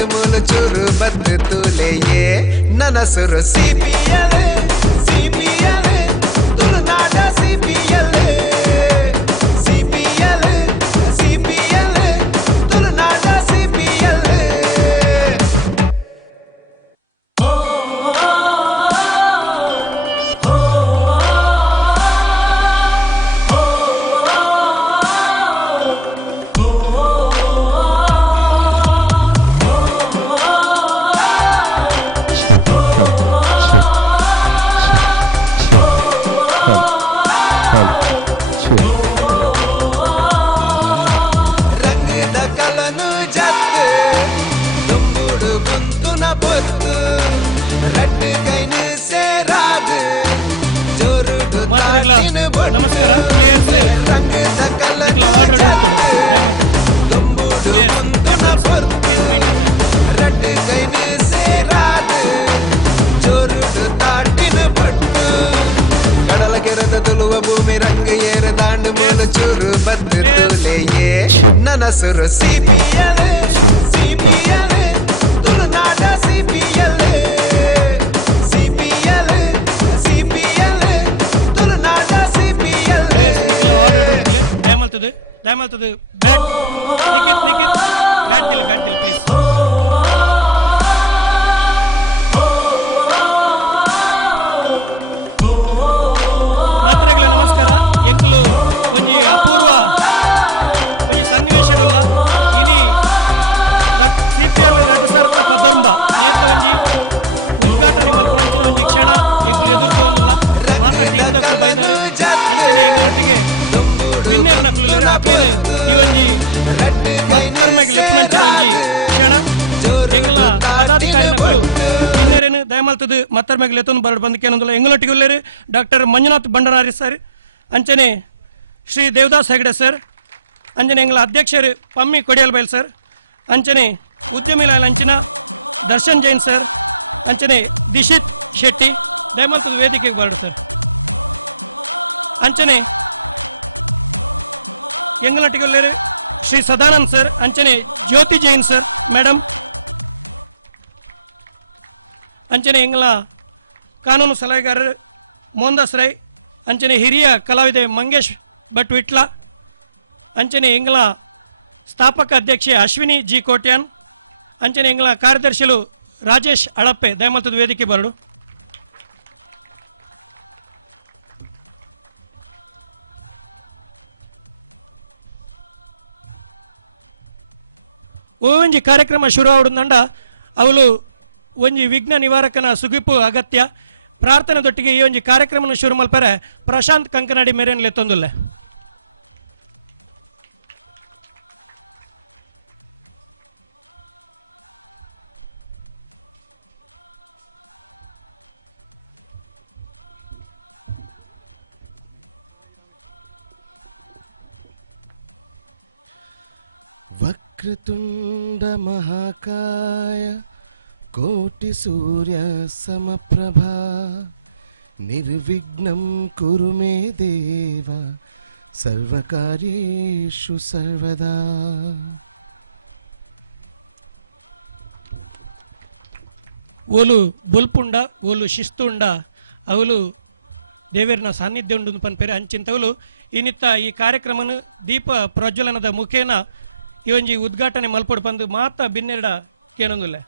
ದಾಂಡು ಮೂಲು ಚೂರು ಬದ್ದು ತೂಲೆಯೇ ನನ್ನ ಸುರು CPL CPL ತುಳುನಾಡ CPL CPL CPL ತುಳುನಾಡ CPL ಭೂಮಿ ರಂಗ ಏರ ದಾಂಡು ಮೂಲು ಚೂರು ಬದ್ದು ತೂಲೆಯೇ ನನ್ನ ಸುರು CPL CPL ತುಳುನಾಡ CPL CPL CPL ತುಳುನಾಡ CPL ದಯಮಾಡ್ತದೆ ಬ್ಯಾಟ್ ಪ್ಲೀಸ್ ಮತ್ತರ್ ಮೇಲೆ ಬರಡು ಬಂದಕ್ಕೆ ಎಂಗಳೊಟ್ಟಿಗೆ ಡಾಕ್ಟರ್ ಮಂಜುನಾಥ್ ಬಂಡನಾರಿ ಸರ್ ಅಂಚನೆ ಶ್ರೀ ದೇವದಾಸ್ ಹೆಗಡೆ ಸರ್ ಅಂಚನೆ ಎಂಗಳ ಅಧ್ಯಕ್ಷರು ಪಮ್ಮಿ ಕೊಡಿಯಲ್ ಬೈಲ್ ಸರ್ ಅಂಚನೆ ಉದ್ಯಮಿಲ ಅಂಚಿನ ದರ್ಶನ್ ಜೈನ್ ಸರ್ ಅಂಚನೆ ದಿಶಿತ್ ಶೆಟ್ಟಿ ದಯಮಾಡ್ತದೆ ವೇದಿಕೆಗೆ ಬರಡು ಸರ್ ಅಂಚನೆ ಎಂಗಳೊಟ್ಟಿಗೆ ಶ್ರೀ ಸದಾನಂದ್ ಸರ್ ಅಂಚನೆ ಜ್ಯೋತಿ ಜೈನ್ ಸರ್ ಮೇಡಮ್ ಅಂಚನೆ ಎಂಗಳ ಕಾನೂನು ಸಲಹೆಗಾರರು ಮೋಹನ್ದಾಸ್ ರೈ ಅಂಚನೆ ಹಿರಿಯ ಕಲಾವಿದೆ ಮಂಗೇಶ್ ಭಟ್ ವಿಟ್ಲ ಅಂಚನೆ ಎಂಗಳ ಸ್ಥಾಪಕ ಅಧ್ಯಕ್ಷೆ ಅಶ್ವಿನಿ ಜಿ ಕೋಟ್ಯಾನ್ ಅಂಚನೆ ಎಂಗಳ ಕಾರ್ಯದರ್ಶಿಗಳು ರಾಜೇಶ್ ಅಳಪ್ಪೆ ದಯಮಾಡ್ತದ ವೇದಿಕೆ ಬರಡು ಒಂಜಿ ಕಾರ್ಯಕ್ರಮ ಶುರು ಆವಡುಂದಂಡ ಅವಳು ಒಂಜಿ ವಿಘ್ನ ನಿವಾರಕನ ಸುಗಿಪು ಅಗತ್ಯ ಪ್ರಾರ್ಥನೆದೊಟ್ಟಿಗೆ ಈ ಒಂಜಿ ಕಾರ್ಯಕ್ರಮ ಶುರು ಮಲ್ಪರೆ ಪ್ರಶಾಂತ್ ಕಂಕನಾಡಿ ಮೇರೇನ್ ಲೆತ್ತೊಂದುಲ್ಲೆ ವಕ್ರತುಂಡ ಮಹಾಕಾಯ ಕೋಟಿ ಸೂರ್ಯ ಸಮಪ್ರಭಾ ನಿರ್ವಿಘ್ನಂ ಕುರು ಮೇ ದೇವ ಸರ್ವಕಾರ್ಯೇಷು ಸರ್ವದಾ. ಓಲು ಬೊಲ್ಪುಂಡ ಓಲು ಶಿಸ್ತುಂಡ ಅವಳು ದೇವೇರನ ಸಾನ್ನಿಧ್ಯ ಉಂಡು ಪನ್ಪೇರೆ ಅಂಚಿಂತವಳು ಇನ್ನಿತ್ತ ಈ ಕಾರ್ಯಕ್ರಮನು ದೀಪ ಪ್ರಜ್ವಲನದ ಮುಖೇನ ಈ ಒಂಜಿ ಉದ್ಘಾಟನೆ ಮಲ್ಪೊಡು ಬಂದು ಮಾತ ಬಿನ್ನೆರಡ ಕೇನೊಂದುಲ್ಲೆ.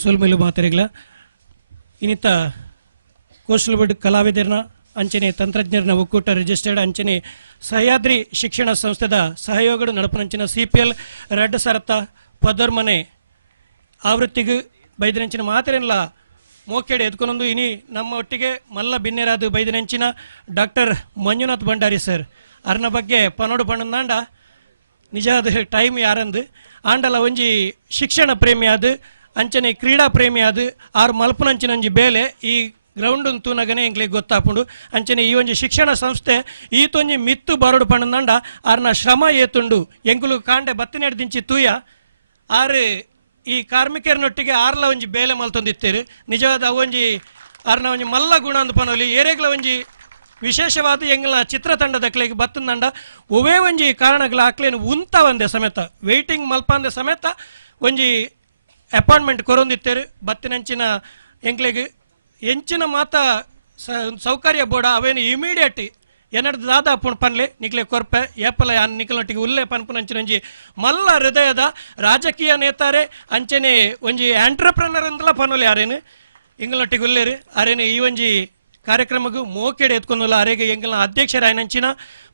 ಸೋಲ್ಮೆಲು ಮಾತೆರೆಗ್ಲ ಇನ್ನಿತ ಕೋಸ್ಟಲ್ ಕಲಾವಿದರನ ಅಂಚನೆ ತಂತ್ರಜ್ಞರನ ಒಕ್ಕೂಟ ರಿಜಿಸ್ಟರ್ಡ್ ಅಂಚನೆ ಸಹ್ಯಾದ್ರಿ ಶಿಕ್ಷಣ ಸಂಸ್ಥೆದ ಸಹಯೋಗಡು ನಡಪನಂಚಿನ CPL ರೆಡ್ ಸರತ ಪದರ್ಮನೆ ಆವೃತ್ತಿಗೂ ಬೈದಿನಂಚಿನ ಮಾತೆರೆಲ್ಲ ಮೋಕೆಡೆ ಎದ್ಕೊಂಡೊಂದು ಇನಿ ನಮ್ಮ ಒಟ್ಟಿಗೆ ಮಲ್ಲ ಬಿನ್ನೆರಾದು ಬೈದಿನಂಚಿನ ಡಾಕ್ಟರ್ ಮಂಜುನಾಥ್ ಭಂಡಾರಿ ಸರ್ ಅರ್ನ ಬಗ್ಗೆ ಪನೋಡು ಪಣ್ಣಂದಾಂಡ ನಿಜಾದ ಟೈಮ್ ಯಾರಂದು ಆಂಡಲ ಒಂಜಿ ಶಿಕ್ಷಣ ಪ್ರೇಮಿ ಅದು ಅಂಚನೆ ಕ್ರೀಡಾ ಪ್ರೇಮಿ ಅದು ಆರು ಮಲ್ಪನಂಚಿನಂಜಿ ಬೇಲೆ ಈ ಗ್ರೌಂಡ್ ತೂನಗನೆ ಎಂಕ್ಲಿಗೆ ಗೊತ್ತಾಪುಂಡು ಅಂಚನೆ ಈ ಒಂಜಿ ಶಿಕ್ಷಣ ಸಂಸ್ಥೆ ಈತೊಂಜಿ ಮಿತ್ತು ಬರೋಡು ಪಣ್ಣಂದಾಂಡ ಆರ್ನ ಶ್ರಮ ಏತುಂಡು ಎಂಕುಲು ಕಾಂಡೆ ಬತ್ತಿನೆಡ್ ದಿಂಚಿ ತೂಯ ಆರು ಈ ಕಾರ್ಮಿಕರನೊಟ್ಟಿಗೆ ಆರ್ಲ ಒಂಜಿ ಬೇಲೆ ಮಲ್ತೊಂದಿತ್ತೇರು ನಿಜವಾದ ಅವೊಂಜಿ ಆರ್ನ ಒಂಜಿ ಮಲ್ಲ ಗುಣ ಅಂದು ಪನೋಲಿ ಏರೆಗ್ಲ ಒಂಜಿ ವಿಶೇಷವಾದ ಎಂಗ್ಲ ಚಿತ್ರತಂಡದ ಕ್ಲೆಗೆ ಬತ್ತಂದಂಡ ಒವೇ ಒಂಜಿ ಕಾರಣಗಳ ಆಕ್ಲೇನು ಉಂತ ಒಂದೇ ಸಮೇತ ವೆಯ್ಟಿಂಗ್ ಮಲ್ಪಂದೆ ಸಮೇತ ಒಂಜಿ ಅಪಾಯಿಂಟ್ಮೆಂಟ್ ಕೊರೊಂದಿತ್ತೇರು ಬತ್ತಿನಂಚಿನ ಎಂಕ್ಲೆಗೆ ಎಂಚಿನ ಮಾತ ಸೌಕರ್ಯ ಬೋಡ ಅವೇನು ಇಮಿಡಿಯೇಟ್ ಎನ್ನಡ್ದು ದಾದ ಪನ್ಲೆ ನಿಕ್ಲೆ ಕೊರ್ಪೆ ಏಪಲ ನಿಕ್ಲೊಟ್ಟಿಗೆ ಉಲ್ಲೆ ಪನ್ಪುನಂಚಿನಂಜಿ ಮಲ್ಲ ಹೃದಯದ ರಾಜಕೀಯ ನೇತಾರೆ ಅಂಚನೆ ಒಂಜಿ ಆಂಟ್ರಪ್ರನರ್ ಅಂದಲ ಪನೋಲಿ ಯಾರೇನು ಇಂಗ್ಲೊಟ್ಟಿಗೆ ಉಲ್ಲೇರು ಅರೇನು ಈ ಒಂಜಿ ಕಾರ್ಯಕ್ರಮಗೂ ಮೋಕೆಡೆ ಎತ್ಕೊಂಡಲ್ಲ ಅರೆಗೆ ಎಂಗಲ್ನ ಅಧ್ಯಕ್ಷರಾಯನಂಚಿನ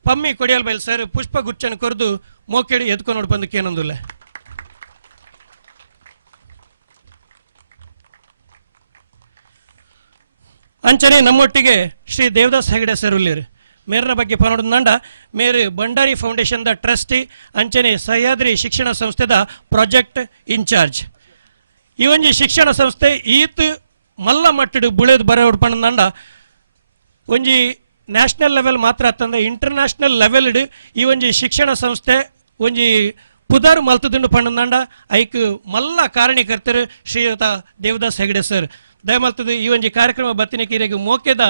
ಪಮ್ಮಿ ಕೊಡಿಯಲ್ ಬೈಲ್ ಸರ್ ಪುಷ್ಪ ಗುಚ್ಚನ ಕೊರ್ದು ಮೋಕೆಡೆ ಎತ್ಕೊಂಡು ಬಂದಕ್ಕೆ ಏನೊಂದಿಲ್ಲ ಅಂಚನೆ ನಮ್ಮೊಟ್ಟಿಗೆ ಶ್ರೀ ದೇವದಾಸ್ ಹೆಗಡೆ ಸರ್ ಉಳ್ಳೇರು ಮೇರ್ನ ಬಗ್ಗೆ ಪನೋಡ್ದಂಡ ಮೇರು ಭಂಡಾರಿ ಫೌಂಡೇಶನ್ ದ ಟ್ರಸ್ಟಿ ಅಂಚನೆ ಸಹ್ಯಾದ್ರಿ ಶಿಕ್ಷಣ ಸಂಸ್ಥೆದ ಪ್ರಾಜೆಕ್ಟ್ ಇನ್ಚಾರ್ಜ್ ಈ ಒಂಜಿ ಶಿಕ್ಷಣ ಸಂಸ್ಥೆ ಈತ್ ಮಲ್ಲ ಮಟ್ಟಡು ಬುಳೆದು ಬರೋಡು ಪಣ್ಣಂಡ ಒಂಜಿ ನ್ಯಾಷನಲ್ ಲೆವೆಲ್ ಮಾತ್ರ ಅತ್ತಂದ ಇಂಟರ್ನ್ಯಾಷನಲ್ ಲೆವೆಲ್ಡ್ ಈ ಒಂಜಿ ಶಿಕ್ಷಣ ಸಂಸ್ಥೆ ಒಂಜಿ ಪುದಾರು ಮಲ್ತದುಂಡು ಪಣ್ಣಂದಾಂಡ ಐಕ್ ಮಲ್ಲ ಕಾರಣೀಕರ್ತರು ಶ್ರೀಯುತ ದೇವದಾಸ್ ಹೆಗಡೆ ಸರ್ ದಯಮಲ್ತದು ಈ ಒಂಜಿ ಕಾರ್ಯಕ್ರಮ ಬತ್ತಿನಕ್ಕೆ ಇರೆಗೆ ಮೋಕೆದ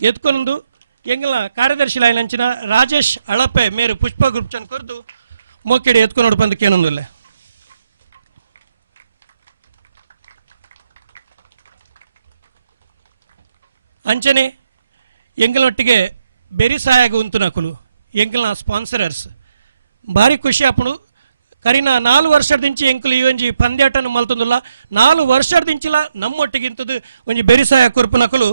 ಎತ್ಕೊಂಡು ಎಂಗ್ಲ ಕಾರ್ಯದರ್ಶಿ ಲಾಯ್ನಂಚಿನ ರಾಜೇಶ್ ಅಳಪೆ ಮೇರು ಪುಷ್ಪ ಗ್ರೂಪ್ ಚಂದ್ ಕೊರ್ದು ಮೋಕೆಡೆ ಎತ್ಕೊಂಡು ಬಂದಕ್ಕೆ ಏನೊಂದಿಲ್ಲ ಅಂಚನೆ ಎಂಗಲೊಟ್ಟಿಗೆ ಬೆರಿ ಸಹಾಯಗ ಉಂತು ನಕುಲು ಎಂಕಲ್ನ ಸ್ಪಾನ್ಸರರ್ಸ್ ಭಾರಿ ಖುಷಿ ಆಪುಂಡು ಕರಿನ 4 ವರ್ಷದಿಂಚಿ ಎಂಕುಲು ಈ ಒಂಜಿ ಪಂದ್ಯಾಟನ ಮಲ್ತೊಂದುಲ್ಲ 4 ವರ್ಷದಿಂಚಿಲ ನಮ್ಮೊಟ್ಟಿಗಿಂತದ್ದು ಒಂಜಿ ಬೆರಿ ಸಹಾಯ ಕೊರ್ಪು ನಕುಲು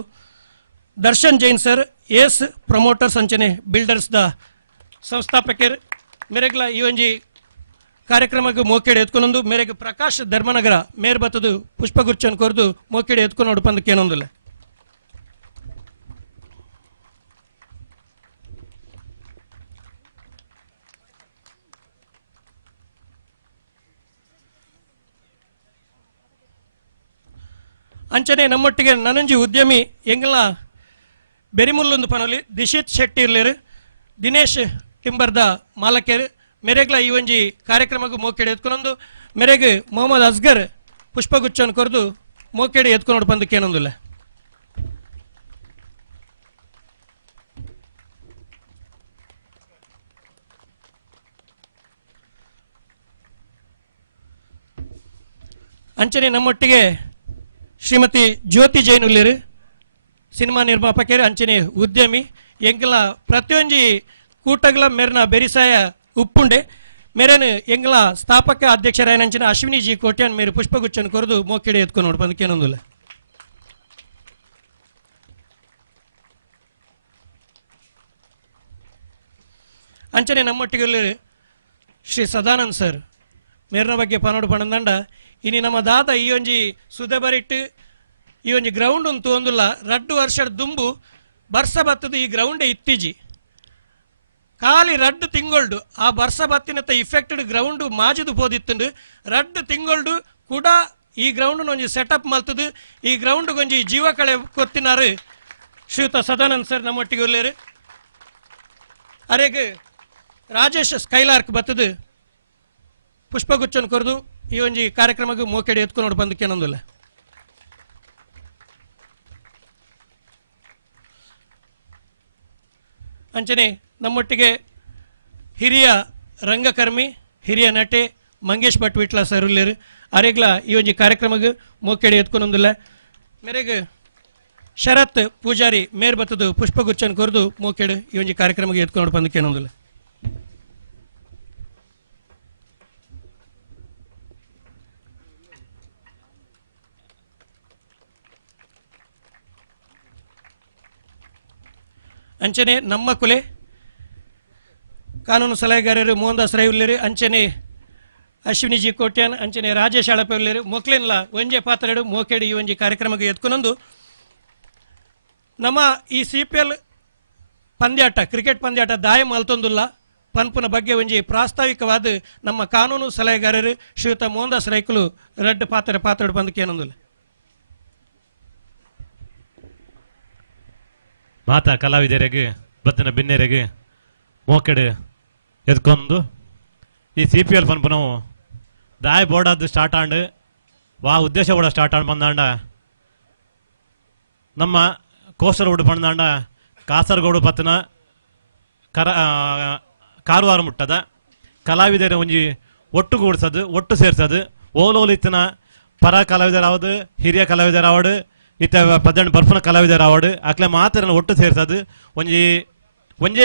ದರ್ಶನ್ ಜೈನ್ ಸರ್ ಏಸ್ ಪ್ರಮೋಟರ್ಸ್ ಅಂಚನೆ ಬಿಲ್ಡರ್ಸ್ ದ ಸಂಸ್ಥಾಪಕರು ಮೇರೆಗ್ಲ ಈ ಒಂಜಿ ಕಾರ್ಯಕ್ರಮಕ್ಕೆ ಮೋಕೆಡೆ ಎತ್ಕೊಂಡೊಂದು ಮೇರೆಗೆ ಪ್ರಕಾಶ್ ಧರ್ಮನಗರ ಮೇರ್ ಬತ್ತದು ಪುಷ್ಪಗುಚ್ಚನ್ ಕೊರ್ದು ಮೋಕೆಡೆ ಎತ್ಕೊಂಡು ಬಂದಕ್ಕೆ ಏನೊಂದಿಲ್ಲ ಅಂಚನೆ ನಮ್ಮೊಟ್ಟಿಗೆ ನನಂಜಿ ಉದ್ಯಮಿ ಎಂಗ್ಲ ಬೆರಿಮುಲ್ಲೊಂದು ಪನಲಿ ದಿಶಿತ್ ಶೆಟ್ಟಿ ಇರ್ಲೇರು ದಿನೇಶ್ ಟಿಂಬರ್ದ ಮಾಲಕೇರು ಮೇರೆಗ್ಲ ಈ ಒಂಜಿ ಕಾರ್ಯಕ್ರಮಕ್ಕೂ ಮೋಕೆಡೆ ಎತ್ಕೊಂಡೊಂದು ಮೇರೆಗೆ ಮೊಹಮ್ಮದ್ ಅಸ್ಗರ್ ಪುಷ್ಪಗುಚ್ಚನ್ ಕೊರ್ದು ಮೋಕೆಡೆ ಎತ್ಕೊಂಡು ಬಂದಕ್ಕೆ ಏನೊಂದಿಲ್ಲ ಅಂಚನೆ ನಮ್ಮೊಟ್ಟಿಗೆ ಶ್ರೀಮತಿ ಜ್ಯೋತಿ ಜೈನ್ ಉಳ್ಳೇರು ಸಿನಿಮಾ ನಿರ್ಮಾಪಕರು ಅಂಚನೆ ಉದ್ಯಮಿ ಎಂಗ್ಲ ಪ್ರತಿಯೊಂಜಿ ಕೂಟಗಳ ಮೇರ್ನ ಬೆರಿಸಾಯ ಉಪ್ಪುಂಡೆ ಮೇರೇನು ಎಂಗ್ಲ ಸ್ಥಾಪಕ ಅಧ್ಯಕ್ಷರಾಯನಂಚಿನ ಅಶ್ವಿನಿ ಜಿ ಕೋಟ್ಯಾನ್ ಮೇರು ಪುಷ್ಪಗುಚ್ಚನ್ ಕೊರದು ಮೋಕೆಡೆ ಎತ್ಕೊಂಡು ಬಂದಕ್ಕೆ ಏನೊಂದಿಲ್ಲ ಅಂಚನೆ ನಮ್ಮೊಟ್ಟಿಗೆ ಶ್ರೀ ಸದಾನಂದ್ ಸರ್ ಮೇರ್ನ ಬಗ್ಗೆ ಪನೋಡು ಪಣಂದಂಡ ಇನಿ ನಮ್ಮ ದಾದ ಈ ಒಂಜಿ ಸುದೆ ಬರಿಟ್ಟು ಈ ಒಂಜಿ ಗ್ರೌಂಡ್ ಉಂಟು ಒಂದುಲ್ಲ 2 ವರ್ಷದ ದುಂಬು ಬರ್ಸ ಬತ್ತದು ಈ ಗ್ರೌಂಡೇ ಇತ್ತೀಜಿ ಖಾಲಿ 2 ತಿಂಗೊಳ್ಡು ಆ ಬರ್ಸ ಬತ್ತಿನತ್ತ ಇಫೆಕ್ಟೆಡ್ ಗ್ರೌಂಡ್ ಮಾಜುದು ಪೋದಿತ್ತುಂಡು 2 ತಿಂಗೊಳ್ಡು ಕೂಡ ಈ ಗ್ರೌಂಡ್ ಒಂಜಿ ಸೆಟಪ್ ಮಲ್ತದು ಈ ಗ್ರೌಂಡ್ ಒಂಜಿ ಜೀವ ಕಳೆ ಕೊತ್ತಿನಾರು ಶ್ರೀಯುತ ಸದಾನಂದ್ ಸರ್ ನಮ್ಮೊಟ್ಟಿಗೆ ಉಳ್ಳೇರು ಅರೆಗೆ ರಾಜೇಶ್ ಸ್ಕೈಲಾರ್ಕ್ ಬತ್ತದು ಪುಷ್ಪಗುಚ್ಚನ್ ಕೊರದು ಈ ಒಂಜಿ ಕಾರ್ಯಕ್ರಮಕ್ಕೆ ಮೋಕೆಡೆ ಎತ್ಕೊಂಡು ಬಂದಕ್ಕೆ ಏನೊಂದಿಲ್ಲ ಅಂಚನೆ ನಮ್ಮೊಟ್ಟಿಗೆ ಹಿರಿಯ ರಂಗಕರ್ಮಿ ಹಿರಿಯ ನಟೆ ಮಂಗೇಶ್ ಭಟ್ ವಿಟ್ಲ ಸರ್ ಉಲ್ಲೇರು ಅರೆಗ್ಲ ಈ ಒಂಜಿ ಕಾರ್ಯಕ್ರಮಕ್ಕೆ ಮೋಕೆಡೆ ಎತ್ಕೊಂಡೊಂದಿಲ್ಲ ಮೇರೆಗೆ ಶರತ್ ಪೂಜಾರಿ ಮೇರ್ ಬತ್ತದು ಪುಷ್ಪಗುಚ್ಚನ್ ಕೊರ್ದು ಮೋಕೆಡು ಈ ಒಂಜಿ ಕಾರ್ಯಕ್ರಮಕ್ಕೆ ಎತ್ಕೊಂಡು ಬಂದಕ್ಕೆ ಏನೊಂದಿಲ್ಲ. ಅಂಚನೆ ನಮ್ಮ ಕುಲೆ ಕಾನೂನು ಸಲಹೆಗಾರರು ಮೋಹನ್ ದಾಸ್ ರೈ ಉಲ್ಲೇರು ಅಂಚನೆ ಅಶ್ವಿನಿ ಜಿ ಕೋಟ್ಯಾನ್ ಅಂಚನೆ ರಾಜೇಶ್ ಅಳಪೆ ಉಲ್ಲೇರು ಮೊಕ್ಲೆನ್ಲ ಒಂಜೆ ಪಾತ್ರೆಡು ಮೋಕೆಡು ಈ ಒಂಜಿ ಕಾರ್ಯಕ್ರಮಕ್ಕೆ ಎತ್ಕೊಂಡೊಂದು ನಮ್ಮ ಈ CPL ಪಂದ್ಯಾಟ ಕ್ರಿಕೆಟ್ ಪಂದ್ಯಾಟ ದಾಯ ಮಲ್ತೊಂದುಲ್ಲ ಪನ್ಪುನ ಬಗ್ಗೆ ಒಂಜಿ ಪ್ರಾಸ್ತಾವಿಕವಾದ ನಮ್ಮ ಕಾನೂನು ಸಲಹೆಗಾರರು ಶ್ರೀಯುತ ಮೋಹನ್ ದಾಸ್ ರೈಕುಲು ರಡ್ಡ್ ಪಾತ್ರೆಡು ಬಂದಕ್ಕೆ ಏನೊಂದಿಲ್ಲ. ಮಾತಾ ಕಲಾವಿದರಿಗೆ ಬತ್ತಿನ ಬಿನ್ನೆರೆಗೆ ಮೋಕೆಡು ಎದ್ಕೊಂಡು ಈ CPL ಪನ್ಪು ನಾವು ದಾಯ ಬೋರ್ಡಾದ ಸ್ಟಾರ್ಟ್ ಆಂಡ್ ವಾ ಉದ್ದೇಶ ಕೂಡ ಸ್ಟಾರ್ಟ್ ಆಂಡ್ ಬಂದಾಂಡ ನಮ್ಮ ಕೋಸ್ಟರ್ ಪಂದಾಂಡ ಕಾಸರಗೋಡು ಪತ್ತನ ಕಾರವಾರ ಮುಟ್ಟದ ಕಲಾವಿದರ ಒಂಜಿ ಒಟ್ಟುಗೂಡಿಸೋದು ಒಟ್ಟು ಸೇರ್ಸೋದು ಓಲೋಲಿತ್ತಿನ ಪರ ಕಲಾವಿದರಾವದು ಹಿರಿಯ ಕಲಾವಿದರಾವಡು ಇತ್ತ ಪದ್ದೆಂಡು ಬರ್ಫುನ ಕಲಾವಿದರಾವಡು ಅಕ್ಲೆ ಮಾತ್ರ ಒಟ್ಟು ಸೇರ್ಸೋದು ಒಂಜೇ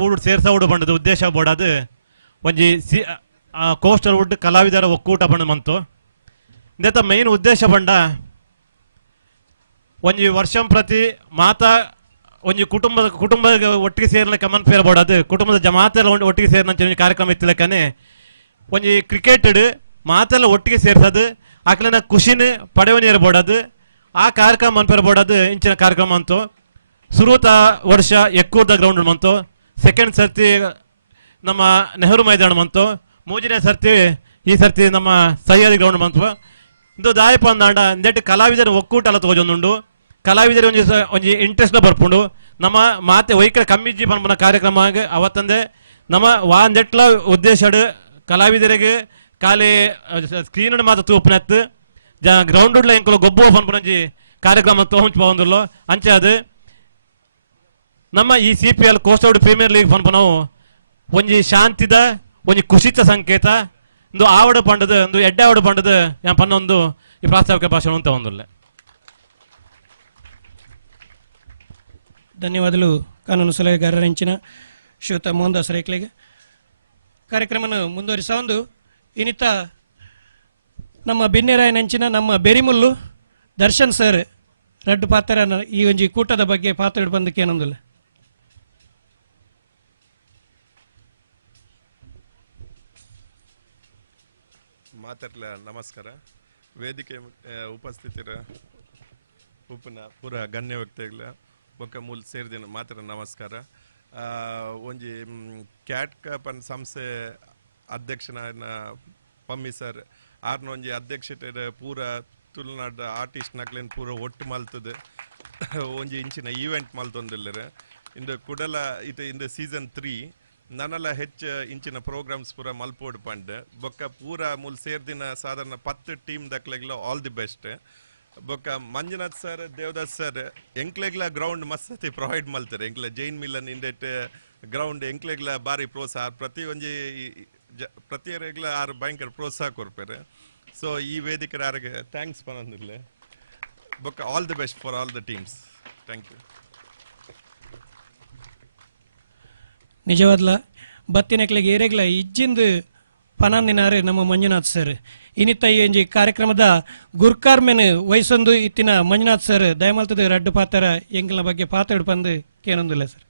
ಬೂಡು ಸೇರ್ಸೋಡು ಬಂಡದು ಉದ್ದೇಶ ಬೋಡದು ಒಂಜಿ ಕೋಸ್ಟರ್ ವುಡ್ ಕಲಾವಿದರ ಒಕ್ಕೂಟ ಬಂಡು ಮಂತು ಇಂದೆತ್ತ ಮೈನ್ ಉದ್ದೇಶ ಬಂಡ ಒಂಜಿ ವರ್ಷಂ ಪ್ರತಿ ಮಾತಾ ಒಂಜಿ ಕುಟುಂಬ ಒಟ್ಟಿಗೆ ಸೇರ್ಲಿಕ್ಕೆ ಕಮನ್ ಫೇರ್ ಬೋಡದು ಕುಟುಂಬದ ಜಮಾತೆಲ್ಲ ಒಟ್ಟಿಗೆ ಸೇರಿನಂಚ ಒಂಜಿ ಕಾರ್ಯಕ್ರಮ ಇತ್ತಿಲಕ್ಕನೆ ಒಂಜಿ ಕ್ರಿಕೆಟ್ ಮಾತೆಲ್ಲ ಒಟ್ಟಿಗೆ ಸೇರ್ಸೋದು ಆಕಲಿನ ಖುಷಿನ ಪಡೆವನಿಯರ್ ಬೋಡದು ಆ ಕಾರ್ಯಕ್ರಮ ಮನ್ಪೇರ್ ಬೋಡದು ಇಂಚಿನ ಕಾರ್ಯಕ್ರಮ ಅಂತು ಸುರುತ ವರ್ಷ ಎಕ್ಕೂರ್ದ ಗ್ರೌಂಡ್ ಮಂತು ಸೆಕೆಂಡ್ ಸರ್ತಿ ನಮ್ಮ ನೆಹರು ಮೈದಾನ ಮಂತು ಮೂಜನೇ ಸರ್ತಿ ಈ ಸರ್ತಿ ನಮ್ಮ ಸಹ್ಯಾದ್ರಿ ಗ್ರೌಂಡ್ ಮಂತು ಇದು ದಾಯಪ ಅಂದಾಂಡ ಇಂದೆಟ್ಟು ಕಲಾವಿದರ ಒಕ್ಕೂಟ ಅಲ್ಲ ತಗೋಜೊಂದುಂಡು ಕಲಾವಿದರು ಒಂಜಿ ಇಂಟ್ರೆಸ್ಟ್ ಬರ್ಪುಂಡು ನಮ್ಮ ಮಾತೆ ವೈಕಲ್ ಕಮ್ಮಿಜ್ಜಿ ಪನ್ಪುನ ಕಾರ್ಯಕ್ರಮ ಅವತ್ತಂದೆ ನಮ್ಮ ವಾಂದೆಟ್ಲ ಉದ್ದೇಶ ಕಲಾವಿದರಿಗೆ ಖಾಲಿ ಸ್ಕ್ರೀನ್ ಮಾತ್ರ ತೂಪನೆತ್ತು ಗ್ರೌಂಡ್ ಎಂಕಲು ಗೊಬ್ಬು ಪನ್ಪುನಂಜಿ ಕಾರ್ಯಕ್ರಮ ತೋಂಚ್ ಬಂದಿಲ್ಲ ಅಂಚೆ ಅದು ನಮ್ಮ ಈ CPL ಕೋಸ್ಟೌಡ್ ಪ್ರೀಮಿಯರ್ ಲೀಗ್ ಪನ್ಪು ನಾವು ಒಂಜಿ ಶಾಂತಿದ ಒಂಜಿ ಖುಷಿತ ಸಂಕೇತ ಒಂದು ಆವಡು ಪಂಡದು ಒಂದು ಎಡ್ಡೆ ಆವಡು ಪಂಡದು ಯಾ ಪನ್ನೊಂದು ಈ ಪ್ರಾಸ್ತಾವಿಕ ಭಾಷಣ ಅಂತ ಒಂದಿಲ್ಲ. ಧನ್ಯವಾದಗಳು ಕಾನೂನು ಸಲಹೆಗಾರರ ಇಂಚಿನ ಶ್ರೀಯುತ ಮೋಹನ್ ದಾಸ್ ರೈಕ್ಲೆಗೆ ಕಾರ್ಯಕ್ರಮವನ್ನು ಮುಂದುವರಿಸ ಒಂದು ಇನ್ನಿತ ನಮ್ಮ ಬಿನ್ನೆರಾಯನಂಚಿನ ನಮ್ಮ ಬೆರಿಮುಲ್ಲು ದರ್ಶನ್ ಸರ್ ರಡ್ಡು ಪಾತ್ರ ಈ ಒಂಜಿ ಕೂಟದ ಬಗ್ಗೆ ಪಾತ್ರ ಬಂದಕ್ಕೆ ಏನೊಂದಿಲ್ಲ. ಮಾತಾಡ್ಲ ನಮಸ್ಕಾರ. ವೇದಿಕೆ ಉಪಸ್ಥಿತರ ಉಪನ ಪೂರ ಗಣ್ಯ ವ್ಯಕ್ತಿಗಳ ಬೊಕ್ಕ ಮೂಲ ಸೇರಿದಿನ ಮಾತ್ರ ನಮಸ್ಕಾರ. ಒಂಜಿ ಕ್ಯಾಟ್ ಪನ್ ಸಂಸ್ಥೆ ಅಧ್ಯಕ್ಷನ ಪಮ್ಮಿ ಸರ್ ಆರ್ನೊಂಜಿ ಅಧ್ಯಕ್ಷತೆ ಪೂರ ತುಳುನಾಡ ಆರ್ಟಿಸ್ಟ್ ನಕ್ಲೇನು ಪೂರ ಒಟ್ಟು ಮಲ್ತದೆ ಒಂಜಿ ಇಂಚಿನ ಈವೆಂಟ್ ಮಲ್ತೊಂದಿಲ್ಲರೆ ಇಂದು ಕುಡಲ ಇಂದು ಸೀಸನ್ 3 ನನ್ನಲ್ಲ ಹೆಚ್ಚು ಇಂಚಿನ ಪ್ರೋಗ್ರಾಮ್ಸ್ ಪೂರ ಮಲ್ಪೋಡು ಪಂಡ್ ಬೊಕ್ಕ ಪೂರ ಮೂಲ ಸೇರ್ದಿನ ಸಾಧಾರಣ 10 ಟೀಮ್ ದಕ್ಲೆಗ್ಲ ಆಲ್ ದಿ ಬೆಸ್ಟ್. ಬೊಕ್ಕ ಮಂಜುನಾಥ್ ಸರ್ ದೇವದಾಸ್ ಸರ್ ಎಂಕ್ಲೆಗ್ಲ ಗ್ರೌಂಡ್ ಮಸ್ತ್ ಪ್ರೊವೈಡ್ ಮಲ್ತಾರೆ ಎಂಕ್ಲ ಜೈನ್ ಮಿಲ್ಲನ್ ಇಂಡೆಟ್ ಗ್ರೌಂಡ್ ಎಂಕ್ಲೆಗ್ಲ ಬಾರಿ ಪ್ರೋತ್ಸಾಹ ಪ್ರತಿಯೊರೆಗ್ಲ ಆರು ಭಯಂಕರ ಪ್ರೋತ್ಸಾಹ ಕೊರ್ಪೇರೆ. ಸೊ ಈ ವೇದಿಕೆ ಯಾರಿಗೆ ಥ್ಯಾಂಕ್ಸ್ ಪನಂದಿಲ್ಲ ಬೊಕ್ಕ all the best for all the teams. Thank you. ನಿಜವಾದ್ಲ ಬತ್ತಿನಕ್ಲೆಗೆ ಏರೆಗ್ಲ ಇಜ್ಜಿಂದು ಪನಂದಿನಾರು ನಮ್ಮ ಮಂಜುನಾಥ್ ಸರ್ ಇನ್ನಿತ್ತ ಈ ಒಂಜಿ ಕಾರ್ಯಕ್ರಮದ ಗುರ್ಕಾರ್ಮೆನ್ ವಯಸ್ಸೊಂದು ಇತ್ತಿನ ಮಂಜುನಾಥ್ ಸರ್ ದಯಮಲ್ತದ ರಡ್ಡು ಪಾತ್ರ ಎಂಕಲ್ನ ಬಗ್ಗೆ ಪಾತ್ರ ಬಂದು ಕೇನೊಂದಿಲ್ಲ ಸರ್.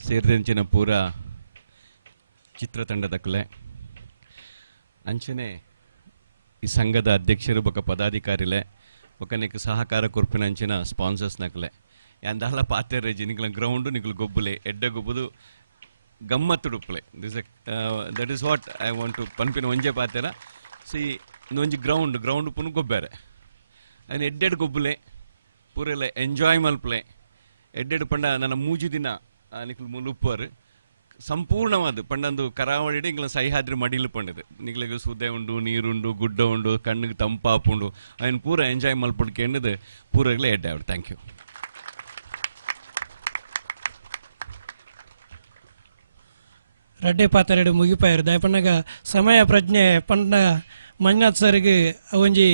ಸೇರಿದಂಚಿನ ಪೂರ ಚಿತ್ರತಂಡದಕ್ಲೆ ಅಂಚನೆ ಈ ಸಂಘದ ಅಧ್ಯಕ್ಷರು ಬೊಕ ಪದಾಧಿಕಾರಿಲೆ ಬೊಕ ನಿಕ್ ಸಹಕಾರ ಕೊರ್ಪಿನಂಚಿನ ಸ್ಪಾನ್ಸರ್ಸ್ ನಕ್ಲೆ ಯಾಂದಾಲ ಪಾತೆರೆ ನಿಕ್ಲ ಗ್ರೌಂಡು ನಿಕ್ಲು ಗೊಬ್ಬುಲೆ ಎಡ್ಡೆ ಗೊಬ್ಬುದು ಗಮ್ಮತ್ತುಡುಪ್ಪಲೆ that is what I want to ಪನ್ಪಿನ ಒಂಜೆ ಪಾತೆರ ಸಿ ಒಂಜಿ ಗ್ರೌಂಡ್ ಪುನು ಗೊಬ್ಬೆರೆ ಅಯ್ನ ಎಡ್ಡೆಡ್ ಗೊಬ್ಬುಲೆ ಪೂರೆಲ್ಲ ಎಂಜಾಯ್ ಮಲ್ಪಲೆ ಎಡ್ಡೆಡ್ ಪಂಡ ನನ್ನ ಮೂಜಿ ದಿನ ನಿಕ್ಲು ಮುಲುಪ್ಪರು ಸಂಪೂರ್ಣವಾದ ಪಂಡಂದು ಕರಾವಳಿ ಇಂಗ್ಲ ಸಹ್ಯಾದ್ರಿ ಮಡಿಲು ಪಂಡದು ನಿಕ್ಲಿಗೆ ಸುದೆ ಉಂಡು ನೀರುಂಡು ಗುಡ್ಡ ಉಂಡು ಕಣ್ಣಿಗೆ ತಂಪಾಪುಂಡು ಅವನು ಪೂರ ಎಂಜಾಯ್ ಮಲ್ಪಡ್ಕೆ ಎನ್ನದು ಪೂರಗ್ಲೇ ಎಡ್ಡೆ ಅವ್ರು. Thank you. ರಡ್ಡೆ ಪಾತ್ರೆಡು ಮುಗಿಪಾಯರು ದಯಪಣ್ಣಗ ಸಮಯ ಪ್ರಜ್ಞೆ ಪಂಡ ಮಂಜುನಾಥ್ ಸರ್ಗೆ ಒಂಜಿ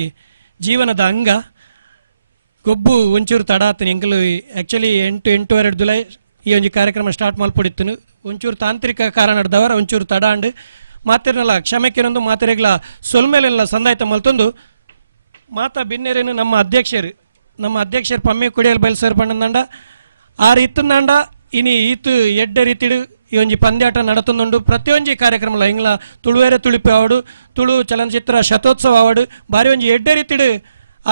ಜೀವನದ ಅಂಗ ಗೊಬ್ಬು ಒಂಚೂರು ತಡಾತನು ಎಂಕಲು ಆ್ಯಕ್ಚುಲಿ 8-8:30 ಜುಲೈ ಈ ಒಂಜಿ ಕಾರ್ಯಕ್ರಮ ಸ್ಟಾರ್ಟ್ ಮಲ್ಪೊಡಿತ್ತನು ಒಂಚೂರು ತಾಂತ್ರಿಕ ಕಾರಣದವರ ಒಂಚೂರು ತಡಾಂಡು ಮಾತೆರ್ನಲ್ಲ ಕ್ಷಮೆಕ್ಕಿನೊಂದು ಮಾತೆರೆಗ್ಲ ಸೊಲ್ಮೇಲೆಲ್ಲ ಸಂದಾಯ್ತ ಮಲ್ತೊಂದು ಮಾತಾ ಬಿನ್ನೆರೇನು ನಮ್ಮ ಅಧ್ಯಕ್ಷರು ಪಮ್ಮೆ ಕುಡಿಯಲು ಬಯಲು ಪಣ್ಣಂದ ಆರು ಇತ್ತಂದಾಂಡ ಇನಿ ಈತು ಎಡ್ಡೆ ರೀತಿಡು ಈ ಒಂಜಿ ಪಂದ್ಯಾಟ ನಡತೊಂದುಂಡು ಪ್ರತಿಯೊಂಜಿ ಕಾರ್ಯಕ್ರಮ ಇಂಗ್ಲ ತುಳುವೇರೆ ತುಳಿಪೆ ಆವಡು ತುಳು ಚಲನಚಿತ್ರ ಶತೋತ್ಸವ ಆವಡು ಬಾರಿ ಒಂಜಿ ಎಡ್ಡೆ ರೀತಿಡು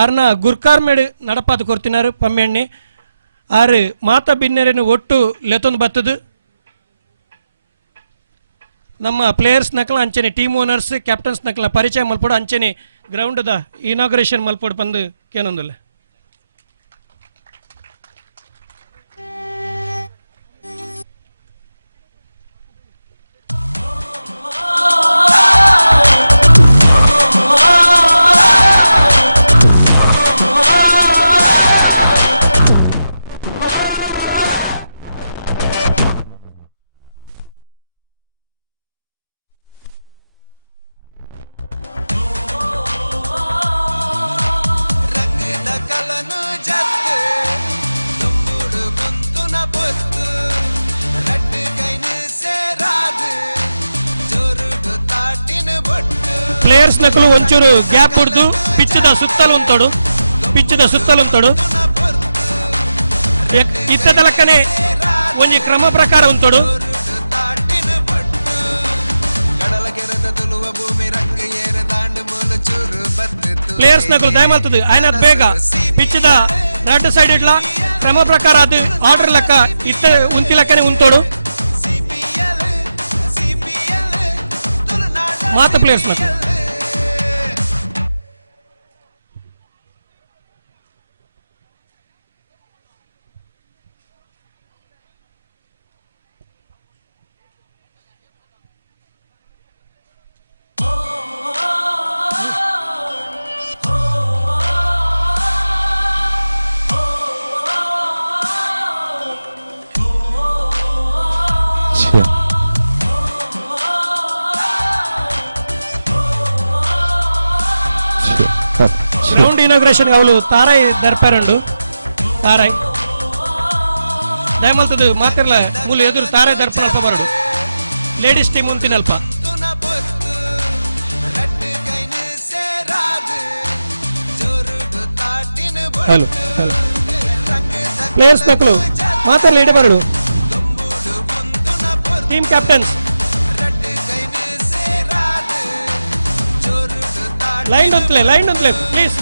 ಆರ್ನ ಗುರ್ಕಾರ್ಮೇಡು ನಡಪಾತು ಕೊರ್ತಿನಾರು ಪಮ್ಮೆಣ್ಣೆ ಆರು ಮಾತಾ ಬಿನ್ನೆರೇನು ಒಟ್ಟು ಲೆತೊಂದು ಬತ್ತದು ನಮ್ಮ ಪ್ಲೇಯರ್ಸ್ ನಕಲ ಅಂಚನೆ ಟೀಮ್ ಓನರ್ಸ್ ಕ್ಯಾಪ್ಟನ್ಸ್ ನಕಲ ಪರಿಚಯ ಮಲ್ಪಡು ಅಂಚನೆ ಗ್ರೌಂಡ್ದ ಇನಾಗ್ರೇಷನ್ ಮಲ್ಪಡು ಬಂದು ಕೇನೊಂದಿಲ್ಲ. ಪ್ಲೇಯರ್ಸ್ ನಕಲು ಒಂಚೂರು ಗ್ಯಾಪ್ ಬಿಡ್ದು ಪಿಚ್ಚದ ಸುತ್ತಲು ಉಂತೋಡು ಇತ್ತದ ಲೆಕ್ಕನೆ ಒಂಜಿ ಕ್ರಮ ಪ್ರಕಾರ ಉಂತೋಡು ಪ್ಲೇಯರ್ಸ್ ನಕಲು ದಯಮಲ್ತದು ಆಯ್ನದ್ ಬೇಗ ಪಿಚ್ಚದ ರೆಡ್ ಸೈಡ್ ಇಡ್ಲ ಕ್ರಮ ಪ್ರಕಾರ ಅದು ಆರ್ಡರ್ ಲೆಕ್ಕ ಇತ್ತ ಉಂತಿ ಲೆಕ್ಕನೆ ಉಂತೋಡು ಮಾತ ಪ್ಲೇಯರ್ಸ್ ನಕಲು గ్రౌండ్ ఇనాగ్రేషన్ అవలు తారాయ్ దర్పారండు తారాయ్ దయమల్తదు మాతిర్ల మూలు ఎదురు తారాయ్ దర్ప నల్ప బరడు లేడీస్ టీమ్ ఉంತಿ ನಲ್ಪ హలో ప్లేయర్స్ నకలు మాతిర్ల ఎడ బరడు టీమ్ కెప్టెన్స్ ಲೈನ್ ಉಂತ್ಲೆ ಪ್ಲೀಸ್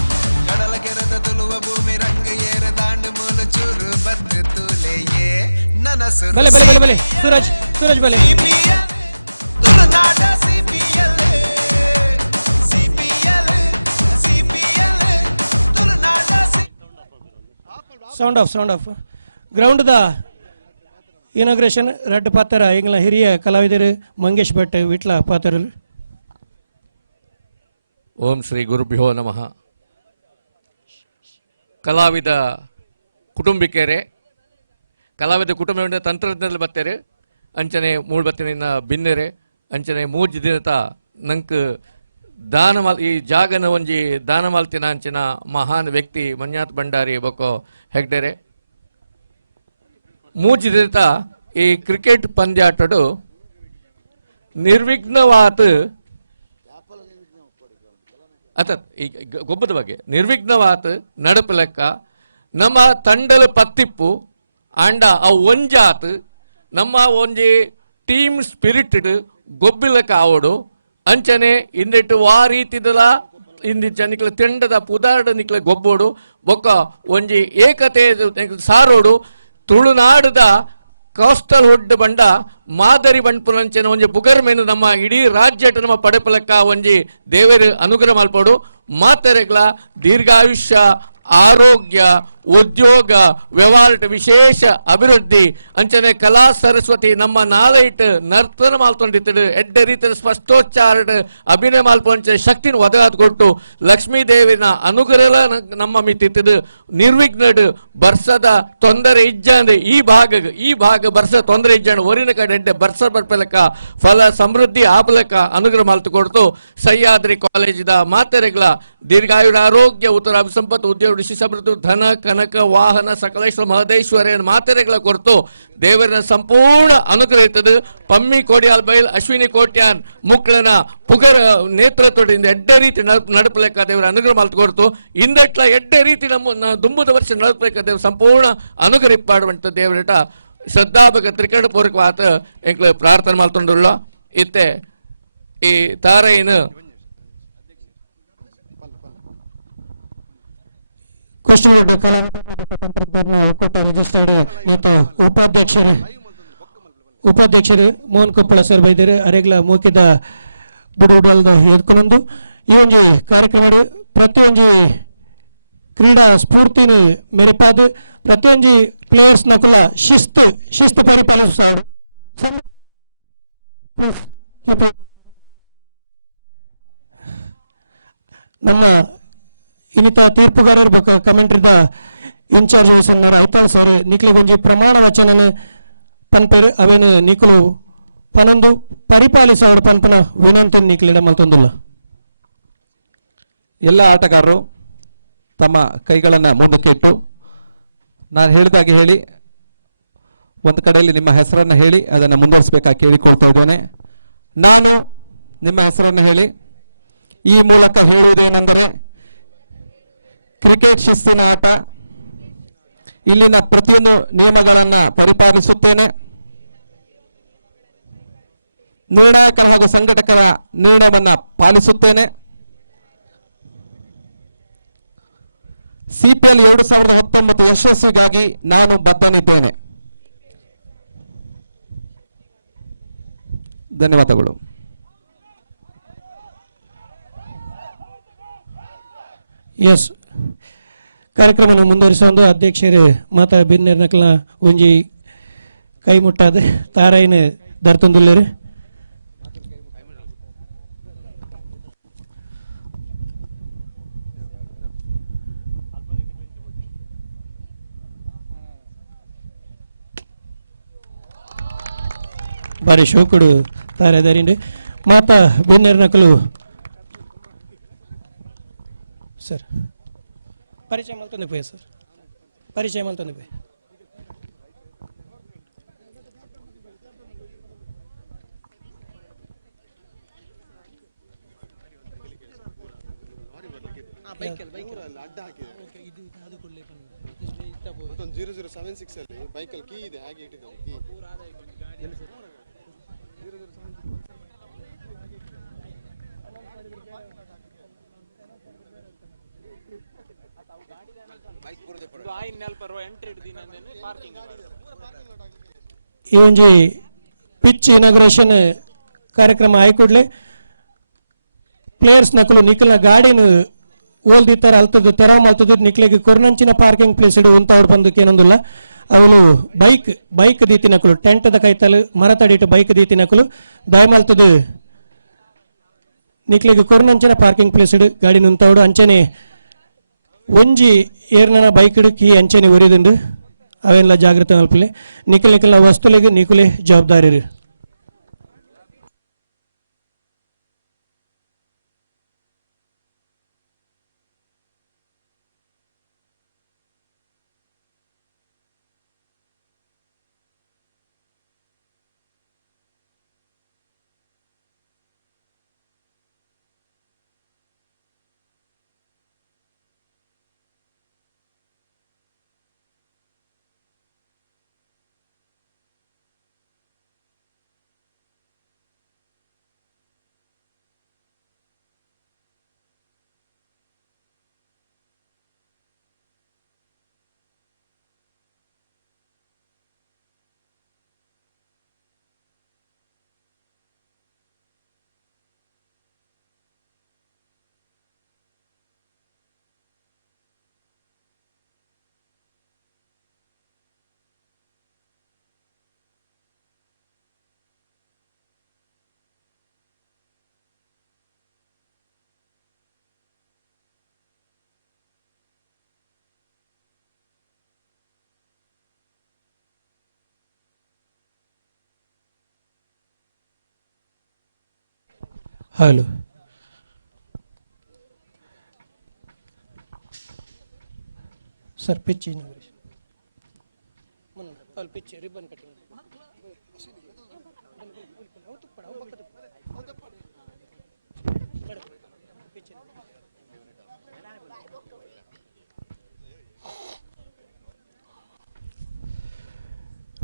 ಬಲೆ ಸೂರಜ್ ಬಲೆ sound of ground the inauguration red ಪಾತ್ರ ಇಂಗ್ಲ ಹಿರಿಯ ಕಲಾವಿದರು ಮಂಗೇಶ್ ಭಟ್ ವಿಟ್ಲ ಪಾತ್ರರು. ಓಂ ಶ್ರೀ ಗುರುಭ್ಯೋ ನಮಃ. ಕಲಾವಿದ ಕುಟುಂಬಿಕೆರೆ ಕಲಾವಿದ ಕುಟುಂಬ ತಂತ್ರಜ್ಞರಲ್ಲಿ ಬತ್ತೇರೆ ಅಂಚನೆ ಮೂಳು ಬತ್ತಿನ ಬಿನ್ನೆರೆ ಅಂಚನೆ ಮೂಜು ದಿನತ ನಂಕ್ ದಾನ ಈ ಜಾಗನ ಒಂಜಿ ದಾನ ಮಾಲ್ತಿನ ಅಂಚಿನ ಮಹಾನ್ ವ್ಯಕ್ತಿ ಮಂಜುನಾಥ್ ಭಂಡಾರಿ ಬೊಕೊ ಹೆಗ್ಡೆರೆ ಮೂಜು ದಿನತ ಈ ಕ್ರಿಕೆಟ್ ಪಂದ್ಯಾಟಡು ನಿರ್ವಿಘ್ನವಾತ್ ಅತ ಈ ಗೊಬ್ಬದ ಬಗ್ಗೆ ನಿರ್ವಿಘ್ನವಾತ್ ನಡಪಲೆಕ್ಕ ನಮ್ಮ ತಂಡಲ ಪತ್ತಿಪ್ಪು ಅಂಡ ಆ ಒಂಜಾತ್ ನಮ್ಮ ಒಂಜಿ ಟೀಮ್ ಸ್ಪಿರಿಟ್ ಗೊಬ್ಬಿಲಕ್ಕ ಆವಡು ಅಂಚನೆ ಇಂದೆಟ್ಟು ವಾ ರೀತಿದಲ ಇಂದಿ ನಿಕ್ಲ ತೆಂಡದ ಪುದಾರ್ಡ ನಿಕ್ಲ ಗೊಬ್ಬೋಡು ಬೊಕ್ಕ ಒಂಜಿ ಏಕತೆ ಸಾರೋಡು ತುಳುನಾಡದ ಕೋಸ್ಟಲ್ ಹೊಡ್ಡು ಬಂಡ ಮಾದರಿ ಬಂಡ್ಪುನಂಚಿನ ಒಂಜಿ ಬುಗರ್ ಮೇನು ನಮ್ಮ ಇಡೀ ರಾಜ್ಯಟ ನಮ್ಮ ಪಡೆಪಲಕ್ಕ ಒಂಜಿ ದೇವರು ಅನುಗ್ರಹ ಮಲ್ಪಡು ಮಾತೆರೆಗ್ಲ ದೀರ್ಘಾಯುಷ್ಯ ಆರೋಗ್ಯ ಉದ್ಯೋಗ ವ್ಯವಹಾರ ವಿಶೇಷ ಅಭಿವೃದ್ಧಿ ಅಂಚನೆ ಕಲಾ ಸರಸ್ವತಿ ನಮ್ಮ ನಾಲೈಟ್ ನರ್ತನ ಮಾಲ್ತೊಂಡಿತ್ತು ಎಡ್ಡೆ ರೀತಿಯ ಸ್ಪಷ್ಟೋಚ್ಚಾರ ಅಭಿನಯ ಮಾಲ್ಪಂಚ ಶಕ್ತಿನ ಒದಗಾದ ಕೊಟ್ಟು ಲಕ್ಷ್ಮೀ ದೇವಿನ ಅನುಗ್ರಹ ನಮ್ಮ ಮಿತ್ತಿದ್ದು ನಿರ್ವಿಘ್ನಡ್ ಬರ್ಸದ ತೊಂದರೆ ಇಜ್ಜಾಂಡ್ ಈ ಭಾಗ ಬರ್ಸ ತೊಂದರೆ ಇಜ್ಜಾಂಡ್ ಒರಿನ ಕಡೆ ಎಡ್ಡೆ ಬರ್ಸ ಬರ್ಪಲಕ ಫಲ ಸಮೃದ್ಧಿ ಆಪಲಕ ಅನುಗ್ರಹ ಮಾಲ್ತು ಕೊಡ್ತು ಸಹ್ಯಾದ್ರಿ ಕಾಲೇಜಿದ ಮಾತೆರೆಗಳ ದೀರ್ಘಾಯುರ ಆರೋಗ್ಯ ಉತ್ತರ ಅಭಿಸಂಪತ್ತು ಉದ್ಯೋಗ ಋಷಿ ಸಮೃದ್ಧಿ ಧನ ಕನಕ ವಾಹನ ಸಕಲೇಶ್ವರ ಮಹದೇಶ್ವರ ಮಾತೆರೆಗಳ ಕೊರತು ದೇವರನ್ನ ಸಂಪೂರ್ಣ ಅನುಗ್ರಹ ಇರ್ತದೆ ಪಮ್ಮಿ ಕೋಡಿಯಾಲ್ ಬೈಲ್ ಅಶ್ವಿನಿ ಕೋಟ್ಯಾನ್ ಮುಕ್ಳನ ಪುಗರ ನೇತೃತ್ವದಿಂದ ಎಡ್ಡ ರೀತಿ ನಡಪಲೆಕ್ಕ ದೇವರ ಅನುಗ್ರಹ ಮಾಲ್ತು ಕೊಡ್ತು ಇಂದಟ್ಲ ಎಡ್ಡ ರೀತಿ ನಮ್ಮ ದುಂಬುದ ವರ್ಷ ನಡಪಲೆಕ್ಕ ದೇವರು ಸಂಪೂರ್ಣ ಅನುಗ್ರಹ ಇಪ್ಪಾಡುವಂತ ದೇವರಟ ಶ್ರದ್ಧಾಭಗ ತ್ರಿಕರಣ ಪೂರ್ವಕವಾತ ಎಂಕ್ಲ ಪ್ರಾರ್ಥನೆ ಮಾಡ್ಕೊಂಡುಳ್ಳ ಇತ್ತೆ ಈ ತಾರೈನ ಕೃಷ್ಣ ಕಲಾವಿದ ಒಕ್ಕೂಟ ರಿಜಿಸ್ಟರ್ಡ್ ಮತ್ತು ಉಪಾಧ್ಯಕ್ಷರು ಮೋಹನ್ ಕೊಪ್ಪಳ ಸರ್ ಬೈದರೆ ಅರೆಗ್ಲ ಮೂಕಿದ ಬುಡಬಲ್ದು ಎದ್ಕೊಂಡು ಈ ಒಂದು ಕಾರ್ಯಕ್ರಮ ಪ್ರತಿಯೊಂದು ಕ್ರೀಡಾ ಸ್ಫೂರ್ತಿನ ಮೆರಪಾದು ಪ್ರತಿಯೊಂದು ಪ್ಲೇಯರ್ಸ್ ನಕಲ ಶಿಸ್ತು ಪರಿಪಾಲಿಸ್ತಾడు ನಮ್ಮ ಇನ್ನಿತ ತೀರ್ಪುಗಾರರ ಬಗ್ಗೆ ಕಮೆಂಟ್ರಿದ ಇನ್ಚಾರ್ಜ್ ಸರ್ ಐತಾ ಸರ್ ನಿಕ್ಲ ಒಂಜಿ ಪ್ರಮಾಣ ವಚನ ಪನ್ಪರು ಅವೇನು ನಿಕ್ಲು ಪನೊಂದು ಪರಿಪಾಲಿಸೋರು ಪನ್ಪನ ವಿನಂತಿ ನಿಕ್ಲಿಡ ಮಲ್ತೊಂದಿಲ್ಲ. ಎಲ್ಲ ಆಟಗಾರರು ತಮ್ಮ ಕೈಗಳನ್ನು ಮುಂದಕ್ಕೆ ಇಟ್ಟು ನಾನು ಹೇಳಿದಾಗೆ ಹೇಳಿ ಒಂದು ಕಡೆಯಲ್ಲಿ ನಿಮ್ಮ ಹೆಸರನ್ನು ಹೇಳಿ ಅದನ್ನು ಮುಂದುವರಿಸಬೇಕಾಗಿ ಕೇಳಿಕೊಳ್ತಾ ಇದ್ದೇನೆ. ನಾನು ನಿಮ್ಮ ಹೆಸರನ್ನು ಹೇಳಿ ಈ ಮೂಲಕ ಹೇಳುವುದೇನೆಂದರೆ ಕ್ರಿಕೆಟ್ ಶಿಸ್ತಿನ ಆಟ, ಇಲ್ಲಿನ ಪ್ರತಿಯೊಂದು ನಿಯಮಗಳನ್ನು ಪರಿಪಾಲಿಸುತ್ತೇನೆ. ನಿರ್ಣಾಯಕರ ಹಾಗೂ ಸಂಘಟಕರ ನಿರ್ಣಯವನ್ನು ಪಾಲಿಸುತ್ತೇನೆ. ಸಿಪಿಎಲ್ 2019 ಯಶಸ್ಸಿಗಾಗಿ ನಾನು ಬದ್ಧನಿದ್ದೇನೆ. ಧನ್ಯವಾದಗಳು. ಎಸ್ ಕಾರ್ಯಕ್ರಮ ಮುಂದುವರಿಸೊಂದು ಅಧ್ಯಕ್ಷರು ಮಾತಾ ಬಿನ್ನೇರ್ ನಕಲ ಒಂಜಿ ಕೈ ಮುಟ್ಟಾದ ತಾರಾಯಿನ ದರ್ತೊಂದುಲ್ಲೇರು. ಬಾರಿ ಶೋಕುಡು ತಾರೆದಾರಿಂಡು ಮಾತಾ ಬಿನ್ನೇರ್ ನಕಲು ಸರ್ ಪರಿಚಯ ಮಾಡ್ತಂದೆ ಪೋಯ ಸರ್ ಪರಿಚಯ ಮಾಡ್ತಂದೆ ಪೋಯ ಅಡ್ಡ ಹಾಕಿದೆ 0076 ಅಲ್ಲಿ ಬೈಕಲ್ಲಿ ಕೀ ಇದೆ ಹಾಗೆ ಇಟ್ಟಿದ್ದಾರೆ ಕೀ ಈ ಒಂದು ಪಿಚ್ ಇನಾಗ್ರೇಷನ್ ಕಾರ್ಯಕ್ರಮ ಆಯ್ಕೊಡ್ಲೆ ಪ್ಲೇಯರ್ಸ್ ನಕಲು ನಿಖಲ್ನ ಗಾಡಿನ ಓಲ್ದಿತ್ತಾರೆ ಅಲ್ತದ್ದು ತೆರವು ಮಾಡ್ತದ್ದು ನಿಕ್ಲಿಗೆ ಕೊರ್ನಂಚಿನ ಪಾರ್ಕಿಂಗ್ ಪ್ಲೇಸ್ ಇಡು ಅಂತ ಅವ್ರು ಬಂದಕ್ಕೆ ಏನೊಂದಿಲ್ಲ ಅವನು ಬೈಕ್ ದೀತಿ ನಕಲು ಟೆಂಟದ ಕೈತಲು ಮರ ತಡಿಟ್ಟು ಬೈಕ್ ದೀತಿ ನಕಲು ದಯಮಲ್ತದ್ದು ನಿಕ್ಲಿಗೆ ಕೊರ್ನಂಚಿನ ಪಾರ್ಕಿಂಗ್ ಪ್ಲೇಸ್ ಇಡು ಗಾಡಿ ನಿಂತವಡು ಅಂಚನೆ ಒಂಜಿ ಏರ್ನ ಬೈಕ್ ಇಡು ಕೀ ಅಂಚನೆ ಒರಿದುಂಡು ಅವೆಲ್ಲ ಜಾಗ್ರತೆ ಮಲ್ಪಲೆ ನಿಖಲ್ ವಸ್ತುಲಿಗೆ ನಿಖುಲೆ ಜವಾಬ್ದಾರಿ. Hello sir pitch pitch ribbon cutting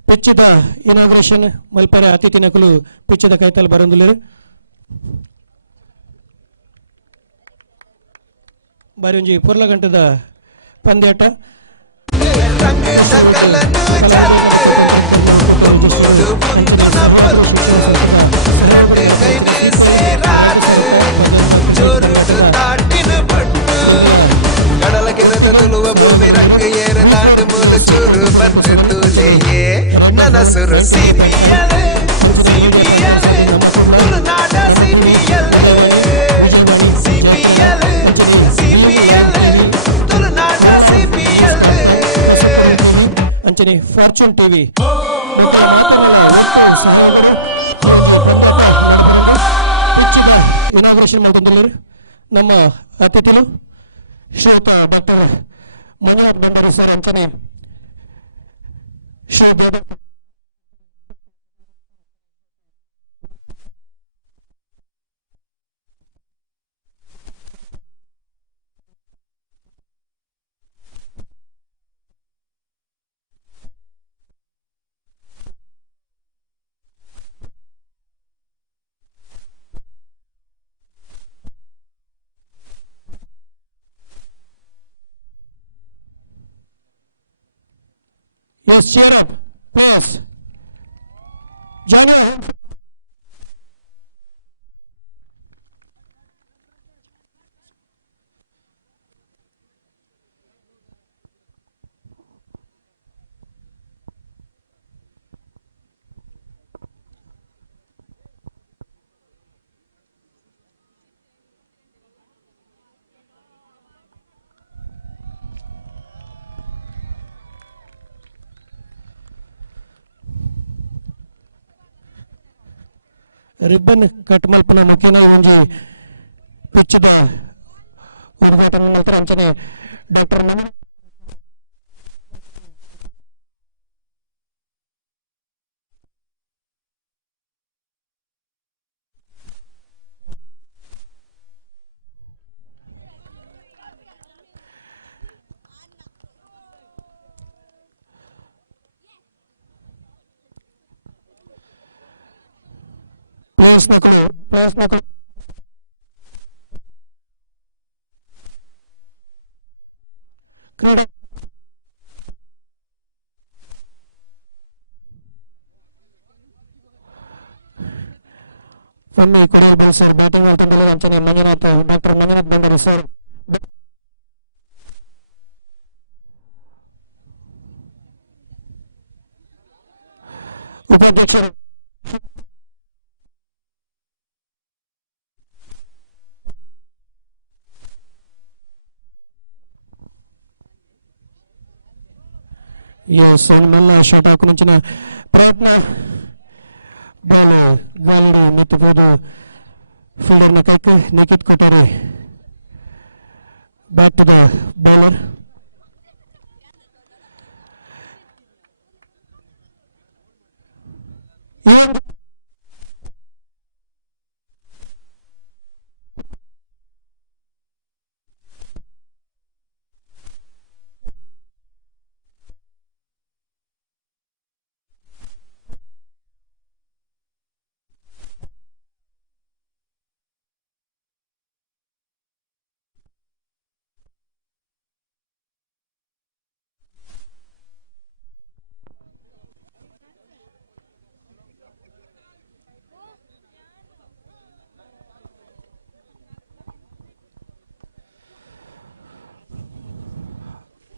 పిచ్చిద ఇనాగ్రేషన్ మల్పరే అతిథి నకులు పిచ్చిద కైతల్ బరందులేరు ಬಾರಿ ಪುರ್ಲಗಂಟದ ಪಂದ್ಯಾಟ ಕಡಲ ಕೆರೆದ ತುಳುವ ಭೂಮಿ ರಂಗ ಏರ ದಾಂಡು ಮೂಲ ಚೂರು ಬಂದು ತೂಲೆಯೇ ನನಸುರು ಸಿಪಿಎಲ್ ಸಿಪಿಎಲ್ ತುಳುನಾಡ ಸಿಪಿಎಲ್ ಸಿಪಿಎಲ್ ಸಿಪಿಎಲ್ ತುಳುನಾಡ ಸಿಪಿಎಲ್ ಅಂಚನೆ ಫಾರ್ಚೂನ್ ಟಿವಿ ಇನಾಗ್ರೇಷನ್ ಮಾಡಿದ್ರು ನಮ್ಮ ಅತಿಥಿಗಳು ಶ್ರೀಯುತ ಡಾಕ್ಟರ್ ಮಂಜುನಾಥ್ ಬಂಡಾರಿ ಸರ್ ಅಂತಾನೆ Shri Yes, cheer up, please. Join him. Ribbon cut ಮಲ್ಪನ ಮುಖೇನ ಒಂಜಿ ಪಿಚ್ಚದ ಉದ್ಘಾಟನೆ ನಂತರ ಅಂಚನೆ ಡಾಕ್ಟರ್ ಪ್ಲೇಸ್ ಮಕ್ಕಳು ಕ್ರೀಡೆ ಒಮ್ಮೆ ಕೊಡಗಲ್ ಸರ್ ಬ್ಯಾಟಿಂಗ್ ತಂಡದಲ್ಲಿ ಅಂಚನೆ ಮಂಜುನಾಥ್ ಡಾಕ್ಟರ್ ಮಂಜುನಾಥ್ ಬಂಡಾರಿ ಸರ್ ಉಪಾಧ್ಯಕ್ಷರು ಮಲ್ಲ ಶಾಟ್ ಹಾಕೊಂಚಿನ ಪ್ರಯತ್ನ ಬಾಲ್ ಗಾಲಡ ನಿಂತುಬೋದು ಫೀಲ್ಡರ್ನ ಕೈಗೆ ನಿಖಿತ್ ಕೊಟ್ಟಾರೆ bat to the bowler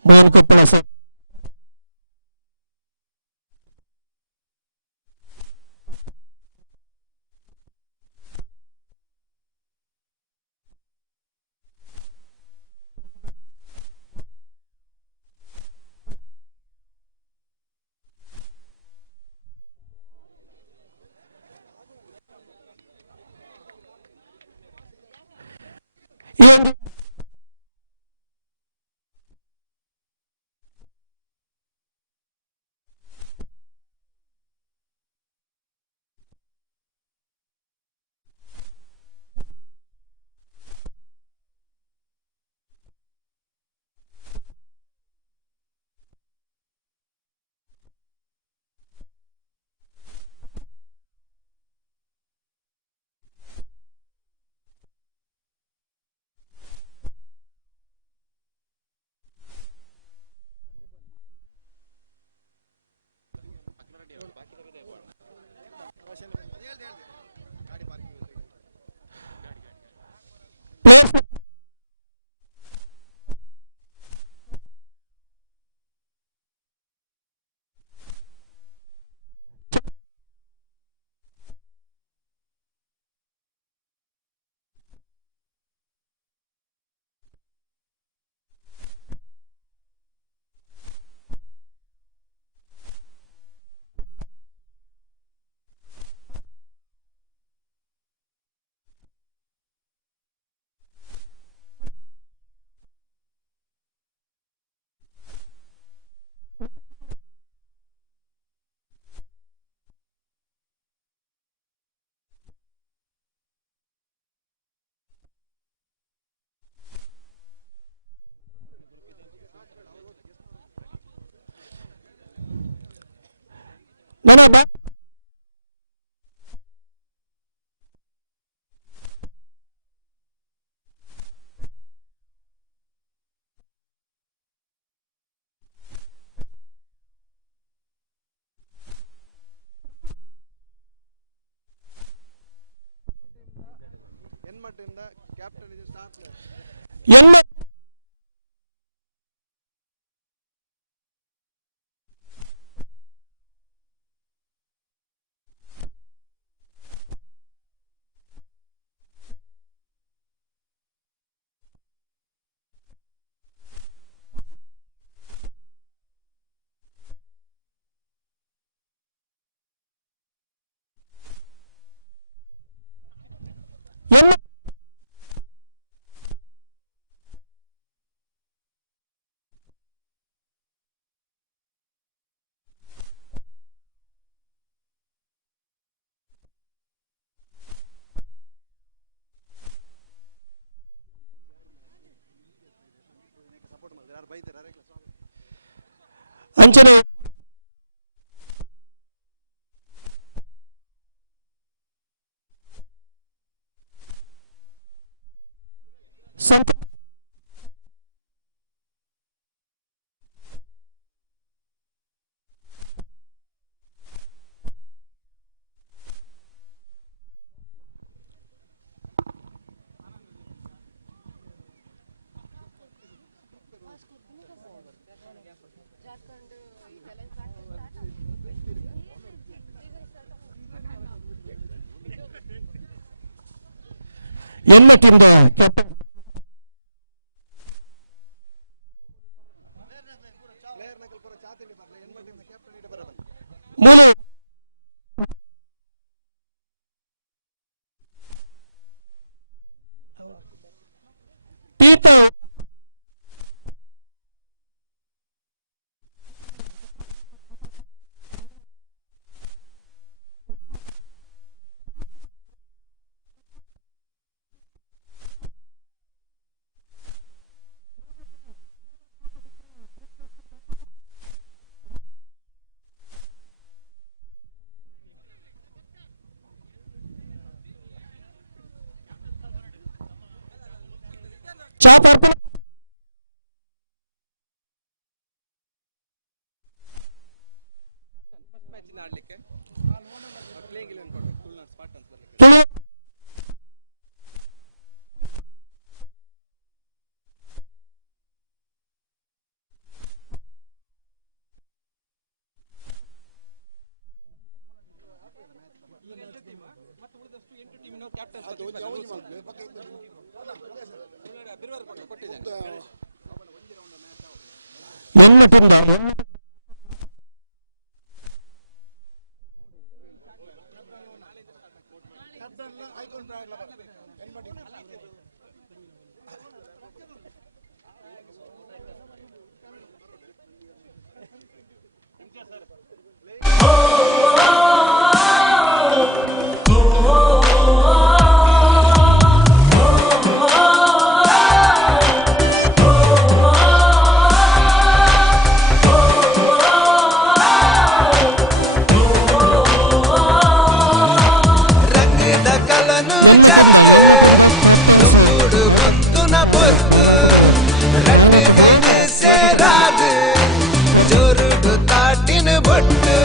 ball ಕೊಪ್ಪಳ ಸರ್ ಈ ಒಂದು ಹೆಣ್ಮಟ್ಟಿಂದ ಕ್ಯಾಪ್ಟನ್ ಇದು ಸ್ಟಾರ್ಟ್ ಎಲ್ಲ ಸಪೋರ್ಟ್ ಮಾಡಿದ್ರೆ ಯಾರು ಬೈತಾರೆ ಅಂಚನೆ ಸಂತ ಹೆಣ್ಮಟ್ಟಿಂದ ಕ್ಯಾಪ್ಟನ್ ಪ್ಲೇಯರ್ ನಕಲ್ ಪೂರ ಚಾತಿಂಡಿ ಬರಲಿ ಹೆಣ್ಮಟ್ಟಿಂದ ಕ್ಯಾಪ್ಟನ್ ಇಟ್ಟು ಬರಬಲ್ಲ ಮೂಲ ಪೀತ ಚಾಪಾಪ ಹೆಣ್ಮಟ್ಟಿಂದ ಕ್ಯಾಪ್ಟನ್ ಐಕೊಂಡು ಹೆಣ್ಮಟ್ಟಿಂದ ರಂಗದ ಕಲನು ಜತ್ತು ದುಂಬುಡು ಗುಂತುನ ಪೊತ್ತು ರಟ್ಟು ಕೈನು ಸೇರಾದು ಜೋರುಡು ತಾಟಿನ ಬೊಟ್ಟು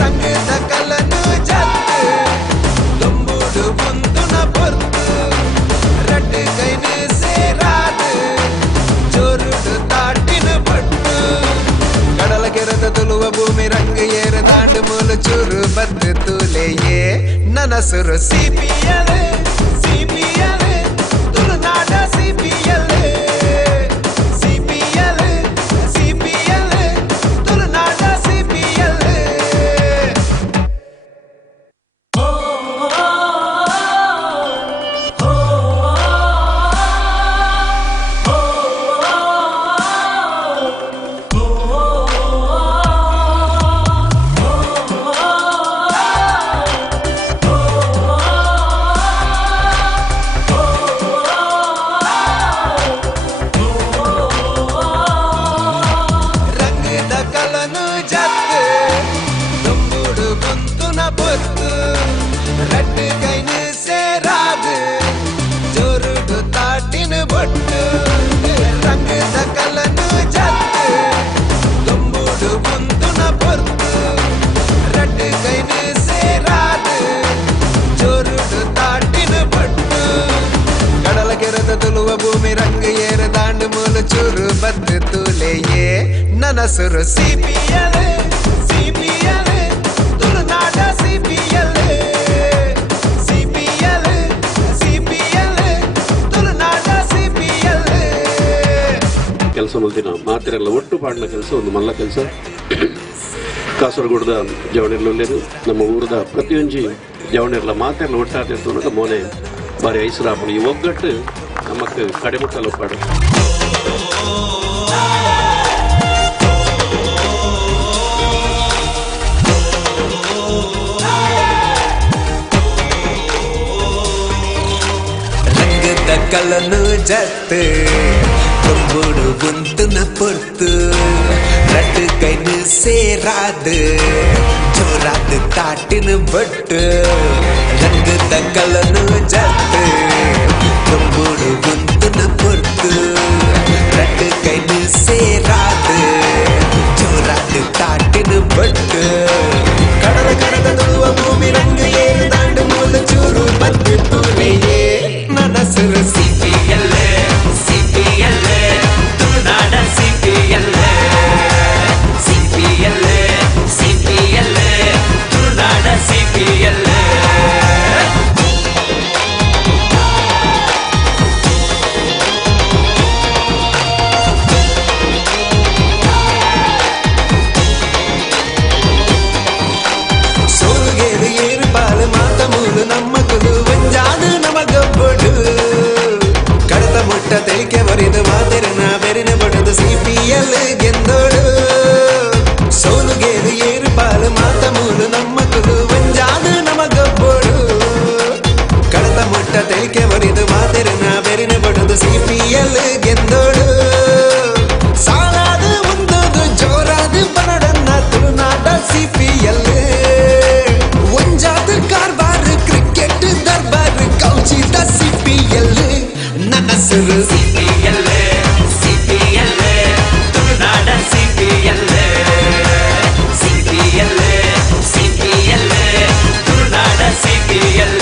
ರಂಗದ ಕಲನು ಜತ್ತು ದುಂಬುಡು ಗುಂತುನ ಪೊತ್ತು ರಟ್ಟು ಕೈನು ಸೇರಾದು ಜೋರುಡು ತಾಟಿನ ಬೊಟ್ಟು ಕಡಲ ಕೆರೆದ ತುಳುವ ಭೂಮಿ ರಂಗ ಏರ ದಾಂಡು ಮೂಲ ಚೂರು ಬದ್ದು ತೂಲೆಯೇ ನನಸುರು CPL CPL ತುಳುನಾಡ CPL CPL CPL ತುಳುನಾಡ CPL ರಂಗದ ಕಲನು ಜತ್ತು ದುಂಬುಡು ಗುಂತುನ ಪೊತ್ತು ರಟ್ಟು ಕೈನು ಸೇರಾದು ಜೋರುಡು ತಾಟಿನ ಬೊಟ್ಟು ರಂಗದ ಕಲನು ಜತ್ತು ದುಂಬುಡು ಗುಂತುನ ಪೊತ್ತು ರಟ್ಟು ಕೈನು ಸೇರಾದು ಜೋರುಡು ತಾಟಿನ ಬೊಟ್ಟು ಕಡಲ ಕೆರೆದ ತುಳುವ ಭೂಮಿ ರಂಗ ಏರ ದಾಂಡು ಮೂಲ ಚೂರು ಬದ್ದು ತೂಲೆಯೇ ನನಸುರು CPL CPL ತುಳುನಾಡ CPL CPL CPL ತುಳುನಾಡ CPL ಕೆಲಸ ಮಲ್ತಿನ ಮಾತೆರೆಲ್ಲ ಒಟ್ಟು ಪಾಡಿನ ಕೆಲಸ ಒಂದು ಮಲ್ಲ ಕೆಲಸ ಕಾಸರಗೋಡದ ಜವಣೆರ್ಲು ನಮ್ಮ ಊರದ ಪ್ರತಿಯೊಂಜಿ ಜವಣೆರ್ಲ ಮಾತೆರೆಲ್ಲ ಒಟ್ಟಾದ ಮೋನೆ ಬಾರಿ ಐಸರಾಪಣಿ ಈ ಒಗ್ಗಟ್ಟು ನಮಕ್ ಕಡಿಮುಟ್ಟಲು ಪಾಡು ರಂಗದ ಕಲನು ಜತ್ತು ದುಂಬುಡು ಗುಂತುನ ಪೊತ್ತು ರಟ್ಟು ಕೈನು ಸೇರಾದು ಜೋರಾದು ತಾಟಿನ ಬೊಟ್ಟು ರಂಗದ ಕಲನು ಜತ್ತು ದುಂಬುಡು ಗುಂತುನ ಪೊತ್ತು ರಟ್ಟು ಕೈನು ಸೇರಾದು ಜೋರಾದು ತಾಟಿನ ಬೊಟ್ಟು ಕಡಲ ಕಡದ ತುಳುವ ಭೂಮಿ ರಂಗ ಏರು ದಾಂಡು ಮೂಲ ಚೂರು ಬದ್ದು ತೂಲೆಯೇ ನನಸುರು CPL CPL ತುಳುನಾಡ CPL CPL CPL ತುಳುನಾಡ CPL ಸೋಲುಗೇರು ಏರು ಪಾಲು ಮಾತ ಮೂಲು ನಮ್ಮ ಕುಲು ಒಂಜಾದು ನಮಗೊಬ್ಬಡು ಕಡತ ಮುಟ್ಟ ತೆಲಿಕೆ ಬರಿದು ಮಾತೆರನ ಬೆರಿನ ಬಡದು CPL ಗೆಂದೋಡು ಸೋಲುಗೇರು ಏರು ಪಾಲು ಮಾತ ಮೂಲು ನಮ್ಮ ಕುಲು ಒಂಜಾದು ನಮಗೊಬ್ಬಡು ಕಡತ ಮುಟ್ಟ ತೆಲಿಕೆ ಬರಿದು ಮಾತೆರನ ಬೆರಿನ ಬಡದು CPL ಗೆಂದೋಡು ಸಾಲಾದು ಮುಂದೋದು ಜೋರಾದು ಬನಡನ್ನ ತುಳುನಾಡ CPL ಒಂಜಾದು ಕಾರ್ಬಾರ್ ಕ್ರಿಕೆಟ್ ದರ್ಬಾರ್ ಕೌಚಿದ CPL ನನಸುರು CPL CPL ತುಳುನಾಡ CPL CPL CPL ತುಳುನಾಡ CPL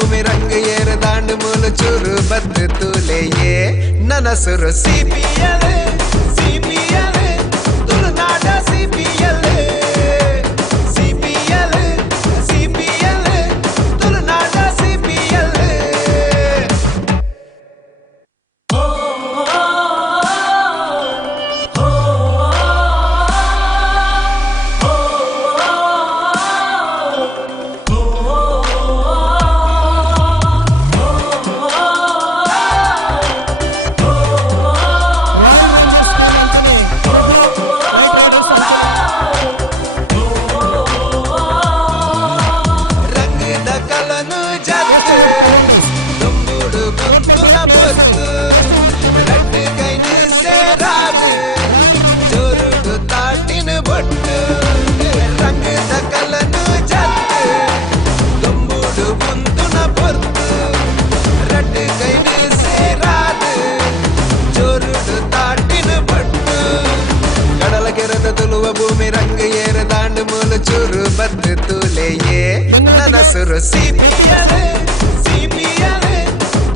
ಭೂಮಿ ರಂಗ ಏರು ದಾಂಡು ಮೂಲು ಚೂರು ಬದ್ದು ತೂಲೆಯೇ ನನ್ನ ಸುರು CPL CPL ತುಳುನಾಡ CPL CPL CPL ತುಳುನಾಡ CPL ರಂಗದ ಕಲನು ಜತ್ತು ತುಂಬುಡು ಗುಂಪುನ ಬೊತ್ತು ರಟ್ಟು ಕೈನು ಸೇರಾದು ಜೋರುಡು ತಾಟಿನ ಬೊಟ್ಟು ರಂಗದ ಕಲನು ಜತ್ತು ತುಂಬುಡು ಗುಂಪುನ ಬೊತ್ತು ರಟ್ಟು ಕೈನು ಸೇರಾದು ಜೋರುಡು ತಾಟಿನ ಬೊಟ್ಟು ಕಡಲ ಕೆರೆದ ತುಳುವ ಭೂಮಿ ರಂಗ ಏರು ದಾಂಡು ಮೂಲು ಚೂರು ಬದ್ದು ತೂಲೆಯೇ ನನ್ನ ಸುರು CPL CPL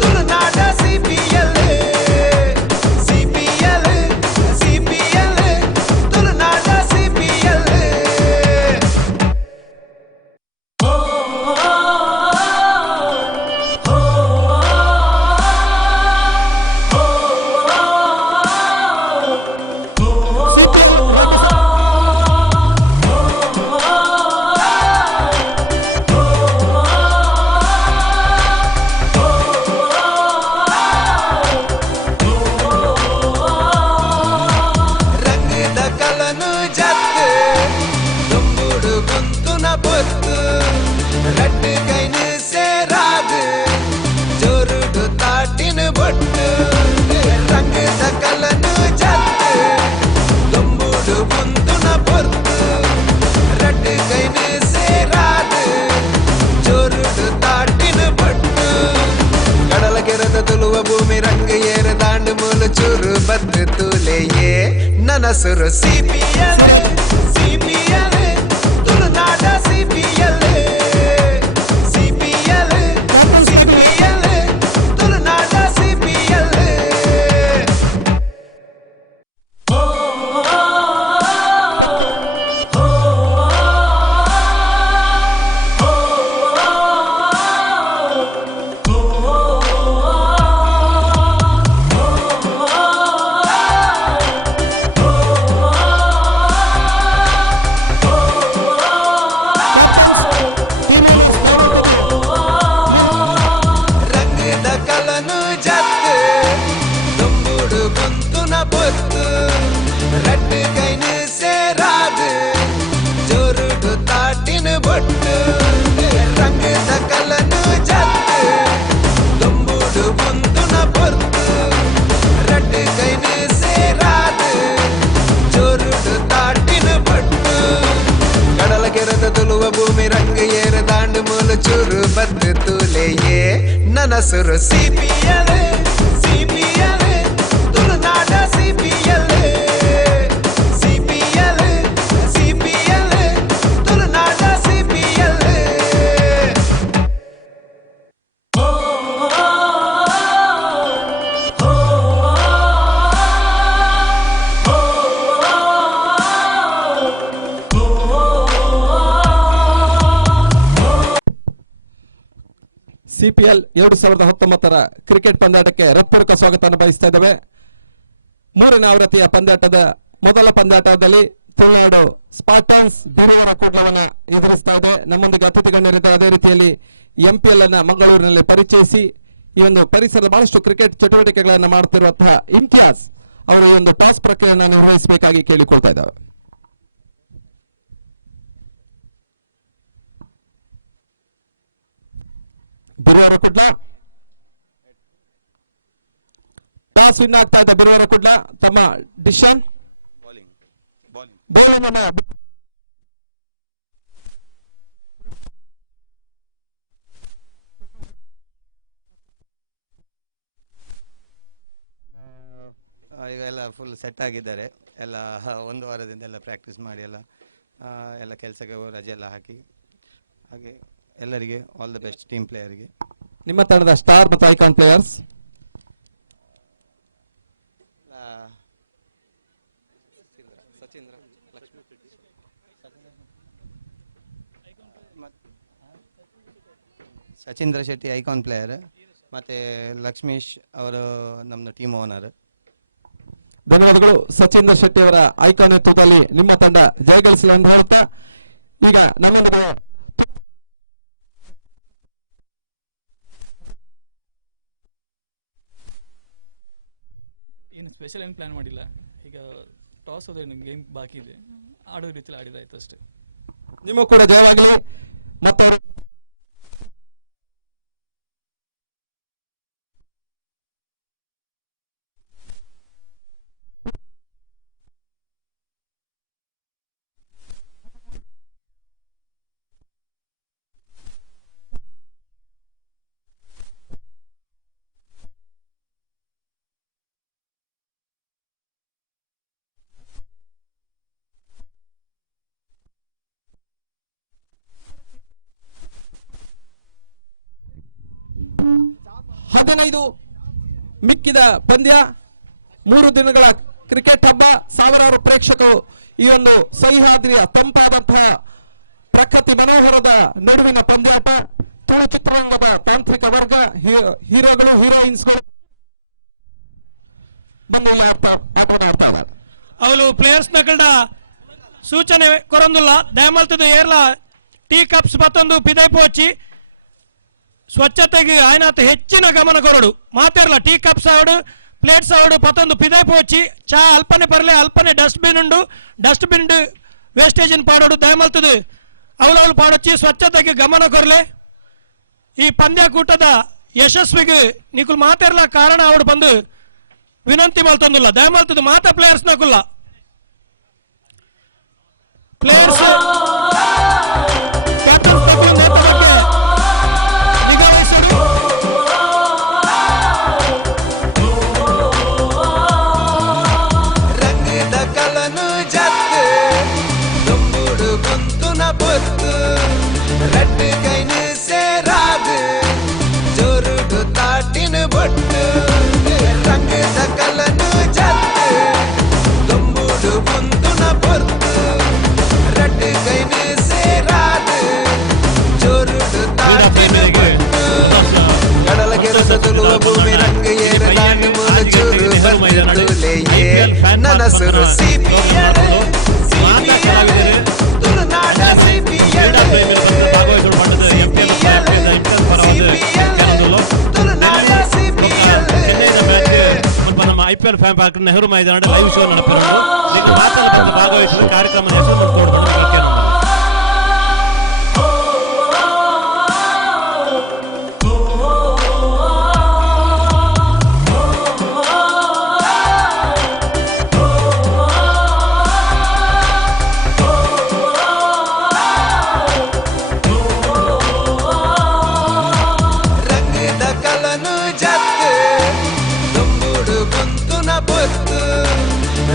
ತುಳುನಾಡ CPL CPL CPL ತುಳುನಾಡ CPL ರಂಗದ ಕಲನು ಜತ್ತು ತುಂಬುಡು ಗುಂತುನ ಬೊತ್ತು ರಟ್ಟು ಕೈನು ಸೇರಾದು ಜೋರುಡು ತಾಟಿನ ಬೊಟ್ಟು ರಂಗದ ಕಲನು ಜತ್ತು ತುಂಬುಡು ಗುಂತುನ ಬೊತ್ತು ರಟ್ಟು ಕೈನು ಸೇರಾದು ಜೋರುಡು ತಾಟಿನ ಬೊಟ್ಟು ಕಡಲ ಕೆರೆದ ತುಳುವ ಭೂಮಿ ರಂಗ ಏರು ದಾಂಡು ಮೂಲು ಚೂರು ಬದ್ದು ತೂಲೆಯೇ ನನ್ನ ಸುರು CPL CPL ತುಳುನಾಡ CPL CPL CPL ತುಳುನಾಡ CPL ರಂಗದ ಕಲನು ಜತ್ತು ತುಂಬುಡು ಗುಂತುನ ಬೊತ್ತು ರಟ್ಟು ಕೈನು ಸೇರಾದು ಜೋರುಡು ತಾಟಿನ ಬೊಟ್ಟು ರಂಗದ ಕಲನು ಜತ್ತು ತುಂಬುಡು ಗುಂತುನ ಬೊತ್ತು ರಟ್ಟು ಕೈನು ಸೇರಾದು ಜೋರುಡು ತಾಟಿನ ಬೊಟ್ಟು ಕಡಲ ಕೆರೆದ ತುಳುವ ಭೂಮಿ ರಂಗ ಏರು ದಾಂಡು ಮೂಲು ಚೂರು ಬದ್ದು ತೂಲೆಯೇ ನನ್ನ ಸುರು CPL CPL ತುಳುನಾಡ CPL CPL CPL ತುಳುನಾಡ CPL CPL 2019 ಕ್ರಿಕೆಟ್ ಪಂದ್ಯಾಟಕ್ಕೆ ಹೃತ್ಪೂರ್ವಕ ಸ್ವಾಗತ ಬಯಸ್ತಾ ಇದ್ದೇವೆ. ಮೂರನೇ ಆವೃತ್ತಿಯ ಪಂದ್ಯಾಟದ ಮೊದಲ ಪಂದ್ಯಾಟದಲ್ಲಿ ತುಳುನಾಡು ಸ್ಪಾರ್ಟನ್ಸ್ ಬೀರವರ ಕೋಟೆಯನ್ನು ಎದುರಿಸ್ತಾ ಇದೆ. ನಮ್ಮೊಂದಿಗೆ ಅತಿಥಿ ಗಣ್ಯರಿದ್ದ ಅದೇ ರೀತಿಯಲ್ಲಿ MPL ಅನ್ನ ಮಂಗಳೂರಿನಲ್ಲಿ ಪರಿಚಯಿಸಿ ಈ ಒಂದು ಪರಿಸರದ ಬಹಳಷ್ಟು ಕ್ರಿಕೆಟ್ ಚಟುವಟಿಕೆಗಳನ್ನು ಮಾಡುತ್ತಿರುವಂತಹ ಇಮ್ತಿಯಾಜ್ ಅವರು ಈ ಒಂದು ಟಾಸ್ ಪ್ರಕ್ರಿಯೆಯನ್ನು ನಿರ್ವಹಿಸಬೇಕಾಗಿ ಕೇಳಿಕೊಳ್ತಾ ಇದ್ದಾವೆ. ಬಿರುವರ ಕುಡ್ಲ ಟಾಸ್ ವಿನ್ ಆಗ್ತಾ ಇದೆ. ಬಿರುವರ ಕುಡ್ಲ ತಮ್ಮ ಡಿಶನ್ ಬೌಲಿಂಗ್ ಅನ್ನ ಈಗ ಎಲ್ಲ ಫುಲ್ ಸೆಟ್ ಆಗಿದ್ದಾರೆ. ಎಲ್ಲ ಒಂದು ವಾರದಿಂದ ಎಲ್ಲ ಪ್ರಾಕ್ಟೀಸ್ ಮಾಡಿ ಎಲ್ಲ ಕೆಲಸಕ್ಕೆ ರಜೆ ಎಲ್ಲ ಹಾಕಿ ಹಾಗೆ ಎಲ್ಲರಿಗೆ ಆಲ್ ದ ಬೆಸ್ಟ್ ಟೀಮ್ ಪ್ಲೇಯರ್ಗೆ. ನಿಮ್ಮ ತಂಡದ ಸ್ಟಾರ್ ಮತ್ತು icon players. Sachindra Shetty icon player, ಮತ್ತೆ ಲಕ್ಷ್ಮೀಶ್ ಅವರು ನಮ್ಮದು ಟೀಮ್ ಓನರ್. ಧನ್ಯವಾದಗಳು. ಸಚೀಂದ್ರ ಶೆಟ್ಟಿ ಅವರ ಐಕಾನ್ ನೇತೃತ್ವದಲ್ಲಿ ನಿಮ್ಮ ತಂಡ ಜಯಗಳಿಸಲು ಎಂದು ಹೇಳುತ್ತಾ ಈಗ ನಮ್ಮೆಲ್ಲರ ಏನು ಸ್ಪೆಷಲ್ ಏನು ಪ್ಲಾನ್ ಮಾಡಿಲ್ಲ. ಈಗ ಟಾಸ್ ಹೋದ್ರೆ ಗೇಮ್ ಬಾಕಿ ಇದೆ, ಆಡೋ ರೀತಿಯಲ್ಲಿ ಆಡಿದಾಯ್ತು ಅಷ್ಟೇ. ನಿಮ್ಮ ಕೂಡ ಜಯವಾಗಲಿ. ಮತ್ತು ಮಿಕ್ಕಿದ ಪಂದ್ಯ 3 ದಿನಗಳ ಕ್ರಿಕೆಟ್ ಹಬ್ಬ. ಸಾವಿರಾರು ಪ್ರೇಕ್ಷಕರು ಈ ಒಂದು ಸಹ್ಯಾದ್ರಿಯ ತಂಪಾದಂತಹ ಪ್ರಕೃತಿ ಮನೋಹರದ ನಡುವಿನ ಪಂದ್ಯಾಟ. ತುಳು ಚಿತ್ರರಂಗದ ತಾಂತ್ರಿಕ ವರ್ಗ, ಹೀರೋಗಳು, ಹೀರೋಯಿನ್ಸ್ಗಳು ಅವಳು ಪ್ಲೇಯರ್ಸ್ ನಕಲ್ಡ ಸೂಚನೆ ಕೊರೊಂದುಲ್ಲ ದಯಮಲ್ತದು ಏರ್ಲ ಟೀ ಕಪ್ಸ್ ಮತ್ತೊಂದು ಪಿದೈಪು ಹಚ್ಚಿ ಸ್ವಚ್ಛತೆಗೆ ಆಯ್ನಾತ ಹೆಚ್ಚಿನ ಗಮನ ಕೊರಡು ಮಾತಾರಲ್ಲ. ಟೀ ಕಪ್ಸ್ ಆವಡು, ಪ್ಲೇಟ್ಸ್ ಆವಡು, ಪತ್ತೊಂದು ಪಿದೈಪು ಹಚ್ಚಿ ಚಾ ಅಲ್ಪನೆ ಬರಲಿ, ಅಲ್ಪನೆ ಡಸ್ಟ್ಬಿನ್ ಉಂಡು, ಡಸ್ಟ್ಬಿನ್ ವೇಸ್ಟೇಜ್ ಪಾಡೋಡು ದಯಮಲ್ತದು ಅವಳು ಪಾಡೊಚ್ಚಿ ಸ್ವಚ್ಛತೆಗೆ ಗಮನ ಕೊರಲೆ. ಈ ಪಂದ್ಯಕೂಟದ ಯಶಸ್ವಿಗೆ ನಿಕುಲ್ ಮಾತಾರಲ್ಲ ಕಾರಣ ಅವಡು ಬಂದು ವಿನಂತಿ ಮಲ್ತೊಂದುಲ್ಲ ದಯಮಲ್ತದು ಮಾತಾ ಪ್ಲೇಯರ್ಸ್ ನಕುಲ್ಲ ಪ್ಲೇಯರ್ಸ್ ರಂಗದ ಕಲನು ಜತ್ತು ದುಂಬುಡು ಗುಂತುನ ಬೊತ್ತು ರಟ್ಟು ಕೈನು ಸೇರಾದು ಜೋರುಡು ತಾಟಿನ ಬೊಟ್ಟು. ರಂಗದ ಕಲನು ಜತ್ತು ದುಂಬುಡು ಗುಂತುನ ಬೊತ್ತು ರಟ್ಟು ಕೈನು ಸೇರಾದು ಜೋರುಡು ತಾಟಿನ ಬೊಟ್ಟು. ಕಡಲ ಕೆರಸ ತುಳುವ ಭೂಮಿ ರಂಗ ಏರ ದಾಂಡು ಮೂಲ ಚೂರು ಬಂದುಲೆಯೇ ನನಸುರು ಸಿಪಿಎಲ್ ತುಳುನಾಡ ಸಿಪಿಎಲ್ ತುಳುನಾಡ ಸಿಪಿಎಲ್. ನಮ್ಮ IPL ಫ್ಯಾನ್ ಪಾರ್ಕ್ ನೆಹರು ಮೈದಾನ ಲೈವ್ ಶೋ ನಡೆಪಿರೋದು. ನೀವು ಮಾತನಾಡಿ ಭಾಗವಹಿಸಿದ ಕಾರ್ಯಕ್ರಮದ ಹೆಸರು ನೋಡ್ಕೊಂಡು ರಂಗದ ಕಲನು ಜತ್ತು ದುಂಬುಡು ಗುಂತುನ ಬೊತ್ತು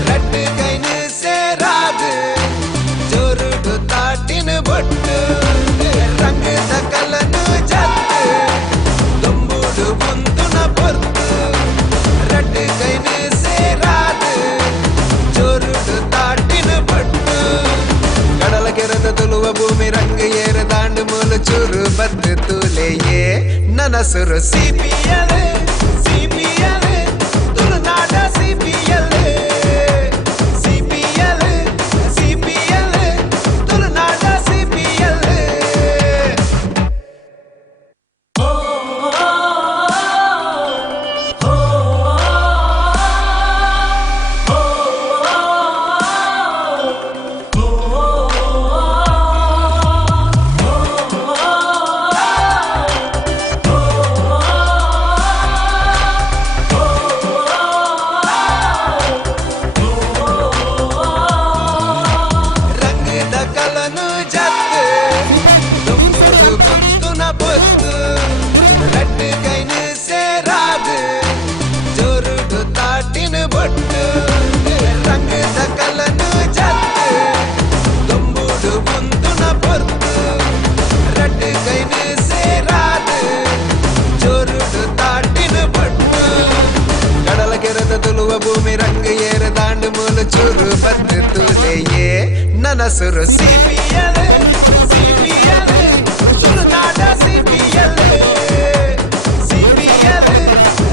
ರಟ್ಟು ಕೈನು ಸೇರಾದು ಜೋರುಡು ತಾಟಿನ ಬೊಟ್ಟು. ರಂಗದ ಕಲನು ಜತ್ತು ದುಂಬುಡು ಗುಂತುನ ಬೊತ್ತು ರಟ್ಟು ಕೈನು ಸೇರಾದು ಜೋರುಡು ತಾಟಿನ ಬೊಟ್ಟು. ಕಡಲ ಕೆರೆದ ತುಳುವ ಭೂಮಿ ರಂಗ ಏರ ದಾಂಡು ಮೂಲ ಚೂರು ಬದ್ದು ತೂಲೆಯೇ ನನಸುರು ಸಿಪಿಎಲ್ ಸಿಪಿಎಲ್ ತುಳುನಾಡ ಸಿಪಿಎಲ್ ಸಿಪಿಎಲ್ ಸಿಪಿಎಲ್ ತುಳುನಾಡ ಸಿಪಿಎಲ್. ಒಂಚೂರು ಬತ್ತು ತುಲೆಯೇ ನನಸುರು ಸಿಪಿಎಲ್ ಸಿಪಿಎಲ್ ತುಳುನಾಡ ಸಿಪಿಎಲ್ ಸಿಪಿಎಲ್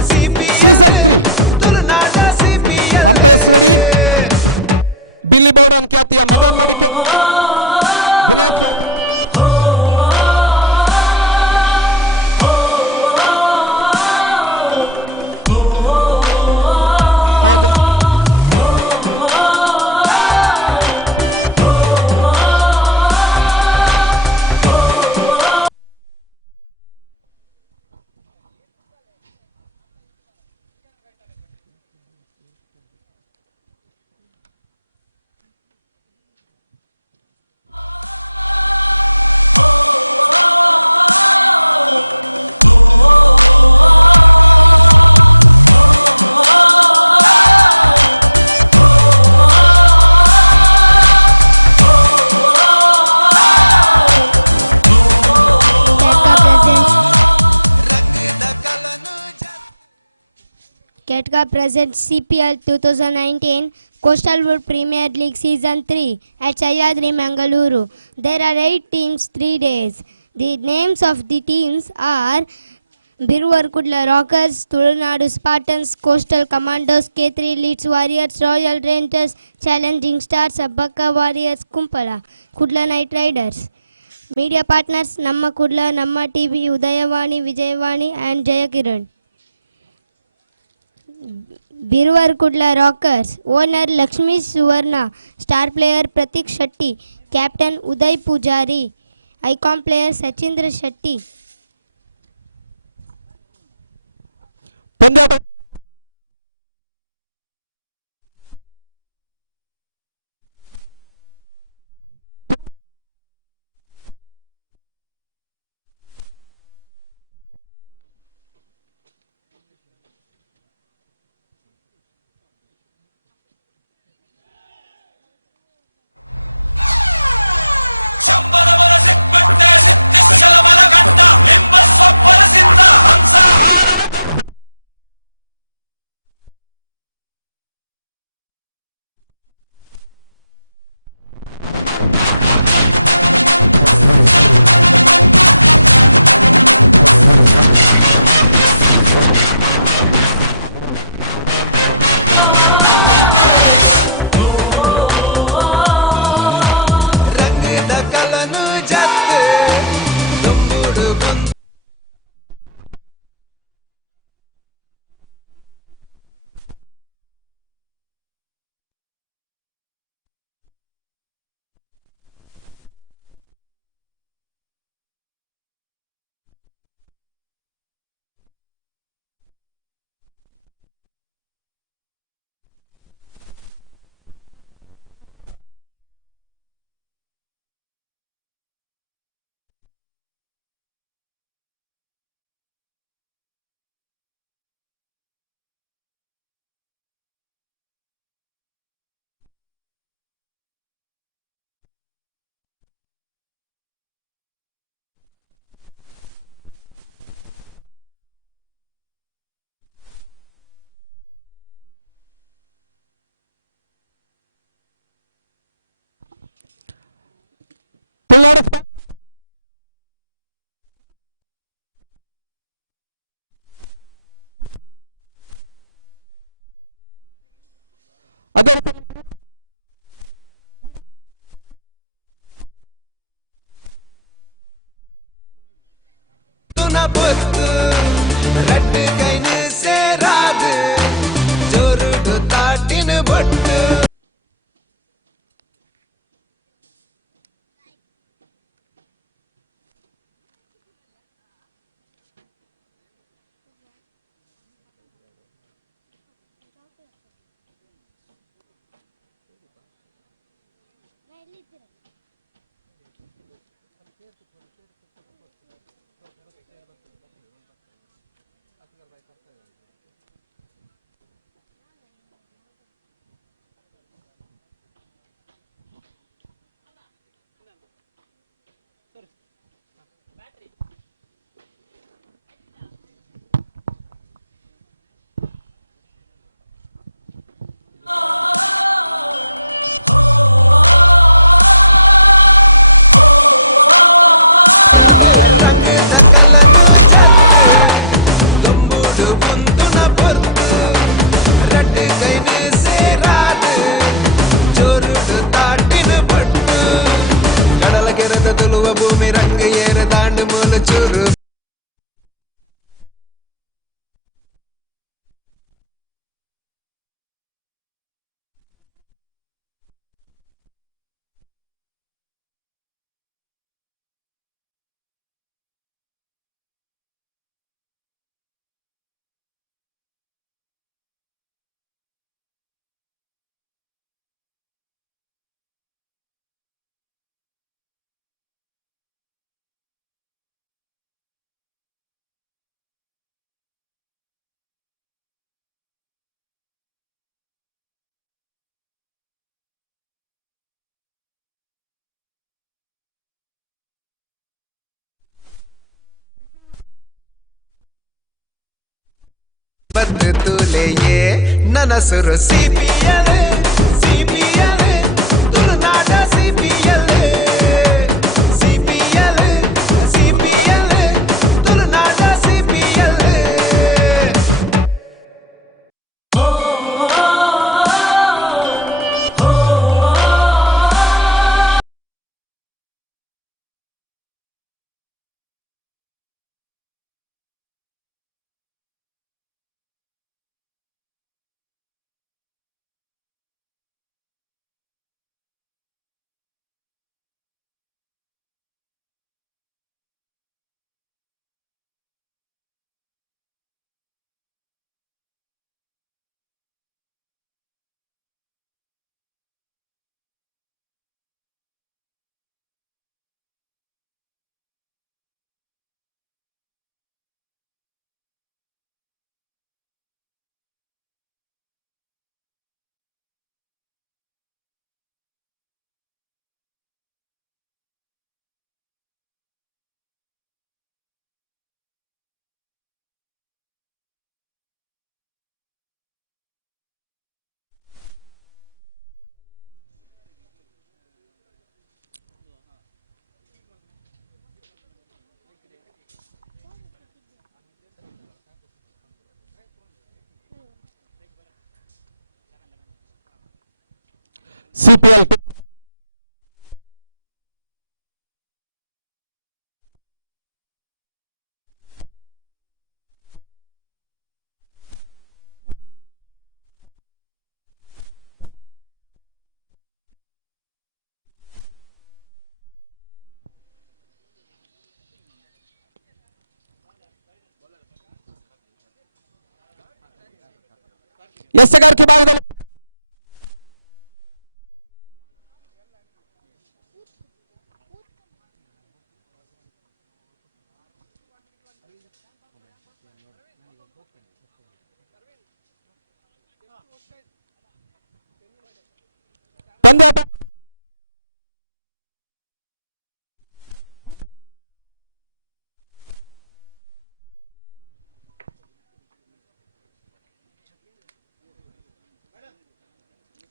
ಸಿಪಿಎಲ್ ತುಳುನಾಡ ಸಿಪಿಎಲ್ ಬಿಲ್ಲಿ ಬಾಬನ್ ಖ್ಯಾತಿಯ Ketka presents CPL 2019 Coastal Wood Premier League Season 3 at Sahyadri, Mangaluru. There are 8 teams, 3 days. The names of the teams are Biruvarkudla Rockers, Tulunadu Spartans, Coastal Commandos, K3 Leeds Warriors, Royal Rangers, Challenging Stars, Abbaka Warriors, Kumpala, Kudla Knight Riders. Media partners Namma Kudla, Namma TV, Udayavani, Vijayavani and Jayakiran. Biruvarkudla Rockers. Owner Lakshmi Suvarna. Star player Pratik Shetty. Captain Uday Pujari. Icon player Sachindra Shetty. ರಂಗದ ಕಲನು ಜತ್ ದುಂಬುಡು ಬಂದು பொத்து red கைனு சேராது ஜோருடு தாட்டினு பொட்டு ದಕಲನು ಜತ್ತು ದುಂಬುಡು ಮುಂದುನ ಪೊರ್ತು ರಟ್ಟು ಕೈನು ಸೇರಾದು ಜೋರುಡು ತಾಟಿನ ಪಟ್ಟು ಕಡಲ ಕೆರೆದ ತುಳುವ ಭೂಮಿ ರಂಗ ಏರ ದಾಂಡು ಮೂಲ ಚೂರು ಬದ್ದು ತುಲೆಯೇ ನನಸುರು ಸಿಪಿಎಲ್ ಸಿಪಿಎಲ್ ತುಳುನಾಡ ಸಿಪಿಎಲ್ ಸಿಪಿಎಲ್ ಸಿಪಿಎಲ್ ತುಳುನಾಡ ಸಿಪಿಎಲ್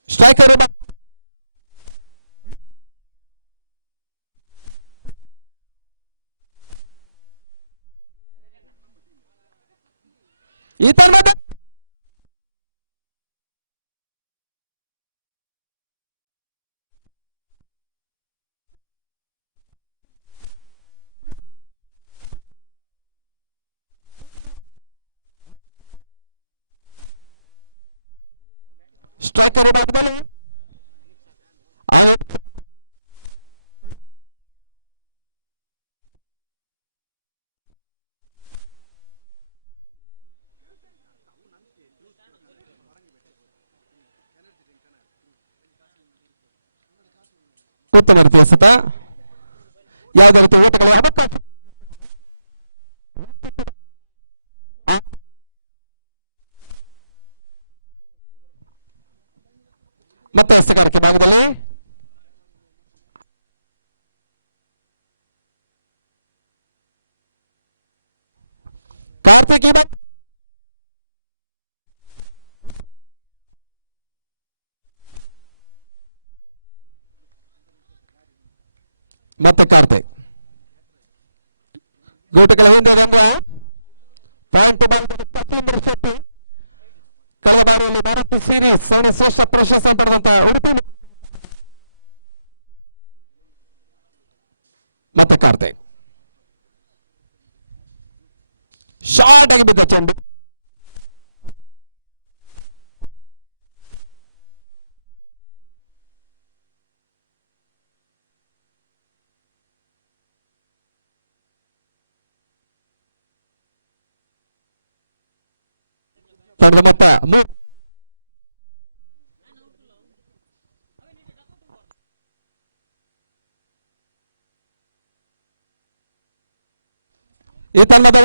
ಸ್ಟ್ರೈಕರ್ ಈ ತರ ಸ್ಟ್ರೈಕರ್ ಕೂತು ಮಾಡ್ತೀವಿ ಸತ ಯಾವ್ದಾದ್ರು ಮತ್ತೆ ಹೆಸರುಗಾರಿಕೆ ಭಾಗದಲ್ಲಿ ಕಾರ್ತಿಕ್ ಮತ್ತೆ ಕಾರ್ತಿಕ್ ಅಲ್ಲಿಂದ ಒಂದು ಪಾಯಿಂಟ್ ಬಂದು ಶೆಟ್ಟಿ ಕಳೆದಾರಿಯಲ್ಲಿ ಭಾರತ ಸೀರೀಸ್ ಶ್ರೇಷ್ಠ ಪ್ರಶಸ್ತಿ ಪಡೆದಂತಹ ಉಡುಪಿ ಮತ್ತೆ ಕಾರ್ತಿಕ್ ಶಾರ್ಟ್ ಆಗಿ ಬಿದ್ದ ಚೆಂಡು ಈ ತಂಡದ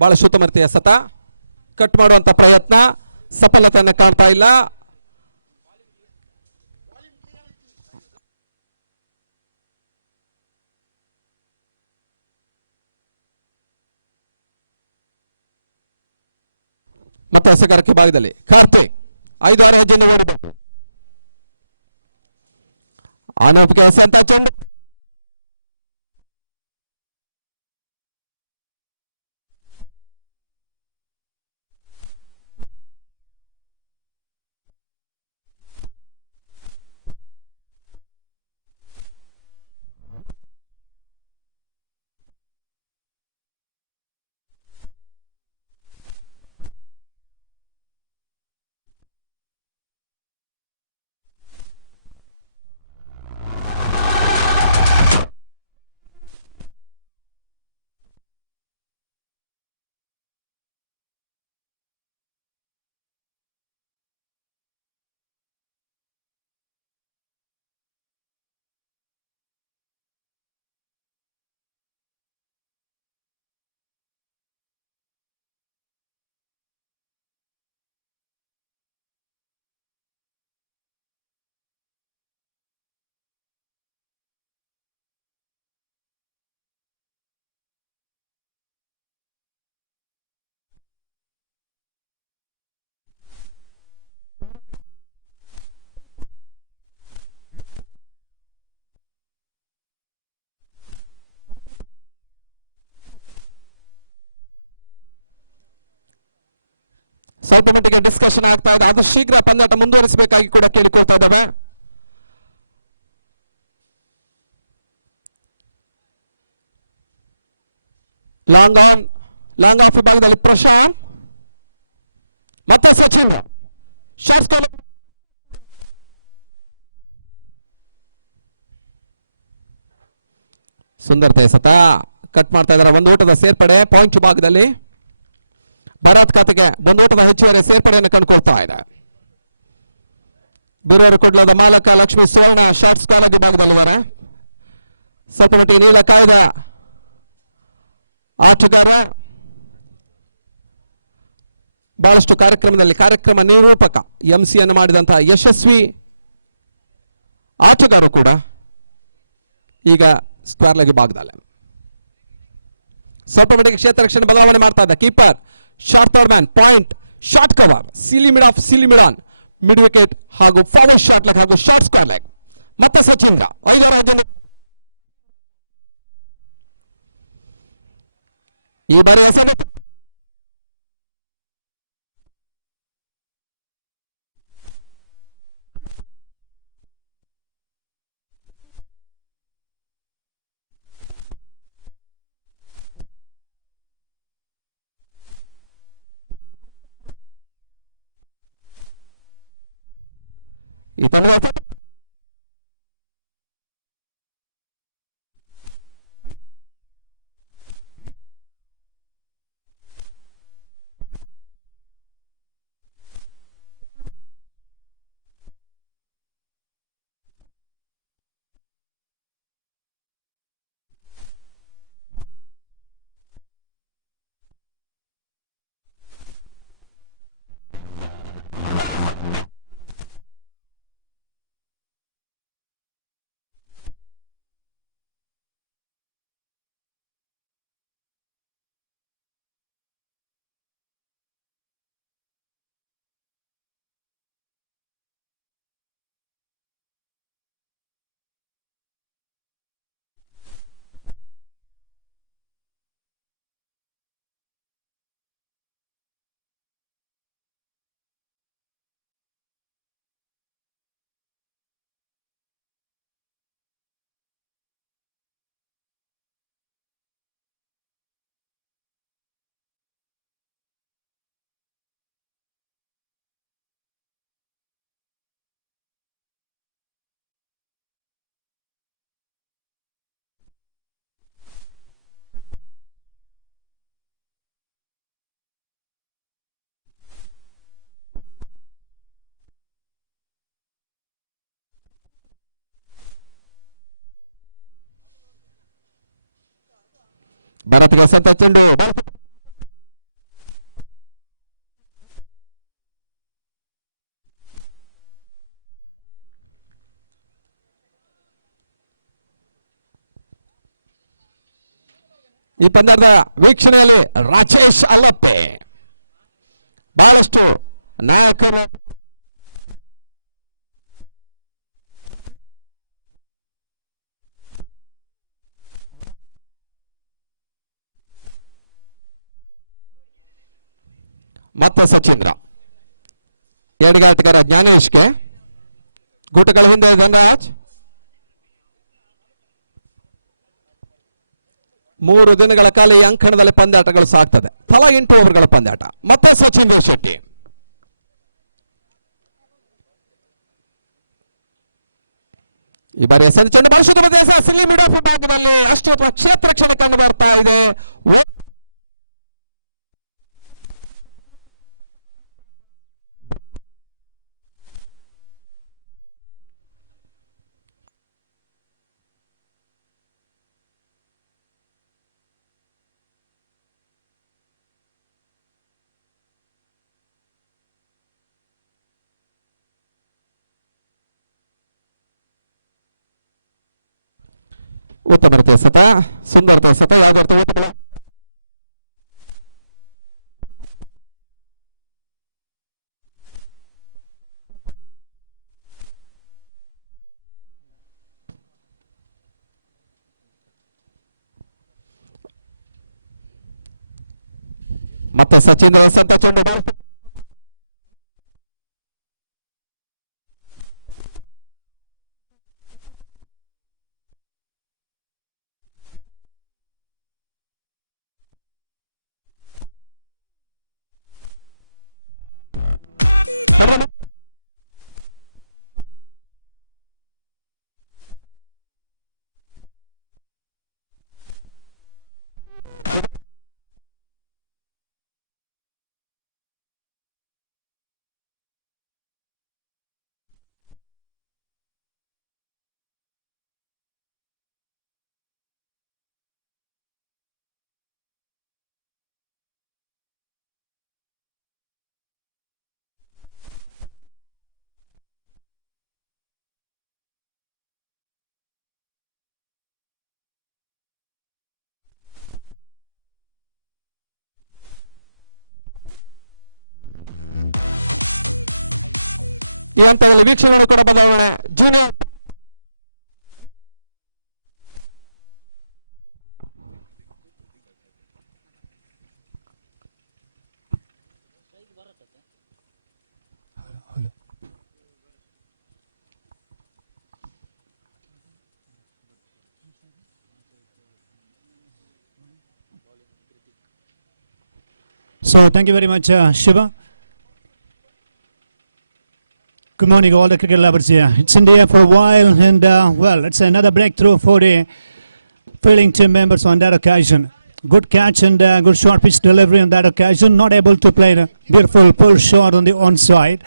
ಬಹಳ ಶುದ್ಧಮರ್ತಿಯ ಸತ ಕಟ್ ಮಾಡುವಂತ ಪ್ರಯತ್ನ ಸಫಲತೆಯನ್ನು ಕಾಣ್ತಾ ಇಲ್ಲ. ಮತ್ತೆ ಎಸೆಗಾರಿಕೆ ಭಾಗದಲ್ಲಿ ಕಾರ್ತಿಕ್ 5 ಜನ ಬರಬೇಕು. ಅನೂಪ್ಗೆ ಎಸೆಂತ ಚೆಂಡು ಸ್ವಲ್ಪ ಮಟ್ಟಿಗೆ ಡಿಸ್ಕಷನ್ ಆಗ್ತಾ ಇದೆ. ಅದು ಶೀಘ್ರ ಪಂದ್ಯಾಟ ಮುಂದುವರಿಸಬೇಕಾಗಿ ಕೂಡ ಕೇಳಿಕೊಳ್ತಾ ಇದ್ದಾವೆ. ಲಾಂಗ್ ಆಫ್ ಭಾಗದಲ್ಲಿ ಪ್ರಶಾಂತ್ ಮತ್ತೆ ಸಚಿನ್ ಸುಂದರತೆ ಸತ ಕಟ್ ಮಾಡ್ತಾ ಇದ್ದಾರೆ. ಒಂದು ಊಟದ ಸೇರ್ಪಡೆ ಪಾಯಿಂಟ್ ಭಾಗದಲ್ಲಿ ಭಾರತ್ ಖಾತೆಗೆ ಒಂದು ಊಟದ ಹೆಚ್ಚುವರಿ ಸೇರ್ಪಡೆಯನ್ನು ಕಂಡುಕೊಳ್ತಾ ಇದೆ. ಬೀರೂರು ಕುಡ್ಲದ ಮಾಲಕ ಲಕ್ಷ್ಮೀ ಸುವರ್ಣ ಶಾರ್ಟ್ಸ್ ಕಾಲೇಜು ಭಾಗದಲ್ಲಿದ್ದಾರೆ. ಸ್ವಲ್ಪ ಮಟ್ಟಿಗೆ ನೀಲ ಕಾಯ್ದ ಆಟಗಾರ ಬಹಳಷ್ಟು ಕಾರ್ಯಕ್ರಮ ನಿರೂಪಕ ಎಂಸಿಯನ್ನು ಮಾಡಿದಂತಹ ಯಶಸ್ವಿ ಆಟಗಾರ ಕೂಡ ಈಗ ಸ್ಕ್ವೇರ್ ಲೆಗ್ ಭಾಗದಲ್ಲಿ ಸ್ವಲ್ಪ ಮಟ್ಟಿಗೆ ಕ್ಷೇತ್ರ ರಕ್ಷಣೆ ಬದಲಾವಣೆ ಮಾಡ್ತಾ ಇದ್ದ keeper short third man point short cover silly mid on mid wicket ಹಾಗೂ ಫಾರ್ವರ್ಡ್ ಶಾರ್ಟ್ ಲೆಗ್ ಹಾಗೂ ಶಾರ್ಟ್ ಸ್ಕ್ವೇರ್ ಲೆಗ್ ಮತ್ತೆ ಸಚಿನ್ ಈ ಬಾರಿ ಈ ತಂಡ ಭರತ್ ವಸಂತ ಚೆಂಡು ಈ ಪಂದ್ಯದ ವೀಕ್ಷಣೆಯಲ್ಲಿ ರಾಜೇಶ್ ಅಲ್ಲಪ್ಪೆ ಬಹಳಷ್ಟು ನಾಯಕರು ಮತ್ತೆ ಸಚೀಂದ್ರ ಏಡುಗಾಟಗಾರ ಜ್ಞಾನೇಶ್ಗೆ ಗುಟಗಳ ಹಿಂದೆ ಧನರಾಜ್ 3 ದಿನಗಳ ಕಾಲ ಈ ಅಂಕಣದಲ್ಲಿ ಪಂದ್ಯಾಟಗಳು ಸಾಗ್ತದೆ. ತಲಾ 8 ಓವರ್ಗಳ ಪಂದ್ಯಾಟ. ಮತ್ತೆ ಸಚಿನ್ ಶೆಟ್ಟಿ ಈ ಬಾರಿ ಚೆಂಡು ಬಳಸಿದ ಎಷ್ಟು ಕ್ಷೇತ್ರ ಕ್ಷಣ ಕಂಡು ಬರ್ತಾ ಇದೆ. ಉತ್ತಮ ಎಸೆತ, ಸುಂದರ ಎಸೆತ, ಮತ್ತೆ ಸಚಿನ್ ವಸಂತ ಚೆಂಡು ಈ ಹಂತದಲ್ಲಿ ವೀಕ್ಷಣೆ ಮಾಡಿಕೊಂಡು ಬಂದವರ ಜನ So thank you very much, Shiva. Good morning, all the cricket lovers here. It's India for a while, and well, it's another breakthrough for the fielding team members on that occasion. Good catch and good short pitch delivery on that occasion. Not able to play the beautiful pull shot on the onside.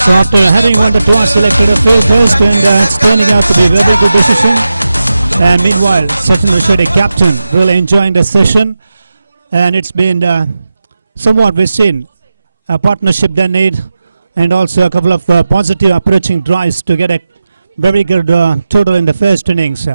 So after having won the toss, selected a field post, and it's turning out to be a very good decision. And meanwhile, Sachin Rashidi, captain, really enjoying the session. And it's been somewhat we've seen a partnership they need, and also a couple of positive approaching drives to get a very good total in the first innings.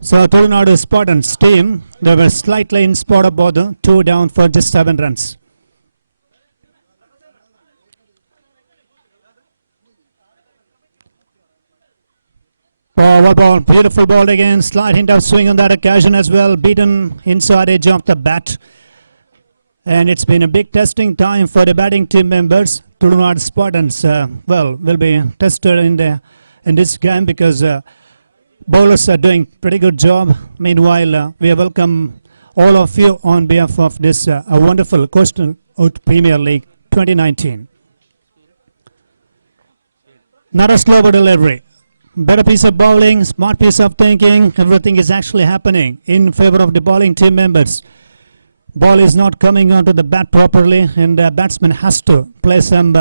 So Tulnadu Spartans team, they were slightly in spot of bother, 2 down for just 7 runs. Forward ball, beautiful ball again. Slight hint of swing on that occasion as well. Beaten inside edge of the bat. And it's been a big testing time for the batting team members. Tulunad Spartans, will be tested in this game because bowlers are doing pretty good job. Meanwhile, we welcome all of you on behalf of this wonderful Coastal Premier League 2019. Not a slow delivery. Better piece of bowling, smart piece of thinking. Everything is actually happening in favor of the bowling team members. Ball is not coming onto the bat properly, and the batsman has to play some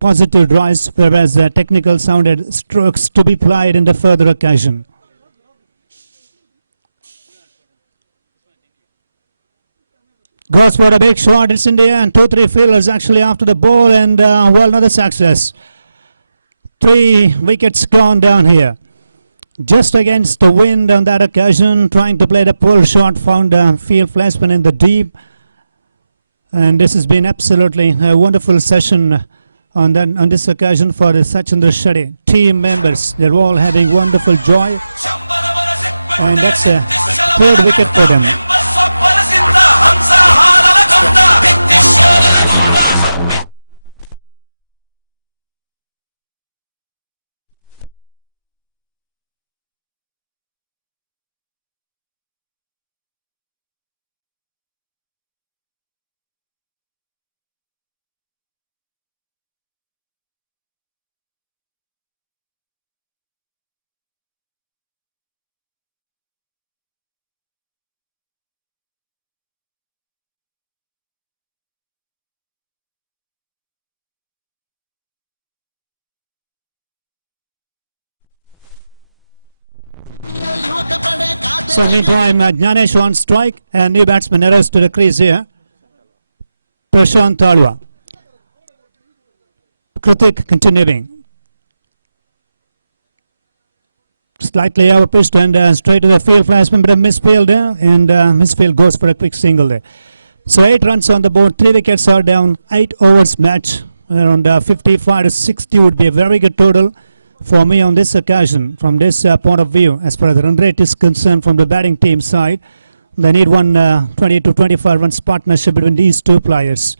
positive drives, whereas technical sounded strokes to be played in the further occasion. Goes for a big shot. It's in the air, and 2-3 fielders actually after the ball, and another success. 3 wickets gone down here. Just against the wind on that occasion, trying to play the pull shot, found a field placement in the deep. And this has been absolutely a wonderful session on this occasion for the Sachin Shetty team members. They're all having wonderful joy. And that's a 3rd wicket for them. So meantime, Jnanesh on strike, and new batsman arose to the crease here. Prashant Talwa. Kritik continuing. Slightly overpitched and straight to the field batsman, but a misfield there, and misfield goes for a quick single there. So 8 runs on the board, 3 wickets are down, 8 overs match, around 55 to 60 would be a very good total for me on this occasion, from this point of view. As far as the run rate is concerned from the batting team side, they need one 20 to 25 runs partnership between these 2 players.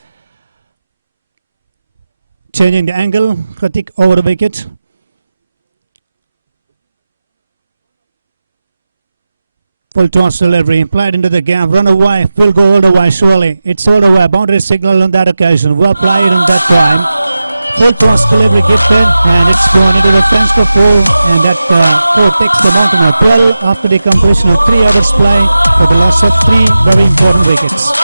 Changing the angle, Kritik over the wicket. Full toss delivery, played into the gap, run away, will go all the way surely. It's all the way, boundary signal on that occasion, well played on that time. Full toss delivery gifted, and it's gone into the fence for 4, and that 4 takes them on to now 12 after the completion of 3 overs play for the loss of 3 very important wickets.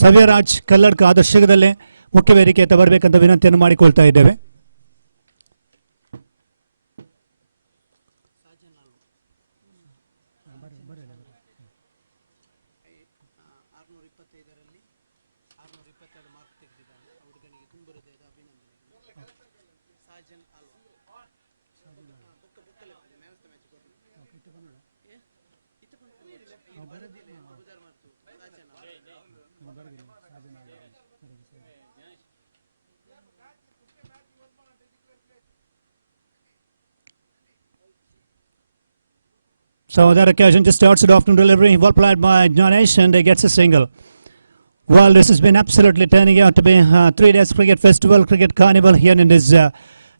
ಸವ್ಯರಾಜ್ Kalladka ಆದರ್ಶಕದಲ್ಲೇ ಮುಖ್ಯ ವೇದಿಕೆಯತ್ತ ಬರಬೇಕಂತ ವಿನಂತಿಯನ್ನು ಮಾಡಿಕೊಳ್ತಾ ಇದ್ದೇವೆ. So that occasion just starts it off from delivery. Well played by Ganesh, and he gets a single. Well, this has been absolutely turning out to be 3 days cricket festival, cricket carnival here in this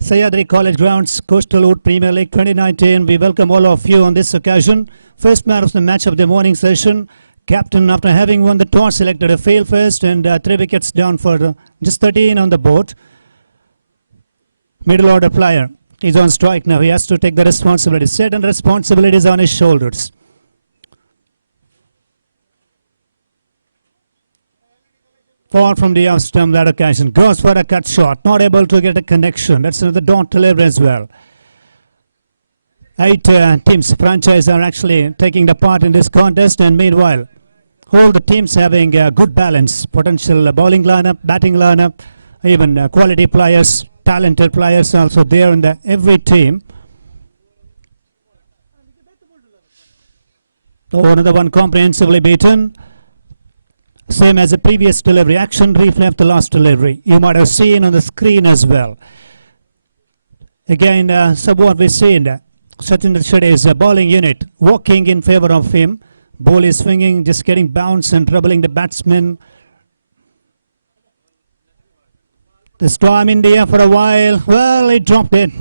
Sayadri College grounds, Coastal Wood Premier League 2019. We welcome all of you on this occasion. First man of the match of the morning session. Captain, after having won the toss, selected a field first, and 3 wickets down for just 13 on the board. Middle order player is on strike now. He has to take the responsibility. Certain responsibilities on his shoulders. Far from the off stump that occasion. Goes for a cut shot. Not able to get a connection. That's another don't deliver as well. 8 teams franchise are actually taking the part in this contest, and meanwhile all the teams having good balance, potential bowling lineup, batting lineup, even quality players, talented players also there in every team. Oh, another one comprehensively beaten. Same as the previous delivery. Action replay of the last delivery. You might have seen on the screen as well. Again, so what we've seen, Sachin Shetty's bowling unit walking in favor of him. Ball is swinging, just getting bounced and troubling the batsman. This time India for a while. Well, he dropped it.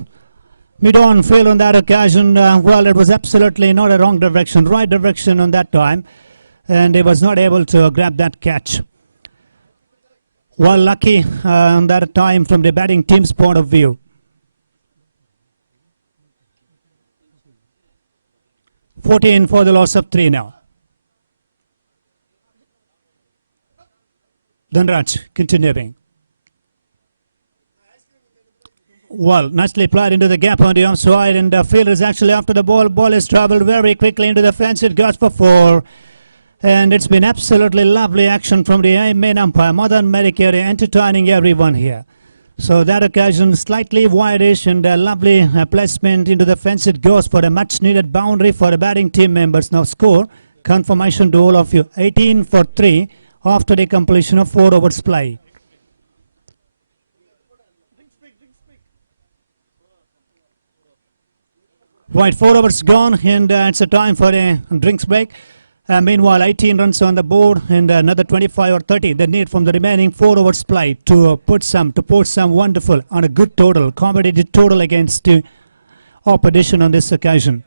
Mid-on field on that occasion. Well, it was absolutely not a wrong direction, right direction on that time. And he was not able to grab that catch. Well, lucky on that time from the batting team's point of view. $14 for the loss of 3 now. Dhanraj continuing. Well, nicely played into the gap on the offside, and the fielder is actually after the ball. Ball is travelled very quickly into the fence. It goes for 4. And it's been absolutely lovely action from the main umpire, Madan Medicare, entertaining everyone here. So that occasion slightly wideish, and a lovely placement into the fence. It goes for a much needed boundary for the batting team members. Now score, confirmation to all of you, 18 for 3 after the completion of 4 overs play. Right, 4 overs gone, and it's a time for a drinks break. Meanwhile, 18 runs on the board, and another 25 or 30 they need from the remaining 4 overs play to put some wonderful on a good total, competitive total against the opposition on this occasion.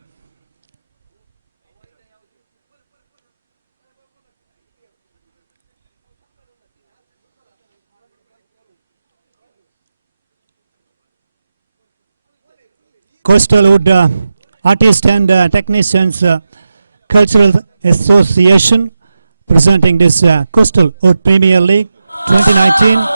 Coastal Wood Artists and Technicians Cultural Association presenting this Coastal Wood Premier League 2019.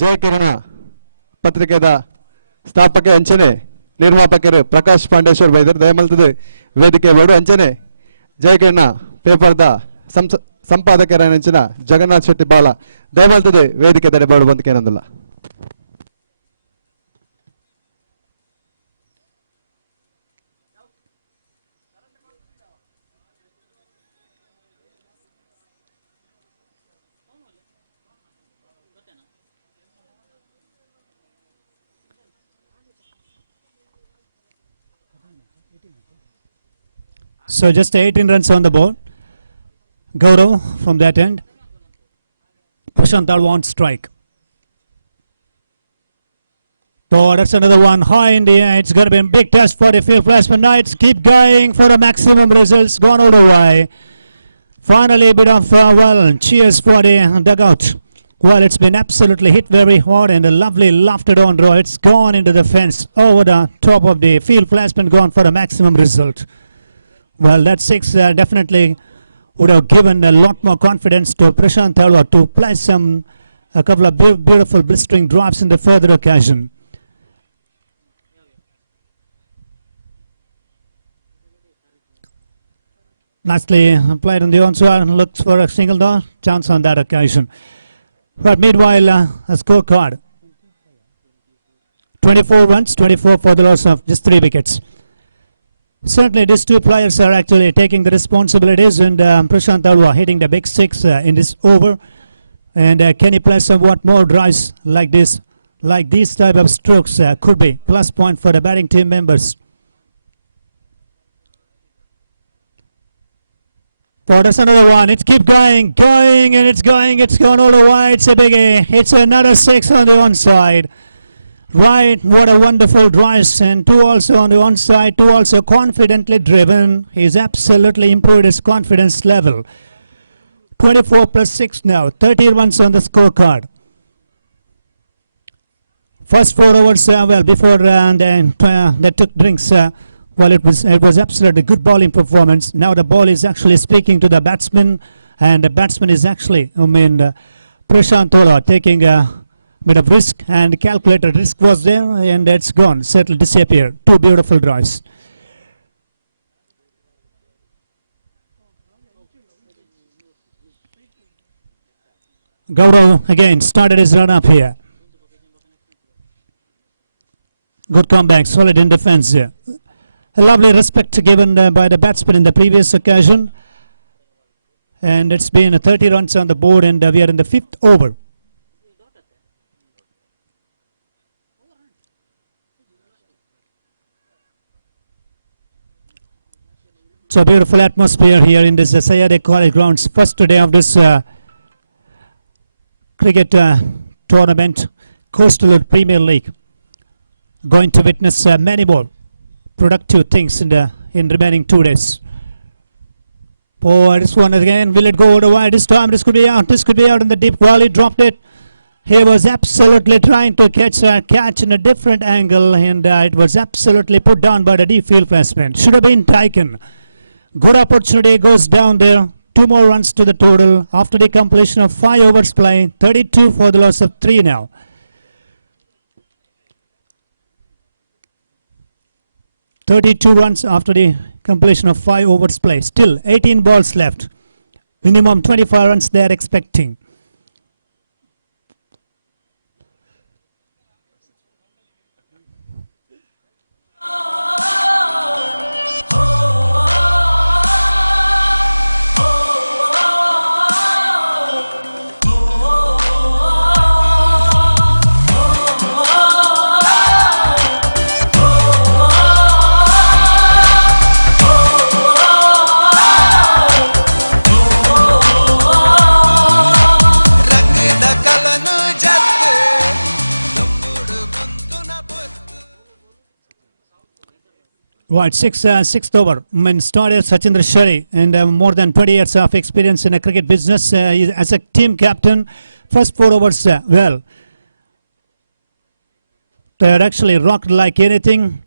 ಜಯಕಿರಣ ಪತ್ರಿಕೆದ ಸ್ಥಾಪಕ ಅಂಚನೆ ನಿರ್ಮಾಪಕರು ಪ್ರಕಾಶ್ ಪಾಂಡೇಶ್ವರ್ ಬೈದರ್ ದಯಮಲ್ತದ ವೇದಿಕೆ board ಅಂಚನೆ ಜಯಕಿರಣ ಪೇಪರ್ದ ಸಂಪಾದಕರ ಜಗನ್ನಾಥ್ ಶೆಟ್ಟಿ ಬಾಲ ದಯಮಲ್ತದ ವೇದಿಕೆ ತಡೆ board ಬಂದಕ್ಕೆ ಏನಂದಿಲ್ಲ. So just 18 runs on the board. Gaurav from that end. Prashant Talwa on strike. Oh, that's another one high in the air. It's going to be a big test for the field plasma Knights. Keep going for a maximum results. Gone all the way. Finally, a bit of cheers for the dugout. Well, it's been absolutely hit very hard and a lovely lofted on draw. It's gone into the fence over the top of the field plasma, gone for a maximum result. Well, that six definitely would have given a lot more confidence to Prashant Talwa to play a couple of beautiful blistering drops in the further occasion. Nicely played on the onside, looks for a single door, chance on that occasion. But meanwhile, a scorecard. 24 runs, 24 for the loss of just 3 wickets. Certainly, these two players are actually taking the responsibilities, and Prashant Talwa hitting the big six in this over. And can he play somewhat more drives like this? Like these type of strokes could be plus point for the batting team members. For that's another one. It's keep going, and it's going. It's gone all the way. It's a biggie. It's another six on the onside. Right, what a wonderful drive, and 2 also on the onside, 2 also confidently driven. He's absolutely improved his confidence level. 24 plus 6 now, 30 runs on the scorecard. First 4 overs, before they took drinks, it was absolutely good bowling performance. Now the ball is actually speaking to the batsman, and the batsman is actually, Prashant Talwa taking a bit of risk, and calculated risk was there, and it's gone, settled, disappeared. 2 beautiful drives. Gaurav again started his run up here. Good comeback, solid in defense here. A lovely respect given by the batsman in the previous occasion. And it's been 30 runs on the board, and we are in the 5th over. So beautiful atmosphere here in this Sayade College grounds. First day of this cricket tournament, Coastal Premier League. Going to witness many more productive things in remaining 2 days. Oh, this one again. Will it go over the wide this time? This could be out. This could be out in the deep. Well, he dropped it. He was absolutely trying to catch in a different angle, and it was absolutely put down by the deep field batsman. Should have been taken. Good opportunity, goes down there. 2 more runs to the total after the completion of 5 overs play. 32 for the loss of 3 now. "32 runs after the completion of 5 overs play. Still 18 balls left. Minimum 25 runs they are expecting. Right, sixth over. Started Sachindra Sherry, and more than 20 years of experience in a cricket business as a team captain. First 4 overs, they are actually rocked like anything.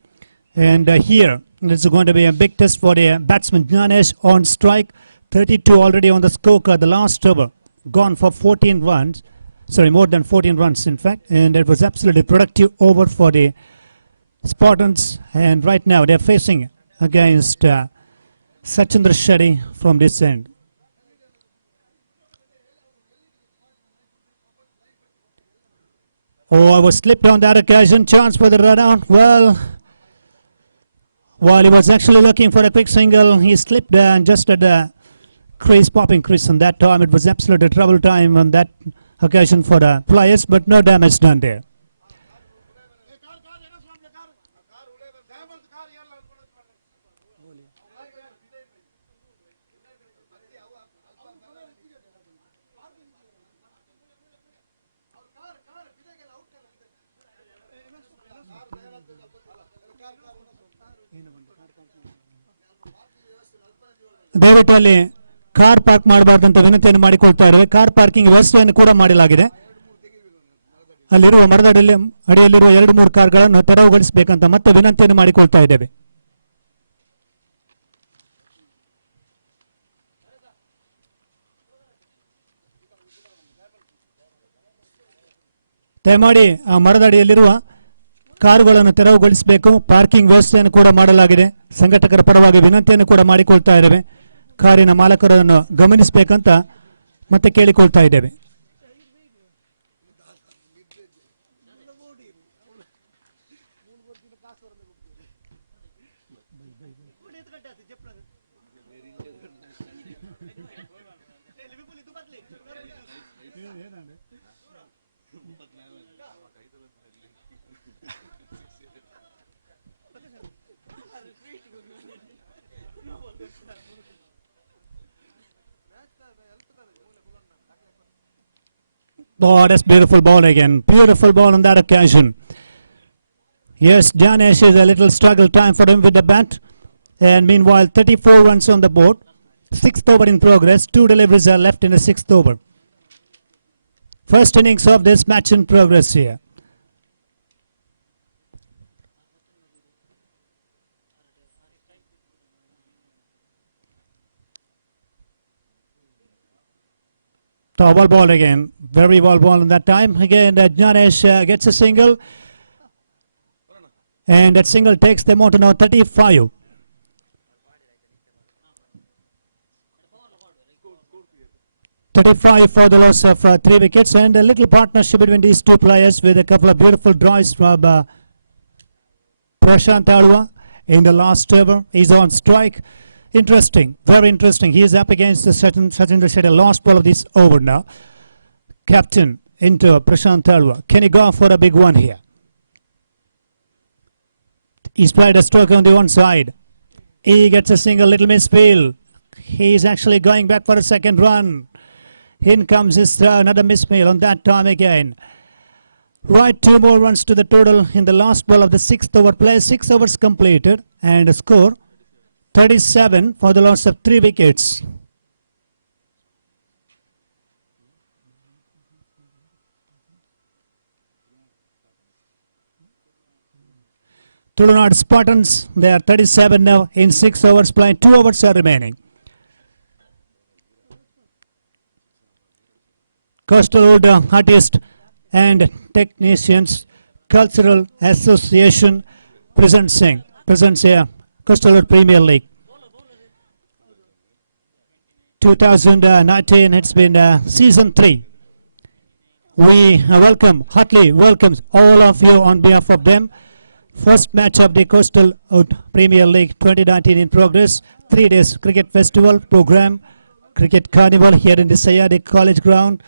And here, this is going to be a big test for the batsman Ganesh on strike. 32 already on the scorecard. The last over, gone for 14 runs. Sorry, more than 14 runs, in fact. And it was absolutely productive over for the Spartans. And right now they're facing against Sachin Shetty from this end. Oh, I was slipped on that occasion. Chance for the run out. Well, while he was actually looking for a quick single, he slipped and just at the crease, popping crease on that time. It was absolutely trouble time on that occasion for the players, but no damage done there. ದಯವಿಟ್ಟಲ್ಲಿ car park ಮಾಡಬಾರ್ದಂತ ವಿನಂತಿಯನ್ನು ಮಾಡಿಕೊಳ್ತಾ ಇದ್ದಾರೆ. Car parking ವ್ಯವಸ್ಥೆಯನ್ನು ಕೂಡ ಮಾಡಲಾಗಿದೆ. ಅಲ್ಲಿರುವ ಮರದ ಅಡಿಯಲ್ಲಿರುವ 2-3 ಕಾರ್ಗಳನ್ನು ತೆರವುಗೊಳಿಸಬೇಕಂತ ಮತ್ತೆ ವಿನಂತಿಯನ್ನು ಮಾಡಿಕೊಳ್ತಾ ಇದ್ದೇವೆ. ದಯಮಾಡಿ ಆ ಮರದ ಅಡಿಯಲ್ಲಿರುವ ಕಾರುಗಳನ್ನು ತೆರವುಗೊಳಿಸಬೇಕು. ಪಾರ್ಕಿಂಗ್ ವ್ಯವಸ್ಥೆಯನ್ನು ಕೂಡ ಮಾಡಲಾಗಿದೆ. ಸಂಘಟಕರ ಪರವಾಗಿ ವಿನಂತಿಯನ್ನು ಕೂಡ ಮಾಡಿಕೊಳ್ತಾ ಇದ್ದೇವೆ. ಕಾರಿನ ಮಾಲಕರನ್ನು ಗಮನಿಸಬೇಕಂತ ಮತ್ತೆ ಕೇಳಿಕೊಳ್ತಾ ಇದ್ದೇವೆ. Oh, that's beautiful ball again. Beautiful ball on that occasion. Yes, Janesh is a little struggle time for him with the bat. And meanwhile, 34 runs on the board. 6th over in progress. 2 deliveries are left in the 6th over. First innings of this match in progress here. Towel ball again. Very well ball in that time. Again, Janesh gets a single. And that single takes them out to now 35. For the loss of 3 wickets. And a little partnership between these two players with a couple of beautiful drives from Prashant Alwa in the last over. He's on strike. Interesting, very interesting. He is up against the Sachin Shetty, last ball of this over now. Captain into Prashant Alwa. Can he go for a big one here? He's played a stroke on the one side. He gets a single, little misfield. He's actually going back for a second run. In comes his another misfield on that time again. Right, 2 more runs to the total in the last ball of the 6th over play. 6 overs completed and a score 37 for the loss of 3 wickets. Tulunad Spartans, they are 37 now in 6 overs play. 2 overs are remaining. Coastal Wood Artists and Technicians Cultural Association presents here Coastal Wood Premier League 2019. It's been season 3. We heartily welcomes all of you on behalf of them. First match of the Coastal Wood Premier League 2019 in progress. 3 days cricket festival program, cricket carnival here in the Sayadi College ground.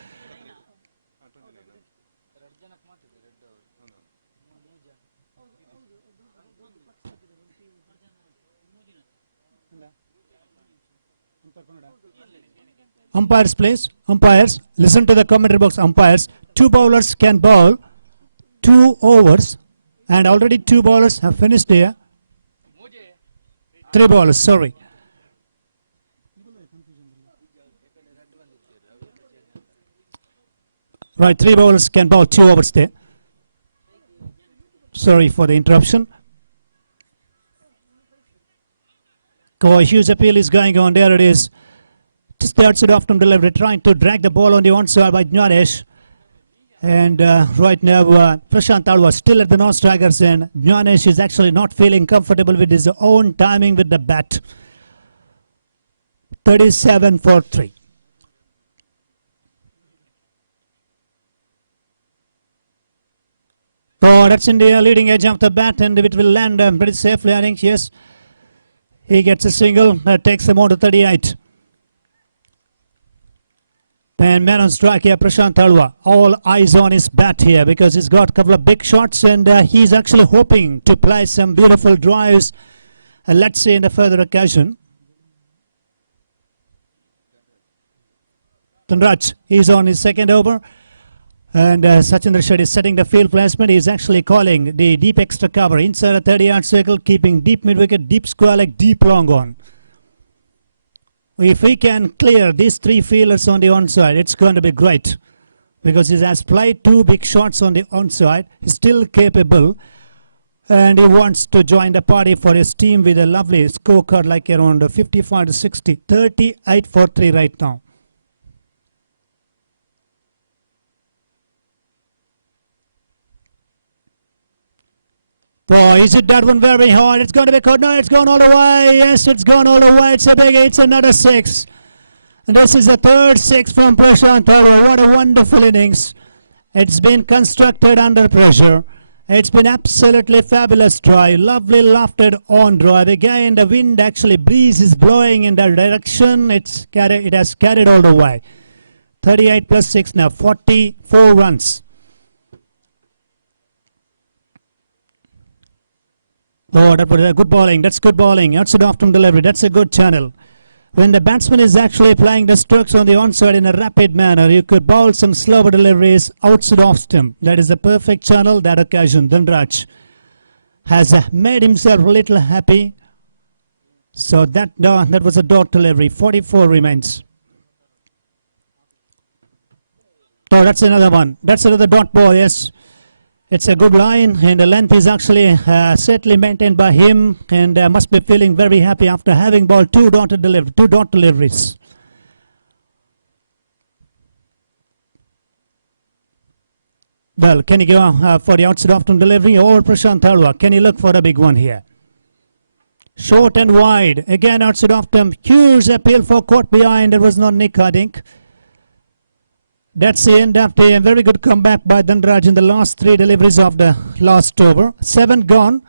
Umpires, please. Umpires, listen to the commentary box. Umpires, 2 bowlers can bowl 2 overs, and already 2 bowlers have finished here. 3 bowlers, sorry. Right, 3 bowlers can bowl 2 overs there. Sorry for the interruption. A huge appeal is going on. There it is. Just the outside off from delivery, trying to drag the ball on the onside by Janesh. And right now, Prashant Talwa still at the non-strikers, and Jnanesh is actually not feeling comfortable with his own timing with the bat. 37-3. Oh, that's in the leading edge of the bat, and it will land pretty safely, I think. Yes, he gets a single that takes him on to 38. And man on strike here, Prashant Talwa. All eyes on his bat here because he's got a couple of big shots, and he's actually hoping to play some beautiful drives. Let's see in the further occasion. Dhanraj, he's on his second over. And Sachin Rashid is setting the field placement. He's actually calling the deep extra cover inside a 30-yard circle, keeping deep mid-wicket, deep square leg, deep long on. If we can clear these three fielders on the onside, it's going to be great. Because he has played two big shots on the onside. He's still capable. And he wants to join the party for his team with a lovely scorecard like around 55-60. 38-3 right now. Oh, is it that one very hard? It's going to be caught. No, it's gone all the way. Yes, it's gone all the way. It's a big, it's another 6. And this is the third 6 from Prashant Talwa. What a wonderful innings. It's been constructed under pressure. It's been absolutely fabulous try. Lovely lofted on drive. Again, the wind actually, breeze is blowing in that direction. It has carried all the way. 38 plus 6 now, 44 runs. Oh, that was a good bowling. That's good bowling. Outside off from delivery. That's a good channel. When the batsman is actually playing the strokes on the onside in a rapid manner, you could bowl some slower deliveries outside off stump. That is a perfect channel, that occasion. Dhanraj has made himself a little happy. So that was a dot delivery. 44 remains. Oh, that's another one. That's another dot ball, yes. It's a good line, and the length is actually certainly maintained by him, and must be feeling very happy after having bowled two dot deliveries. Well, can he go for the outside off delivery or Prashant Talwa? Can he look for a big one here? Short and wide. Again, outside off them. Huge appeal for caught behind. It was not Nick, I think. That's the end of the very good comeback by Dhanraj in the last 3 deliveries of the last over. 7 gone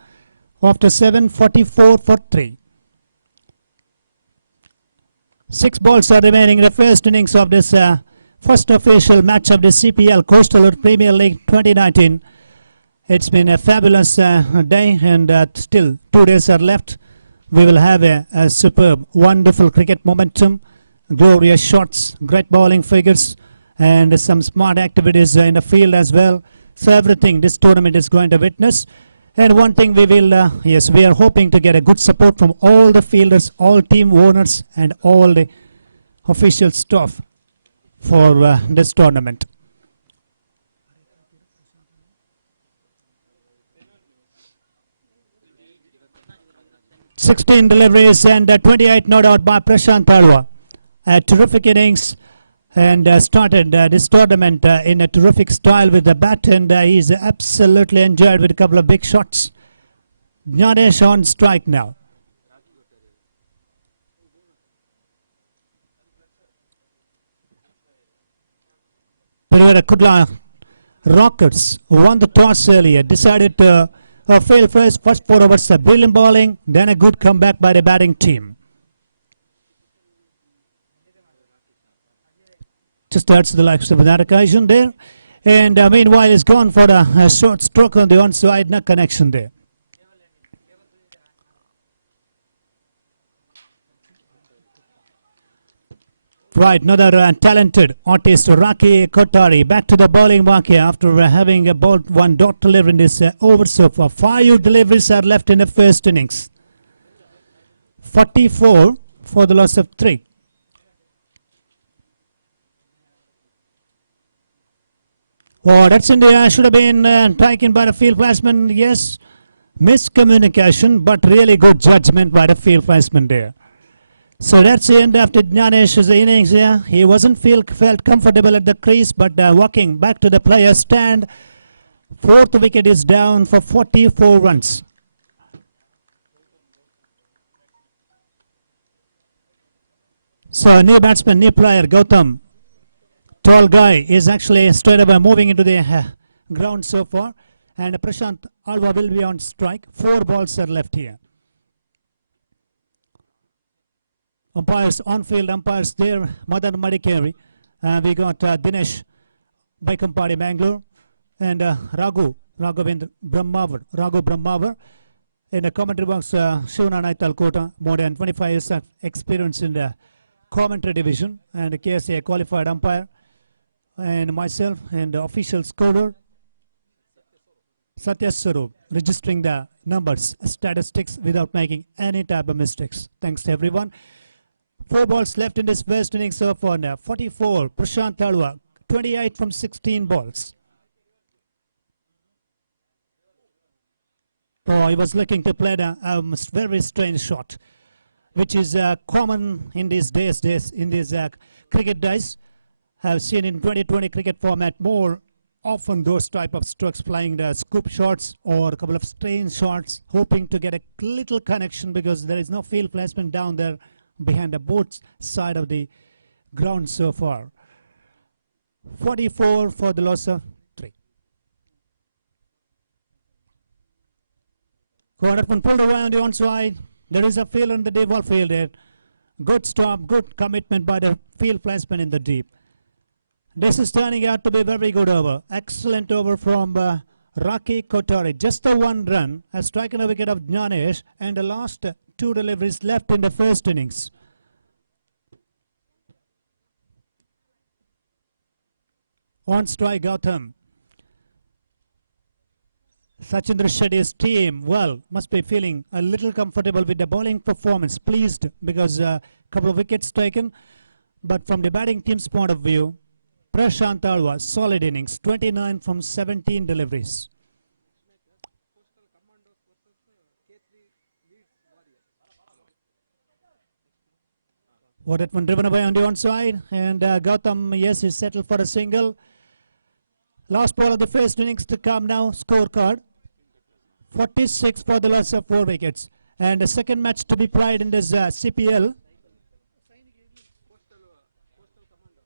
after 7, 44 for 3. 6 balls are remaining in the first innings of this first official match of the CPL Coastal Premier League 2019. It's been a fabulous day, and still 2 days are left. We will have a superb, wonderful cricket momentum, glorious shots, great bowling figures, and some smart activities in the field as well. So everything this tournament is going to witness. And one thing we will, yes, we are hoping to get a good support from all the fielders, all team owners, and all the official staff for this tournament. (16 deliveries and 28 not out by Prashant Talwa. A terrific innings. And started this tournament in a terrific style with the bat, and he's absolutely enjoyed with a couple of big shots. Jnanesh on strike now. Perera Kudla Rockets won the toss earlier, decided to fail first 4 overs, brilliant bowling, then a good comeback by the batting team. Just adds the likes of that occasion there. And meanwhile, he's gone for a short stroke on the onside, no connection there. Right, another talented artist, Raki Kotari, back to the bowling market after having bowled 1 dot delivery in this over so far. 5 deliveries are left in the first innings. 44 for the loss of 3. Oh, that's in the air. Should have been taken by the field placement. Yes, miscommunication, but really good judgment by the field placement there. So that's the end after Dnyanesh's innings here. He wasn't felt comfortable at the crease, but walking back to the player's stand. Fourth wicket is down for 44 runs. So new batsman, new player, Gautam. Tall guy is actually straight away moving into the ground so far. And Prashant Alva will be on strike. 4 balls are left here. Umpires, on-field umpires there, Madan Madikeri. We got Dinesh Baikampadi Bangalore and Raghavendra Brahmavar. In the commentary box, Shivana Naital Kota, more than 25 years of experience in the commentary division, and KSA qualified umpire, and myself and the official scorer, Satya Swarup, registering the numbers, statistics without making any type of mistakes. Thanks to everyone. 4 balls left in this first innings so far now. 44, Prashant Alva, 28 from 16 balls. Oh, he was looking to play a very strange shot, which is common in these in these cricket days. I've seen in 2020 cricket format more often those type of strokes, flying the scoop shots or a couple of strange shots, hoping to get a little connection because there is no field placement down there behind the both side of the ground so far. 44 for the loss of 3. Quadrapun pulled away on the onside. There is a field in the deep ball field there. Good stop, good commitment by the field placement in the deep. This is turning out to be a very good over. Excellent over from Raki Kothari. Just the 1 run has striken a wicket of Dnyanesh, and the last 2 deliveries left in the first innings. On strike, Gautam. Sachindra Shetty's team, well, must be feeling a little comfortable with the bowling performance. Pleased because a couple of wickets taken. But from the batting team's point of view, Prashant Alva, solid innings, 29 from 17 deliveries. What that one driven away on the onside, and Gautam, yes, is settled for a single. Last ball of the first innings to come now. Scorecard 46 for the loss of 4 wickets. And the second match to be played in this CPL.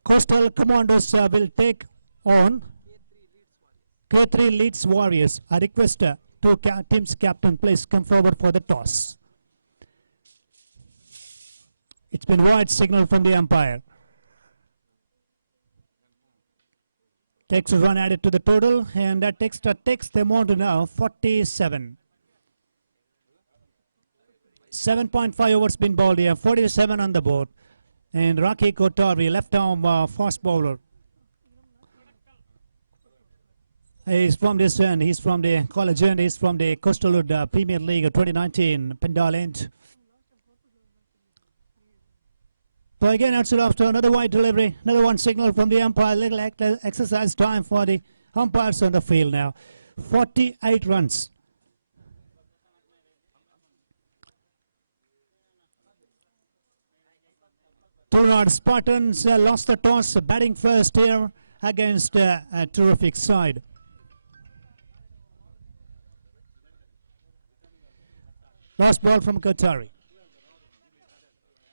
Coastal Commandos will take on K3 Leeds Warriors. I request two teams captain please come forward for the toss. It's been wide signal from the umpire. Takes a run added to the total, and that takes the amount to now 47. 7.5 overs been bowled here, 47 on the board. And Raki Kothari, left arm fast bowler. He's from this end, he's from the college end, he's from the Coastal Premier League of 2019, Pendal end. So again, outside after another wide delivery, another one signal from the umpire, little exercise time for the umpires on the field now. 48 runs. Tornad Spartans lost the toss, batting first here against a terrific side. Last ball from Kothari.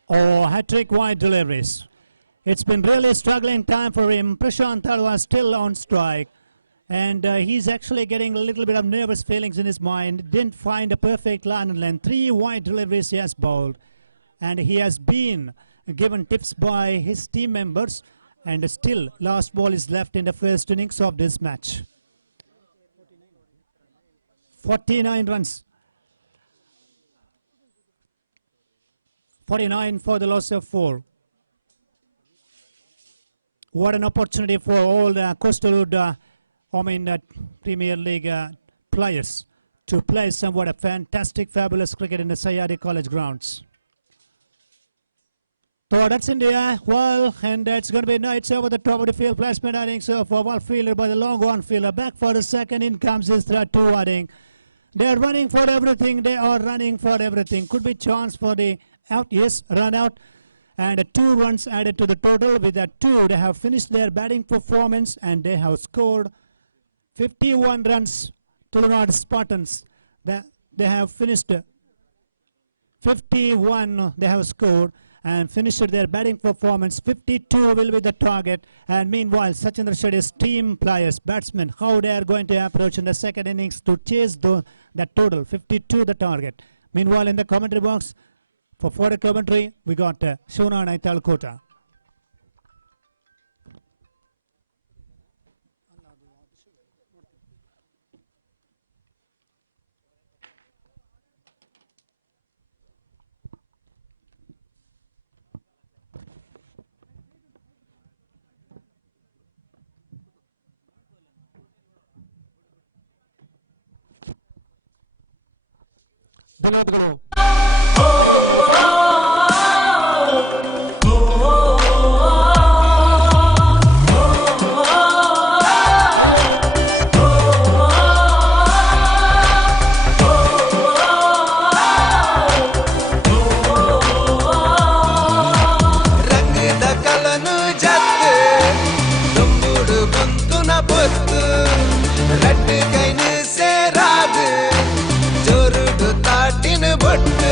Oh, hat-trick wide deliveries. It's been really a struggling time for him. Prashant Alva still on strike. And he's actually getting a little bit of nervous feelings in his mind. Didn't find a perfect line and length. 3 wide deliveries he has bowled. And he has been given tips by his team members, and still last ball is left in the first innings of this match. 49 runs. 49 for the loss of 4. What an opportunity for all the Coastal Premier League players to play somewhat a fantastic, fabulous cricket in the Sayadi College grounds. So that's in the air, well, and it's going to be nice over the top of the field placement, I think so, for well fielder by the long one fielder. Back for the second, in comes this threat too, I think. They're running for everything, they are running for everything. Could be chance for the out, yes, run out. and 2 runs added to the total. With that 2, they have finished their batting performance and they have scored 51 runs. Tulunad Spartans, they have finished 51, they have scored and finished their batting performance. 52 will be the target. And meanwhile, Sachin Shetty's team players, batsmen, how they are going to approach in the second innings to chase that total. 52 the target. Meanwhile, in the commentary box, for further commentary, we got Shona Naital Kota. ಧನ್ಯವಾದಗಳು. ರಂಗದ ಕಲನು ಜತ್ತು ತುಂಬುಡು ಕುಂತುನ ಪೊತ್ತು ರಟ್ಟು ಕೈನು ಸೇರಾದು ಜೋರುಡು ತಾಟಿನ ಬೊಟ್ಟು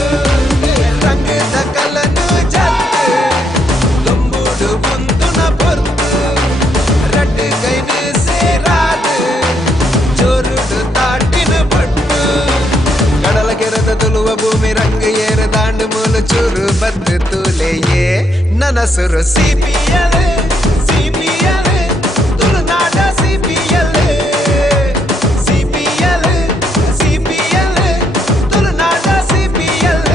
ರಂಗದ ಕಲನು ಜತ್ತು ತುಂಬುಡು ಕುಂತುನ ಪೊತ್ತು ರಟ್ಟು ಕೈನು ಸೇರಾದು ಜೋರುಡು ತಾಟಿನ ಬೊಟ್ಟು ಕಡಲ ಕೆರೆದ ತುಳುವ ಭೂಮಿ ರಂಗ ಏರು ದಾಂಡು ಮೂಲು ಚೂರು ಬದ್ದು ತೂಲೆಯೇ ನನಸುರು ಸಿಪಿಎಲ್ ಸಿಪಿಎಲ್ ತುಳುನಾಡ ಸಿಪಿಎಲ್ ಸಿಪಿಎಲ್ ಸಿಪಿಎಲ್ ತುಳುನಾಡ ಸಿಪಿಎಲ್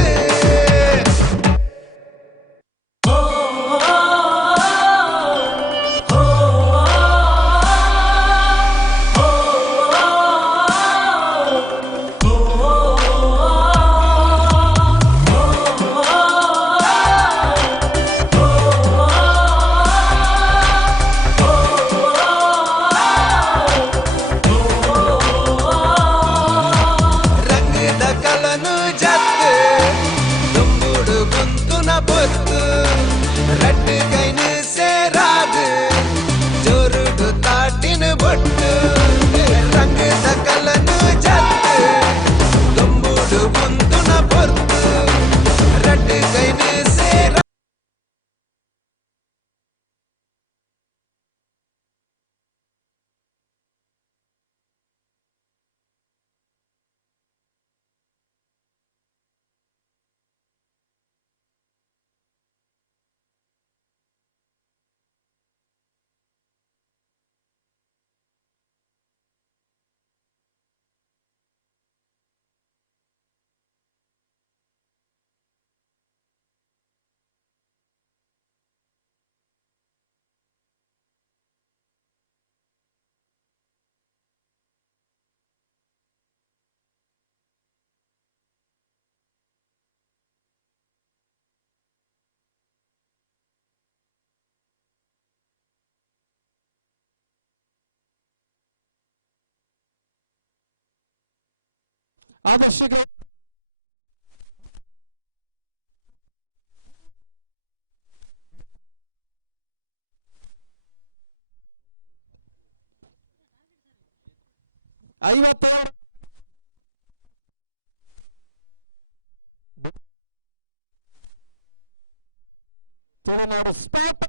ರಂಗದ ಕಲನು ಜತ್ತು ತುಂಬುಡು ಕುಂತುನ ಪೊತ್ತು ರಟ್ಟು ಕೈನು ಸೇರಾದು ಜೋರುಡು ತಾಟಿನ ಬೊಟ್ಟು ರಂಗದ ಕಲನು ಜತ್ತು ತುಂಬುಡು ಕುಂತುನ ಪೊತ್ತು ರಟ್ಟು ಕೈನು ಸೇರ ಆದರ್ಶಕ ಐವತ್ತಾರು ತುಳುನಾಡ ಸ್ಪಾಟ್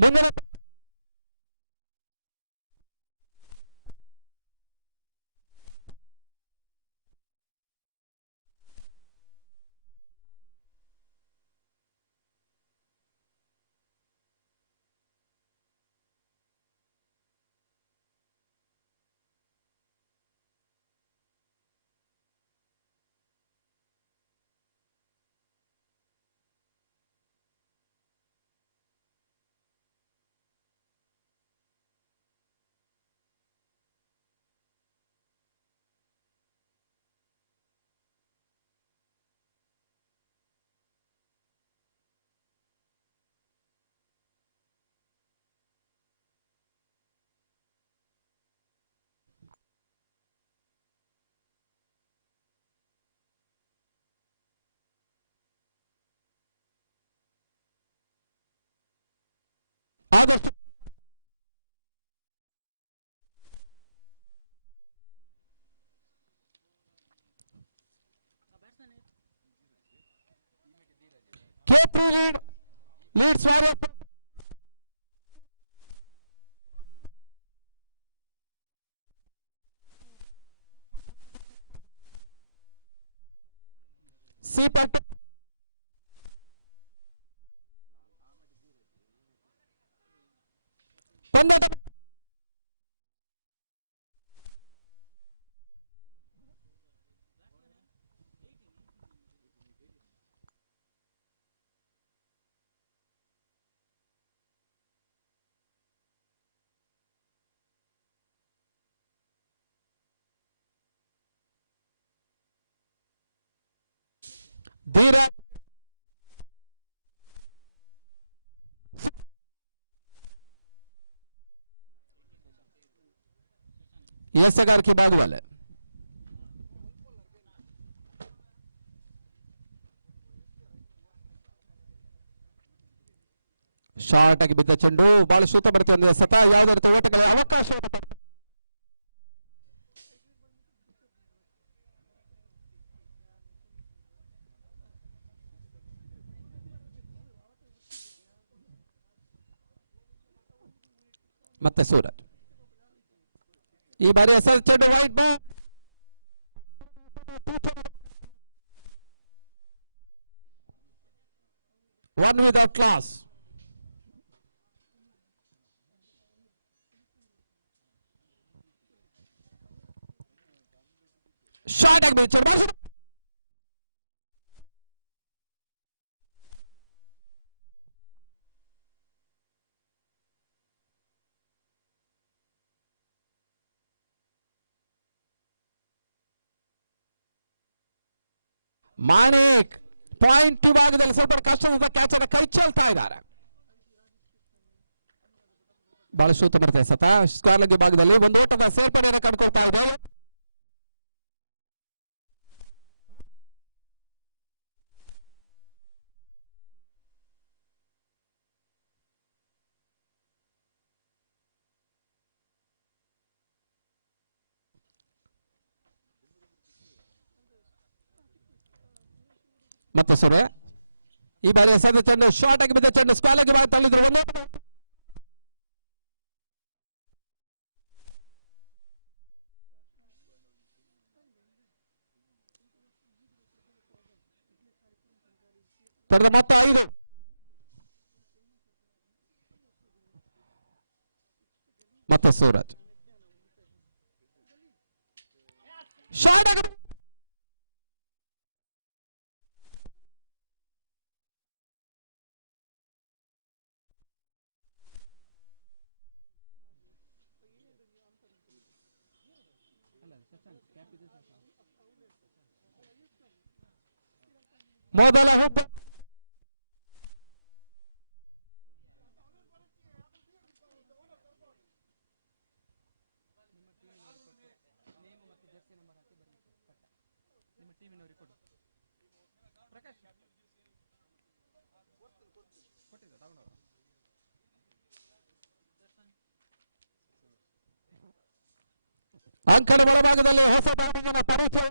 ಮಂಗಳ 3 lead. Let's warm up. C part. ये सगार की बात वाले ಶಾರ್ಟ್ ಆಗಿ ಬಿದ್ದ ಚೆಂಡು ಬಹಳ ಶೂತ ಬರ್ತದೆ ಸತ ಯಾವುದೇ ಓಟಕ್ಕೆ ಅವಕಾಶ ಮತ್ತೆ ಸೂರಜ್ ಈ ಬಾರಿ ಹೊಸ ಚೆಂಡು white ball one without class. Shot at the Manik point 2 ಭಾಗದಲ್ಲಿ ಸ್ವಲ್ಪ ಕಷ್ಟದಿಂದ ಕ್ಯಾಚ್ ಅನ್ನು ಕೈ ಚೆಲ್ತಾ ಇದ್ದಾರೆ. ಬಹಳ ಶೂತ ಬರ್ತದೆ ಸತ ಸ್ಕ್ವೇರ್ ಭಾಗದಲ್ಲಿ ಒಂದು ಓಟದ ಸೇರ್ಪಡೆಯನ್ನು ಕಂಡುಕೊಳ್ತಾ ಇದ್ದಾರೆ. ಮತ್ತೆ ಸರಿ ಈ ಬಾರಿ ಎಸೆದ ಚೆಂಡು ಶಾರ್ಟ್ ಆಗಿ ಬಿದ್ದ ಚೆಂಡು ಸ್ಕ್ವೇರ್ ಆಗಿ ತಳ್ಳಿದ್ರು. ಮತ್ತೆ 5 ಮತ್ತೆ ಸೂರಜ್ ಶಾರ್ಟ್ ಆಗಿ ಮೊದಲ ಒಬ್ಬ ಅಂಕಣ ಹೊರಭಾಗದಲ್ಲಿ ಹೊಸ ಬೌಲಿಂಗ್ ಪಡೆಯುತ್ತಾರೆ.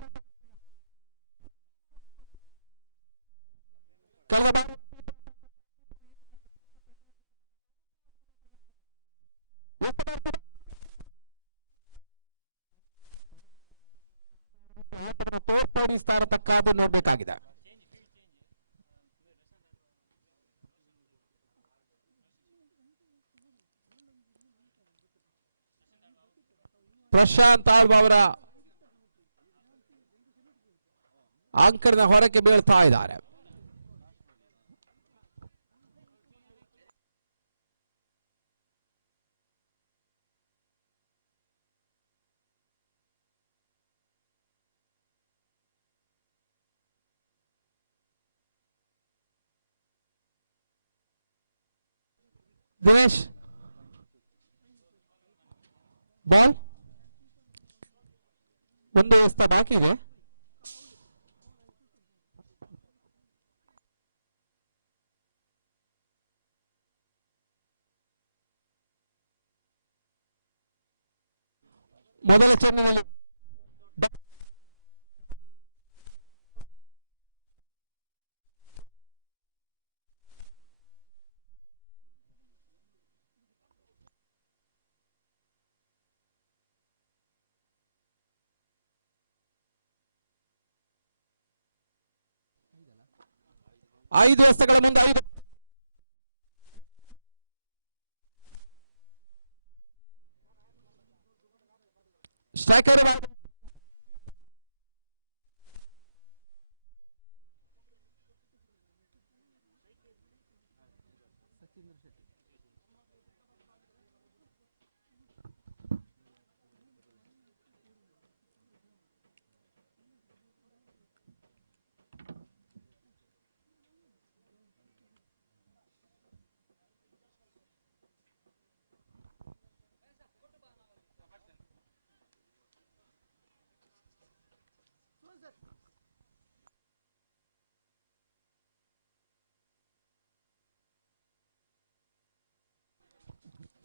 ತೋರ್ಪಡಿಸ್ತಾ ಇರತಕ್ಕಂಥ ನೋಡಬೇಕಾಗಿದೆ. ಪ್ರಶಾಂತ್ ಆಳ್ವ ಅವರ ಅಂಕಣದ ಹೊರಕ್ಕೆ ಬೀಳ್ತಾ ಇದ್ದಾರೆ. ದಿನೇಶ್ ಬಾಲ್ ಒಂದು ಅವಸ್ಥೆ ಬಾಕಿ ಇದೆ. ಮೊದಲ ಚೆಂಡಿನಲ್ಲಿ 5 ಎಸೆಗಳ ಮುಂದೆ striker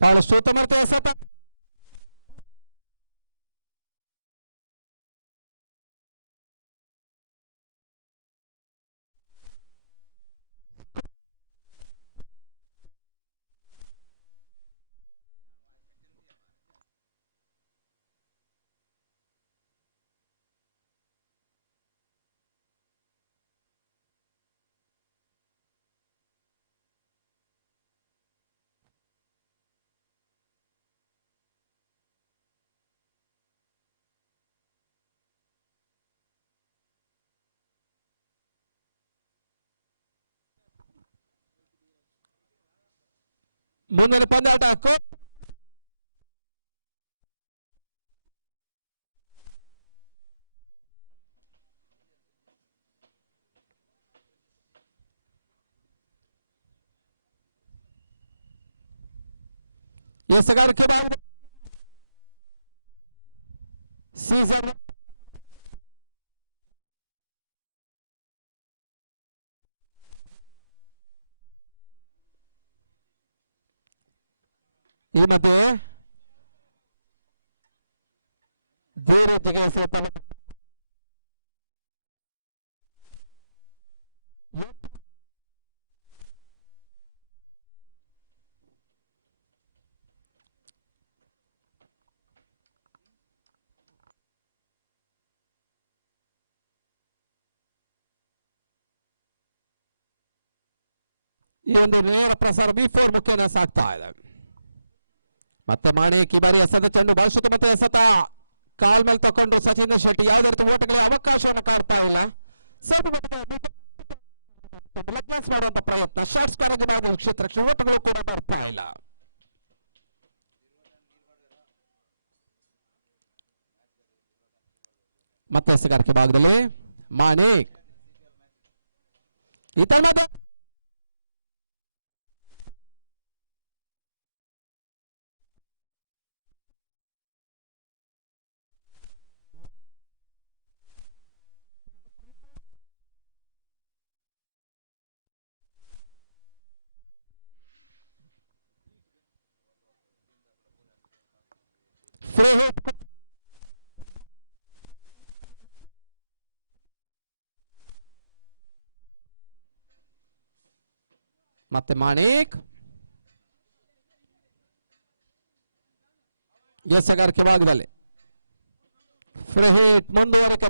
Paulo Souto marcou essa ಮುಂದಿನ ಪಂದ್ಯಾಟ ಎಸೆಗಾರಿಕೆ ಸೀಸನ್ ಈ ಮಧ್ಯೆ ದೇವರಾಜಗೆ ಸ್ವಲ್ಪ ಈ ಒಂದು ನೇರ ಪ್ರಸಾರ B4 ಮುಖೇನ ಸಾಗ್ತಾ ಇದೆ. ಮತ್ತೆ ಮಾಣಿಕ್ ಈ ಬಾರಿ ಎಸೆದ ಚೆಂಡು ಬಳಸುತ್ತ ಮತ್ತೆ ಎಸೆತ ಕಾಲ್ ಮೇಲೆ ತಕೊಂಡು ಸಚಿನ್ ಶೆಟ್ಟಿ ಯಾವುದೇ ರೀತಿ ಓಟಗಳಿಗೆ ಅವಕಾಶವನ್ನು ಕಾಡ್ತಾ ಇಲ್ಲ. ಬ್ಲಾಕ್ಸ್ ಮಾಡುವಂತ ಪ್ರಯತ್ನ ಶಾರ್ಟ್ ಸ್ಕೋರಿಂಗ್ ಕ್ಷೇತ್ರಕ್ಕೆ ಓಟಗಳು ಕೂಡ ಬರ್ತಾ ಇಲ್ಲ. ಮತ್ತೆ ಎಸೆಗಾರಿಕೆ ಭಾಗದಲ್ಲಿ ಮಾಣಿಕ್ ಈ ತಂಡದ ಮತ್ತೆ ಮಾಣಿಕ್ ಎಸೆಗಾರಿಕೆ ಭಾಗದಲ್ಲಿ ಫ್ರೀ ಹಿಟ್ ಮುಂದುವರಿಕೆ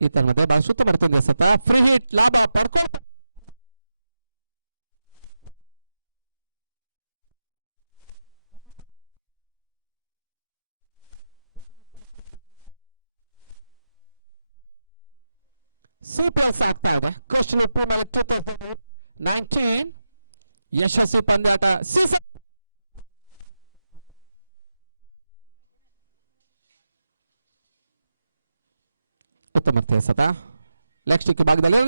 ಇತರ ಮಧ್ಯೆ ಬಹಳ ಸುತ್ತ ಬರ್ತಿದೆ ಎಸೆತ ಫ್ರೀ ಹಿಟ್ ಲಾಭ ಪಡ್ಕೊ ಸೂಪರ್ ಆಗ್ತಾ ಇದೆ. ಕೃಷ್ಣ ಪೂರ್ಣ 2019 ಯಶಸ್ವಿ ಪಂದ್ಯಾಟ ಉತ್ತಮ ಎಸೆತ ಲೆಗ್ ಸ್ಟಿಕ್ ಭಾಗದಲ್ಲಿ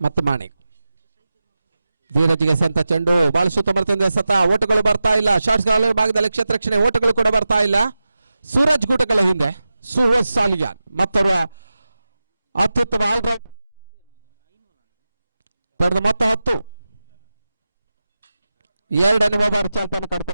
ಮತ್ತೆ ಮಾಣಿಕ್ ಧೀರಜ್ಗೆ ಸಂತ ಚೆಂಡು ಬಾಳಿಸುತ್ತ ಬರ್ತಂದೆ ಎಸೆತ ಓಟಗಳು ಬರ್ತಾ ಇಲ್ಲ. ಶಾರ್ಟ್ಸ್ ಭಾಗದಲ್ಲಿ ಕ್ಷೇತ್ರ ರಕ್ಷಣೆ ಓಟಗಳು ಕೂಡ ಬರ್ತಾ ಇಲ್ಲ. ಸೂರಜ್ ಗುಟಗಳ ಹಿಂದೆ ಸುಹೇಶ್ ಸಾಲಿಯಾನ್ ಮತ್ತವರ ಅತ್ಯುತ್ತಮ ಪಡೆದ ಮೊತ್ತ 10. ಎರಡನೇ ಓವರ್ ಚಾಲ್ತಾನ ಕಡ್ತ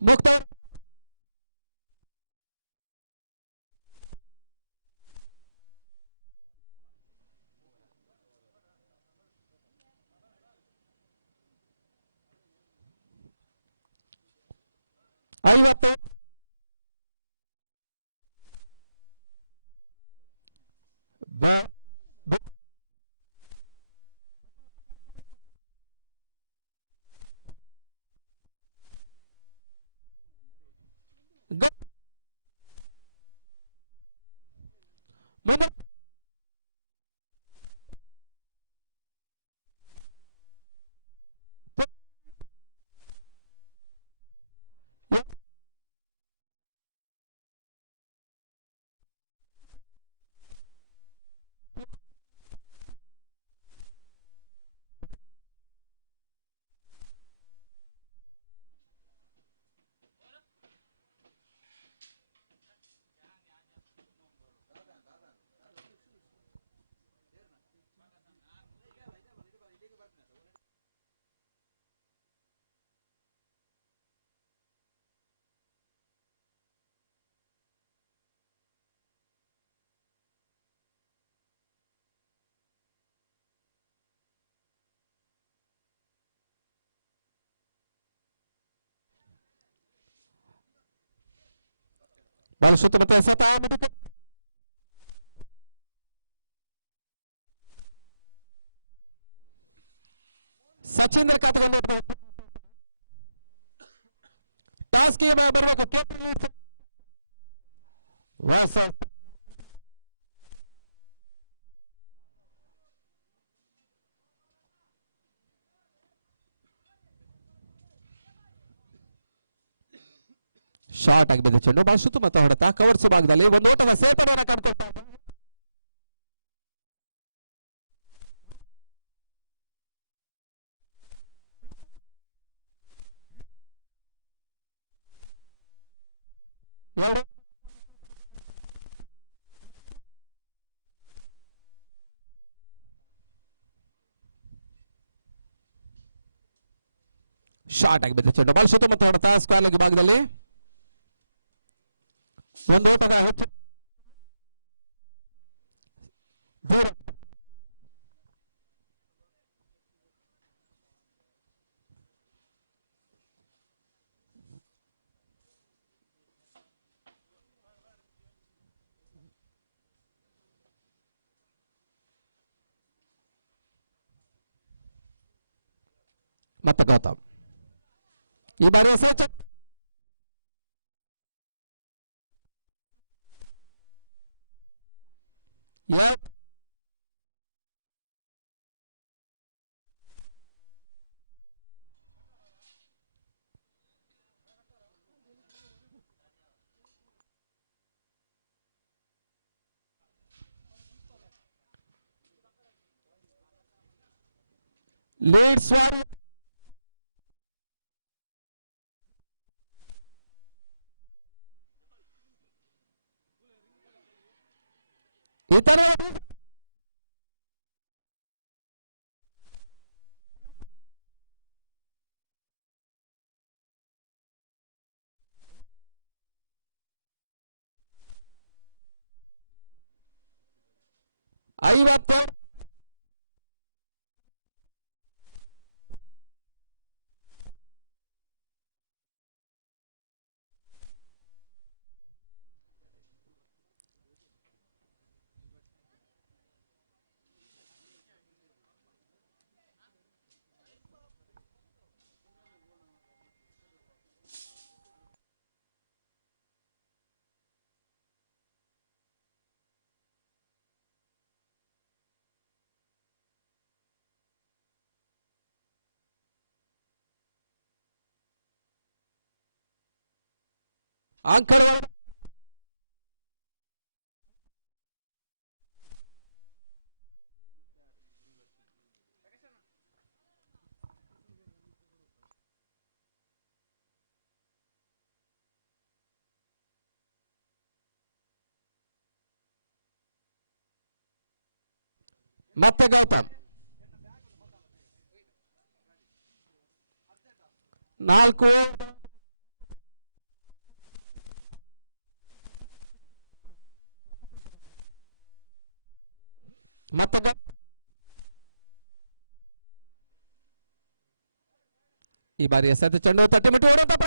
ಮುಕ್ತ ಬಾಲ್ ಸುತ್ತಮುತ್ತ ಎಸೆತ ಸಚಿನ್ ಕಟ್ಕೊಂಡು ಟಾಸ್ಗೆ ಬರಬೇಕು ಕ್ಯಾಪ್ಟನ್ ಹೊಸ ಶಾರ್ಟ್ ಆಗಿ ಬಿದ್ದ ಚೆಂಡು ಬಾಲ್ ಸುತ್ತಮುತ್ತ ಹೊಡೆತ ಕವರ್ಸ್ ಭಾಗದಲ್ಲಿ ಒಂದು ಓಟದ ಸೇತುವೆ ಕಂಡುಕೊಟ್ಟ ಶಾರ್ಟ್ ಆಗಿ ಬಿದ್ದ ಚೆಂಡು ಬಾಲ್ ಸುತ್ತಮುತ್ತ ಹೊಡೆತ ಸ್ಕ್ವಾಲಿಂಗ್ ಭಾಗದಲ್ಲಿ ಒಂದು ಓಟದ ಮತ್ತೆ ಗೌತಮ್ ಈ ಬಾರಿ ಲೇಟ್ಸ್ ಇತರ ಐವತ್ತು ಅಂಕಲ್ ಮತ್ತೆ ಗೌತಮ್ 4 ಮತ್ತೆ ಈ ಬಾರಿ ಎಸೆದ ಚೆಂಡು ತಟ್ಟೆಮಿಟ್ಟು ಹೊರಟ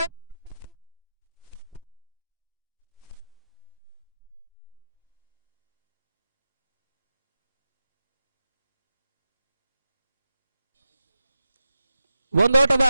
ಒಂದು ಓಟದ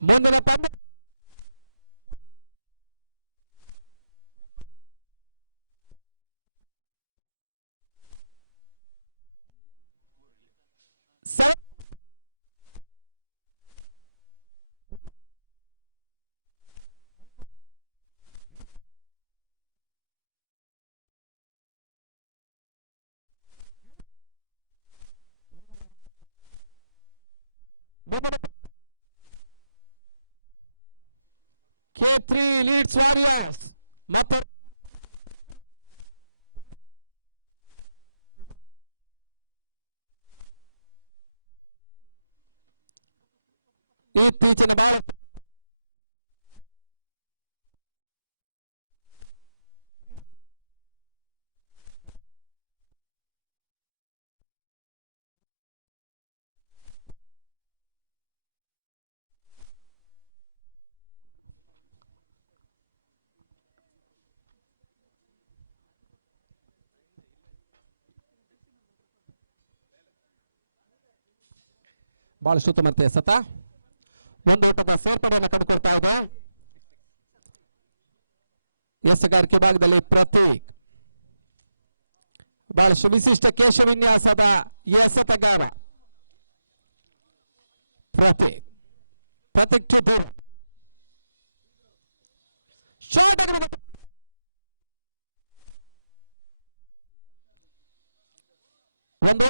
ಮುಂದಿನ ಪಂದ್ಯ K3 leads Warriors. ಮತ್ತೆ ಇತ್ತೀಚಿನ ಭಾರತ ಬಹಳಷ್ಟು ಉತ್ತಮ ಎಸೆತ ಒಂದಾಟದ ಸೇರ್ಪಡೆಯನ್ನು ಕಂಡುಕೊಳ್ತಾ ಇದ್ದ ಎಸೆಗಾರಿಕೆ ಭಾಗದಲ್ಲಿ ಪ್ರತೀಕ್ ಬಹಳಷ್ಟು ವಿಶಿಷ್ಟ ಕೇಶ ವಿನ್ಯಾಸದ ಎಸೆತಗಾರ ಪ್ರತೀಕ್ ಚಿತ್ತೂರ್ ಒಂದು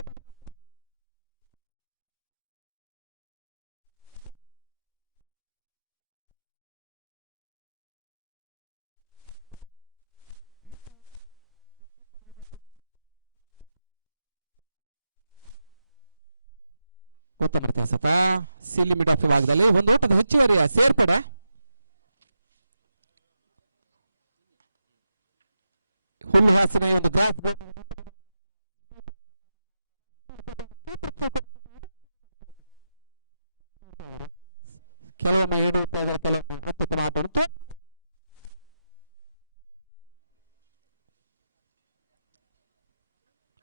ಉತ್ತಮ ಎಸೆತ ಸಿಲ್ಲಿ ಮಿಡ್ ಭಾಗದಲ್ಲಿ ಒಂದು ಓಟದ ಹೆಚ್ಚುವರಿಯ ಸೇರ್ಪಡೆ ಹುಲ್ಲುಹಾಸನೆಯ ಒಂದು ಗ್ರಾಸ್ ಕೆಲವೊಮ್ಮೆ 7 ರೂಪಾಯಿಗಳ ಕೆಲವೊಮ್ಮೆ 10 ಮಾತಾಡುತ್ತಾ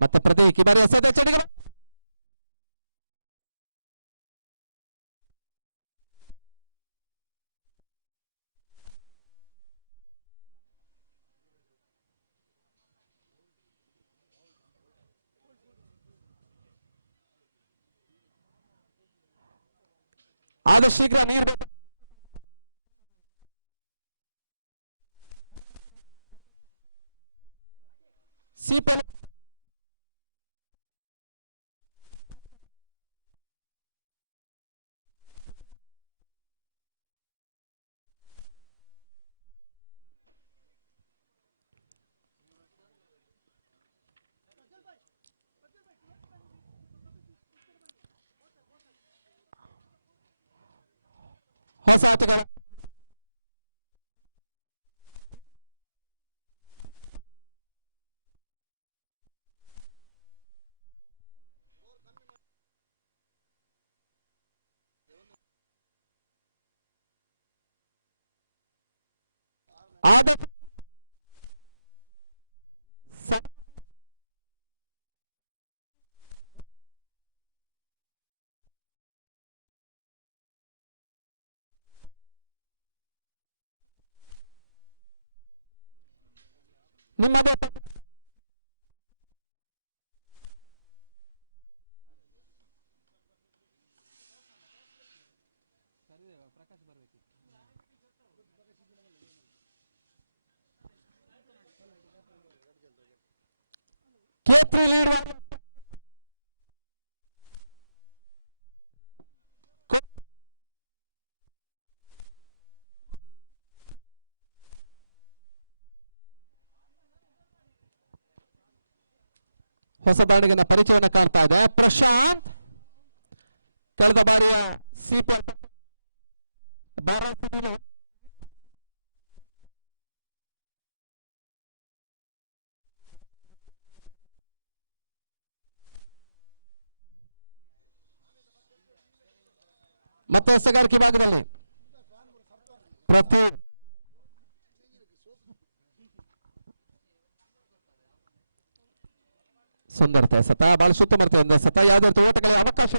ಮತ್ತೆ ಪ್ರತೀಕ್ ಬಾರಿ ಎಸೆದ ಚೆನ್ನಾಗಿ ಆದ ಶೀಘ್ರ ನೇರ ಸೀಪಲ್ ಹೊಸ ಆಟಗಾರ ಹೊಸ ದಾಳಿಗನ ಪರಿಚಯವನ್ನು ಕಾಣ್ತಾ ಇದೆ. ಪ್ರಶಾಂತ್ ಕಳೆದ ಬಾರಿಯ ಸಿಪಾಲ್ ಮತ್ತೆ ಹೊಸಗಾರಿಕೆ ಭಾಗದಲ್ಲಿ ಪ್ರತಾಪ್ ಸುಂದರತೆ ಸತ ಬಹಳ ಸುತ್ತಮುತ್ತ ಸತ ಯಾವ್ದಾದ್ರು ತೋಟಗಳ ಅವಕಾಶ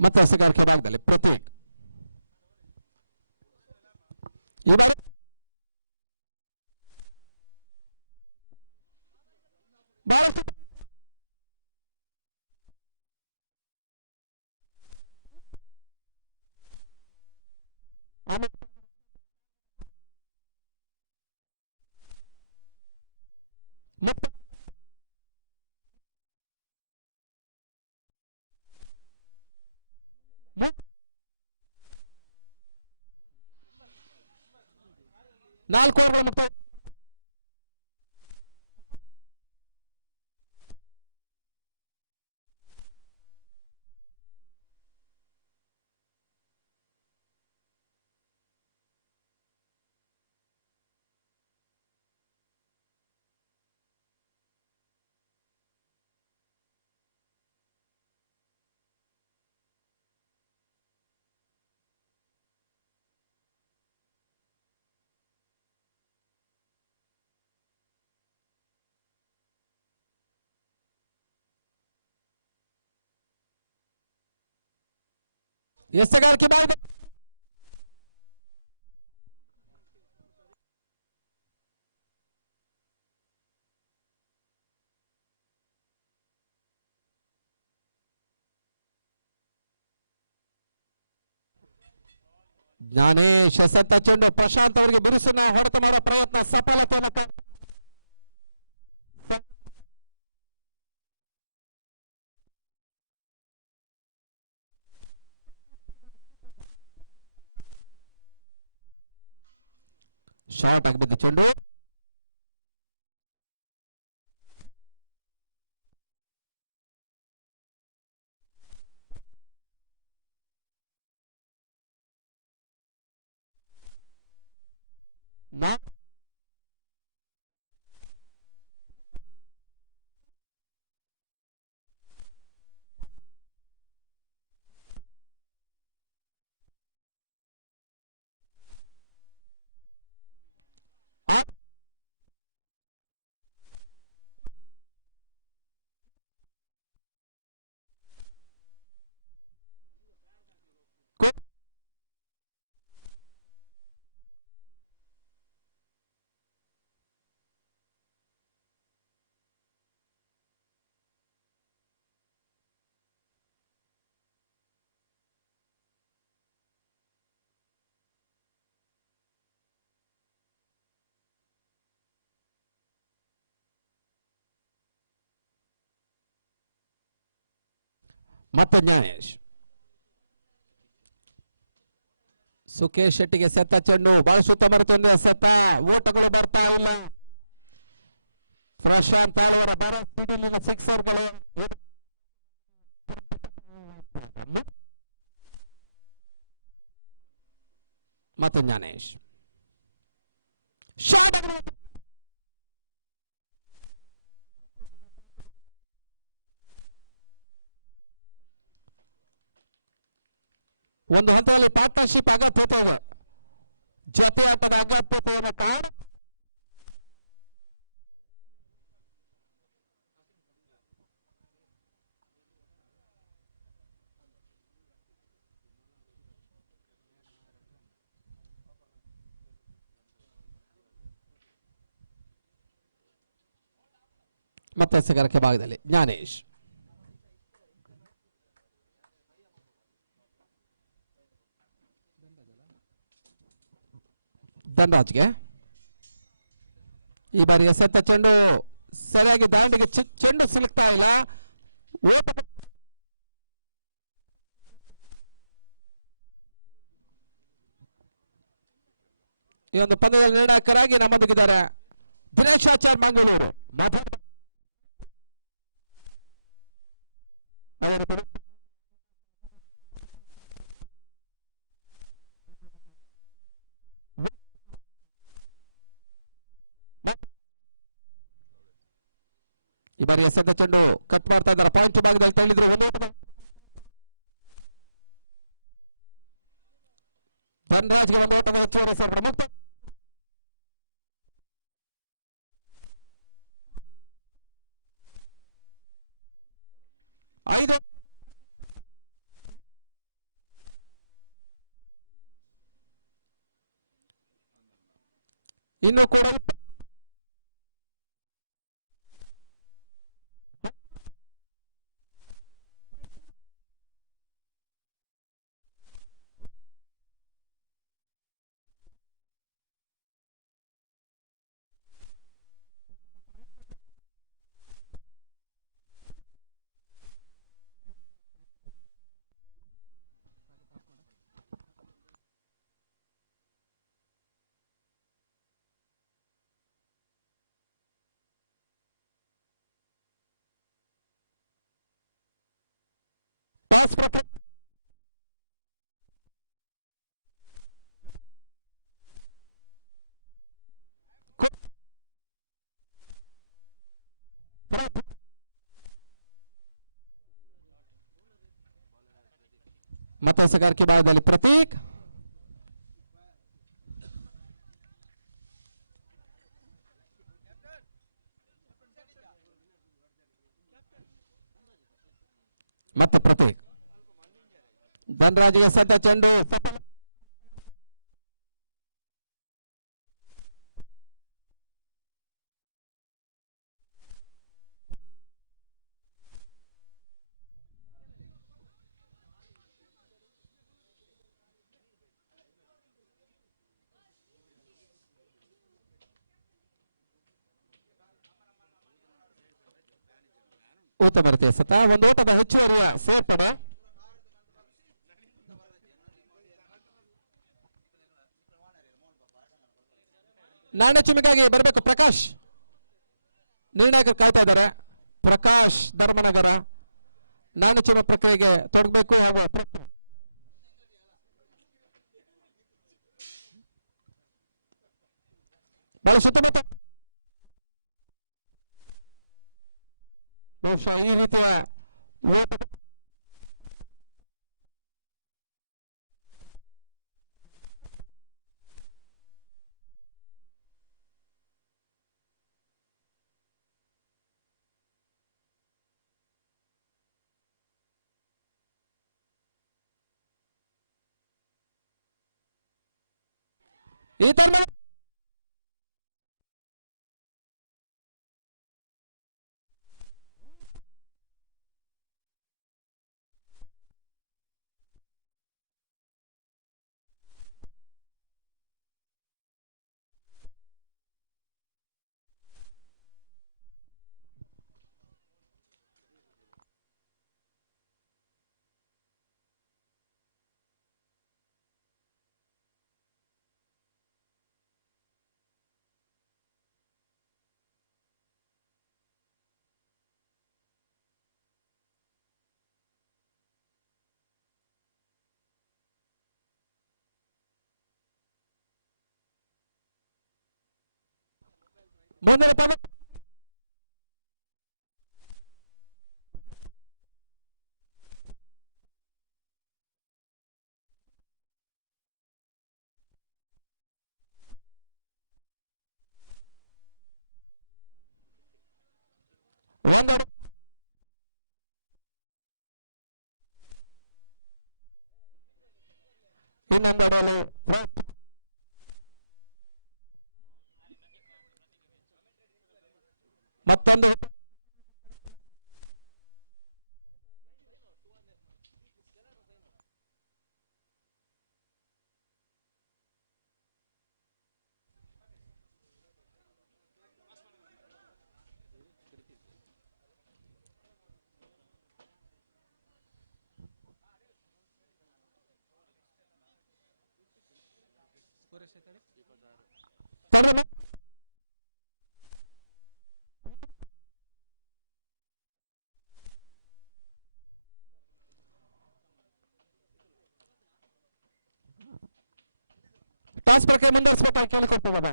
ಮತ್ತೆ ಹೊಸಗಾರಿಕೆ ಭಾಗದಲ್ಲಿ ಪ್ರತ್ಯೇಕ್ ನಾಲ್ಕು ಎಸಗಾರಿಕೆ ಜ್ಞಾನೇಶ್ ಸತ್ತ ಚೆಂಡು ಪ್ರಶಾಂತ್ ಅವರಿಗೆ ಬಿರುಸನ್ನು ಹೊರತು ಮಾಡುವ ಪ್ರಯತ್ನ ಸಫಲತೆಯನ್ನು ಶಾರ್ಟ್ ಆಗಿ ಬಿದ್ದ ಚೆಂಡು ಮತ್ತೆ ಜ್ಞಾನೇಶ್ ಸುಖೇಶ್ ಶೆಟ್ಟಿಗೆ ಸೆತ್ತ ಚೆಂಡು ಬಹಳ ಸುತ್ತ ಬರುತ್ತೊಂದು ಸೆತ್ತ ಊಟಗಳು ಬರ್ತಾ ಇಲ್ಲ ಪ್ರಶಾಂತ್ ಅವರ ಬರ ಸಿಕ್ಸರ್ಗಳು ಮತ್ತೆ ಜ್ಞಾನೇಶ್ ಒಂದು ಹಂತದಲ್ಲಿ ಪಾರ್ಟ್ನರ್ಶಿಪ್ ಅಗತ್ಯತೆ ಇದೆ ಜೊತೆ ಆಟದ ಅಗತ್ಯತೆಯನ್ನು ಕಾರಣ ಮಧ್ಯಸ್ಥಗಾರಿಕೆ ಭಾಗದಲ್ಲಿ ಜ್ಞಾನೇಶ್. ಧನರಾಜ್ಗೆ ಈ ಬಾರಿ ಎಸೆತ ಚೆಂಡು ಸರಿಯಾಗಿ ದಾಂಡಿಗೆ ಚೆಂಡು ಸಿಲುಕ್ತಾ ಇಲ್ಲ. ಈ ಒಂದು ಪಂದ್ಯದ ನಿರ್ಣಾಯಕರಾಗಿ ನಮ್ಮೊಂದಿಗಿದ್ದಾರೆ ದಿನೇಶ್ ಆಚಾರ್ ಮಂಗಳೂರು. ಈ ಬಾರಿ ಎಸೆದ ಚೆಂಡು ಕಟ್ ಮಾಡ್ತಾ ಇದ್ದಾರೆ. ಪಾಯಿಂಟ್ ಭಾಗದಲ್ಲಿ ತಳ್ಳಿದ್ರು ಧನರಾಜ್ಗೆ ಪ್ರಮುಖ ಇನ್ನು ಕೂಡ ಮಧ್ಯಸ್ಥಗಾರಿಕೆ ಭಾಗದಲ್ಲಿ ಪ್ರತೀಕ್. ಮತ್ತೆ ಪ್ರತೀಕ್ ಧನರಾಜ್ಗೆ ಸದ್ದ ಚೆಂಡು ಊಟ ಬರುತ್ತೆ. ಸತ ಒಂದು ಊಟದ ಉಚ್ಚಾರ ಸಾಪಡ ನಾಣ್ಯ ಚಿಮ್ಮಿಗಾಗಿ ಬರಬೇಕು. ಪ್ರಕಾಶ್ ನಿರ್ಣಾಯಕ ಕಾಯ್ತಾ ಇದ್ದಾರೆ. ಪ್ರಕಾಶ್ ಧರ್ಮನಗರ ನಾಣ್ಯ ಚಿಮ್ಮ ಪ್ರಕ್ರಿಯೆಗೆ ತೊಡಗಬೇಕು. ಹಾಗೂ ಬಹಳ ಸುತ್ತಮುತ್ತ ಈ ರೀತಿಯ ಈ ತರ ಮತ್ತೊಂದು ಟಾಸ್ ಬಗ್ಗೆ ಮುಂದುವರಿಸಬೇಕು ಕೇಳಿಕೊಟ್ಟಿದ್ದಾರೆ.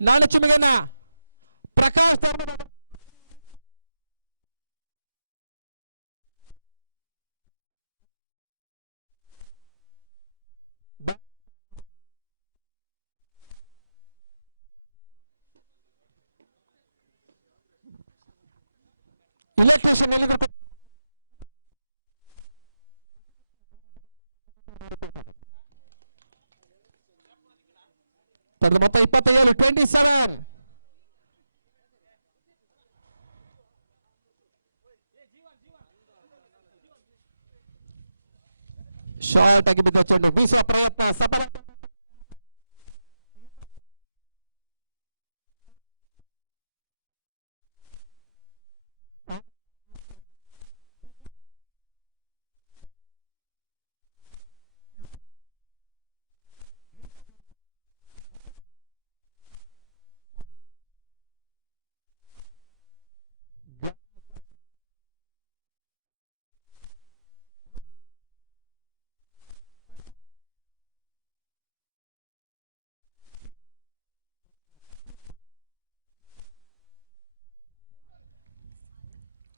ನಾಳೆ ಚಿನ್ನಗನ್ನ ಪ್ರಕಾಶ್ ಇಲೆಕ್ಟ್ರಿಷಿಯನ್ ಮೊತ್ತ 27 27. ಶಾರ್ಟ್ ಆಗಿ ಬಿದ್ದ ಚೆಂಡು ಬೀಸುವ ಪ್ರಯತ್ನ ಸಫಲ.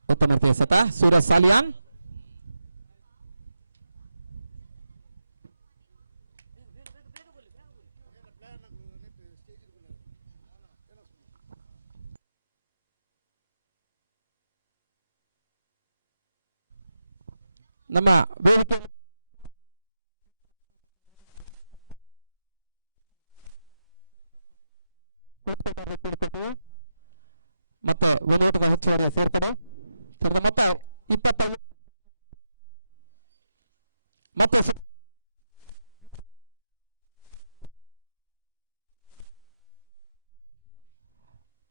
Penalti serta Surya Salian. ನಮ್ಮ ವೇದಿಕೆ ಮತ್ತು ವಿನೋದ ಉತ್ಸವ ಸೇರ್ಪಡೆ ಮೊತ್ತ 20 ಮೊತ್ತ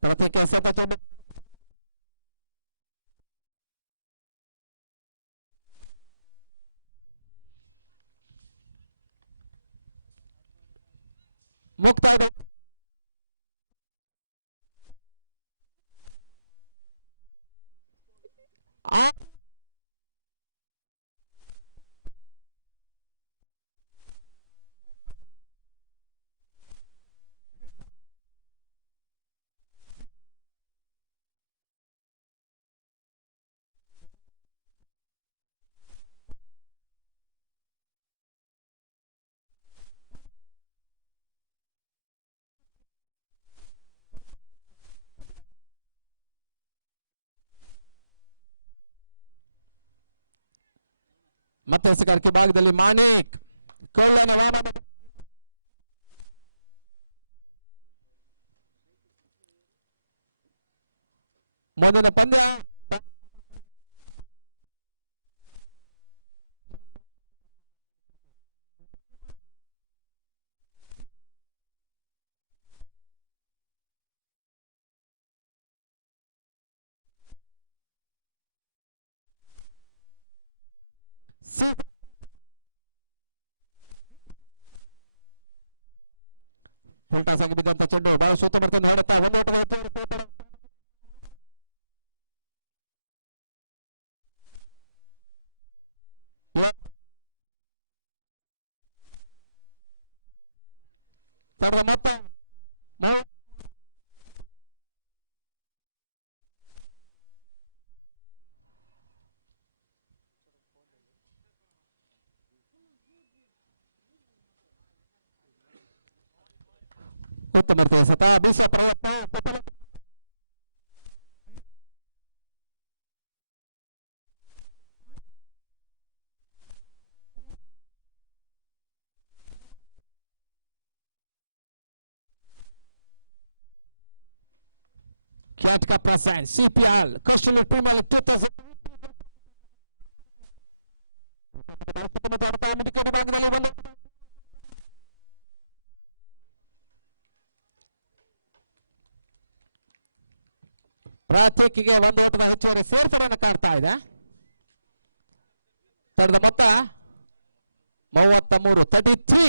ಪ್ರತ್ಯೇಕ ಸಭೆ ಮುಕ್ತ ಮತ್ತೆ ಎಸೆಗಾರಿಕೆ ಭಾಗದಲ್ಲಿ ಮಾಣಿಕ್ ಮುಂದಿನ ಪಂದ್ಯ ಬಿದ್ದಂತ ಚೆಂಡು ಬಹಳ ಸುತ್ತ ಮಾಡ್ಕೊಂಡು ಆಡುತ್ತಾ ಹೋರಾಟದ ಮತ್ತೆ ಉತ್ತಮ ಸತ ಬೀಸ ಪ್ರಯತ್ನ Kyatka present CPL Question of 2 2000 ಪ್ರತ್ಯೇಕಿಗೆ ಒಂದು ಓಟದ ಹೆಚ್ಚುವರಿ ಸೇರ್ಪಡೆಯನ್ನು ಕಾಣ್ತಾ ಇದೆ. ಪಡೆದ ಮೊತ್ತ 33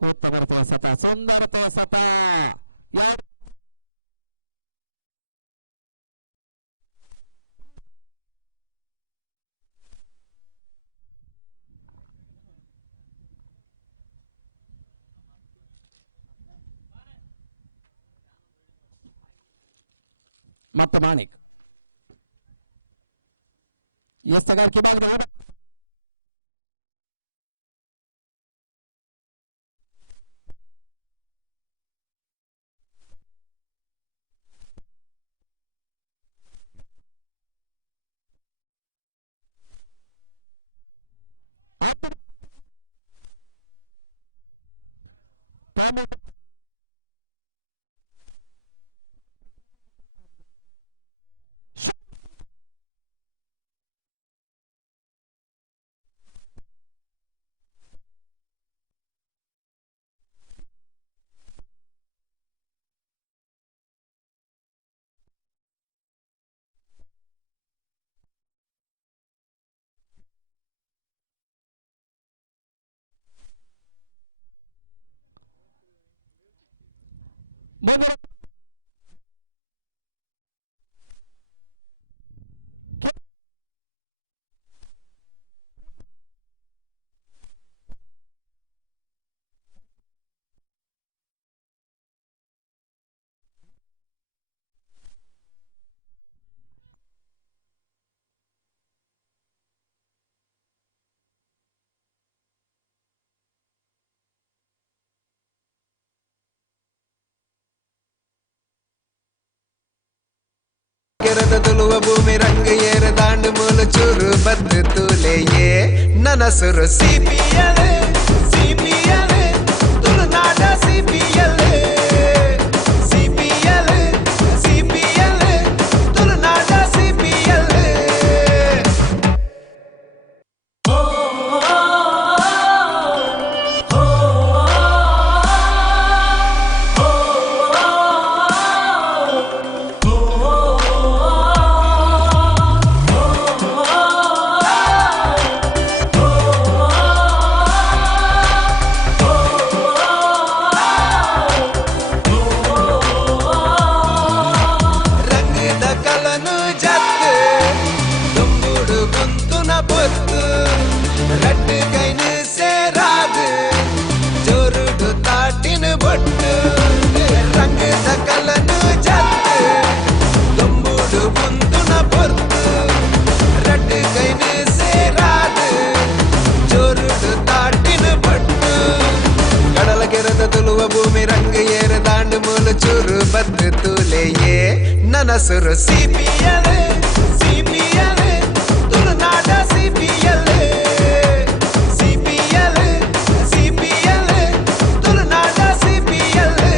ಉತ್ತಮ ಸತ ಸುಂದರ ಸತ ಮತ್ತು ಮಾಣಿಕ್ ಎಸ್ತಗಾರಿಕೆ ಮಾಡಿದ ತುಳುವ ಭೂಮಿ ರಂಗ ಏರ ದಾಂಡು ಮೂಲ ಚೂರು ಬದ್ದು ತೂಲೆಯೇ ನನ್ನ ಸುರು ಸಿಪಿಎಲ್ ತುಳುನಾಡ ಸಿಪಿಎಲ್ ತುಳುನಾಡ ಸಿಪಿಎಲ್ ಭೂಮಿ ರಂಗ ಏರ ದಾಂಡು ಮೂಲ ಚೂರು ಬದ್ದು ತೂಲೆಯೇ ನನ್ನ ಸುರು ಸಿಪಿಎಲ್ ತುಳುನಾಡ ಸಿಪಿಎಲ್ ತುಳುನಾಡ ಸಿಪಿಎಲ್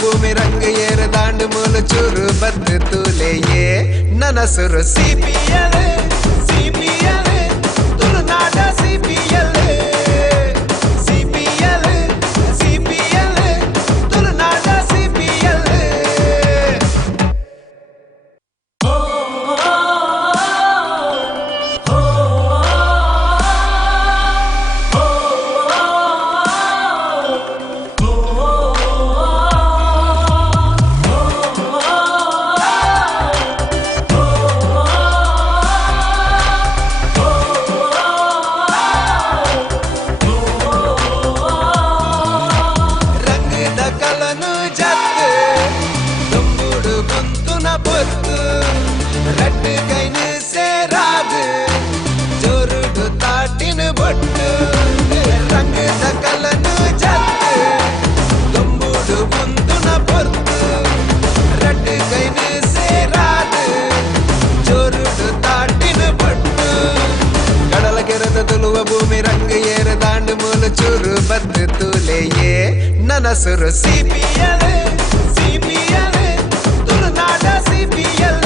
ಭೂಮಿ ರಂಗ ಏರ ದಾಂಡು ಮೂಲ ಚೂರು ಬದ್ದು ತೂಲೆಯೇ ನನ್ನ ಸುರು ಸಿಪಿಎಲ್ ತುಳುನಾಡ ಸಿಪಿಎಲ್ ತುಳುನಾಡ ಸಿಪಿಎಲ್ ಹೆಸರು CPL CPL ತುಳುನಾಡ CPL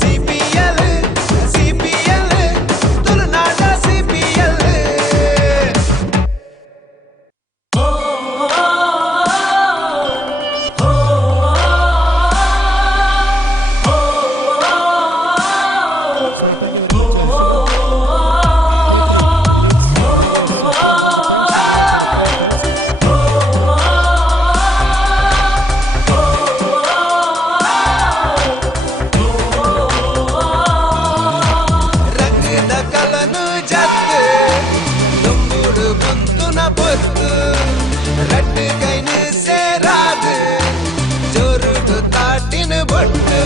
CPL CPL ತುಳುನಾಡ CPL ರಂಗದ ಕಲನು ಜತ್ತು ತುಂಬುಡು ಬಂತುನ ಬೊತ್ತು ರಟ್ಟು ಕೈನು ಸೇರಾದು ಜೋರುಡು ತಾಟಿನ ಬೊಟ್ಟು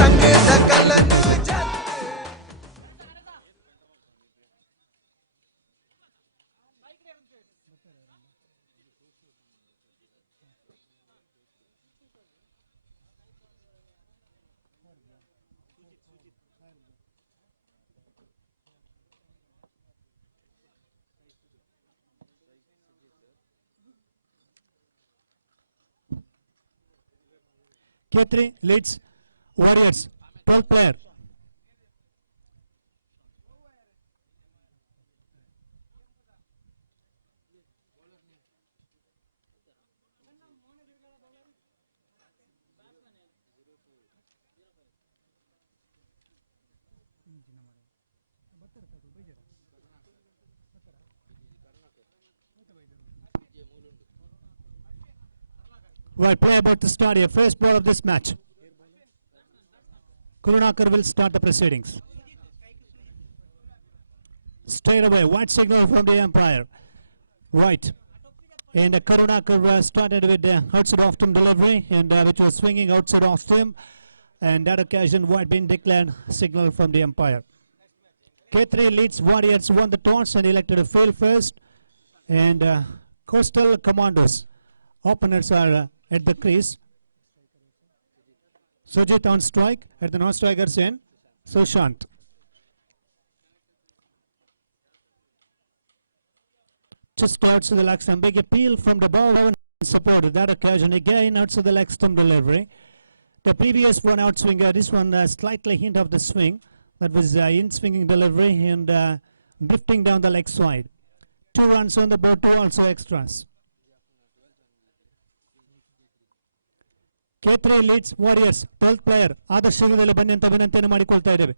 ರಂಗದ ಕಲನು ಜತ್ತು K3 leads Warriors. 12th player. Right, play about to start here. First ball of this match. Karunakar will start the proceedings. Straight away, white signal from the umpire. Right. And Karunakar started with outside off stump delivery, and which was swinging outside off stump. And that occasion, white been declared signal from the umpire. K3 leads Warriors won the toss and elected to field first. And Coastal Commandos, opponents are at the crease. Sujit on strike, at the non-strikers end, Sushant. Just outs to the leg stump. Big appeal from the ball and support. That occasion again outs to the leg stump delivery. The previous one out swinger, this one slightly hint of the swing. That was in swinging delivery and drifting down the leg side. 2 runs on the board, 2 also extras. K3 leads Warriors. 12th player. ಆದರ್ಶ ಶೀಘ್ರದಲ್ಲಿ ಬನ್ನಿ ಅಂತ ವಿನಂತಿಯನ್ನು ಮಾಡಿಕೊಳ್ತಾ ಇದ್ದೇವೆ.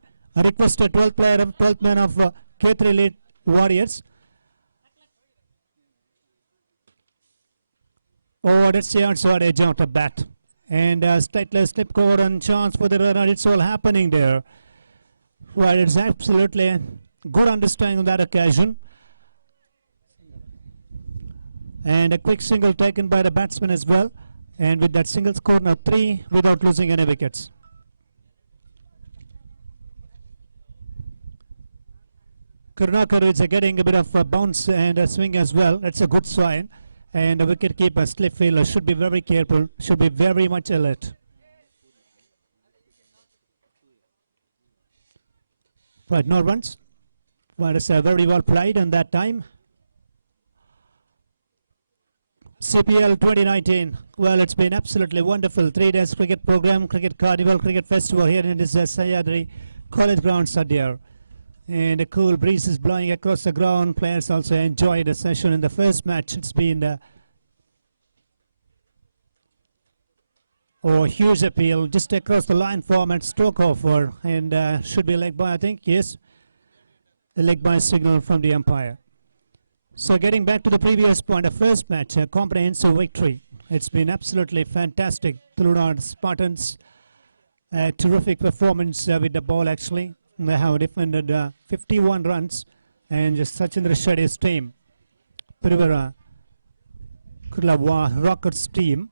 Request 12th player, 12th man of K3 lead Warriors. Oh, that's the outside edge out of bat. And slightly slip cover and chance for the runner. It's all happening there. Well, it's absolutely good understanding on that occasion. And a quick single taken by the batsman as well. And with that single score now 3 without losing any wickets. Karunakar is getting a bit of a bounce and a swing as well. That's a good sign. And the wicket keeper, slip fielder, should be very careful, should be very much alert. Right, no runs. Well, it's very well played in that time. CPL 2019. Well, it's been absolutely wonderful. 3 days cricket program, cricket carnival, cricket festival here in this Sayadri College ground, Sadir. And a cool breeze is blowing across the ground. Players also enjoyed the session in the first match. It's been huge appeal just across the line format, stroke offer, and should be leg by, I think, yes, the leg by signal from the umpire. So getting back to the previous point, the first match, a comprehensive victory. It's been absolutely fantastic. Tulunad Spartans, terrific performance with the ball actually. They have defended 51 runs, and just Sachin Shetty's team, Trivara Kurlawa Rockets team,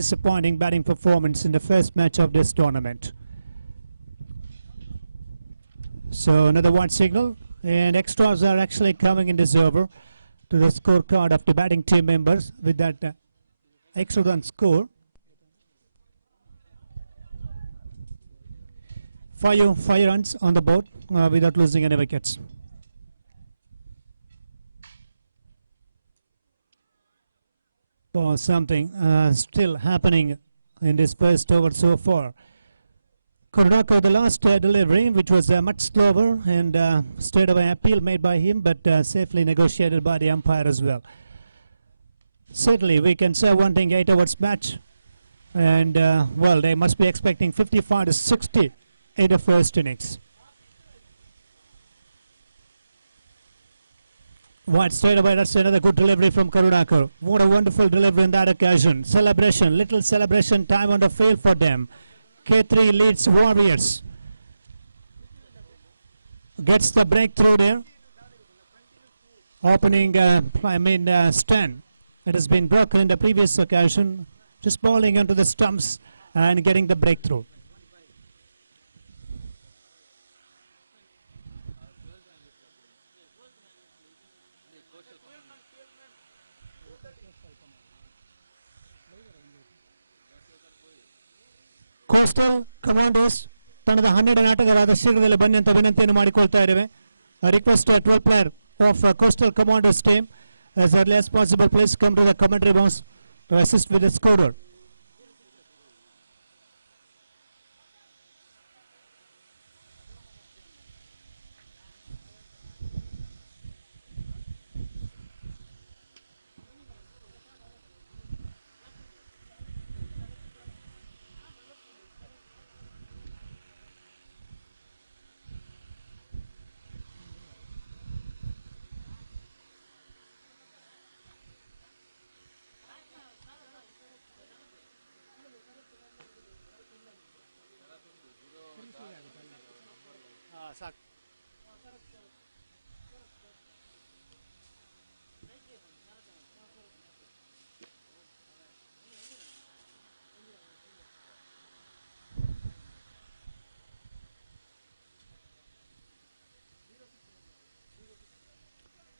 disappointing batting performance in the first match of this tournament. So another white signal. And extras are actually coming in this over to the scorecard of the batting team members with that extra run score. 5 runs on the board without losing any wickets. or something still happening in this first over so far. Karunakar, the last delivery, which was much slower and straight away appeal made by him, but safely negotiated by the umpire as well. Certainly, we can say one thing, 8 overs match, and well, they must be expecting 55 to 60 in the first innings. Wide straight away, that's another good delivery from Karunakar. What a wonderful delivery in that occasion. Celebration, little celebration time on the field for them. K3 leads Warriors. Gets the breakthrough there. Opening, stand. It has been broken in the previous occasion. Just bowling into the stumps and getting the breakthrough. Coastal Commandos ತಂಡದ 12 ಆಟಗಾರರಾದ ಶೀಘ್ರದಲ್ಲೇ ಬನ್ನಿ ಅಂತ ವಿನಂತಿಯನ್ನು ಮಾಡಿಕೊಳ್ತಾ ಇದ್ದೇವೆ. Request to 12 player of Coastal Commandos team as early as possible. Please come to the commentary box to assist with the scorer.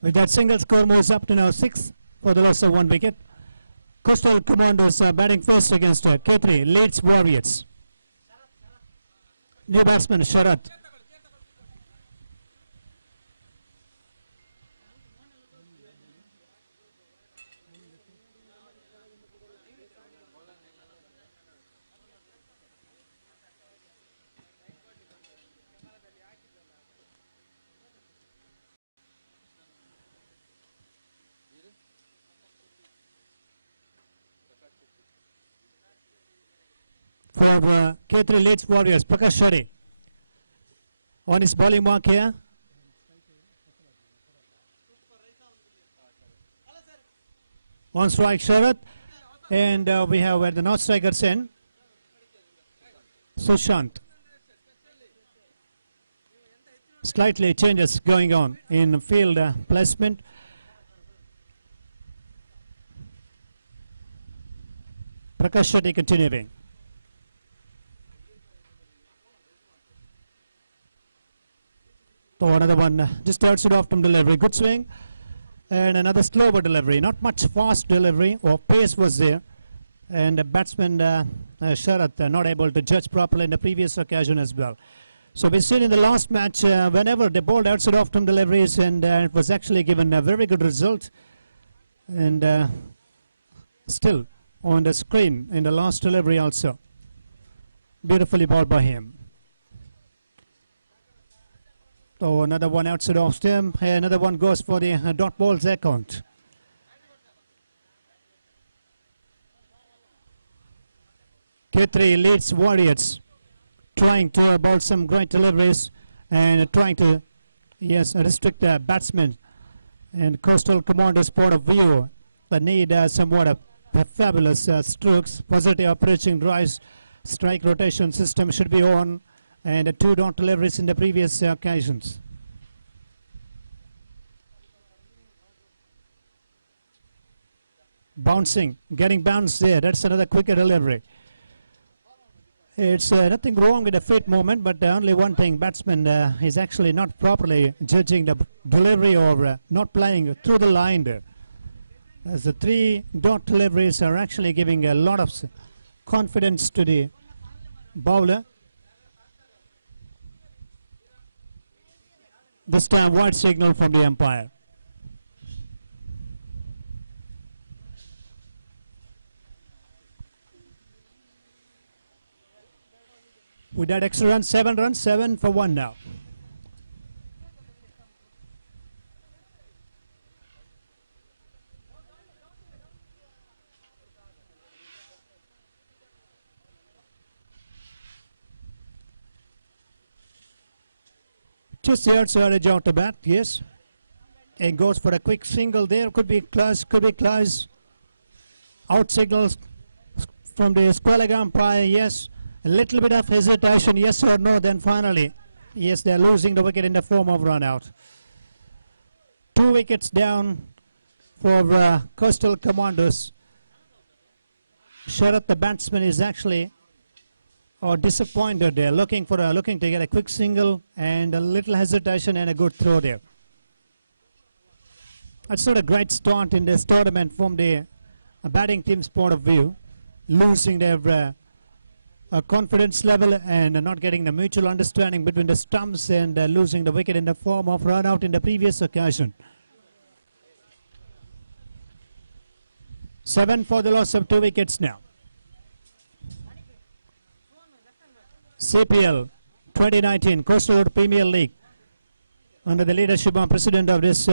With that, single score moves up to now 6 for the loss of 1 wicket. Coastal Commandos batting first against K3 leads Warriors. New batsman Sharath. For K3 leads Warriors, Prakash Shetty on his bowling mark here. On strike Sharath, and we have where the North Strikers in Sushant. Slightly changes going on in field placement. Prakash Shetty continuing. So another one just outside off from delivery. Good swing. And another slower delivery. Not much fast delivery or pace was there. And the batsman Sharath not able to judge properly in the previous occasion as well. So we've seen in the last match whenever they bowled outside off from deliveries, and it was actually given a very good result. And still on the screen in the last delivery also. Beautifully bowled by him. So another one outside off stem. Another one goes for the dot balls account. K3 leads Warriors, trying to bowl some great deliveries and trying to, yes, restrict the batsmen. And Coastal Commandos' point of view, they need somewhat of fabulous strokes. Positive approaching drives, strike rotation system should be on, and 2 dot deliveries in the previous occasions. Bouncing, getting bounced there. That's another quicker delivery. It's nothing wrong with the feet movement, but only one thing, batsman is actually not properly judging the delivery or not playing through the line there. As the 3 dot deliveries are actually giving a lot of confidence to the bowler. This time wide signal from the umpire. With that extra run, 7 runs, 7 for 1 now. Just here, Suraj out to bat, yes. And goes for a quick single there. Could be close, Out signals from the square umpire, yes. A little bit of hesitation, yes or no, then finally, yes, they're losing the wicket in the form of run out. 2 wickets down for Coastal Commandos. Sharath, the batsman, is actually disappointed there, looking to get a quick single and a little hesitation and a good throw there. That's not a great start in this tournament from the batting team's point of view, losing their confidence level and not getting the mutual understanding between the stumps and losing the wicket in the form of run out in the previous occasion. 7 for the loss of 2 wickets now. CPL 2019 Coastal Road Premier League under the leadership of President of this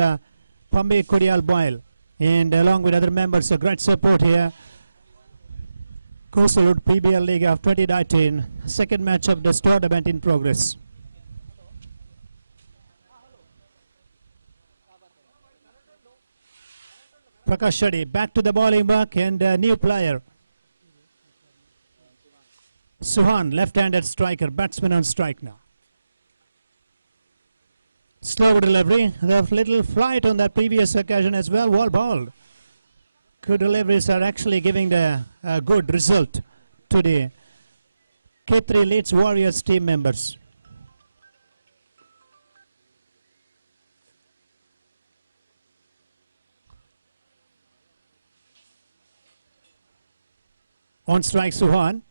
Pambi Kodial Boyle, and along with other members, a great support here. Coastal Road PBL League of 2019, second match of this tournament in progress. Prakash Shetty back to the bowling mark, and a new player. Suhan, left-handed striker, batsman on strike now. Slow delivery, the little flight on that previous occasion as well, well bowled. Good deliveries are actually giving the good result to the K3 Leeds Warriors team members. On strike, Suhan.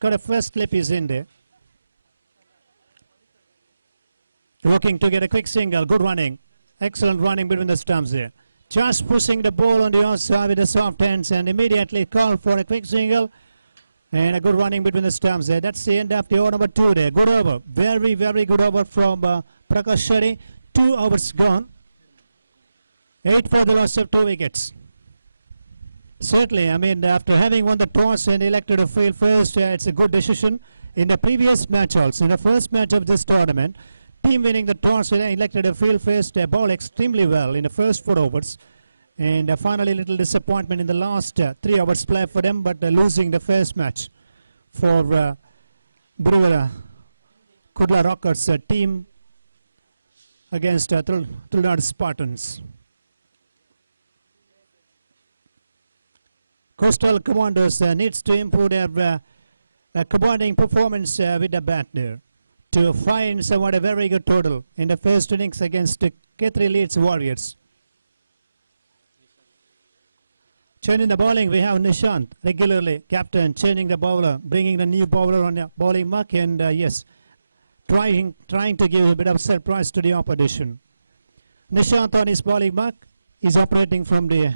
Got a first slip, is in there. Looking to get a quick single, good running. Excellent running between the stumps there. Just pushing the ball on the outside with the soft hands and immediately called for a quick single. And a good running between the stumps there. That's the end of the over number 2 there. Good over. Very, very good over from Prakash Shetty. 2 overs gone. 8 for the loss of 2 wickets. Certainly, I mean, after having won the toss and elected to field first, it's a good decision. In the previous match also, in the first match of this tournament, team winning the toss and elected to field first, they bowled extremely well in the first 4 overs. And finally, a little disappointment in the last 3 overs play for them, but losing the first match for Brewer Kudla Rockers team against Tulnad Spartans. Coastal Commandos needs to improve their commanding performance with the bat there to find somewhat a very good total in the first innings against the K3 Leeds Warriors. Changing the bowling, we have Nishant regularly, captain, changing the bowler, bringing the new bowler on the bowling mark, and yes, trying to give a bit of surprise to the opposition. Nishant on his bowling mark is operating from the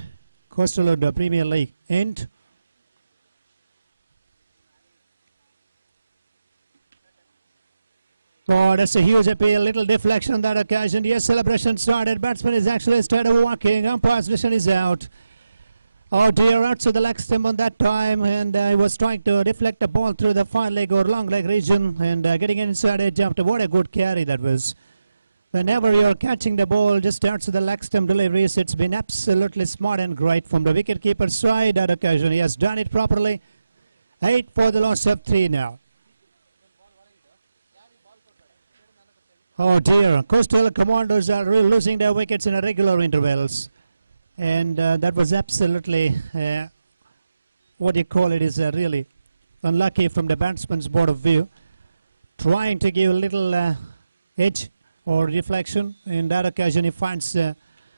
Coastal Road Premier League end. Oh, that's a huge appeal. Little deflection on that occasion. Yes, celebration started. Batsman is actually started walking. Umpire's decision is out. Oh dear, out to the leg stump on that time, and he was trying to deflect the ball through the fine leg or long leg region, and getting inside edge after. What a good carry that was. Whenever you're catching the ball just out to the leg stump deliveries, it's been absolutely smart and great from the wicketkeeper's side. That occasion, he has done it properly. 8 for the loss of 3 now. Oh dear, Coastal Commandos are really losing their wickets in irregular intervals. And that was absolutely, what you call it, is really unlucky from the batsman's point of view. Trying to give a little edge or deflection. In that occasion, he finds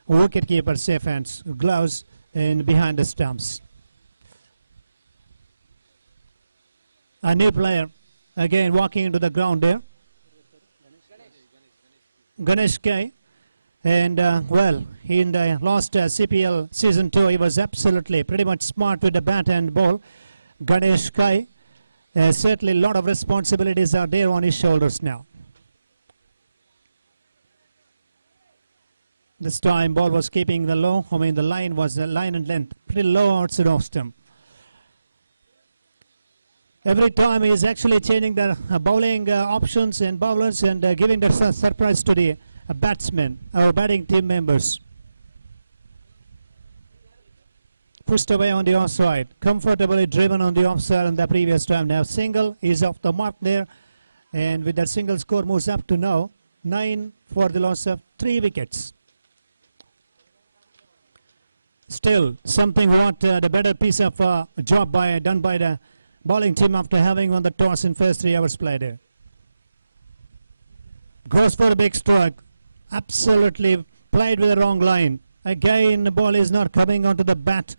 wicketkeeper safe hands, gloves, and behind the stumps. A new player, again walking into the ground there. Ganesh Kai. And well, in the last CPL season 2, he was absolutely pretty much smart with the bat and ball. Ganesh Kai. Certainly, a lot of responsibilities are there on his shoulders now. This time, ball was keeping the line was the line and length pretty low outside off stump. Every time he is actually changing the bowling options and bowlers and giving the surprise to the batsmen, our batting team members. Pushed away on the offside, comfortably driven on the offside on the previous time. Now single is off the mark there, and with that single score moves up to now 9 for the loss of 3 wickets. Still something what the better piece of job done by the bowling team after having won the toss in first 3 hours played there. Goes for a big stroke, absolutely played with the wrong line. Again the ball is not coming onto the bat.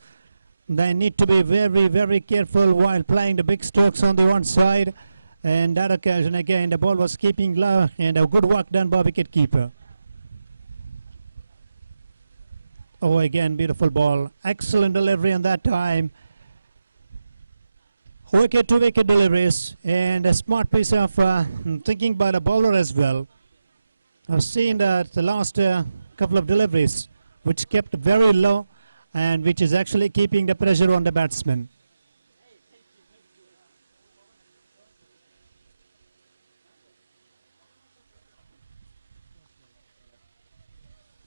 They need to be very, very careful while playing the big strokes on the one side. And that occasion again the ball was keeping low, and a good work done by wicket keeper. Oh, again beautiful ball, excellent delivery on that time. Wicket to wicket deliveries, and a smart piece of thinking by the bowler as well. I've seen that the last couple of deliveries which kept very low and which is actually keeping the pressure on the batsman.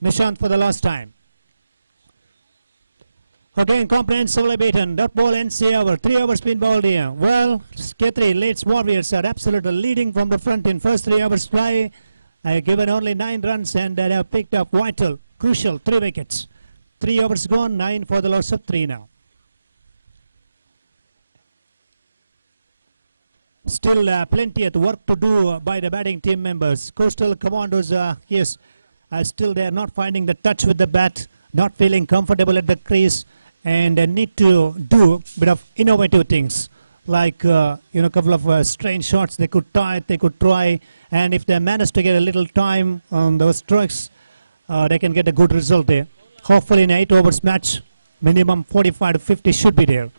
Nishant for the last time. Again comprehensively beaten. That ball ends the over. 3 overs been bowled here. Well, K3 Leeds Warriors are absolutely leading from the front in first 3 overs play. Given only 9 runs, and they have picked up vital, crucial 3 wickets. 3 overs gone, 9 for the loss of 3 now. Still plenty of work to do by the batting team members. Coastal Commandos, yes, still they are not finding the touch with the bat, not feeling comfortable at the crease, and they need to do a bit of innovative things, like a couple of strange shots they could try, and if they manage to get a little time on those strokes, they can get a good result there. Hopefully in an 8 overs match, minimum 45 to 50 should be there.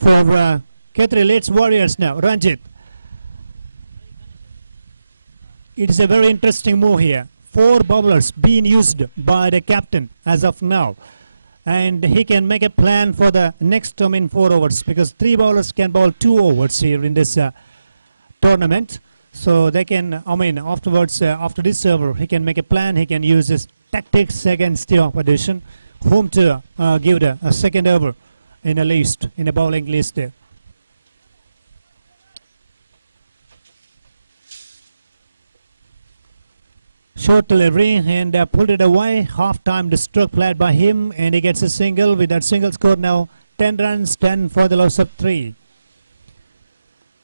For K3 Leeds Warriors now, Ranjit. It is a very interesting move here. 4 bowlers being used by the captain as of now. And he can make a plan for the next 4 overs, because 3 bowlers can bowl 2 overs here in this tournament. So they can, afterwards, after this over, he can make a plan. He can use his tactics against the opposition, whom to give a second over in a bowling list there. Short delivery, and pulled it away. Half-time the stroke played by him, and he gets a single. With that single score now 10 runs, 10 for the loss of 3.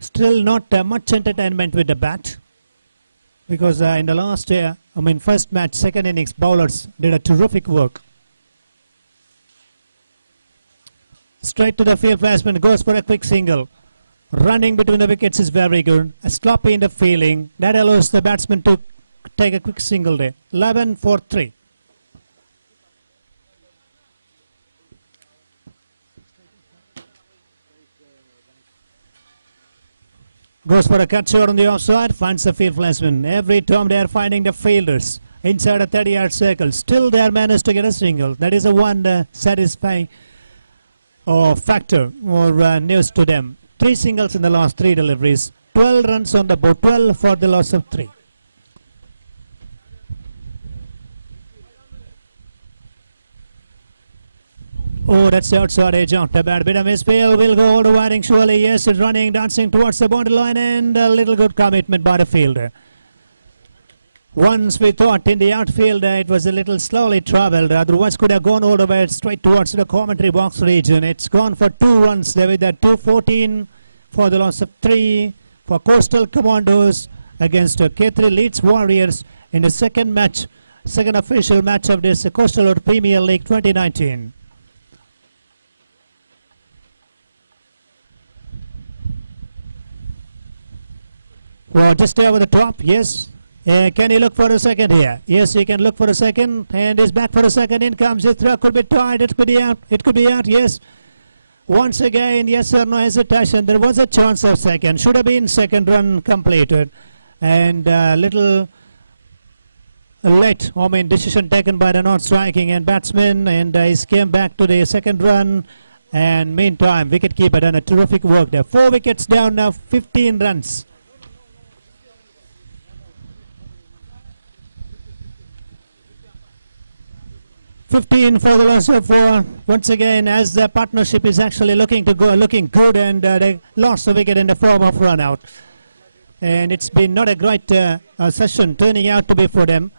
Still not much entertainment with the bat, because in the last first match, second innings, bowlers did a terrific work. Straight to the field, batsman goes for a quick single. Running between the wickets is very good. Sloppy in the fielding, that allows the batsman to take a quick single there. 11 for 3. Goes for a cut shot on the offside, finds the field batsman. Every time they are finding the fielders inside a 30-yard circle. Still they are managed to get a single. That is a one satisfying factor or news to them. 3 singles in the last 3 deliveries. 12 runs on the board, 12 for the loss of 3. Oh, that's the outside edge of the bat. Bit of misfield, will go all the winding surely. Yes, it's running, dancing towards the boundary line, and a little good commitment by the fielder. Once we thought in the outfield it was a little slowly travelled. Otherwise could have gone all the way straight towards the commentary box region. It's gone for 2 runs there with that 2-14 for the loss of 3 for Coastal Commandos against K3 Leeds Warriors in the second official match of this Coastal Premier League 2019. Or just stay over the top. Yes. Can you look for a second here? Yes, you can look for a second. And he's back for a second. In comes his throw. Could be tied. It could be out. It could be out. Yes. Once again, yes or no hesitation. There was a chance of second. Should have been second run completed. And little late, decision taken by the not striking and batsman. And he came back to the second run. And meantime, wicketkeeper done a terrific work there. 4 wickets down now, 15 runs. $15 for the loss of 4. Once again, as the partnership is actually looking good, and they lost a wicket in the form of run out. And it's been not a great session turning out to be for them.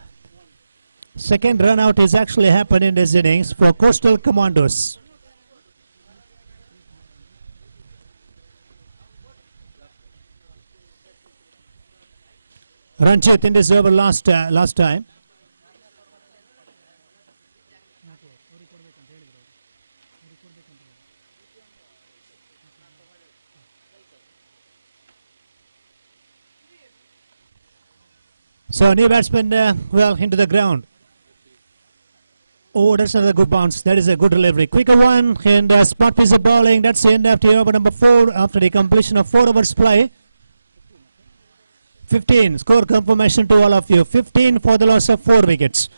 Second run out has actually happened in this innings for Coastal Commandos. Ranjit in this over last time. So new batsman well into the ground. Oh, that's another good bounce. That is a good delivery. Quicker one, and spot piece of bowling. That's the end of the over number 4 after the completion of 4 overs play. 15, score confirmation to all of you. 15 for the loss of 4 wickets.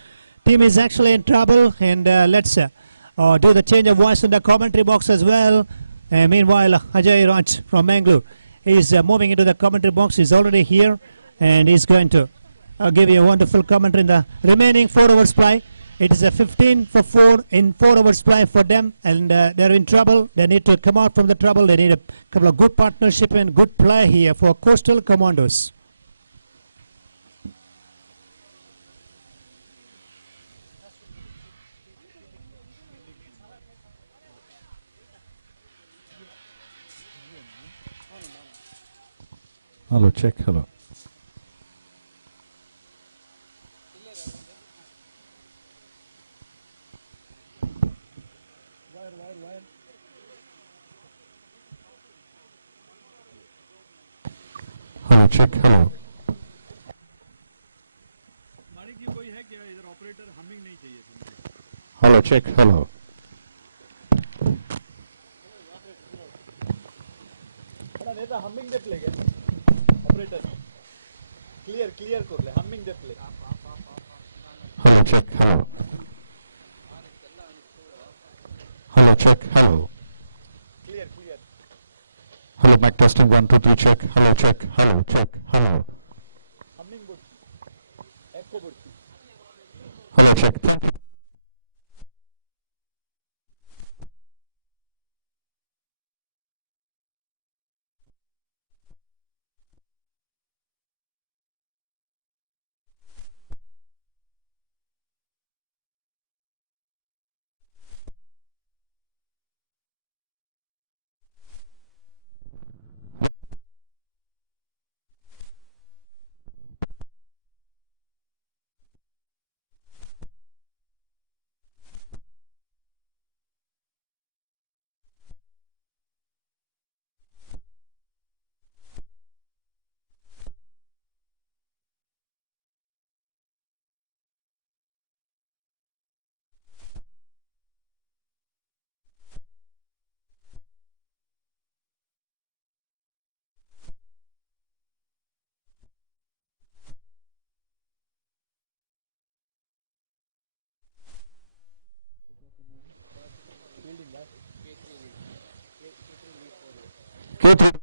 Team is actually in trouble, and let's do the change of voice in the commentary box as well. Meanwhile, Ajay Raj from Mangalore is moving into the commentary box. He's already here, and he's going to give you a wonderful commentary in the remaining 4 overs play. It is a 15 for 4 in 4 overs play for them, and they're in trouble. They need to come out from the trouble. They need a couple of good partnership and good play here for Coastal Commandos. Hello, check, hello. Hello, check, hello. Hello, check, hello. Hello, check, hello. Hello, check, hello. Hello, mic testing 1, 2, 3, check. Hello, check, hello, check, hello. Hello, check. Thank you. Good.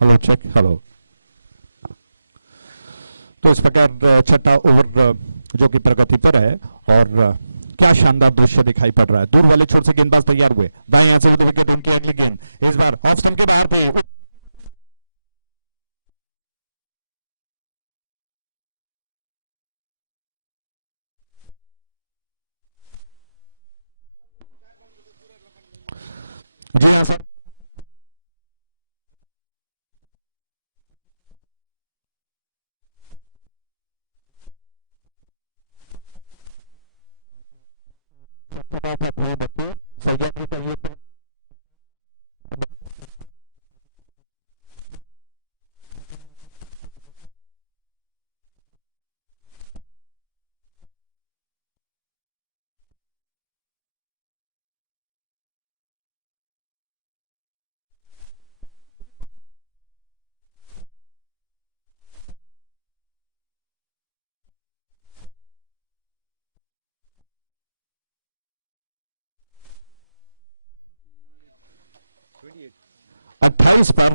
Hello check hello. तो इस प्रकार छठा over जो कि प्रगति पर है और क्या शानदार दृश्य दिखाई पड़ रहा है। दूर वाले छोर से गेंदबाज तैयार हुए, दाएं से विकेट उनकी अगली गेंद इस बार ऑफ स्टंप के बाहर पे जी हाँ सर। बच्चे सैयद चाहिए 28 पर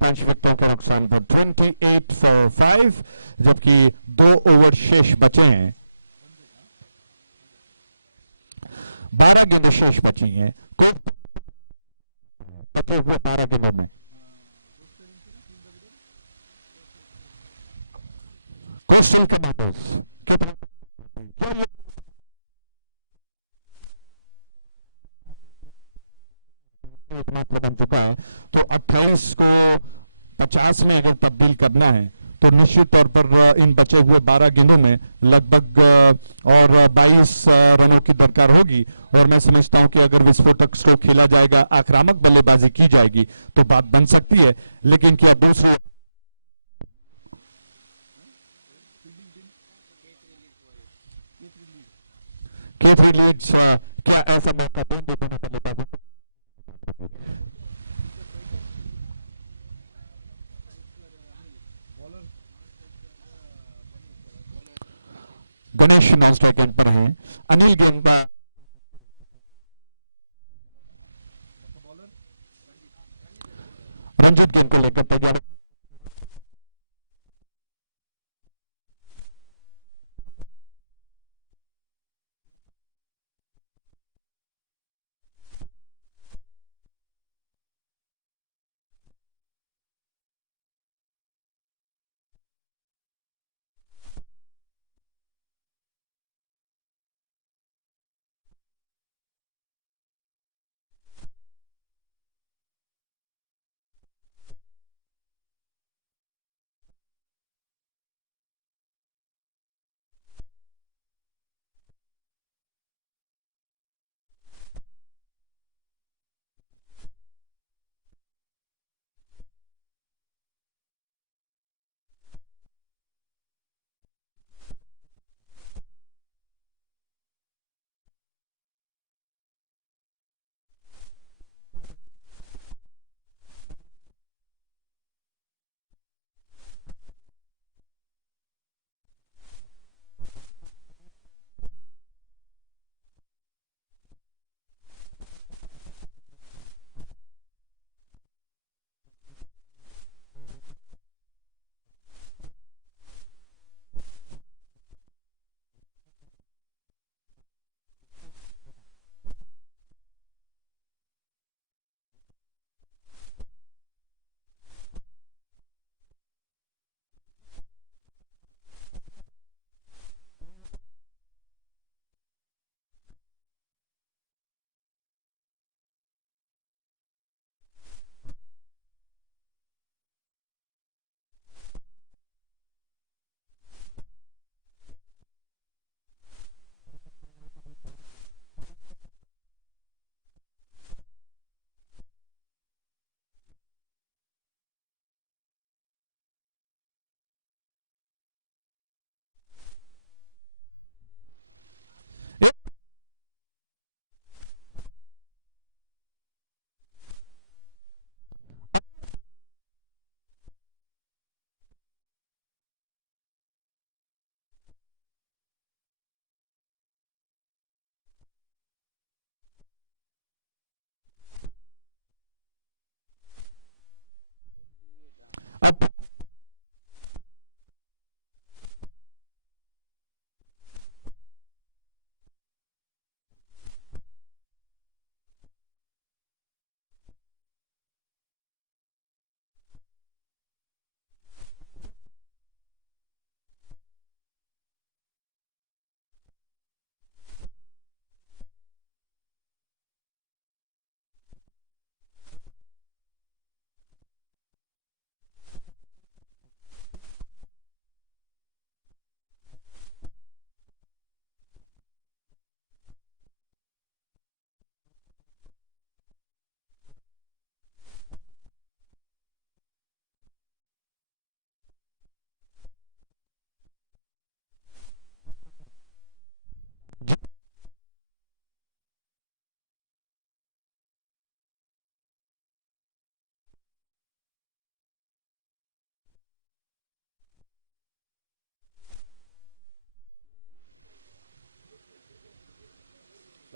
पंच विकेटों का नुकसान पर 28 for 5, जबकि 2 ओवर शेष बचे हैं, 12 गेंदें शेष बची हैं, बचे हुए 12 गेंदों में कोस्टल कमांडर्स एकमात्र बन चुका है, तो 28 को 50 में अगर तब्दील करना है तो निश्चित तौर पर इन बचे हुए 12 गेंदों में लगभग और 22 रनों की दरकार होगी। और मैं समझता हूं कि अगर विस्फोटक स्ट्रोक खेला जाएगा, आक्रामक बल्लेबाजी की जाएगी तो बात बन सकती है, लेकिन क्या दूसरा केथरी लीड्स क्या ऐसा मौका देंगे दोनों बल्लेबाजों को? गणेश नॉन स्ट्राइक पर हैं, अनिल गंगा रंजित गेंद को लेकर तैयार।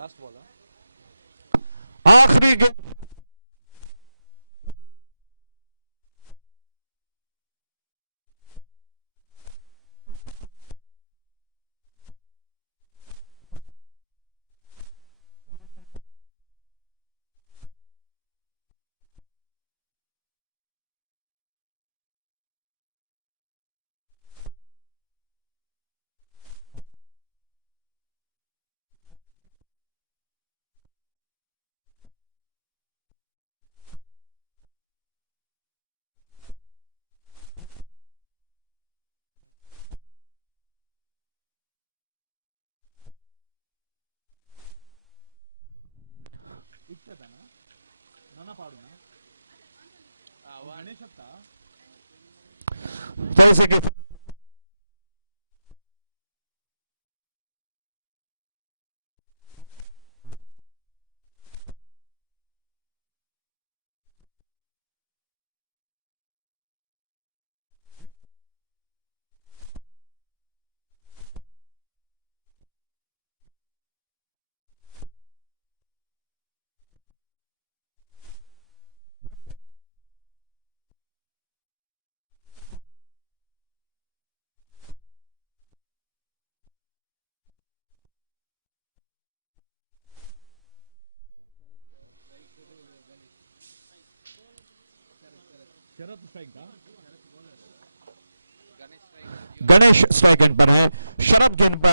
ಲಾಸ್ಟ್ ಬಾಲ್ ಗಣೇಶ್ ಸ್ಟ್ರೈಕ್ ಅಂತಾರೆ. ಶರತ್ ಗೆಂಪ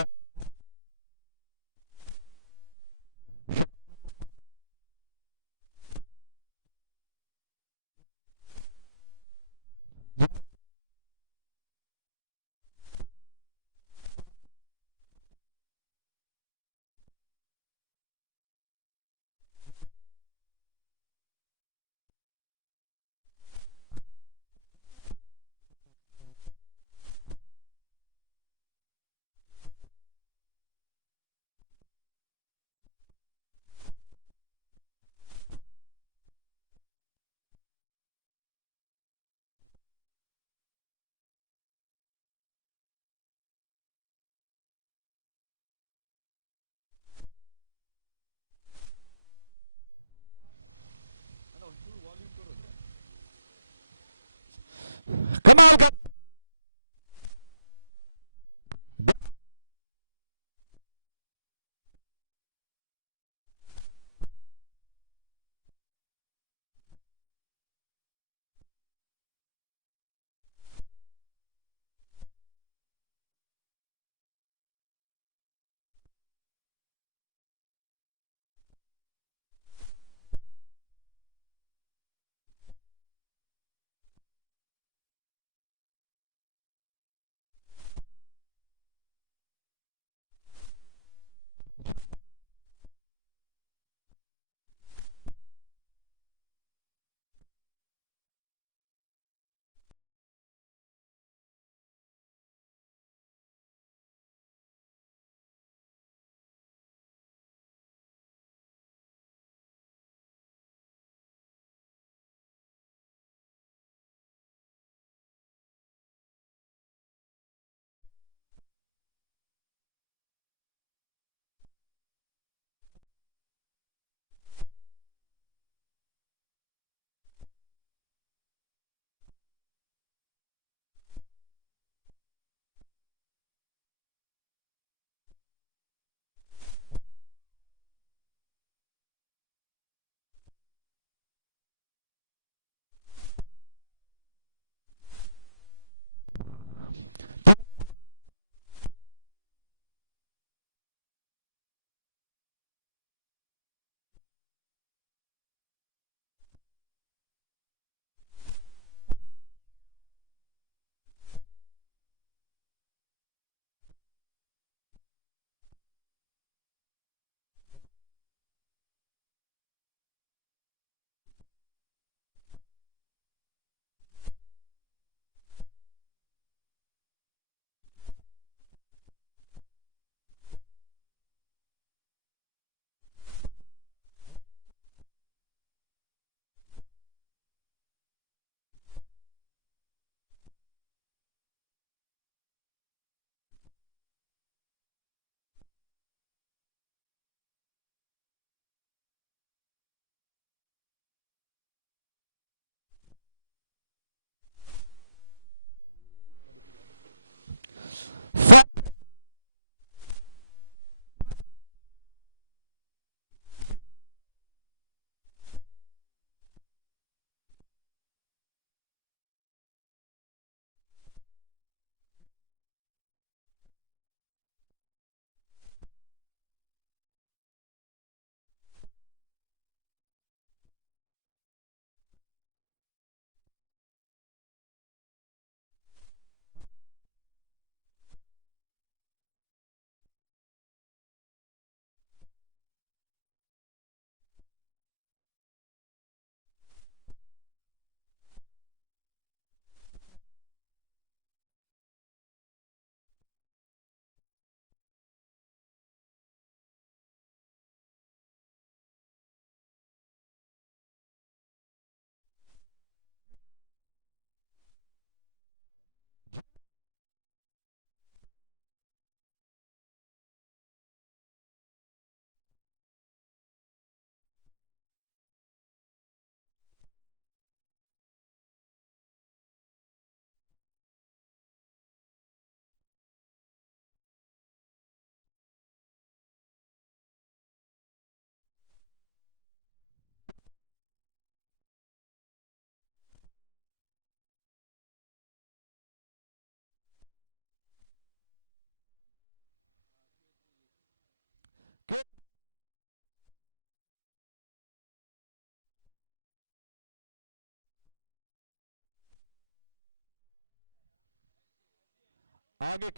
आगे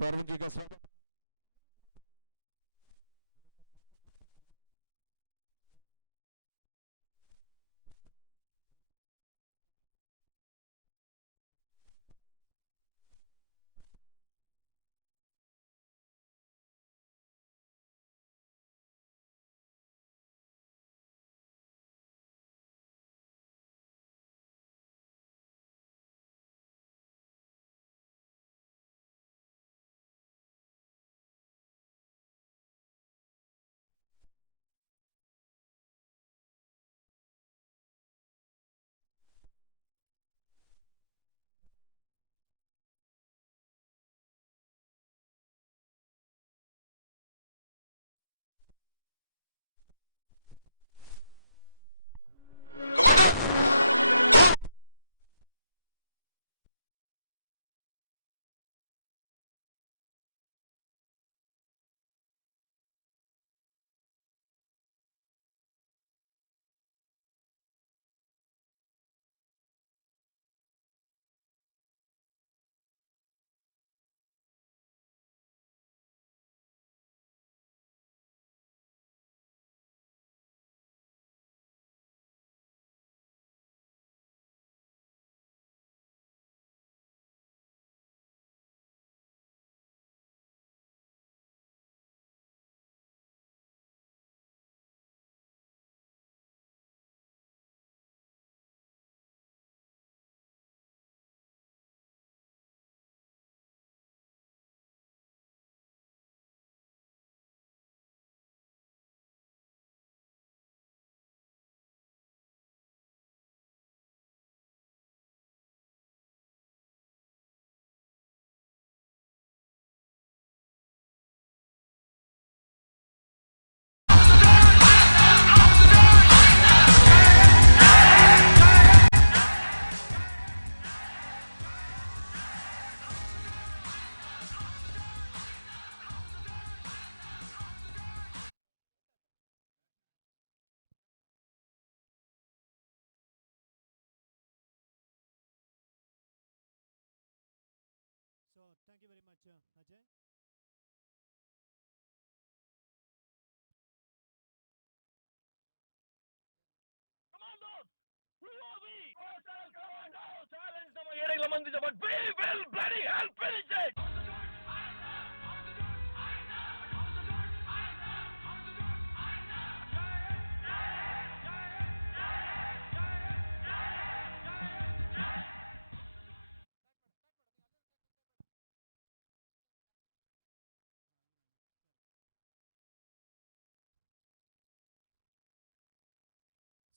तोरंगे का स्वागत So thank you very much, Ajay.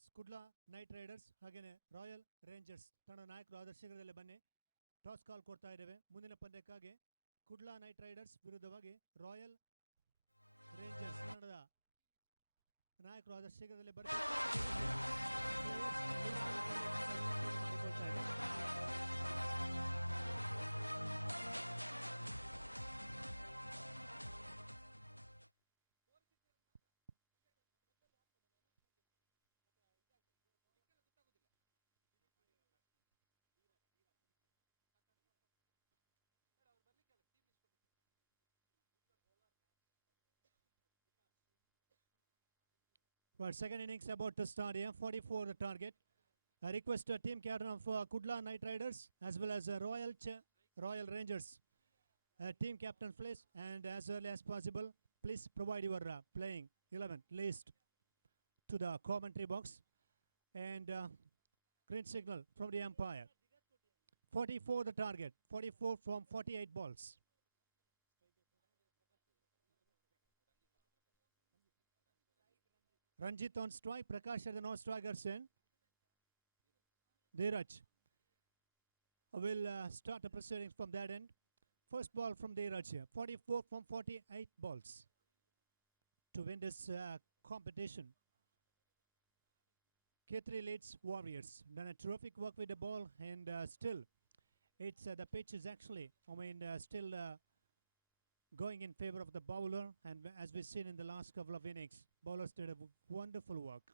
ಸ್ಕುಡ್ಲಾ ನೈಟ್ ರೈಡರ್ಸ್ ಹಾಗೆಯೇ ರಾಯಲ್ ರೇಂಜರ್ಸ್ ತಂಡ ನಾಯಕರು ಆದ ಶೀಘ್ರದಲ್ಲೇ ಬನ್ನಿ. ಟಾಸ್ ಕಾಲ್ ಕೊಡ್ತಾ ಇದ್ದೇವೆ. ಮುಂದಿನ ಪಂದ್ಯಕ್ಕಾಗಿ ಕುಡ್ಲಾ ನೈಟ್ ರೈಡರ್ಸ್ ವಿರುದ್ಧವಾಗಿ ರಾಯಲ್ ರೇಂಜರ್ಸ್ ತಂಡದ ನಾಯಕರು ಆದ ಶೀಘ್ರದಲ್ಲೇ ಬರಬೇಕು. ಪ್ಲೇಯರ್ಸ್ ವಿನಂತಿಯನ್ನು ಮಾಡಿಕೊಳ್ತಾ ಇದ್ದೇವೆ. Right, second innings about to start here. 44 the target. I request team captain of Kudla Night Riders as well as Royal Rangers. Team captain please, and as early as possible please provide your playing 11 list to the commentary box and green signal from the umpire. 44 the target. 44 from 48 balls. Ranjit on strike, Prakash at the non-strikers in. Dheeraj will start the proceedings from that end. First ball from Dheeraj here. 44 from 48 balls. to win this competition. K3 leads Warriors. Done a terrific work with the ball, and still, it's the pitch is actually, still going in favor of the bowler. And as we've seen in the last couple of innings, bowlers did a wonderful work.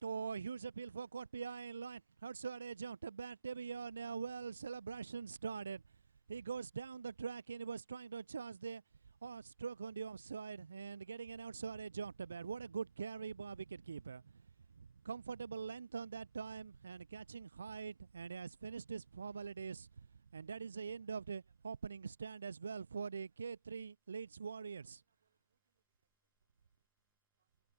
To huge appeal for caught behind line. Outside edge of the bat. There we are now. Well, celebration started. He goes down the track and he was trying to charge there. Stroke on the offside and getting an outside edge of the bat. What a good carry by wicketkeeper. Comfortable length on that time and catching height, and he has finished his formalities. And that is the end of the opening stand as well for the K3 Leeds Warriors.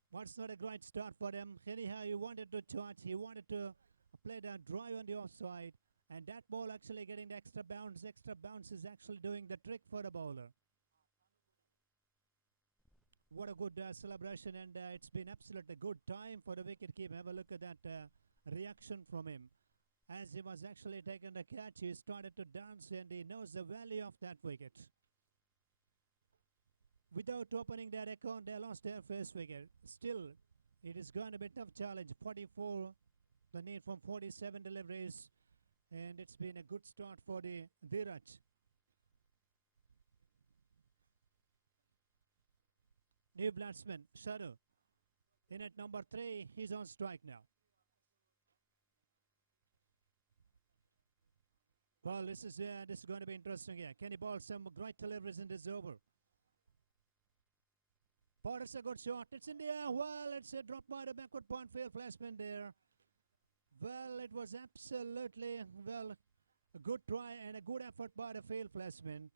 What's not a great start for them. Anyhow, he wanted to charge. He wanted to play that drive on the offside. And that ball actually getting the extra bounce. Extra bounce is actually doing the trick for the bowler. What a good celebration, and it's been absolutely good time for the wicketkeeper. Have a look at that reaction from him. As he was actually taking the catch, he started to dance, and he knows the value of that wicket. Without opening their account, they lost their first wicket. Still, it is going to be a tough challenge. 44, the need from 47 deliveries, and it's been a good start for the Dhiraj. New batsman, Sharu. In at number 3, he's on strike now. Well, this is going to be interesting here. Can he bowl some great deliveries in this over? Potter's a good shot. It's in the air. Well, it's a drop by the backward point field placement there. Well, it was absolutely, a good try and a good effort by the field placement.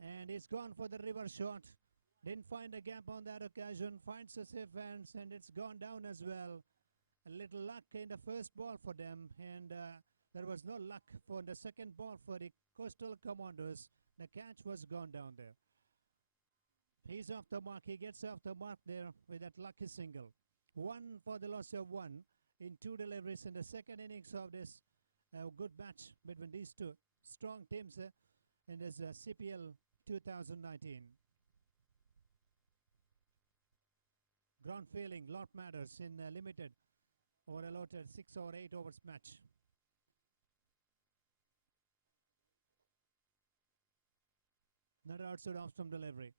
And he's gone for the reverse shot. Didn't find a gap on that occasion. Finds a safe hands, and it's gone down as well. A little luck in the first ball for them, and there was no luck for the second ball for the Coastal Commandos. The catch was gone down there. He's off the mark. He gets off the mark there with that lucky single. 1 for the loss of 1 in 2 deliveries in the second innings of this good match between these two strong teams in this CPL 2019. Ground feeling, lot matters in limited or allotted 6 or 8 overs match. Another outside off stump delivery.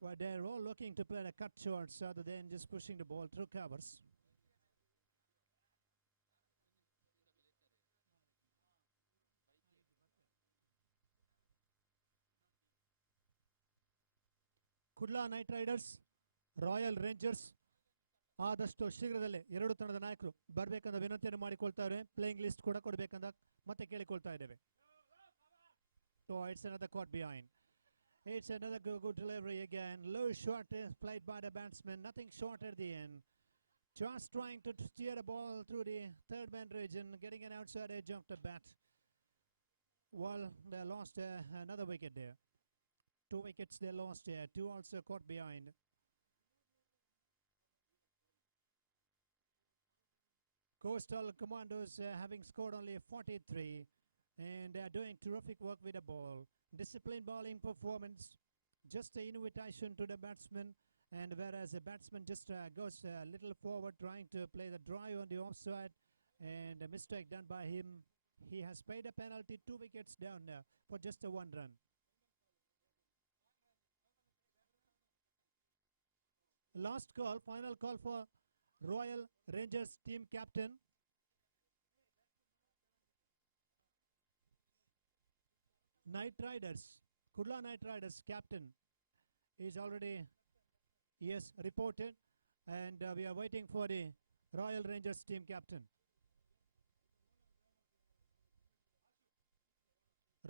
Well, they're all looking to play the cut shots rather than just pushing the ball through covers. Kudla Knight Riders, royal rangers ಆದಷ್ಟು ಶೀಘ್ರದಲ್ಲೇ ಎರಡು ತಂಡದ ನಾಯಕರು ಬರಬೇಕಂತ ವಿನಂತಿಯನ್ನು ಮಾಡಿಕೊಳ್ತಾರೆ. Playing list ಕೂಡ ಕೊಡಬೇಕಂತ ಮತ್ತೆ ಕೇಳಿಕೊಳ್ತಾ ಇದ್ದೇವೆ. It's another caught behind. It's another good delivery again. Low shot is played by the batsman. Nothing short at the end. Just trying to steer the ball through the third man region, getting an outside edge of the bat. Well, they lost another wicket there. 2 wickets they lost here. 2 also caught behind. Coastal Commandos having scored only 43, and they are doing terrific work with the ball. Disciplined bowling performance, just an invitation to the batsman, and whereas the batsman just goes a little forward trying to play the drive on the offside, and a mistake done by him. He has paid a penalty, 2 wickets down now for just a 1 run. Last call, final call for Royal Rangers team captain. Knight Riders, Kudla Knight Riders captain is already, yes, reported, and we are waiting for the Royal Rangers team captain.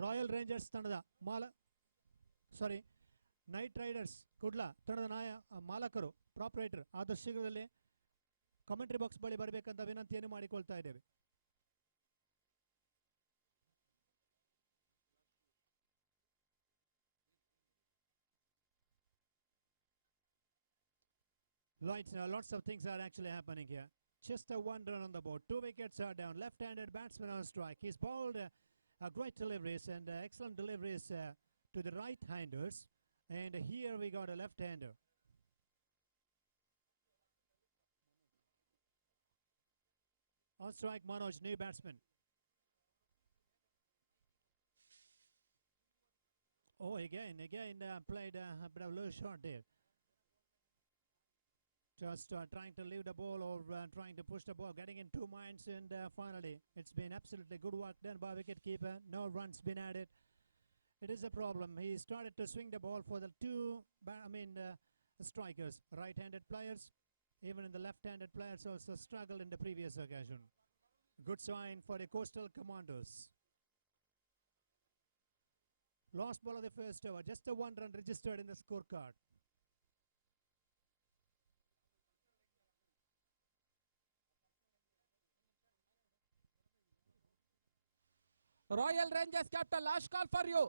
Royal Rangers ತಂಡದ night Riders Kudla ತಂಡದ ಮಾಲಕರು ಪ್ರಾಪರೇಟರ್ ಆದಷ್ಟು ಶೀಘ್ರದಲ್ಲೇ commentary box ಬಳಿ ಬರಬೇಕಂತ ವಿನಂತಿಯನ್ನು ಮಾಡಿಕೊಳ್ತಾ ಇದ್ದೇವೆ. Lots of things are actually happening here. Just a 1 run on the board. 2 wickets are down. Left-handed batsman on strike. He's bowled great deliveries and excellent deliveries to the right-handers. And here we got a left-hander. On strike, Manoj, new batsman. Oh, again, played a bit of low shot there. Just trying to leave the ball or trying to push the ball, getting in two minds, and finally, it's been absolutely good work done by wicketkeeper. No runs been added. It is a problem. He started to swing the ball for the two, strikers, right-handed players. Even in the left-handed players also struggled in the previous occasion. Good sign for the Coastal Commandos. Last ball of the first over, just a 1 run registered in the scorecard. Royal rangers captain last call for you.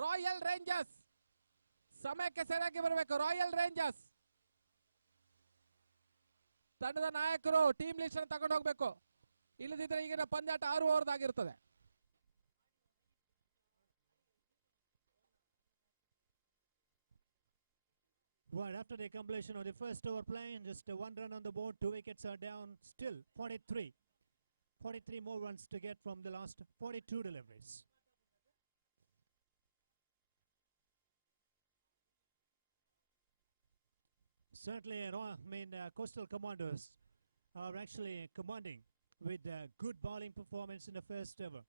Royal rangers ಸಮಯಕ್ಕೆ ಸರಿಯಾಗಿ ಬರಬೇಕು. Royal rangers ತಂಡದ ನಾಯಕರು team list ಅನ್ನು ತಗೊಂಡು ಹೋಗಬೇಕು. ಇಲ್ಲದಿದ್ದರೆ ಈಗಿನ ಪಂದ್ಯಾಟ 6 ಓವರ್ದಾಗಿರುತ್ತದೆ. Right after the completion of the first over playing, just 1 run on the board, 2 wickets are down, still 43. 43 more runs to get from the last 42 deliveries. Certainly, Coastal Commandos are actually commanding with a good bowling performance in the first over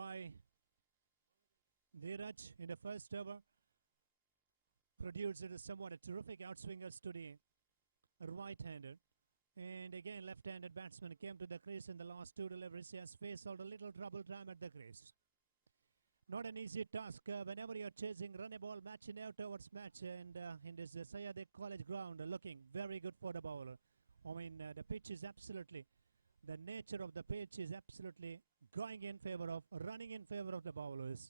by Dheeraj in the first over. Produced somewhat a terrific outswingers to the right-hander. And again, left-handed batsman came to the crease in the last 2 deliveries. He has faced all a little trouble time at the crease. Not an easy task whenever you're chasing run a ball match in out towards match, and in this Sayade College ground looking very good for the bowler. The pitch is absolutely, the nature of the pitch is absolutely going in favor of, running in favor of the bowlers.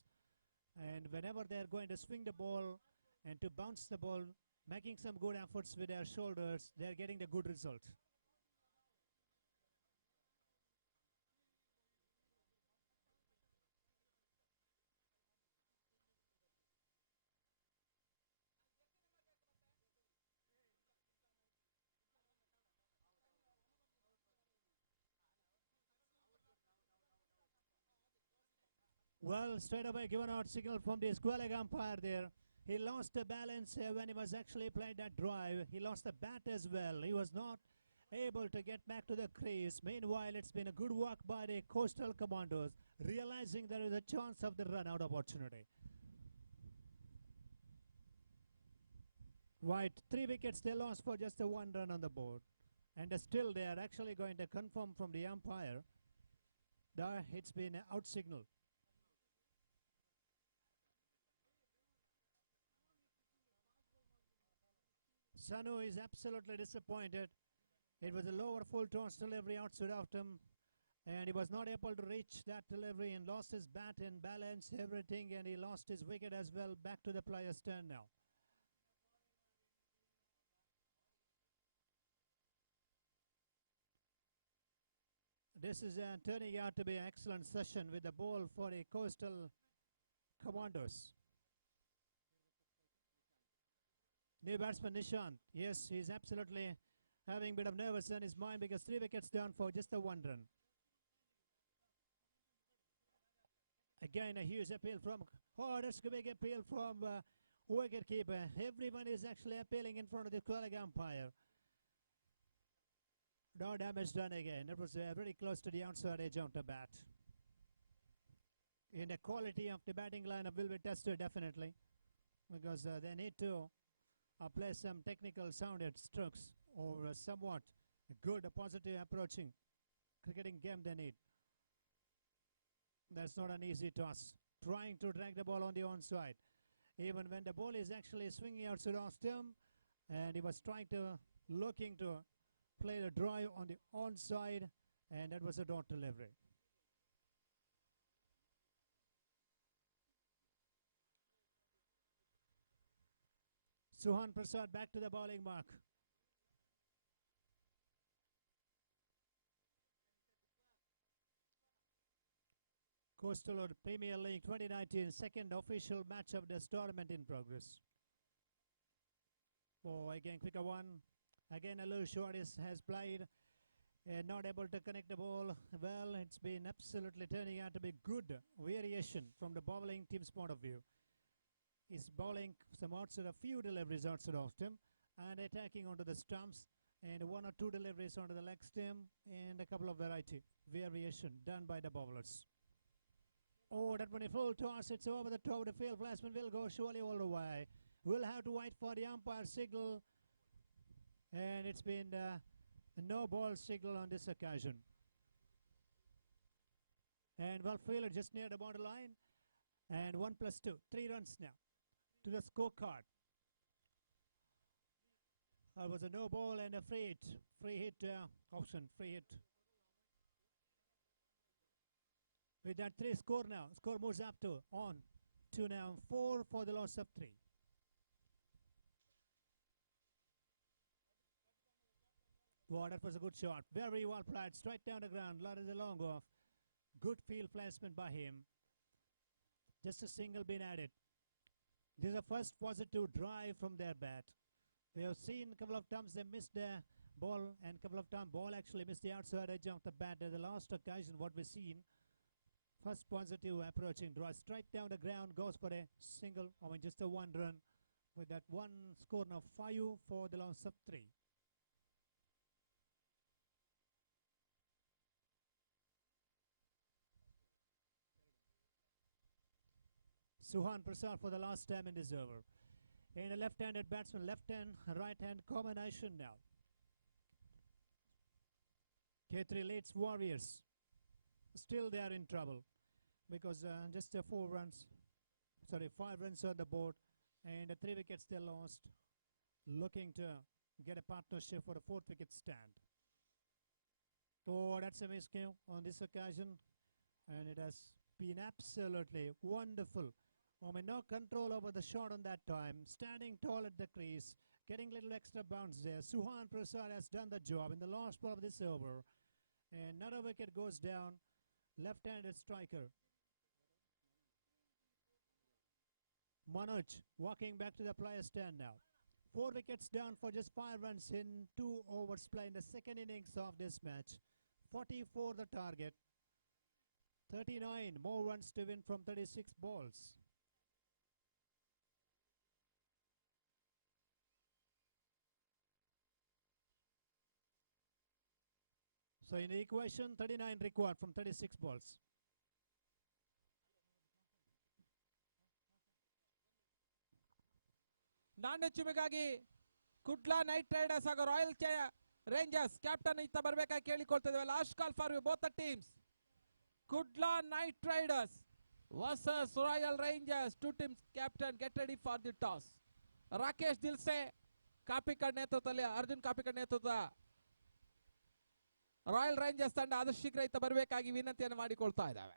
And whenever they're going to swing the ball and to bounce the ball, making some good efforts with their shoulders, they're getting the good result. Well, straight away given out signal from the square umpire there. He lost the balance when he was actually playing that drive. He lost the bat as well. He was not able to get back to the crease. Meanwhile, it's been a good work by the Coastal Commandos, realizing there is a chance of the run-out opportunity. Right, 3 wickets they lost for just a 1 run on the board. And still they are actually going to confirm from the umpire that it's been out-signaled. Sanu is absolutely disappointed. It was a lower full toss delivery outside of him, and he was not able to reach that delivery and lost his bat and balance, everything, and he lost his wicket as well. Back to the player's turn now. This is turning out to be an excellent session with the ball for the Coastal Commandos. New batsman Nishant. Yes, he's absolutely having a bit of nervous in his mind because 3 wickets down for just a 1 run. Again, a huge appeal from, that's a big appeal from wicketkeeper. Everyone is actually appealing in front of the colleague umpire. No damage done again. That was very close to the outside edge of the bat. And the quality of the batting lineup will be tested definitely, because they need to play some technical sounded strokes or somewhat good positive approaching cricketing game they need. That's not an easy task. Trying to drag the ball on the onside. Even when the ball is actually swinging outside off stump, and he was looking to play the drive on the onside, and that was a dot delivery. Suhan Prasad back to the bowling mark. Coastal Premier League 2019, second official match of this tournament in progress. Oh, again, quicker one. Again, a low shot has played. Not able to connect the ball. Well, it's been absolutely turning out to be good variation from the bowling team's point of view. He's bowling some outside, a few deliveries outside of him, and attacking onto the stumps, and one or two deliveries onto the leg stem, and a couple of variation done by the bowlers. Oh, that one a full toss. It's over the top of the field. Placement will go surely all the way. We'll have to wait for the umpire signal, and it's been a no ball signal on this occasion. And well fielded just near the borderline, and 1+2, 3 runs now to the scorecard. It was a no ball and a free hit option, free hit. With that 3 score now, score moves up to on 2 now, 4 for the loss of 3. Wow, that was a good shot. Very well played, straight down the ground, lot of the long off. Good field placement by him. Just a single been added. This is the first positive drive from their bat. We have seen a couple of times they missed their ball, and a couple of times ball actually missed the outside edge of the bat. The last occasion what we've seen, first positive approaching drive, straight down the ground, goes for a single, just a 1 run. With that one score now 5 for the loss of 3. Suhan Prasad for the last time in this over. And a left-handed batsman, left-hand, right-hand combination now. K3 leads Warriors. Still they are in trouble because just 5 runs on the board, and 3 wickets they lost. Looking to get a partnership for a 4th wicket stand. Oh, that's a miscue on this occasion, and it has been absolutely wonderful. No control over the shot on that time. Standing tall at the crease, getting a little extra bounce there. Suhan Prasad has done the job in the last ball of this over. And another wicket goes down. Left-handed striker. Manoj walking back to the player stand now. 4 wickets down for just 5 runs in 2 overs play in the second innings of this match. 44 the target. 39 more runs to win from 36 balls. So in the equation, 39 required from 36 balls. ನಾಣ್ಯಚುಮೆಗಾಗಿ Kudla night Riders ಹಾಗೂ Royal rangers captain ಇತ್ತ ಬರಬೇಕಾಗಿ ಕೇಳಿಕೊಳ್ತಿದ್ದೇವೆ. Last call for both the teams. Kudla night Riders versus Royal Rangers. 2 teams captain get ready for the toss. Rakesh Dilse Kapikad ನೇತೃತ್ವದಲ್ಲಿ, ಅರ್ಜುನ್ ಕಾಪಿಕಡ್ ನೇತೃತ್ವ royal Rangers ತಂಡ ಆದಷ್ಟು ಶೀಘ್ರ ಇತ್ತ ಬರಬೇಕಾಗಿ ವಿನಂತಿಯನ್ನು ಮಾಡಿಕೊಳ್ತಾ ಇದ್ದಾವೆ.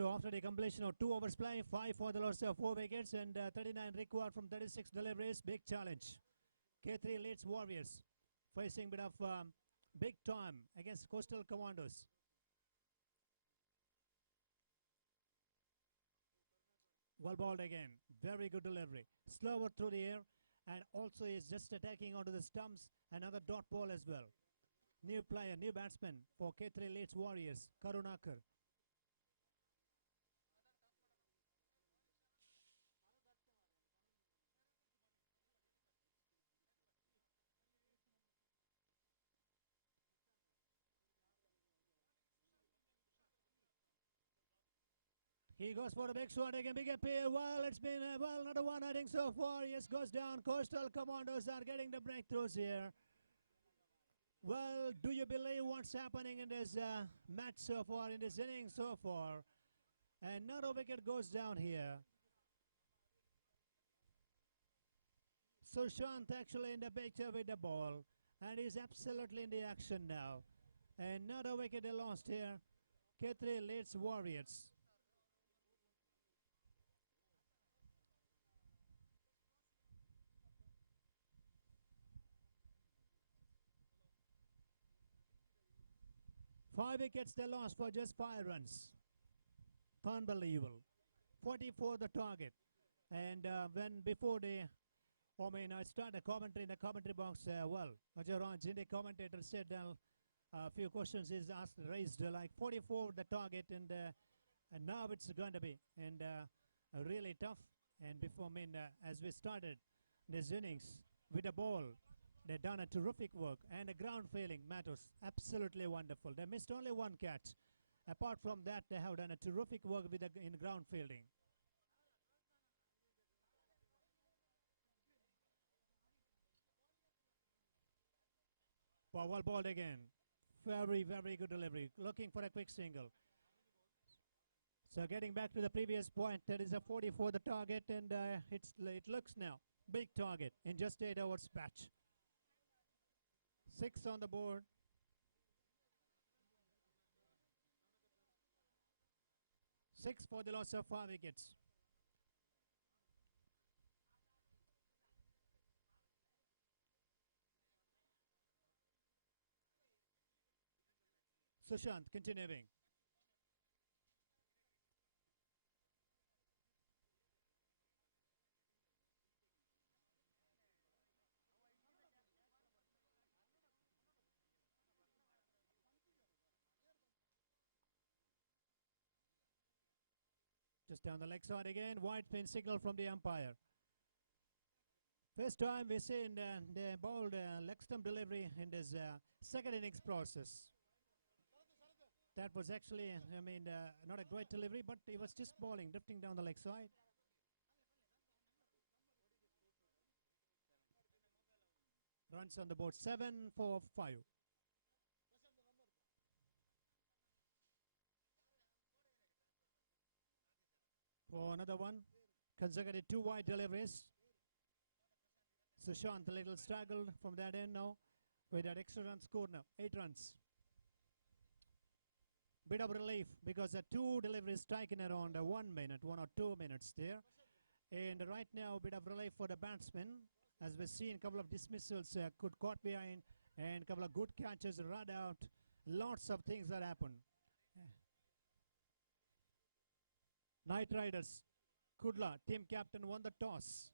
So after the completion of 2 overs play, 5 for the loss of 4 wickets and 39 required from 36 deliveries, big challenge. K3 leads Warriors, facing a bit of big time against Coastal Commandos. Well balled again, very good delivery. Slower through the air, and also is just attacking onto the stumps, another dot ball as well. New player, new batsman for K3 leads Warriors, Karunakar. He goes for a big shot again, big appeal. Well, it's been, another one I think so far. Yes, goes down. Coastal Commandos are getting the breakthroughs here. Well, do you believe what's happening in this match so far, in this inning so far? And not a wicket goes down here. Sushant actually in the picture with the ball, and he's absolutely in the action now. And not a wicket they lost here. K3 leads Warriors. Five wickets they lost for just 5 runs. Unbelievable. 44 the target. And when before they, I started the commentary in the commentary box, Ajay the commentator said a few questions is asked, raised like 44 the target, and now it's going to be really tough. And before, as we started this innings with the ball, they've done a terrific work, and the ground fielding matters absolutely wonderful. They missed only 1 catch. Apart from that, they have done a terrific work with in ground fielding. Well balled again. Very, very good delivery. Looking for a quick single. So getting back to the previous point, that is a 44 the target, and it looks now big target in just 8 hours patch. 6 on the board. Six for the loss of 5 wickets. Sushant continuing. Just down the leg side again, wide spin signal from the umpire. First time we've seen the bowled leg stump delivery in this second innings process. That was actually, not a great delivery, but it was just bowling, drifting down the leg side. Runs on the board, 7 for 5. For another one, consecutive 2 wide deliveries. Sushant a little struggled from that end now, with that extra run scored now, 8 runs. Bit of relief because the 2 deliveries striking around 1 minute, 1 or 2 minutes there. And right now, a bit of relief for the batsmen. As we've seen, a couple of dismissals could caught behind, and a couple of good catches run out. Lots of things that happen. Knight Riders, Kudla, team captain, won the toss.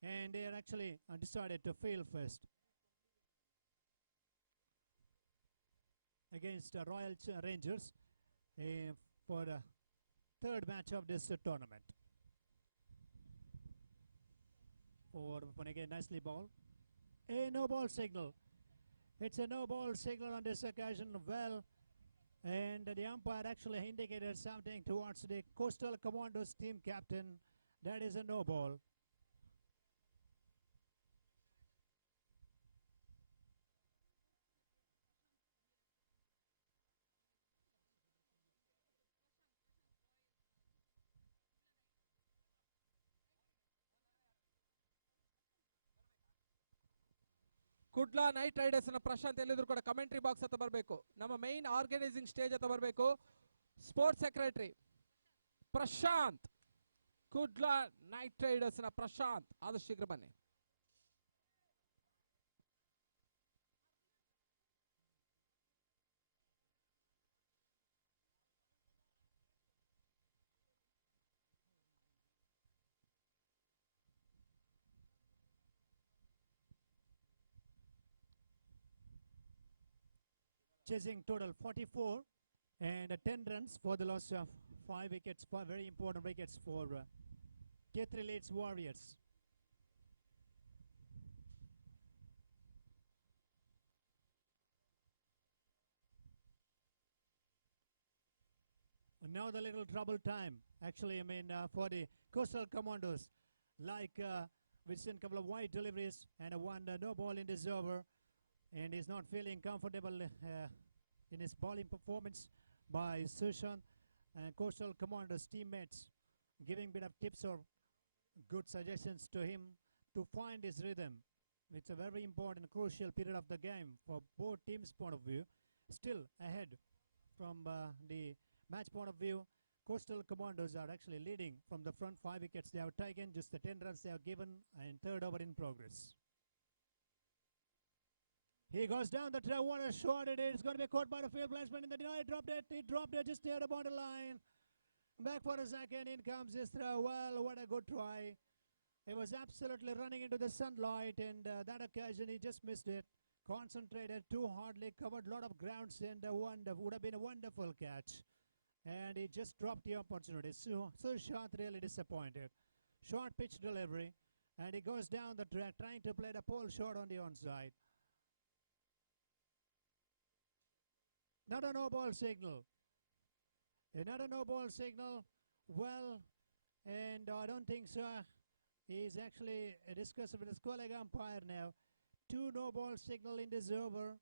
And they are actually decided to field first against Royal Rangers for the 3rd match of this tournament. For again, nicely ball. A no ball signal. It's a no ball signal on this occasion. Well, and the umpire actually indicated something towards the Coastal Commandos team captain. That is a no ball. Kudla night riders ನ ಪ್ರಶಾಂತ್ ಎಲ್ಲಿದ್ರು ಕೂಡ commentary box ಹತ್ತ ಬರಬೇಕು. ನಮ್ಮ main organising stage ಹತ್ತ ಬರಬೇಕು. Sports secretary Prashanth, Kudla night riders ನ ಪ್ರಶಾಂತ್ ಆದಷ್ಟು ಶೀಘ್ರ ಬನ್ನಿ. Chasing total 44 and 10 runs for the loss of 5 wickets, 5 very important wickets for K3 leads Warriors. And now the little trouble time, actually, for the Coastal Commandos. Like which sent a couple of wide deliveries and a one no ball in this over. And he's not feeling comfortable in his bowling performance by Sushant and Coastal Commandos teammates giving bit of tips or good suggestions to him to find his rhythm. It's a very important, crucial period of the game for both teams' point of view. Still ahead from the match point of view, Coastal Commandos are actually leading from the front 5 wickets they have taken, just the 10 runs they have given, and third over in progress. He goes down the track, what a shot it is. It's going to be caught by the field placement in the deny. He dropped it just near the borderline. Back for a second, in comes this throw. Well, what a good try. He was absolutely running into the sunlight, and that occasion he just missed it. Concentrated too hardly, covered a lot of grounds, and would have been a wonderful catch. And he just dropped the opportunity. So Sushant really disappointed. Short pitch delivery, and he goes down the track trying to play the pole shot on the onside. Not a no ball signal. Another no ball signal. Well, and I don't think so. He's actually discussing with his colleague umpire now. 2 no ball signal in this over.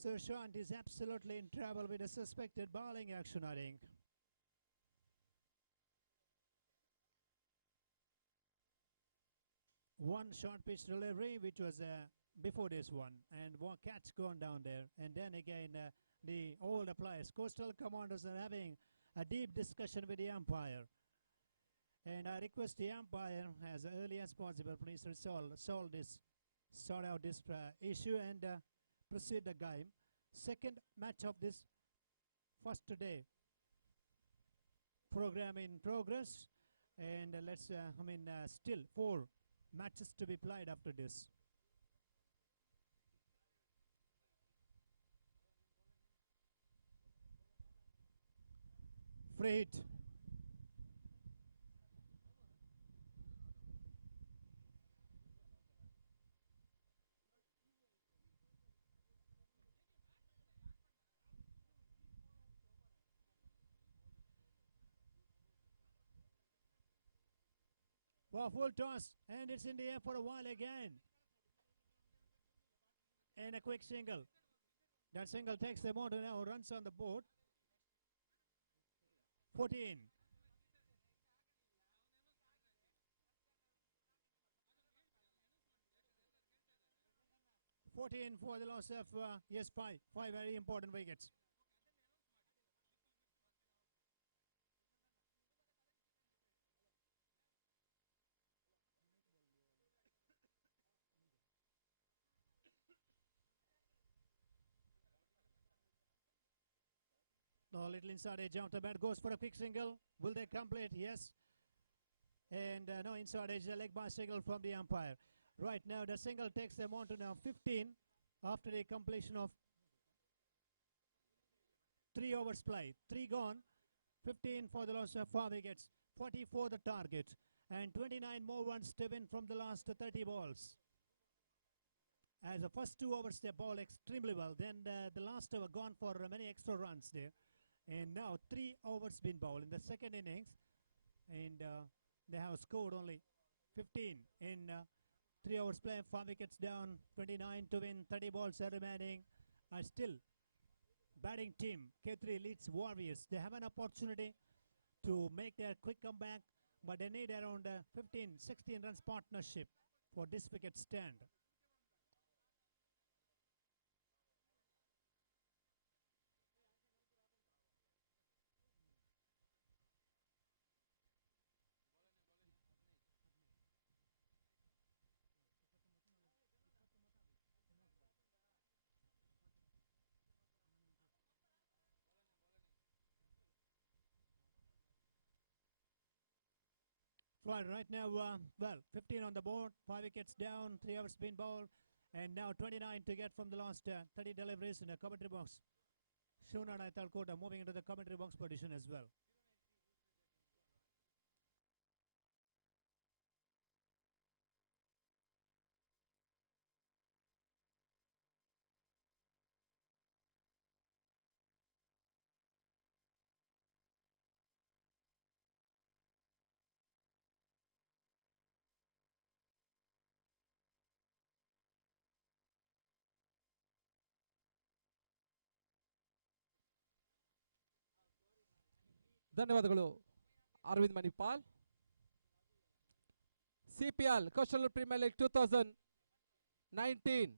Sushant is absolutely in trouble with a suspected bowling action, I think. One short pitch delivery, which was before this one, and one catch gone down there. And then again, the older players, Coastal Commandos, are having a deep discussion with the umpire. And I request the umpire, as early as possible, please sort out this issue and proceed the game. Second match of this first day program in progress, and still 4 matches to be played after this. Free hit. Well, full toss, and it's in the air for a while again. And a quick single. That single takes them on to now, runs on the board. 14. For the loss of, 5 very important wickets. No, little inside edge off the bat, goes for a quick single. Will they complete? Yes. And no inside edge, a leg by single from the umpire. Right now, the single takes them on to now 15 after the completion of 3 overs played. 3 gone, 15 for the loss of 4 wickets, 44 the target, and 29 more runs to win from the last 30 balls. As the first 2 overs they bowled extremely well, then the last over gone for many extra runs there. And now 3 overs been bowled in the second innings, and they have scored only 15 in 3 overs play, 5 wickets down, 29 to win, 30 balls are remaining. Still, batting team, K3 leads Warriors. They have an opportunity to make their quick comeback, but they need around 15, 16 runs partnership for this wicket stand. Right now, 15 on the board, 5 wickets down, 3 overs been bowled, and now 29 to get from the last 30 deliveries in the commentary box. Shuna Naitalkota moving into the commentary box position as well. ಧನ್ಯವಾದಗಳು Arvind Manipal. CPL coastal premier league 2019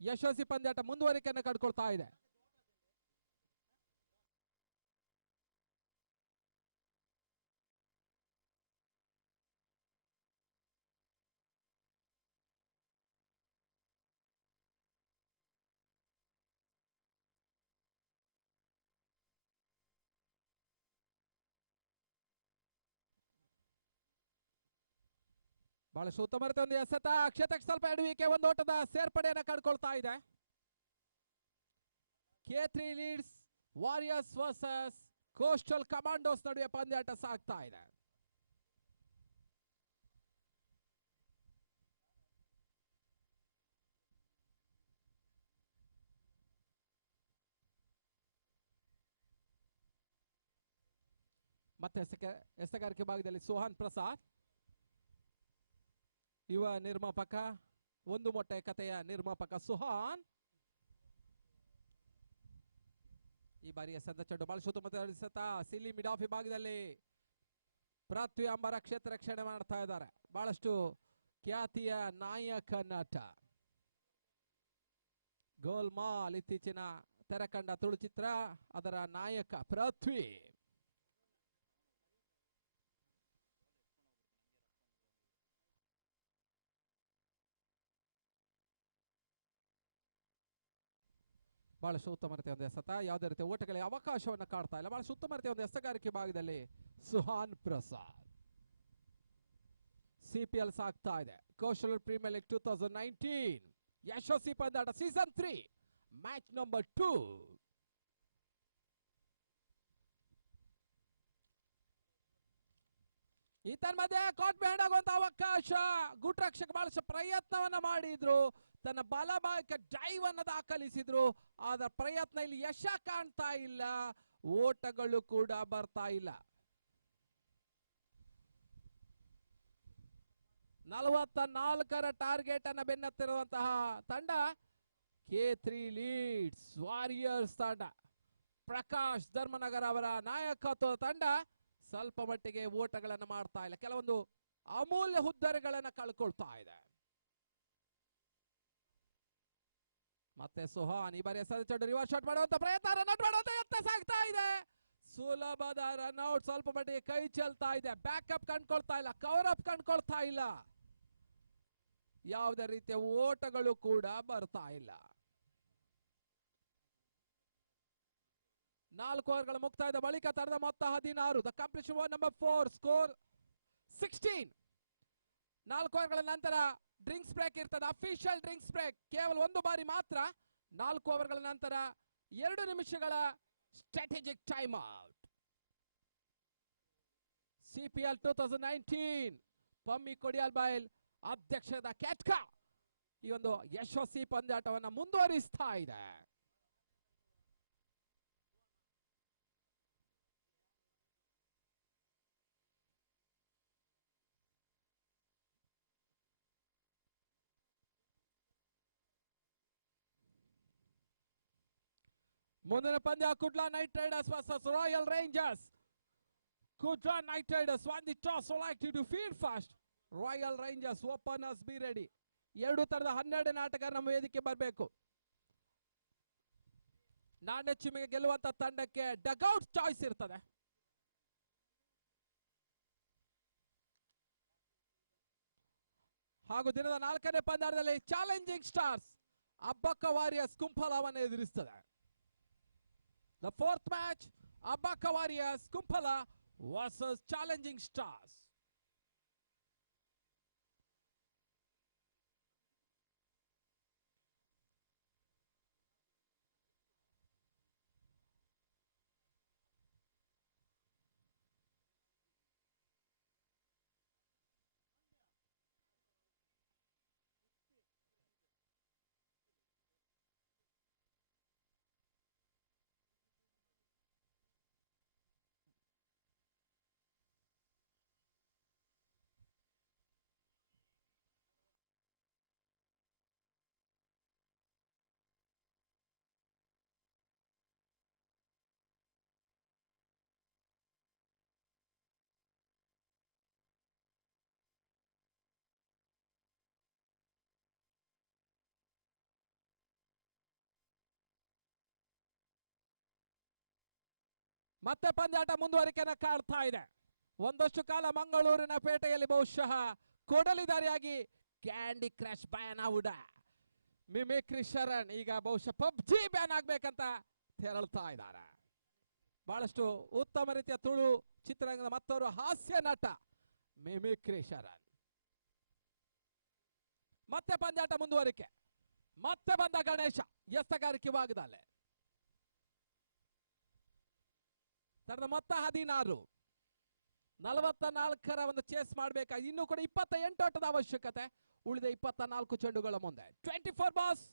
ಯಶಸ್ವಿ ಪಂದ್ಯಾಟ ಮುಂದುವರಿಕೆಯನ್ನು ಕಂಡುಕೊಳ್ತಾ ಇದೆ. ಬಹಳಷ್ಟು ಉತ್ತಮತೆ ಒಂದು ಎಸೆತ, ಕ್ಷೇತ್ರಕ್ಕೆ ಸ್ವಲ್ಪ ಎಡವಿಕೆ, ಒಂದು ಓಟದ ಸೇರ್ಪಡೆಯನ್ನು ಕಂಡುಕೊಳ್ತಾ ಇದೆ. K3 leads warriors versus Coastal commandos ನಡುವೆ ಪಂದ್ಯಾಟ ಸಾಗ್ತಾ ಇದೆ. ಮತ್ತೆ ಎಸೆಗಾರಿಕೆ ಭಾಗದಲ್ಲಿ ಸೋಹನ್ ಪ್ರಸಾದ್, ಯುವ ನಿರ್ಮಾಪಕ, ಒಂದು ಮೊಟ್ಟೆ ಕಥೆಯ ನಿರ್ಮಾಪಕ ಸುಹಾನ್. ಈ ಬಾರಿಯ ಸದ್ದ ಚೆಂಡು ಬಹಳ ಸುತ್ತಮುತ್ತ ಸಿಲ್ಲಿ ಮಿಡ್ ಆಫ್ ವಿಭಾಗದಲ್ಲಿ ಪೃಥ್ವಿ ಅಂಬರ ಕ್ಷೇತ್ರ ರಕ್ಷಣೆ ಮಾಡ್ತಾ ಇದ್ದಾರೆ. ಬಹಳಷ್ಟು ಖ್ಯಾತಿಯ ನಾಯಕ ನಟ, ಗೋಲ್ಮಾಲ್ ಇತ್ತೀಚಿನ ತೆರೆಕಂಡ ತುಳು ಚಿತ್ರ, ಅದರ ನಾಯಕ ಪೃಥ್ವಿ. ಬಹಳಷ್ಟು ಉತ್ತಮತೆ ಒಂದು ಎಸೆತ, ಯಾವುದೇ ರೀತಿಯ ಓಟಗಳಿಗೆ ಅವಕಾಶವನ್ನು ಕಾಡ್ತಾ ಇಲ್ಲ. ಬಹಳಷ್ಟು ಉತ್ತಮತೆ ಒಂದು ಎಸೆಗಾರಿಕೆ ಭಾಗದಲ್ಲಿ ಸುಹಾನ್ ಪ್ರಸಾದ್. ಸಿಪಿಎಲ್ ಸಾಗ್ತಾ ಇದೆ. ಕೋಸ್ಟಲ್ ಪ್ರೀಮಿಯರ್ ಲೀಗ್ 2019 ಯಶಸ್ವಿ ಪಂದ್ಯಾಟ ಸೀಸನ್ 3 ಮ್ಯಾಚ್ ನಂಬರ್ 2. ಮಧ್ಯೆ ಕಾಟ್ ಬ್ಯಾಂಡ್ ಆಗುವಂತ ಅವಕಾಶ. ಗುಟ್ರಕ್ಷಕ ಬಹಳಷ್ಟು ಪ್ರಯತ್ನವನ್ನ ಮಾಡಿದ್ರು, ತನ್ನ ಬಲಭಾಗಕ್ಕೆ ಡೈವ್ ಅನ್ನು ದಾಖಲಿಸಿದ್ರು. ಆದ ಪ್ರಯತ್ನ ಇಲ್ಲಿ ಯಶ ಕಾಣ್ತಾ ಇಲ್ಲ, ಓಟಗಳು ಕೂಡ ಬರ್ತಾ ಇಲ್ಲ. 44ರ ಟಾರ್ಗೆಟ್ ಅನ್ನು ಬೆನ್ನತ್ತಿರುವಂತಹ ತಂಡ K3 ಲೀಡ್ಸ್ ವಾರಿಯರ್ಸ್ ತಂಡ. ಪ್ರಕಾಶ್ ಧರ್ಮನಗರ ಅವರ ನಾಯಕತ್ವದ ತಂಡ ಸ್ವಲ್ಪ ಮಟ್ಟಿಗೆ ಓಟಗಳನ್ನು ಮಾಡ್ತಾ ಇಲ್ಲ, ಕೆಲವೊಂದು ಅಮೂಲ್ಯ ಹುದ್ದೆಗಳನ್ನು ಕಳ್ಕೊಳ್ತಾ ಇದೆ. ಮತ್ತೆ ಸುಹಾನ್ ಈ ಬಾರಿ ಚೆಂಡು ರಿವರ್ಸ್ ಶಾಟ್ ಮಾಡುವಂತ ಪ್ರಯತ್ನ, ರನ್ಔಟ್ ಮಾಡುವಂತ ಯತ್ನ ಸಾಗ್ತಾ ಇದೆ. ಸುಲಭದ ರನ್ಔಟ್, ಸ್ವಲ್ಪ ಮಟ್ಟಿಗೆ ಕೈ ಚೆಲ್ತಾ ಇದೆ. ಬ್ಯಾಕಪ್ ಕಂಡ್ಕೊಳ್ತಾ ಇಲ್ಲ, ಕವರ್ ಅಪ್ ಕಂಡ್ಕೊಳ್ತಾ ಇಲ್ಲ, ಯಾವುದೇ ರೀತಿಯ ಓಟಗಳು ಕೂಡ ಬರ್ತಾ ಇಲ್ಲ. 4 ಓವರ್ಗಳ ಮುಕ್ತಾಯದ ಬಳಿಕ ತಂಡದ ಮೊತ್ತ 16. The completion over number 4, score 16. 4 ಓವರ್ಗಳ ನಂತರ ಡ್ರಿಂಕ್ಸ್ ಬ್ರೇಕ್ ಇರ್ತದೆ, ಅಫಿಷಿಯಲ್ ಡ್ರಿಂಕ್ಸ್ ಬ್ರೇಕ್ ಕೇವಲ 1 ಬಾರಿ ಮಾತ್ರ. 4 ಓವರ್ಗಳ ನಂತರ 2 ನಿಮಿಷಗಳ strategic time out. CPL 2019 Pammi Kodialbail ಅಧ್ಯಕ್ಷದ ಕ್ಯಾಟ್ಕಾ ಈ ಒಂದು ಯಶಸ್ವಿ ಪಂದ್ಯಾಟವನ್ನು ಮುಂದುವರಿಸ್ತಾ ಇದೆ. ಮುಂದಿನ ಪಂದ್ಯ Kudla night Riders versus Royal Rangers. Kudla night Riders won the toss, selected to field first. Royal Rangers openers be ready. 2 ತರದ 12 ಆಟಗಾರರು ನಮ್ಮ ವೇದಿಕೆ ಬರಬೇಕು. ನಾಣ್ಯ ಚಿಮ್ಮಿಗೆ ಗೆಲ್ಲುವಂತ ತಂಡಕ್ಕೆ ಡಗ್ಔಟ್ ಚಾಯ್ಸ್ ಇರ್ತದೆ. ಹಾಗೂ ದಿನದ 4ನೇ ಪಂದ್ಯದಲ್ಲಿ ಚಾಲೆಂಜಿಂಗ್ ಸ್ಟಾರ್ಸ್ ಅಬ್ಬಕ್ಕ ವಾರಿಯರ್ಸ್ ಕುಂಫಲವನ್ನು ಎದುರಿಸುತ್ತದೆ. The 4th match, Abaka Warriors Kumpala versus Challenging Stars. ಮತ್ತೆ ಪಂದ್ಯಾಟ ಮುಂದುವರಿಕೆಯನ್ನು ಕಾಡ್ತಾ ಇದೆ. ಒಂದಷ್ಟು ಕಾಲ ಮಂಗಳೂರಿನ ಪೇಟೆಯಲ್ಲಿ ಬಹುಶಃ ಕೊಡಲಿದಾರಿಯಾಗಿ ಕ್ಯಾಂಡಿ ಕ್ರಶ್ ಬ್ಯಾನ್ ಔಡ ಮಿಮಿಕ್ರಿ ಶರಣ್ ಈಗ ಬಹುಶಃ ಪಬ್ಜಿ ಬ್ಯಾನ್ ಆಗ್ಬೇಕಂತ ತೆರಳ್ತಾ ಇದ್ದಾರೆ. ಬಹಳಷ್ಟು ಉತ್ತಮ ರೀತಿಯ ತುಳು ಚಿತ್ರರಂಗದ ಮತ್ತೊರು ಹಾಸ್ಯ ನಟ ಮಿಮಿಕ್ರಿ ಶರಣ್. ಮತ್ತೆ ಪಂದ್ಯಾಟ ಮುಂದುವರಿಕೆ. ಮತ್ತೆ ಬಂದ ಗಣೇಶ ಎಸ್ತಗಾರಿಕೆ ಭಾಗದಲ್ಲೇ ತನ್ನ ಮೊತ್ತ 16 44ರ ಒಂದು ಚೇಸ್ ಮಾಡಬೇಕಾಗಿ ಇನ್ನೂ ಕೂಡ 28 ಓಟದ ಅವಶ್ಯಕತೆ. ಉಳಿದ 24 ಚೆಂಡುಗಳ ಮುಂದೆ 24 ಬಾಲ್ಸ್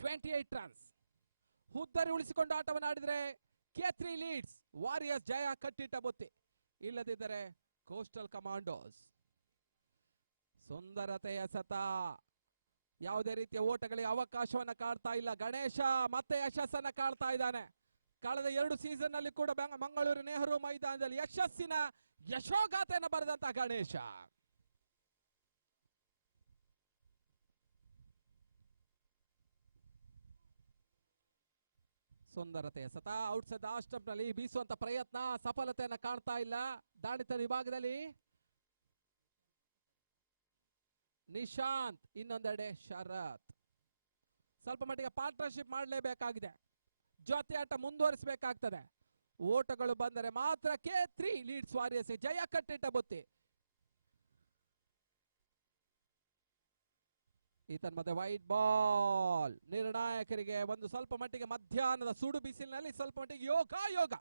28 ರನ್ಸ್. ಹುದ್ದರಿ ಉಳಿಸಿಕೊಂಡು ಆಟವನ್ನು ಆಡಿದರೆ K3 ಲೀಡ್ಸ್. ವಾರಿಯರ್ಸ್ ಜಯ ಕಟ್ಟಿಟ್ಟ ಬುತ್ತಿ. ಇಲ್ಲದಿದ್ದರೆ ಕೋಸ್ಟಲ್ ಕಮಾಂಡೋಸ್. ಸುಂದರತೆಯ ಸತ ಯಾವುದೇ ರೀತಿಯ ಓಟಗಳಿಗೆ ಅವಕಾಶವನ್ನ ಕಾಡ್ತಾ ಇಲ್ಲ. ಗಣೇಶ ಮತ್ತೆ ಯಶಸ್ಸನ್ನ ಕಾಡ್ತಾ ಇದ್ದಾನೆ. ಕಳೆದ 2 ಸೀಸನ್ ನಲ್ಲಿ ಕೂಡ ಮಂಗಳೂರು ನೆಹರು ಮೈದಾನದಲ್ಲಿ ಯಶಸ್ಸಿನ ಯಶೋಗಾಥೆಯನ್ನು ಬರೆದಂತ ಗಣೇಶ. ಸುಂದರತೆಯ ಸತ ಔಟ್ಸೈಡ್ ಆ ಸ್ಟಂಪ್ ನಲ್ಲಿ ಬೀಸುವಂತ ಪ್ರಯತ್ನ ಸಫಲತೆಯನ್ನು ಕಾಣ್ತಾ ಇಲ್ಲ. ದಾಣಿತ ವಿಭಾಗದಲ್ಲಿ ನಿಶಾಂತ್, ಇನ್ನೊಂದೆಡೆ ಶರತ್. ಸ್ವಲ್ಪ ಮಟ್ಟಿಗೆ ಪಾರ್ಟ್ನರ್ಶಿಪ್ ಮಾಡಲೇಬೇಕಾಗಿದೆ. ಜೊತೆ ಆಟ ಮುಂದುವರಿಸಬೇಕಾಗ್ತದೆ. ಓಟಗಳು ಬಂದರೆ ಮಾತ್ರ K3 ಲೀಡ್ಸ್ ವಾರಿಯರ್ಸ್ ಜಯ ಕಟ್ಟಿಟ್ಟ ಬುತ್ತಿ. ಈತನ್ ಮತ್ತೆ ವೈಟ್ ಬಾಲ್ ನಿರ್ಣಾಯಕರಿಗೆ ಒಂದು ಸ್ವಲ್ಪ ಮಟ್ಟಿಗೆ ಮಧ್ಯಾಹ್ನದ ಸುಡು ಬಿಸಿಲಿನಲ್ಲಿ ಸ್ವಲ್ಪ ಮಟ್ಟಿಗೆ ಯೋಗ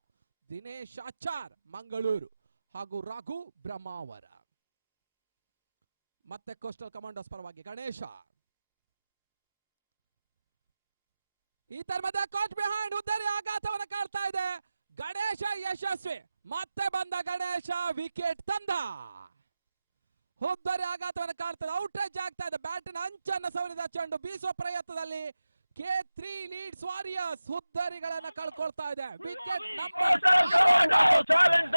ದಿನೇಶ್ ಆಚಾರ್ ಮಂಗಳೂರು ಹಾಗೂ ರಘು ಬ್ರಹ್ಮಾವರ. ಮತ್ತೆ ಕೋಸ್ಟಲ್ ಕಮಾಂಡೋಸ್ ಪರವಾಗಿ ಗಣೇಶ. ಈತನ ಮಧ್ಯೆ ಕೋಚ್ ಬಿಹೈಂಡ್ ಉದ್ದರಿ ಆಘಾತವನ್ನು ಕಾಡ್ತಾ ಇದೆ. ಗಣೇಶ ಯಶಸ್ವಿ. ಮತ್ತೆ ಬಂದ ಗಣೇಶ ವಿಕೆಟ್ ತಂದ. ಹುದ್ದರಿ ಆಘಾತವನ್ನು ಕಾಡ್ತದೆ. ಔಟೇಜ್ ಆಗ್ತಾ ಇದೆ. ಬ್ಯಾಟಿನ ಅಂಚನ್ನು ಸವರಿದ ಚೆಂಡು ಬೀಸುವ ಪ್ರಯತ್ನದಲ್ಲಿ K3 ಲೀಡ್ಸ್ ವಾರಿಯರ್ಸ್ ಹುದ್ದರಿಗಳನ್ನ ಕಳ್ಕೊಳ್ತಾ ಇದೆ. ವಿಕೆಟ್ ನಂಬರ್ 6 ಕಳ್ಕೊಳ್ತಾ ಇದೆ.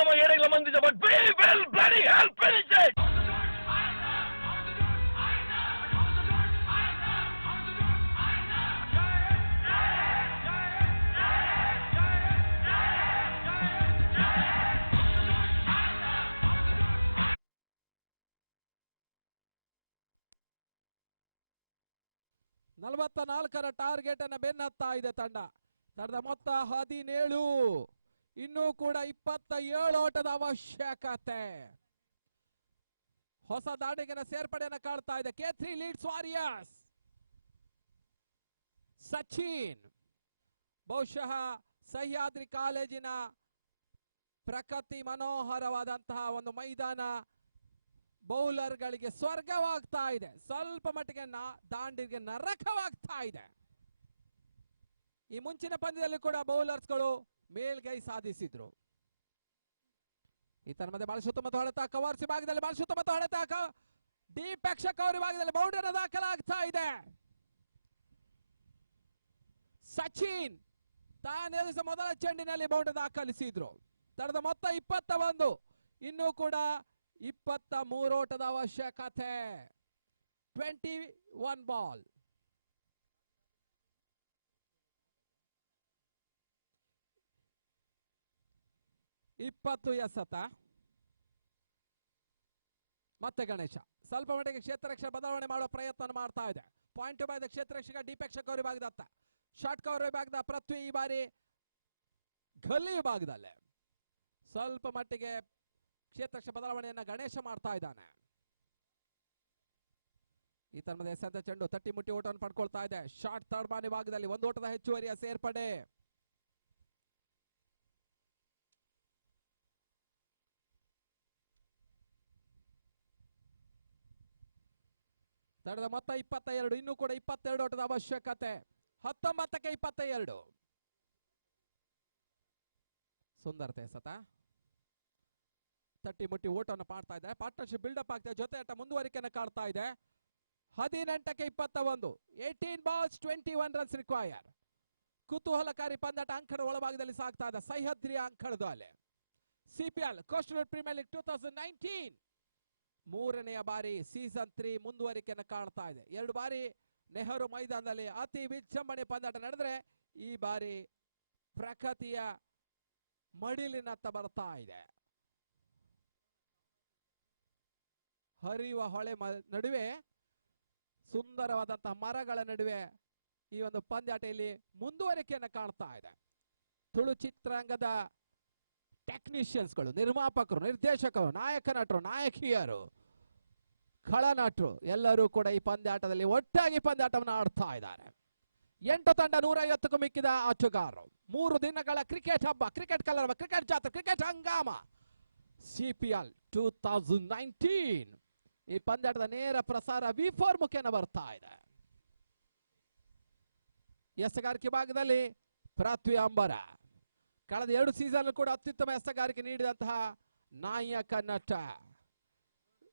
ರ ಟಾರ್ಗೆಟ್ ಅನ್ನ ಬೆನ್ನತ್ತಾ ಇದೆ ತಂಡ. ತಂಡದ ಮೊತ್ತ 17. ಇನ್ನೂ ಕೂಡ 27 ಓಟದ ಅವಶ್ಯಕತೆ. ಹೊಸ ದಾಂಡಿಗಿನ ಸೇರ್ಪಡೆಯನ್ನು ಕಾಡ್ತಾ ಇದೆ K3 ಲೀಡ್ಸ್ ವಾರಿಯರ್ಸ್. ಸಚಿನ್ ಬಹುಶಃ ಸಹ್ಯಾದ್ರಿ ಕಾಲೇಜಿನ ಪ್ರಕೃತಿ ಮನೋಹರವಾದಂತಹ ಒಂದು ಮೈದಾನ ಬೌಲರ್ಗಳಿಗೆ ಸ್ವರ್ಗವಾಗ್ತಾ ಇದೆ. ಸ್ವಲ್ಪ ಮಟ್ಟಿಗೆ ದಾಂಡಿಗೆ ನರಕವಾಗ್ತಾ ಇದೆ. ಈ ಮುಂಚಿನ ಪಂದ್ಯದಲ್ಲಿ ಕೂಡ ಬೌಲರ್ಸ್ಗಳು ಮೇಲ್ಗೈ ಸಾಧಿಸಿದ್ರು. ಈತನ ಮಧ್ಯೆ ಬಹಳ ಸುತ್ತಮುತ್ತ ಹೊಡೆತ ಕವರ್ಸ್ ಭಾಗದಲ್ಲಿ ಬಹಳ ಸುತ್ತಮುತ್ತ ಹೊಡೆತ ಡೀಪ್ ಎಕ್ಷ ಕವರ್ ಭಾಗದಲ್ಲಿ ಬೌಂಡರಿ ದಾಖಲಾಗ್ತಾ ಇದೆ. ಸಚಿನ್ ತಾನೆದುರಿಸ ಮೊದಲ ಚೆಂಡಿನಲ್ಲಿ ಬೌಂಡರಿ ದಾಖಲಿಸಿದ್ರು. ತಂಡದ ಮೊತ್ತ 21. ಇನ್ನೂ ಕೂಡ 23 ಓಟದ ಅವಶ್ಯಕತೆ. 21 ಬಾಲ್. ಎಸೆತ. ಮತ್ತೆ ಗಣೇಶ ಸ್ವಲ್ಪ ಮಟ್ಟಿಗೆ ಕ್ಷೇತ್ರ ರಕ್ಷಕ ಬದಲಾವಣೆ ಮಾಡುವ ಪ್ರಯತ್ನ ಮಾಡ್ತಾ ಇದೆ. ಪಾಯಿಂಟ್ ಟು ಬೈ ಕ್ಷೇತ್ರ ರಕ್ಷಕ ದೀಪೇಕ್ಷ ಕವರ್ ವಿಭಾಗದತ್ತ ಶಾರ್ಟ್ ಕವರ್ ವಿಭಾಗದ ಪೃಥ್ವಿ ಈ ಬಾರಿ ಗಲ್ಲಿ ವಿಭಾಗದಲ್ಲೇ ಸ್ವಲ್ಪ ಮಟ್ಟಿಗೆ ಕ್ಷೇತ್ರಕ್ಷ ಬದಲಾವಣೆಯನ್ನ ಗಣೇಶ ಮಾಡ್ತಾ ಇದ್ದಾನೆ. ಈ ತರಹದ ಎಸೆದ ಚೆಂಡು ತಟ್ಟಿ ಮುಟ್ಟಿ ಓಟವನ್ನು ಪಡ್ಕೊಳ್ತಾ ಇದೆ. ಶಾರ್ಟ್ ಥರ್ಡ್ ಬಾನ್ ವಿಭಾಗದಲ್ಲಿ 1 ಓಟದ ಹೆಚ್ಚುವರಿಯ ಸೇರ್ಪಡೆ. ತಂಡದ ಮೊತ್ತ 22. ಇನ್ನೂ ಕೂಡ 22 ಓಟದ ಅವಶ್ಯಕತೆ. 19ಕ್ಕೆ 22. ಸುಂದರತೆ ಸತ ತಟ್ಟಿ ಮುಟ್ಟಿ ಓಟವನ್ನು ಮಾಡ್ತಾ ಇದೆ. ಪಾರ್ಟ್ನರ್ಶಿಪ್ ಬಿಲ್ಡಪ್ ಆಗ್ತಾ ಜೊತೆ ಆಟ ಮುಂದುವರಿಕೆಯನ್ನು ಕಾಡ್ತಾ ಇದೆ. 18ಕ್ಕೆ 21. 18 ಬಾಲ್ಸ್ 21 ರನ್ಸ್ ರಿಕ್ವೈರ್. ಕುತೂಹಲಕಾರಿ ಪಂದ್ಯಾಟ ಅಂಕಣ ಒಳಭಾಗದಲ್ಲಿ ಸಾಗ್ತಾ ಇದೆ. ಸಹ್ಯಾದ್ರಿಯ ಅಂಕಣದಲ್ಲಿ CPL ಕೋಸ್ಟಲ್ ಪ್ರೀಮಿಯರ್ ಲೀಗ್ 2019 3ನೆಯ ಬಾರಿ ಸೀಸನ್ 3 ಮುಂದುವರಿಕೆಯನ್ನು ಕಾಣ್ತಾ ಇದೆ. 2 ಬಾರಿ ನೆಹರು ಮೈದಾನದಲ್ಲಿ ಅತಿ ವಿಜೃಂಭಣೆ ಪಂದ್ಯಾಟ ನಡೆದರೆ ಈ ಬಾರಿ ಪ್ರಕೃತಿಯ ಮಡಿಲಿನತ್ತ ಬರ್ತಾ ಇದೆ. ಹರಿಯುವ ಹೊಳೆ ನಡುವೆ ಸುಂದರವಾದಂತಹ ಮರಗಳ ನಡುವೆ ಈ ಒಂದು ಪಂದ್ಯಾಟ ಇಲ್ಲಿ ಮುಂದುವರಿಕೆಯನ್ನು ಕಾಣ್ತಾ ಇದೆ. ತುಳು ಚಿತ್ರರಂಗದ ಟೆಕ್ನಿಷಿಯನ್ಸ್ಗಳು, ನಿರ್ಮಾಪಕರು, ನಿರ್ದೇಶಕರು, ನಾಯಕ ನಟರು, ನಾಯಕಿಯರು, ಖಳನಟರು ಎಲ್ಲರೂ ಕೂಡ ಈ ಪಂದ್ಯಾಟದಲ್ಲಿ ಒಟ್ಟಾಗಿ ಪಂದ್ಯಾಟವನ್ನು ಆಡ್ತಾ ಇದ್ದಾರೆ. 8 ತಂಡ 150ಕ್ಕೂ ಮಿಕ್ಕಿದ ಆಟಗಾರರು. 3 ದಿನಗಳ ಕ್ರಿಕೆಟ್ ಹಬ್ಬ, ಕ್ರಿಕೆಟ್ ಕಲರವ, ಕ್ರಿಕೆಟ್ ಜಾತ್ರೆ, ಕ್ರಿಕೆಟ್ ಹಂಗಾಮ CPL 2019 ಈ ಪಂದ್ಯಾಟದ ನೇರ ಪ್ರಸಾರ V4 ಮುಖೇನ ಬರ್ತಾ ಇದೆ. ಎಸೆಗಾರಿಕೆ ಭಾಗದಲ್ಲಿ ಪೃಥ್ವಿ ಅಂಬರ ಕಳೆದ 2 ಸೀಸನ್ ಕೂಡ ಅತ್ಯುತ್ತಮ ಎಸೆಗಾರಿಕೆ ನೀಡಿದಂತಹ ನಾಯಕ ನಟ.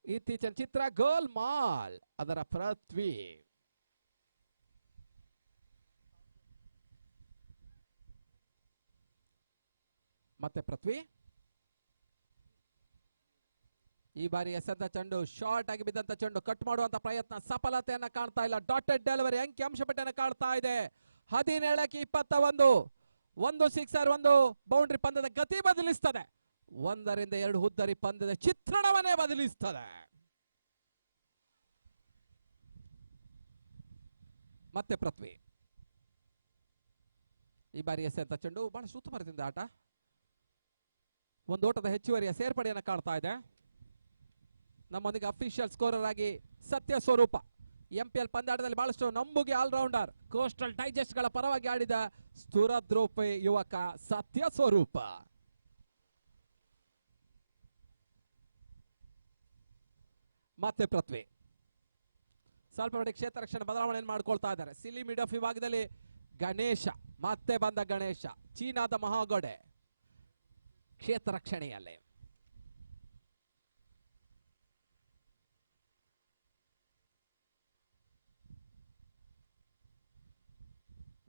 ಇತ್ತೀಚಿನ ಚಿತ್ರ ಗೋಲ್ಮಾಲ್, ಅದರ ಪೃಥ್ವಿ. ಮತ್ತೆ ಪೃಥ್ವಿ ಈ ಬಾರಿ ಎಸೆದ ಚೆಂಡು ಶಾರ್ಟ್ ಆಗಿ ಬಿದ್ದಂತ ಚೆಂಡು ಕಟ್ ಮಾಡುವಂತ ಪ್ರಯತ್ನ ಸಫಲತೆಯನ್ನ ಕಾಣ್ತಾ ಇಲ್ಲ. ಡಾಟೆಡ್ ಡೆಲಿವರಿ ಅಂಕಿ ಅಂಶ ಪಟ್ಟಿಯನ್ನು ಕಾಣ್ತಾ ಇದೆ. 17ಕ್ಕೆ 21, 1 ಸಿಕ್ಸರ್ 1 ಬೌಂಡ್ರಿ ಪಂದ್ಯದ ಗತಿ ಬದಲಿಸ್ತದೆ. 1ರಿಂದ 2 ಹುದ್ದರಿ ಪಂದ್ಯದ ಚಿತ್ರಣವನ್ನೇ ಬದಲಿಸ್ತದೆ. ಮತ್ತೆ ಪೃಥ್ವಿ ಈ ಬಾರಿ ಎಸೆದ ಚೆಂಡು ಬಹಳ ಸುತ್ತುವರೆದಿಂದ ಆಟ. ಒಂದು ಓಟದ ಹೆಚ್ಚುವರಿಯ ಸೇರ್ಪಡೆಯನ್ನು ಕಾಣ್ತಾ ಇದೆ. ನಮ್ಮೊಂದಿಗೆ ಅಫಿಷಿಯಲ್ ಸ್ಕೋರರ್ ಆಗಿ ಸತ್ಯ ಸ್ವರೂಪ, MPL ಪಂದ್ಯಾಟದಲ್ಲಿ ಬಹಳಷ್ಟು ನಂಬುಗೆ ಆಲ್ರೌಂಡರ್, ಕೋಸ್ಟಲ್ ಡೈಜೆಸ್ಟ್ ಗಳ ಪರವಾಗಿ ಆಡಿದ ಸ್ಥೂರದ್ರೂಪಿ ಯುವಕ ಸತ್ಯ ಸ್ವರೂಪ. ಮತ್ತೆ ಪೃಥ್ವಿ ಸ್ವಲ್ಪ ಮಟ್ಟಿಗೆ ಕ್ಷೇತ್ರ ರಕ್ಷಣೆ ಬದಲಾವಣೆಯನ್ನು ಮಾಡ್ಕೊಳ್ತಾ ಇದ್ದಾರೆ. ಸಿಲಿ ಮಿಡ್ ಆಫ್ ವಿಭಾಗದಲ್ಲಿ ಗಣೇಶ, ಮತ್ತೆ ಬಂದ ಗಣೇಶ, ಚೀನಾದ ಮಹಾಗೊಡೆ ಕ್ಷೇತ್ರ ರಕ್ಷಣೆಯಲ್ಲಿ.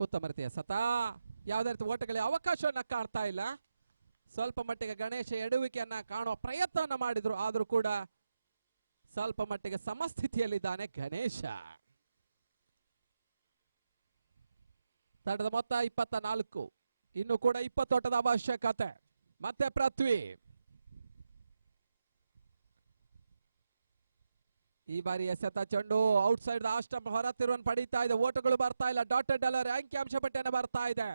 ಉತ್ತಮ ರೀತಿಯ ಸತ, ಯಾವುದೇ ರೀತಿ ಓಟಗಳಿಗೆ ಅವಕಾಶವನ್ನ ಕಾಣ್ತಾ ಇಲ್ಲ. ಸ್ವಲ್ಪ ಮಟ್ಟಿಗೆ ಗಣೇಶ ಎಡುವಿಕೆಯನ್ನ ಕಾಣುವ ಪ್ರಯತ್ನವನ್ನ ಮಾಡಿದ್ರು, ಆದ್ರೂ ಕೂಡ ಸ್ವಲ್ಪ ಮಟ್ಟಿಗೆ ಸಮಸ್ಥಿತಿಯಲ್ಲಿದ್ದಾನೆ ಗಣೇಶ. ತಂಡದ ಮೊತ್ತ 24, ಇನ್ನು ಕೂಡ 20 ಓಟದ ಅವಶ್ಯಕತೆ. ಮತ್ತೆ ಪೃಥ್ವಿ ಈ ಬಾರಿ ಎಸೆತ ಚೆಂಡು ಔಟ್ ಸೈಡ್ ಆಸ್ಟಂಪ್ ಹೊರ ತಿರುವನ್ನು ಪಡೀತಾ ಇದೆ. ಓಟಗಳು ಬರ್ತಾ ಇಲ್ಲ. ಡಾಟೆಡ್ ಡೆಲಿವರಿ ಅಂಕಿಅಂಶ ಪಟ್ಟಿಯನ್ನು ಬರ್ತಾ ಇದೆ.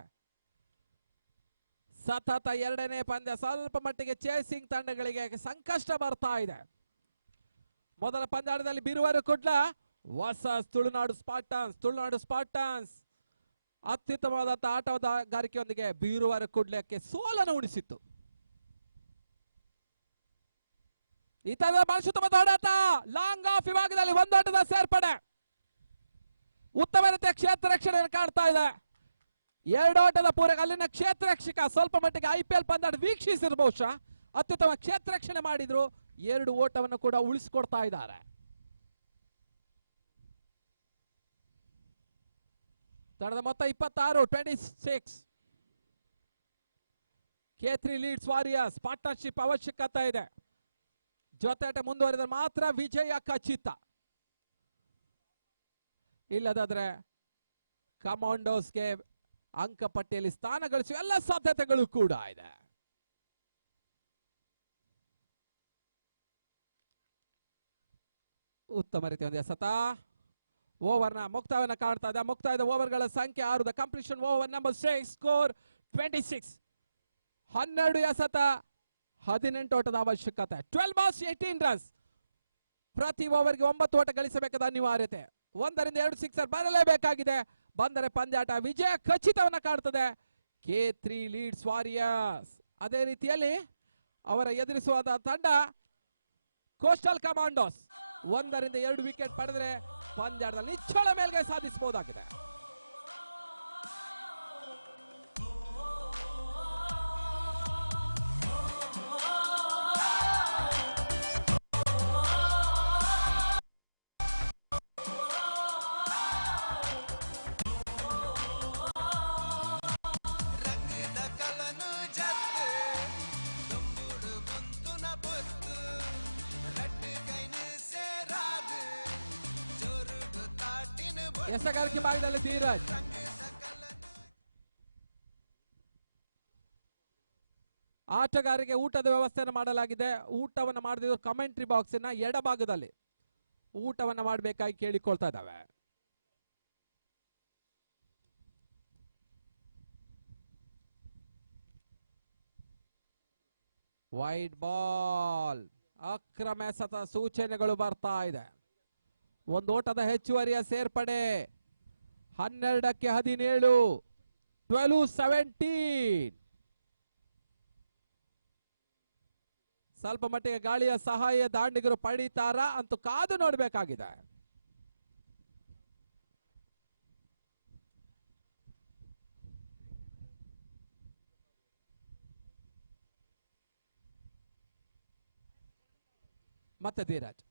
ಸತತ 2ನೇ ಪಂದ್ಯ ಸ್ವಲ್ಪ ಮಟ್ಟಿಗೆ ಚೇಸಿಂಗ್ ತಂಡಗಳಿಗೆ ಸಂಕಷ್ಟ ಬರ್ತಾ ಇದೆ. ಮೊದಲ ಪಂದ್ಯಾಟದಲ್ಲಿ ಬಿರುವರು ಕುಡ್ಲ ವರ್ಸಸ್ ತುಳುನಾಡು ಸ್ಪಾರ್ಟನ್ಸ್ ಅತ್ಯುತ್ತಮವಾದಂತಹ ಆಟಗಾರಿಕೆಯೊಂದಿಗೆ ಬೀರುವರು ಕುಡ್ಲಕ್ಕೆ ಸೋಲನ್ನು ಉಣಿಸಿತ್ತು. ಈ ತರದ ಬಹಳ ಹೋರಾಟ, ಲಾಂಗ್ ಆಫ್ ವಿಭಾಗದಲ್ಲಿ ಒಂದಾಟದ ಸೇರ್ಪಡೆ, ಉತ್ತಮ ರೀತಿಯ ಕ್ಷೇತ್ರ ರಕ್ಷಣೆಯನ್ನು ಕಾಣ್ತಾ ಇದೆ. 2 ಓಟದ ಪೂರಕ ಅಲ್ಲಿನ ಕ್ಷೇತ್ರ ರಕ್ಷಕ ಸ್ವಲ್ಪ ಮಟ್ಟಿಗೆ IPL ಪಂದ್ಯಾಟ ವೀಕ್ಷಿಸಿದ್ರು, ಬಹುಶಃ ಅತ್ಯುತ್ತಮ ಕ್ಷೇತ್ರ ರಕ್ಷಣೆ ಮಾಡಿದ್ರು. 2 ಓಟವನ್ನು ಕೂಡ ಉಳಿಸಿಕೊಡ್ತಾ ಇದ್ದಾರೆ. ತಂಡದ ಮೊತ್ತ 26, 26. K3 ಲೀಡ್ಸ್ ವಾರಿಯರ್ಸ್ ಪಾರ್ಟ್ನರ್ಶಿಪ್ ಅವಶ್ಯಕತೆ ಇದೆ. ಜೊತೆಟ ಮುಂದುವರಿದರೆ ಮಾತ್ರ ವಿಜಯ ಖಚಿತ. ಇಲ್ಲದಾದ್ರೆ ಕಮಾಂಡೋಸ್ಗೆ ಅಂಕ ಪಟ್ಟಿಯಲ್ಲಿ ಸ್ಥಾನ ಗಳಿಸುವ ಎಲ್ಲ ಸಾಧ್ಯತೆಗಳು ಕೂಡ ಇದೆ. ಉತ್ತಮ ರೀತಿಯ ಒಂದು ಎಸೆತ, ಓವರ್ನ ಮುಕ್ತಾಯವನ್ನು ಕಾಣ್ತಾ ಇದೆ. ಮುಕ್ತಾಯದ ಓವರ್ಗಳ ಸಂಖ್ಯೆ 6. The completion over number 6, score 26. 12 ಎಸೆತ, 18 ಓಟದ ಅವಶ್ಯಕತೆ. 12 balls 18 ರನ್ಸ್. ಪ್ರತಿ ಓವರ್ಗೆ 9 ಓಟ ಗಳಿಸಬೇಕಾದ ಅನಿವಾರ್ಯತೆ. 1ರಿಂದ 2 ಸಿಕ್ಸರ್ ಬರಲೇಬೇಕಾಗಿದೆ. ಬಂದರೆ ಪಂದ್ಯಾಟ ವಿಜಯ ಖಚಿತವನ್ನ ಕಾಣ್ತದೆ K3 ಲೀಡ್ಸ್ ವಾರಿಯರ್ಸ್. ಅದೇ ರೀತಿಯಲ್ಲಿ ಅವರ ಎದುರಿಸುವ ತಂಡ ಕೋಸ್ಟಲ್ ಕಮಾಂಡೋಸ್. 1ರಿಂದ 2 ವಿಕೆಟ್ ಪಡೆದರೆ ಪಂದ್ಯಾಟದಲ್ಲಿ ನಿಚ್ಚಳ ಮೇಲ್ಗೆ ಸಾಧಿಸಬಹುದಾಗಿದೆ. ಎಸೆಗಾರಿಕೆ ಭಾಗದಲ್ಲಿ ಧೀರಜ್ ಆಟಗಾರರಿಗೆ ಊಟದ ವ್ಯವಸ್ಥೆಯನ್ನು ಮಾಡಲಾಗಿದೆ. ಊಟವನ್ನು ಮಾಡದಿದ್ದು ಕಮೆಂಟ್ರಿ ಬಾಕ್ಸಿನ ಎಡಭಾಗದಲ್ಲಿ ಊಟವನ್ನು ಮಾಡಬೇಕಾಗಿ ಕೇಳಿಕೊಳ್ತಾ ಇದ್ದಾವೆ. ವೈಡ್ ಬಾಲ್, ಅಕ್ರಮ ಎಸೆತ ಸೂಚನೆಗಳು ಬರ್ತಾ ಇದೆ. ಒಂದು ಓಟದ ಹೆಚ್ಚುವರಿಯ ಸೇರ್ಪಡೆ. 12ಕ್ಕೆ 17, 12-17. ಸ್ವಲ್ಪ ಮಟ್ಟಿಗೆ ಗಾಳಿಯ ಸಹಾಯ ದಾಂಡಿಗರು ಪಡೀತಾರಾ ಅಂತೂ ಕಾದು ನೋಡಬೇಕಾಗಿದೆ. ಮತ್ತೆ ಧೀರಜ್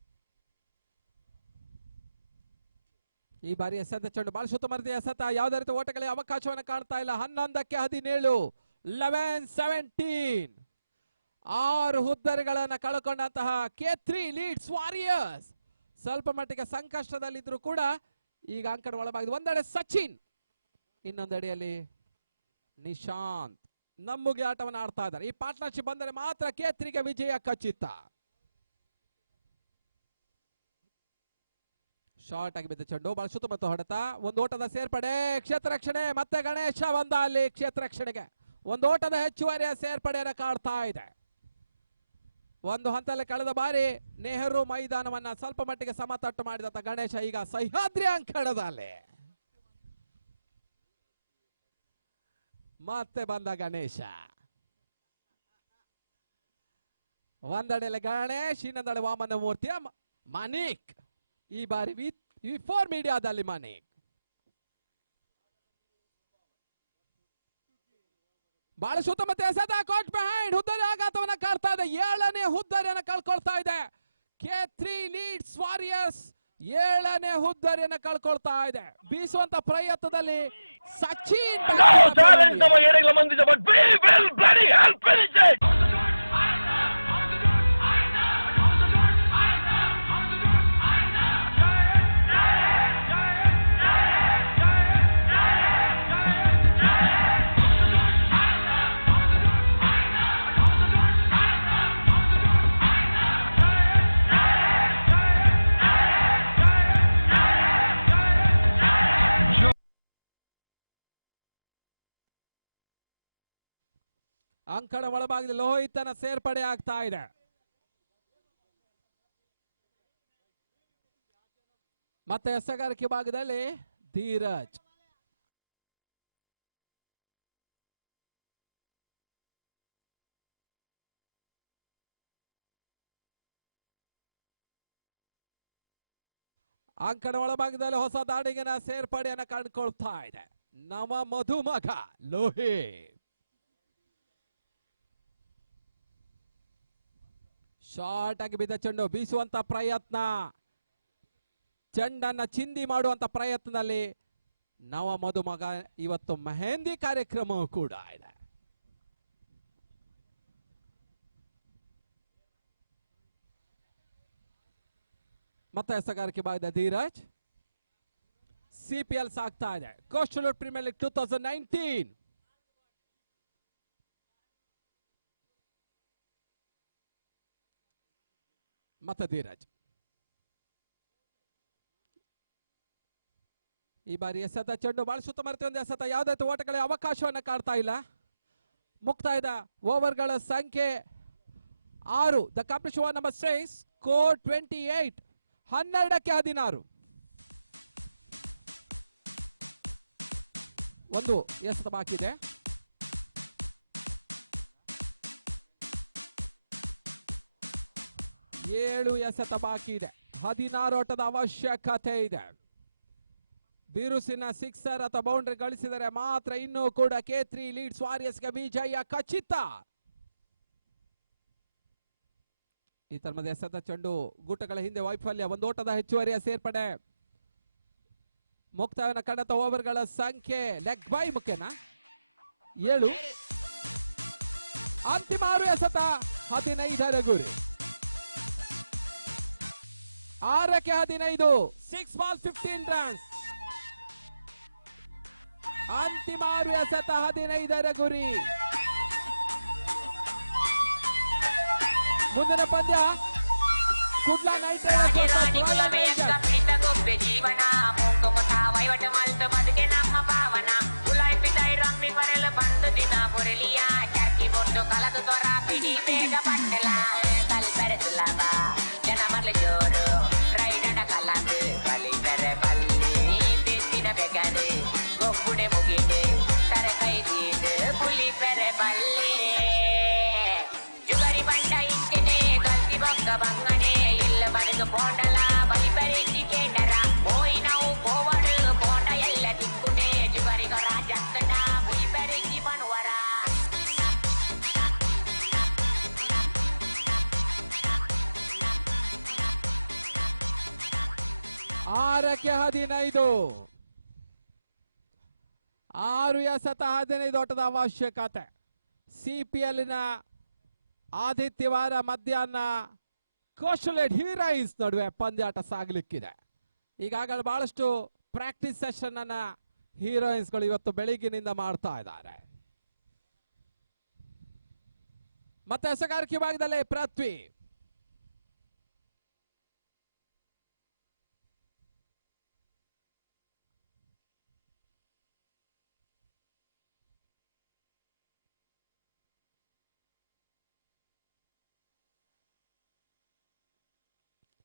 ಈ ಬಾರಿ ಎಸೆದ ಚೆಂಡು ಬಾಲ್ ಸುತ್ತಮುತ್ತ ಎಸೆತ. ಯಾವುದೇ ರೀತಿ ಓಟಗಳಿಗೆ ಅವಕಾಶವನ್ನು ಕಾಣ್ತಾ ಇಲ್ಲ. 11ಕ್ಕೆ 17, 11-17. 6 ಹುದ್ದರಿಗಳನ್ನು ಕಳ್ಕೊಂಡಂತಹ K3 ಲೀಡ್ಸ್ ವಾರಿಯರ್ಸ್ ಸ್ವಲ್ಪ ಮಟ್ಟಿಗೆ ಸಂಕಷ್ಟದಲ್ಲಿದ್ರು ಕೂಡ ಈಗ ಅಂಕಣ ಒಳಭಾಗದ ಒಂದೆಡೆ ಸಚಿನ್, ಇನ್ನೊಂದೆಡೆಯಲ್ಲಿ ನಿಶಾಂತ್ ನಮ್ಮುಗೆ ಆಟವನ್ನು ಆಡ್ತಾ ಇದ್ದಾರೆ. ಈ ಪಾರ್ಟ್ನರ್ಶಿಪ್ ಬಂದರೆ ಮಾತ್ರ K3ಗೆ ವಿಜಯ ಖಚಿತ. ಶಾರ್ಟ್ ಆಗಿ ಬಿದ್ದ ಚೆಂಡು ಬಾಲ್ ಸುತ್ತಮುತ್ತ ಹೊಡೆತ. ಒಂದು ಓಟದ ಸೇರ್ಪಡೆ, ಕ್ಷೇತ್ರ ರಕ್ಷಣೆ. ಮತ್ತೆ ಗಣೇಶ ಬಂದ ಅಲ್ಲಿ ಕ್ಷೇತ್ರ ರಕ್ಷಣೆಗೆ. ಒಂದು ಓಟದ ಹೆಚ್ಚುವರಿಯ ಸೇರ್ಪಡೆಯನ್ನು ಕಾಡ್ತಾ ಇದೆ. ಒಂದು ಹಂತದಲ್ಲಿ ಕಳೆದ ಬಾರಿ ನೆಹರು ಮೈದಾನವನ್ನ ಸ್ವಲ್ಪ ಮಟ್ಟಿಗೆ ಸಮತಟ್ಟು ಮಾಡಿದಂತ ಗಣೇಶ ಈಗ ಸಹ್ಯಾದ್ರಿ ಅಂಕಣದಲ್ಲಿ ಮತ್ತೆ ಬಂದ ಗಣೇಶ. ಒಂದೆಡೆಯಲ್ಲಿ ಗಣೇಶ್, ಇನ್ನೊಂದೆಡೆ ವಾಮನ ಮೂರ್ತಿಯ ಮನಿಕ್. ಈ ಬಾರಿ ವಿ4 ಮೀಡಿಯಾದಲ್ಲಿ ಮನಿಕ್. ಬಹಳ ಸುತ್ತಮುತ್ತ ಎಸೆತ, ಕೋಚ್ ಬಿಹೈಂಡ್, ಹುದ್ದರಿ ಆಘಾತವನ್ನ ಕಾಡ್ತಾ ಇದೆ. 7ನೇ ಹುದ್ದರಿಯನ್ನು ಕಳ್ಕೊಳ್ತಾ ಇದೆ K3 ಲೀಡ್ಸ್ ವಾರಿಯರ್ಸ್. 7ನೇ ಹುದ್ದರಿಯನ್ನು ಕಳ್ಕೊಳ್ತಾ ಇದೆ. ಬೀಸುವಂತ ಪ್ರಯತ್ನದಲ್ಲಿ Sachin back to the pavilion. ಅಂಕಣ ಒಳಭಾಗದಲ್ಲಿ ಲೋಹಿತನ ಸೇರ್ಪಡೆ ಆಗ್ತಾ ಇದೆ. ಮತ್ತೆ ಎಸೆಗಾರಿಕೆ ಭಾಗದಲ್ಲಿ ಧೀರಜ್. ಅಂಕಣ ಒಳಭಾಗದಲ್ಲಿ ಹೊಸ ದಾಡಿಗಿನ ಸೇರ್ಪಡೆಯನ್ನು ಕಂಡುಕೊಳ್ತಾ ಇದೆ ನವ ಮಧುಮಗ ಲೋಹಿತ್. ಶಾರ್ಟ್ ಆಗಿ ಬಿದ್ದ ಚೆಂಡು, ಬೀಸುವಂತ ಪ್ರಯತ್ನ, ಚೆಂಡನ್ನ ಚಿಂದಿ ಮಾಡುವಂತ ಪ್ರಯತ್ನದಲ್ಲಿ ನವ ಮಧುಮಗ. ಇವತ್ತು ಮೆಹಂದಿ ಕಾರ್ಯಕ್ರಮವೂ ಕೂಡ ಇದೆ. ಮತ್ತೆ ಎಸೆಗಾರಿಕೆ ಭಾಗದ ಧೀರಜ್. CPL ಸಾಗ್ತಾ ಇದೆ. Coastal premier league 2019. ಮತ್ತೆ ಧೀರಜ್ ಈ ಬಾರಿ ಎಸೆತ ಚೆಂಡು ಬಾಲ್ ಸುತ್ತಮುತ್ತ ಒಂದು ಎಸೆತ. ಯಾವುದೇ ಓಟಗಳ ಅವಕಾಶವನ್ನು ಕಾಡ್ತಾ ಇಲ್ಲ. ಮುಕ್ತಾಯದ ಓವರ್ಗಳ ಸಂಖ್ಯೆ 6. The competition number 6, score 28. 12ಕ್ಕೆ 16. ಒಂದು ಎಸೆತ ಬಾಕಿ ಇದೆ. ಏಳು ಎಸೆತ ಬಾಕಿ ಇದೆ. 16 ಓಟದ ಅವಶ್ಯಕತೆ ಇದೆ. ಬಿರುಸಿನ ಸಿಕ್ಸರ್ ಅಥವಾ ಬೌಂಡ್ರಿ ಗಳಿಸಿದರೆ ಮಾತ್ರ ಇನ್ನೂ ಕೂಡ K3 ಲೀಡ್ಸ್ ವಾರಿಯರ್ಸ್ಗೆ ವಿಜಯ ಖಚಿತ. ಈ ತರಹದ ಎಸೆತ ಚೆಂಡು ಗುಟ್ಟಗಳ ಹಿಂದೆ ವೈಫಲ್ಯ. ಒಂದು ಓಟದ ಹೆಚ್ಚುವರಿಯ ಸೇರ್ಪಡೆ. ಮುಕ್ತಾಯನ ಕಂಡಂತ ಓವರ್ಗಳ ಸಂಖ್ಯೆ ಲೆಗ್ ಬೈ ಮುಖ್ಯನಾ 7. ಅಂತಿಮ 6 ಎಸೆತ 15ರ ಗುರಿ. 6ಕ್ಕೆ 15. 6 ಬಾಲ್ 15 ರನ್ಸ್. ಅಂತಿಮ 6 ಎಸೆತ 15ರ ಗುರಿ. ಮುಂದಿನ ಪಂದ್ಯ Kudla night Riders versus Royal rangers. ಆರಕ್ಕೆ 15 6 ಎಸೆತ 15 ಓಟದ ಅವಶ್ಯಕತೆ. ಸಿಪಿಎಲ್ನ ಆದಿತ್ಯವಾರ ಮಧ್ಯಾಹ್ನ ಕೋಶಲೇಟ್ ಹೀರೋಯಿನ್ಸ್ ನಡುವೆ ಪಂದ್ಯಾಟ ಸಾಗಲಿಕ್ಕಿದೆ. ಈಗಾಗಲೇ ಬಹಳಷ್ಟು ಪ್ರಾಕ್ಟೀಸ್ ಸೆಷನ್ ಅನ್ನ ಹೀರೋಯಿನ್ಸ್ಗಳು ಇವತ್ತು ಬೆಳಿಗ್ಗಿನಿಂದ ಮಾಡ್ತಾ ಇದ್ದಾರೆ. ಮತ್ತೆ ಎಸೆಗಾರಿಕೆ ಭಾಗದಲ್ಲಿ ಪೃಥ್ವಿ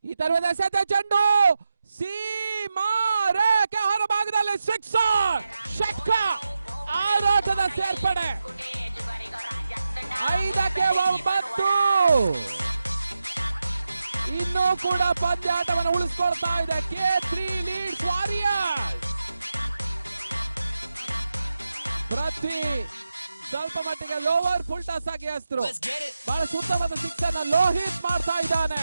ಈ ತರಹದ ಎಸೆತ ಚೆಂಡು ಸೀಮಾರೇಖೆ ಹೊರಭಾಗದಲ್ಲಿ ಸಿಕ್ಸರ್ ಷಟ್ಕ ಆರಾಟದ ಸೇರ್ಪಡೆ. 5ಕ್ಕೆ 9 ಇನ್ನೂ ಕೂಡ ಪಂದ್ಯಾಟವನ್ನು ಉಳಿಸ್ಕೊಳ್ತಾ ಇದೆ K3 ಲೀಡ್ಸ್ ವಾರಿಯರ್ಸ್. ಪೃಥ್ವಿ ಸ್ವಲ್ಪ ಮಟ್ಟಿಗೆ ಲೋವರ್ ಫುಲ್ ಟಾಸ್ ಆಗಿ ಎಸ್ತರು ಬಹಳ ಉತ್ತಮವಾದ ಸಿಕ್ಸ್ ಅನ್ನ ಲೋಹಿತ್ ಮಾಡ್ತಾ ಇದ್ದಾನೆ.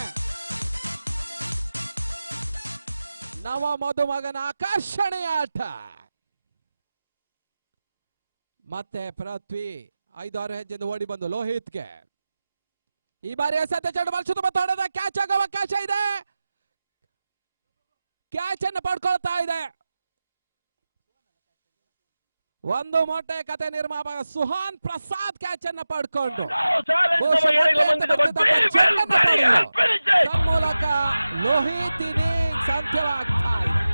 ನವ ಮಧುಮಗನ ಆಕರ್ಷಣೆಯ ಆಟ. ಮತ್ತೆ ಪೃಥ್ವಿ 5-6 ಹೆಜ್ಜೆಯಿಂದ ಓಡಿ ಬಂದು ಲೋಹಿತ್ಗೆ ಈ ಬಾರಿ ಎಸೆತ ಚೆಂಡು ಬಲ್ ಸುತ್ತ ಹೊಡೆದ ಕ್ಯಾಚ್ ಆಗೋ ಅವಕಾಶ ಇದೆ. ಕ್ಯಾಚ್ ಅನ್ನು ಪಡ್ಕೊಳ್ತಾ ಇದೆ. ಒಂದು ಮೊಟ್ಟೆ ಕತೆ ನಿರ್ಮಾಪಕ ಸುಹಾನ್ ಪ್ರಸಾದ್ ಕ್ಯಾಚ್ ಅನ್ನ ಪಡ್ಕೊಂಡ್ರು. ಬಹುಶಃ ಮೊಟ್ಟೆ ಅಂತ ಬರ್ತಿದ್ದಂತ ಚೆಂಡನ್ನ ಪಡೆದ್ರು. ತನ್ಮೂಲಕ ಲೋಹಿತ್ ಇನ್ನಿಂಗ್ಸ್ ಅಂತ್ಯವಾಗ್ತಾ ಇದೆ.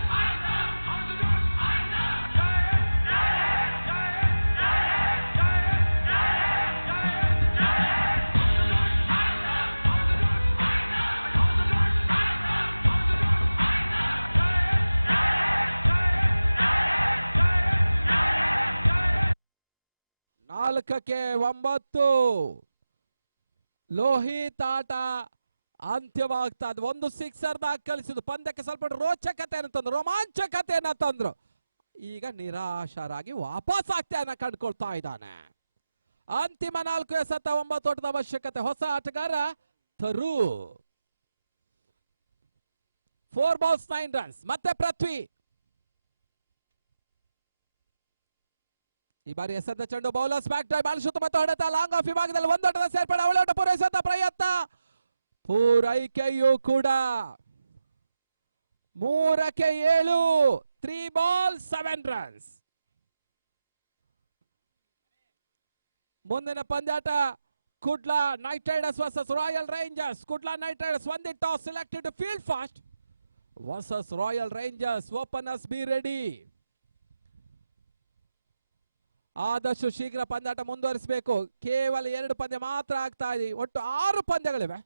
ನಾಲ್ಕಕ್ಕೆ 9 ಲೋಹಿತ್ ಆಟ ಅಂತ್ಯವಾಗ್ತಾ ಇದೆ. ಒಂದು ಸಿಕ್ಸರ್ ದಾಖಲಿಸಿದ್ದು ಪಂದ್ಯಕ್ಕೆ ಸ್ವಲ್ಪ ರೋಚಕತೆಯನ್ನು ತಂದ್ರು, ರೋಮಾಂಚಕತೆಯನ್ನ ತಂದ್ರು. ಈಗ ನಿರಾಶರಾಗಿ ವಾಪಸ್ ಆಗ್ತಾನೆ ಕಂಡುಕೊಳ್ತಾ ಇದ್ದಾನೆ. ಅಂತಿಮ 4 ಎಸೆತ 9 ಓಟದ ಅವಶ್ಯಕತೆ. ಹೊಸ ಆಟಗಾರ ಥರೂ 4 balls 9 runs. ಮತ್ತೆ ಪೃಥ್ವಿ ಈ ಬಾರಿ ಎಸೆದ ಚೆಂಡು bowlers back drive ball shoot ಮತ್ತು ಹೊಡೆತ ಲಾಂಗ್ ಆಫ್ ವಿಭಾಗದಲ್ಲಿ ಒಂದೋಟದ ಸೇರ್ಪಡೆ. ಅವಳೋಟ ಪೂರೈಸುವಂತ ಪ್ರಯತ್ನ, ಪೂರೈಕೆಯೂ ಕೂಡ 3ಕ್ಕೆ 7 3 balls 7 runs. ಮುಂದಿನ ಪಂದ್ಯಾಟ Kudla night Riders versus Royal Rangers. Kudla night Riders won the toss, selected to field first versus Royal Rangers. Openers be ready. ಆದಷ್ಟು ಶೀಘ್ರ ಪಂದ್ಯಾಟ ಮುಂದುವರಿಸಬೇಕು. ಕೇವಲ 2 ಪಂದ್ಯ ಮಾತ್ರ ಆಗ್ತಾ ಇದೆ. ಒಟ್ಟು 6 ಪಂದ್ಯಗಳಿವೆ.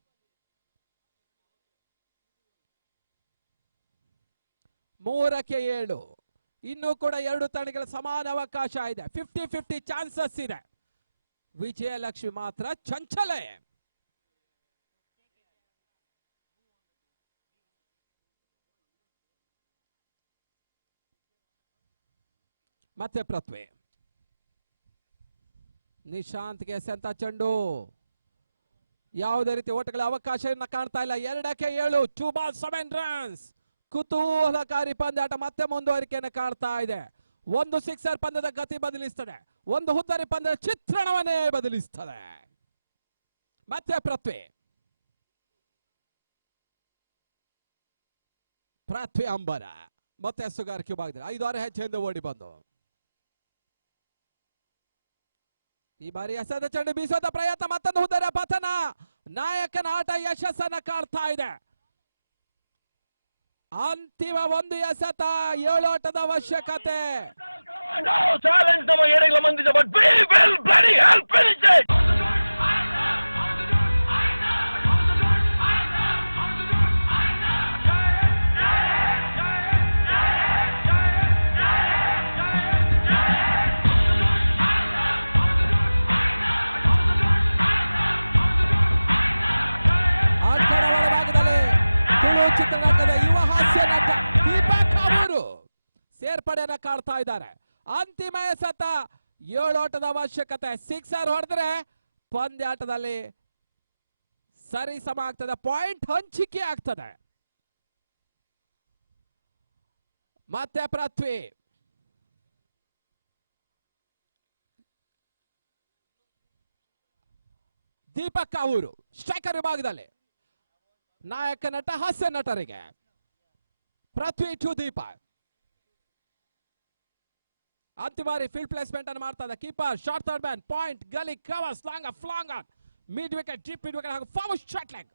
ಮೂರಕ್ಕೆ 7 ಇನ್ನೂ ಕೂಡ 2 ತಂಡಗಳ ಸಮಾನ ಅವಕಾಶ ಇದೆ. 50-50 ಚಾನ್ಸಸ್ ಇದೆ. ವಿಜಯಲಕ್ಷ್ಮಿ ಮಾತ್ರ ಚಂಚಲೆ. ಮತ್ತೆ ಪೃಥ್ವಿ ನಿಶಾಂತ್ಗೆ ಎಸೆಂತ ಚೆಂಡು ಯಾವುದೇ ರೀತಿ ಓಟಗಳ ಅವಕಾಶವನ್ನು ಕಾಣ್ತಾ ಇಲ್ಲ. 2ಕ್ಕೆ 7 2 balls 7 runs. ಕುತೂಹಲಕಾರಿ ಪಂದ್ಯಾಟ ಮತ್ತೆ ಮುಂದುವರಿಕೆಯನ್ನು ಕಾಣ್ತಾ ಇದೆ. ಒಂದು ಸಿಕ್ಸರ್ ಪಂದ್ಯದ ಗತಿ ಬದಲಿಸ್ತದೆ, ಒಂದು ಹುದ್ದರಿ ಪಂದ್ಯದ ಚಿತ್ರಣವನ್ನೇ ಬದಲಿಸ್ತದೆ. ಮತ್ತೆ ಪೃಥ್ವಿ ಅಂಬರ ಮತ್ತೆ ಸುಗಾರಿಕೆ ಭಾಗದಲ್ಲಿ 5-6 ಹೆಜ್ಜೆಯಿಂದ ಓಡಿ ಬಂದು ಈ ಬಾರಿ ಎಸೆದ ಚೆಂಡು ಬೀಸೋದ ಪ್ರಯತ್ನ, ಮತ್ತೊಂದು ಹುದ್ದರ ಪತನ. ನಾಯಕನ ಆಟ ಯಶಸ್ಸನ್ನ ಕಾಡ್ತಾ ಇದೆ. ಅಂತಿಮ ಒಂದು ಎಸೆತ, 7 ಓಟದ ಅವಶ್ಯಕತೆ. ಅಂಕಣ ಒಳಭಾಗದಲ್ಲಿ ತುಳು ಚಿತ್ರರಂಗದ ಯುವ ಹಾಸ್ಯ ನಟ ದೀಪಕ್ ಕಾವೂರು ಸೇರ್ಪಡೆಯನ್ನ ಕಾಡ್ತಾ ಇದ್ದಾರೆ. ಅಂತಿಮ ಎಸೆತ, 7 ಓಟದ ಅವಶ್ಯಕತೆ. 6 ಹೊಡೆದ್ರೆ ಪಂದ್ಯಾಟದಲ್ಲಿ ಸರಿ ಸಮ ಆಗ್ತದೆ, ಪಾಯಿಂಟ್ ಹಂಚಿಕೆ ಆಗ್ತದೆ. ಮತ್ತೆ ಪೃಥ್ವಿ ದೀಪಕ್ ಕಾವೂರು ಸ್ಟ್ರೈಕರ್ ವಿಭಾಗದಲ್ಲಿ ನಾಯಕ ನಟ ಹಾಸ್ಯ ನಟರಿಗೆ ಪೃಥ್ವಿ ಟು ದೀಪ. ಅಂತಿಮಾರಿ ಫೀಲ್ಡ್ ಪ್ಲೇಸ್ಮೆಂಟ್ ಅನ್ನು ಮಾಡ್ತಾ ಇದೆ. Keeper short third man, point, gully, covers, long on, mid wicket, deep mid wicket ಹಾಗೂ ಫಾರ್ವರ್ಡ್ ಸ್ಟ್ರೈಕ್ ಲೆಗ್.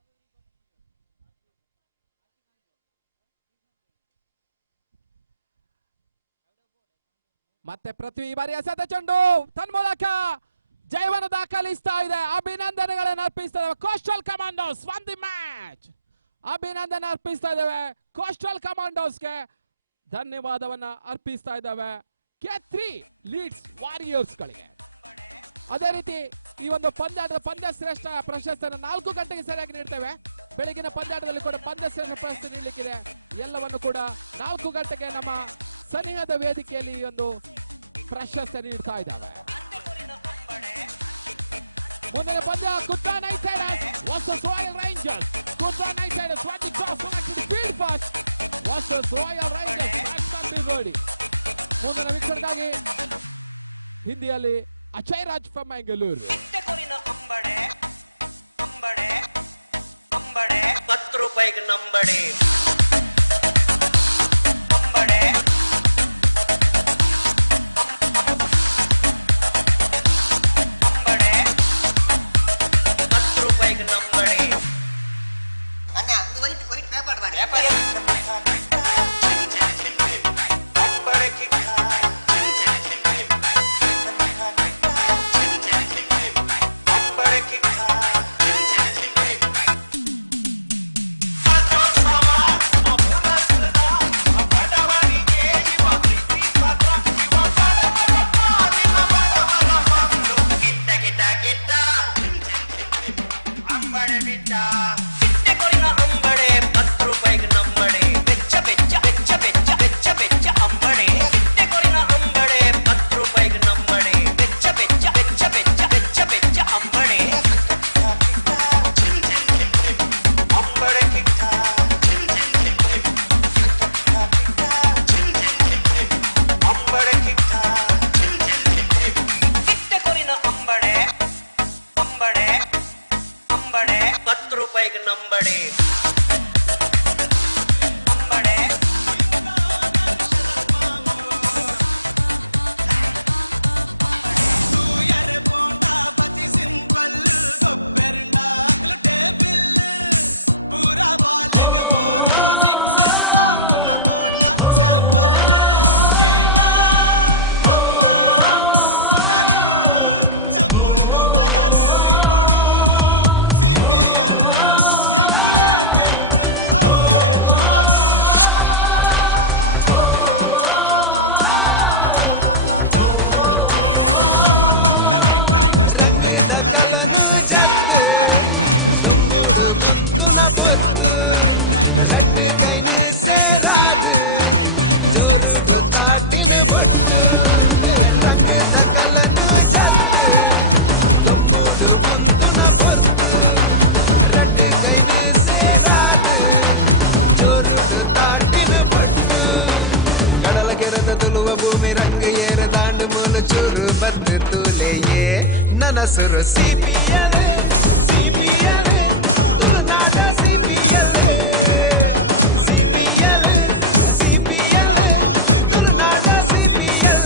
ಮತ್ತೆ ಪೃಥ್ವಿ ಈ ಬಾರಿ ಎಸೆದ ಚೆಂಡು ತನ್ಮೂಲಕ ಜಯವನ್ನು ದಾಖಲಿಸ್ತಾ ಇದೆ. ಅಭಿನಂದನೆಗಳನ್ನು ಅರ್ಪಿಸ್ತಾ ಇದ್ದೇವೆ coastal commandos. One the match ಅಭಿನಂದನೆ ಅರ್ಪಿಸ್ತಾ ಇದ್ದೇವೆ ಕೋಸ್ಟಲ್ ಕಮಾಂಡೋಸ್ಗೆ, ಧನ್ಯವಾದವನ್ನ ಅರ್ಪಿಸ್ತಾ ಇದ್ದೇವೆ K3 ಲೀಡ್ಸ್ ವಾರಿಯರ್ಸ್ ಗಳಿಗೆ. ಅದೇ ರೀತಿ ಈ ಒಂದು ಪಂದ್ಯಾಟದ ಪಂದ್ಯ ಶ್ರೇಷ್ಠ ಪ್ರಶಸ್ತಿಯನ್ನು 4 ಗಂಟೆಗೆ ಸರಿಯಾಗಿ ನೀಡ್ತೇವೆ. ಬೆಳಗಿನ ಪಂದ್ಯಾಟದಲ್ಲಿ ಕೂಡ ಪಂದ್ಯ ಶ್ರೇಷ್ಠ ಪ್ರಶಸ್ತಿ ನೀಡಲಿಕ್ಕಿದೆ. ಎಲ್ಲವನ್ನು ಕೂಡ 4 ಗಂಟೆಗೆ ನಮ್ಮ ಸನಿಹದ ವೇದಿಕೆಯಲ್ಲಿ ಈ ಒಂದು ಪ್ರಶಸ್ತಿ ನೀಡ್ತಾ ಇದ್ದಾವೆ. ಮುಂದಿನ ಪಂದ್ಯ Kudla night Riders versus Royal Rangers. Kudla night Riders won the toss, selected field first versus Royal Rangers. Batsman be ready. ಮುಂದಿನ ವೀಕ್ಷಣೆಗಾಗಿ ಹಿಂದಿಯಲ್ಲಿ ಅಜಯ್ ರಾಜ್ ಫ್ರಮ್ ಮಂಗಳೂರು. ನನಸುರು CPL ತುಳುನಾಡ CPL ತುಳುನಾಡ CPL.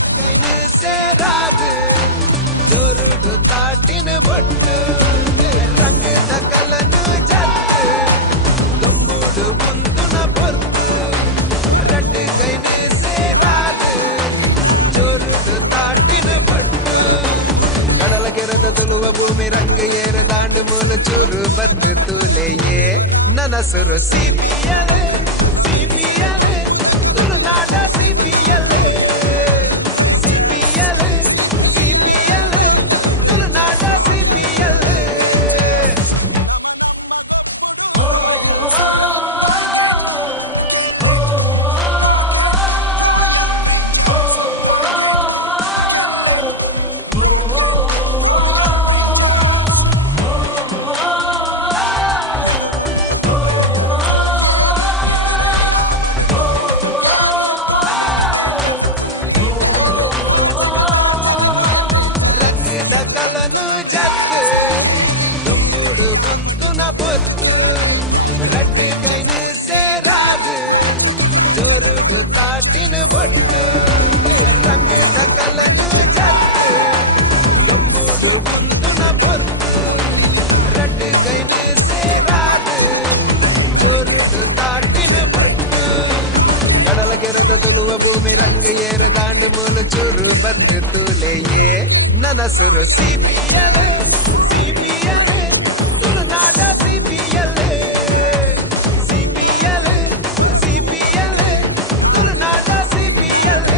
ಕೈನು ಸೇರಾದು ಜೋರುಡು ತಾಟಿನ ಬೊಟ್ಟು ರಂಗದ ಕಲನು ಜತ್ತು ಗಂಬುಡು ಮುಂದುನ ಪೊರ್ತು ರಡ್ಡು ಕೈನು ಸೇರಾದು ಜೋರುಡು ತಾಟಿನ ಬೊಟ್ಟು ಕಡಲ ಕೆರದ ತುಳುವ ಭೂಮಿ ರಂಗ ಏರ ದಾಂಡು ಮೂಲ ಚೂರು ಬದ್ದು ತೂಲೆಯೇ ನನಸುರು ಸಿಪಿಎಲ್ ಸಿಪಿಎಲ್ ತುಳುನಾಡ ಸಿಪಿಎಲ್ ಸಿಪಿಎಲ್ ಸಿಪಿಎಲ್ ತುಳುನಾಡ ಸಿಪಿಎಲ್ ರಂಗದ ಕಲನು ಜತ್ತು ದುಂಬುಡು ಕುಂತುನ ಪೊತ್ತು ರಡ್ಡು ಕೈನು ಸೇರಾದು ಜೋರುಡು ತಾಟಿನ ಬೊಟ್ಟು ರಂಗದ ಕಲನು ಜತ್ತು ದುಂಬುಡು ಕುಂತುನ ಪೊತ್ತು ರಡ್ಡು ಕೈನು ಸೇರಾದು ಜೋರುಡು ತಾಟಿನ ಬೊಟ್ಟು ಕಡಲ ಕೆರದ ತುಳುವ ಭೂಮಿ ರಂಗ ಏರ ದಾಂಡು ಮೂಲ ಚೂರು ಬದ್ದು ತೂಲೆಯೇ ನನಸುರು ಸಿಪಿಎಲ್ ಸಿಪಿಎಲ್ ತುಳುನಾಡ ಸಿಪಿಎಲ್ ಸಿಪಿಎಲ್ ಸಿಪಿಎಲ್ ತುಳುನಾಡ ಸಿಪಿಎಲ್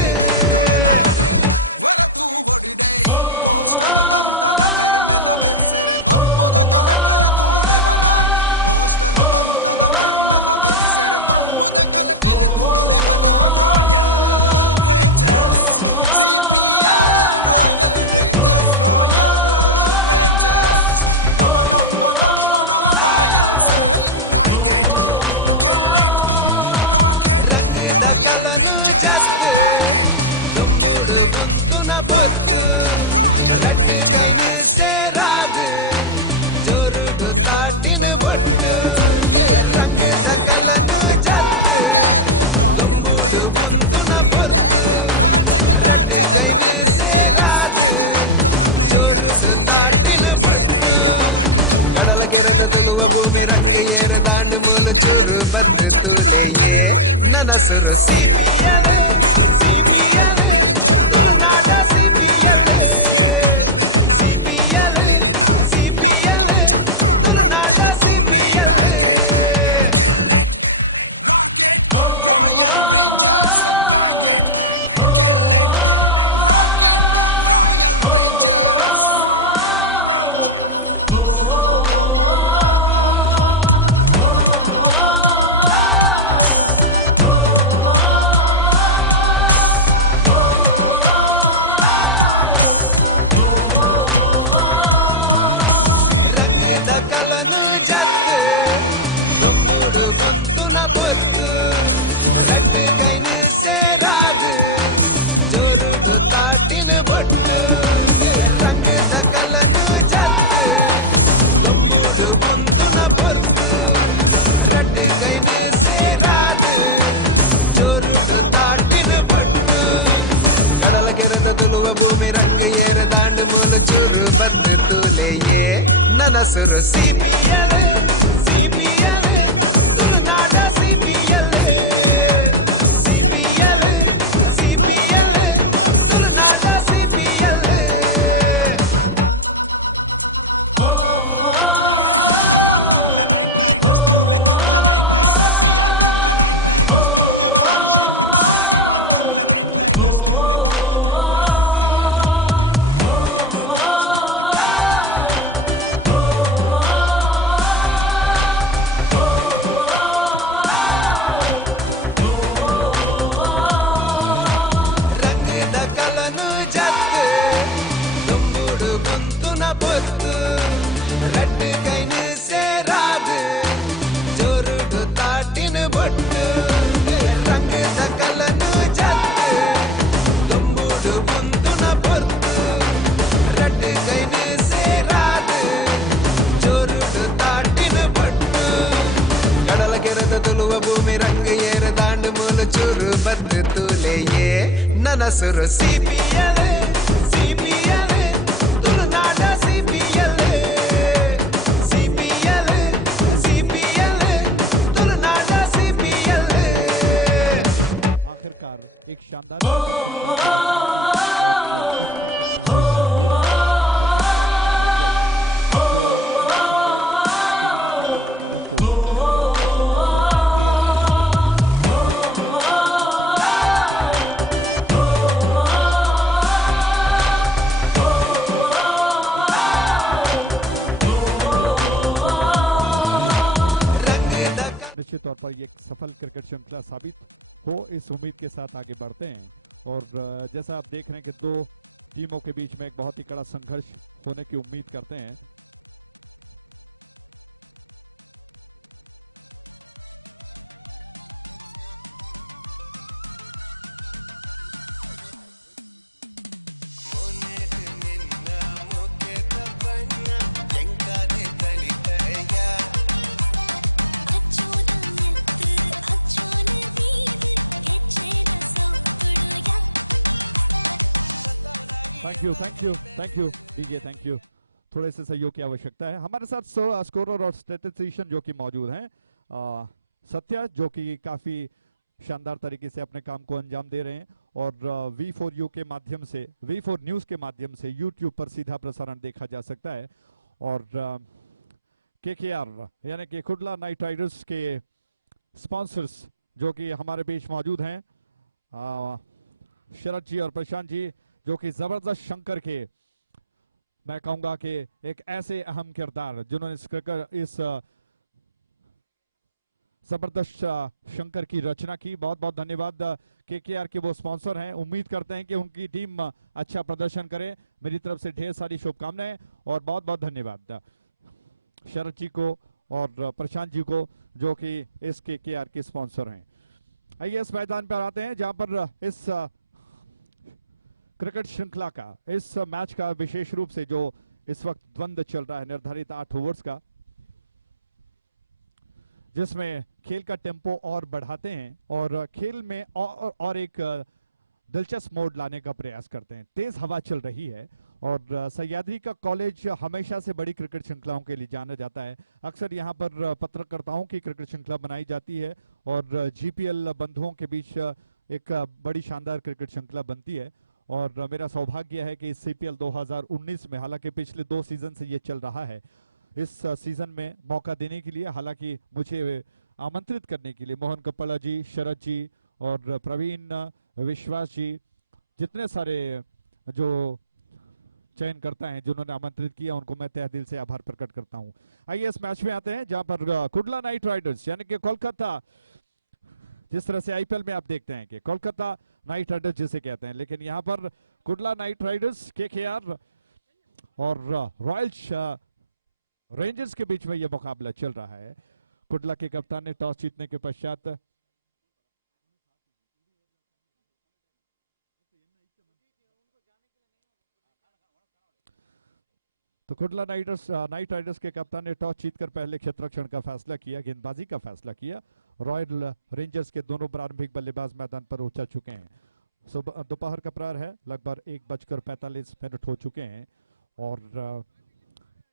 ರಂಗದ ಕಲನು ಜತ್ತು ದುಂಬುಡು ಕುಂತುನ ಪೊತ್ತು ರಡ್ಡು ಕೈನು ಸೇರಾದು ಜೋರುಡು ತಾಟಿನ ಬೊಟ್ಟು ರಂಗದ ಕಲನು ಜತ್ತು ದುಂಬುಡು ಕುಂತುನ ಪೊತ್ತು ರಡ್ಡು ಕೈನು ಸೇರಾದು ಜೋರುಡು ತಾಟಿನ ಬೊಟ್ಟು ಕಡಲ ಕೆರದ ತುಳುವ ಭೂಮಿ ರಂಗ ಏರ ದಾಂಡು ಮೂಲ ಚೂರು ಬದ್ದು ತೂಲೆಯೇ ನನಸುರು ಸಿಪಿಎಲ್ ಸಿಪಿಎಲ್ ತುಳುನಾಡ ಸಿಪಿಎಲ್ ಸಿಪಿಎಲ್ ಸಿಪಿಎಲ್ ತುಳುನಾಡ ಸಿಪಿಎಲ್ ರಂಗದ ಕಲನು ಜತ್ತು ದುಂಬುಡು ಕುಂತುನ ಪೊತ್ತು ರಡ್ಡು ಕೈನು ಸೇರಾದು ಜೋರುಡು ತಾಟಿನ ಬೊಟ್ಟು ರಂಗದ ಕಲನು ಜತ್ತು ದುಂಬುಡು ಕುಂತುನ ಪೊತ್ತು ರಡ್ಡು ಕೈನು ಸೇರಾದು ಜೋರುಡು ತಾಟಿನ ಬೊಟ್ಟು ಕಡಲ ಕೆರದ ತುಳುವ ಭೂಮಿ ರಂಗ ಏರ ದಾಂಡು ಮೂಲ ಚೂರು ಬದ್ದು ತೂಲೆಯೇ ನನಸುರು ಸಿಪಿಎಲ್ ಸಿಪಿಎಲ್ ತುಳುನಾಡ ಸಿಪಿಎಲ್ ಸಿಪಿಎಲ್ ಸಿಪಿಎಲ್ ತುಳುನಾಡ ಸಿಪಿಎಲ್ ರಂಗದ ಕಲನು ಜತ್ತು ದುಂಬುಡು ಕುಂತುನ ಪೊತ್ತು ರಡ್ಡು ಕೈನು ಸೇರಾದು ಜೋರುಡು ತಾಟಿನ ಬೊಟ್ಟು ರಂಗದ ಕಲನು ಜತ್ತು ದುಂಬುಡು ಕುಂತುನ ಪೊತ್ತು ರಡ್ಡು ಕೈನು ಸೇರಾದು ಜೋರುಡು ತಾಟಿನ ಬೊಟ್ಟು ಕಡಲ ಕೆರದ ತುಳುವ ಭೂಮಿ ರಂಗ ಏರ ದಾಂಡು ಮೂಲ ಚೂರು ಬದ್ದು ತೂಲೆಯೇ మనసురు సిపిఎల్ సిపిఎల్ తులునాట సిపిఎల్ సిపిఎల్ సిపిఎల్ తులునాట సిపిఎల్ आखिरकार एक शानदार निश्चित तौर पर ये एक सफल क्रिकेट श्रृंखला साबित हो इस उम्मीद के साथ आगे बढ़ते हैं। और जैसा आप देख रहे हैं कि दो टीमों के बीच में एक बहुत ही कड़ा संघर्ष होने की उम्मीद करते हैं। Thank you DJ, thank you. थोड़े से सहयोग की आवश्यकता है। हमारे साथ स्कोरर और स्टैटिस्टिशियन जो कि मौजूद हैं, सत्या जो कि काफी शानदार तरीके से अपने काम को अंजाम दे रहे हैं और V4U के माध्यम से, V4 न्यूज के माध्यम से YouTube पर सीधा प्रसारण देखा जा सकता है। और KKR यानी कि कुडला नाइट राइडर्स के स्पॉन्सर्स जो कि हमारे बीच मौजूद हैं, शरद जी और प्रशांत जी, जो कि जबरदस्त शंकर के, मैं कहूंगा कि एक ऐसे अहम किरदार जिन्होंने इस जबरदस्त शंकर की रचना की। बहुत बहुत धन्यवाद। KKR के वो स्पॉन्सर हैं। उम्मीद करते हैं कि उनकी टीम अच्छा प्रदर्शन करे। मेरी तरफ से ढेर सारी शुभकामनाएं और बहुत बहुत धन्यवाद शरद जी को और प्रशांत जी को जो कि इस KKR के स्पॉन्सर हैं। आइए इस मैदान पर आते हैं जहां पर इस क्रिकेट श्रृंखला का, इस मैच का विशेष रूप से जो इस वक्त द्वंद्व चल रहा है निर्धारित 8 ओवर्स का, जिसमें खेल का टेम्पो और बढ़ाते हैं और खेल में और एक दिलचस्प मोड़ लाने का प्रयास करते हैं। तेज हवा चल रही है और सह्याद्री का कॉलेज हमेशा से बड़ी क्रिकेट श्रृंखलाओं के लिए जाना जाता है। अक्सर यहाँ पर पत्रकर्ताओं की क्रिकेट श्रृंखला बनाई जाती है और GPL बंधुओं के बीच एक बड़ी शानदार क्रिकेट श्रृंखला बनती है। और मेरा सौभाग्य है कि इस CPL 2019 में, हालांकि पिछले 2 सीजन से ये चल रहा है, इस सीजन में मौका देने के लिए, हालांकि मुझे आमंत्रित करने के लिए मोहन कप्पड़ा जी, शरद जी और प्रवीण विश्वास जी, जितने सारे जो चयन करता है जिन्होंने आमंत्रित किया, उनको मैं तहे दिल से आभार प्रकट करता हूं। आइए इस मैच में आते हैं जहां पर कुडला नाइट राइडर्स यानी कि कोलकाता, जिस तरह से IPL में आप देखते हैं कि कोलकाता नाइट राइडर्स जिसे कहते हैं, लेकिन यहाँ पर कुडला नाइट राइडर्स, KKR और रॉयल रेंजर्स के बीच में यह मुकाबला चल रहा है। कुडला के कप्तान ने टॉस जीतने के पश्चात तो कुडला नाइट राइडर्स के कप्तान ने टॉस जीतकर पहले क्षेत्ररक्षण का फैसला किया, गेंदबाजी का फैसला किया। रॉयल रेंजर्स के दोनों प्रारंभिक बल्लेबाज मैदान पर उतर चुके हैं। सुबह दोपहर का प्रहर है, लगभग 1:45 हो चुके हैं और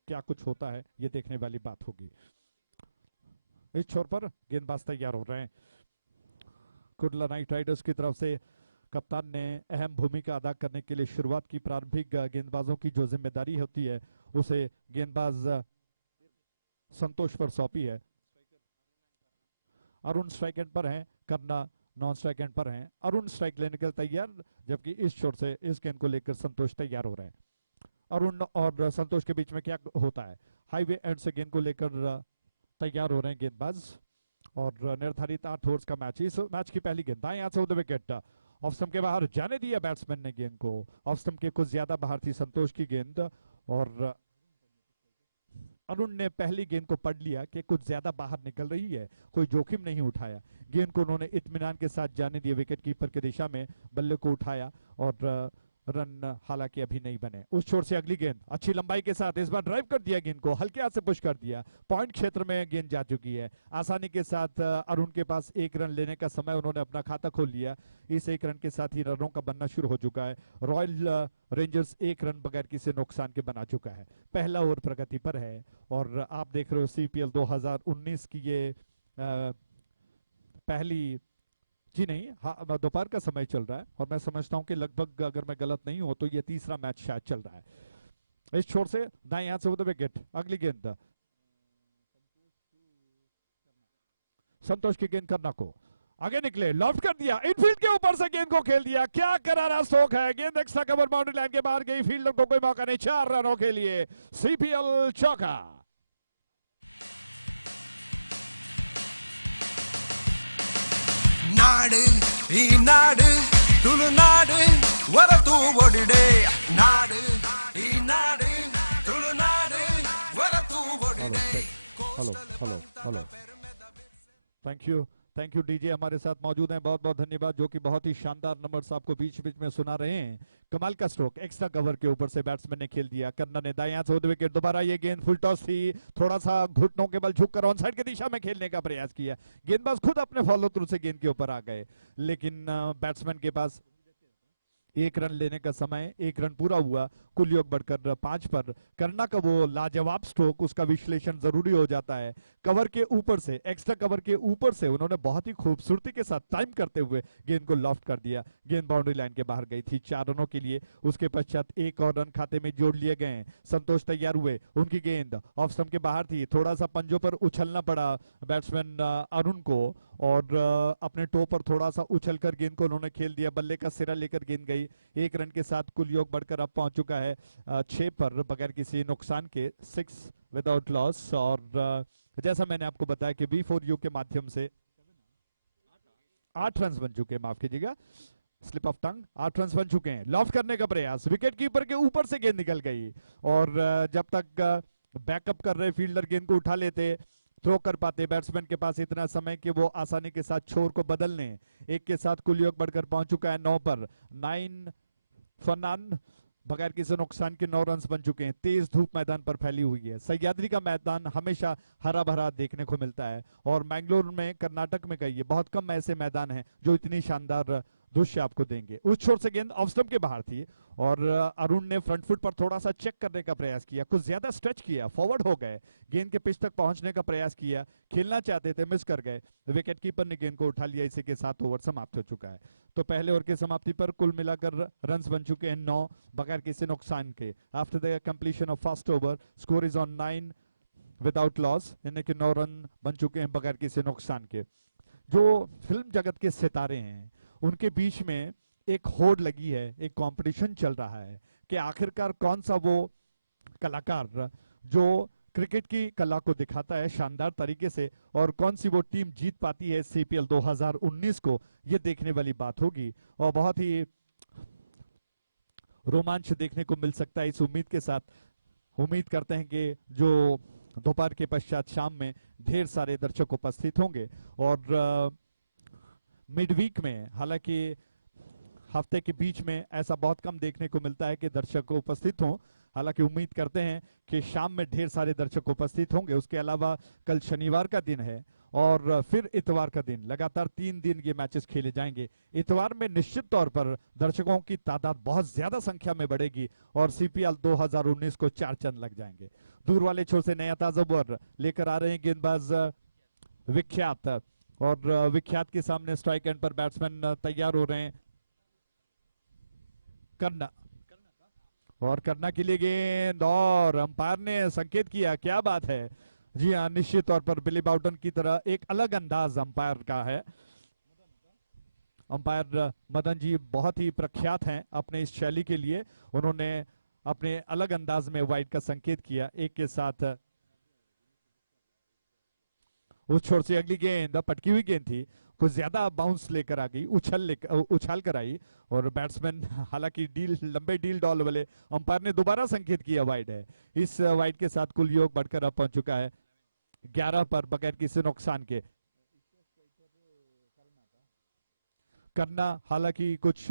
क्या कुछ होता है ये देखने वाली बात होगी। इस छोर पर गेंदबाज तैयार हो रहे हैं। कुडला नाइट राइडर्स की तरफ से कप्तान ने अहम भूमिका अदा करने के लिए शुरुआत की। प्रारंभिक गेंदबाजों की जो जिम्मेदारी होती है उसे गेंदबाज संतोष पर सौंपी है। अरुण स्ट्राइक एंड पर हैं, करना नॉन स्ट्राइक एंड पर हैं। अरुण स्ट्राइक लेने के लिए तैयार, जबकि इस छोर से इस गेंद को लेकर संतोष तैयार हो रहे हैं। अरुण और संतोष के बीच में क्या होता है, हाईवे एंड से गेंद को लेकर तैयार हो रहे हैं गेंदबाज और निर्धारित 8 ओवर्स का मैच। इस मैच की पहली गेंद दाएं हाथ से विकेट, ऑफ स्टंप के बाहर जाने दिया बैट्समैन ने गेंद को। ऑफ स्टंप के कुछ ज्यादा बाहर थी संतोष की गेंद और अरुण ने पहली गेंद को पढ़ लिया कि कुछ ज्यादा बाहर निकल रही है, कोई जोखिम नहीं उठाया। गेंद को उन्होंने इत्मीनान के साथ जाने दिए, विकेट कीपर की दिशा में बल्ले को उठाया और रन हालांकि अभी नहीं बने। उस छोर से अगली गेंद अच्छी लंबाई के साथ इस बार ड्राइव कर दिया, गेंद को हल्के हाथ से पुश कर दिया, पॉइंट क्षेत्र में गेंद जा चुकी है। आसानी के साथ अरुण के पास 1 रन लेने का समय, उन्होंने अपना खाता खोल लिया। इस 1 रन के साथ ही रनों का बनना शुरू हो चुका है। रॉयल रेंजर्स 1 रन बगैर किसी नुकसान के बना चुका है। पहला ओवर प्रगति पर है और आप देख रहे हो CPL 2019 की ये पहली जी नहीं, हाँ दोपहर का समय चल रहा है और मैं समझता हूं कि लगभग, अगर मैं गलत नहीं हूं तो ये तीसरा मैच शायद चल रहा है। इस छोर से दाएं हाथ से विद विकेट, अगली गेंद संतोष की गेंद करना को आगे निकले, लॉफ्ट कर दिया, इनफील्ड के ऊपर से गेंद को खेल दिया। क्या करारा स्ट्रोक है, गेंद एक्स्ट्रा कवर बाउंड्री लाइन के बाहर गई, फील्डर को कोई मौका नहीं, 4 रनों के लिए CPL चौका। Hello check, hello hello hello, thank you DJ हमारे साथ मौजूद हैं, बहुत बहुत धन्यवाद, जो कि बहुत ही शानदार नंबर्स आपको बीच बीच में सुना रहे हैं। कमाल का स्ट्रोक एक्स्ट्रा कवर के ऊपर से बैट्समैन ने खेल दिया। करना ने दाएं हाथ से होते विकेट, दोबारा ये गेंद फुल टॉस थी, थोड़ा सा घुटनों के बल झुककर ऑन साइड की दिशा में खेलने का प्रयास किया। गेंदबाज खुद अपने फॉलो थ्रू से गेंद के ऊपर आ गए, लेकिन बैट्समैन के पास 1 रन लेने का समय, 1 रन पूरा हुआ, कुल योग बढ़कर 5 पर। करना का वो लाजवाब स्ट्रोक, उसका विश्लेषण जरूरी हो जाता है। कवर के ऊपर से, एक्स्ट्रा कवर के ऊपर से उन्होंने बहुत ही खूबसूरती के साथ टाइम करते हुए गेंद को लॉफ्ट कर दिया। गेंद बाउंड्री लाइन के बाहर गई थी 4 रनों के लिए। उसके पश्चात 1 और रन खाते में जोड़ लिए गए। संतोष तैयार हुए, उनकी गेंद ऑफ स्टंप के बाहर थी, थोड़ा सा पंजों पर उछलना पड़ा बैट्समैन अरुण को और अपने टो पर थोड़ा सा उछलकर गेंद को उन्होंने खेल दिया। बल्ले का सिरा लेकर गेंद गई। 1 रन के साथ कुल योग बढ़कर अब पहुंच चुका है 6 पर बगैर किसी नुकसान के, 6 विदाउट लॉस। और जैसा मैंने आपको बताया कि B4U के माध्यम से 8 रन बन चुके हैं, माफ कीजिएगा, स्लिप ऑफ टंग, 8 रन बन चुके हैं। लॉफ्ट करने का प्रयास, विकेट कीपर के ऊपर से गेंद निकल गई और जब तक बैकअप कर रहे फील्डर गेंद को उठा लेते, थ्रो कर पाते, बैट्समैन के पास इतना समय कि वो आसानी के साथ छोर को बदल लें। 1 के साथ कुल योग बढ़कर पहुंच चुका है 9 पर, 9 फॉर नन, बगैर किसी नुकसान के 9 रन बन चुके हैं। तेज धूप मैदान पर फैली हुई है। सह्याद्री का मैदान हमेशा हरा भरा देखने को मिलता है और मैंगलोर में, कर्नाटक में कहिए, बहुत कम ऐसे मैदान हैं जो इतनी शानदार दृश्य आपको देंगे। उस छोर से गेंद ऑफ स्टंप के बाहर थी और अरुण ने फ्रंट फुट पर थोड़ा सा चेक करने का प्रयास किया, कुछ ज्यादा स्ट्रेच किया, फॉरवर्ड हो गए, गेंद के पिच तक पहुंचने का प्रयास किया, खेलना चाहते थे, मिस कर गए। विकेट कीपर ने गेंद को उठा लिया। इसी के साथ ओवर समाप्त हो चुका है। तो पहले ओवर की समाप्ति पर कुल मिलाकर रन्स बन चुके हैं 9 बगैर किसी नुकसान के। After the completion of first over score is on 9 without loss, यानी कि 9 रन बन चुके हैं बगैर किसी नुकसान के। जो फिल्म जगत के सितारे हैं उनके बीच में एक होड़ लगी है, एक कंपटीशन चल रहा है कि आखिरकार कौन सा वो कलाकार जो क्रिकेट की कला को दिखाता है शानदार तरीके से और कौन सी वो टीम जीत पाती है CPL 2019 को। ये देखने वाली बात होगी और बहुत ही रोमांच देखने को मिल सकता है। इस उम्मीद के साथ उम्मीद करते हैं कि जो दोपहर के पश्चात शाम में ढेर सारे दर्शक उपस्थित होंगे और मिड वीक में, हालांकि हफ्ते के बीच में ऐसा बहुत कम देखने को मिलता है कि दर्शक उपस्थित हों, हालांकि उम्मीद करते हैं कि शाम में ढेर सारे दर्शक उपस्थित होंगे। उसके अलावा कल शनिवार का दिन है और फिर इतवार का दिन, लगातार 3 दिन ये मैचेस खेले जाएंगे। इतवार में निश्चित तौर पर दर्शकों की तादाद बहुत ज्यादा संख्या में बढ़ेगी और CPL 2019 को 4 चंद लग जाएंगे। दूर वाले छोर से नया ताजा ओवर लेकर आ रहे हैं गेंदबाज विख्यात और विख्यात के सामने स्ट्राइक एंड पर बैट्समैन तैयार हो रहे हैं। करना और करना के लिए गेंद और अंपायर ने संकेत किया, क्या बात है। जी हाँ, निश्चित तौर पर बिली बाउटन की तरह एक अलग अंदाज अंपायर का है। अंपायर मदन जी बहुत ही प्रख्यात हैं अपने इस शैली के लिए। उन्होंने अपने अलग अंदाज में वाइड का संकेत किया। 1 के साथ उस छोर से अगली गेंद पटकी हुई गेंद थी, कुछ ज्यादा बाउंस लेकर आ गई, उछाल कर आई और बैट्समैन, हालांकि लंबे डील डॉल वाले अंपायर ने दोबारा संकेत किया वाइड है। इस वाइड के साथ कुल योग बढ़कर अब पहुंच चुका है 11 पर बगैर किसी नुकसान के। करना हालांकि कुछ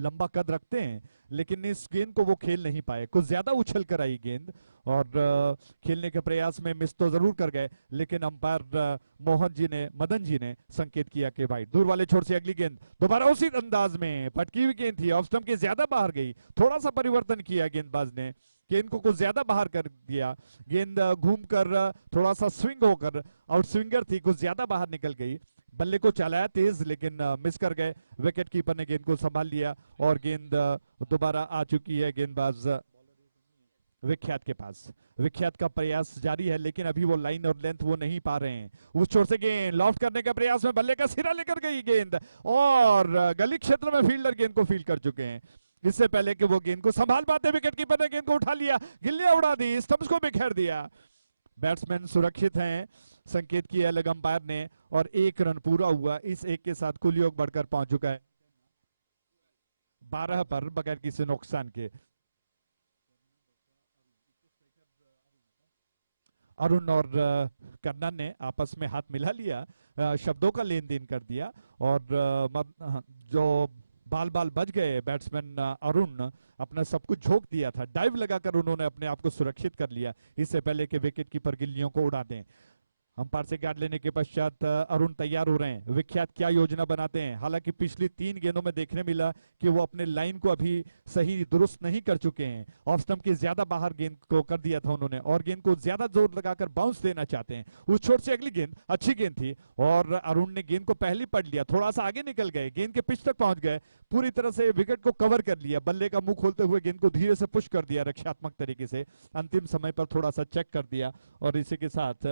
लंबा कद रखते हैं, लेकिन इस गेंद को वो खेल नहीं पाए, कुछ ज्यादा उछल कर आई गेंद और खेलने के प्रयास में मिस तो जरूर कर गए, लेकिन अंपायर मदन जी ने संकेत किया कि वाइड। दूर वाले छोर से अगली गेंद दोबारा उसी अंदाज में पटकी हुई गेंद थी, ऑफ स्टंप के ज्यादा बाहर गई, थोड़ा सा परिवर्तन किया गेंदबाज ने, गेंद को कुछ ज्यादा बाहर कर दिया, गेंद घूमकर थोड़ा सा स्विंग होकर आउट स्विंगर थी, कुछ ज्यादा बाहर निकल गई, बल्ले को चलाया तेज लेकिन मिस कर गए, विकेट कीपर ने गेंद को संभाल लिया और गेंद दोबारा आ चुकी है गेंदबाज विख्यात के पास। विख्यात का प्रयास जारी है लेकिन अभी वो लाइन और लेंथ वो नहीं पा रहे हैं। उस छोर से गेंद लॉफ्ट करने का प्रयास में बल्ले का सिरा लेकर गई गेंद और गली क्षेत्र में फील्डर गेंद को फील्ड कर चुके हैं। इससे पहले कि वो गेंद को संभाल पाते विकेट कीपर ने गेंद को उठा लिया, गिल्लियां उड़ा दी, स्टंप्स को बिखेर दिया। बैट्समैन सुरक्षित हैं, संकेत किया अलग अंपायर ने और 1 रन पूरा हुआ। इस 1 के साथ कुल योग बढ़कर पहुंच चुका है 12 पर बगैर किसी नुकसान के। अरुण और कन्नन ने आपस में हाथ मिला लिया, शब्दों का लेन देन कर दिया और जो बाल बच गए बैट्समैन अरुण अपना सब कुछ झोंक दिया था, डाइव लगाकर उन्होंने अपने आप को सुरक्षित कर लिया इससे पहले कि विकेट कीपर गिल्लियों को उड़ा दें। अंपायर से गार्ड लेने के पश्चात अरुण तैयार हो रहे हैं। विख्यात क्या योजना बनाते हैं, हालांकि पिछली 3 गेंदों में देखने मिला कि वो अपने लाइन को अभी सही दुरुस्त नहीं कर चुके हैं, ऑफ स्टंप के ज्यादा बाहर गेंद को कर दिया था उन्होंने और गेंद को ज्यादा जोर लगाकर बाउंस देना चाहते हैं। उस छोर से अगली गेंद अच्छी गेंद थी और अरुण ने गेंद को पहले पढ़ लिया, थोड़ा सा आगे निकल गए, गेंद के पिच तक पहुंच गए, पूरी तरह से विकेट को कवर कर लिया, बल्ले का मुंह खोलते हुए गेंद को धीरे से पुश कर दिया रक्षात्मक तरीके से, अंतिम समय पर थोड़ा सा चेक कर दिया और इसी के साथ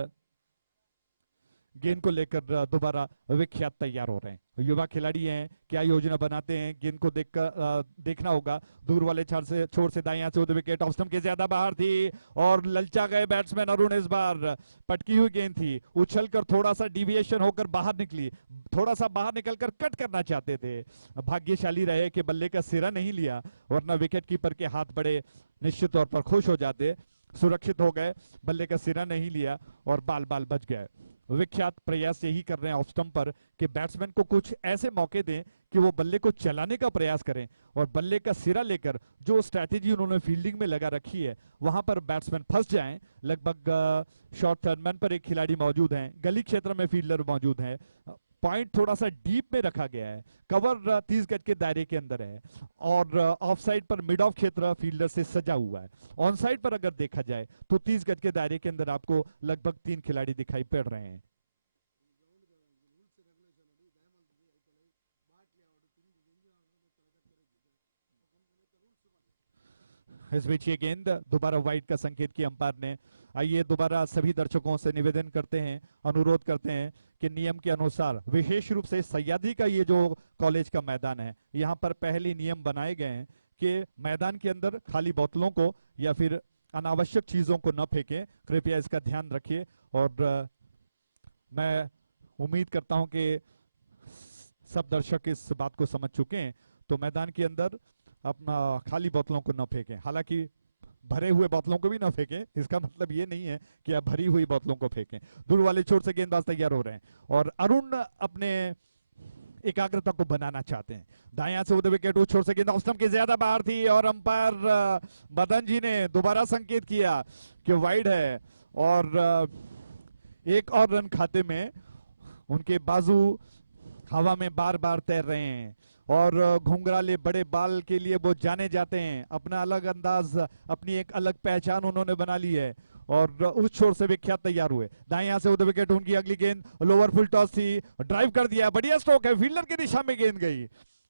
गेंद को लेकर दोबारा विख्यात तैयार हो रहे हैं। युवा खिलाड़ी हैं, क्या योजना बनाते हैं गेंद को देखना होगा। दूर वाले छोर से दाएं से विकेट ऑफ स्टंप के ज्यादा बाहर थी और ललचा गए बैट्समैन अरुण। इस बार पटकी हुई गेंद थी, उछलकर थोड़ा सा डिविएशन होकर बाहर निकली, थोड़ा सा बाहर निकलकर कट करना चाहते थे। भाग्यशाली रहे कि बल्ले का सिरा नहीं लिया, वरना विकेट कीपर के हाथ बड़े निश्चित तौर पर खुश हो जाते। सुरक्षित हो गए, बल्ले का सिरा नहीं लिया और बाल बच गए। विख्यात प्रयास यही कर रहे हैं ऑफ स्टंप पर कि बैट्समैन को कुछ ऐसे मौके दें कि वो बल्ले को चलाने का प्रयास करें और बल्ले का सिरा लेकर जो स्ट्रैटेजी उन्होंने फील्डिंग में लगा रखी है वहां पर बैट्समैन फंस जाएं। लगभग शॉर्ट थर्ड मैन पर एक खिलाड़ी मौजूद हैं, गली क्षेत्र में फील्डर मौजूद हैं, पॉइंट थोड़ा सा डीप में रखा गया है, कवर 30 गज के दायरे के अंदर है और ऑफ साइड पर मिड ऑफ क्षेत्र फील्डर से सजा हुआ है। ऑन साइड पर अगर देखा जाए तो 30 गज के दायरे के अंदर आपको लगभग 3 खिलाड़ी दिखाई पड़ रहे हैं। इस बीच ये गेंद दोबारा वाइड का संकेत किया अंपायर ने। आइए दोबारा सभी दर्शकों से निवेदन करते हैं, अनुरोध करते हैं कि नियम के अनुसार विशेष रूप से सैयादी का ये जो कॉलेज का मैदान है, यहाँ पर पहले नियम बनाए गए हैं कि मैदान के अंदर खाली बोतलों को या फिर अनावश्यक चीजों को न फेंकें। कृपया इसका ध्यान रखिए और मैं उम्मीद करता हूं कि सब दर्शक इस बात को समझ चुके हैं। तो मैदान के अंदर अपना खाली बोतलों को न फेंकें, हालांकि भरे हुए बोतलों को भी न फेंकें, इसका मतलब ये नहीं है कि आप भरी हुई बोतलों को फेंकें। दूर वाले छोर से गेंदबाज तैयार हो रहे हैं और अरुण अपने एकाग्रता को बनाना चाहते हैं। दाएं से उधर विकेट, उस छोर से गेंद ऑफ स्टंप के ज्यादा बाहर थी और अंपायर मदन जी ने दोबारा संकेत किया कि वाइड है और 1 और रन खाते में। उनके बाजू हवा में बार तैर रहे हैं और घुंघराले बड़े बाल के लिए वो जाने जाते हैं। अपना अलग अंदाज, अपनी एक अलग पहचान उन्होंने बना ली है और उस छोर से विख्यात तैयार हुए। दाएं से उधर विकेट, उनकी अगली गेंद लोअर फुल टॉस थी, ड्राइव कर दिया, बढ़िया स्ट्रोक है, फील्डर की दिशा में गेंद गई,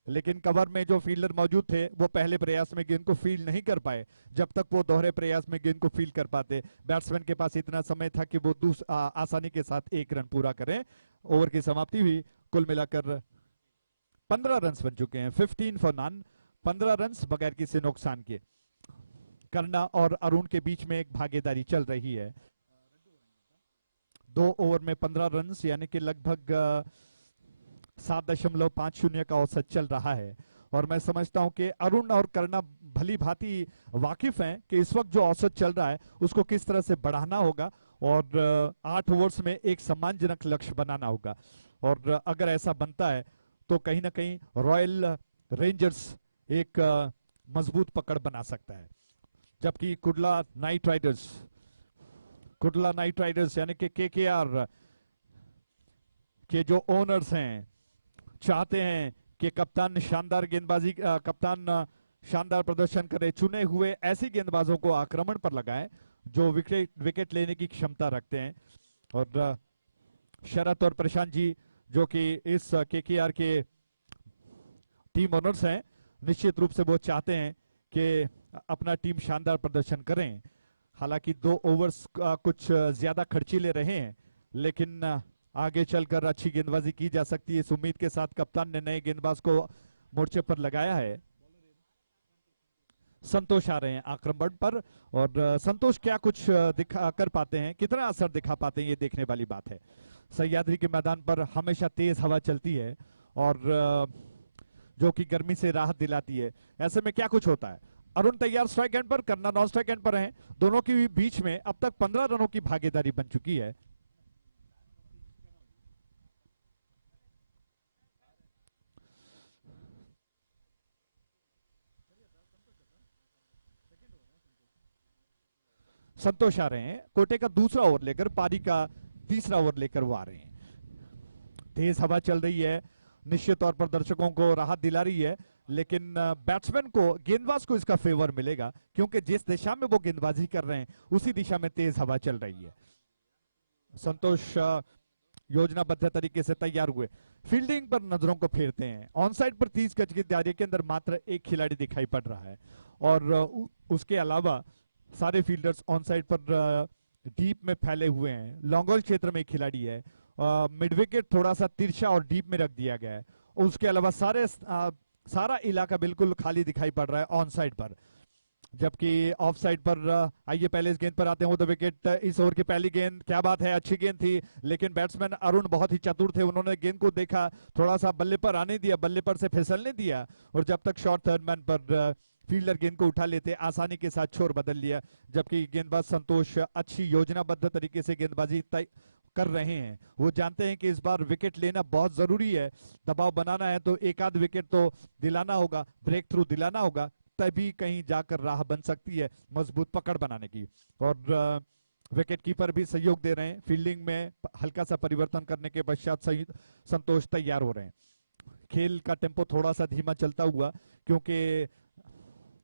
लेकिन कवर में जो फील्डर मौजूद थे वो पहले प्रयास में गेंद को फील्ड नहीं कर पाए। जब तक वो दोहरे प्रयास में गेंद को फील्ड कर पाते, बैट्समैन के पास इतना समय था कि वो आसानी के साथ 1 रन पूरा करें। ओवर की समाप्ति हुई, कुल मिलाकर 15 रन बन चुके हैं, 15 फॉर नन, 15 रन बगैर किसी नुकसान के। करना और अरुण के बीच में एक भागीदारी चल रही है। 2 ओवर में 15 रन यानी कि लगभग 7.50 का औसत चल रहा है और मैं समझता हूं कि अरुण और करना भली भांति वाकिफ हैं कि इस वक्त जो औसत चल रहा है उसको किस तरह से बढ़ाना होगा और 8 ओवर्स में एक सम्मानजनक लक्ष्य बनाना होगा और अगर ऐसा बनता है तो कहीं ना कहीं रॉयल रेंजर्स एक मजबूत पकड़ बना सकता है। जबकि कुडला नाइट राइडर्स यानी कि केकेआर के जो ओनर्स हैं चाहते हैं कि कप्तान शानदार गेंदबाजी कप्तान शानदार प्रदर्शन करे, चुने हुए ऐसी गेंदबाजों को आक्रमण पर लगाएं जो विकेट लेने की क्षमता रखते हैं। और शरत और प्रशांत जी जो कि इस केकेआर के टीम ओनर्स हैं, निश्चित रूप से वो चाहते हैं कि अपना टीम शानदार प्रदर्शन करें। हालांकि 2 ओवर्स कुछ ज्यादा खर्चीले रहे हैं, लेकिन आगे चलकर अच्छी गेंदबाजी की जा सकती है। इस उम्मीद के साथ कप्तान ने नए गेंदबाज को मोर्चे पर लगाया है। संतोष आ रहे हैं आक्रमण पर, और संतोष क्या कुछ दिखा कर पाते हैं, कितना असर दिखा पाते हैं, ये देखने वाली बात है। सह्याद्री के मैदान पर हमेशा तेज हवा चलती है और जो कि गर्मी से राहत दिलाती है। ऐसे में क्या कुछ होता है, अरुण तैयार स्ट्राइक एंड पर, करना नॉन स्ट्राइक एंड पर हैं। दोनों के बीच में अब तक 15 रनों की भागीदारी बन चुकी है। संतोष आ रहे हैं कोटे का दूसरा ओवर लेकर, पारी का तीसरा ओवर लेकर वो आ रहे हैं। तेज हवा चल रही है, निश्चित तौर पर दर्शकों को राहत दिला रही है, लेकिन बैट्समैन को, गेंदबाज को इसका फेवर मिलेगा, क्योंकि जिस दिशा में वो गेंदबाजी कर रहे हैं उसी दिशा में तेज हवा चल रही है। संतोष योजनाबद्ध तरीके से तैयार हुए, फील्डिंग पर नजरों को फेरते हैं। ऑन साइड पर 30 गज की दायरे के अंदर मात्र एक खिलाड़ी दिखाई पड़ रहा है, और उसके अलावा सारे फील्डर्स ऑन साइड पर डीप में फैले हुए हैं। लॉन्ग ऑन क्षेत्र में एक खिलाड़ी है, मिड विकेट थोड़ा सा तिरछा और डीप में रख दिया गया है। उसके अलावा सारा इलाका बिल्कुल खाली दिखाई पड़ रहा है ऑन साइड पर। जबकि ऑफ साइड पर आइए पहले इस गेंद पर आते हैं। वो द विकेट, इस ओवर की पहली गेंद, क्या बात है, अच्छी गेंद थी, लेकिन बैट्समैन अरुण बहुत ही चतुर थे। उन्होंने गेंद को देखा, थोड़ा सा बल्ले पर आने दिया, बल्ले पर से फिसलने दिया, और जब तक शॉर्ट थर्ड मैन पर फील्डर गेंद को उठा लेते, आसानी के साथ छोर बदल लिया। जबकि गेंदबाज संतोष अच्छी योजनाबद्ध तरीके से गेंदबाजी कर रहे हैं। वो जानते हैं कि इस बार विकेट लेना बहुत जरूरी है, दबाव बनाना है तो एक आध विकेट तो दिलाना होगा, ब्रेक थ्रू दिलाना होगा, तभी कहीं जाकर राह बन सकती है मजबूत पकड़ बनाने की। और विकेट कीपर भी सहयोग दे रहे हैं, फील्डिंग में हल्का सा परिवर्तन करने के पश्चात संतोष तैयार हो रहे हैं। खेल का टेम्पो थोड़ा सा धीमा चलता हुआ, क्योंकि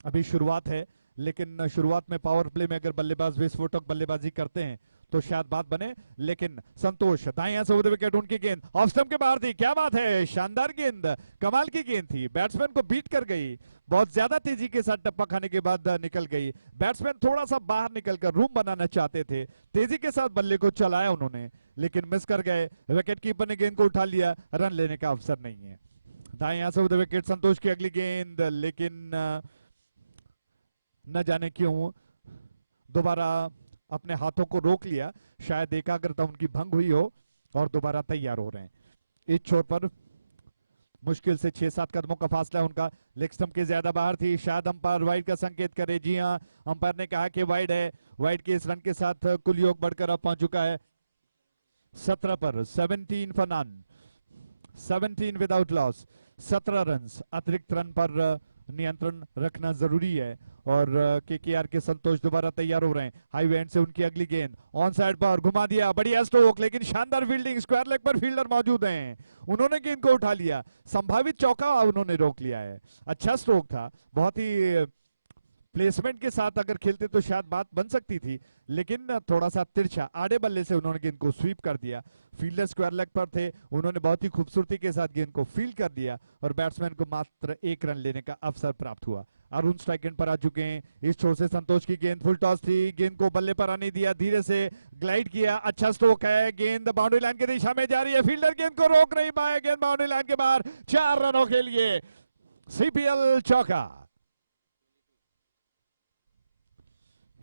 अभी शुरुआत है, लेकिन शुरुआत में पावर प्ले में अगर बल्लेबाज विस्फोटक बल्लेबाजी करते हैं तो शायद बात बने। लेकिन संतोष दाएं से ओवर द विकेट, उनकी गेंद ऑफ स्टंप के बाहर थी, क्या बात है, शानदार गेंद, कमाल की गेंद थी, बैट्समैन को बीट कर गई, बहुत ज्यादा तेजी के साथ टप्पा खाने के बाद निकल गई। बैट्समैन थोड़ा सा बाहर निकलकर रूम बनाना चाहते थे, तेजी के साथ बल्ले को चलाया उन्होंने, लेकिन मिस कर गए। विकेट कीपर ने गेंद को उठा लिया, रन लेने का अवसर नहीं है। दाएं से ओवर द विकेट, संतोष की अगली गेंद, लेकिन न जाने क्यों दोबारा अपने हाथों को रोक लिया, शायद एकाग्रता उनकी भंग हुई हो, और दोबारा तैयार हो रहे हैं। इस छोर पर मुश्किल से 6-7 कदमों का फासला है उनका, लेग स्टंप के ज्यादा बाहर थी, शायद अंपायर वाइड का संकेत करे। जी हां, अंपायर ने कहा कि वाइड है। वाइड के इस रन के साथ कुल योग बढ़कर अब पहुंच चुका है 17 पर। 17 for none, 17 without loss, 17 run. अतिरिक्त रन पर नियंत्रण रखना जरूरी है, और केकेआर के संतोष दोबारा तैयार हो रहे हैं। हाई एंड से उनकी अगली गेंद ऑन साइड पर घुमा दिया, बढ़िया स्ट्रोक, लेकिन शानदार फील्डिंग, स्क्वायर लेग पर फील्डर मौजूद हैं, उन्होंने गेंद को उठा लिया, संभावित चौका उन्होंने रोक लिया है। अच्छा स्ट्रोक था, बहुत ही प्लेसमेंट के साथ अगर खेलते तो शायद बात बन सकती थी, लेकिन थोड़ा सा तिरछा आड़े बल्ले से उन्होंने गेंद को स्वीप कर दिया। फील्डर स्क्वायर लेग पर थे, उन्होंने बहुत ही खूबसूरती के साथ गेंद को फील्ड कर दिया, और बैट्समैन को मात्र 1 रन लेने का अवसर प्राप्त हुआ। अरुण स्ट्राइक एंड पर आ चुके हैं। इस छोर से संतोष की गेंद, फुल टॉस थी, गेंद को बल्ले पर आने दिया, धीरे से ग्लाइड किया, अच्छा स्ट्रोक है, गेंद बाउंड्री लाइन की दिशा में जा रही है, फील्डर गेंद को रोक नहीं पाए, गेंद बाउंड्री लाइन के बाहर। 4 रनों के लिए सीपीएल चौका,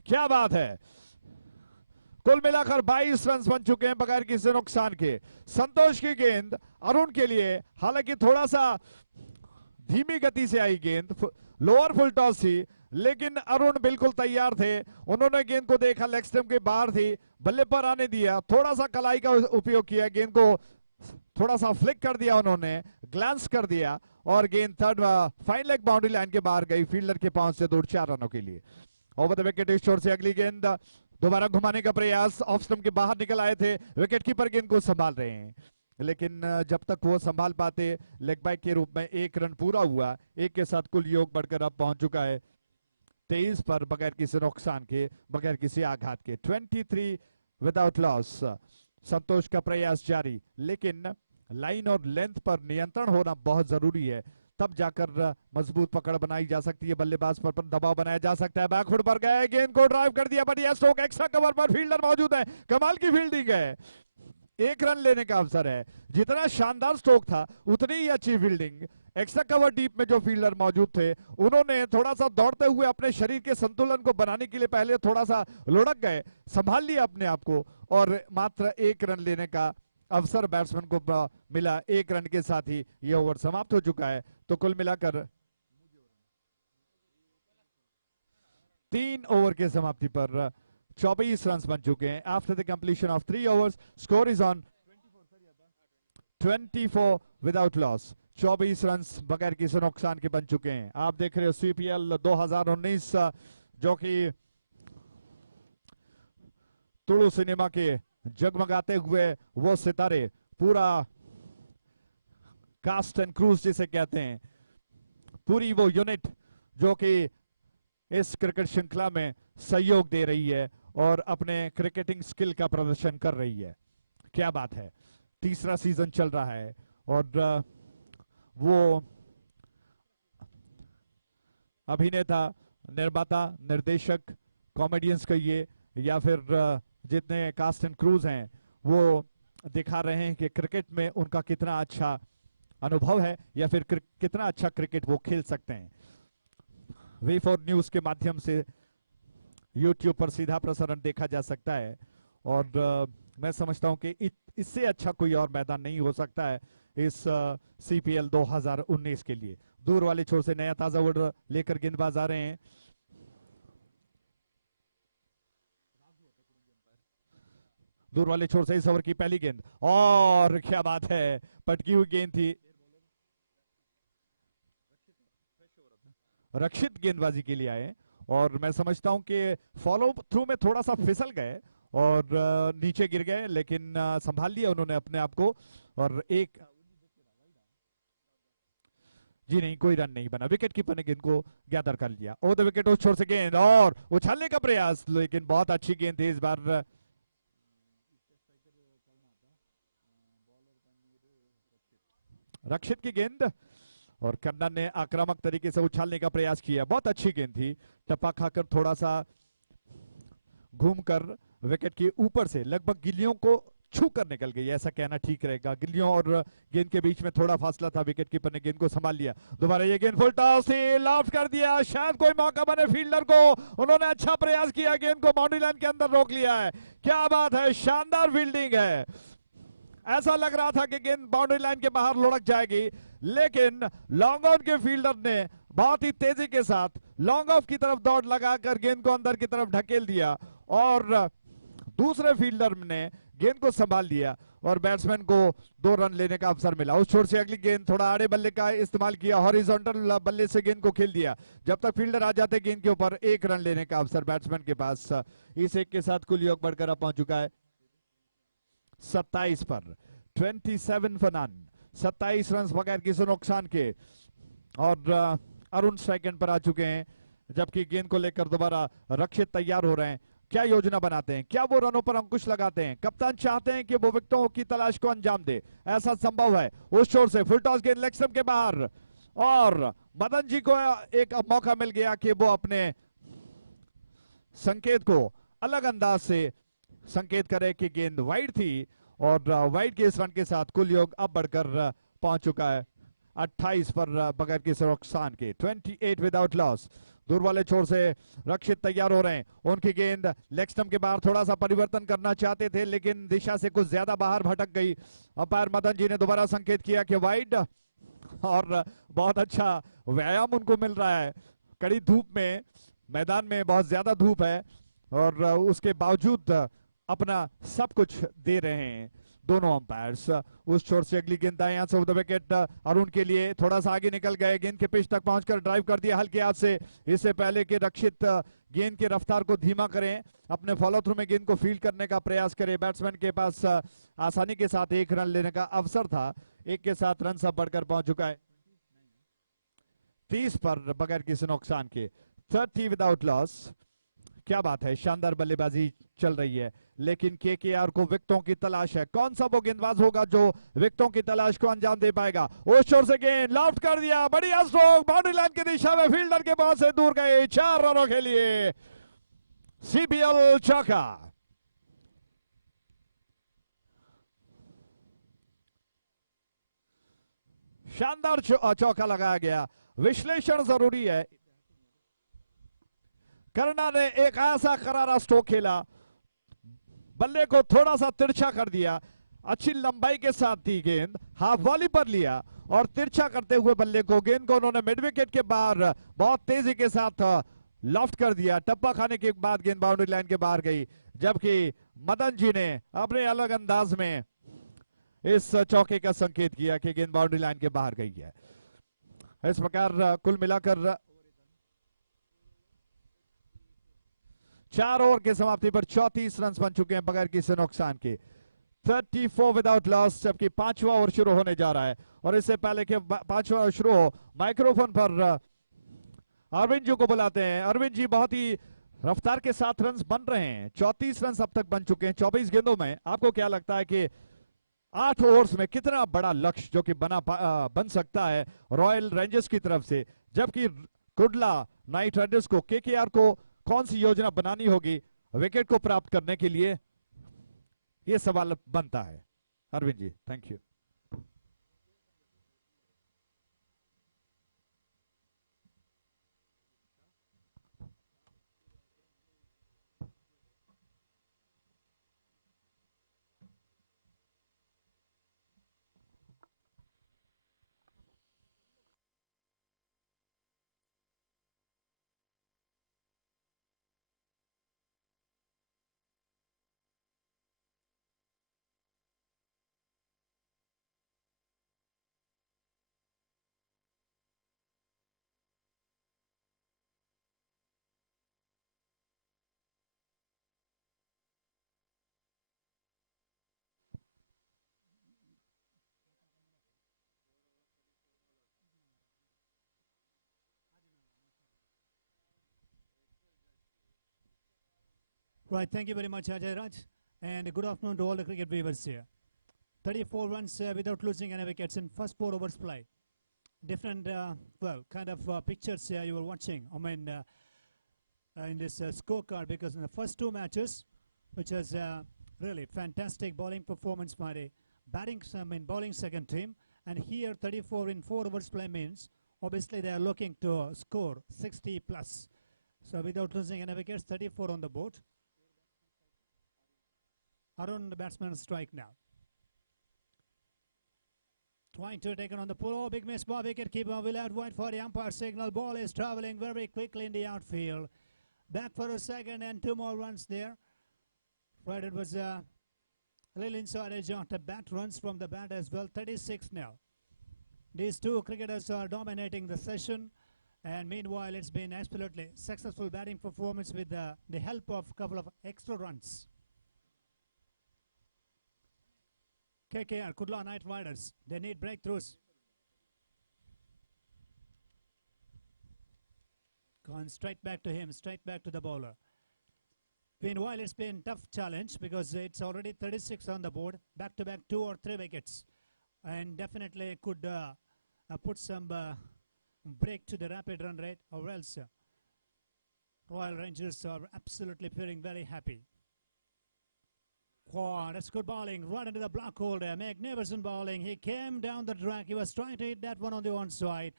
क्या बात है। कुल मिलाकर 22 रन बन चुके हैं बगैर किसी नुकसान के। संतोष की गेंद अरुण के लिए, हालांकि थोड़ा सा धीमी गति से आई गेंद, लोअर फुल टॉस थी, लेकिन अरुण बिल्कुल तैयार थे, उन्होंने गेंद को देखा, लेग स्टंप के बाहर थी, बल्ले पर आने दिया, थोड़ा सा कलाई का उपयोग किया, गेंद को थोड़ा सा फ्लिक कर दिया उन्होंने, ग्लांस कर दिया और गेंद third fine leg boundary line के बाहर गई, फील्डर के पांव से दूर 4 रनों के लिए। ओवर द विकेट इस छोर से अगली गेंद दोबारा घुमाने का प्रयास, ऑफ स्टंप के बाहर निकल आए थे, विकेट कीपर गेंद को संभाल रहे हैं, लेकिन जब तक वो संभाल पाते लेग बाइक के रूप में 1 रन पूरा हुआ। 1 के साथ कुल योग बढ़कर अब पहुंच चुका है 23 पर, बगैर किसी नुकसान के, बगैर किसी आघात के। 23 विदाउट लॉस। संतोष का प्रयास जारी, लेकिन लाइन और लेंथ पर नियंत्रण होना बहुत जरूरी है, तब जाकर मजबूत पकड़ बनाई जा सकती है, बल्लेबाज पर दबाव बनाया जा सकता है। बैकफुट पर गए, गेंद को ड्राइव कर दिया, बढ़िया स्ट्रोक, एक्स्ट्रा कवर पर फील्डर मौजूद है, कमाल की फील्डिंग है, 1 रन लेने का अवसर है। जितना शानदार स्ट्रोक था उतनी ही अच्छी फील्डिंग। एक्स्ट्रा कवर डीप में जो फील्डर मौजूद थे उन्होंने थोड़ा सा दौड़ते हुए अपने शरीर के संतुलन को बनाने के लिए पहले थोड़ा सा लुढ़क गए, संभाल लिया अपने आप को और मात्र 1 रन लेने का अवसर बैट्समैन को मिला। 1 रन के साथ ही यह ओवर समाप्त हो चुका है। तो कुल मिलाकर 3 ओवर के समाप्ति पर 24 रन बन चुके हैं। After the completion of 3 overs score is on 24 without loss. 24 run बगैर किसी नुकसान के बन चुके हैं। आप देख रहे हो CPL 2019, जो कि तुलु सिनेमा के जगमगाते हुए वो सितारे, पूरा कास्ट एंड क्रूज जिसे कहते हैं, पूरी वो यूनिट जो कि इस क्रिकेट श्रृंखला में सहयोग दे रही है और अपने क्रिकेटिंग स्किल का प्रदर्शन कर रही है। क्या बात है, तीसरा सीजन चल रहा है और वो अभिनेता, निर्माता, निर्देशक, कॉमेडियंस कहिए या फिर जितने कास्ट एंड क्रूज हैं, वो दिखा रहे हैं कि क्रिकेट में उनका कितना अच्छा अनुभव है या फिर कितना अच्छा क्रिकेट वो खेल सकते हैं। V4 न्यूज के माध्यम से YouTube पर सीधा प्रसारण देखा जा सकता है और मैं समझता हूं कि इससे अच्छा कोई और मैदान नहीं हो सकता है इस CPL 2019 के लिए। दूर वाले छोर से नया ताजा ओवर लेकर गेंदबाज आ रहे हैं। दूर वाले छोर से इस ओवर की पहली गेंद, और क्या बात है, पटकी हुई गेंद थी। रक्षित गेंदबाजी के लिए आए और मैं समझता हूं कि फॉलो थ्रू में थोड़ा सा फिसल गए और नीचे गिर गए, लेकिन संभाल लिया उन्होंने अपने आप को और एक जी नहीं, कोई रन नहीं बना। विकेट कीपर ने गेंद को गैदर कर लिया। ओ द विकेट, उस छोर से गेंद और उछालने का प्रयास, लेकिन बहुत अच्छी गेंद थी इस बार। रक्षित की गेंद और कन्नन ने आक्रामक तरीके से उछालने का प्रयास किया, बहुत अच्छी गेंद थी। टप्पा खाकर थोड़ा सा घूमकर विकेट के ऊपर से लगभग गिल्लियों को छू कर निकल गई, ऐसा कहना ठीक रहेगा। गिल्लियों और गेंद के बीच में थोड़ा फासला था, विकेट कीपर ने गेंद को संभाल लिया। दोबारा ये गेंद फुल टॉस से लॉफ्ट कर दिया, शायद कोई मौका बने फील्डर को, उन्होंने अच्छा प्रयास किया, गेंद को बाउंड्री लाइन के अंदर रोक लिया है। क्या बात है, शानदार फील्डिंग है। ऐसा लग रहा था कि गेंद बाउंड्री लाइन के बाहर लुढ़क जाएगी, लेकिन लॉन्ग ऑन के फील्डर ने बहुत ही तेजी के साथ लॉन्ग ऑफ की तरफ दौड़ लगाकर गेंद को अंदर की तरफ ढकेल दिया और दूसरे फील्डर ने गेंद को संभाल लिया और बैट्समैन को 2 रन लेने का अवसर मिला। उस छोर से अगली गेंद, थोड़ा आड़े बल्ले का इस्तेमाल किया, हॉरिजॉन्टल बल्ले से गेंद को खेल दिया। जब तक फील्डर आ जाते गेंद के ऊपर 1 रन लेने का अवसर बैट्समैन के पास। इस 1 के साथ कुल योग बढ़कर अब पहुंच चुका है 27 पर। 27 फॉर नन, 27 रन बगैर किसी नुकसान के और अरुण स्ट्राइक एंड पर आ चुके हैं, जबकि गेंद को लेकर दोबारा रक्षित तैयार हो रहे हैं। क्या योजना बनाते हैं, क्या वो रनों पर अंकुश लगाते हैं? कप्तान चाहते हैं कि वो विकेटों की तलाश को अंजाम दे, ऐसा संभव है। उस छोर से फुल टॉस गेंद लेग स्टंप के बाहर और मदन जी को एक मौका मिल गया कि वो अपने संकेत को अलग अंदाज से संकेत करे कि गेंद वाइड थी और वाइड के इस रन के साथ कुल योग अब बढ़कर पहुंच चुका है 28 पर बगैर किसी नुकसान के। 28 विदाउट लॉस। दूर वाले छोर से रक्षित तैयार हो रहे हैं, उनकी गेंद लेग स्टंप के बाहर थोड़ा सा परिवर्तन करना चाहते थे, लेकिन दिशा से कुछ ज्यादा बाहर भटक गई। अंपायर मदन जी ने दोबारा संकेत किया कि वाइड और बहुत अच्छा व्यायाम उनको मिल रहा है। कड़ी धूप में, मैदान में बहुत ज्यादा धूप है और उसके बावजूद अपना सब कुछ दे रहे हैं। दोनों अंपायर्स। उस छोर से अगली गेंद दाएं हाथ से ओवर द विकेट अरुण के लिए, थोड़ा सा आगे निकल गए, गेंद के पिच तक पहुंचकर ड्राइव कर दिया हल्के हाथ से। इससे पहले कि रक्षित गेंद की रफ्तार को धीमा करें, अपने फॉलो थ्रू में गेंद को फील्ड करने का प्रयास करें। बैट्समैन के पास आसानी के साथ 1 रन लेने का अवसर था, 1 के साथ रन सब बढ़कर पहुंच चुका है 30 पर बगैर किसी नुकसान के, 30 विदाउट लॉस। क्या बात है, शानदार बल्लेबाजी चल रही है, लेकिन केकेआर को विकेटों की तलाश है। कौन सा वो गेंदबाज होगा जो विकेटों की तलाश को अंजाम दे पाएगा? उस छोर से गेंद लॉफ्ट कर दिया, बढ़िया स्ट्रोक, बाउंड्री लाइन की दिशा में, फील्डर के पास से दूर गए, 4 रनों के लिए सीपीएल चौका। शानदार चौका लगाया गया। विश्लेषण जरूरी है। करना ने एक ऐसा करारा स्ट्रोक खेला, बल्ले को थोड़ा सा तिरछा कर दिया, अच्छी लंबाई के साथ दी गेंद, हाफ वॉली पर लिया और तिरछा करते हुए बल्ले को, गेंद को उन्होंने मिड विकेट के बाहर बहुत तेजी के साथ लॉफ्ट कर दिया। टप्पा खाने के बाद गेंद बाउंड्री लाइन के बाहर गई, जबकि मदन जी ने अपने अलग अंदाज में इस चौके का संकेत किया कि गेंद बाउंड्री लाइन के बाहर गई है। इस प्रकार कुल मिलाकर 4 ओवर की समाप्ति पर 34 रन बन चुके हैं बगैर किसी नुकसान के, 34 विदाउट लॉस, जबकि 5वां ओवर शुरू होने जा रहा है। और इससे पहले कि 5वां ओवर शुरू हो, माइक्रोफोन पर अरविंद जी को बुलाते हैं। अरविंद जी, बहुत ही रफ्तार के साथ रन बन रहे हैं, 34 रन अब तक बन चुके हैं 24 गेंदों में। आपको क्या लगता है कि 8 ओवर्स में कितना बड़ा लक्ष्य जो कि बन सकता है रॉयल रेंजर्स की तरफ से, जबकि कुडला नाइट राइडर्स को, केकेआर को कौन सी योजना बनानी होगी विकेट को प्राप्त करने के लिए, यह सवाल बनता है। Arvind ji, thank you. Right, thank you very much, Ajay Raj, and good afternoon to all the cricket viewers here. 34 runs without losing any wickets in first 4 overs play. Different, kind of pictures you were watching. I mean, in this scorecard, because in the first 2 matches, which was really fantastic bowling performance by the bowling second team, and here 34 in 4 overs play means obviously they are looking to score 60 plus. So without losing any wickets, 34 on the board. Arun, the batsman, strike now. Trying to take it on the pull. Oh, big miss by wicket keeper. Will out wide for the umpire signal. Ball is traveling very quickly in the outfield. Back for a second and 2 more runs there. Right, it was a little inside edge on the bat. Runs from the bat as well. 36 now. These 2 cricketers are dominating the session. And meanwhile, it's been absolutely successful batting performance with the help of a couple of extra runs. KKR, Kudla Knight Riders, they need breakthroughs. Gone straight back to him, straight back to the bowler. Meanwhile, it's been a tough challenge because it's already 36 on the board, back-to-back 2 or 3 wickets. And definitely could put some break to the rapid run rate, or else Royal Rangers are absolutely feeling very happy. Wow, that's good bowling, right into the black hole there. Magnificent bowling. He came down the track. He was trying to hit that one on the one side.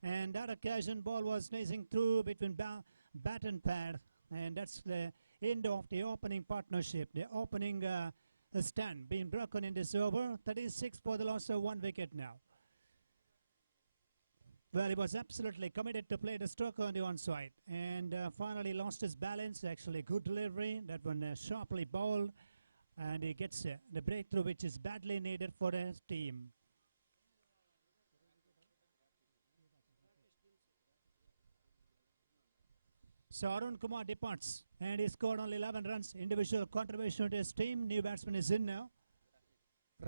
And that occasion, ball was sneezing through between bat and pad. And that's the end of the opening partnership. The opening stand being broken in this over. 36 for the loss of 1 wicket now. Well, he was absolutely committed to play the stroke on the one side. And finally lost his balance. Actually, good delivery. That one sharply bowled. and he gets the breakthrough which is badly needed for his team. So Arun Kumar departs and he scored only 11 runs. Individual contribution to his team. New batsman is in now.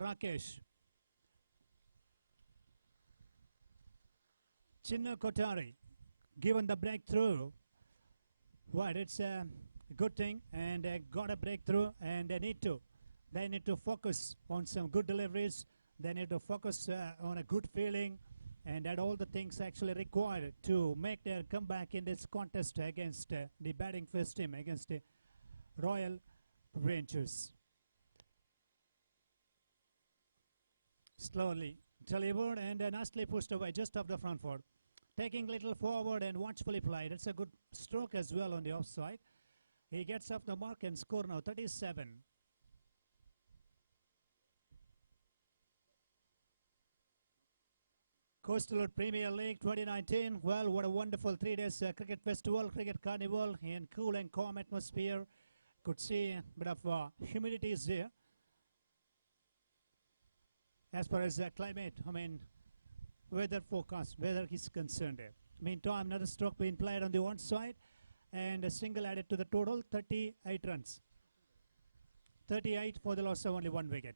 Rakesh. Chinna Kotari, given the breakthrough, well, it's a good thing, and they got a breakthrough, and they need to focus on some good deliveries. They need to focus on a good feeling, and that all the things actually required to make their comeback in this contest against the batting first team, against the Royal Rangers. Slowly delivered and nicely pushed away just off the front foot. Taking little forward and watchfully played. It's a good stroke as well on the offside. He gets off the mark and score now 37. Coastal Premier League 2019. Well, what a wonderful 3 days cricket festival, cricket carnival in cool and calm atmosphere. Could see a bit of humidity is there. As far as climate, I mean, weather forecast, weather is concerned there. Meantime, another stroke being played on the one side and a single added to the total, 38 runs. 38 for the loss of only 1 wicket.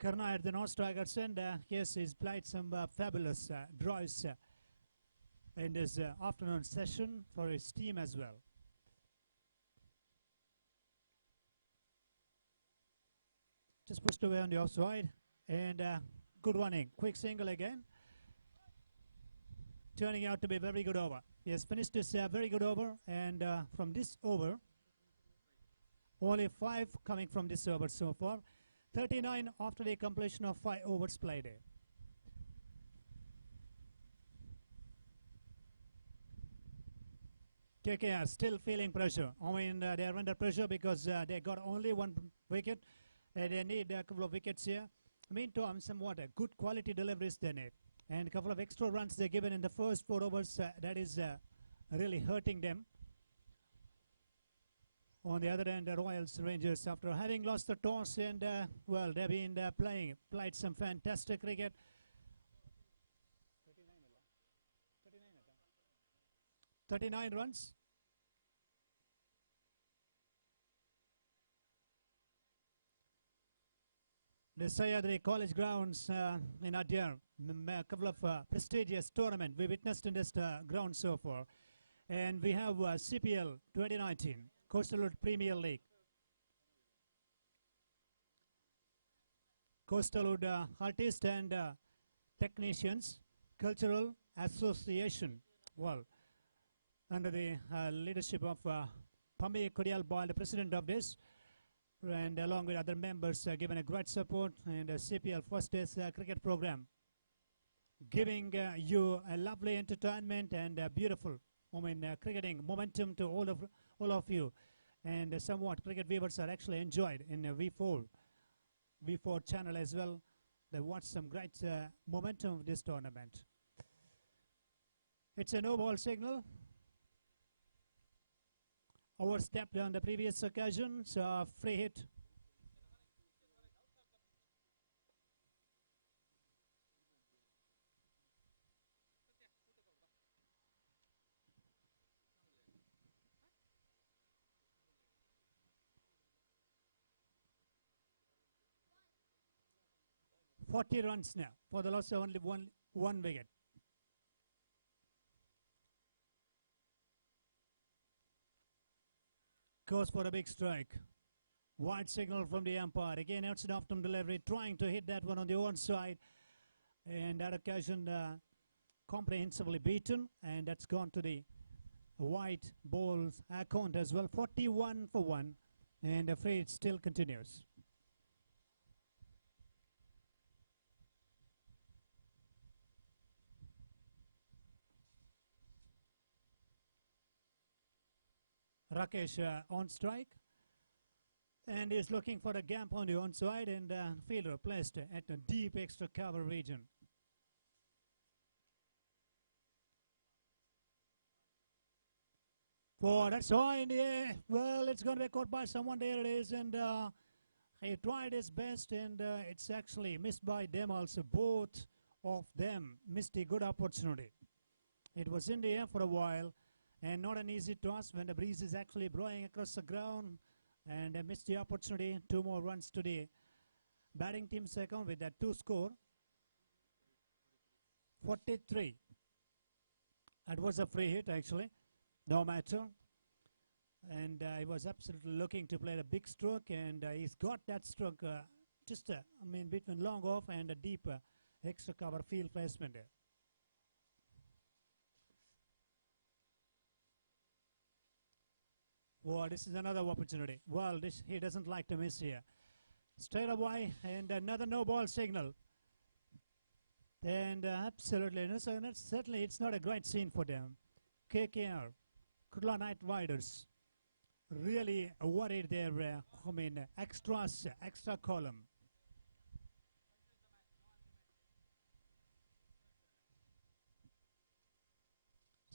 Karna at the non-strikers and yes, he's played some fabulous drives in this afternoon session for his team as well. Just pushed away on the offside and good running. Quick single again. Turning out to be a very good over. He has finished this very good over, and from this over, only 5 coming from this over so far. 39 after the completion of 5 overs played. KKR still feeling pressure. I mean, they are under pressure because they got only 1 wicket. They need a couple of wickets here. Meantime, somewhat good quality deliveries they need. And a couple of extra runs they're given in the first 4 overs. That is really hurting them. On the other end, the Royals Rangers, after having lost the toss and, well, they've been played some fantastic cricket. 39 runs. The Sayadri College Grounds in Adyar, a couple of prestigious tournaments we witnessed in this ground so far. And we have CPL 2019, Coastal Premier League. Coastal Artists and Technicians Cultural Association, well, under the leadership of Pammi Kodialbal, the president of this, and along with other members given a great support and CPL first days cricket program, giving you a lovely entertainment and beautiful cricketing momentum to all of you, and somewhat cricket viewers are actually enjoyed in V4 channel as well. They watch some great momentum of this tournament. It's a no ball signal. Overstepped on the previous occasion, so free hit. $40 runs now for the loss of only one wicket. Goes for a big strike. Wide signal from the umpire. Again, it's an optimum delivery, trying to hit that one on the one side. And that occasion comprehensively beaten. And that's gone to the white ball's account as well. 41 for 1. And the fray still continues. Rakesh on strike, and is looking for a gap on the onside, and fielder placed at a deep extra cover region. For that's all in the air. Well, it's going to be caught by someone. There it is. And he tried his best, and it's actually missed by them also. Both of them missed a good opportunity. It was in the air for a while, and not an easy toss when the breeze is actually blowing across the ground. And they missed the opportunity. 2 more runs to the batting team's account with that 2 score. 43. That was a free hit actually. No matter. And he was absolutely looking to play the big stroke, and he's got that stroke just, between long off and a deep extra cover field placement there. Well, this is another opportunity. Well, he doesn't like to miss here. Straight away, and another no ball signal. And absolutely, so certainly it's not a great scene for them. KKR, Kudla Knight Riders, really worried their, extra column.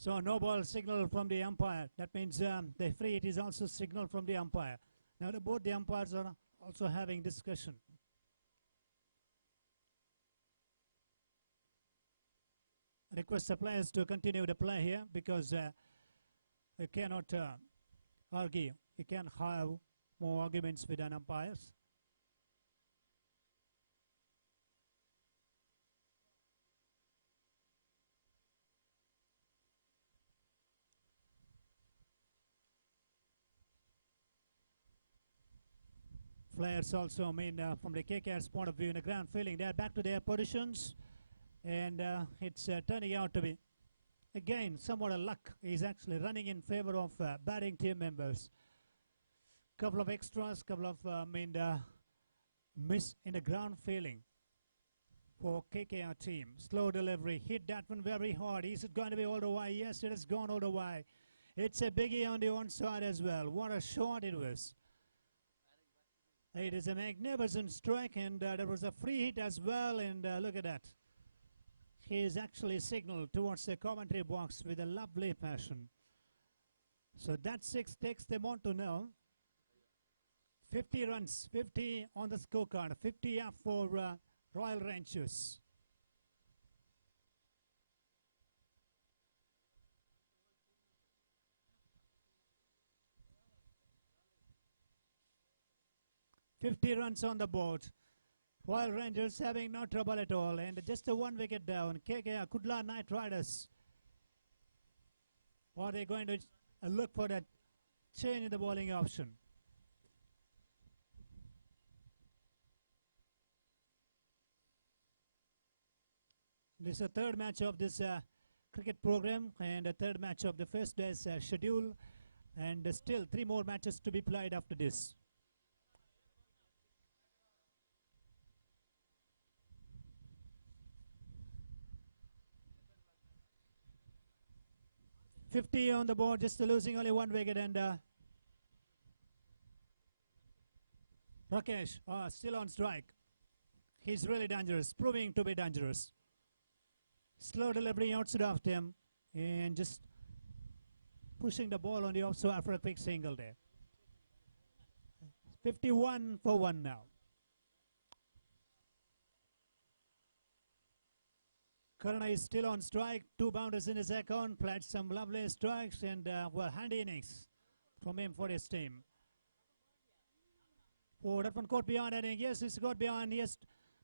So no ball signal from the umpire. That means the free hit is also signal from the umpire. Now both the umpires are also having discussion. Request the players to continue the play here because we cannot argue. You can't have more arguments with an umpires. Players also, from the KKR's point of view, in the ground feeling they're back to their positions. And it's turning out to be, again, somewhat a luck is actually running in favor of batting team members. Couple of extras, couple of, miss in the ground feeling for KKR team. Slow delivery, hit that one very hard. Is it going to be all the way? Yes, it has gone all the way. It's a biggie on the onside as well. What a shot it was. It is a magnificent strike, and there was a free hit as well, and look at that. He is actually signaled towards the commentary box with a lovely passion. So that 6 takes them on to now. 50 runs, 50 on the scorecard, 50 up for Royal Rangers. $50 runs on the board. Royal Rangers having no trouble at all, and just a 1 wicket down. KKR, Kudla Knight Riders. Are they going to look for that change in the bowling option? This is the 3rd match of this cricket program, and the 3rd match of the first day's schedule, and still 3 more matches to be played after this. $50 on the board, just losing only 1 wicket, and Rakesh still on strike. He's really dangerous, proving to be dangerous. Slow delivery outside of him, and just pushing the ball on the offside for a quick single there. 51 for 1 now. Karna is still on strike, 2 boundaries in his account, played some lovely strikes, and handy innings from him for his team. Oh, that one caught behind, I think. Yes, it's caught behind. Yes,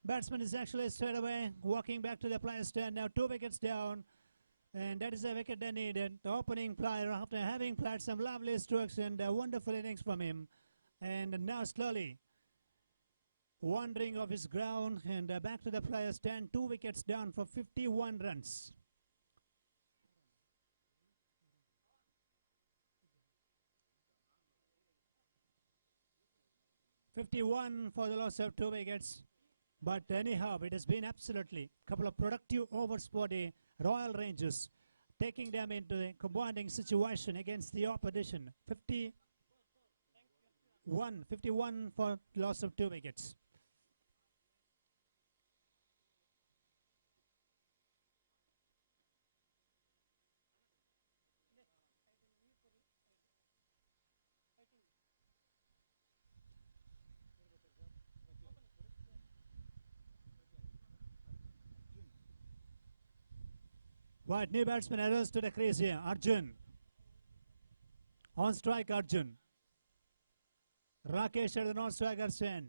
batsman is actually straight away walking back to the player's stand. Now 2 wickets down, and that is a wicket they needed. The opening player, after having played some lovely strokes and wonderful innings from him, and now slowly wandering off his ground, and back to the player's stand. 2 wickets down for 51 runs. $51 for the loss of 2 wickets. But anyhow, it has been absolutely a couple of productive overs for the Royal Rangers, taking them into the commanding situation against the opposition. 51 for loss of 2 wickets. Right, new batsman arose to the crease here. Arjun. On strike, Arjun. Rakesh at the non-striker's end.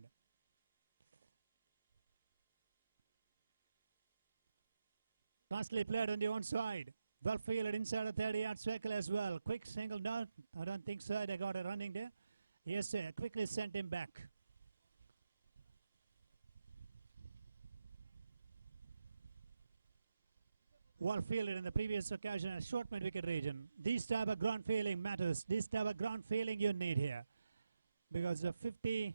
Fastly played on the onside. Well fielded inside the 30-yard circle as well. Quick single down. I don't think so. They got a running there. Yes, sir. Quickly sent him back. Well fielded in the previous occasion at short mid-wicket region. This type of ground fielding matters. This type of ground fielding you need here. Because the 51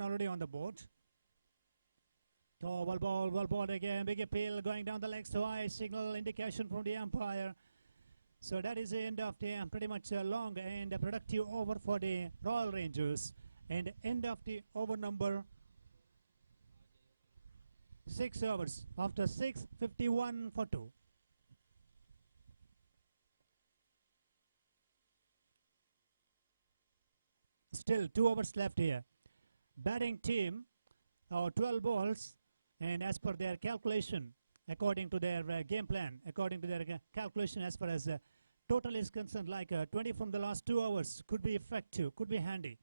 already on the board. Well ball again. Big appeal going down the legs to high. Signal indication from the umpire. So that is the end of the pretty much a long and a productive over for the Royal Rangers. And end of the over number 6 overs. After 6, 51 for 2. Still 2 overs left here. Batting team, 12 balls, and as per their calculation, according to their game plan, according to their calculation as far as total is concerned, like 20 from the last 2 hours could be effective, could be handy.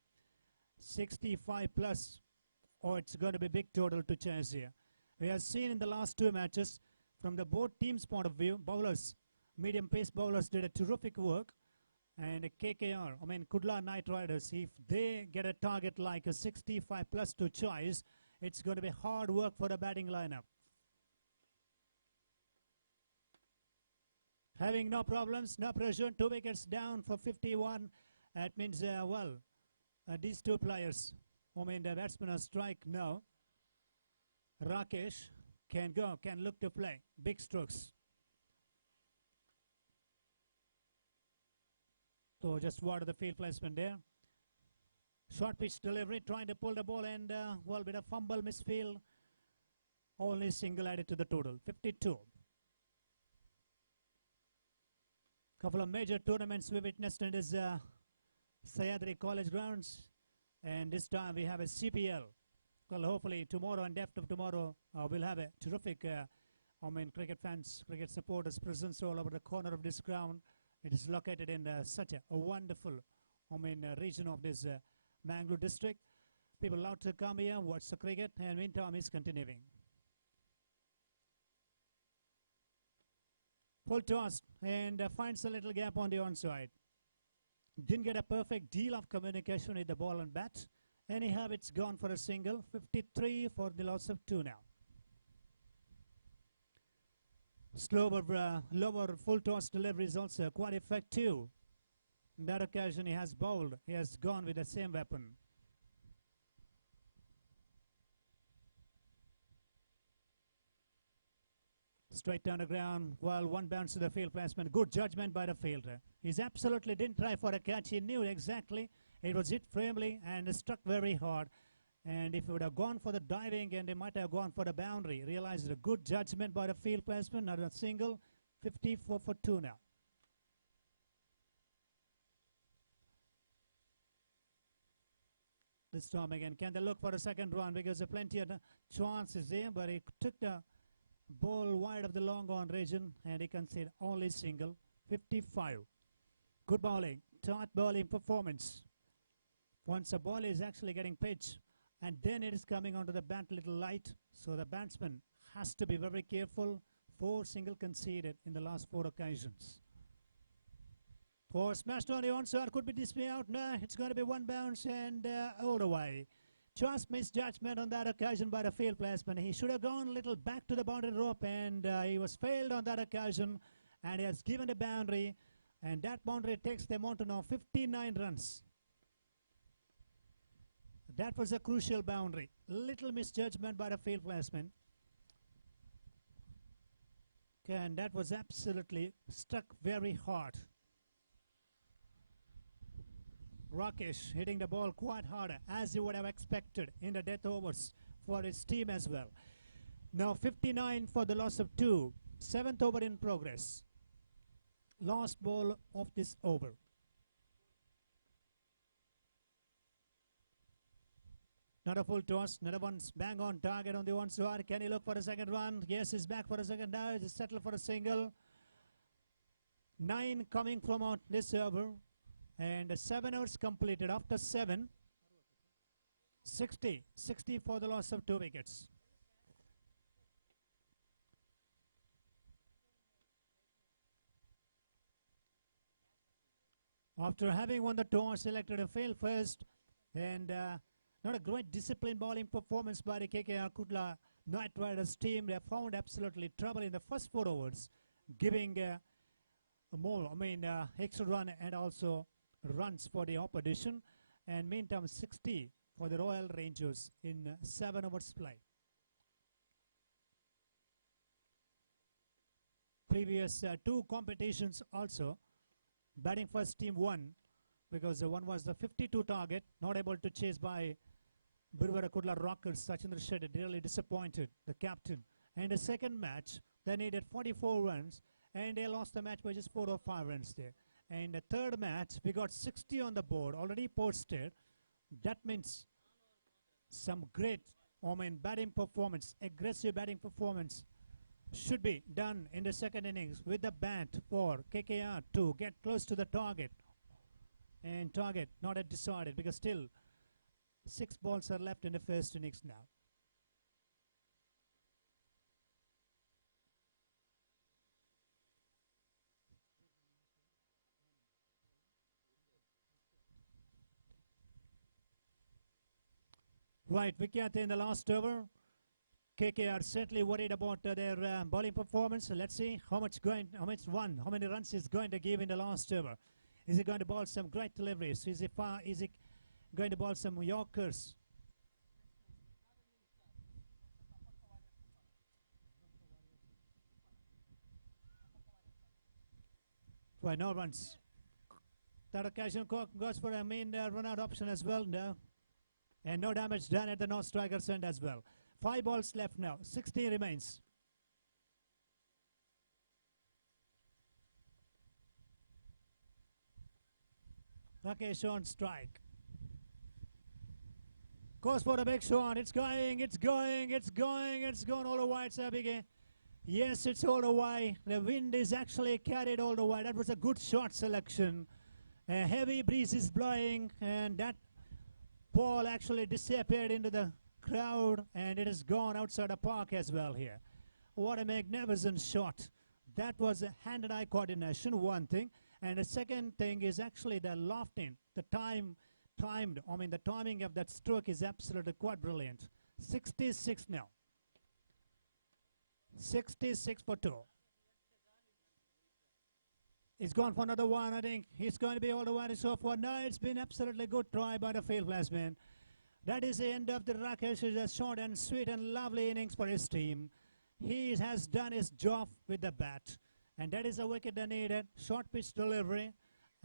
65 plus, it's going to be big total to chase here. We have seen in the last 2 matches, from the both teams' point of view, bowlers, medium pace bowlers did a terrific work. And KKR, Kudla Knight Riders, if they get a target like a 65 plus to choice, it's going to be hard work for the batting lineup. Having no problems, no pressure, 2 wickets down for 51. That means, these 2 players, the batsmen are strike now. Rakesh can look to play. Big strokes. So just water the field placement there. Short pitch delivery, trying to pull the ball and, bit of fumble, misfield. Only single added to the total, 52. Couple of major tournaments we witnessed in this Sayadri College grounds. And this time we have a CPL. Well, hopefully tomorrow and after tomorrow we'll have a terrific, cricket fans, cricket supporters presence all over the corner of this ground. It is located in such a wonderful, region of this Mangalore district. People love to come here, watch the cricket, and meantime is continuing. Full toss and finds a little gap on the onside. Didn't get a perfect deal of communication with the ball and bat. Anyhow, it's gone for a single. 53 for the loss of 2 now. Slower, lower full toss delivery is also quite effective. In that occasion, he has bowled. He has gone with the same weapon. Straight down the ground. Well, 1 bounce to the field placement. Good judgment by the fielder. He absolutely didn't try for a catch. He knew exactly. It was hit firmly and struck very hard. And if he would have gone for the diving, and he might have gone for the boundary. Realized a good judgment by the field placement. Not a single. 54 for 2 now. This time again. Can they look for a second run? Because there are plenty of chances there. But he took the ball wide of the long on region. And he conceded only single. 55. Good bowling. Tight bowling performance. Once the ball is actually getting pitched, and then it is coming onto the bat a little light, so the batsman has to be very careful. 4 single conceded in the last 4 occasions. 4 smashed on the onside, could be display out. No, it's going to be 1 bounce and all the way. Just misjudgment on that occasion by the field placement. He should have gone a little back to the boundary rope, and he was failed on that occasion, and he has given the boundary, and that boundary takes the amount to now 59 runs. That was a crucial boundary. Little misjudgment by the field placement. Okay, and that was absolutely struck very hard. Rakesh hitting the ball quite harder, as you would have expected in the death overs for his team as well. Now 59 for the loss of 2. 7th over in progress. Last ball of this over. Not a full toss. Another one's bang on target on the one side. Can he look for a second run? Yes, he's back for a second now. He's settled for a single. 9 coming from out this over. And 7 overs completed. After 7, 60. 60 for the loss of 2 wickets. After having won the toss, selected a field first, and not a great disciplined bowling performance by the KKR Kudla Knight Riders team. They found absolutely trouble in the first 4 overs, giving extra run and also runs for the opposition. And meantime, 60 for the Royal Rangers in 7 overs play. Previous 2 competitions also. Batting first team won because one was the 52 target, not able to chase by Birwara Kudla Rockers. Sachin Shetty really disappointed, the captain. And the second match, they needed 44 runs and they lost the match by just 4 or 5 runs there. And the third match, we got 60 on the board, already posted. That means some great, batting performance, aggressive batting performance should be done in the second innings with the bat for KKR to get close to the target. And target not yet decided because still 6 balls are left in the first innings now. Right, Vikyat in the last over. KKR certainly worried about their bowling performance. Let's see how many runs he's going to give in the last over. Is he going to bowl some great deliveries? Is he going to bowl some Yorkers? Right, no runs. That occasion goes for a main run-out option as well. No. And no damage done at the non-striker's end as well. 5 balls left now. 60 remains. Rakesh on strike. Goes for a big shot. It's going, it's going, it's going, it's gone all the way, Sabige. Yes, it's all the way. The wind is actually carried all the way. That was a good shot selection. A heavy breeze is blowing, and that ball actually disappeared into the crowd, and it has gone outside the park as well here. What a magnificent shot. That was a hand-eye coordination, one thing. And the second thing is actually the lofting, the timing of that stroke is absolutely quite brilliant. 66 now. 66 for 2. He's gone for another one, I think. He's going to be all the way so far. No, it's been absolutely good try by the field batsman. That is the end of the Rakesh. It's a short and sweet and lovely innings for his team. He has done his job with the bat. And that is a wicket they needed. Short pitch delivery.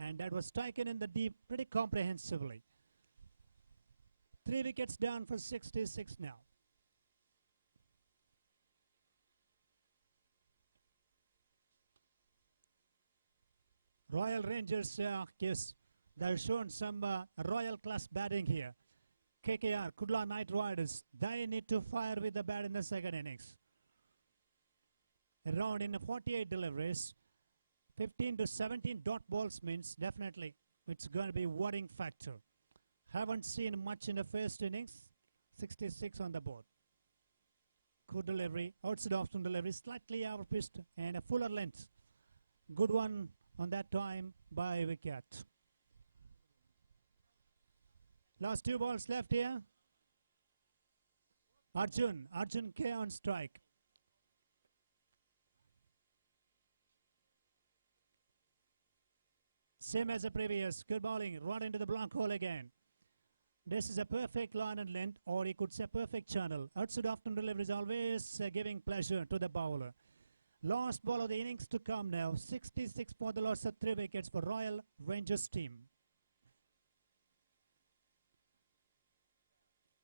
And that was taken in the deep pretty comprehensively. 3 wickets down for 66 now. Royal Rangers, yes, they've shown some royal class batting here. KKR, Kudla Knight Riders, they need to fire with the bat in the second innings. Around in 48 deliveries, 15 to 17 dot balls means definitely it's going to be worrying factor. Haven't seen much in the first innings. 66 on the board. Good delivery, outside off delivery, slightly over-pitched and a fuller length. Good one on that time by Vikyat. Last 2 balls left here. Arjun K on strike. Same as the previous. Good bowling. Run into the blank hole again. This is a perfect line and length, or you could say perfect channel. Outside afternoon delivery is always giving pleasure to the bowler. Last ball of the innings to come now. 66 for the loss of 3 wickets for Royal Rangers team.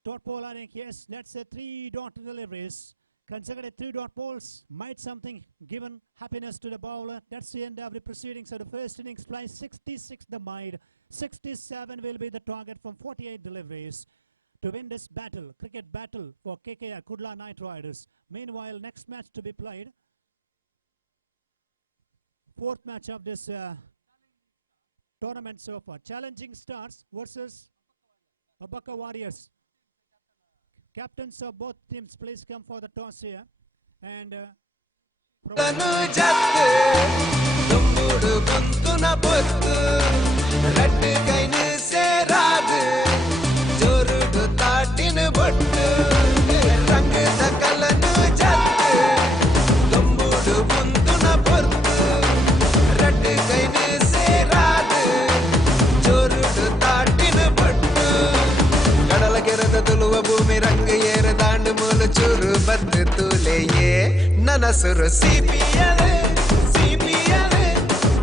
Dot ball, I think, yes, let's say 3 dot deliveries. Consecutive 3 dot balls might something given happiness to the bowler. That's the end of the proceedings of the first innings play. 66 the mide. 67 will be the target from 48 deliveries. to win this battle, cricket battle for KKR Kudla Knight Riders. Meanwhile, next match to be played, fourth match of this tournament so far. Challenging Stars versus Abaka Warriors. Captains of both teams, please come for the toss here. And ಭೂಮಿ ರಂಗ ಏರ ದಾಂಡು ಮೂಲ ಚೂರು ಬದ್ದು ತೂಲೆಯೇ ನನ್ನ ಸುರು CPL CPL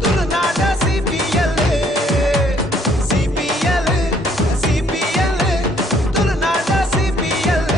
ತುಳುನಾಡ CPL CPL CPL ತುಳುನಾಡ CPL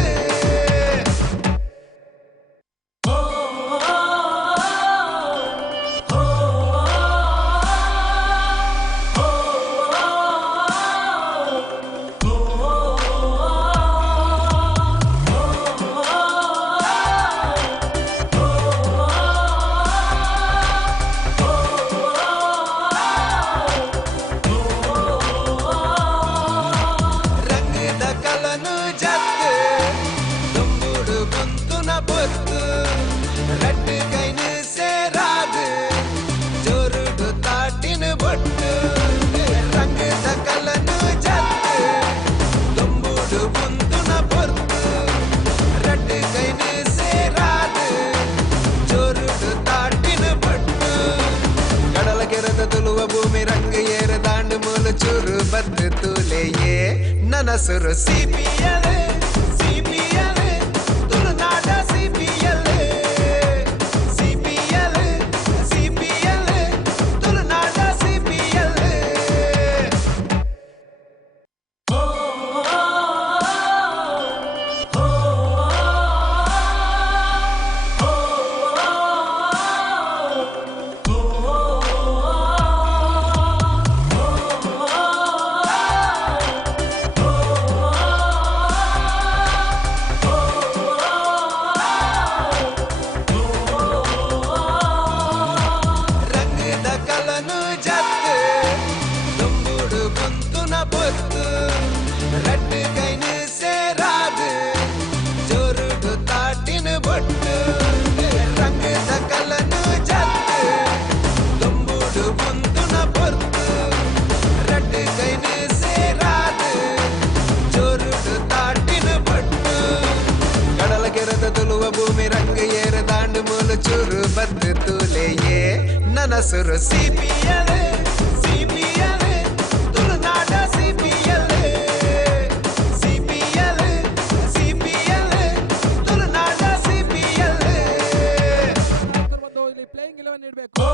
ಭೂಮಿ ರಂಗ ಏರ ದಾಂಡು ಮೂಲ ಚೂರು ಬದ್ದು ತೂಲೆಯೇ ನನ್ನ ಸುರು ಸಿಪಿಎಲ್ ಸಿಪಿಎಲ್ ತುಳುನಾಡ ಸಿಪಿಎಲ್ ಸಿಪಿಎಲ್ ಸಿಪಿಎಲ್ ತುಳುನಾಡ ಸಿಪಿಎಲ್ ಭೂಮಿ ರಂಗ ಏರ ದಾಂಡು ಮೂಲ ಚೂರು ಬದ್ದು ತೂಲೆಯೇ ನನ್ನ ಸುರು ಸಿಪಿಎಲ್ ಸಿಪಿಎಲ್ ತುಳುನಾಡ ಸಿಪಿಎಲ್ ಸಿಪಿಎಲ್ ಸಿಪಿಎಲ್ ತುಳುನಾಡ ಸಿಪಿಎಲ್ ಬಂದು ಇಲ್ಲಿ ಪ್ಲೇಯಿಂಗ್ 11 ನೀಡಬೇಕು.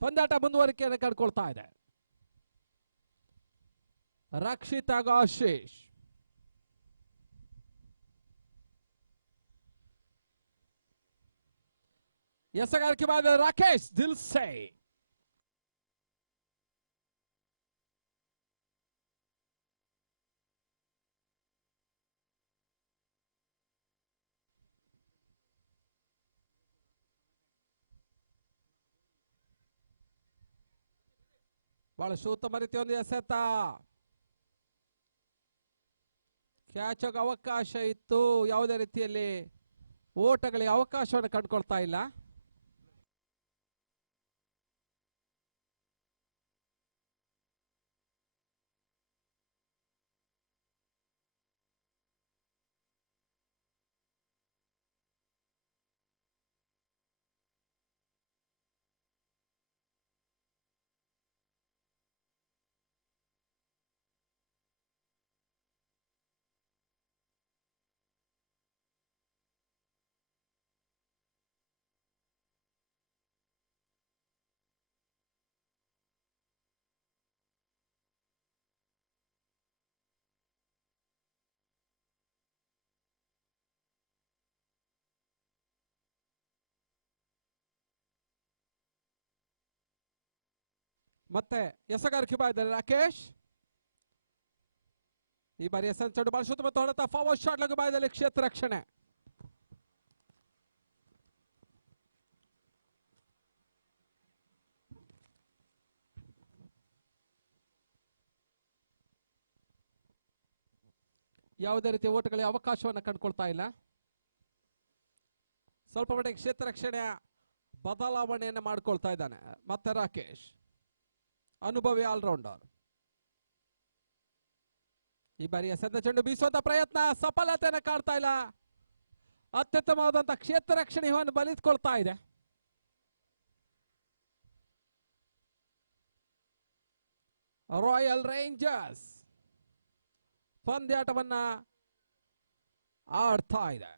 ಪಂದ್ಯಾಟ ಮುಂದುವರಿಕೆಯನ್ನು ಕಂಡುಕೊಳ್ತಾ ಇದೆ. ರಕ್ಷಿತಾ ಆಶೀಶ್ ಎಸಗಾರಿಕೆ ಮಾಡಿದ ರಾಕೇಶ್ ದಿಲ್ಸೆ. ಬಹಳಷ್ಟು ಉತ್ತಮ ರೀತಿಯೊಂದು ಎಸೆತ. ಕ್ಯಾಚ್ ಅವಕಾಶ ಇತ್ತು, ಯಾವುದೇ ರೀತಿಯಲ್ಲಿ ಓಟಗಳಿಗೆ ಅವಕಾಶವನ್ನು ಕಂಡುಕೊಳ್ತಾ ಇಲ್ಲ. ಮತ್ತೆ ಎಸಗಾರಿಕೆ ಮಾಡಿದ್ದಾರೆ ರಾಕೇಶ್. ಈ ಬಾರಿ ಎಸೆತ ಚೆಂಡು ಬಾರಿಸುತ್ತ ಮತ್ತು ಹೊಡೆತ ಫಾರ್ವರ್ಡ್ ಶಾಟ್ ಲಘು ಬಾಯದಲ್ಲಿ ಕ್ಷೇತ್ರ ರಕ್ಷಣೆ. ಯಾವುದೇ ರೀತಿಯ ಓಟಗಳಿಗೆ ಅವಕಾಶವನ್ನು ಕಂಡುಕೊಳ್ತಾ ಇಲ್ಲ. ಸ್ವಲ್ಪ ಮಟ್ಟಿಗೆ ಕ್ಷೇತ್ರ ರಕ್ಷಣೆಯ ಬದಲಾವಣೆಯನ್ನು ಮಾಡಿಕೊಳ್ತಾ ಇದ್ದಾನೆ ಮತ್ತೆ ರಾಕೇಶ್, ಅನುಭವಿ ಆಲ್ರೌಂಡರ್. ಈ ಬಾರಿಯ ಸದ್ದ ಚೆಂಡು ಬೀಸುವಂತ ಪ್ರಯತ್ನ ಸಫಲತೆಯನ್ನು ಕಾಣ್ತಾ ಇಲ್ಲ. ಅತ್ಯುತ್ತಮವಾದಂತಹ ಕ್ಷೇತ್ರ ರಕ್ಷಣೆಯನ್ನು ಬಲಿತ್ಕೊಳ್ತಾ ಇದೆ. ರಾಯಲ್ ರೇಂಜರ್ಸ್ ಪಂದ್ಯಾಟವನ್ನ ಆಡ್ತಾ ಇದೆ.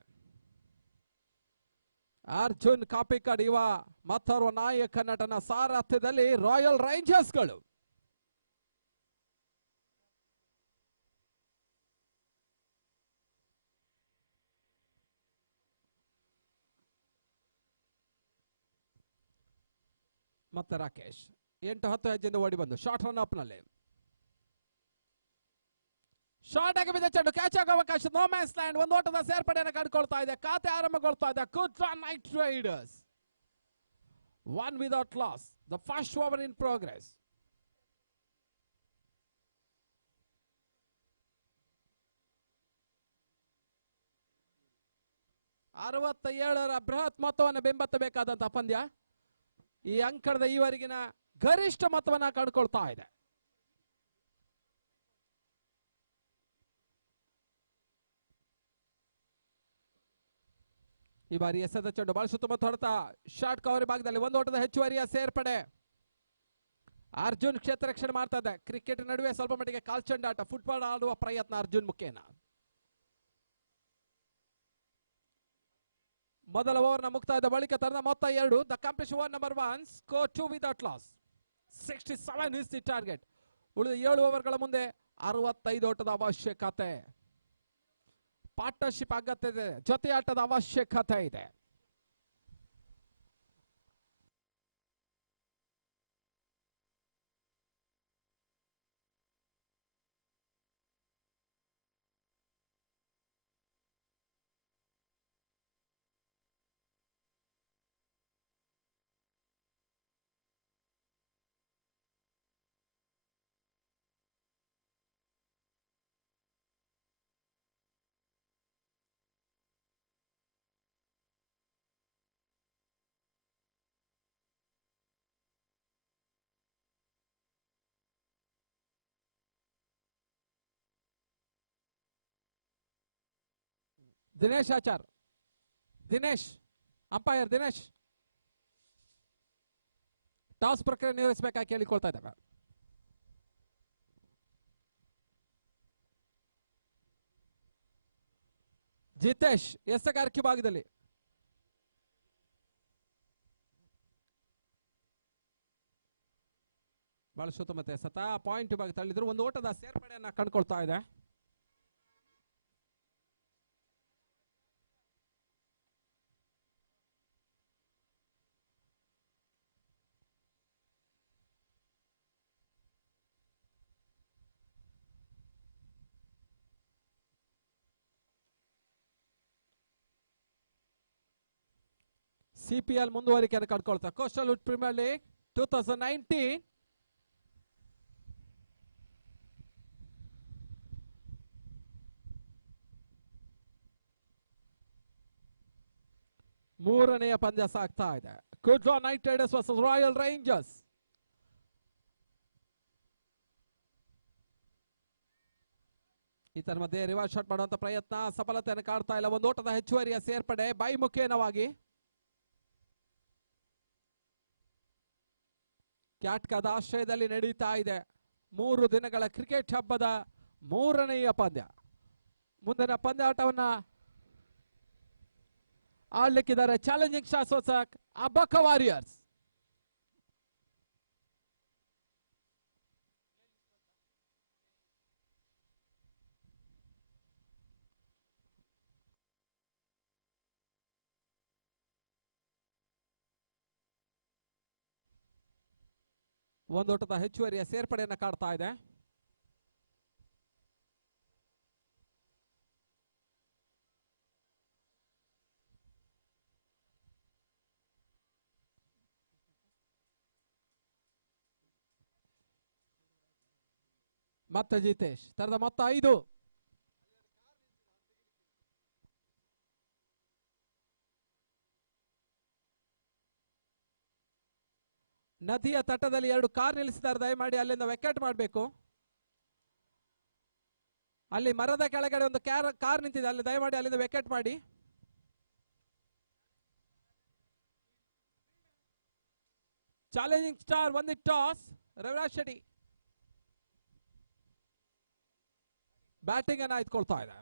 ಅರ್ಜುನ್ ಕಾಪಿಕಾಡ್ ಇವ ಮತ್ತೋರ್ವ ನಾಯಕ ನಟನ ಸಾರಥ್ಯದಲ್ಲಿ ರಾಯಲ್ ರೇಂಜರ್ಸ್ಗಳು ಮತ್ತೆ ರಾಕೇಶ್ 8-10 ಹೆಜ್ಜೆಯಿಂದ ಓಡಿ ಬಂದು ಶಾರ್ಟ್ ರನ್ ಅಪ್ ನಲ್ಲಿ ಶಾರ್ಟ್ ಆಗಿ ಬಿದ್ದ ಚೆಂಡು ಕ್ಯಾಚ್ ಆಗೋ ಅವಕಾಶ. No man's land. ಒಂದು ಓಟದ ಸೇರ್ಪಡೆಯನ್ನು ಕಂಡುಕೊಳ್ತಾ ಇದೆ. ಖಾತೆ ಆರಂಭಗೊಳ್ತಾ ಇದೆ. Kudla night riders 1 without loss. The first over in progress. ರ ಬೃಹತ್ ಮೊತ್ತವನ್ನು ಬೆಂಬತ್ತಬೇಕಾದಂತಹ ಪಂದ್ಯ. ಈ ಅಂಕಣದ ಈವರೆಗಿನ ಗರಿಷ್ಠ ಮೊತ್ತವನ್ನು ಕಂಡುಕೊಳ್ತಾ ಇದೆ. ಈ ಬಾರಿ ಎಸೆದ ಚೆಂಡು ಬಹಳ ಸುತ್ತಮುತ್ತ ಹೊಡೆತ ಶಾರ್ಟ್ ಕವರ್ ಭಾಗದಲ್ಲಿ ಒಂದು ಓಟದ ಹೆಚ್ಚುವರಿಯ ಸೇರ್ಪಡೆ. ಅರ್ಜುನ್ ಕ್ಷೇತ್ರ ರಕ್ಷಣೆ ಮಾಡ್ತಾ ಇದೆ. ಕ್ರಿಕೆಟ್ ನಡುವೆ ಸ್ವಲ್ಪ ಮಟ್ಟಿಗೆ ಕಾಲ್ಚಂಡಾಟ, ಫುಟ್ಬಾಲ್ ಆಡುವ ಪ್ರಯತ್ನ ಅರ್ಜುನ್ ಮುಖೇನ. ಮೊದಲ ಓವರ್ನ ಮುಕ್ತಾಯದ ಬಳಿಕ ತನ್ನ ಮೊತ್ತ 2. The completion over number 1 score 2 without loss. 67 is the target. ಉಳಿದ 7 ಓವರ್ಗಳ ಮುಂದೆ 65 ಓಟದ ಅವಶ್ಯಕತೆ. ಪಾರ್ಟ್ನರ್ಶಿಪ್ ಅಗತ್ಯ ಇದೆ, ಜೊತೆ ಆಟದ ಅವಶ್ಯಕತೆ ಇದೆ. ದಿನೇಶ್ ಆಚಾರ್, ದಿನೇಶ್ ಅಂಪೈರ್ ದಿನೇಶ್ ಟಾಸ್ ಪ್ರಕ್ರಿಯೆ ನಿರ್ವಹಿಸಬೇಕಾಗಿ ಕೇಳಿಕೊಳ್ತಾ ಇದ್ದಾರೆ. ಜಿತೇಶ್ ಎಸಗಾರಿಕೆ ಭಾಗದಲ್ಲಿ. ಬಹಳ ಸುತ್ತಮುತ್ತ ಸತ ಪಾಯಿಂಟ್ ವಿಭಾಗ ತಳ್ಳಿದ್ರು. ಒಂದು ಓಟದ ಸೇರ್ಪಡೆಯನ್ನ ಕಂಡುಕೊಳ್ತಾ ಇದೆ. CPL ಮುಂದುವರಿಕೆಯನ್ನು ಕಂಡುಕೊಳ್ತಾ ಕೋಸ್ಟಲ್ ವುಡ್ ಪ್ರೀಮಿಯರ್ ಲೀಗ್ 2019. ಮೂರನೆಯ ಪಂದ್ಯ ಸಾಗ್ತಾ ಇದೆ. Kudla night Riders versus Royal Rangers. ಇದರ ಮಧ್ಯೆ ರಿವರ್ಸ್ ಶಾಟ್ ಮಾಡುವಂತ ಪ್ರಯತ್ನ ಸಫಲತೆಯನ್ನು ಕಾಡ್ತಾ ಇಲ್ಲ. ಒಂದು ಓಟದ ಹೆಚ್ಚುವರಿಯ ಸೇರ್ಪಡೆ ಬೈ ಮುಖೇನವಾಗಿ ಕ್ಯಾಟ್ಕದ ಆಶ್ರಯದಲ್ಲಿ ನಡೀತಾ ಇದೆ 3 ದಿನಗಳ ಕ್ರಿಕೆಟ್ ಹಬ್ಬದ ಮೂರನೆಯ ಪಂದ್ಯ. ಮುಂದಿನ ಪಂದ್ಯಾಟವನ್ನ ಆಡ್ಲಿಕ್ಕಿದ್ದಾರೆ ಚಾಲೆಂಜಿಂಗ್ ಶಾಶ್ವತಕ್ ಅಬಕ ವಾರಿಯರ್ಸ್. ಒಂದೋಟದ ಹೆಚ್ಚುವರಿಯ ಸೇರ್ಪಡೆಯನ್ನು ಕಾಡ್ತಾ ಇದೆ. ಮತ್ತೆ ಜಿತೇಶ್ ತರದ ಮೊತ್ತ 5. ನದಿಯ ತಟದಲ್ಲಿ 2 ಕಾರ್ ನಿಲ್ಲಿಸಿದ್ದಾರೆ. ದಯಮಾಡಿ ಅಲ್ಲಿಂದ ವೆಕೆಟ್ ಮಾಡಬೇಕು. ಅಲ್ಲಿ ಮರದ ಕೆಳಗಡೆ ಒಂದು ಕಾರ್ ನಿಂತಿದೆ, ಅಲ್ಲಿ ದಯಮಾಡಿ ಅಲ್ಲಿಂದ ವೆಕೆಟ್ ಮಾಡಿ. ಚಾಲೆಂಜಿಂಗ್ ಸ್ಟಾರ್ ಒಂದು ಟಾಸ್. ರವಿರಾಜ್ ಶೆಟ್ಟಿ ಬ್ಯಾಟಿಂಗ್ ಅನ್ನು ಆಯ್ದುಕೊಳ್ತಾ ಇದೆ.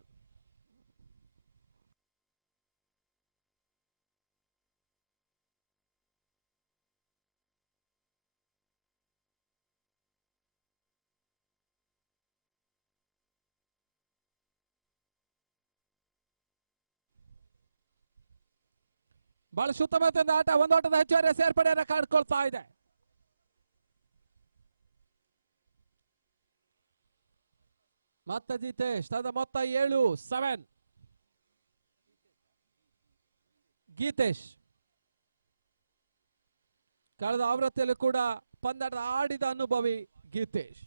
ಬಹಳ ಸುತ್ತಮುತ್ತದ ಆಟ. ಒಂದೋಟದ ಹೆಚ್ಚುವರಿ ಸೇರ್ಪಡೆಯನ್ನು ಕಾಡ್ಕೊಳ್ತಾ ಇದೆ. ಮತ್ತೆ ಜಿತೇಶ್ ತದ ಮೊತ್ತ 7. ಗೀತೇಶ್ ಕಳೆದ ಆವೃತ್ತಿಯಲ್ಲಿ ಕೂಡ ಪಂದ್ಯ ಆಡಿದ ಅನುಭವಿ ಗೀತೇಶ್.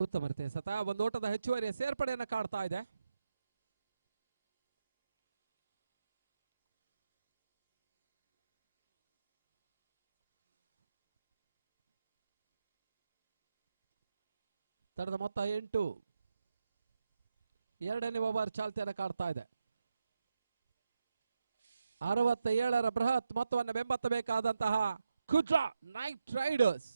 ಉತ್ತಮ ರೀತಿಯ ಸತ ಒಂದು ಓಟದ ಹೆಚ್ಚುವರಿಯ ಸೇರ್ಪಡೆಯನ್ನು ಕಾಡ್ತಾ ಇದೆ. ತರದ ಮೊತ್ತ 8. ಎರಡನೇ ಓವರ್ ಚಾಲ್ತಿಯನ್ನು ಕಾಡ್ತಾ ಇದೆ. 67ರ ಬೃಹತ್ ಮೊತ್ತವನ್ನು ಬೆಂಬತ್ತಬೇಕಾದಂತಹ ಕುಡ್ಲಾ ನೈಟ್ ರೈಡರ್ಸ್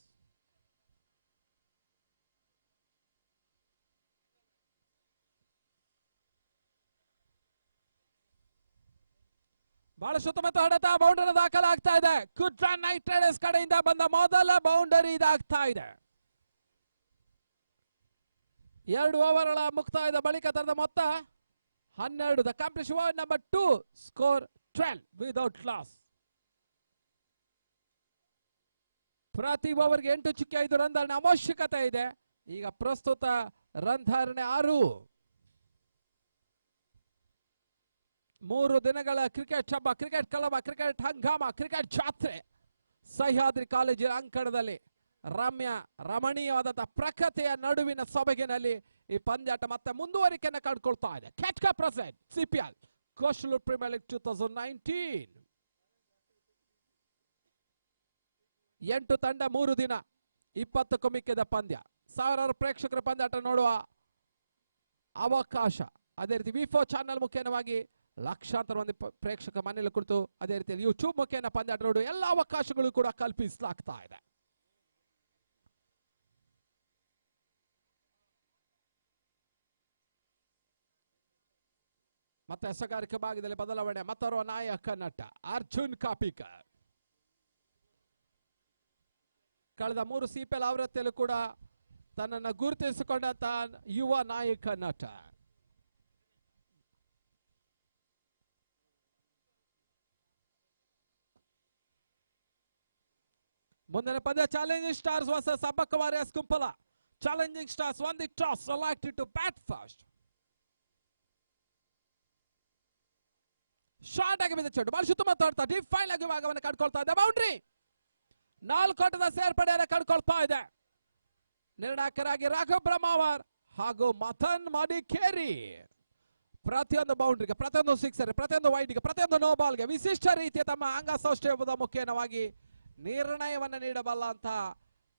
ಬಹಳ ಸುತ್ತಮುತ್ತ ಹೊಡೆತ ಬೌಂಡರಿ ದಾಖಲಾಗ್ತಾ ಇದೆ. ಕುಡ್ಲಾ ನೈಟ್ ರೈಡರ್ಸ್ ಕಡೆಯಿಂದ ಬಂದ ಮೊದಲ ಬೌಂಡರಿ ಇದಾಗ್ತಾ ಇದೆ. 2 ಓವರ್ಗಳ ಮುಕ್ತಾಯದ ಬಳಿಕ ತರದ ಮೊತ್ತ 12. The complete over number 2 score 12 without loss. ಪ್ರತಿ ಓವರ್ಗೆ 8.5 ರನ್ ಧಾರಣೆ ಅವಶ್ಯಕತೆ ಇದೆ. ಈಗ ಪ್ರಸ್ತುತ ರನ್ ಧಾರಣೆ 6. 3 ದಿನಗಳ ಕ್ರಿಕೆಟ್ ಹಬ್ಬ, ಕ್ರಿಕೆಟ್ ಕಲಬ, ಕ್ರಿಕೆಟ್ ಹಂಗಾಮ, ಕ್ರಿಕೆಟ್ ಜಾತ್ರೆ ಸಹ್ಯಾದ್ರಿ ಕಾಲೇಜಿನ ಅಂಕಣದಲ್ಲಿ ರಮಣೀಯವಾದಂತಹ ಪ್ರಕೃತಿಯ ನಡುವಿನ ಸೊಬಗಿನಲ್ಲಿ ಈ ಪಂದ್ಯಾಟ ಮತ್ತೆ ಮುಂದುವರಿಕೆಯನ್ನು ಕಂಡುಕೊಳ್ತಾ ಇದೆ. ಕ್ಯಾಟ್ಕಾ present CPL Coastal premier league 2019. 8 ತಂಡ 3 ದಿನ 20ಕ್ಕೂ ಮಿಕ್ಕಿದ ಪಂದ್ಯ. ಸಾವಿರಾರು ಪ್ರೇಕ್ಷಕರ ಪಂದ್ಯಾಟ ನೋಡುವ ಅವಕಾಶ. ಅದೇ ರೀತಿ V4 ಚಾನೆಲ್ ಮುಖೇನವಾಗಿ ಲಕ್ಷಾಂತರ ಮಂದಿ ಪ್ರೇಕ್ಷಕ ಮನೆಯಲ್ಲಿ ಕುಳಿತು ಅದೇ ರೀತಿಯಲ್ಲಿ ಯೂಟ್ಯೂಬ್ ಮುಖೇನ ಪಂದ್ಯಾಟ ನೋಡುವ ಎಲ್ಲ ಅವಕಾಶಗಳು ಕೂಡ ಕಲ್ಪಿಸಲಾಗ್ತಾ ಇದೆ. ಮತ್ತೆ ಎಸಗಾರಿಕೆ ಭಾಗದಲ್ಲಿ ಬದಲಾವಣೆ. ಮತ್ತೋರ್ವ ನಾಯಕ ನಟ ಅರ್ಜುನ್ ಕಾಪಿಕರ್. ಕಳೆದ 3 CPL ಆವೃತ್ತಿಯಲ್ಲೂ ಕೂಡ ತನ್ನನ್ನು ಗುರುತಿಸಿಕೊಂಡಂತ ಯುವ ನಾಯಕ ನಟ. ಮುಂದಿನ ಪಂದ್ಯ Challenging Stars versus Abbakka Warriors Kumpala. Challenging stars won the toss, selected to bat first. Short ಆಗಿ ಬಿದ್ದ ಚೆಂಡು ಬಾಲ್ ಸುತ್ತ ಮಾತಾಡ್ತಾ ಡಿಫೈನ್ ಆಗಿ ಭಾಗವನ್ನು ಕಡ್ಕೊಳ್ತಾ ಇದೆ. ಬೌಂಡ್ರಿ. 4 ಓಟದ ಸೇರ್ಪಡೆಯನ್ನು ಕಡ್ಕೊಳ್ತಾ ಇದೆ. ನಿರ್ಣಾಯಕರಾಗಿ ರಾಘವ್ ಬ್ರಹ್ಮಾವರ್ ಹಾಗೂ ಮಥನ್ ಮಡಿಕೇರಿ. ಪ್ರತಿಯೊಂದು ಬೌಂಡ್ರಿಗೆ, ಪ್ರತಿಯೊಂದು ಸಿಕ್ಸರ್, ಪ್ರತಿಯೊಂದು ವೈಡ್ಗೆ, ಪ್ರತಿಯೊಂದು ನೋ ಬಾಲ್ಗೆ ವಿಶಿಷ್ಟ ರೀತಿಯ ತಮ್ಮ ಅಂಗಸೌಷ್ಠ್ಯದ ಮುಖೇನವಾಗಿ ನಿರ್ಣಯವನ್ನು ನೀಡಬಲ್ಲ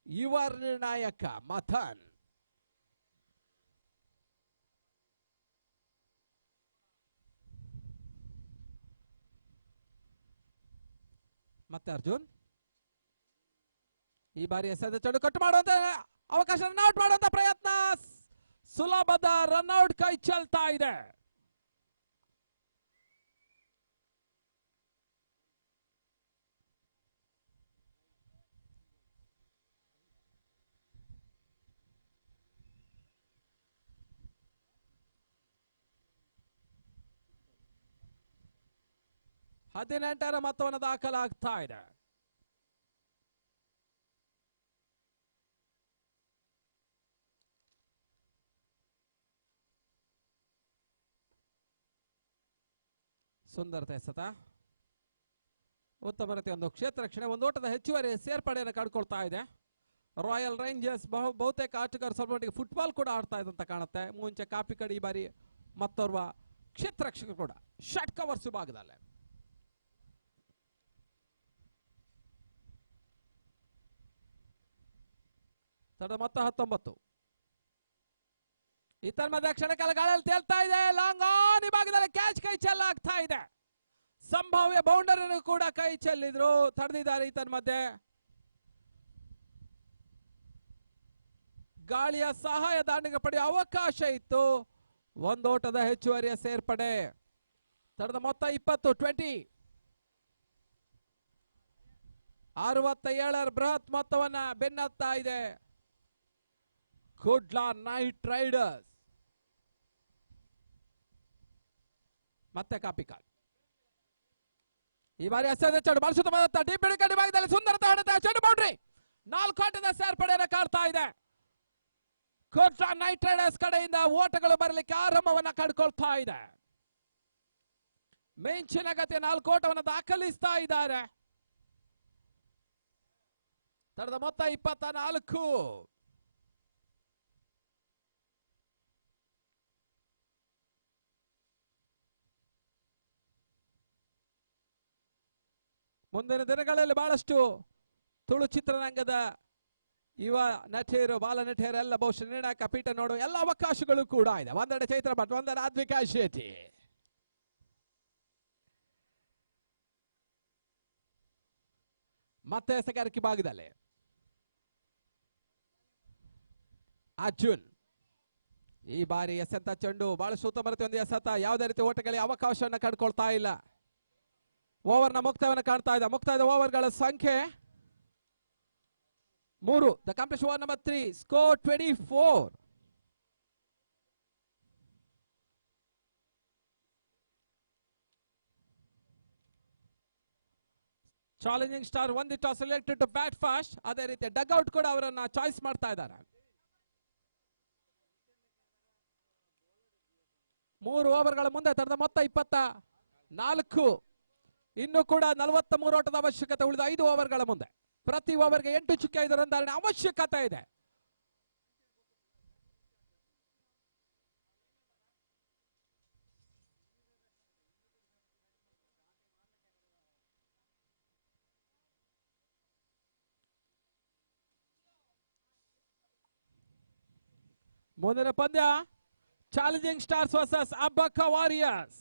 ಯುವ ನಿರ್ಣಾಯಕ ಮಥನ್. ಮತ್ತೆ ಅರ್ಜುನ್ ಈ ಬಾರಿ ಎಸೆದ ಚೆಂಡು ಕಟ್ ಮಾಡುವಂತ ಅವಕಾಶ, ರನ್ಔಟ್ ಮಾಡುವಂತ ಪ್ರಯತ್ನ, ಸುಲಭದ ರನ್ಔಟ್ ಕೈ ಚೆಲ್ತಾ ಇದೆ. ಹದಿನೆಂಟರ ಮೊತ್ತವನ್ನು ದಾಖಲಾಗ್ತಾ ಇದೆ. ಸುಂದರತೆ ಎಸೆತ, ಉತ್ತಮ ರೀತಿಯ ಒಂದು ಕ್ಷೇತ್ರ ರಕ್ಷಣೆ, ಒಂದು ಓಟದ ಹೆಚ್ಚುವರಿ ಸೇರ್ಪಡೆಯನ್ನು ಕಡ್ಕೊಳ್ತಾ ಇದೆ. ರಾಯಲ್ ರೇಂಜರ್ಸ್ ಬಹುತೇಕ ಆಟಗಾರರು ಸ್ವಲ್ಪ ಮಟ್ಟಿಗೆ ಫುಟ್ಬಾಲ್ ಕೂಡ ಆಡ್ತಾ ಇದ್ದಂತ ಕಾಣುತ್ತೆ. ಮುಂಚೆ ಕಾಪಿಕಡ್ ಈ ಬಾರಿ ಮತ್ತೋರ್ವ ಕ್ಷೇತ್ರ ರಕ್ಷಕರು ಕೂಡ ಶಾರ್ಟ್ ಕವರ್ಸ್ ಭಾಗದಲ್ಲೇ. ಮೊತ್ತ 19. ಇತರ ಮಧ್ಯ ಕ್ಷಣಕಾಲ ಗಾಳಿಯಲ್ಲಿ ತೇಲ್ತಾ ಇದೆ. ಲಾಂಗ್ ಆನ್ ಈ ಭಾಗದಲ್ಲಿ ಕ್ಯಾಚ್ ಕೈ ಚೆಲ್ಲಾಗ್ತಾ ಇದೆ. ಸಂಭಾವ್ಯ ಬೌಂಡರಿಯನ್ನು ಕೂಡ ಕೈ ಚೆಲ್ಲಿದ್ರು, ತಡೆದಿದ್ದಾರೆ. ಈತನ ಮಧ್ಯೆ ಗಾಳಿಯ ಸಹಾಯ ದಾಂಡಿಗೆ ಪಡೆಯುವ ಅವಕಾಶ ಇತ್ತು. ಒಂದು ಓಟದ ಹೆಚ್ಚುವರಿಯ ಸೇರ್ಪಡೆ. ತಡೆದ ಮೊತ್ತ 20. 67 ಬೃಹತ್ ಮೊತ್ತವನ್ನ ಬೆನ್ನತ್ತಾ ಇದೆ ಕುಡ್ಲಾ ನೈಟ್ ರೈಡರ್ಸ್. ಮತ್ತೆ ಕಾಪಿಕಾಲ್ ಈ ಬಾರಿ ಎಸೆದ ಚೆಂಡು ಬಾಲ್ ಸುತ್ತ ಡೀಪ್ ಕಡಿ ಭಾಗದಲ್ಲಿ ಸುಂದರತೆ ಹೊಡೆದ ಚೆಂಡು ಬೌಂಡ್ರಿ. 4 ಓಟದ ಸೇರ್ಪಡೆಯನ್ನು ಕಾಡ್ತಾ ಇದೆ. ಕುಡ್ಲಾ ನೈಟ್ ರೈಡರ್ಸ್ ಕಡೆಯಿಂದ ಓಟಗಳು ಬರಲಿಕ್ಕೆ ಆರಂಭವನ್ನ ಕಂಡುಕೊಳ್ತಾ ಇದೆ. ಮಿಂಚಿನ ಗತಿ 4 ಓಟವನ್ನು ದಾಖಲಿಸ್ತಾ ಇದ್ದಾರೆ. ತಡೆದ ಮೊತ್ತ 24. ಮುಂದಿನ ದಿನಗಳಲ್ಲಿ ಬಹಳಷ್ಟು ತುಳು ಚಿತ್ರರಂಗದ ಯುವ ನಟಿಯರು, ಬಾಲ ನಟಿಯರು ಎಲ್ಲ ಬಹುಶಃ ನಿರ್ಣಾಯಕ ಪೀಠ ನೋಡುವ ಎಲ್ಲ ಅವಕಾಶಗಳು ಕೂಡ ಇದೆ. ಒಂದೆಡೆ ಚೈತ್ರ ಭಟ್, ಒಂದೆಡೆ ಆದ್ವಿಕಾ ಶೆಟ್ಟಿ. ಮತ್ತೆ ಎಸೆಗಾರಿಕೆ ಭಾಗದಲ್ಲಿ ಅರ್ಜುನ್ ಈ ಬಾರಿ ಎಸೆತ ಚೆಂಡು ಬಹಳ ಸೂತ ಬರುತ್ತೆ. ಒಂದು ಎಸೆತ ಯಾವುದೇ ರೀತಿ ಓಟಗಳಿಗೆ ಅವಕಾಶವನ್ನು ಕಂಡುಕೊಳ್ತಾ ಇಲ್ಲ. ಓವರ್ನ ಮುಕ್ತಾಯವನ್ನು ಕಾಣ್ತಾ ಇದೆ. ಮುಕ್ತಾಯದ ಓವರ್ಗಳ ಸಂಖ್ಯೆ 3. The complete over number 3, score 24. Challenging star won the toss, selected to bat first. ಅದೇ ರೀತಿ ಡಗ್ ಔಟ್ ಕೂಡ ಅವರನ್ನ ಚಾಯ್ಸ್ ಮಾಡ್ತಾ ಇದ್ದಾರೆ. 3 ಓವರ್ಗಳ ಮುಂದೆ ತಡೆದ ಮೊತ್ತ 24. ಇನ್ನು ಕೂಡ 43 ಓಟದ ಅವಶ್ಯಕತೆ ಉಳಿದ 5 ಓವರ್ಗಳ ಮುಂದೆ. ಪ್ರತಿ ಓವರ್ಗೆ 8.5 ರನ್ ಧಾರಣೆ ಅವಶ್ಯಕತೆ ಇದೆ. ಮುಂದಿನ ಪಂದ್ಯ Challenging Stars versus Abbakka Warriors.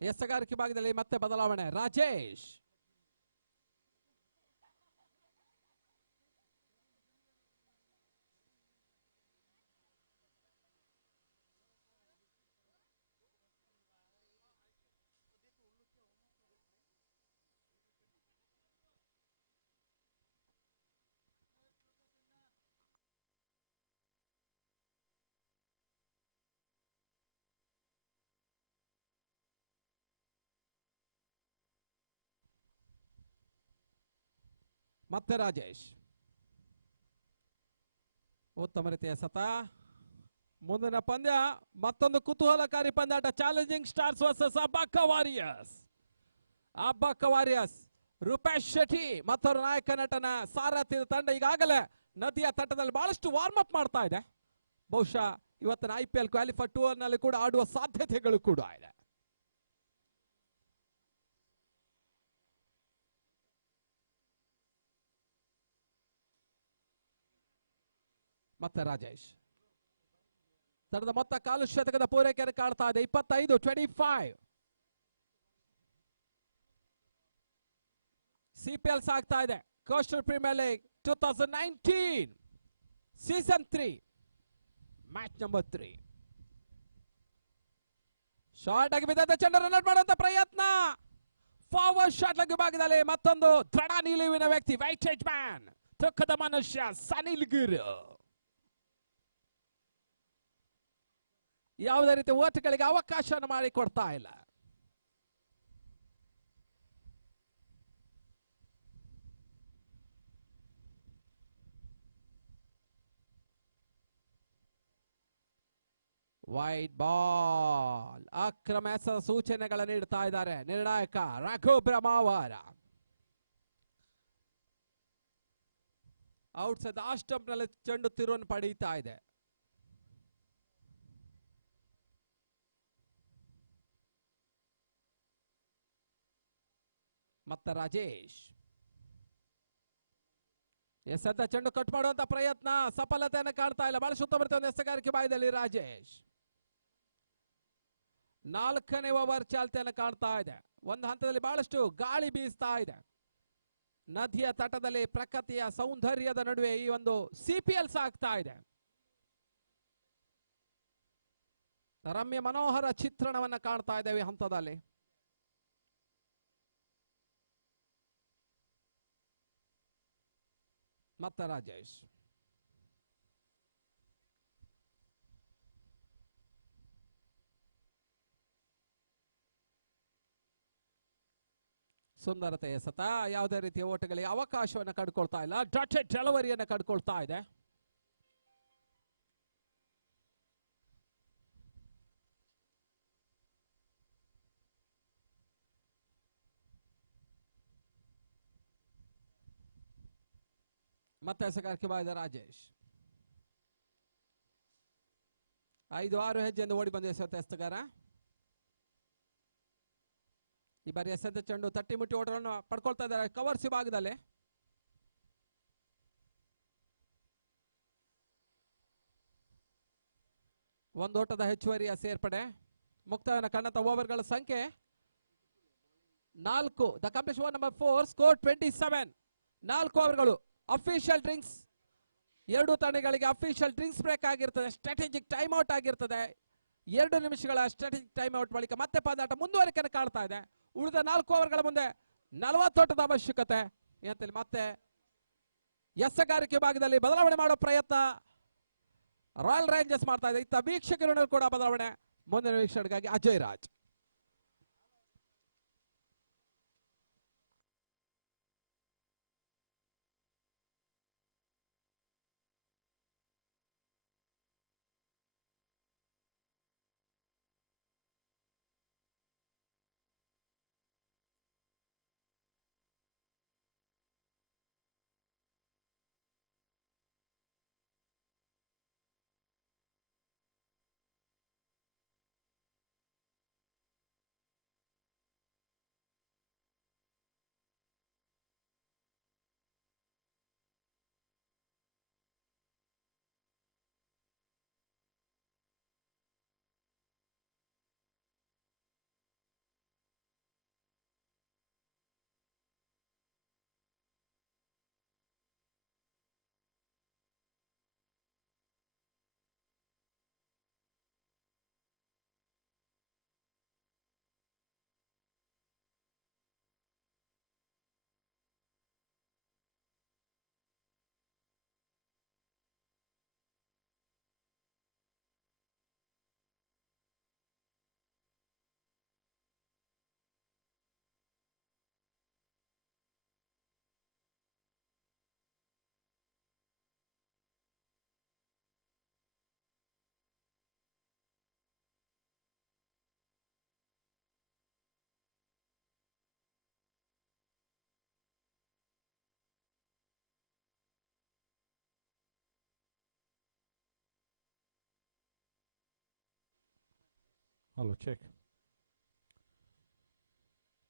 ಎಸೆಗಾರಿಕೆ ಭಾಗದಲ್ಲಿ ಮತ್ತೆ ಬದಲಾವಣೆ. ರಾಜೇಶ್ ಮತ್ತೆ ರಾಜೇಶ್ ಉತ್ತಮ ರೀತಿಯ ಸತ. ಮುಂದಿನ ಪಂದ್ಯ ಮತ್ತೊಂದು ಕುತೂಹಲಕಾರಿ ಪಂದ್ಯಾಟ, Challenging Stars versus Abbakka Warriors. Abbakka Warriors Rupesh Shetty ಮತ್ತೊಬ್ಬ ನಾಯಕ ನಟನ ಸಾರಥ್ಯದ ತಂಡ ಈಗಾಗಲೇ ನದಿಯ ತಟದಲ್ಲಿ ಬಹಳಷ್ಟು ವಾರ್ಮ್ ಅಪ್ ಮಾಡ್ತಾ ಇದೆ. ಬಹುಶಃ ಇವತ್ತಿನ IPL ಕ್ವಾಲಿಫೈರ್ ಟೂರ್ ನಲ್ಲಿ ಕೂಡ ಆಡುವ ಸಾಧ್ಯತೆಗಳು ಕೂಡ ಇದೆ. ಮತ್ತೆ ರಾಜೇಶ್ ತಂಡದ ಮೊತ್ತ ಕಾಲು ಶತಕದ ಪೂರೈಕೆಯನ್ನು ಕಾಡ್ತಾ ಇದೆ. 25-25 CPL ಸಾಗ್ತಾ ಇದೆ. Coastal premier league 2019 season 3 match number 3. Short ಆಗಿ ಬಿದ್ದ ಚೆಂಡು ರನ್ ಔಟ್ ಮಾಡುವಂತ ಪ್ರಯತ್ನ. ಫಾರ್ವರ್ಡ್ ಶಾಟ್ ಲಗ್ಗೆ ಭಾಗದಲ್ಲಿ ಮತ್ತೊಂದು ದೃಢ ನಿಲುವಿನ ವ್ಯಕ್ತಿ, ವೈಟೇಜ್ ಮ್ಯಾನ್, ತೂಕದ ಮನುಷ್ಯ ಸನಿಲ್ ಗುರು. ಯಾವುದೇ ರೀತಿ ಓಟಗಳಿಗೆ ಅವಕಾಶವನ್ನು ಮಾಡಿಕೊಡ್ತಾ ಇಲ್ಲ. White ball. ಅಕ್ರಮ ಎಸೆದ ಸೂಚನೆಗಳನ್ನು ನೀಡ್ತಾ ಇದ್ದಾರೆ ನಿರ್ಣಾಯಕ ರಘು ಬ್ರಹ್ಮಾವರ. ಔಟ್ ಸೈಡ್ ಆ ಸ್ಟಂಪ್ ನಲ್ಲಿ ಚೆಂಡು ತಿರುವನ್ನು ಪಡೀತಾ ಇದೆ. ಮತ್ತೆ ರಾಜೇಶ್ ಎಸೆದ ಚೆಂಡು ಕಟ್ ಮಾಡುವಂತ ಪ್ರಯತ್ನ, ಸಫಲತೆಯನ್ನು ಕಾಣ್ತಾ ಇಲ್ಲ. ಬಹಳ ಸುತ್ತ ಬರುತ್ತೆ ಒಂದು ಎಸೆಗಾರಿಕೆ ಬಾಯದಲ್ಲಿ ರಾಜೇಶ್. 4ನೇ ಓವರ್ ಚಾಲ್ತಿಯನ್ನು ಕಾಣ್ತಾ ಇದೆ. ಒಂದು ಹಂತದಲ್ಲಿ ಬಹಳಷ್ಟು ಗಾಳಿ ಬೀಸ್ತಾ ಇದೆ. ನದಿಯ ತಟದಲ್ಲಿ ಪ್ರಕೃತಿಯ ಸೌಂದರ್ಯದ ನಡುವೆ ಈ ಒಂದು CPL ಸಾಗ್ತಾ ಇದೆ. ರಮ್ಯ ಮನೋಹರ ಚಿತ್ರಣವನ್ನ ಕಾಣ್ತಾ ಇದ್ದೇವೆ ಈ ಹಂತದಲ್ಲಿ. ಮತ್ತೆ ರಾಜೇಶ್ ಸುಂದರತೆ ಎಸೆತ, ಯಾವುದೇ ರೀತಿಯ ಓಟಗಳಿಗೆ ಅವಕಾಶವನ್ನು ಕಡ್ಕೊಳ್ತಾ ಇಲ್ಲ. ಡಾಟೆಡ್ ಡೆಲಿವರಿಯನ್ನು ಕಡ್ಕೊಳ್ತಾ ಇದೆ. ಮತ್ತೆ ಎಸೆಗಾರಿಕೆ ಬಾಯ್ದ ರಾಜೇಶ್ 5-6 ಹೆಜ್ಜೆಯಿಂದ ಓಡಿ ಬಂದ ಎಸೆಗಾರ. ಈ ಬಾರಿ ಎಸೆದ ಚೆಂಡು ತಟ್ಟಿ ಮುಟ್ಟಿ ಓಟಗಳನ್ನು ಪಡ್ಕೊಳ್ತಾ ಇದ್ದಾರೆ ಕವರ್ಸಿ ಭಾಗದಲ್ಲಿ. ಒಂದು ಓಟದ ಹೆಚ್ಚುವರಿಯ ಸೇರ್ಪಡೆ. ಮುಕ್ತಾಯನ ಕಣ್ಣತ ಓವರ್ಗಳ ಸಂಖ್ಯೆ 4. The complete over number 4 score 27. 4 ಓವರ್ಗಳು. ಅಫಿಷಿಯಲ್ ಡ್ರಿಂಕ್ಸ್, ಎರಡು ತಂಡಗಳಿಗೆ ಅಫಿಷಿಯಲ್ ಡ್ರಿಂಕ್ಸ್ ಬ್ರೇಕ್ ಆಗಿರ್ತದೆ. ಸ್ಟ್ರಾಟಜಿಕ್ ಟೈಮ್ ಔಟ್ ಆಗಿರ್ತದೆ. 2 ನಿಮಿಷಗಳ ಸ್ಟ್ರಾಟಜಿಕ್ ಟೈಮ್ ಔಟ್ ಬಳಿಕ ಮತ್ತೆ ಪಂದ್ಯಾಟ ಮುಂದುವರಿಕೆಯನ್ನು ಕಾಣ್ತಾ ಇದೆ. ಉಳಿದ 4 ಓವರ್ಗಳ ಮುಂದೆ 40 ಓಟದ ಅವಶ್ಯಕತೆ. ಅಂತೇಳಿ ಮತ್ತೆ ಎಸೆಗಾರಿಕೆ ಭಾಗದಲ್ಲಿ ಬದಲಾವಣೆ ಮಾಡೋ ಪ್ರಯತ್ನ ರಾಯಲ್ ರೇಂಜರ್ಸ್ ಮಾಡ್ತಾ ಇದೆ. ಇತ್ತ ವೀಕ್ಷಕರು ಕೂಡ ಬದಲಾವಣೆ. ಮುಂದಿನ ವೀಕ್ಷಣೆಗಾಗಿ Ajay Raj. Hello check.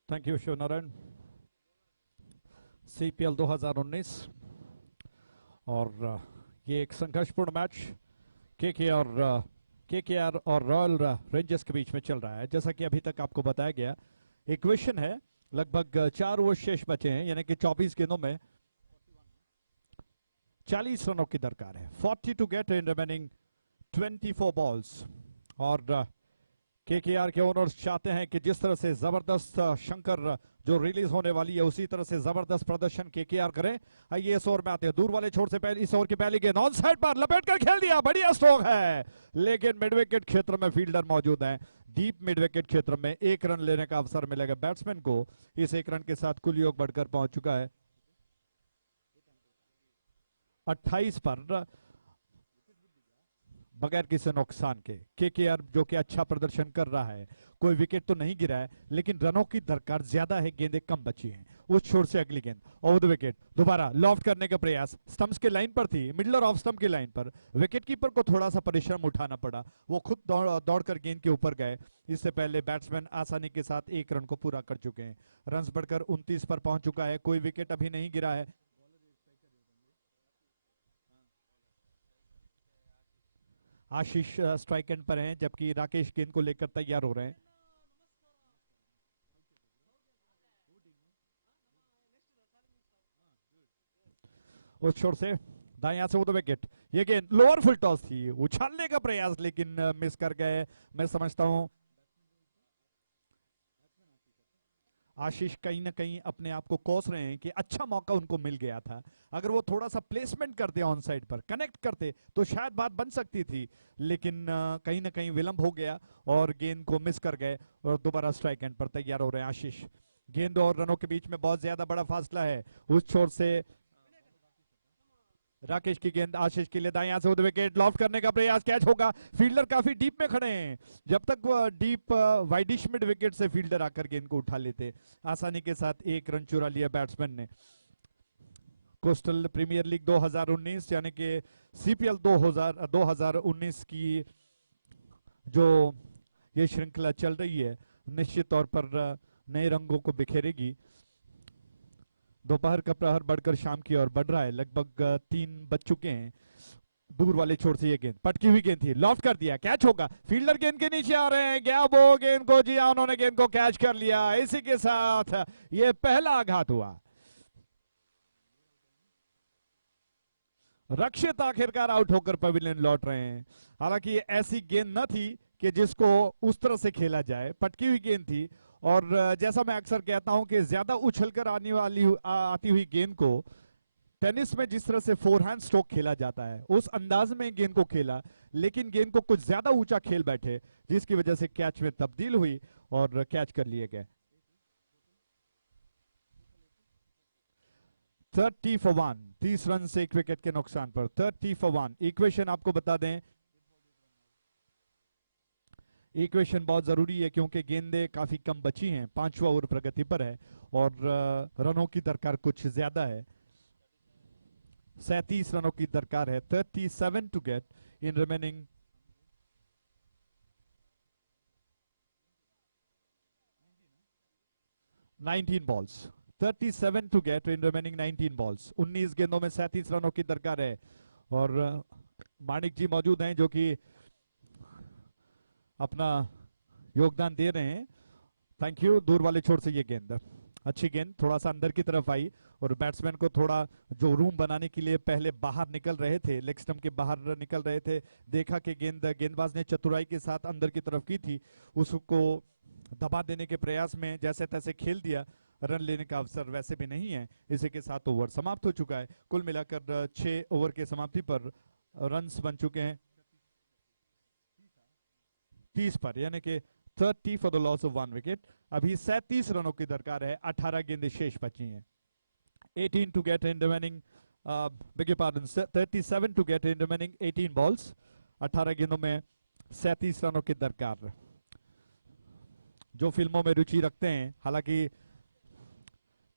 Thank you Shivnarayan. CPL 2019 और ये एक संघर्षपूर्ण मैच KKR और रॉयल रेंजर्स के बीच में चल रहा है. जैसा कि अभी तक आपको बताया गया, इक्वेशन है लगभग 4 ओवर शेष बचे हैं, यानी कि 24 गेंदों में 40 रनों की दरकार है. 40 to get in remaining 24 balls. और KKR के ओनर्स चाहते हैं कि जिस तरह से जबरदस्त शंकर जो रिलीज होने वाली है उसी तरह से जबरदस्त प्रदर्शन KKR करे. आइए इस ओवर में आते हैं. दूर वाले छोर से पहले इस ओवर की पहली गेंद ऑन साइड पर लपेट कर खेल दिया. बढ़िया स्ट्रोक है, लेकिन मिड विकेट क्षेत्र में फील्डर मौजूद हैं. डीप मिड विकेट क्षेत्र में 1 रन लेने का अवसर मिलेगा बैट्समैन को. इस 1 रन के साथ कुल योग बढ़कर पहुंच चुका है 28 पर बगैर किसी नुकसान के. KKR जो कि अच्छा प्रदर्शन कर रहा है, कोई विकेट तो नहीं गिरा है, लेकिन रनों की दरकार ज्यादा है, गेंदें कम बची हैं. उस छोर से अगली गेंद ओवर द विकेट, दोबारा लॉफ्ट करने का प्रयास. स्टंप्स के लाइन पर थी, मिडलर ऑफ स्टंप की लाइन पर. विकेट कीपर को थोड़ा सा परिश्रम उठाना पड़ा, वो खुद दौड़कर गेंद के ऊपर गए. इससे पहले बैट्समैन आसानी के साथ 1 रन को पूरा कर चुके हैं. रन्स बढ़कर 29 पर पहुंच चुका है. कोई विकेट अभी नहीं गिरा है. आशीष स्ट्राइक एंड पर हैं, जबकि राकेश गेंद को लेकर तैयार हो रहे हैं. उस छोर से दाएं से वो तो विकेट. ये गेंद लोअर फुल टॉस थी, उछालने का प्रयास लेकिन मिस कर गए. मैं समझता हूं आशीष कहीं ना कहीं अपने आप को कोस रहे हैं कि अच्छा मौका उनको मिल गया था. अगर वो थोड़ा सा प्लेसमेंट करते ऑन साइड पर, कनेक्ट करते तो शायद बात बन सकती थी, लेकिन कहीं ना कहीं विलंब हो गया और गेंद को मिस कर गए. और दोबारा स्ट्राइक एंड पर तैयार हो रहे हैं आशीष. गेंद और रनों के बीच में बहुत ज्यादा बड़ा फासला है. उस छोर से राकेश की गेंद आशीष के लिए दाएं से विकेट. लॉफ्ट करने का प्रयास, कैच होगा. फील्डर काफी डीप में खड़े हैं. जब तक वो डीप वाइडिश मिड विकेट से फील्डर आकर गेंद को उठा लेते, आसानी के साथ 1 रन चुरा लिया बैट्समैन ने. कोस्टल प्रीमियर लीग 2019 यानी कि CPL 2019 की जो ये श्रृंखला चल रही है, निश्चित तौर पर नए रंगों को बिखेरेगी. दोपहर का प्रहर बढ़कर शाम की ओर बढ़ रहा है. लगभग 3 बज चुके हैं. दूर वाले छोर से ये गेंद पटकी हुई गेंद थी, लॉफ्ट कर दिया, कैच होगा. फील्डर गेंद के नीचे आ रहे हैं, गया वो गेंद को, जी हाँ, उन्होंने गेंद को कैच कर लिया. इसी के साथ ये पहला आघात हुआ. रक्षित आखिरकार आउट होकर पवेलियन लौट रहे हैं. हालांकि ये ऐसी गेंद न थी कि जिसको उस तरह से खेला जाए, पटकी हुई गेंद थी. और जैसा मैं अक्सर कहता हूं कि ज्यादा उछलकर आती हुई गेंद को टेनिस में जिस तरह से फोरहैंड स्ट्रोक खेला जाता है, उस अंदाज में गेंद को खेला, लेकिन गेंद को कुछ ज्यादा ऊंचा खेल बैठे, जिसकी वजह से कैच में तब्दील हुई और कैच कर लिए गए. 30 for 1, 30 रन से 1 विकेट के नुकसान पर. 30 for 1. इक्वेशन आपको बता दें, इक्वेशन बहुत जरूरी है क्योंकि गेंदें काफी कम बची हैं. 5वां ओवर प्रगति पर है और रनों की दरकार कुछ ज्यादा है. 37 रनों की दरकार है. 37 to get in remaining 19 balls. 37 to get in remaining 19 balls. 19 गेंदों में 37 रनों की दरकार है. और मानिक जी मौजूद हैं जो कि अपना योगदान दे रहे हैं. Thank you. दूर वाले छोर से ये गेंद, अच्छी गेंद, थोड़ा सा अंदर की तरफ आई और बैट्समैन को थोड़ा जो रूम बनाने के लिए पहले बाहर निकल रहे थे, लेग स्टंप के बाहर निकल रहे थे, देखा कि गेंदबाज ने चतुराई के साथ अंदर की तरफ की थी, उसको दबा देने के प्रयास में जैसे तैसे खेल दिया. रन लेने का अवसर वैसे भी नहीं है. इसी के साथ ओवर समाप्त हो चुका है. कुल मिलाकर 6 ओवर के समाप्ति पर रन्स बन चुके हैं 30 पर, यानी कि 30 for the loss of 1 wicket. अभी 37 रनों की दरकार है. 18 गेंदें शेष बची हैं. 18 to get in remaining, beg pardon, 37 to get in remaining 18 balls. 18 गेंदों में 37 रनों की दरकार. जो फिल्मों में रुचि रखते हैं, हालांकि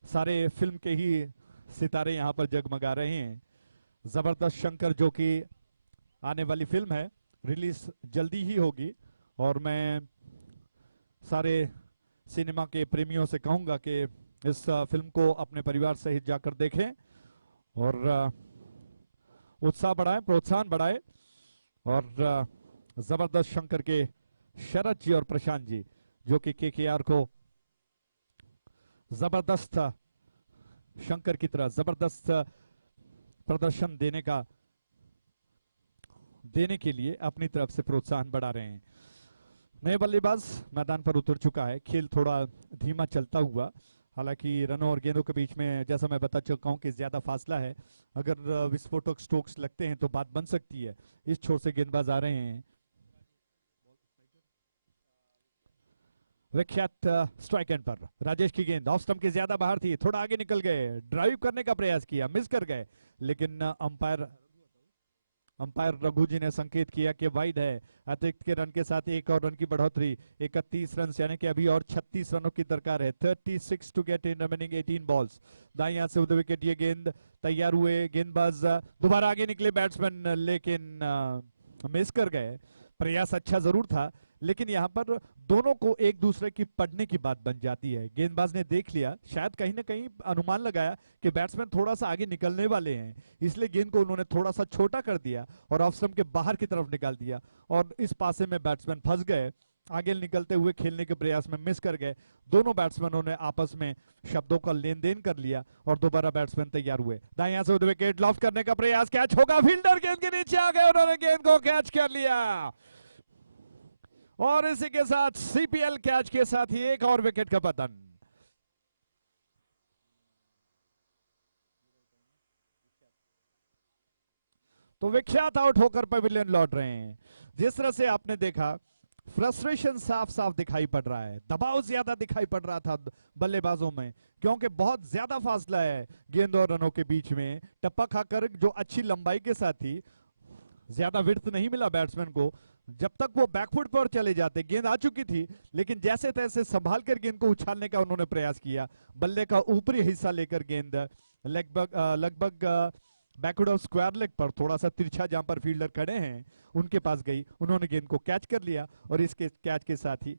सारे फिल्म के ही सितारे यहां पर जगमगा रहे हैं. जबरदस्त शंकर जो कि आने वाली फिल्म है, रिलीज जल्दी ही होगी और मैं सारे सिनेमा के प्रेमियों से कहूंगा कि इस फिल्म को अपने परिवार सहित जाकर देखें और उत्साह बढ़ाएं, प्रोत्साहन बढ़ाएं। और जबरदस्त शंकर के शरद जी और प्रशांत जी जो कि केकेआर को जबरदस्त शंकर की तरह जबरदस्त प्रदर्शन देने के लिए अपनी तरफ से प्रोत्साहन बढ़ा रहे हैं। नए बल्लेबाज मैदान पर उतर चुका है। खेल थोड़ा धीमा चलता हुआ, हालांकि रनों और गेंदों के बीच में जैसा मैं बता चुका हूं कि ज्यादा फासला है। अगर विस्फोटक स्ट्रोक्स लगते हैं तो बात बन सकती है। इस छोर से गेंदबाज आ रहे हैं। विख्यात स्ट्राइक एंड पर राजेश की गेंद ऑफ स्टंप के ज्यादा बाहर थी, थोड़ा आगे निकल गए, ड्राइव करने का प्रयास किया, मिस कर गए, लेकिन अंपायर रघु जी ने संकेत किया कि वाइड है। अतिरिक्त के रन के साथ एक और रन की बढ़ोतरी, 31 रन, यानी कि अभी और 36 रनों की दरकार है। 36 to get in remaining 18 balls. दाईं हाथ से उधर विकेट, ये गेंद तैयार हुए, गेंदबाज दोबारा आगे निकले बैट्समैन, लेकिन मिस कर गए। प्रयास अच्छा जरूर था, लेकिन यहाँ पर दोनों को एक दूसरे की पढ़ने की बात बन जाती है। गेंदबाज ने देख लिया, शायद कहीं ना कहीं अनुमान लगाया कि बैट्समैन थोड़ा सा आगे निकलने वाले हैं, इसलिए गेंद को उन्होंने थोड़ा सा छोटा कर दिया और ऑफ स्टंप के बाहर की तरफ निकाल दिया और इस पासे में बैट्समैन फंस गए। आगे निकलते हुए खेलने के प्रयास में मिस कर गए। दोनों बैट्समैनों ने आपस में शब्दों का लेन देन कर लिया और दोबारा बैट्समैन तैयार हुए। दाईं से विकेट लॉफ्ट करने का प्रयास, कैच होगा, फील्डर गेंद के नीचे आ गए, उन्होंने गेंद को कैच कर लिया और इसी के साथ सीपीएल कैच के साथ ही एक और विकेट का पतन। तो विख्यात आउट होकर पवेलियन लौट रहे हैं। जिस तरह से आपने देखा, फ्रस्ट्रेशन साफ साफ दिखाई पड़ रहा है, दबाव ज्यादा दिखाई पड़ रहा था बल्लेबाजों में, क्योंकि बहुत ज्यादा फासला है गेंद और रनों के बीच में। टप्पा खाकर जो अच्छी लंबाई के साथ थी, ज्यादा विड्थ नहीं मिला बैट्समैन को। जब तक वो बैकफुट पर चले जाते, गेंद आ चुकी थी, लेकिन जैसे तैसे संभाल कर गेंद को उछालने का उन्होंने प्रयास किया। बल्ले का ऊपरी हिस्सा लेकर गेंद लगभग बैकवर्ड ऑफ स्क्वायर लेग पर, थोड़ा सा तिरछा जहां पर फील्डर खड़े हैं उनके पास गई, उन्होंने गेंद को कैच कर लिया और इसके कैच के साथ ही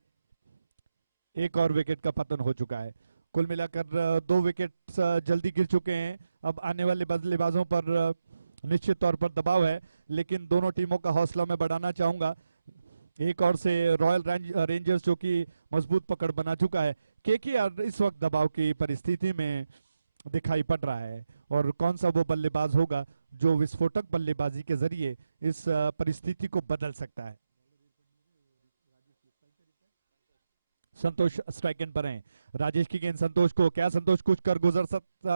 एक और विकेट का पतन हो चुका है। कुल मिलाकर 2 विकेट जल्दी गिर चुके हैं। अब आने वाले बल्लेबाजों पर निश्चित तौर पर दबाव है, लेकिन दोनों टीमों का हौसला मैं बढ़ाना चाहूंगा। एक और से रॉयल रेंजर्स जो कि मजबूत पकड़ बना चुका है, केकेआर इस वक्त दबाव की परिस्थिति में दिखाई पड़ रहा है और कौन सा वो बल्लेबाज होगा जो विस्फोटक बल्लेबाजी के जरिए इस परिस्थिति को बदल सकता है। संतोष स्ट्राइक एंड पर हैं। राजेश की गेंद संतोष को, क्या संतोष कुछ कर गुजर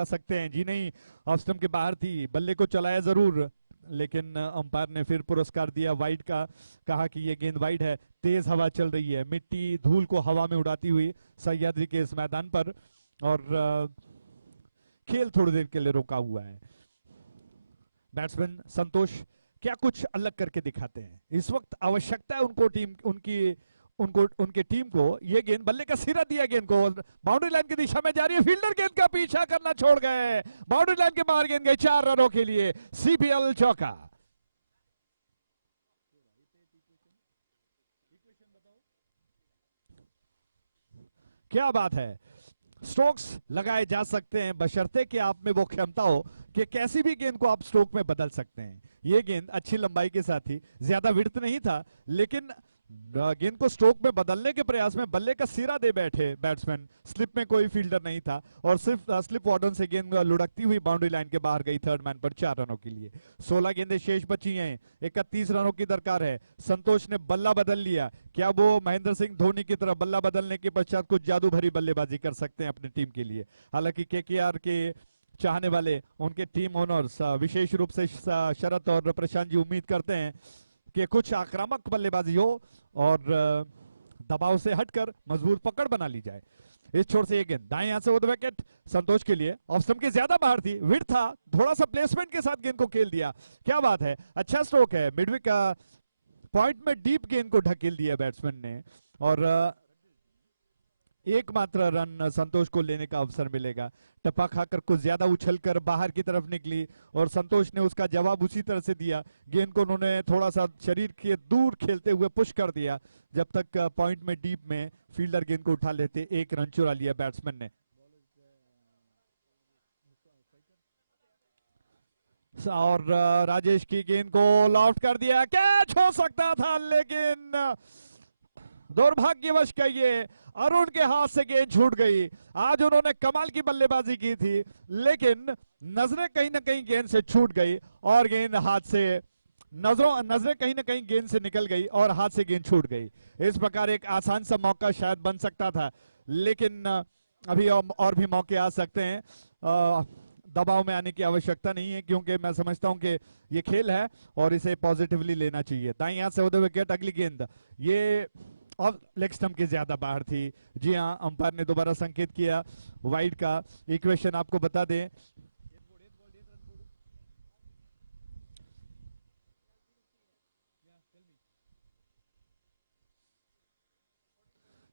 सकते हैं? जी नहीं, ऑफ स्टंप के बाहर थी, बल्ले को चलाया जरूर, लेकिन अंपायर ने फिर पुरस्कार दिया वाइड का, कहा कि ये गेंद वाइड है। तेज हवा चल रही है, मिट्टी धूल को हवा में उड़ाती हुई सह्याद्री के इस मैदान पर, और खेल थोड़ी देर के लिए रोका हुआ है। बैट्समैन संतोष क्या कुछ अलग करके दिखाते हैं? इस वक्त आवश्यकता है उनके टीम को। ये गेंद बल्ले का सिरा दिया, गेंद को बाउंड्री लाइन की दिशा में जा रही है, फील्डर गेंद का पीछा करना छोड़ गए, बाउंड्री लाइन के बाहर गेंद गई, 4 रनों के लिए सीपीएल चौका। क्या बात है, स्ट्रोक्स लगाए जा सकते हैं बशर्ते कि आप में वो क्षमता हो कि कैसी भी गेंद को आप स्ट्रोक में बदल सकते हैं। ये गेंद अच्छी लंबाई के साथ ही, ज्यादा विड्थ नहीं था, लेकिन गेंद को स्ट्रोक में बदलने के प्रयास में बल्ले का सिरा दे बैठे बैट्समैन। स्लिप में कोई फील्डर नहीं था और सिर्फ स्लिप वार्डन से गेंद लुढ़कती हुई बाउंड्री लाइन के बाहर गई, थर्ड मैन पर 4 रनों के लिए। 16 गेंदें शेष बची हैं, 31 रनों की दरकार है। संतोष ने बल्ला बदल लिया, क्या वो महेंद्र सिंह धोनी की तरह बल्ला बदलने के पश्चात कुछ जादू भरी बल्लेबाजी कर सकते हैं अपनी टीम के लिए? हालांकि केकेआर के चाहने वाले, उनके टीम ओनर्स, विशेष रूप से शरद और प्रशांत जी उम्मीद करते हैं कि कुछ आक्रामक बल्लेबाजी हो और दबाव से हटकर मजबूत पकड़ बना ली जाए। इस छोर से ये गेंद दाएं हाथ से वो विकेट संतोष के लिए, ऑफ स्टंप के ज्यादा बाहर थी, विड था, थोड़ा सा प्लेसमेंट के साथ गेंद को खेल दिया। क्या बात है, अच्छा स्ट्रोक है, मिडविक का पॉइंट में डीप गेंद को ढकेल दिया बैट्समैन ने और एकमात्र रन संतोष को लेने का अवसर मिलेगा। टप्पा खाकर कुछ ज्यादा उछलकर बाहर की तरफ निकली और संतोष ने उसका जवाब उसी तरह से दिया। गेंद को उन्होंने थोड़ा सा शरीर के दूर खेलते हुए पुश कर दिया जब तक पॉइंट में डीप में फील्डर गेंद को उठा लेते, 1 रन चुरा लिया बैट्समैन ने। और राजेश की गेंद को लॉफ्ट कर दिया, कैच हो सकता था लेकिन दुर्भाग्यवश कहिए अरुण के हाथ से गेंद छूट गई। आज उन्होंने कमाल की बल्लेबाजी की थी लेकिन नजरें कहीं ना कहीं गेंद से छूट गई और गेंद हाथ से नजरें कहीं ना कहीं गेंद से निकल गई और हाथ से गेंद छूट गई। इस प्रकार एक आसान सा मौका शायद बन सकता था लेकिन अभी और भी मौके आ सकते हैं। दबाव में आने की आवश्यकता नहीं है क्योंकि मैं समझता हूं कि ये खेल है और इसे पॉजिटिवली लेना चाहिए। दाईं हाथ से होते हुए विकेट, अगली गेंद ये और लेग स्टंप के ज्यादा बाहर थी। जी हाँ, अंपायर ने दोबारा संकेत किया वाइड का। इक्वेशन आपको बता दें,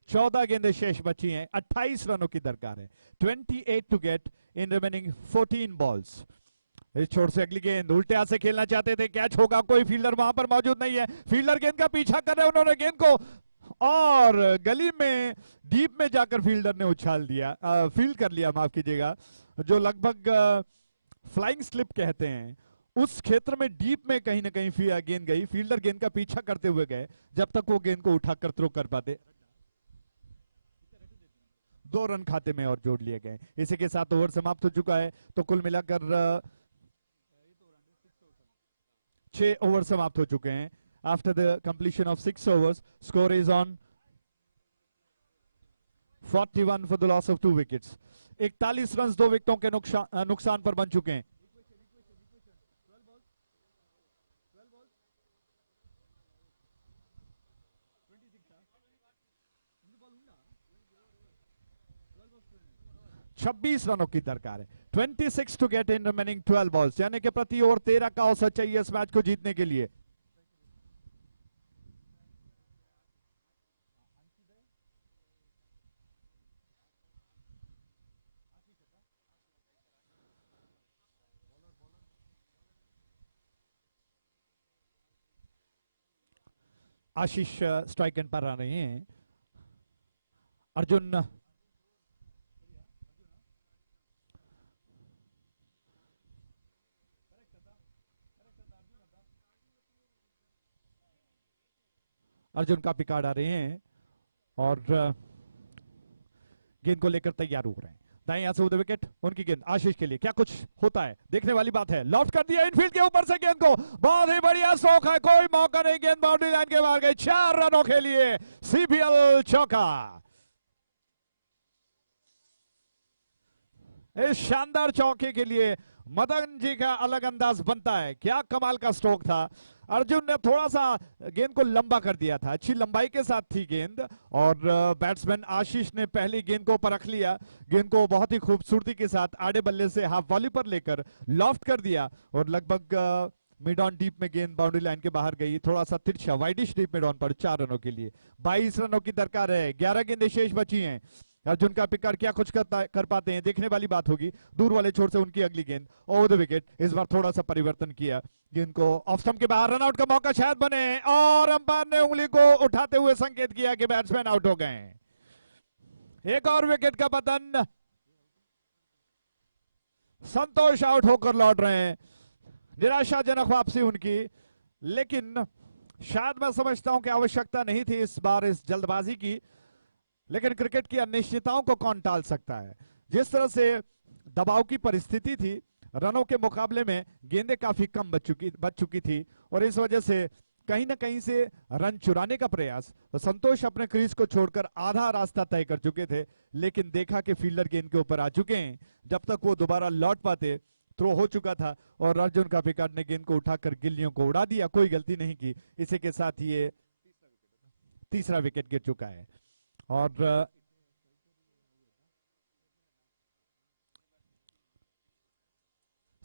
चौदह गेंदें शेष बची हैं, 28 रनों की दरकार है। 28 to get in remaining 14 balls. इस छोर से अगली गेंद, उल्टे हाथ से खेलना चाहते थे, कैच होगा, कोई फील्डर वहां पर मौजूद नहीं है। फील्डर गेंद का पीछा कर रहे हैं, उन्होंने गेंद को और गली में डीप में जाकर फील्डर ने उछाल दिया, फील्ड कर लिया, माफ कीजिएगा, जो लगभग फ्लाइंग स्लिप कहते हैं। उस क्षेत्र में डीप में कहीं ना कहीं गेंद गई, फील्डर गेंद का पीछा करते हुए गए जब तक वो गेंद को उठाकर थ्रो कर पाते। 2 रन खाते में और जोड़ लिए गए। इसी के साथ ओवर समाप्त हो चुका है, तो कुल मिलाकर 6 ओवर समाप्त हो चुके हैं। After the completion of 6 overs, score is on 41 for the loss of 2 wickets. 41 run 2 विकेटों के नुकसान पर बन चुके हैं। छब्बीस रनों की दरकार है। 26 to get in remaining 12 balls, यानी कि प्रति ओवर 13 का औसत चाहिए इस मैच को जीतने के लिए। आशीष स्ट्राइक एंड पर आ रहे हैं। अर्जुन काफी कार्ड आ रहे हैं और गेंद को लेकर तैयार हो रहे हैं। दाएं हाथ से उधर विकेट, उनकी गेंद आशीष के लिए, क्या कुछ होता है देखने वाली बात है। लॉफ्ट कर दिया इनफील्ड के ऊपर से गेंद को, बहुत ही बढ़िया स्ट्रोक है, कोई मौका नहीं, गेंद बाउंड्री लाइन के बाहर गई। 4 रनों के लिए सीपीएल चौका। इस शानदार चौके के लिए मदन जी का अलग अंदाज बनता है। क्या कमाल का स्ट्रोक था। अर्जुन ने थोड़ा सा गेंद को लंबा कर दिया था, अच्छी लंबाई के साथ थी गेंद, और बैट्समैन आशीष ने पहली गेंद को परख लिया, गेंद को बहुत ही खूबसूरती के साथ आड़े बल्ले से हाफ वॉली पर लेकर लॉफ्ट कर दिया और लगभग मिड ऑन डीप में गेंद बाउंड्री लाइन के बाहर गई, थोड़ा सा तिरछा वाइडिश डीप मिड ऑन पर। 4 रनों के लिए 22 रनों की दरकार है। 11 गेंदें शेष बची हैं। अर्जुन का पिकर क्या कुछ कर पाते हैं देखने वाली बात होगी। दूर वाले छोर से उनकी अगली गेंद ओवर द विकेट। इस बार थोड़ा सा परिवर्तन किया, गेंद को ऑफ स्टंप के बाहर, रनआउट का मौका शायद बने और अंपायर ने उंगली को उठाते हुए संकेत किया कि बैट्समैन आउट हो गए। एक और विकेट का पतन, संतोष आउट होकर लौट रहे हैं। निराशाजनक वापसी उनकी, लेकिन शायद मैं समझता हूं कि आवश्यकता नहीं थी इस बार इस जल्दबाजी की, लेकिन क्रिकेट की अनिश्चितताओं को कौन टाल सकता है। जिस तरह से दबाव की परिस्थिति थी, रनों के मुकाबले में गेंदें काफी कम बच चुकी थी और इस वजह से कहीं ना कहीं से रन चुराने का प्रयास, तो संतोष अपने क्रीज को छोड़कर आधा रास्ता तय कर चुके थे, लेकिन देखा कि फील्डर गेंद के ऊपर आ चुके हैं। जब तक वो दोबारा लौट पाते, थ्रो हो चुका था और अर्जुन का पिकार ने गेंद को उठाकर गिल्लियों को उड़ा दिया, कोई गलती नहीं की। इसी के साथ ये तीसरा विकेट गिर चुका है और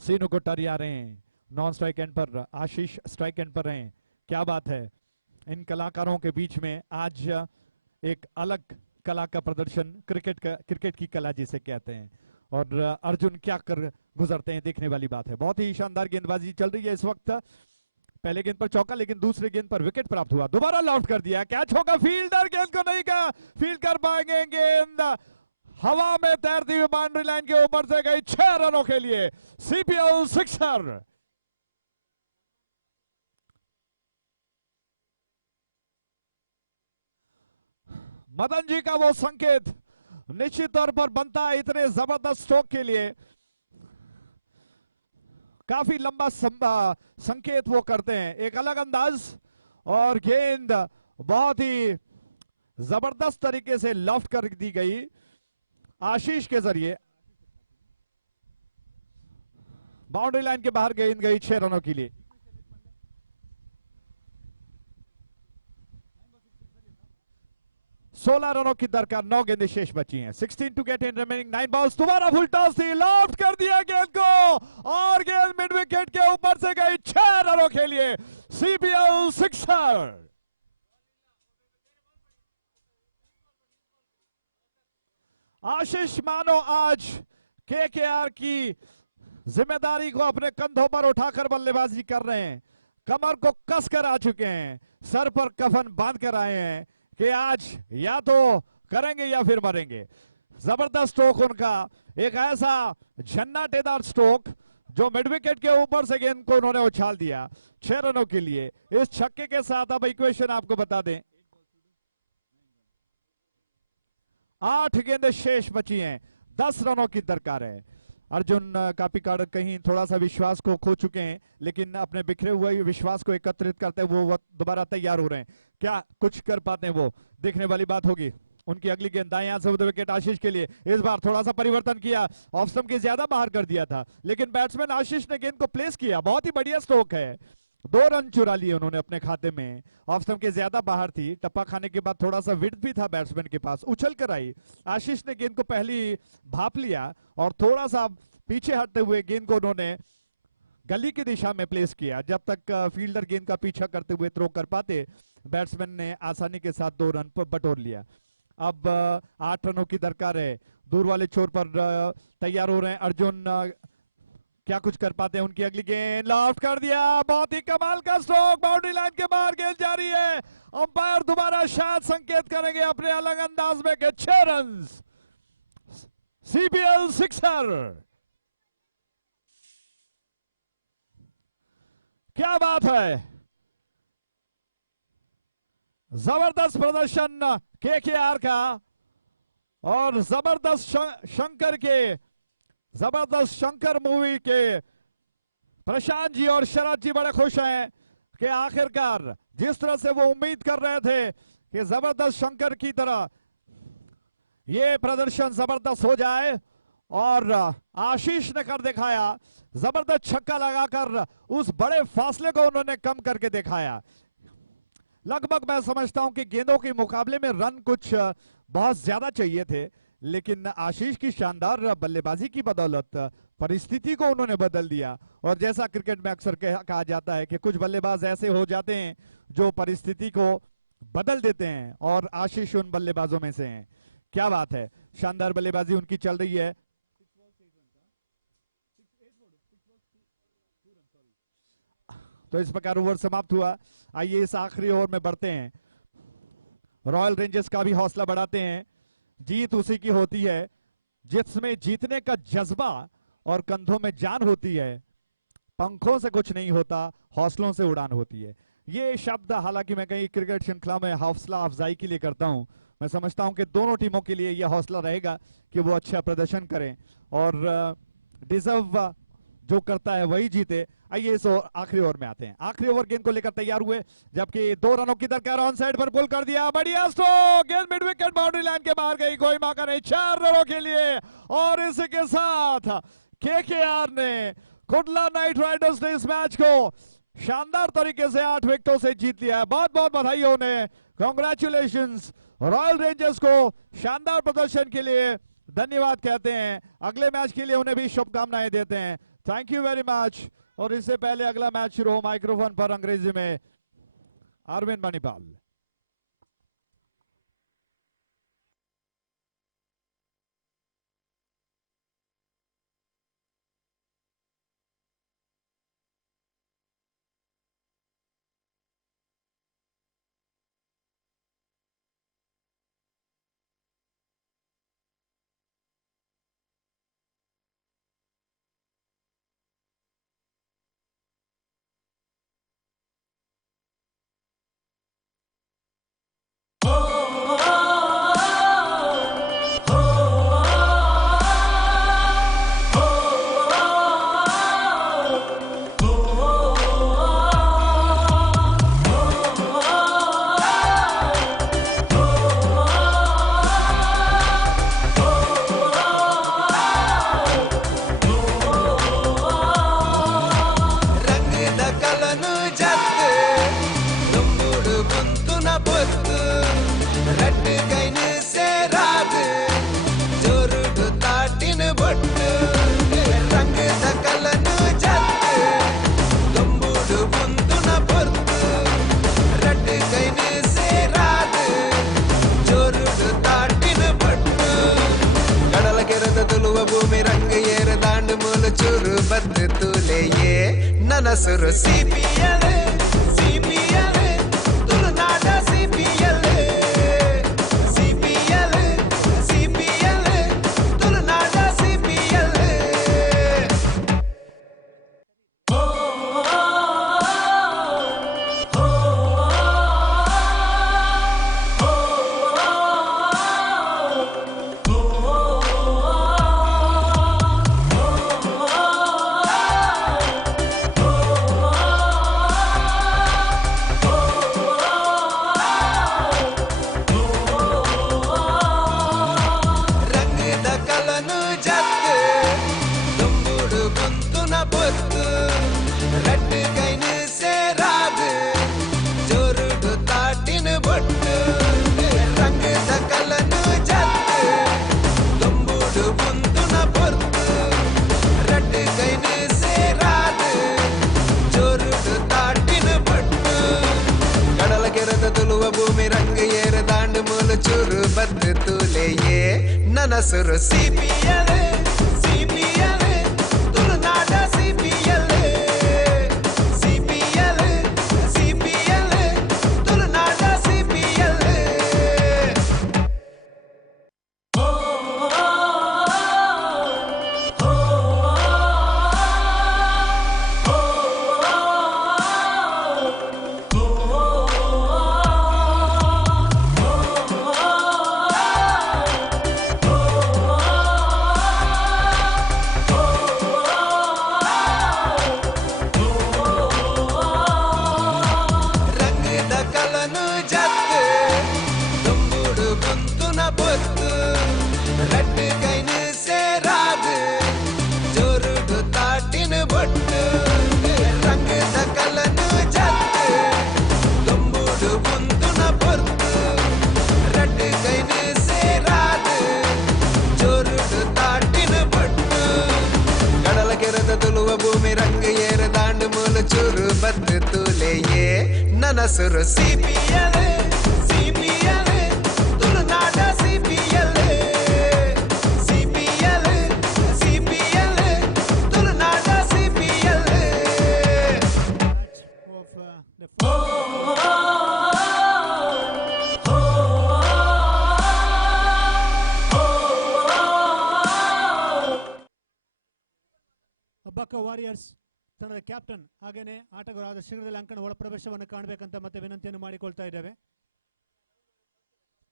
सीनू कोठारी आ रहे हैं नॉन स्ट्राइक एंड पर, आशीष स्ट्राइक एंड पर हैं। क्या बात है, इन कलाकारों के बीच में आज एक अलग कला का प्रदर्शन, क्रिकेट की कला जिसे कहते हैं, और अर्जुन क्या कर गुजरते हैं देखने वाली बात है। बहुत ही शानदार गेंदबाजी चल रही है इस वक्त। पहले गेंद पर चौका, लेकिन दूसरे गेंद पर विकेट प्राप्त हुआ। दोबारा लॉफ्ट कर दिया, कैच होगा, फील्डर गेंद को नहीं का फील्ड कर पाएंगे। गेंद हवा में तैरती हुई बाउंड्री लाइन के ऊपर से गई 6 रनों के लिए। CPL sixer. मदन जी का वो संकेत निश्चित तौर पर बनता है इतने जबरदस्त स्ट्रोक के लिए। काफी लंबा संकेत वो करते हैं, एक अलग अंदाज, और गेंद बहुत ही जबरदस्त तरीके से लॉफ्ट कर दी गई आशीष के जरिए। बाउंड्री लाइन के बाहर गेंद गई 6 रनों के लिए। सोलह रनों की दरकार, 9 गेंदें शेष बची हैं। 16 to get in remaining 9 balls. दोबारा फुल टॉस थी, लॉफ्ट कर दिया गेंद को और गेंद मिड विकेट के ऊपर से गई 6 रनों के लिए। CPL sixer. आशीष मानो आज केकेआर की जिम्मेदारी को अपने कंधों पर उठाकर बल्लेबाजी कर रहे हैं। कमर को कस कर आ चुके हैं, सर पर कफन बांध कर आए हैं कि आज या तो करेंगे या फिर मरेंगे। जबरदस्त स्ट्रोक उनका, एक ऐसा झन्नाटेदार स्ट्रोक जो मिड विकेट के ऊपर से गेंद को उन्होंने उछाल दिया 6 रनों के लिए। इस छक्के के साथ अब इक्वेशन आपको बता दें, 8 गेंदें शेष बची हैं, 10 रनों की दरकार है। अर्जुन कापिकाड़ कहीं थोड़ा सा विश्वास को खो चुके हैं, लेकिन अपने बिखरे हुए विश्वास को एकत्रित करते हुए वो दोबारा तैयार हो रहे हैं। क्या कुछ कर पाते हैं वो देखने वाली बात होगी। उनकी अगली गेंद दाएं हाथ से विकेट आशीष के लिए। इस बार थोड़ा सा परिवर्तन किया, ऑफ स्टंप के ज्यादा बाहर कर दिया था, लेकिन बैट्समैन आशीष ने गेंद को प्लेस किया। बहुत ही बढ़िया स्ट्रोक है, 2 रन चुरा लिए उन्होंने अपने खाते में। ऑफ स्टंप के ज्यादा बाहर थी, टप्पा खाने के बाद थोड़ा सा विड्थ भी था बैट्समैन के पास, उछल कर आई। आशीष ने गेंद को पहली भाप लिया और थोड़ा सा पीछे हटते हुए गेंद को उन्होंने गली की दिशा में प्लेस किया। जब तक फील्डर गेंद का पीछा करते हुए थ्रो कर पाते, बैट्समैन ने आसानी के साथ 2 रन पर बटोर लिया। अब 8 रनों की दरकार है। दूर वाले छोर पर तैयार हो रहे हैं अर्जुन, क्या कुछ कर पाते हैं। उनकी अगली गेंद लॉफ्ट कर दिया, बहुत ही कमाल का स्ट्रोक, बाउंड्री लाइन के बाहर गेंद जा रही है। अंपायर दोबारा शायद संकेत करेंगे अपने अलग अंदाज में कि 6 रन। CPL sixer. क्या बात है, जबरदस्त प्रदर्शन केकेआर का, और जबरदस्त शंकर मूवी के प्रशांत जी और शरद जी बड़े खुश हैं कि आखिरकार जिस तरह से वो उम्मीद कर रहे थे कि जबरदस्त शंकर की तरह ये प्रदर्शन जबरदस्त हो जाए, और आशीष ने कर दिखाया। जबरदस्त छक्का लगाकर उस बड़े फासले को उन्होंने कम करके दिखाया। लगभग मैं समझता हूं कि गेंदों के मुकाबले में रन कुछ बहुत ज्यादा चाहिए थे, लेकिन आशीष की शानदार बल्लेबाजी की बदौलत परिस्थिति को उन्होंने बदल दिया। और जैसा क्रिकेट में अक्सर कहा जाता है कि कुछ बल्लेबाज ऐसे हो जाते हैं जो परिस्थिति को बदल देते हैं, और आशीष उन बल्लेबाजों में से हैं। क्या बात है, शानदार बल्लेबाजी उनकी चल रही है। तो इस प्रकार ओवर समाप्त हुआ। आइए इस आखिरी ओवर में बढ़ते हैं। रॉयल रेंजर्स का भी हौसला बढ़ाते हैं। जीत उसी की होती है जिसमें जीतने का जज्बा और कंधों में जान होती है। पंखों से कुछ नहीं होता, हौसलों से उड़ान होती है। ये शब्द हालांकि मैं कहीं क्रिकेट श्रृंखला में हौसला अफजाई के लिए करता हूं। मैं समझता हूं कि दोनों टीमों के लिए यह हौसला रहेगा कि वो अच्छा प्रदर्शन करें और डिजर्व जो करता है वही जीते। आइए इस आखिरी ओवर में आते हैं। आखिरी ओवर गेंद को लेकर तैयार हुए, जबकि 2 रनों की दरकार, ऑन साइड पर पुल कर दिया, बढ़िया स्ट्रोक, गेंद मिड विकेट बाउंड्री लाइन के बाहर गई, कोई मौका नहीं, 4 रनों के लिए। और इसी के साथ केकेआर ने, कुडला नाइट राइडर्स ने इस मैच को शानदार तरीके से 8 विकेटों से जीत लिया है। बहुत बहुत बधाई उन्हें, कांग्रेचुलेशंस। रॉयल रेंजर्स को शानदार प्रदर्शन के लिए धन्यवाद कहते हैं। अगले मैच के लिए उन्हें भी शुभकामनाएं देते हैं। Thank you very much. और इससे पहले अगला मैच शुरू हो, माइक्रोफोन पर अंग्रेजी में अरविंद मणिपाल। ನನಸುರು CPL CPL ತುಳುನಾಡ CPL CPL CPL ತುಳುನಾಡ CPL ರಂಗದ ಕಲನು ಜತ್ತು ತುಂಬುಡು ಕುಂತುನ ಬೊತ್ತು ರಟ್ಟು ಕೈನು ಸೇರಾದು ಜೋರುಡು ತಾಟಿನ ಬೊಟ್ಟು ರಂಗದ ಕಲನು ಜತ್ತು ತುಂಬುಡು ಕುಂತುನ ಬೊತ್ತು ರಟ್ಟು ಕೈನು ಸೇರಾದು ಜೋರುಡು ತಾಟಿನ ಬೊಟ್ಟು ಕಡಲ ಕೆರೆದ ತುಳುವ ಭೂಮಿ ರಂಗ ಏರ ದಾಂಡು ಮೂಲ ಚೂರು ಬದ್ದು ತೂಲೆಯೇ ನನಸುರು CPL CPL ತುಳುನಾಡ CPL CPL CPL ತುಳುನಾಡ CPL ರಂಗದ ಕಲನು ಜತ್ತು ತುಂಬುಡು ಕುಂತುನ ಬೊತ್ತು ರಟ್ಟು ಕೈನು ಸೇರಾದು ಜೋರುಡು ತಾಟಿನ ಬೊಟ್ಟು ರಂಗದ ಕಲನು ಜತ್ತು ತುಂಬುಡು ಕುಂತುನ ಬೊತ್ತು ರಟ್ಟು ಕೈನು ಸೇರಾದು ಜೋರುಡು ತಾಟಿನ ಬೊಟ್ಟು ಕಡಲ ಕೆರೆದ ತುಳುವ ಭೂಮಿ ರಂಗ ಏರ ದಾಂಡು ಮೂಲ ಚೂರು ಬದ್ದು ತೂಲೆಯೇ ನನಸುರು CPL CPL ತುಳುನಾಡ CPL CPL CPL ತುಳುನಾಡ CPL ಅಬ್ಬಕ್ಕ ವಾರಿಯರ್ಸ್ ತಂಡದ ಕ್ಯಾಪ್ಟನ್ ಹಾಗೇನೆ ಆಟಗಾರರಾದ ಶೀಘ್ರದಲ್ಲಿ ಅಂಕಣ ಒಳ ಪ್ರವೇಶವನ್ನು ಕಾಣಬೇಕಂತ ಮತ್ತೆ ವಿನಂತಿಯನ್ನು ಮಾಡಿಕೊಳ್ತಾ ಇದ್ದೇವೆ.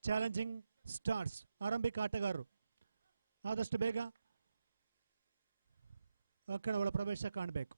ಚಾಲೆಂಜಿಂಗ್ ಸ್ಟಾರ್ಸ್ ಆರಂಭಿಕ ಆಟಗಾರರು ಆದಷ್ಟು ಬೇಗ ಅಂಕಣ ಒಳ ಪ್ರವೇಶ ಕಾಣಬೇಕು.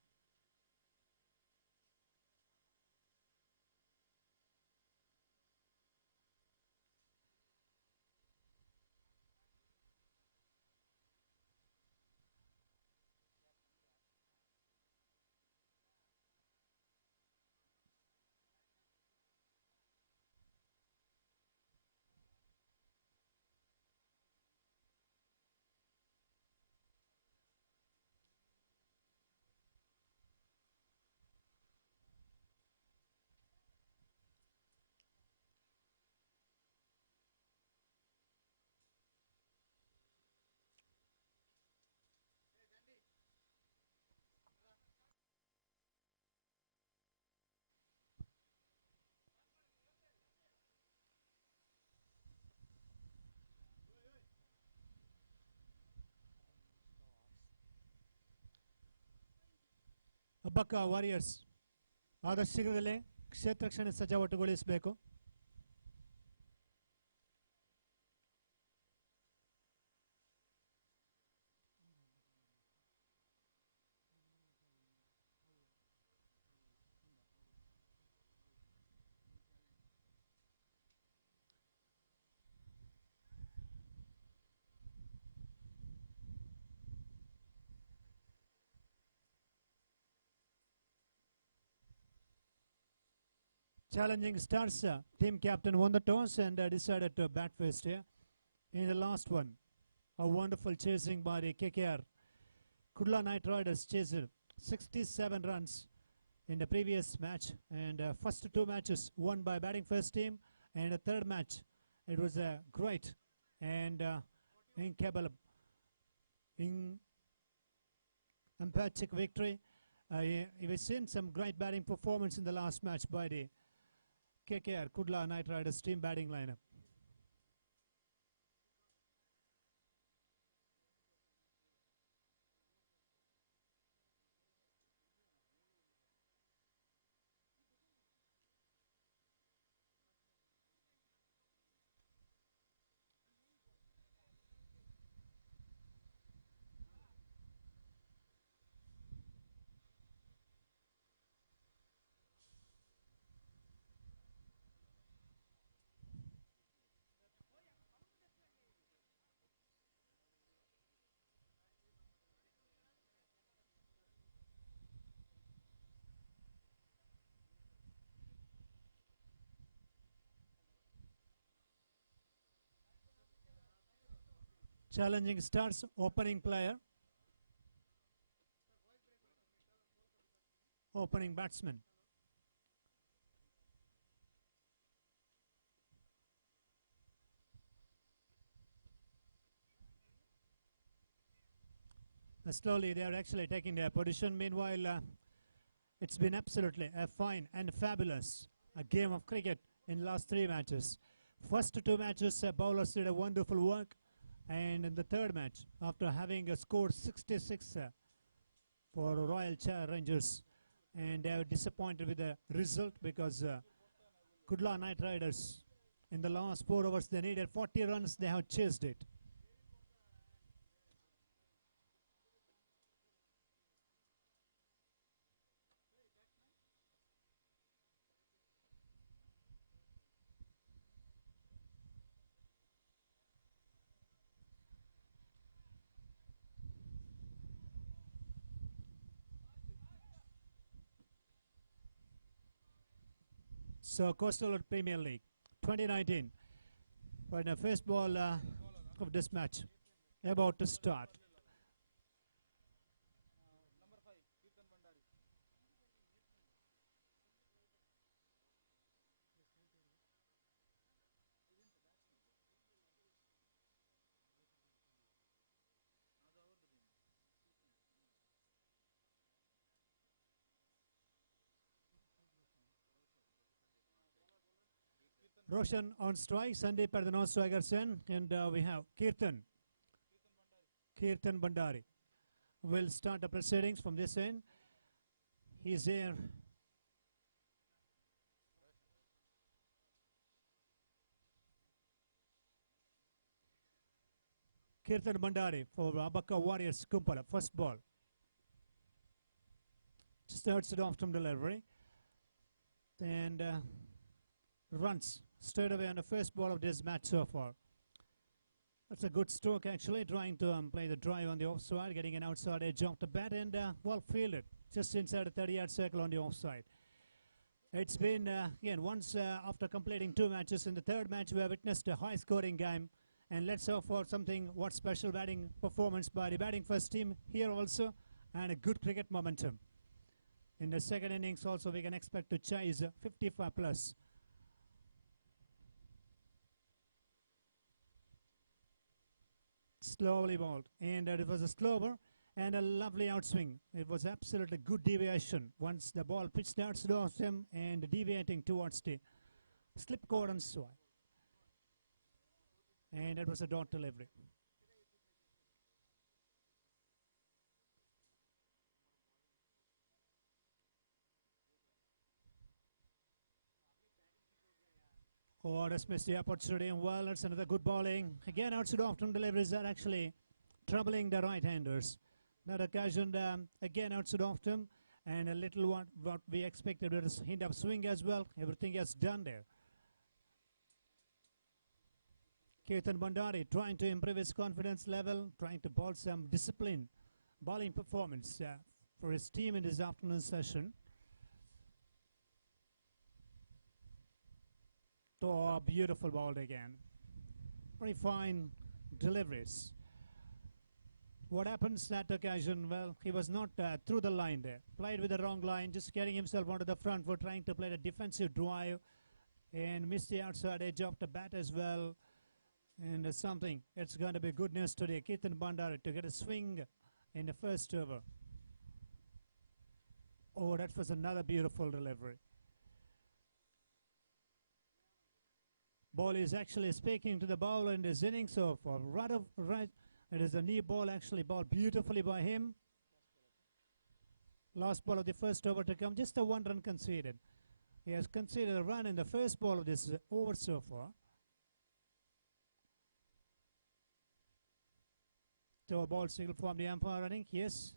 ಅಬ್ಬಕ್ಕ ವಾರಿಯರ್ಸ್ ಆದಷ್ಟು ಶೀಘ್ರದಲ್ಲೇ ಕ್ಷೇತ್ರ ರಕ್ಷಣೆ ಸಜ್ಜಾವಟ್ಟುಗೊಳಿಸಬೇಕು. Challenging Stars team captain won the toss and decided to bat first here. In the last one, a wonderful chasing by the KKR. Kudla Knight Riders chased 67 runs in the previous match, and first two matches won by batting first team, and the third match it was a great and incapable, emphatic victory We've seen some great batting performance in the last match by the KKR Kudla Knight Riders team batting lineup. Challenging starts, opening player. Opening batsman. Slowly they are actually taking their position. Meanwhile, it's been absolutely a fine and fabulous a game of cricket in last 3 matches. First 2 matches, bowlers did a wonderful work. And in the third match, after having scored 66 for Royal Rangers, and they were disappointed with the result because Kudla Knight Riders, in the last 4 overs, they needed 40 runs. They have chased it. So Coastal Premier League 2019, for the first ball of this match about to start. Roshan on strike, Sandeep at the non-striker's end, and we have Kirtan Bandari will start the proceedings from this end. He's there. Kirtan Bandari for Abaka Warriors Kumpala, first ball. Starts it off from delivery. And runs straight away on the first ball of this match so far. That's a good stroke actually, trying to play the drive on the offside, getting an outside edge off the bat and well fielded, just inside the 30-yard circle on the offside. It's been, again, once after completing 2 matches, in the third match we have witnessed a high-scoring game. And let's hope for something, what special batting performance by the batting first team here also, and a good cricket momentum. In the second innings also we can expect to chase 55 plus. Slowly bowled, and it was a slower and a lovely outswing. It was absolutely good deviation once the ball pitched towards him and deviating towards the slip cord and so on. And it was a dot delivery. Oh, that's missed the opportunity, and well, that's another good bowling. Again, outside off-turn deliveries are actually troubling the right-handers. That occasion, again, outside off-turn, and a little what we expected was a hint of swing as well. Everything is done there. Kirtan Bandari trying to improve his confidence level, trying to bowl some discipline, bowling performance for his team in this afternoon session. Oh, beautiful ball again. Very fine deliveries. What happens that occasion? Well, he was not through the line there. Played with the wrong line, just getting himself onto the front for trying to play the defensive drive and missed the outside edge of the bat as well. And something, it's going to be good news today. Kirtan Bandari to get a swing in the first over. Oh, that was another beautiful delivery. Ball is actually speaking to the bowler in this inning, so for right, it is a knee ball, actually ball beautifully by him. Last ball of the first over to come, just a 1 run conceded. He has conceded a run in the first ball of this over so far. So a ball signal from the umpire running, yes.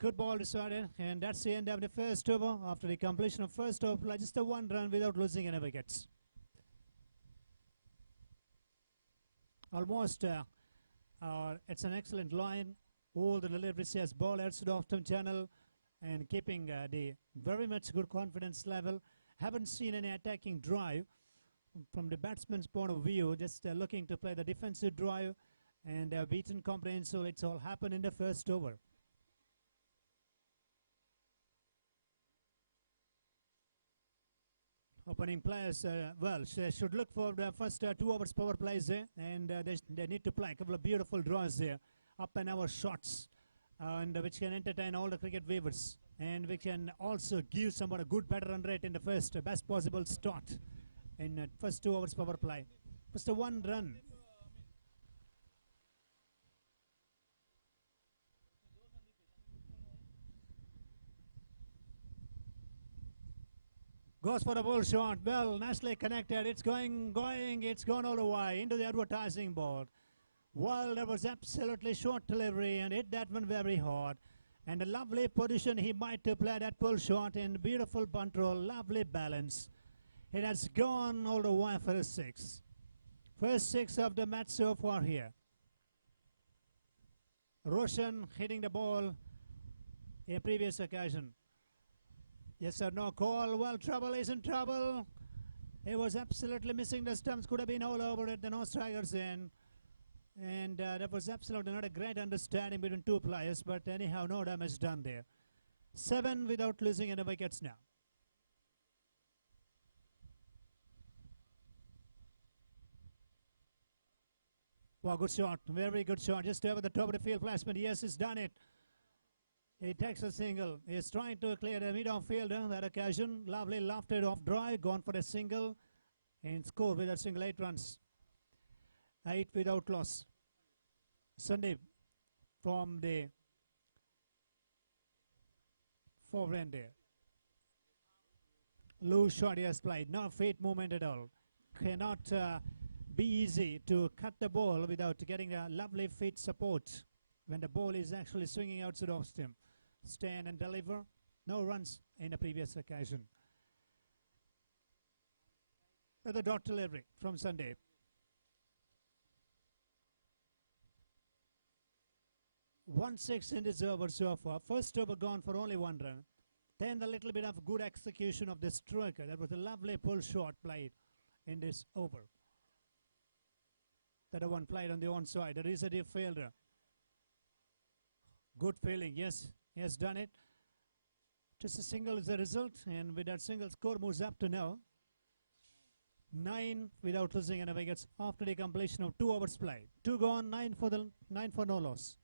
Good ball decided, and that's the end of the first over. After the completion of first over, just a 1 run without losing any wickets. Almost, it's an excellent line. All the deliveries has ball heads to the off-stump channel and keeping the very much good confidence level. Haven't seen any attacking drive from the batsman's point of view, just looking to play the defensive drive and beaten comprehensive. It's all happened in the first over. Opening players, should look for the first 2 overs power plays there, and they need to play a couple of beautiful draws there, up and over shots, and which can entertain all the cricket viewers, and we can also give someone a good better run rate in the first best possible start in first 2 overs power play. Just a 1 run. Goes for a bull shot. Well, nicely connected. It's going. It's gone all the way into the advertising board. Well, there was absolutely short delivery and hit that one very hard. And a lovely position he might to play that pull shot and beautiful control, lovely balance. It has gone all the way for a 6. First 6 of the match so far here. Roshan hitting the ball in a previous occasion. Yes or no call? Well, trouble isn't trouble. He was absolutely missing the stumps. Could have been all over it. The no strikers in. And that was absolutely not a great understanding between 2 players. But anyhow, no damage done there. 7 without losing any wickets now. Wow, good shot. Very good shot. Just over the top of the field placement. Yes, he's done it. He takes a single. He's trying to clear the mid-off fielder that occasion. Lovely lofted off drive. Gone for a single. And scored with a single 8 runs. 8 without loss. Sunday from the forehand there. Loose shot he has played. No feet movement at all. Cannot be easy to cut the ball without getting a lovely feet support when the ball is actually swinging outside off stump. Stand and deliver. No runs in the previous occasion. The dot delivery from Sunday. One 6 in this over so far. First over gone for only 1 run. Then a little bit of good execution of the striker. That was a lovely pull shot played in this over. That one played on the onside. There is a deep fielder. Good feeling, yes, he has done it. Just a single is the result, and with that single, score moves up to now 9 without losing any wickets after the completion of 2 overs play. 2 gone, 9 for no loss.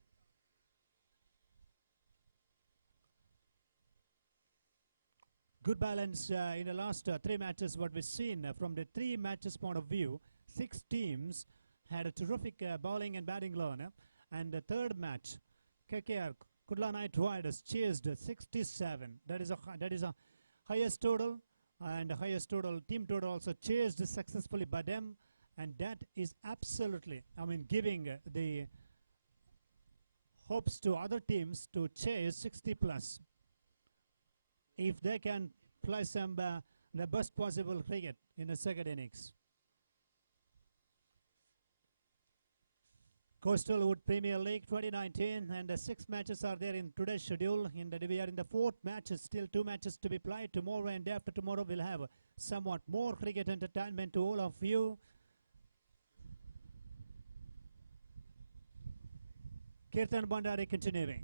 Good balance in the last 3 matches. What we've seen from the 3 matches point of view, 6 teams had a terrific bowling and batting lineup, and the 3rd match, KKR Kudla Knight Riders chased 67. That is a highest total, and the highest total team total also chased successfully by them, and that is absolutely, giving the hopes to other teams to chase 60 plus. If they can play some the best possible cricket in the second innings. Coastal Wood Premier League 2019, and the 6 matches are there in today's schedule. We are in the 4th match, still 2 matches to be played. Tomorrow and after tomorrow we'll have somewhat more cricket entertainment to all of you. Kirtan Bandari continuing.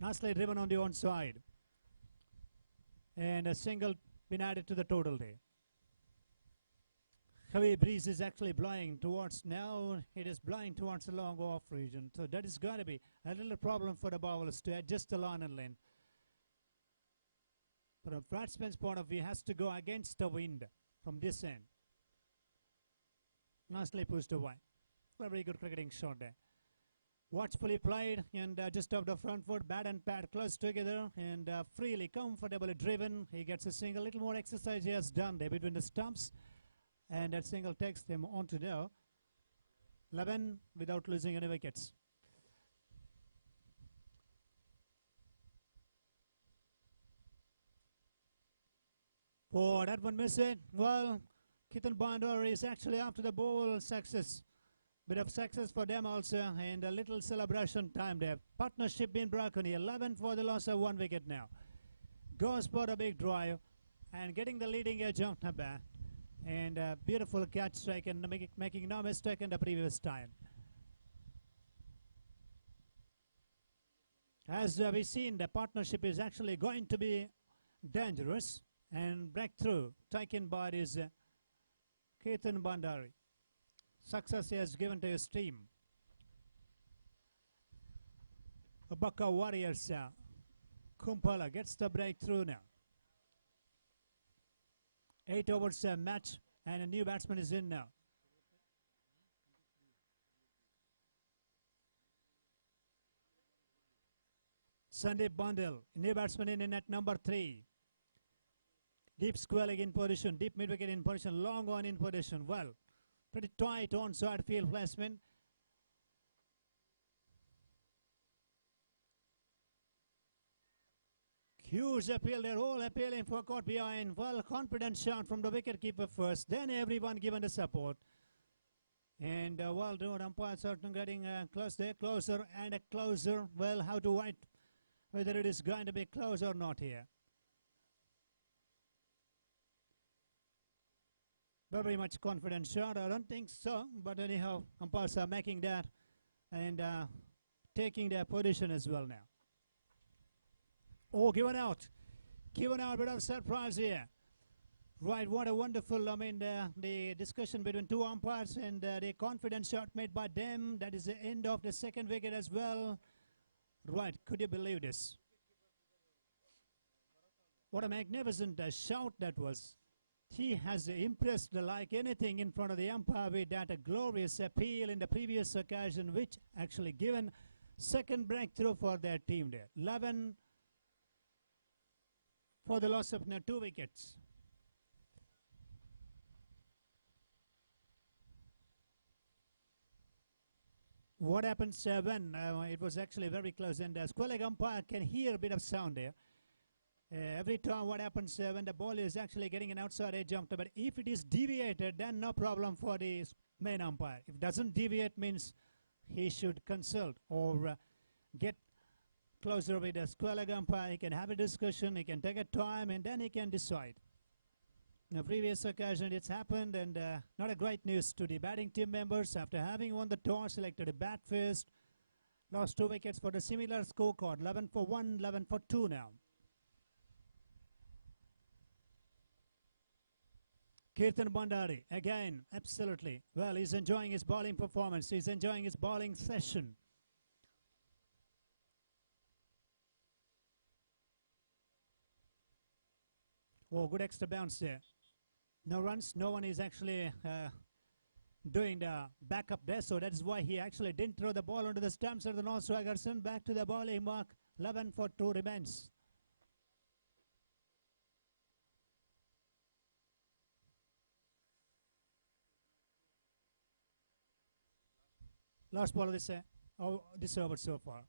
Nicely driven on the onside. And a single been added to the total there. heavy breeze is actually blowing towards now. It is blowing towards the long off region. So that is going to be a little problem for the bowlers to adjust the line and length. From a batsman's point of view, has to go against the wind from this end. Nicely pushed away. Very good cricketing shot there. Watchfully played and just off the front foot, bat and pad close together and freely, comfortably driven. He gets a single, little more exercise he has done there between the stumps, and that single takes them on to now 11 without losing any wickets. For that one miss it, well, Keaton Bandar is actually after the ball success. Bit of success for them also, and a little celebration time there. Partnership being broken here. 11 for the loss of 1 wicket now. Goes for a big drive and getting the leading edge of the bat. And a beautiful catch strike and making no mistake in the previous time. As we've seen, the partnership is actually going to be dangerous and breakthrough taken by this Keaton Bandari. Success he has given to his team. Abaka Warriors, Kumpala gets the breakthrough now. 8 overs match and a new batsman is in now. Sandeep Bandel, new batsman in at number 3. Deep square leg in position, deep mid wicket in position, long on in position. Well, pretty tight onside field placement. Huge appeal there, all appealing for caught behind. Well, confident shot from the wicketkeeper first, then everyone given the support. And well done, umpire Certain getting close there, closer and a closer. Well, how to wait whether it is going to be close or not here. Very much confident shot. I don't think so, but anyhow, umpires are making that and taking their position as well now. Oh, given out. Given out, bit of surprise here. Right, what a wonderful, the discussion between two umpires and the confident shot made by them. That is the end of the second wicket as well. Right, could you believe this? What a magnificent shout that was. He has impressed like anything in front of the umpire with that glorious appeal in the previous occasion, which actually given second breakthrough for their team there. 11 for the loss of 2 wickets. What happens when it was actually very close, and square leg umpire can hear a bit of sound there. Every time what happens when the ball is actually getting an outside edge jump, but if it is deviated, then no problem for the main umpire. If it doesn't deviate, means he should consult or get closer with the square leg umpire. He can have a discussion, he can take a time, and then he can decide. In the previous occasion it's happened, and not a great news to the batting team members. After having won the toss, selected a bat first, lost 2 wickets for the similar scorecard, 11 for 1, 11 for 2 now. Keaton Bandari, again, absolutely. Well, he's enjoying his bowling performance. He's enjoying his bowling session. Oh, good extra bounce there. No runs. No one is actually doing the backup there. So that's why he actually didn't throw the ball onto the stumps of the North Swagerson. Back to the bowling mark. 11 for 2 remains. Last ball of this over so far.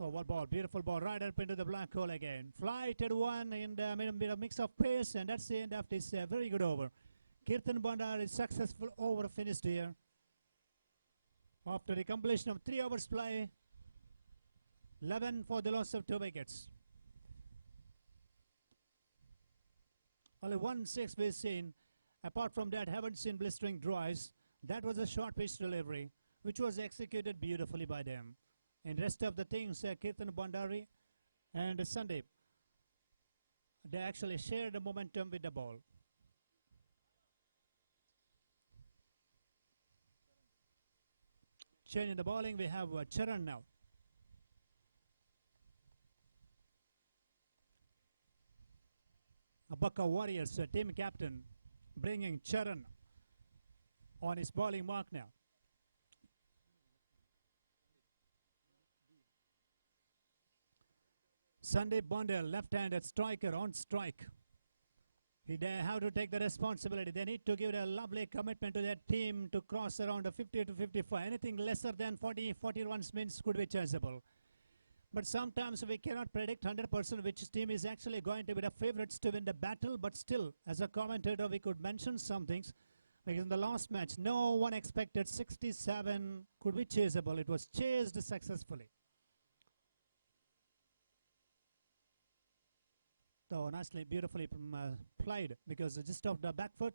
Oh, what ball? Beautiful ball right up into the black hole again. Flighted one and made a bit of mix of pace, and that's the end of this very good over. Keaton Bandar is successful over finished here. After the completion of 3 overs play, 11 for the loss of 2 wickets. Only 1 6 we've seen. Apart from that, haven't seen blistering drives. That was a short pitch delivery, which was executed beautifully by them. And rest of the things, Keaton Bandari and Sandeep, they actually shared the momentum with the ball. Change in the bowling, we have Charan now. Abaka Warriors team captain bringing Charan on his bowling mark now. Sandeep Bondel, left-handed striker on strike. They have to take the responsibility. They need to give a lovely commitment to their team to cross around a 50 to 55. Anything lesser than 40 runs means could be chaseable. But sometimes we cannot predict 100% which team is actually going to be the favorites to win the battle. But still, as a commentator, we could mention some things. Because in the last match, no one expected 67 could be chaseable. It was chased successfully. So nicely, beautifully played, because just off the back foot,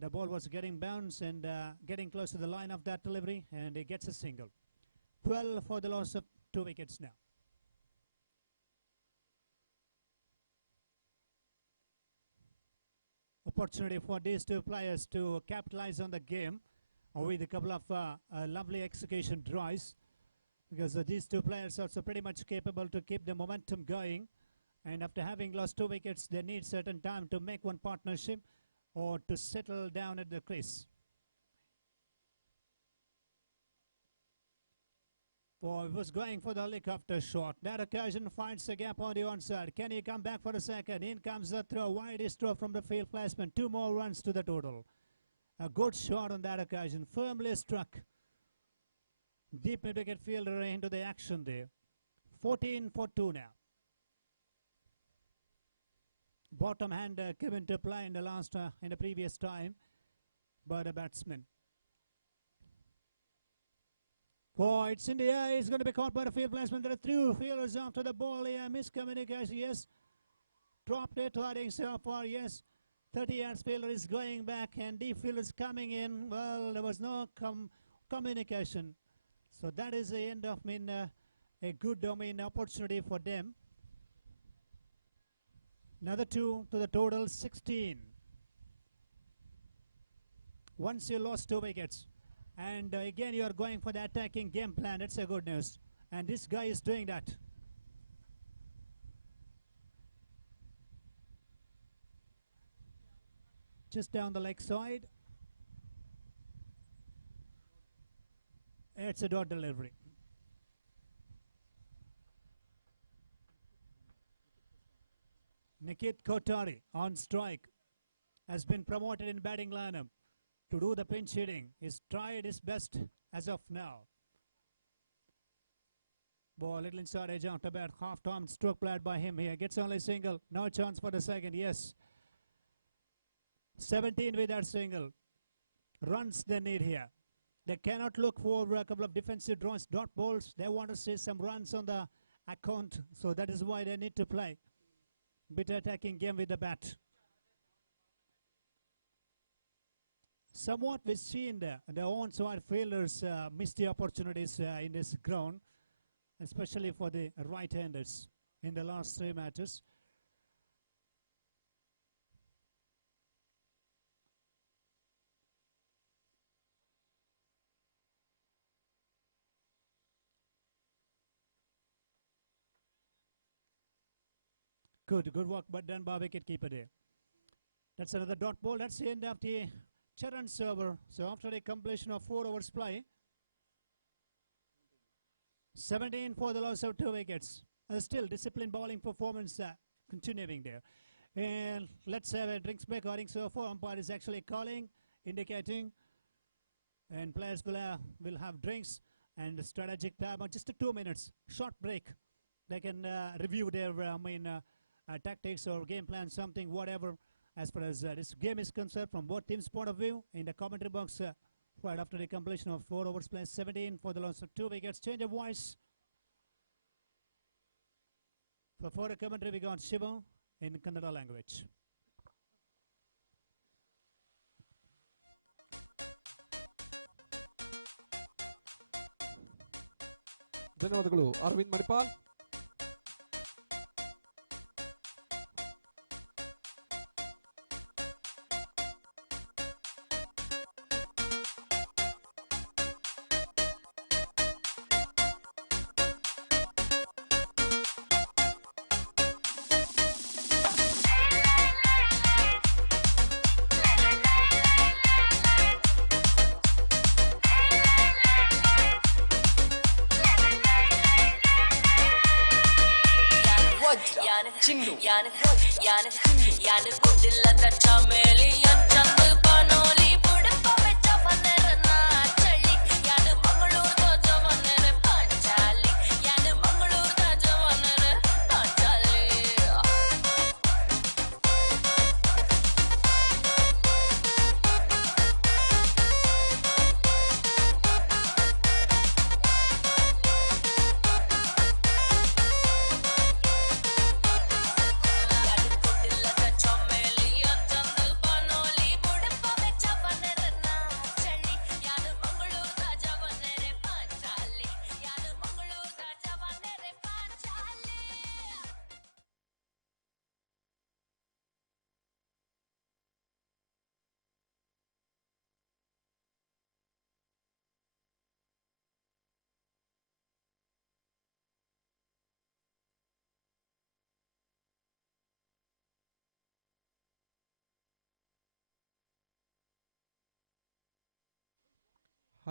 the ball was getting bounced and getting close to the line of that delivery, and he gets a single. 12 for the loss of 2 wickets now. Opportunity for these two players to capitalize on the game with a couple of lovely execution drives, because these two players are also pretty much capable to keep the momentum going. And after having lost 2 wickets, they need certain time to make one partnership or to settle down at the crease. He was going for the helicopter shot. That occasion finds a gap on the onside. Can he come back for a second? In comes the throw. Widest throw from the field placement. 2 more runs to the total. A good shot on that occasion. Firmly struck. Deep mid-wicket fielder into the action there. 14 for 2 now. Bottom hand came into play in the previous time by the batsman. It's in the air. He's going to be caught by the field placement. There are 2 fielders after the ball here. Miscommunication, yes. Dropped it, heading so far, yes. 30 yards fielder is going back, and deep fielder is coming in. Well, there was no communication. So that is the end of a good opportunity for them. Another 2 to the total, 16. Once you lost 2 wickets, and again you are going for the attacking game plan, that's a good news. And this guy is doing that. Just down the leg side. It's a dot delivery. Nikit Kotari on strike has been promoted in batting lineup to do the pinch hitting. He's tried his best as of now. Ball little inside edge after bat. Half-time stroke played by him here. Gets only single. No chance for the second. Yes. 17 with that single. Runs they need here. They cannot look for a couple of defensive draws, dot balls. They want to see some runs on the account. So that is why they need to play. Bit attacking game with the bat. Somewhat we've seen the onside fielders miss the opportunities in this ground, especially for the right-handers in the last 3 matches. Good work but done by wicket keeper there. That's another dot ball. That's the end of the Charan's over. So after the completion of 4 overs play, 17 for the loss of 2 wickets. Still disciplined bowling performance continuing there. And let's have a drinks break. According so far, umpire is actually calling, indicating, and players will have drinks and strategic time. Just 2 minutes, short break. They can review their tactics or game plan, something, whatever, as far as this game is concerned from both teams' point of view. In the commentary box, right after the completion of 4 overs played, 17 for the loss of 2 wickets. Change of voice. For the commentary, we got Shiva in Kannada language. ಧನ್ಯವಾದಗಳು ಅರವಿಂದ್ ಮಣಿಪಾಲ್.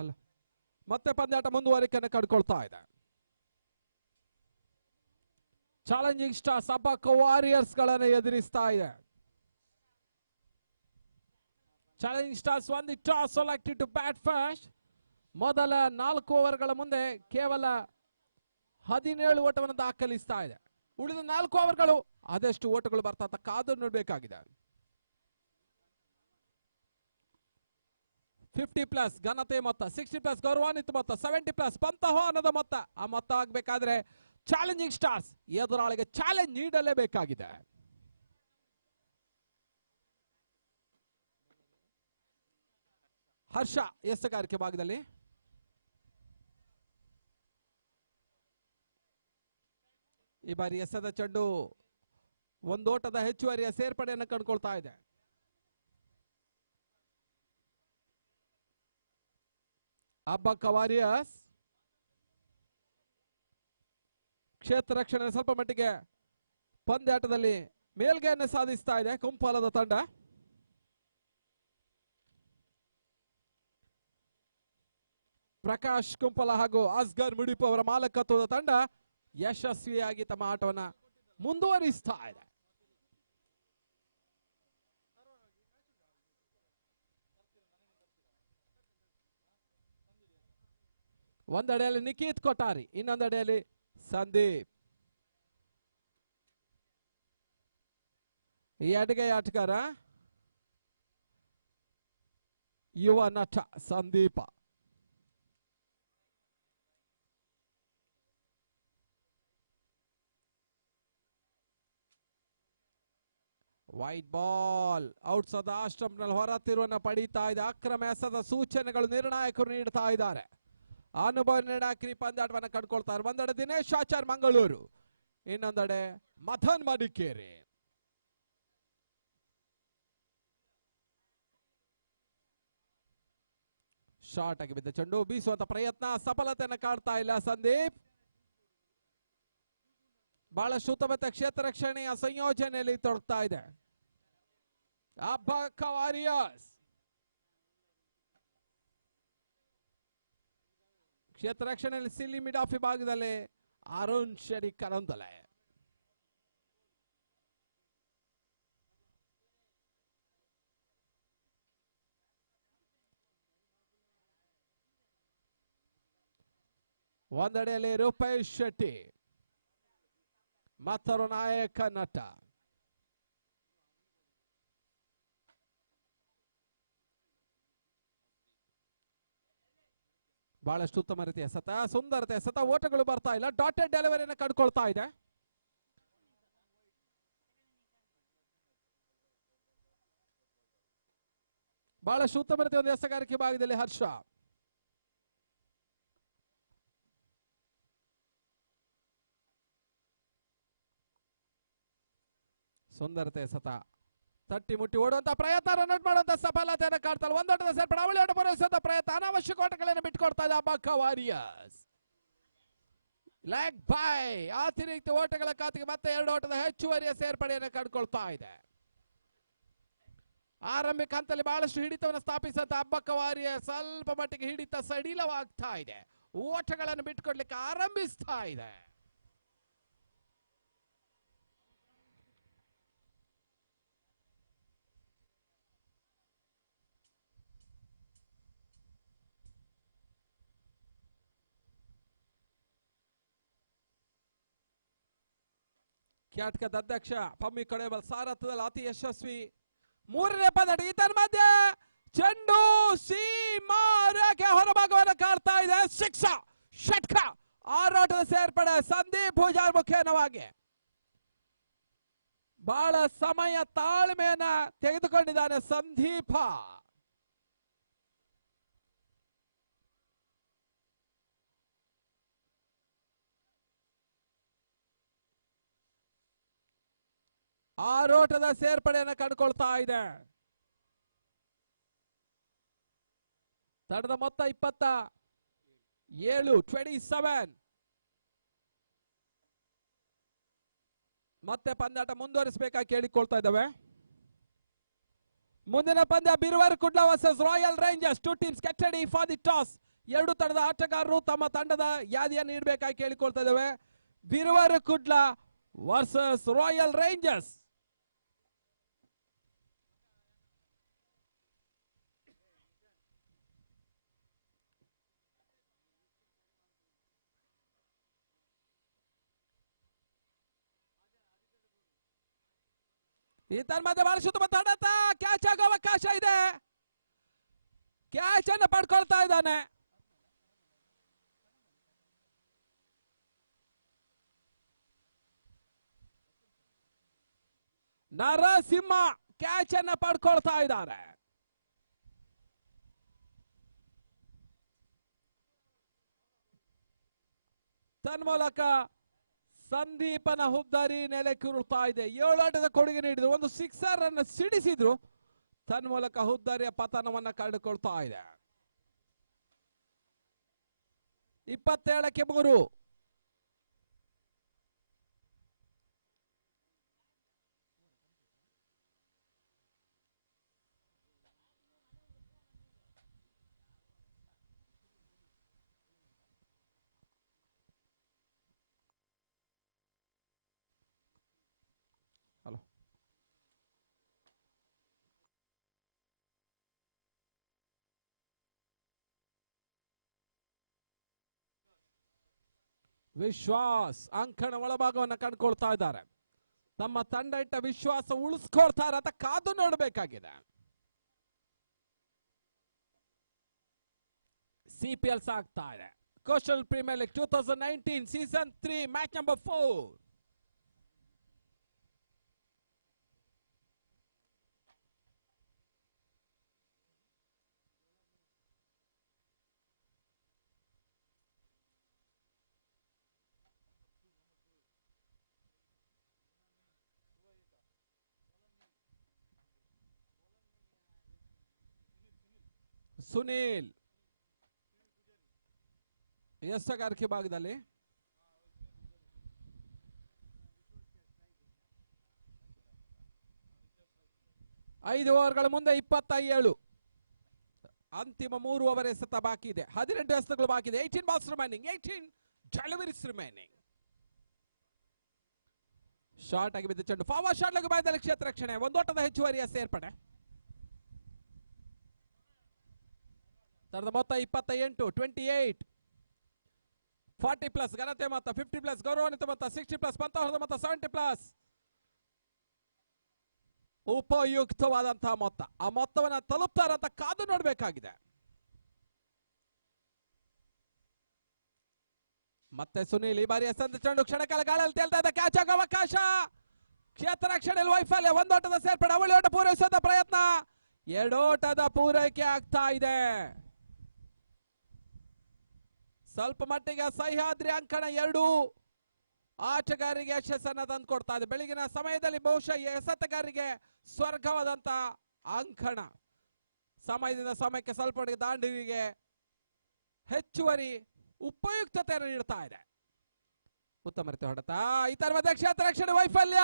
ಅಲ್ಲ ಮತ್ತೆ ಪಂದ್ಯಾಟ ಮುಂದುವರಿಕೆಯನ್ನು ಕಂಡುಕೊಳ್ತಾ ಇದೆ. Challenging Stars Abbakka warriors ಗಳನ್ನು ಎದುರಿಸ್ತಾ ಇದೆ. Challenging stars won the toss, selected to bat first. ಮೊದಲ 4 ಓವರ್ಗಳ ಮುಂದೆ ಕೇವಲ 17 ಓಟವನ್ನು ದಾಖಲಿಸ್ತಾ ಇದೆ. ಉಳಿದ 4 ಓವರ್ಗಳು ಅದೆಷ್ಟು ಓಟಗಳು ಬರ್ತಾ ಅಂತ ಕಾದು ನೋಡಬೇಕಾಗಿದೆ. 50+ ಘನತೆ ಮೊತ್ತ, 60+ ಗೌರವಾನ್ವಿತ ಮೊತ್ತ, 70+ ಪಂತಹ್ವಾನದ ಮೊತ್ತ. ಆ ಮೊತ್ತ ಆಗಬೇಕಾದ್ರೆ ಚಾಲೆಂಜಿಂಗ್ ಸ್ಟಾರ್ಸ್ ಎದುರಾಳಿಗೆ ಚಾಲೆಂಜ್ ನೀಡಲೇಬೇಕಾಗಿದೆ. ಹರ್ಷ ಎಸೆಗಾರಿಕೆ ಭಾಗದಲ್ಲಿ ಈ ಬಾರಿ ಎಸೆದ ಚೆಂಡು ಒಂದೋಟದ ಹೆಚ್ಚುವರಿಯ ಸೇರ್ಪಡೆಯನ್ನು ಕಂಡುಕೊಳ್ತಾ ಇದೆ. ಅಬ್ಬಕ್ಕ ವಾರಿಯರ್ಸ್ ಕ್ಷೇತ್ರ ರಕ್ಷಣೆ ಸ್ವಲ್ಪ ಮಟ್ಟಿಗೆ ಪಂದ್ಯಾಟದಲ್ಲಿ ಮೇಲ್ಗೆಯನ್ನು ಸಾಧಿಸ್ತಾ ಇದೆ ಕುಂಪಾಲದ ತಂಡ. ಪ್ರಕಾಶ್ ಕುಂಪಲ ಹಾಗೂ ಅಸ್ಗರ್ ಮುಡಿಪು ಅವರ ಮಾಲಕತ್ವದ ತಂಡ ಯಶಸ್ವಿಯಾಗಿ ತಮ್ಮ ಆಟವನ್ನು ಮುಂದುವರಿಸ್ತಾ ಇದೆ. ಒಂದೆಡೆಯಲ್ಲಿ ನಿಖಿತ್ ಕೊಠಾರಿ, ಇನ್ನೊಂದೆಡೆಯಲ್ಲಿ ಸಂದೀಪ್. ಈ ಅಡುಗೆಯ ಆಟಗಾರ ಯುವ ನಟ ಸಂದೀಪ. ವೈಟ್ ಬಾಲ್ ಔಟ್ಸ್ ಆದ ಸ್ಟಂಪ್ ನಲ್ಲಿ ಹೊರ ತಿರುವನ್ನು ಪಡೀತಾ ಇದೆ. ಅಕ್ರಮ ಎಸೆದ ಸೂಚನೆಗಳು ನಿರ್ಣಾಯಕರು ನೀಡ್ತಾ ಇದ್ದಾರೆ. ಅನುಭವ ನಿರ್ಣಾಯಕರಿ ಪಂದ್ಯಾಟವನ್ನು ಕಂಡುಕೊಳ್ತಾರೆ. ಒಂದೆಡೆ ದಿನೇಶ್ ಆಚಾರ್ ಮಂಗಳೂರು, ಇನ್ನೊಂದೆಡೆ ಮಥನ್ ಮಡಿಕೇರಿ. ಶಾರ್ಟ್ ಆಗಿ ಬಿದ್ದ ಚೆಂಡು ಬೀಸುವಂತ ಪ್ರಯತ್ನ ಸಫಲತೆಯನ್ನು ಕಾಡ್ತಾ ಇಲ್ಲ ಸಂದೀಪ್. ಬಹಳಷ್ಟು ಉತ್ತಮ ಕ್ಷೇತ್ರ ರಕ್ಷಣೆಯ ಸಂಯೋಜನೆಯಲ್ಲಿ ತೊಡಗ್ತಾ ಇದೆ ಅಬ್ಬಕ್ಕ ವಾರಿಯರ್ಸ್. ಕ್ಷೇತ್ರ ರಕ್ಷಣೆಯಲ್ಲಿ ಸಿಲ್ಲಿ ಮಿಡ್ ಆಫ್ ವಿಭಾಗದಲ್ಲಿ ಅರುಣ್ ಶೆಡಿ ಕರಂದಲೆ. ಒಂದೆಡೆಯಲ್ಲಿ ರೂಪೇಶ್ ಶೆಟ್ಟಿ, ಮತ್ತೊರು ನಾಯಕ ನಟ. ಬಹಳಷ್ಟು ಉತ್ತಮ ರೀತಿಯ ಎಸೆತ, ಸುಂದರತೆ ಎಸೆತ, ಓಟಗಳು ಬರ್ತಾ ಇಲ್ಲ. ಡಾಟೆಡ್ ಡೆಲಿವರಿಯನ್ನು ಕಂಡುಕೊಳ್ತಾ ಇದೆ. ಬಹಳಷ್ಟು ಉತ್ತಮ ರೀತಿಯ ಒಂದು ಎಸೆಗಾರಿಕೆ ಭಾಗದಲ್ಲಿ ಹರ್ಷ. ಸುಂದರತೆ ಎಸೆತ, ತಟ್ಟಿ ಮುಟ್ಟಿ ಓಡುವಂತ ಪ್ರಯತ್ನ, ರನ್ ಮಾಡುವಂತ ಸಫಲತೆಯನ್ನು ಕಾಡ್ತಾರೆ. ಒಂದೋಟದ ಸೇರ್ಪಡೆ, ಅವಳಿ ಓಟ ಪೂರೈಸುವಂತ ಪ್ರಯತ್ನ, ಅನಾವಶ್ಯಕ ಓಟಗಳನ್ನು ಬಿಟ್ಟುಕೊಡ್ತಾ ಇದೆ ಅಬ್ಬಕ್ಕ ವಾರಿಯರ್ಸ್. ಲೆಗ್ ಬೈ ಅತಿರಿಕ್ತ ಓಟಗಳ ಖಾತೆಗೆ ಮತ್ತೆ 2 ಓಟದ ಹೆಚ್ಚುವರಿಯ ಸೇರ್ಪಡೆಯನ್ನು ಕಂಡುಕೊಳ್ತಾ ಇದೆ. ಆರಂಭಿಕ ಹಂತದಲ್ಲಿ ಬಹಳಷ್ಟು ಹಿಡಿತವನ್ನು ಸ್ಥಾಪಿಸಂತ ಅಬ್ಬಕ್ಕ ವಾರಿಯರ್ಸ್ ಸ್ವಲ್ಪ ಮಟ್ಟಿಗೆ ಹಿಡಿತ ಸಡಿಲವಾಗ್ತಾ ಇದೆ. ಓಟಗಳನ್ನು ಬಿಟ್ಟುಕೊಡ್ಲಿಕ್ಕೆ ಆರಂಭಿಸ್ತಾ ಇದೆ. ಕ್ಯಾಟ್ಕದ ಅಧ್ಯಕ್ಷ ಪಮ್ಮಿ ಕಡೇಬಲ್ ಸಾರಥ್ಯದಲ್ಲಿ ಅತಿ ಯಶಸ್ವಿ 3ನೇ ಪಂದ್ಯ. ಇದರ ಮಧ್ಯೆ ಚೆಂಡು ಸೀಮಾರೇಖೆ ಹೊರಭಾಗವನ್ನು ಕಾಡ್ತಾ ಇದೆ. ಶಿಕ್ಷ ಷಟ್ಕ ಆರಾಟದ ಸೇರ್ಪಡೆ ಸಂದೀಪ್ ಪೂಜಾರ್ ಮುಖೇನವಾಗಿ. ಬಹಳ ಸಮಯ ತಾಳ್ಮೆಯನ್ನ ತೆಗೆದುಕೊಂಡಿದ್ದಾನೆ ಸಂದೀಪ. ಆರೋಟದ ಸೇರ್ಪಡೆಯನ್ನು ಕಂಡುಕೊಳ್ತಾ ಇದೆ. ತಂಡದ ಮೊತ್ತ 27. ಮತ್ತೆ ಪಂದ್ಯಾಟ ಮುಂದುವರಿಸಬೇಕಾಗಿ ಕೇಳಿಕೊಳ್ತಾ ಇದ್ದಾವೆ. ಮುಂದಿನ ಪಂದ್ಯ Biruver Kudla versus Royal Rangers. 2 teams get ready for the toss. ಎರಡು ತಂಡದ ಆಟಗಾರರು ತಮ್ಮ ತಂಡದ ಯಾದಿಯನ್ನು ನೀಡಬೇಕಾಗಿ ಕೇಳಿಕೊಳ್ತಾ ಇದ್ದೇವೆ. ಬಿರುವರು ಕುಡ್ಲ ವರ್ಸಸ್ ರಾಯಲ್ ರೇಂಜರ್ಸ್. ಈ ಮಧ್ಯೆ ಬಹಳ ಉತ್ತಮ ತಡತ ಕ್ಯಾಚ್ ಆಗೋ ಅವಕಾಶ ಇದೆ. ಕ್ಯಾಚ್ ಅನ್ನು ಪಡ್ಕೊಳ್ತಾ ಇದ್ದಾನೆ. ನರಸಿಂಹ ಕ್ಯಾಚ್ ಅನ್ನು ಪಡ್ಕೊಳ್ತಾ ಇದ್ದಾರೆ. ತನ್ಮೂಲಕ ಸಂದೀಪನ ಹುದ್ದಾರಿ ನೆಲೆಕುರುಳ್ತಾ ಇದೆ. 7 ಆಟದ ಕೊಡುಗೆ ನೀಡಿದ್ರು, ಒಂದು ಸಿಕ್ಸರ್ ಅನ್ನು ಸಿಡಿಸಿದ್ರು. ತನ್ಮೂಲಕ ಹುದ್ದಾರಿಯ ಪತನವನ್ನ ಕಂಡುಕೊಳ್ತಾ ಇದೆ. 27ಕ್ಕೆ 3. ವಿಶ್ವಾಸ್ ಅಂಕಣ ಒಳಭಾಗವನ್ನು ಕಂಡುಕೊಳ್ತಾ ಇದ್ದಾರೆ. ತಮ್ಮ ತಂಡ ಇಟ್ಟ ವಿಶ್ವಾಸ ಉಳಿಸ್ಕೊಳ್ತಾರೆ ಅಂತ ಕಾದು ನೋಡಬೇಕಾಗಿದೆ. ಸಿಪಿಎಲ್ ಸಾಗ್ತಾ ಇದೆ. Coastal premier league 2019 season 3 match number 4. Sunil ಎಷ್ಟಗಾರಿಕೆ ಭಾಗದಲ್ಲಿ ಐದು ಓವರ್ಗಳ ಮುಂದೆ 27. ಅಂತಿಮ 3 ಓವರ್ ಎಸೆತ ಬಾಕಿ ಇದೆ. 18 ಎಸೆತಗಳು ಬಾಕಿ ಇದೆ. 18 balls remaining, 18 deliveries remaining. Short ಆಗಿ ಬಿದ್ದ ಚೆಂಡು ಫಾರ್ವರ್ಡ್ ಶಾಟ್ ಲಘು ಬಾಯದಲ್ಲಿ ಕ್ಷೇತ್ರ ರಕ್ಷಣೆ. ಒಂದೋಟದ ಹೆಚ್ಚುವರಿಯ ಸೇರ್ಪಡೆ. ತರದ ಮೊತ್ತ 28, 28, 40+ ಘನತೆ ಮೊತ್ತ, 50+ ಗೌರವಾನ್ವಿತ ಮೊತ್ತ, 60+ ಪಂತಹದ ಮೊತ್ತ, 70+ ಉಪಯುಕ್ತವಾದಂತಹ ಮೊತ್ತ. ಆ ಮೊತ್ತವನ್ನ ತಲುಪ್ತಾರಂತ ಕಾದು ನೋಡಬೇಕಾಗಿದೆ. ಮತ್ತೆ ಸುನೀಲ್ ಈ ಬಾರಿ ಎಸೆದ ಚೆಂಡು ಕ್ಷಣಕಾಲ ಗಾಳಿಯಲ್ಲಿ ತೇಲ್ತಾ ಇದೆ. ಕ್ಯಾಚ್ ಆಗೋ ಅವಕಾಶ. ಕ್ಷೇತ್ರ ರಕ್ಷಣೆಯಲ್ಲಿ ವೈಫಲ್ಯ. ಒಂದೋಟದ ಸೇರ್ಪಡೆ. ಅವಳಿ ಓಟ ಪೂರೈಸುವ ಪ್ರಯತ್ನ. 2 ಓಟದ ಪೂರೈಕೆ ಆಗ್ತಾ ಇದೆ. ಸ್ವಲ್ಪ ಮಟ್ಟಿಗೆ ಸಹ್ಯಾದ್ರಿ ಅಂಕಣ 2 ಆಟಗಾರರಿಗೆ ಯಶಸ್ಸನ್ನು ತಂದುಕೊಡ್ತಾ ಇದೆ. ಬೆಳಗಿನ ಸಮಯದಲ್ಲಿ ಬಹುಶಃ ಎಸೆತಗಾರರಿಗೆ ಸ್ವರ್ಗವಾದಂತ ಅಂಕಣ. ಸಮಯದಿಂದ ಸಮಯಕ್ಕೆ ಸ್ವಲ್ಪ ಮಟ್ಟಿಗೆ ದಾಂಡಿಗೆ ಹೆಚ್ಚುವರಿ ಉಪಯುಕ್ತತೆಯನ್ನು ನೀಡ್ತಾ ಇದೆ. ಉತ್ತಮ ರೀತಿ ಹೊಡೆತ. ಇತರ ಮಧ್ಯೆ ಕ್ಷೇತ್ರ ರಕ್ಷಣೆ ವೈಫಲ್ಯ.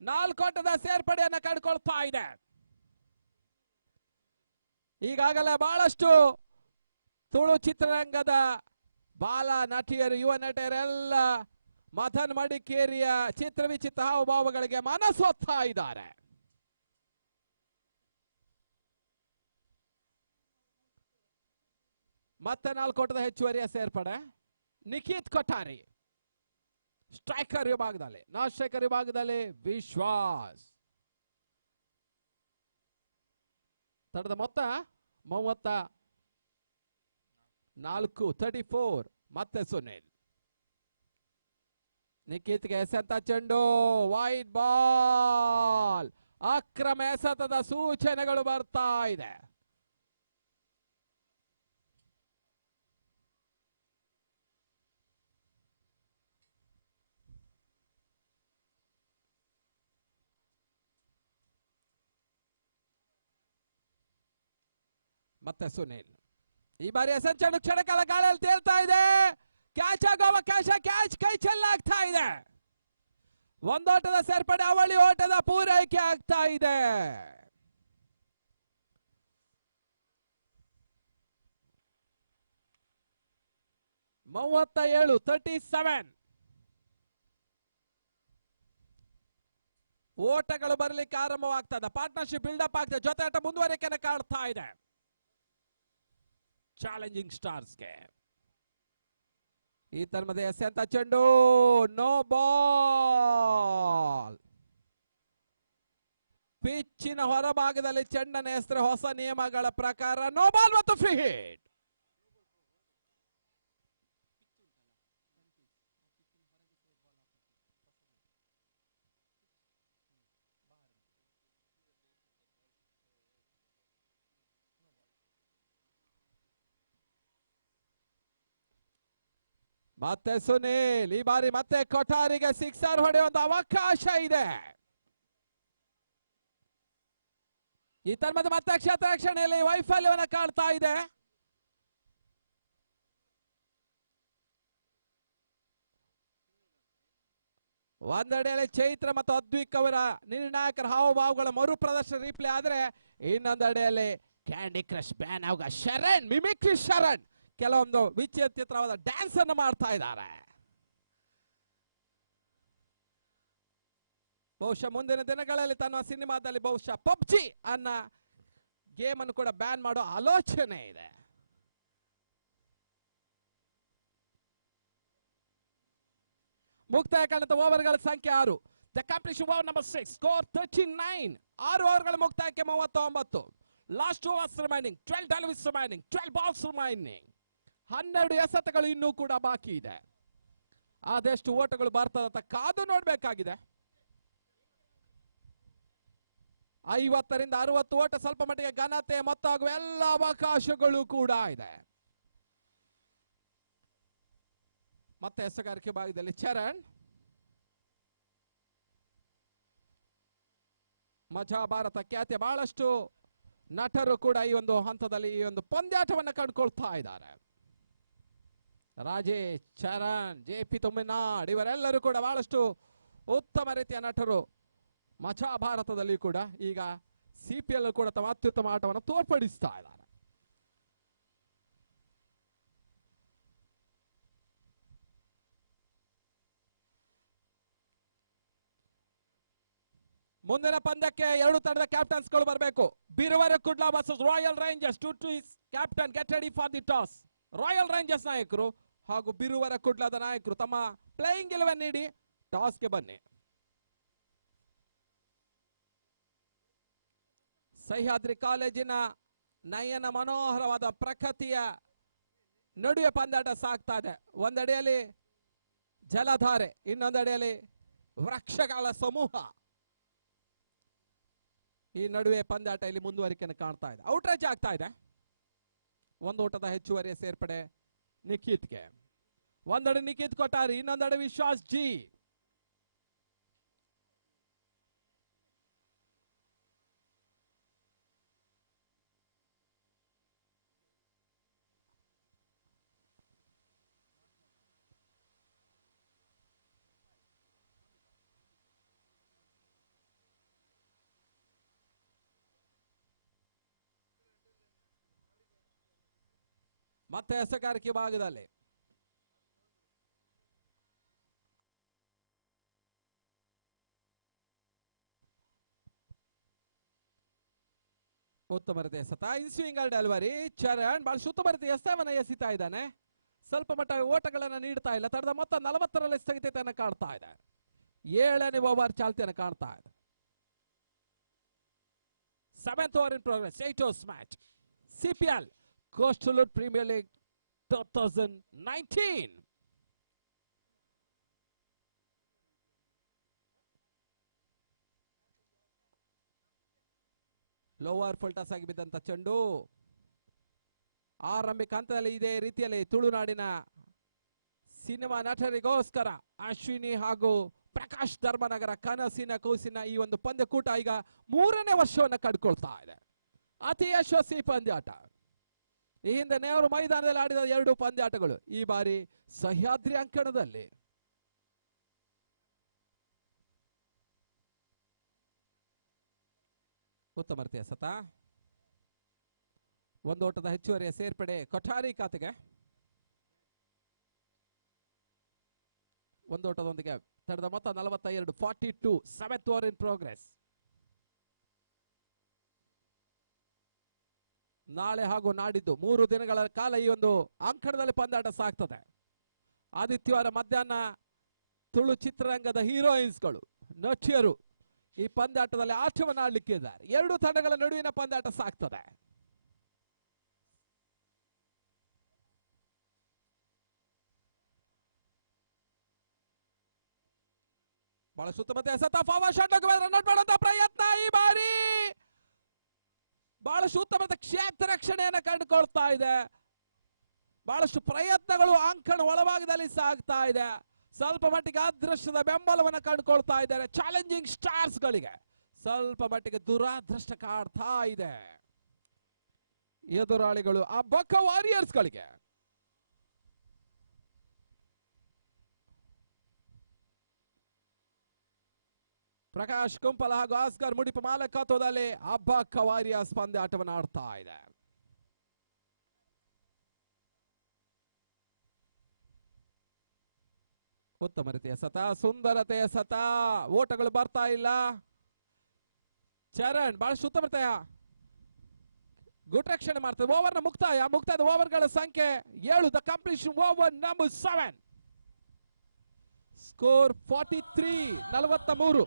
4 ಓಟದ ಸೇರ್ಪಡೆಯನ್ನು ಕಂಡುಕೊಳ್ತಾ ಇದೆ. ಈಗಾಗಲೇ ಬಹಳಷ್ಟು ತುಳು ಚಿತ್ರರಂಗದ ಬಾಲ ನಟಿಯರು, ಯುವ ನಟಿಯರೆಲ್ಲ ಮಥನ್ ಮಡಿಕೇರಿಯ ಚಿತ್ರವಿಚಿತ್ರ ಹಾವಭಾವಗಳಿಗೆ ಮನಸೊತ್ತಾ ಇದ್ದಾರೆ. ಮತ್ತೆ 4 ಓಟದ ಹೆಚ್ಚುವರಿಯ ಸೇರ್ಪಡೆ. ನಿಖಿತ್ ಕೊಠಾರಿ ಸ್ಟ್ರೈಕರ್ ವಿಭಾಗದಲ್ಲಿ, ನಾನ್ ಸ್ಟ್ರೈಕರ್ ವಿಭಾಗದಲ್ಲಿ ವಿಶ್ವಾಸ್. ತಡದ ಮೊತ್ತ 34, 34. ಮತ್ತೆ ಸುನೀಲ್. ನಿಖಿತ್ಗೆ ಎಸೆತ ಚೆಂಡು ವೈಡ್ ಬಾಲ್. ಅಕ್ರಮ ಎಸೆತದ ಸೂಚನೆಗಳು ಬರ್ತಾ ಇದೆ. ಮತ್ತೆ ಸುನೀಲ್ ಈ ಬಾರಿ ಎಸೆತ ಚೆಂಡು ಕ್ಷಣಕಾಲ ಗಾಳಿಯಲ್ಲಿ ತೇಲ್ತಾ ಇದೆ. ಕ್ಯಾಚ್ ಆಗೋ ಅವಕಾಶ. ಕ್ಯಾಚ್ ಕೈ ಚೆಲ್ಲಾಗ್ತಾ ಇದೆ. ಒಂದೋಟದ ಸೇರ್ಪಡೆ. ಅವಳಿ ಓಟದ ಪೂರೈಕೆ ಆಗ್ತಾ ಇದೆ. 37 ಓಟಗಳು ಬರಲಿಕ್ಕೆ ಆರಂಭವಾಗ್ತದೆ. ಪಾರ್ಟ್ನರ್ಶಿಪ್ ಬಿಲ್ಡಪ್ ಆಗ್ತದೆ. ಜೊತೆ ಆಟ ಮುಂದುವರಿಕೆಯನ್ನು ಕಾಡ್ತಾ ಇದೆ ಚಾಲೆಂಜಿಂಗ್ ಸ್ಟಾರ್ಸ್ಗೆ. ಈ ತರಮದ ಎಸೆಂತ ಚೆಂಡು, ನೋ ಬಾಲ್. ಪಿಚ್ಚಿನ ಹೊರಭಾಗದಲ್ಲಿ ಚೆಂಡನ ಹೆಸರು ಹೊಸ ನಿಯಮಗಳ ಪ್ರಕಾರ ನೋ ಬಾಲ್ ಮತ್ತು ಫ್ರೀ ಹಿಟ್. ಮತ್ತೆ ಸುನೀಲ್, ಈ ಬಾರಿ ಮತ್ತೆ ಕೊಠಾರಿಗೆ ಸಿಕ್ಸರ್ ಹೊಡೆಯುವಂತ ಅವಕಾಶ ಇದೆ. ಈ ತರ್ಮದ ಮತ್ತೆ ಕ್ಷೇತ್ರ ರಕ್ಷಣೆಯಲ್ಲಿ ವೈಫಲ್ಯವನ್ನು ಕಾಣ್ತಾ ಇದೆ. ಒಂದೆಡೆಯಲ್ಲಿ ಚೈತ್ರ ಮತ್ತು ಅದ್ವಿಕ್ ಅವರ ನಿರ್ಣಾಯಕರ ಹಾವಭಾವಗಳ ಮರು ಪ್ರದರ್ಶನ ರೀಪ್ಲೇ ಆದ್ರೆ, ಇನ್ನೊಂದೆಡೆಯಲ್ಲಿ ಕ್ಯಾಂಡಿ ಕ್ರಶ್ ಬ್ಯಾನ್ ಆಗ ಶರಣ್, ಮಿಮಿಕ್ರಿ ಶರಣ್ ಕೆಲವೊಂದು ವಿಚಿತ್ರವಾದ ಡ್ಯಾನ್ಸ್ ಅನ್ನು ಮಾಡ್ತಾ ಇದ್ದಾರೆ. ಬಹುಶಃ ಮುಂದಿನ ದಿನಗಳಲ್ಲಿ ತನ್ನ ಸಿನಿಮಾದಲ್ಲಿ ಬಹುಶಃ ಪಬ್ಜಿ ಅನ್ನ ಗೇಮ್ ಅನ್ನು ಕೂಡ ಬ್ಯಾನ್ ಮಾಡೋ ಆಲೋಚನೆ ಇದೆ. ಮುಕ್ತಾಯ ಕಾಣುತ್ತ ಓವರ್ಗಳ ಸಂಖ್ಯೆ 6. The completion over number 6, score 39. 6 ಓವರ್ಗಳ ಮುಕ್ತಾಯಕ್ಕೆ 39. Last overs remaining, 12 deliveries remaining, 12 balls remaining. 12 ಎಸೆತಗಳು ಇನ್ನೂ ಕೂಡ ಬಾಕಿ ಇದೆ. ಆದಷ್ಟು ಓಟಗಳು ಬರ್ತದಂತ ಕಾದು ನೋಡಬೇಕಾಗಿದೆ. 50 ರಿಂದ 60 ಓಟ ಸ್ವಲ್ಪ ಮಟ್ಟಿಗೆ ಘನತೆ ಮೊತ್ತಾಗುವ ಎಲ್ಲ ಅವಕಾಶಗಳು ಕೂಡ ಇದೆ. ಮತ್ತೆ ಎಸೆಗಾರಿಕೆ ಭಾಗದಲ್ಲಿ ಚರಣ್, ಮಜಾ ಭಾರತ ಖ್ಯಾತಿ ಬಹಳಷ್ಟು ನಟರು ಕೂಡ ಈ ಒಂದು ಹಂತದಲ್ಲಿ ಈ ಒಂದು ಪಂದ್ಯಾಟವನ್ನು ಕಂಡುಕೊಳ್ತಾ ಇದ್ದಾರೆ. ರಾಜೇಶ್, ಚರಣ್, JP ತುಮ್ಮಿನಾಡ್ ಇವರೆಲ್ಲರೂ ಕೂಡ ಬಹಳಷ್ಟು ಉತ್ತಮ ರೀತಿಯ ನಟರು ಮಚಾ ಭಾರತದಲ್ಲಿ ಕೂಡ ಈಗ CPL ಕೂಡ ತಮ್ಮ ಅತ್ಯುತ್ತಮ ಆಟವನ್ನು ತೋರ್ಪಡಿಸ್ತಾ ಇದ್ದಾರೆ. ಮುಂದಿನ ಪಂದ್ಯಕ್ಕೆ 2 ತಂಡದ ಕ್ಯಾಪ್ಟನ್ಸ್ ಗಳು ಬರಬೇಕು. Biruver Kudla versus Royal Rangers. Two captain get ready for the toss. Royal Rangers ನಾಯಕರು ಹಾಗೂ ಬಿರುವರ ಕುಡ್ಲಾದ ನಾಯಕರು ತಮ್ಮ ಪ್ಲೇಯಿಂಗ್ 11 ನೀಡಿ ಟಾಸ್ಗೆ ಬನ್ನಿ. ಸಹ್ಯಾದ್ರಿ ಕಾಲೇಜಿನ ನಯನ ಮನೋಹರವಾದ ಪ್ರಕೃತಿಯ ನಡುವೆ ಪಂದ್ಯಾಟ ಸಾಗ್ತಾ ಇದೆ. ಒಂದೆಡೆಯಲ್ಲಿ ಜಲಧಾರೆ, ಇನ್ನೊಂದೆಡೆಯಲ್ಲಿ ವೃಕ್ಷಗಳ ಸಮೂಹ. ಈ ನಡುವೆ ಪಂದ್ಯಾಟ ಇಲ್ಲಿ ಮುಂದುವರಿಕೆಯನ್ನು ಕಾಣ್ತಾ ಇದೆ. ಔಟ್ರೇಜ್ ಆಗ್ತಾ ಇದೆ. ಒಂದು ಓಟದ ಹೆಚ್ಚುವರಿಯ ಸೇರ್ಪಡೆ ನಿಖಿತ್ಗೆ. ಒಂದೆಡೆ ನಿಖಿತ್ ಕೊಠಾರಿ, ಇನ್ನೊಂದೆಡೆ ವಿಶ್ವಾಸ್ ಜಿ. ಮತ್ತೆ ಎಸೆಗಾರಿಕೆ ಭಾಗದಲ್ಲಿ ಉತ್ತಮ ರೀತಿಯ ಎಸೆತ, ಇನ್ಸ್ವಿಂಗರ್ ಡೆಲಿವರಿ. ಚರಣ್ ಬಹಳ ಉತ್ತಮ ರೀತಿಯ ಎಸೆತವನ್ನು ಎಸಿತಾ ಇದ್ದಾನೆ. ಸ್ವಲ್ಪ ಮಟ್ಟ ಓಟಗಳನ್ನು ನೀಡ್ತಾ ಇಲ್ಲ. ತಡೆದ ಮೊತ್ತ 40ರಲ್ಲಿ ಸ್ಥಗಿತತೆಯನ್ನು ಕಾಡ್ತಾ ಇದೆ. 7ನೇ ಓವರ್ ಚಾಲ್ತಿಯನ್ನು ಕಾಣ್ತಾ ಇದೆ. 7th over in progress. 8 overs match. CPL Coastal Premier League 2019. Lower full toss ಆಗಿ ಬಿದ್ದಂತ ಚೆಂಡು ಆರಂಭಿಕ ಹಂತದಲ್ಲಿ ಇದೇ ರೀತಿಯಲ್ಲಿ ತುಳುನಾಡಿನ ಸಿನಿಮಾ ನಟರಿಗೋಸ್ಕರ ಅಶ್ವಿನಿ ಹಾಗೂ ಪ್ರಕಾಶ್ ಧರ್ಮನಗರ ಕನಸಿನ ಕೂಸಿನ ಈ ಒಂದು ಪಂದ್ಯಕೂಟ ಈಗ 3ನೇ ವರ್ಷವನ್ನು ಕಡ್ಕೊಳ್ತಾ ಇದೆ. ಅತಿ ಯಶಸ್ವಿ ಪಂದ್ಯಾಟ. ಈ ಹಿಂದೆ ನೆಹರು ಮೈದಾನದಲ್ಲಿ ಆಡಿದ 2 ಪಂದ್ಯಾಟಗಳು ಈ ಬಾರಿ ಸಹ್ಯಾದ್ರಿ ಅಂಕಣದಲ್ಲಿ. ಉತ್ತಮ ರೀತಿಯ ಸತ. ಒಂದು ಓಟದ ಹೆಚ್ಚುವರಿಯ ಸೇರ್ಪಡೆ ಕೊಠಾರಿ ಖಾತೆಗೆ. ಒಂದೋಟದೊಂದಿಗೆ ತಡೆದ ಮೊತ್ತ 42. 42. 7th over in progress. ನಾಳೆ ಹಾಗೂ ನಾಡಿದ್ದು 3 ದಿನಗಳ ಕಾಲ ಈ ಒಂದು ಅಂಕಣದಲ್ಲಿ ಪಂದ್ಯಾಟ ಸಾಗ್ತದೆ. ಆದಿತ್ಯವಾರ ಮಧ್ಯಾಹ್ನ ತುಳು ಚಿತ್ರರಂಗದ ಹೀರೋಯಿನ್ಸ್ಗಳು, ನಟಿಯರು ಈ ಪಂದ್ಯಾಟದಲ್ಲಿ ಆಟವನ್ನು ಆಡಲಿಕ್ಕಿದ್ದಾರೆ. 2 ತಂಡಗಳ ನಡುವಿನ ಪಂದ್ಯಾಟ ಸಾಗ್ತದೆ. ಬಹಳ ಸುತ್ತಮುತ್ತ ಎಸೆತ, ಫಾರ್ವರ್ಡ್ ಶಾಟ್ ರನ್ಔಟ್ ಮಾಡುವಂತ ಪ್ರಯತ್ನ ಈ ಬಾರಿ ಬಹಳಷ್ಟು ಉತ್ತಮದ ಕ್ಷೇತ್ರ ರಕ್ಷಣೆಯನ್ನು ಕಂಡುಕೊಳ್ತಾ ಇದೆ. ಬಹಳಷ್ಟು ಪ್ರಯತ್ನಗಳು ಅಂಕಣ ಒಳಭಾಗದಲ್ಲಿ ಸಾಗ್ತಾ ಇದೆ. ಸ್ವಲ್ಪ ಮಟ್ಟಿಗೆ ಅದೃಷ್ಟದ ಬೆಂಬಲವನ್ನು ಕಂಡುಕೊಳ್ತಾ ಇದ್ದಾರೆ. ಚಾಲೆಂಜಿಂಗ್ ಸ್ಟಾರ್ಸ್ ಗಳಿಗೆ ಸ್ವಲ್ಪ ಮಟ್ಟಿಗೆ ದುರಾದೃಷ್ಟ ಕಾಡ್ತಾ ಇದೆ ಎದುರಾಳಿಗಳು ಆ ಬೊಕ್ಕ ವಾರಿಯರ್ಸ್ ಗಳಿಗೆ. ಪ್ರಕಾಶ್ ಕುಂಪಲ ಹಾಗೂ ಆಸ್ಕರ್ ಮುಡಿಪ ಮಾಲಕತ್ವದಲ್ಲಿ ಅಬ್ಬಕ್ಕ ವಾರಿಯರ್ಸ್ ಪಂದ್ಯಾಟವನ್ನು ಆಡ್ತಾ ಇದೆ. ಉತ್ತಮ ರೀತಿಯ ಸತ, ಸುಂದರತೆಯ ಸತ, ಓಟಗಳು ಬರ್ತಾ ಇಲ್ಲ. ಚರಣ್ ಬಹಳಷ್ಟು ಉತ್ತಮ ರೀತಿಯ ಗುಡ್ ರಕ್ಷಣೆ ಮಾಡ್ತದೆ. ಓವರ್ನ ಮುಕ್ತಾಯದ ಓವರ್ಗಳ ಸಂಖ್ಯೆ 7. The completion over number 7. Score 43. 43.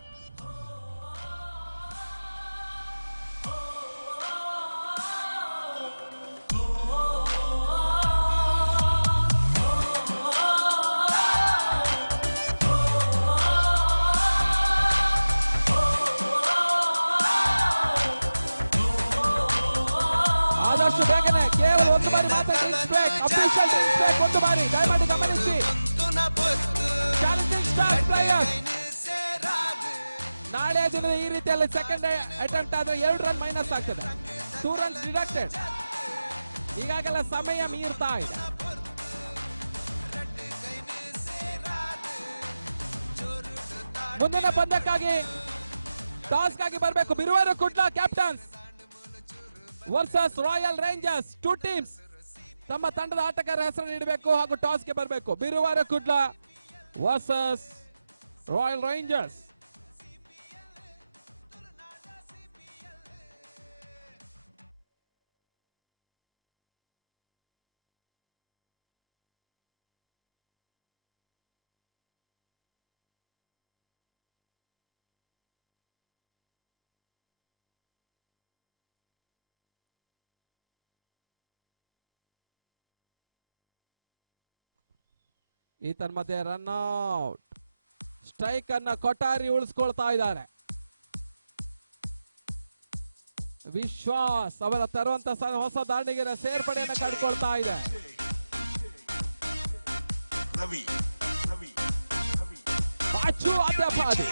ಆದಷ್ಟು ಬೇಗನೆ ಕೇವಲ 1 ಬಾರಿ ಮಾತ್ರ drinks break, official drinks break 1 ಬಾರಿ ದಯಮಾಡಿ ಗಮನಿಸಿ. ಚಾಲೆಂಜಿಂಗ್ ಸ್ಟಾರ್ಸ್ ಪ್ಲೇಯರ್ಸ್ ನಾಳೆ ದಿನದ ಈ ರೀತಿಯಲ್ಲಿ ಸೆಕೆಂಡ್ ಅಟೆಂಪ್ಟ್ ಆದ್ರೆ 2 ರನ್ ಮೈನಸ್ ಆಗ್ತದೆ. 2 runs ಡಿಡಕ್ಟೆಡ್. ಈಗಾಗಲೇ ಸಮಯ ಮೀರ್ತಾ ಇದೆ. ಮುಂದಿನ ಪಂದ್ಯಕ್ಕಾಗಿ ಟಾಸ್ಗಾಗಿ ಬರಬೇಕು Biruver Kudla captains versus Royal Rangers. 2 teams ತಮ್ಮ ತಂಡದ ಆಟಗಾರರ ಹೆಸರು ನೀಡಬೇಕು ಹಾಗೂ ಟಾಸ್ಗೆ ಬರಬೇಕು. Biruver Kudla versus Royal Rangers. ಈ ಮಧ್ಯೆ ರನ್ ಔಟ್. ಸ್ಟ್ರೈಕ್ ಅನ್ನ ಕೊಠಾರಿ ಉಳಿಸ್ಕೊಳ್ತಾ ಇದ್ದಾರೆ. ವಿಶ್ವಾಸ್ ಅವರ ತರುವಂತ ಹೊಸ ದಾಂಡಿಗೆರ ಸೇರ್ಪಡೆಯನ್ನ ಕಂಡುಕೊಳ್ತಾ ಇದೆ. ಬಾಚು ಅದ್ಯಪಾದಿ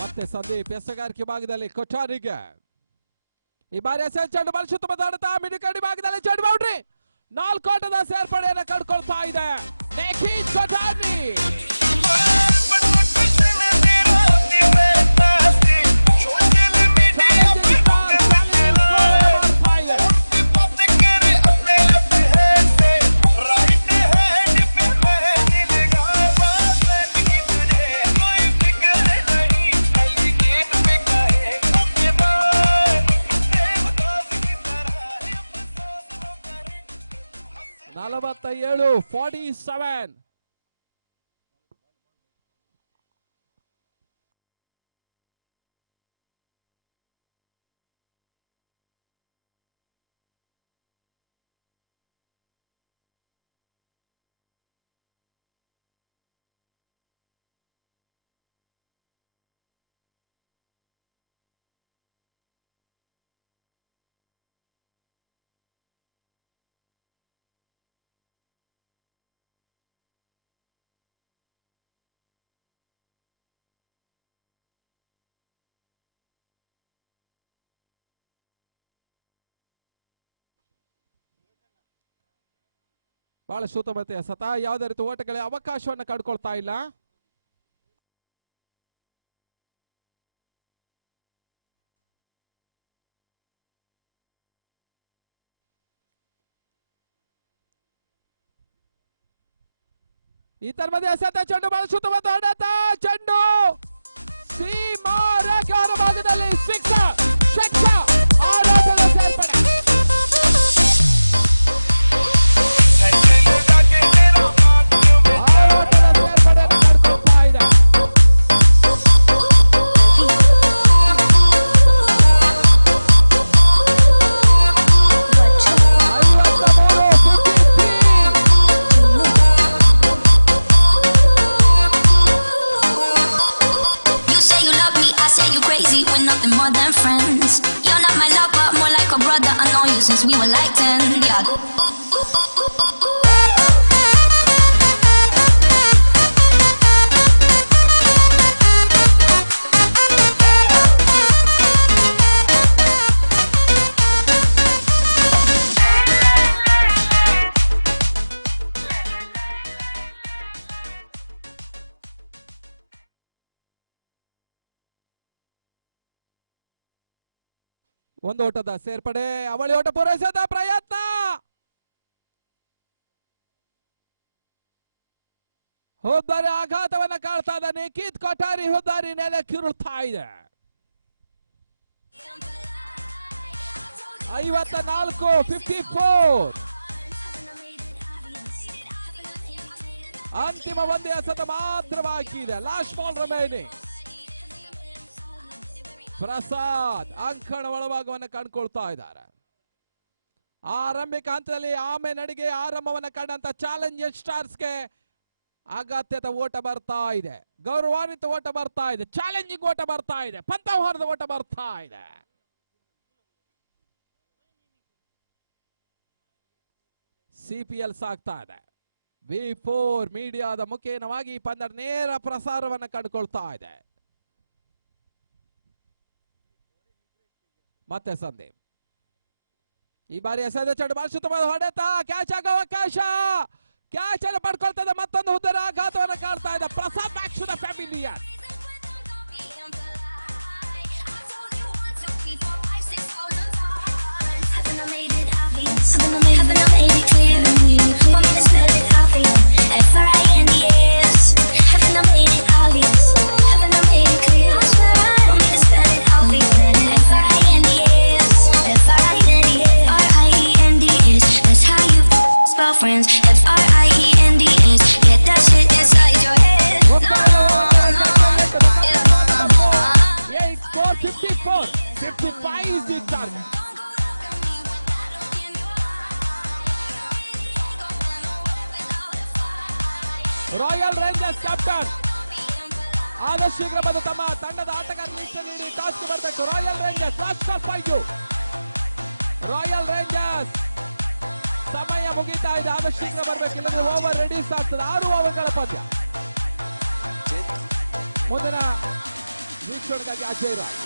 ಮತ್ತೆ ಸಂದೀಪ್ ಎಸಗಾರಿಕೆ ಭಾಗದಲ್ಲಿ ಕೊಠಾರಿಗೆ ಈ ಬಾರಿ ಚೆಂಡು ಬಾಲ್ ಸುತ್ತ ಮಾತಾಡುತ್ತಾ ಮಿಡಿಕಡಿ ಭಾಗದಲ್ಲಿ ಚೆಂಡು ಬೌಂಡ್ರಿ 4 ಆಟದ ಸೇರ್ಪಡೆಯನ್ನು ಕಂಡುಕೊಳ್ತಾ ಇದೆ Nikhit Kothari. Challenging Star challenging score ಅನ್ನು ಮಾಡ್ತಾ ಇದೆ. ನಲವತ್ತೇಳು 47. ಬಹಳ ಶೂತಮತೆ ಎಸೆತ, ಯಾವುದೇ ರೀತಿ ಓಟಗಳಿಗೆ ಅವಕಾಶವನ್ನು ಕಳ್ಕೊಳ್ತಾ ಇಲ್ಲ. ಇತರ ಮಧ್ಯೆ ಎಸೆತ ಚೆಂಡು ಬಹಳ ಶೂತಮತೆ ಹೊಡೆತ, ಚೆಂಡು ಸೀಮಾ ರೇಖೆ ಹೊರ ಭಾಗದಲ್ಲಿ ಸಿಕ್ಸ್ ಆರಾಟದ ಸೇರ್ಪಡೆ. ಆರಾಟದ ಸೇರ್ಪಡೆಯನ್ನು ಕಳ್ಕೊಳ್ತಾ ಇದೆ. ಐವತ್ತ 53. ಒಂದು ಓಟದ ಸೇರ್ಪಡೆ, ಅವಳಿ ಓಟ ಪೂರೈಸದ ಪ್ರಯತ್ನ, ಹುದ್ದಾರಿ ಆಘಾತವನ್ನ ಕಾಡ್ತಾ ಇದೆ. ನಿಖಿತ್ ಕೊಠಾರಿ ಹುದ್ದಾರಿ ನೆಲಕ್ಕಿರುಳ್ತಾ ಇದೆ. 54. ಅಂತಿಮ ಒಂದು ಎಸೆತ ಮಾತ್ರ ಬಾಕಿ ಇದೆ. Last ball remaining. ಪ್ರಸಾದ್ ಅಂಕಣ ಒಳಭಾಗವನ್ನು ಕಂಡುಕೊಳ್ತಾ ಇದ್ದಾರೆ. ಆರಂಭಿಕ ಹಂತದಲ್ಲಿ ಆಮೆ ನಡಿಗೆ ಆರಂಭವನ್ನು ಕಂಡಂತ ಚಾಲೆಂಜ್ ಸ್ಟಾರ್ಸ್ಗೆ ಅಗತ್ಯದ ಓಟ ಬರ್ತಾ ಇದೆ, ಗೌರವಾನ್ವಿತ ಓಟ ಬರ್ತಾ ಇದೆ, ಚಾಲೆಂಜಿಂಗ್ ಓಟ ಬರ್ತಾ ಇದೆ, ಪಂಥಾವಹಾರದ ಓಟ ಬರ್ತಾ ಇದೆ. ಸಿಪಿಎಲ್ ಸಾಗ್ತಾ ಇದೆ. V4 ಮೀಡಿಯಾದ ಮುಖೇನವಾಗಿ ಈ ಪಂದ್ಯ ನೇರ ಪ್ರಸಾರವನ್ನು ಕಂಡುಕೊಳ್ತಾ ಇದೆ. ಮತ್ತೆ ಸಂದೀಪ್ ಈ ಬಾರಿ ಎಸೆದ ಚೆಂಡು ಬಾರಿಸುತ್ತ ಹೊಡೆತ, ಕ್ಯಾಚ್ ಆಗೋ ಅವಕಾಶ, ಕ್ಯಾಚ್ ಅನ್ನು ಪಡ್ಕೊಳ್ತದೆ. ಮತ್ತೊಂದು ಹುದ್ದರ ಆಘಾತವನ್ನು ಕಾಡ್ತಾ ಇದೆ. Prasad back to the pavilion. ಮುಕ್ತಾಯ ಓವರ್ಗಳ ಸಂಖ್ಯೆ 8. The cup is won number 4. It scored 54. 55 is the target. Royal rangers captain ಆದಷ್ಟು ಶೀಘ್ರ ಬಂದು ತಮ್ಮ ತಂಡದ ಆಟಗಾರ ಲಿಸ್ಟ್ ನೀಡಿ ಟಾಸ್ಗೆ ಬರಬೇಕು. Royal rangers last call for you. Royal rangers ಸಮಯ ಮುಗಿತಾ ಇದೆ, ಆದಷ್ಟು ಶೀಘ್ರ ಬರಬೇಕು, ಇಲ್ಲಂದ್ರೆ ಓವರ್ ರೆಡೀಸ್ ಆಗ್ತದೆ. 6 ಓವರ್ಗಳ ಪಂದ್ಯ. ಮುಂದಿನ ವೀಕ್ಷಣೆಗಾಗಿ Ajay Raj.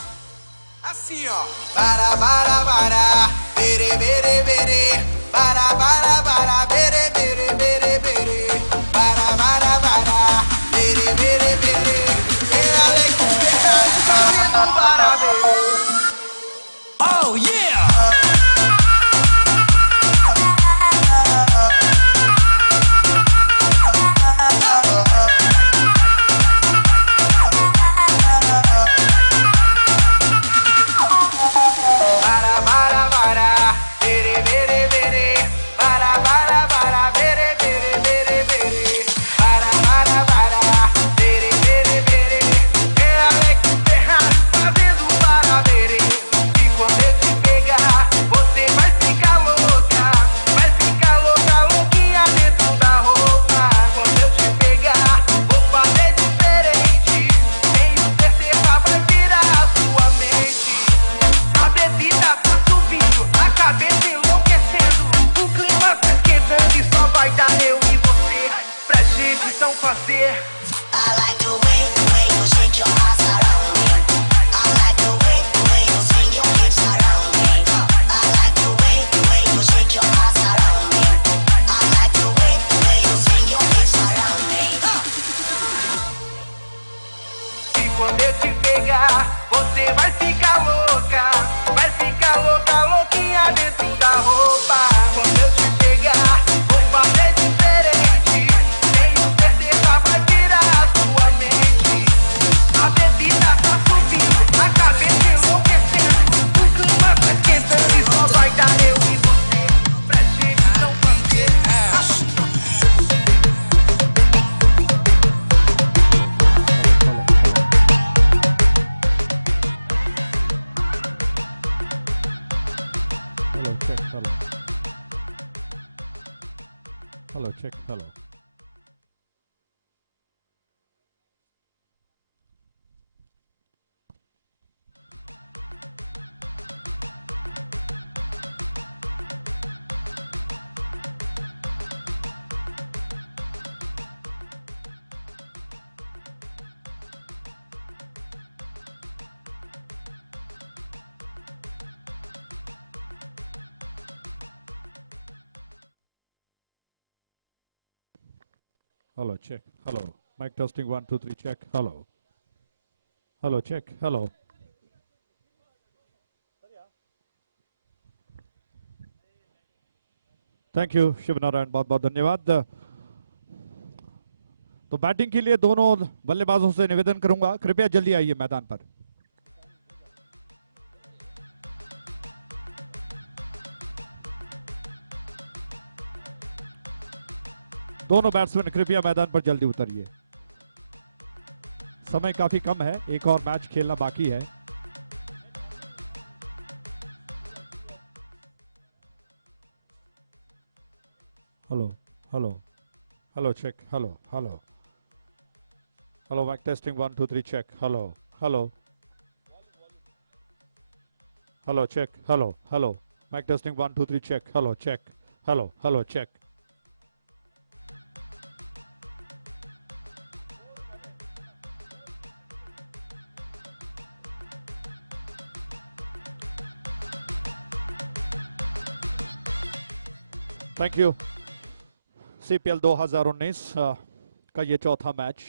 Hello, hello, hello. Hello, check, hello. Hello, check, hello. Hello, check, hello. Mic testing 1, 2, 3, check, hello. Hello, check, hello. Thank you Shiv Narayan, बहुत बहुत धन्यवाद। तो बैटिंग के लिए दोनों बल्लेबाजों से निवेदन करूंगा, कृपया जल्दी आइए मैदान पर। दोनों बैट्समैन कृपया मैदान पर जल्दी उतरिए, समय काफी कम है, एक और मैच खेलना बाकी है। Hello hello hello check, hello hello hello, mic testing 1 2 3 check, hello hello hello check, hello hello, mic testing 1 2 3 check, hello check, hello hello check. Thank you. CPL 2019 का ये चौथा मैच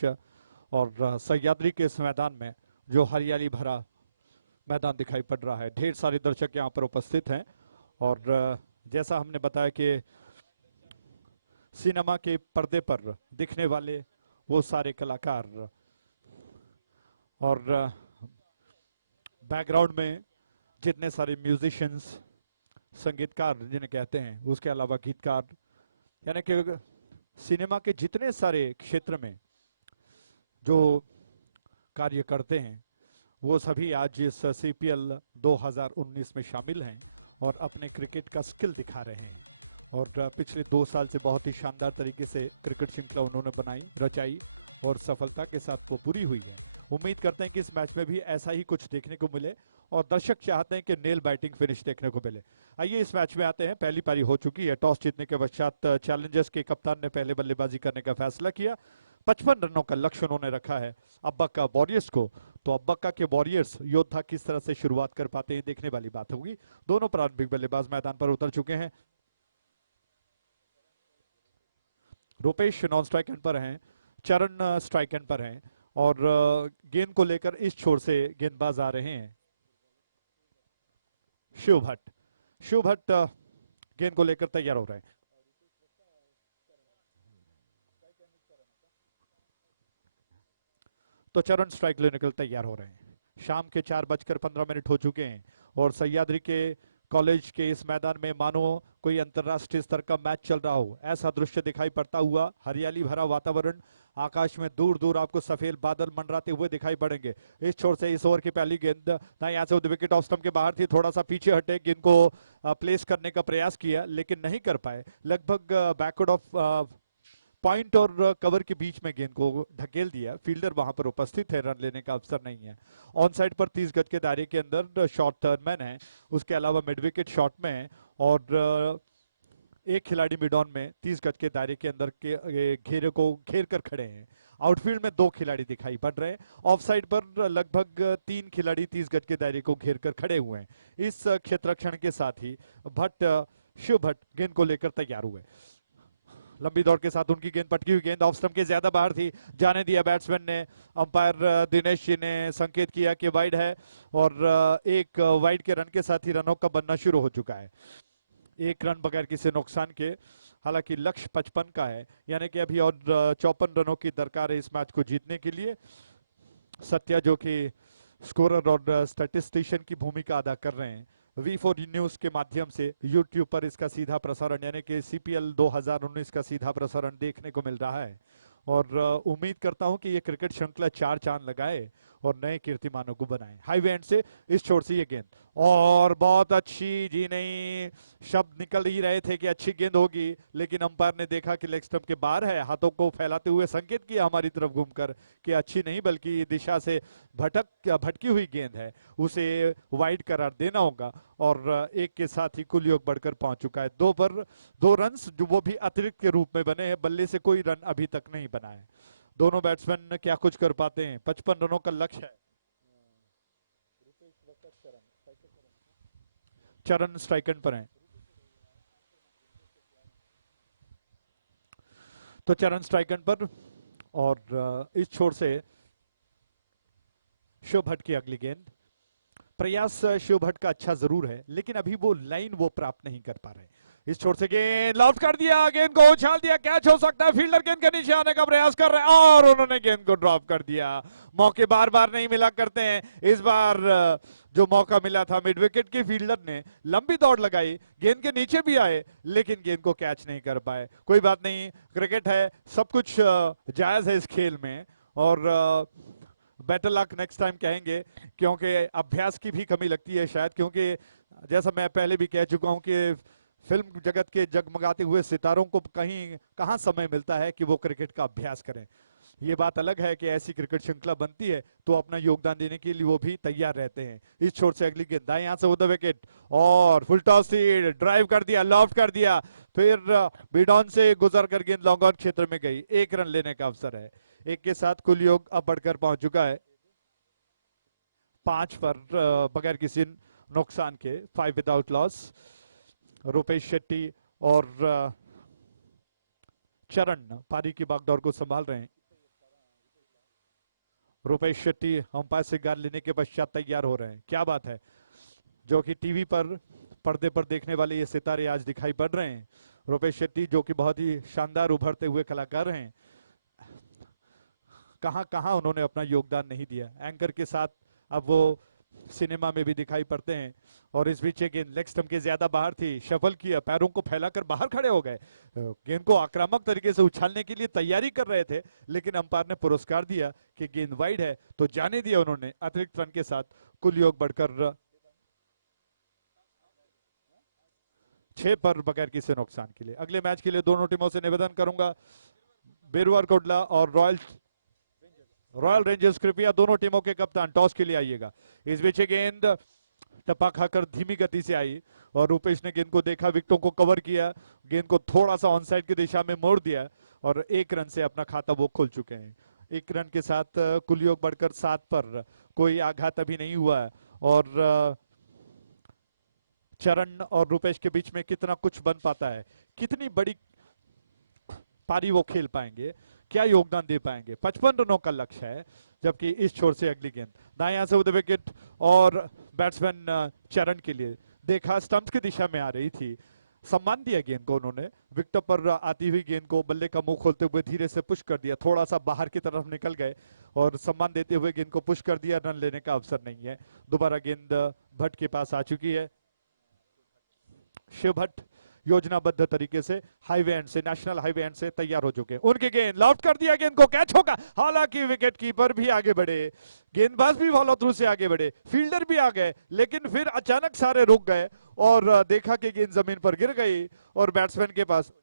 और सह्याद्री के इस मैदान में जो हरियाली भरा मैदान दिखाई पड़ रहा है, ढेर सारे दर्शक यहाँ पर उपस्थित हैं और जैसा हमने बताया कि सिनेमा के पर्दे पर दिखने वाले वो सारे कलाकार और बैकग्राउंड में जितने सारे म्यूजिशियंस, संगीतकार जिन्हें कहते हैं, उसके अलावा गीतकार, यानी कि सिनेमा के जितने सारे क्षेत्र में जो कार्य करते हैं वो सभी आज इस सीपीएल 2019 में शामिल हैं और अपने क्रिकेट का स्किल दिखा रहे हैं। और पिछले 2 साल से बहुत ही शानदार तरीके से क्रिकेट श्रृंखला उन्होंने बनाई, रचाई और सफलता के साथ वो पूरी हुई है। उम्मीद करते हैं कि इस मैच में भी ऐसा ही कुछ देखने को मिले और दर्शक चाहते हैं कि नेल बैटिंग फिनिश देखने को मिले। आइए इस मैच में आते हैं। पहली पारी हो चुकी है। टॉस जीतने के पश्चात चैलेंजर्स के कप्तान ने पहले बल्लेबाजी करने का फैसला किया। 55 रनों का लक्ष्य उन्होंने रखा है अब्बक्का वॉरियर्स को। तो अब्बक्का के वॉरियर्स योद्धा किस तरह से शुरुआत कर पाते हैं, देखने वाली बात होगी। दोनों प्रारंभिक बल्लेबाज मैदान पर उतर चुके हैं। रूपेश नॉन स्ट्राइक एंड पर हैं, चरण स्ट्राइक एंड पर हैं और गेंद को लेकर इस छोर से गेंदबाज आ रहे हैं शिव भट्ट। शिव भट्ट गेंद को लेकर तैयार हो रहे हैं। तो चरण स्ट्राइक लेने के लिए तैयार हो रहे हैं। शाम के 4:15 हो चुके हैं और सह्याद्री के कॉलेज के इस मैदान में मानो कोई अंतर्राष्ट्रीय स्तर का मैच चल रहा हो, ऐसा दृश्य दिखाई पड़ता हुआ। हरियाली भरा वातावरण, आकाश में दूर दूर आपको सफेद बादल मंडराते हुए दिखाई पड़ेंगे। इस छोर से इस ओवर की पहली गेंद ना यहाँ से विकेट ऑफ स्टंप के बाहर थी, थोड़ा सा पीछे हटे, गेंद को प्लेस करने का प्रयास किया लेकिन नहीं कर पाए। लगभग बैकवर्ड ऑफ पॉइंट और कवर के बीच में गेंद को ढकेल दिया। फील्डर वहां पर उपस्थित है, रन लेने का अवसर नहीं है। ऑन साइड पर 30 गज के दायरे के अंदर शॉर्ट टर्नमैन है, उसके अलावा मिड विकेट शॉट में है और एक खिलाड़ी मिड ऑन में 30 गज के दायरे के अंदर के घेरे को घेर कर खड़े हैं। आउटफील्ड में 2 खिलाड़ी दिखाई पड़ रहे हैं। ऑफ साइड पर लगभग 3 खिलाड़ी 30 गज के दायरे को घेर कर खड़े हुए हैं। इस क्षेत्ररक्षण के साथ ही शिव भट्ट गेंद को लेकर तैयार हुए। लंबी दौड़ के साथ उनकी गेंद पटकी हुई गेंद ऑफ स्टंप के ज्यादा बाहर थी, जाने दिया बैट्समैन ने। अंपायर दिनेश जी ने संकेत किया कि वाइड है और एक वाइड के रन के साथ ही रनों का बनना शुरू हो चुका है। 1 रन बगैर किसी नुकसान के। हालांकि लक्ष्य 55 का है, यानी कि अभी और 54 रनों की दरकार है इस मैच को जीतने के लिए। सत्या जो कि स्कोरर और स्टैटिस्टिशियन की भूमिका अदा कर रहे हैं, V4 न्यूज के माध्यम से YouTube पर इसका सीधा प्रसारण यानी कि CPL 2019 का सीधा प्रसारण देखने को मिल रहा है। और उम्मीद करता हूं कि ये क्रिकेट श्रृंखला 4 चांद लगाए और नए कीर्तिमानों को बनाए। हाईवे एंड से इस छोर से ये गेंद, और बहुत अच्छी, जी नहीं, शब्द निकल ही रहे थे कि अच्छी गेंद होगी, लेकिन अंपायर ने देखा कि लेग स्टंप के बाहर है, हाथों को फैलाते हुए संकेत किया हमारी तरफ घूमकर कि अच्छी नहीं बल्कि दिशा से भटकी हुई गेंद है, उसे वाइड करार देना होगा। और एक के साथ ही कुल योग बढ़कर पहुंच चुका है 2 पर 2 रन, जो वो भी अतिरिक्त के रूप में बने हैं, बल्ले से कोई रन अभी तक नहीं बना है। दोनों बैट्समैन क्या कुछ कर पाते हैं, 55 रनों का लक्ष्य है। चरण स्ट्राइक एंड पर हैं, तो चरण स्ट्राइक एंड पर, और इस छोर से शिव भट्ट की अगली गेंद। प्रयास शिव भट्ट का अच्छा जरूर है, लेकिन अभी वो लाइन वो प्राप्त नहीं कर पा रहे। इस छोर से गेंद लॉफ्ट कर दिया, गेंद को उछाल दिया, कैच हो सकता है, फील्डर गेंद के नीचे आने का प्रयास कर रहे हैं और उन्होंने गेंद को ड्रॉप कर दिया। मौके बार बार नहीं मिला करते हैं, इस बार जो मौका मिला था मिड विकेट के फील्डर ने लंबी दौड़ लगाई, गेंद के नीचे भी आए, लेकिन गेंद को कैच नहीं कर पाए। कोई बात नहीं, क्रिकेट है, सब कुछ जायज है इस खेल में, और बेटर लक नेक्स्ट टाइम कहेंगे, क्योंकि अभ्यास की भी कमी लगती है शायद, क्योंकि जैसा मैं पहले भी कह चुका हूं कि फिल्म जगत के जगमगाते हुए सितारों को कहां समय मिलता है कि वो क्रिकेट का अभ्यास करें। ये बात अलग है कि ऐसी क्रिकेट श्रृंखला बनती है तो अपना योगदान देने के लिए वो भी तैयार रहते हैं। इस छोर से अगली गेंद दाएं हाथ से उधर विकेट, और फुल टॉस से ड्राइव कर दिया, लॉफ्ट कर दिया, फिर बिडॉन से गुजर कर गेंद लॉन्ग ऑन क्षेत्र में गई। 1 रन लेने का अवसर है। एक के साथ कुल योग अब बढ़कर पहुंच चुका है 5 पर बगैर किसी नुकसान के, 5 विदाउट लॉस। रुपेश शेट्टी और चरण पारी की बागडोर को संभाल रहे हैं। रुपेश शेट्टी अंपायर से गार लेने के पश्चात तैयार हो रहे हैं। क्या बात है, जो कि टीवी पर पर्दे पर देखने वाले ये सितारे आज दिखाई पड़ रहे हैं। रुपेश शेट्टी जो कि बहुत ही शानदार उभरते हुए कलाकार हैं, कहां कहां उन्होंने अपना योगदान नहीं दिया। एंकर के साथ अब वो सिनेमा में भी दिखाई पड़ते हैं। और इस बीच गेंद लेग स्टंप के ज्यादा बाहर थी, शफल किया, पैरों को फैलाकर बाहर खड़े हो गए, गेंद को आक्रामक तरीके से उछालने के लिए तैयारी कर रहे थे, लेकिन अंपायर ने पुरस्कार दिया कि गेंद वाइड है तो जाने दिया उन्होंने। अतिरिक्त रन के साथ कुल योग बढ़कर 6 पर बगैर किसी नुकसान के लिए। अगले मैच के लिए दोनों टीमों से निवेदन करूंगा, बेरुआर कोटला और रॉयल रेंजर्स, कृपया दोनों टीमों के कप्तान टॉस के लिए आइएगा। इस बीच गेंद टप्पा खाकर धीमी गति से आई और रूपेश ने गेंद को देखा, विकेटों को कवर किया, गेंद को थोड़ा सा ऑन साइड की दिशा में मोड़ दिया और 1 रन से अपना खाता वो खोल चुके हैं। 1 रन के साथ कुल योग बढ़कर 7 पर, कोई आघात अभी नहीं हुआ है। और चरण और रूपेश के बीच में कितना कुछ बन पाता है, कितनी बड़ी पारी वो खेल पाएंगे, क्या योगदान दे पाएंगे। 55 रनों का लक्ष्य है, जबकि इस छोर से अगली गेंद दाएं हाथ से उधर विकेट, और बैट्समैन चरण के लिए देखा स्टंप्स की दिशा में आ रही थी, सम्मान दिया गेंद को उन्होंने, विकेट पर आती हुई गेंद को बल्ले का मुंह खोलते हुए धीरे से पुश कर दिया, थोड़ा सा बाहर की तरफ निकल गए और सम्मान देते हुए गेंद को पुश कर दिया। रन लेने का अवसर नहीं है। दोबारा गेंद भट्ट के पास आ चुकी है। शिव भट्ट योजनाबद्ध तरीके से हाईवे एंड से, नेशनल हाईवे एंड से तैयार हो चुके हैं। उनकी गेंद लॉफ्ट कर दिया, गेंद को कैच होगा, हालांकि विकेट कीपर भी आगे बढ़े, गेंदबाज भी फॉलो थ्रू से आगे बढ़े, फील्डर भी आ गए, लेकिन फिर अचानक सारे रुक गए और देखा कि गेंद जमीन पर गिर गई और बैट्समैन के पास,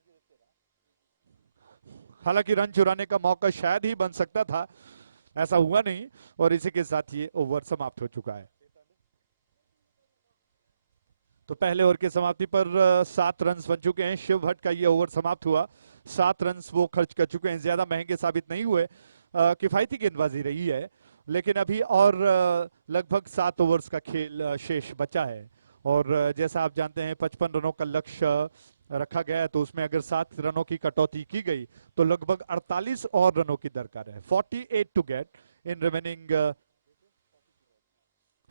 हालांकि रन चुराने का मौका शायद ही बन सकता था, ऐसा हुआ नहीं और इसी के साथ ये ओवर समाप्त हो चुका है। तो पहले ओवर की समाप्ति पर 7 रन बन चुके हैं। शिव भट्ट का ये ओवर समाप्त हुआ, 7 रन वो खर्च कर चुके हैं, ज्यादा महंगे साबित नहीं हुए, किफायती गेंदबाजी रही है, लेकिन अभी और लगभग 7 ओवर्स का खेल शेष बचा है। और जैसा आप जानते हैं 55 रनों का लक्ष्य रखा गया है, तो उसमें अगर 7 रनों की कटौती की गई तो लगभग 48 और रनों की दरकार है। 48 to get in remaining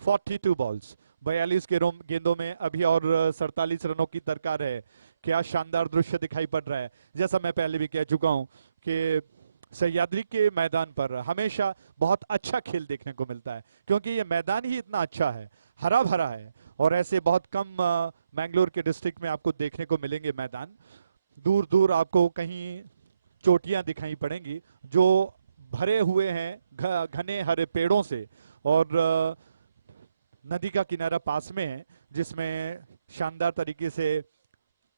42 balls, 42 गेंदों में अभी और 47 रनों की दरकार है। क्या शानदार दृश्य दिखाई पड़ रहा है। जैसा मैं पहले भी कह चुका हूं कि सह्याद्री के मैदान पर हमेशा बहुत अच्छा खेल देखने को मिलता है, क्योंकि ये मैदान ही इतना अच्छा है, हरा भरा है, और ऐसे बहुत कम मैंगलोर के डिस्ट्रिक्ट में आपको देखने को मिलेंगे मैदान। दूर दूर आपको कहीं चोटियां दिखाई पड़ेंगी जो भरे हुए हैं घने हरे पेड़ों से, और नदी का किनारा पास में है जिसमें शानदार तरीके से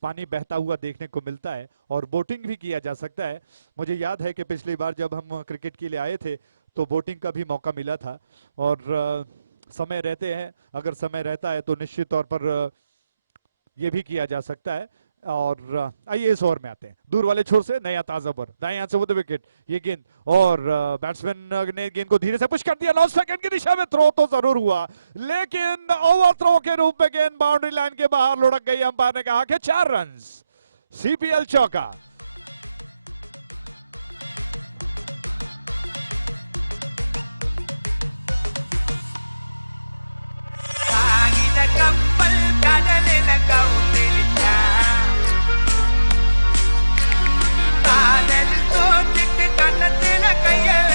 पानी बहता हुआ देखने को मिलता है और बोटिंग भी किया जा सकता है। मुझे याद है कि पिछली बार जब हम क्रिकेट के लिए आए थे तो बोटिंग का भी मौका मिला था, और समय रहते हैं, अगर समय रहता है तो निश्चित तौर पर ये भी किया जा सकता है। और आइए इस ओवर में आते हैं। दूर वाले छोर से नया ताजा ओवर, दाएं हाथ से वो विकेट, ये गेंद और बैट्समैन ने गेंद को धीरे से पुश कर दिया, लॉस्ट सेकंड की दिशा में थ्रो तो जरूर हुआ, लेकिन ओवर थ्रो के रूप में गेंद बाउंड्री लाइन के बाहर लुढ़क गई। अंपायर ने कहा कि 4 रन, सीपीएल चौका।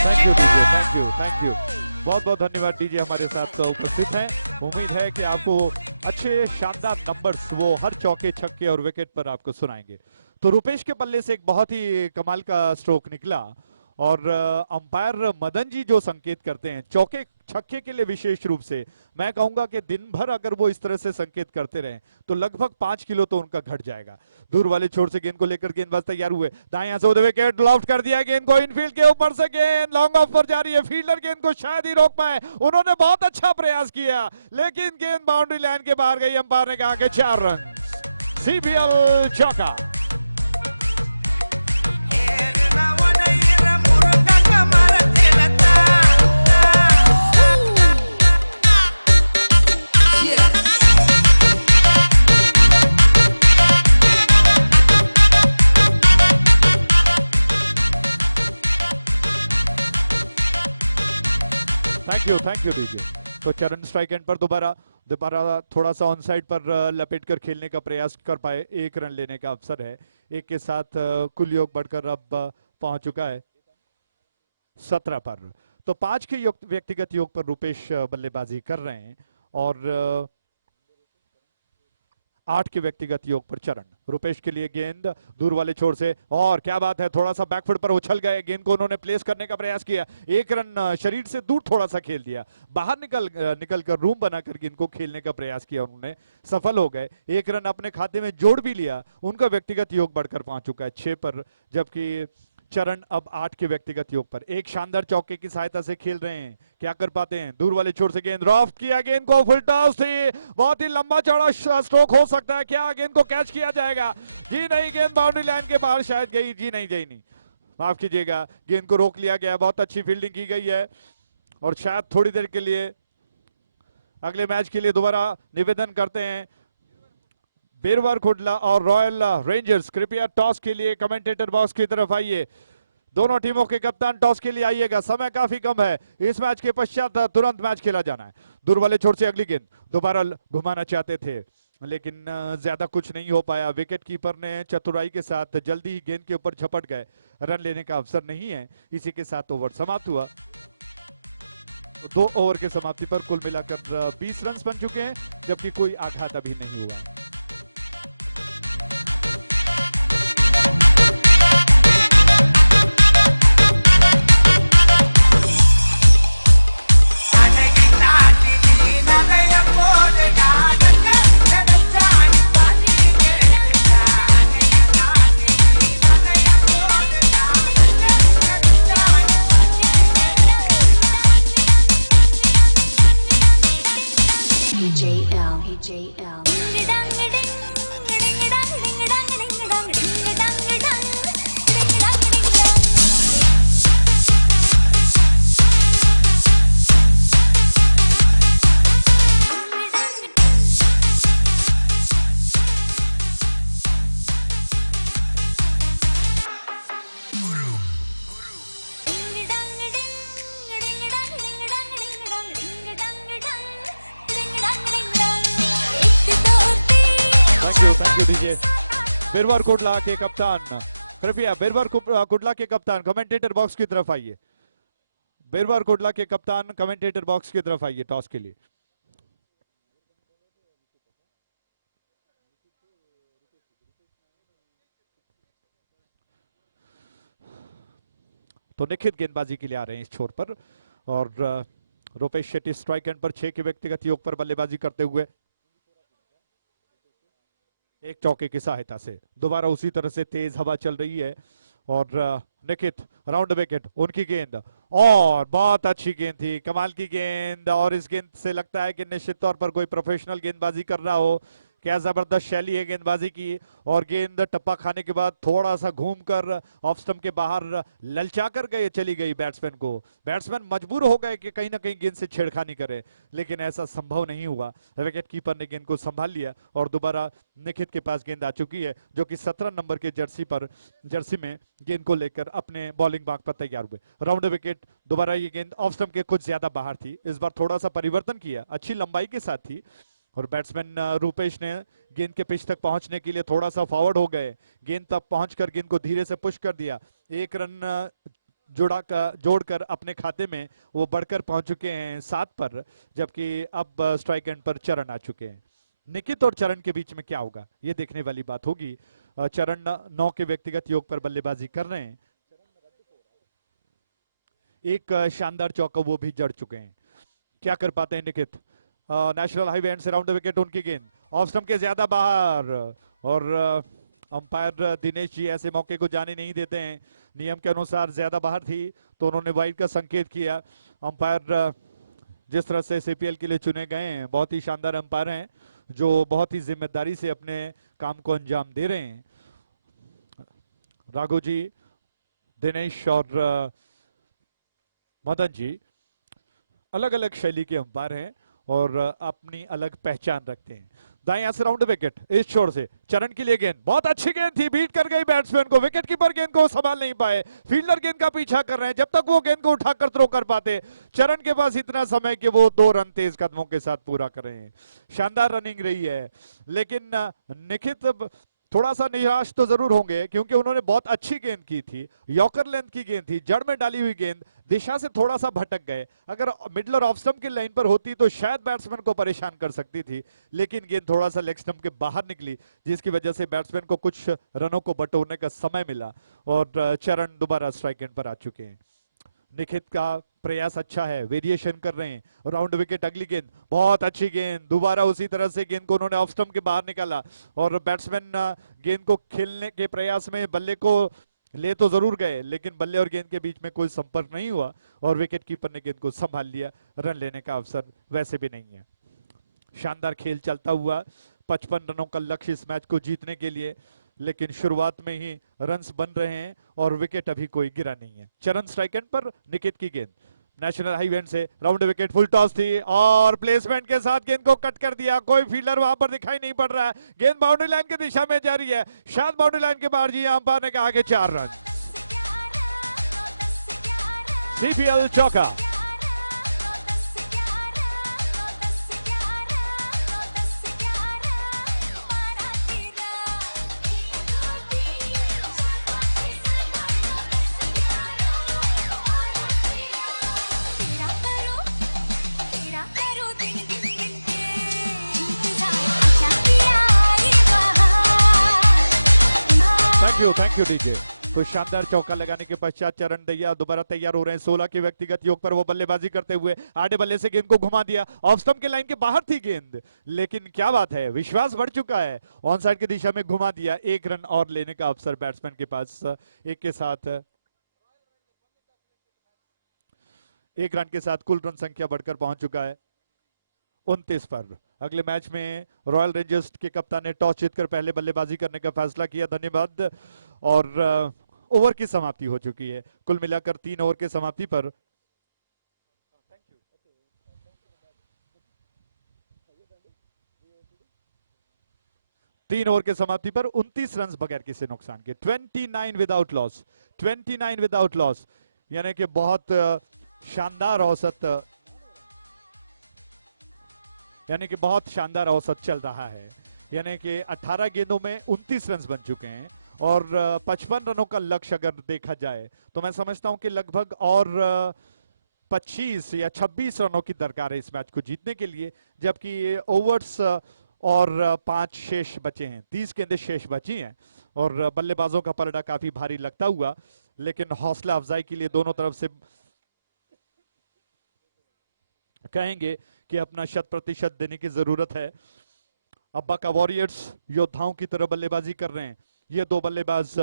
Thank you DJ, thank you, बहुत बहुत धन्यवाद डीजे हमारे साथ उपस्थित हैं। उम्मीद है कि आपको अच्छे शानदार नंबर्स वो हर चौके छक्के और विकेट पर आपको सुनाएंगे। तो रुपेश के पल्ले से एक बहुत ही कमाल का स्ट्रोक निकला, और अंपायर मदन जी जो संकेत करते हैं चौके छक्के के लिए, विशेष रूप से मैं कहूंगा कि दिन भर अगर वो इस तरह से संकेत करते रहें तो लगभग 5 किलो तो उनका घट जाएगा। दूर वाले छोर से गेंद को लेकर गेंदबाज तैयार हुए, दाएं हाथ से विकेट, लॉफ्ट कर दिया गेंद को, इनफील्ड के ऊपर से गेंद लॉन्ग ऑफ पर जा रही है, फील्डर गेंद को शायद ही रोक पाए, उन्होंने बहुत अच्छा प्रयास किया लेकिन गेंद बाउंड्री लाइन के बाहर गई। अंपायर ने कहा कि 4 रन, सीपीएल चौका। Thank you DJ. तो चरण स्ट्राइक एंड पर दोबारा थोड़ा सा ऑन साइड पर लपेट कर खेलने का प्रयास कर पाए, 1 रन लेने का अवसर है। 1 के साथ कुल योग बढ़कर अब पहुंच चुका है 17 पर। तो 5 के व्यक्तिगत योग पर रुपेश बल्लेबाजी कर रहे हैं और 8 के व्यक्तिगत योग पर चरण। रुपेश के लिए गेंद दूर वाले छोर से, और क्या बात है, थोड़ा सा बैकफुट पर उछल गए, गेंद को उन्होंने प्लेस करने का प्रयास किया, 1 रन शरीर से दूर थोड़ा सा खेल दिया, बाहर निकल कर रूम बनाकर गेंद को खेलने का प्रयास किया, उन्होंने सफल हो गए, 1 रन अपने खाते में जोड़ भी लिया। उनका व्यक्तिगत योग बढ़कर पहुंच चुका है 6 पर, जबकि चरण अब 8 के व्यक्तिगत योग पर। एक शानदार चौके की सहायता से खेल रहे हैं, क्या कर पाते हैं। दूर वाले छोर से गेंद रॉफ्ट किया, गेंद को फुल टॉस थी, बहुत ही लंबा चौड़ा स्ट्रोक हो सकता है, क्या गेंद को कैच किया जाएगा? जी नहीं, गेंद बाउंड्री लाइन के बाहर शायद गई, जी नहीं, माफ कीजिएगा, गेंद को रोक लिया गया। बहुत अच्छी फील्डिंग की गई है और शायद थोड़ी देर के लिए अगले मैच के लिए दोबारा निवेदन करते हैं बेरवार खुडला और रॉयल रेंजर्स, कृपया टॉस के लिए कमेंटेटर बॉक्स की तरफ आइए। दोनों टीमों के कप्तान टॉस के लिए आइएगा, समय काफी कम है, इस मैच के पश्चात तुरंत मैच खेला जाना है। दूर वाले छोर से अगली गेंद दोबारा घुमाना चाहते थे लेकिन ज्यादा कुछ नहीं हो पाया। विकेट कीपर ने चतुराई के साथ जल्दी ही गेंद के ऊपर झपट गए, रन लेने का अवसर नहीं है। इसी के साथ ओवर समाप्त हुआ। 2 ओवर के समाप्ति पर कुल मिलाकर 20 रन बन चुके हैं, जबकि कोई आघात अभी नहीं हुआ है। Thank you DJ. Biruver Kudla के कप्तान, कृपया बेरवार कुडला के कप्तान कमेंटेटर बॉक्स की तरफ आइए। बेरवार कुडला के कप्तान कमेंटेटर बॉक्स की तरफ आइए टॉस के लिए। तो निखित गेंदबाजी के लिए आ रहे हैं इस छोर पर और रूपेश शेट्टी स्ट्राइक एंड पर 6 के व्यक्तिगत योग पर बल्लेबाजी करते हुए एक चौके की सहायता से दोबारा उसी तरह से तेज हवा चल रही है और निखित राउंड विकेट उनकी गेंद और बहुत अच्छी गेंद थी, कमाल की गेंद और इस गेंद से लगता है कि निश्चित तौर पर कोई प्रोफेशनल गेंदबाजी कर रहा हो। क्या जबरदस्त शैली है गेंदबाजी की और गेंद टप्पा खाने के बाद थोड़ा सा घूमकर ऑफ स्टंप के बाहर ललचा कर गए चली गई बैट्समैन को। बैट्समैन मजबूर हो गए कि कहीं ना कहीं गेंद से छेड़खानी करे, लेकिन ऐसा संभव नहीं हुआ। विकेट कीपर ने गेंद को संभाल लिया और दोबारा निखित के पास गेंद आ चुकी है जो कि 17 नंबर के जर्सी में गेंद को लेकर अपने बॉलिंग बाग पर तैयार हुए। राउंड विकेट दोबारा ये गेंद ऑफ स्टंप के कुछ ज्यादा बाहर थी, इस बार थोड़ा सा परिवर्तन किया, अच्छी लंबाई के साथ थी और बैट्समैन रूपेश ने गेंद के पिच तक पहुंचने के लिए थोड़ा सा फॉरवर्ड हो गए, गेंद तक पहुंचकर गेंद को धीरे से पुश कर दिया। एक रन जोड़कर अपने खाते में वो बढ़कर पहुंच चुके हैं 7 पर, जबकि अब स्ट्राइक एंड पर चरण आ चुके हैं। निखित और चरण के बीच में क्या होगा ये देखने वाली बात होगी। चरण 9 के व्यक्तिगत योग पर बल्लेबाजी कर रहे हैं, एक शानदार चौका वो भी जड़ चुके हैं। क्या कर पाते हैं निखित? नेशनल हाईवे एंड से राउंड विकेट उनकी गेंद ऑफ स्टंप के ज्यादा बाहर और अंपायर दिनेश जी ऐसे मौके को जाने नहीं देते हैं। नियम के अनुसार ज्यादा बाहर थी तो उन्होंने वाइड का संकेत किया। अंपायर जिस तरह से सीपीएल के लिए चुने गए हैं, बहुत ही शानदार अंपायर हैं जो बहुत ही जिम्मेदारी से अपने काम को अंजाम दे रहे हैं। राघव जी, दिनेश और मदन जी अलग अलग शैली के अंपायर हैं और अपनी अलग पहचान रखते हैं। दाएं से राउंड विकेट इस छोर से चरण के लिए गेंद बहुत अच्छी गेंद थी, बीट कर गई बैट्समैन को, विकेट कीपर गेंद को संभाल नहीं पाए, फील्डर गेंद का पीछा कर रहे हैं, जब तक वो गेंद को उठाकर थ्रो कर पाते चरण के पास इतना समय कि वो 2 रन तेज कदमों के साथ पूरा कर रहे हैं। शानदार रनिंग रही है, लेकिन निखित थोड़ा सा निराश तो जरूर होंगे क्योंकि उन्होंने बहुत अच्छी गेंद की थी, यॉर्कर लेंथ की गेंद थी, जड़ में डाली हुई गेंद, दिशा से थोड़ा सा भटक गए। अगर मिडल और ऑफ स्टंप की लाइन पर होती तो शायद बैट्समैन को परेशान कर सकती थी, लेकिन गेंद थोड़ा सा लेग स्टंप के बाहर निकली जिसकी वजह से बैट्समैन को कुछ रनों को बटोरने का समय मिला और चरण दोबारा स्ट्राइक एंड पर आ चुके हैं। निखित का प्रयास अच्छा है, वेरिएशन कर रहे हैं। राउंड विकेट अगली गेंद बहुत अच्छी गेंद, दोबारा उसी तरह से गेंद को उन्होंने ऑफ स्टंप के बाहर निकाला और बैट्समैन गेंद को खेलने के प्रयास में बल्ले को ले तो जरूर गए, लेकिन बल्ले और गेंद के बीच में कोई संपर्क नहीं हुआ और विकेट कीपर ने गेंद को संभाल लिया। रन लेने का अवसर वैसे भी नहीं है। शानदार खेल चलता हुआ, 55 रनों का लक्ष्य इस मैच को जीतने के लिए, लेकिन शुरुआत में ही रन्स बन रहे हैं और विकेट अभी कोई गिरा नहीं है। चरण स्ट्राइक एंड पर, निखित की गेंद नेशनल हाईवे से राउंड विकेट, फुल टॉस थी और प्लेसमेंट के साथ गेंद को कट कर दिया, कोई फील्डर वहां पर दिखाई नहीं पड़ रहा है, गेंद बाउंड्री लाइन की दिशा में जा रही है, शायद बाउंड्री लाइन के बाहर जी अंपायर ने कहा कि 4 रन। सीपीएल चौका। Thank you DJ. तो शानदार चौका लगाने के पश्चात चरण दैया दोबारा तैयार हो रहे हैं। 16 के व्यक्तिगत योग पर वो बल्लेबाजी करते हुए आड़े बल्ले से गेंद को घुमा दिया, ऑफ स्टंप के लाइन के बाहर थी गेंद, लेकिन क्या बात है, विश्वास बढ़ चुका है, ऑन साइड की दिशा में घुमा दिया। 1 रन और लेने का अवसर बैट्समैन के पास, एक रन के साथ कुल रन संख्या बढ़कर पहुंच चुका है 29 पर। अगले मैच में रॉयल रेंजर्स के कप्तान ने टॉस जीतकर पहले बल्लेबाजी करने का फैसला किया, धन्यवाद। और ओवर की समाप्ति हो चुकी है, कुल मिलाकर 3 ओवर के समाप्ति पर तीन ओवर के समाप्ति पर 29 रन बगैर किसी नुकसान के, 29 विदाउट लॉस, 29 विदाउट लॉस, यानी कि बहुत शानदार औसत, यानी कि बहुत शानदार औसत चल रहा है। यानी कि 18 गेंदों में 29 रन बन चुके हैं और 55 रनों का लक्ष्य अगर देखा जाए तो मैं समझता हूं कि लगभग और 25 या 26 रनों की दरकार है इस मैच को जीतने के लिए, जबकि ओवर्स और 5 शेष बचे हैं, 30 गेंदें शेष बची हैं और बल्लेबाजों का पलड़ा काफी भारी लगता हुआ लेकिन हौसला अफजाई के लिए दोनों तरफ से कहेंगे कि अपना 100% देने की जरूरत है। अब्बा का वॉरियर्स योद्धाओं की तरह बल्लेबाजी कर रहे हैं। ये दो बल्लेबाज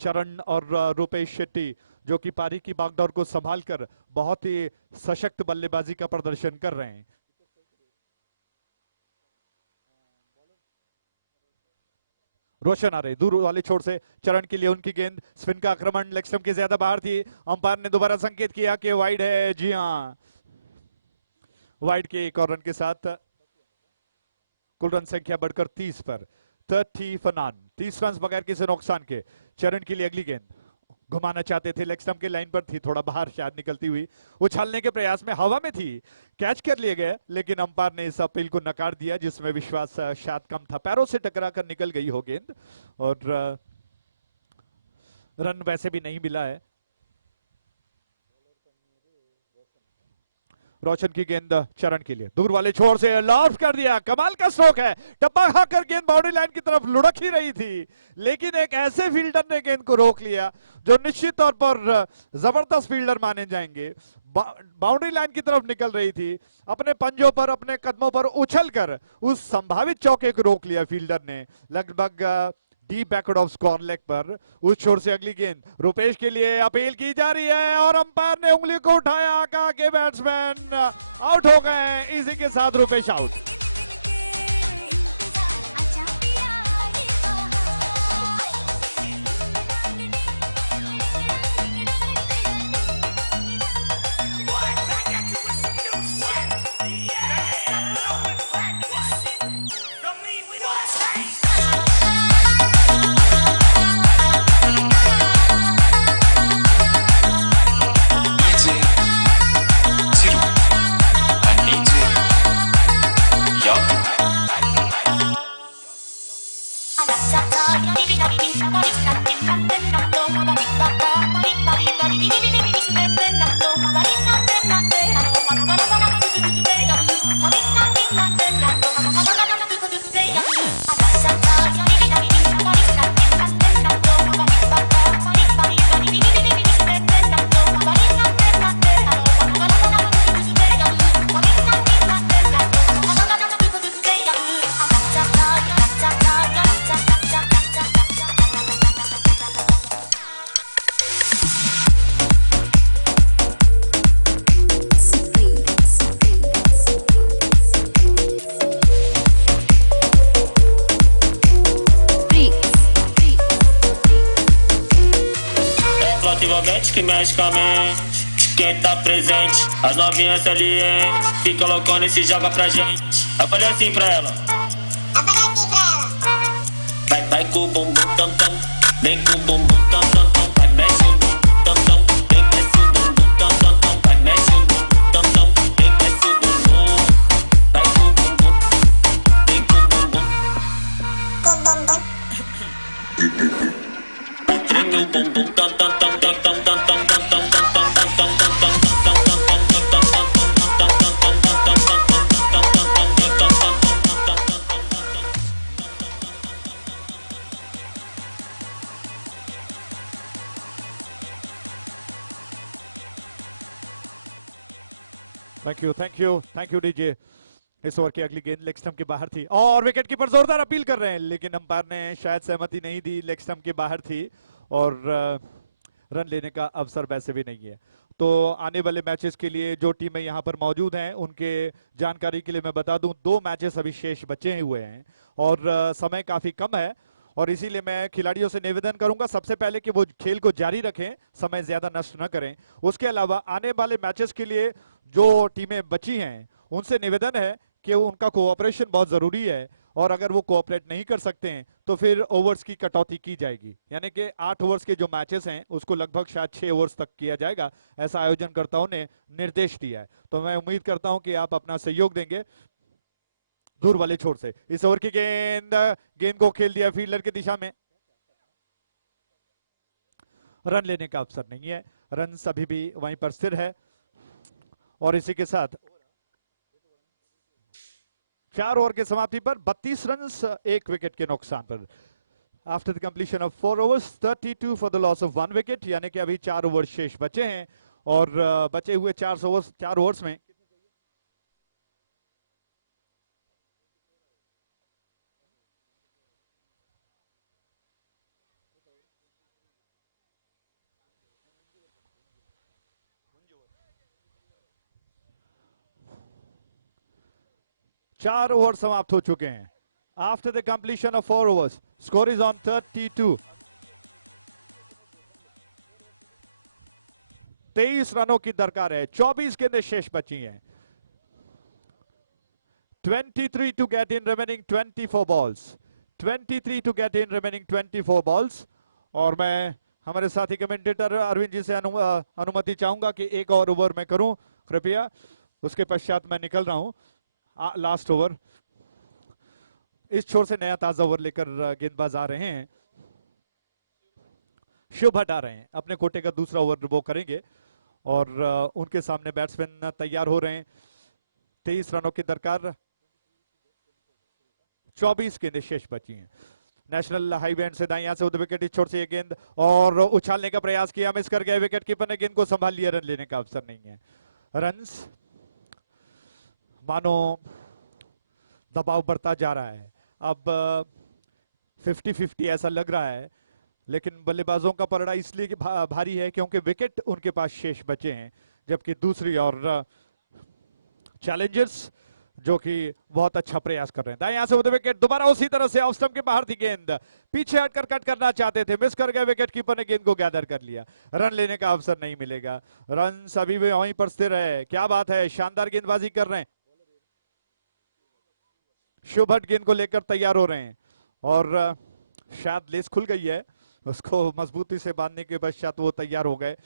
चरण और रुपेश शेट्टी जो कि पारी की बागडोर को संभालकर बहुत ही सशक्त बल्लेबाजी का प्रदर्शन कर रहे हैं। रोशन आ रहे दूर वाले छोर से चरण के लिए उनकी गेंद, स्पिन का आक्रमण लेग स्टंप के ज्यादा बाहर थी। अंपायर ने दोबारा संकेत किया कि वाइड है। जी हाँ, वाइड के एक और रन के साथ कुल रन संख्या बढ़कर 30 पर 30 for none, 30 रन बगैर किसी नुकसान के। चरण के लिए अगली गेंद घुमाना चाहते थे, लेग स्टंप के लाइन पर थी, थोड़ा बाहर शायद निकलती हुई, उछालने के प्रयास में हवा में थी, कैच कर लिए गए, लेकिन अंपायर ने इस अपील को नकार दिया जिसमें विश्वास शायद कम था। पैरों से टकरा कर निकल गई हो गेंद और रन वैसे भी नहीं मिला है। रोशन की गेंद चरण के लिए दूर वाले छोर से लॉफ्ट कर दिया। कमाल का स्ट्रोक है, टप्पा खाकर गेंद बाउंड्री लाइन की तरफ लुढ़क ही रही थी, लेकिन एक ऐसे फील्डर ने गेंद को रोक लिया जो निश्चित तौर पर जबरदस्त फील्डर माने जाएंगे। बाउंड्री लाइन की तरफ निकल रही थी, अपने पंजों पर अपने कदमों पर उछलकर उस संभावित चौके को रोक लिया फील्डर ने, लगभग deep backward of square leg पर। उस छोर से अगली गेंद रुपेश के लिए अपील की जा रही है और अंपायर ने उंगली को उठाया, कहा कि बैट्समैन आउट हो गए। इसी के साथ Rupesh out. Thank you DJ. इस ओवर की अगली गेंद लेग स्टंप के बाहर थी और विकेट कीपर जोरदार अपील कर रहे हैं, लेकिन अंपायर ने शायद सहमति नहीं दी, लेग स्टंप के बाहर थी और रन लेने का अवसर वैसे भी नहीं है। तो आने वाले मैचेस के लिए जो टीमें यहाँ पर मौजूद हैं उनके जानकारी के लिए मैं बता दूं 2 मैचेस अभी शेष बचे हुए हैं और समय काफी कम है और इसीलिए मैं खिलाड़ियों से निवेदन करूंगा सबसे पहले कि वो खेल को जारी रखें, समय ज्यादा नष्ट न करें। उसके अलावा आने वाले मैचेस के लिए जो टीमें बची हैं उनसे निवेदन है कि उनका कोऑपरेशन बहुत जरूरी है और अगर वो कोऑपरेट नहीं कर सकते हैं तो फिर ओवर्स की कटौती की जाएगी, यानी कि 8 ओवर्स के जो मैचेस हैं उसको लगभग शायद 6 ओवर्स तक किया जाएगा, ऐसा आयोजनकर्ताओं ने निर्देश दिया है। तो मैं उम्मीद करता हूं कि आप अपना सहयोग देंगे। दूर वाले छोर से इस ओवर की गेंद को खेल दिया फील्डर की दिशा में, रन लेने का अवसर नहीं है, रन अभी भी वहीं पर स्थिर है और इसी के साथ 4 ओवर की समाप्ति पर 32 रन 1 विकेट के नुकसान पर after the completion of 4 overs 32 for the loss of 1 wicket, यानी कि अभी 4 ओवर शेष बचे हैं और बचे हुए 4 ओवर्स में चार ओवर समाप्त हो चुके हैं। After the completion of 4 overs score is on 32। 23 रनों की दरकार है, 24 गेंदें शेष बची हैं। 23 to get in remaining 24 balls, 23 to get in remaining 24 balls. और मैं हमारे साथी कमेंटेटर अरविंद जी से अनुमति चाहूंगा कि एक और ओवर मैं करूं कृपया, उसके पश्चात मैं निकल रहा हूं। लास्ट ओवर, इस छोर से नया ताजा ओवर लेकर गेंदबाज आ रहे हैं, शुभ हटा रहे हैं, अपने कोटे का दूसरा ओवर वो करेंगे और उनके सामने बैट्समैन तैयार हो रहे हैं। 23 रनों की दरकार, 24 गेंदें शेष बची हैं। नेशनल हाई बैंड से दाएं से उधर विकेट, इस छोर से ये गेंद और उछालने का प्रयास किया, मिस कर गया, विकेट कीपर ने गेंद को संभाल लिया, रन लेने का अवसर नहीं है। रन्स मानो दबाव बढ़ता जा रहा है, अब 50-50 ऐसा लग रहा है, लेकिन बल्लेबाजों का पलड़ा इसलिए भारी है क्योंकि विकेट उनके पास शेष बचे हैं, जबकि दूसरी और चैलेंजर्स जो कि बहुत अच्छा प्रयास कर रहे हैं। दाएं से उधर विकेट, दोबारा उसी तरह से ऑफ स्टंप के बाहर थी गेंद, पीछे हटकर कट करना चाहते थे, मिस कर गए, विकेट कीपर ने गेंद को गैदर कर लिया, रन लेने का अवसर नहीं मिलेगा। रन अभी भी वहीं पर स्थिर है, क्या बात है, शानदार गेंदबाजी कर रहे हैं। शुभ भट्ट गेंद को लेकर तैयार हो रहे हैं और शायद लेस खुल गई है, उसको मजबूती से बांधने के पश्चात वो तैयार हो गए।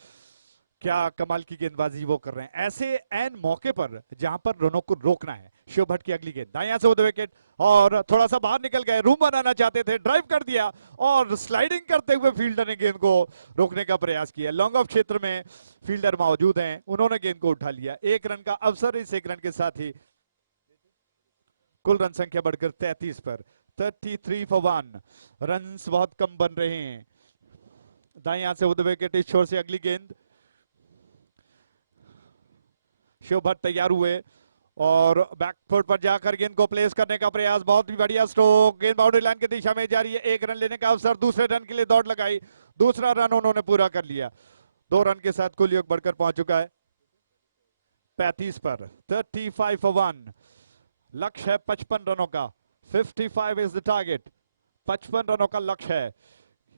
क्या कमाल की गेंदबाजी वो कर रहे हैं, ऐसे एन मौके पर जहां पर रनों को रोकना है। शुभ भट्ट की अगली गेंद, दाएं से उधर विकेट और थोड़ा सा बाहर निकल गए, रूम बनाना चाहते थे, ड्राइव कर दिया और स्लाइडिंग करते हुए फील्डर ने गेंद को रोकने का प्रयास किया। लॉन्ग ऑफ क्षेत्र में फील्डर मौजूद हैं, उन्होंने गेंद को उठा लिया। 1 रन का अवसर, इस 1 रन के साथ ही कुल रन संख्या बढ़कर 33 पर, 33 फॉर 1। रन बहुत कम बन रहे हैं। दाएं से उधर विकेट, इस छोर से अगली गेंद, शिव भट्ट तैयार हुए और बैकफुट पर जाकर गेंद को प्लेस करने का प्रयास, बहुत ही बढ़िया स्ट्रोक, गेंद बाउंड्री लाइन की दिशा में जा रही है। 1 रन लेने का अवसर, दूसरे रन के लिए दौड़ लगाई, दूसरा रन उन्होंने पूरा कर लिया। 2 रन के साथ कुल योग बढ़कर पहुंच चुका है 35 पर, 35 फॉर 1। लक्ष्य है 55 रनों का, 55 इज द टारगेट, 55 रनों का लक्ष्य है,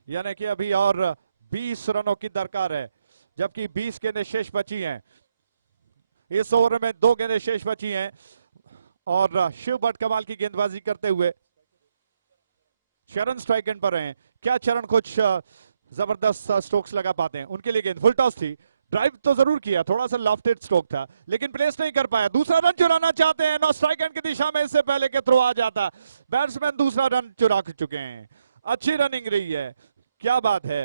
यानी कि अभी और 20 रनों की दरकार है, जबकि 20 गेंदें शेष बची हैं। इस ओवर में 2 गेंदें शेष बची हैं और शिव भट्ट कमाल की गेंदबाजी करते हुए चरण स्ट्राइक एंड पर हैं। क्या चरण कुछ जबरदस्त स्ट्रोक्स लगा पाते हैं? उनके लिए गेंद फुल टॉस थी, ड्राइव तो जरूर किया, थोड़ा सा लॉफ्टेड स्ट्रोक था, लेकिन प्लेस नहीं कर पाया। दूसरा रन चुराना चाहते हैं, नो स्ट्राइक एंड की दिशा में, इससे पहले के थ्रो आ जाता, बैट्समैन दूसरा रन चुरा चुके हैं। अच्छी रनिंग रही है, क्या बात है,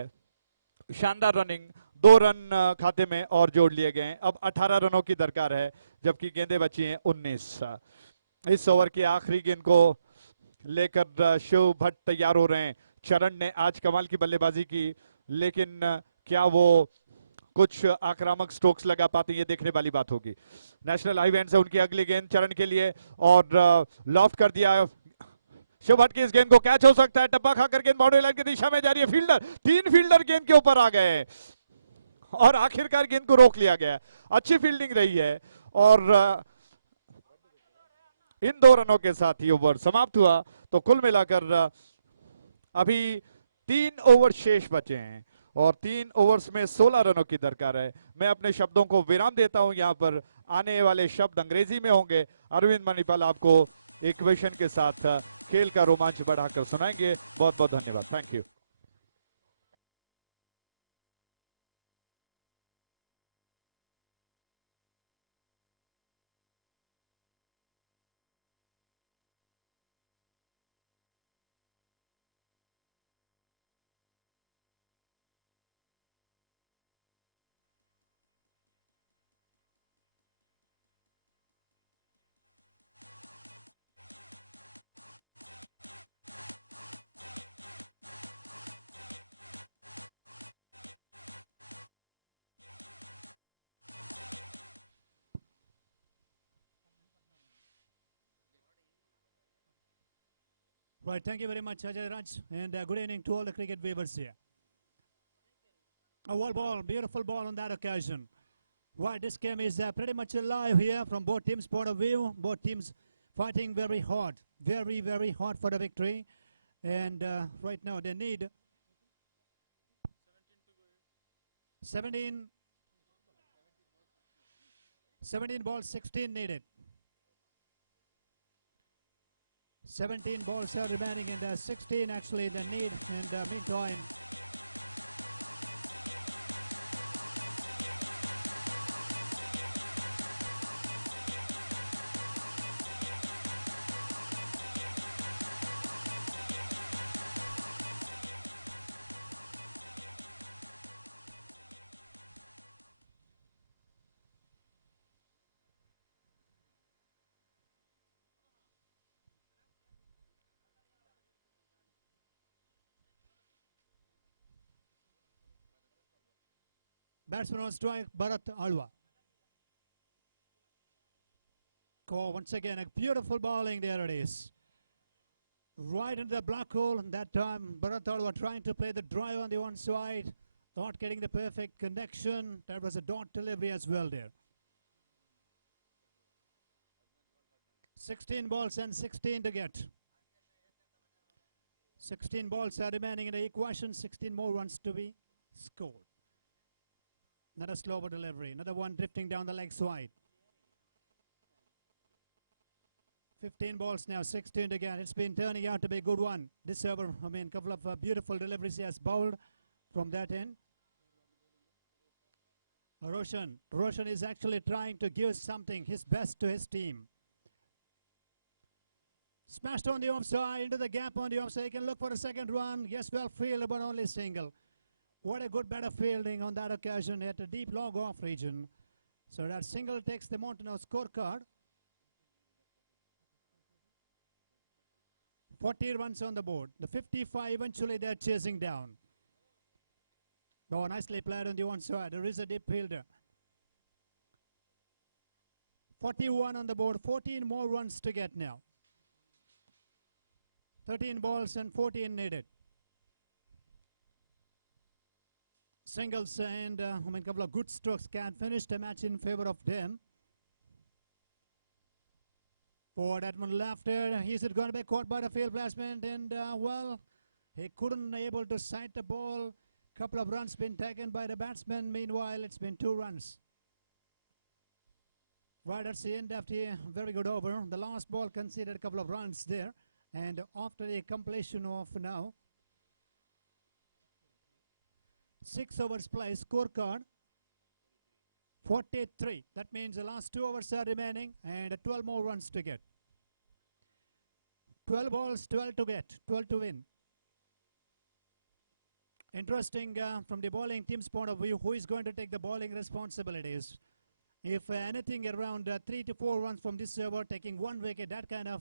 शानदार रनिंग। 2 रन खाते में और जोड़ लिए गए। अब 18 रनों की दरकार है, जबकि गेंदें बची हैं 19। इस ओवर की आखिरी गेंद को लेकर शिव भट्ट तैयार हो रहे हैं। चरण ने आज कमाल की बल्लेबाजी की, लेकिन क्या वो कुछ आक्रामक स्ट्रोक्स लगा पाते, ये देखने वाली बात होगी। नेशनल हाई बैंड से उनकी अगली गेंद चरण के लिए और लॉफ्ट कर दिया। शिव भट्ट की इस गेंद को कैच हो सकता है, टप्पा खाकर गेंद बाउंड्री लाइन की दिशा में जा रही है। फील्डर, 3 फील्डर गेंद के ऊपर आ गए और आखिरकार गेंद को रोक लिया गया। अच्छी फील्डिंग रही है और इन 2 रनों के साथ ही ओवर समाप्त हुआ। तो कुल मिलाकर अभी 3 ओवर शेष बचे हैं और 3 ओवर्स में 16 रनों की दरकार है। मैं अपने शब्दों को विराम देता हूं, यहां पर आने वाले शब्द अंग्रेजी में होंगे। अरविंद मणिपाल आपको इक्वेशन के साथ खेल का रोमांच बढ़ाकर सुनाएंगे। बहुत बहुत धन्यवाद, thank you. Right, thank you very much, Ajay Raj, and good evening to all the cricket viewers here. A wall ball, beautiful ball on that occasion. Right, this game is pretty much alive here from both teams' point of view. Both teams fighting very hard, very, very hard for the victory. And right now they need 17 balls, 16 needed. 17 balls are remaining and 16 actually they need. And meantime, batsman on strike, Bharat Alwa. Once again, a beautiful bowling there it is. Right into the black hole. That time, Bharat Alwa trying to play the drive on the one side, not getting the perfect connection. That was a dot delivery as well there. 16 balls and 16 to get. 16 balls are remaining in the equation, 16 more runs to be scored. Another slower delivery, another one drifting down the leg side. 15 balls now, 16 again. It's been turning out to be a good one. This over, a couple of beautiful deliveries he has bowled from that end. Roshan is actually trying to give something, his best to his team. Smashed on the offside, into the gap on the offside. He can look for a second run. Yes, well fielded, but only single. What a good bit of fielding on that occasion at a deep long off region. So that single takes them on to now scorecard. 40 runs on the board. The 55 eventually they're chasing down. Oh, nicely played on the one side. There is a deep fielder. 41 on the board. 14 more runs to get now. 13 balls and 14 needed. Singles and a couple of good strokes can finish the match in favor of them. For that one left there, is it going to be caught by the field placement? And well, he couldn't able to sight the ball. Couple of runs been taken by the batsman. Meanwhile, it's been 2 runs. Right, that's the end of the very good over. The last ball conceded a couple of runs there. And after the completion of now 6 overs play, scorecard 43. That means the last 2 overs are remaining and 12 more runs to get. 12 balls, 12 to get, 12 to win. Interesting from the bowling team's point of view, who is going to take the bowling responsibilities. If anything around 3 to 4 runs from this over, taking 1 wicket, that kind of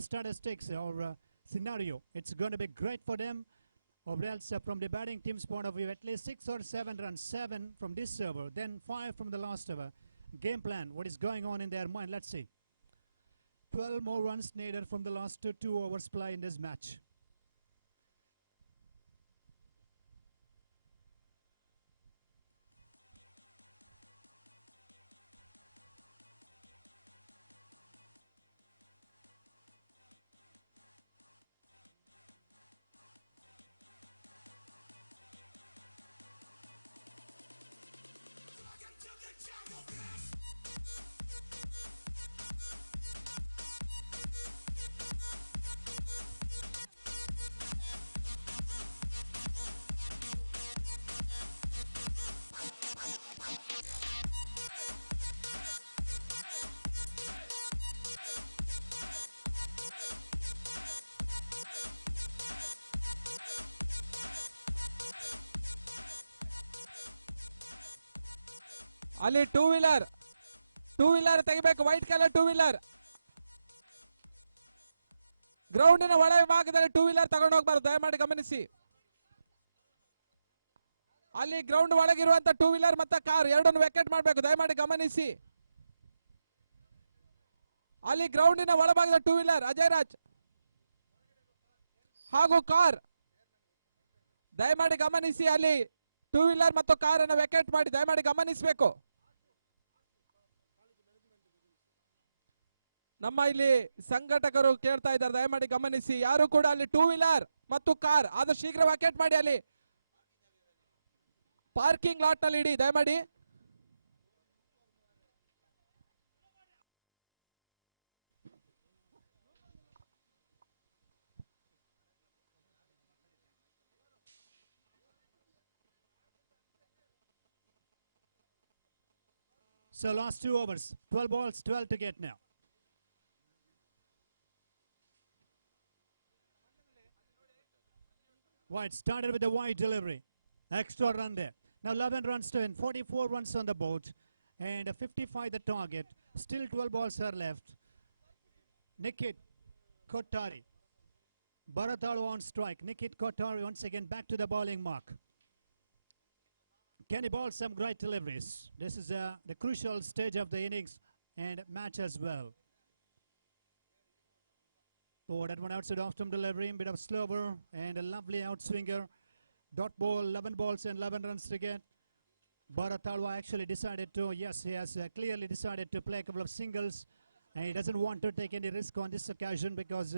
statistics or scenario, it's going to be great for them. Or else from the batting team's point of view, at least 6 or 7 runs, 7 from this over, then 5 from the last over. Game plan, what is going on in their mind, let's see. 12 more runs needed from the last 2 overs play in this match. ಅಲ್ಲಿ two wheeler ತೆಗಿಬೇಕು, white colour two wheeler. ಗ್ರೌಂಡಿನ ಒಳ ಭಾಗದಲ್ಲಿ two wheeler ತಗೊಂಡು ಹೋಗ್ಬಾರ್ದು, ದಯಮಾಡಿ ಗಮನಿಸಿ. ಅಲ್ಲಿ ground ಒಳಗಿರುವಂತ two wheeler ಮತ್ತೆ ಕಾರ್ ಎರಡನ್ನು ವೆಕೆಟ್ ಮಾಡಬೇಕು, ದಯಮಾಡಿ ಗಮನಿಸಿ. ಅಲ್ಲಿ ಗ್ರೌಂಡಿನ ಒಳಭಾಗದ ಟೂ ವೀಲರ್ ಅಜಯ್ ರಾಜ್ ಹಾಗೂ ಕಾರ್. ದಯಮಾಡಿ ಗಮನಿಸಿ, ಅಲ್ಲಿ ಟೂ ವೀಲರ್ ಮತ್ತು ಕಾರ್ ಅನ್ನು ವೆಕೇಟ್ ಮಾಡಿ ದಯಮಾಡಿ ಗಮನಿಸಬೇಕು. ನಮ್ಮ ಇಲ್ಲಿ ಸಂಘಟಕರು ಕೇಳ್ತಾ ಇದ್ದಾರೆ, ದಯಮಾಡಿ ಗಮನಿಸಿ. ಯಾರು ಕೂಡ ಅಲ್ಲಿ ಟೂ ವೀಲರ್ ಮತ್ತು ಕಾರ್ ಆದಷ್ಟು ಶೀಘ್ರ ವೆಕೇಟ್ ಮಾಡಿ, ಅಲ್ಲಿ ಪಾರ್ಕಿಂಗ್ ಲಾಟ್ ನಲ್ಲಿ ಇಡಿ ದಯಮಾಡಿ. So last 2 overs, 12 balls, 12 to get now. White started with a wide delivery. Extra run there. Now 11 runs to win, 44 runs on the board, and 55 the target. Still 12 balls are left. Nikit Kothari. Bharatalu on strike. Nikit Kothari once again back to the bowling mark. Can he bowl some great deliveries? This is the crucial stage of the innings and match as well. Oh, that one outside off-stump delivery, bit of slower and a lovely outswinger. Dot ball, 11 balls and 11 runs to get. Bharatalwa actually decided to, yes, he has clearly decided to play a couple of singles, and he doesn't want to take any risk on this occasion because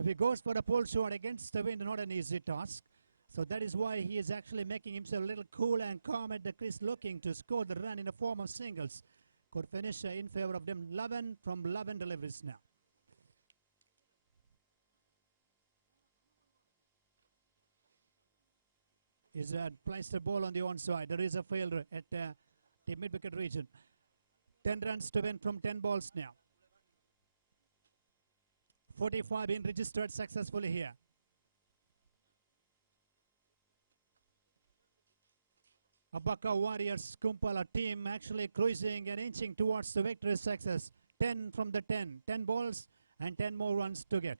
if he goes for a pole shot against the wind, not an easy task. So that is why he is actually making himself a little cool and calm at the crease, looking to score the run in the form of singles. Could finish in favor of them. 11 from 11 deliveries now. He's placed the ball on the onside. There is a fielder at the mid-wicket region. 10 runs to win from 10 balls now. 45 being registered successfully here. Abaka Warriors Kumpala team actually cruising and inching towards the victory success. 10 from the 10. 10 balls and 10 more runs to get.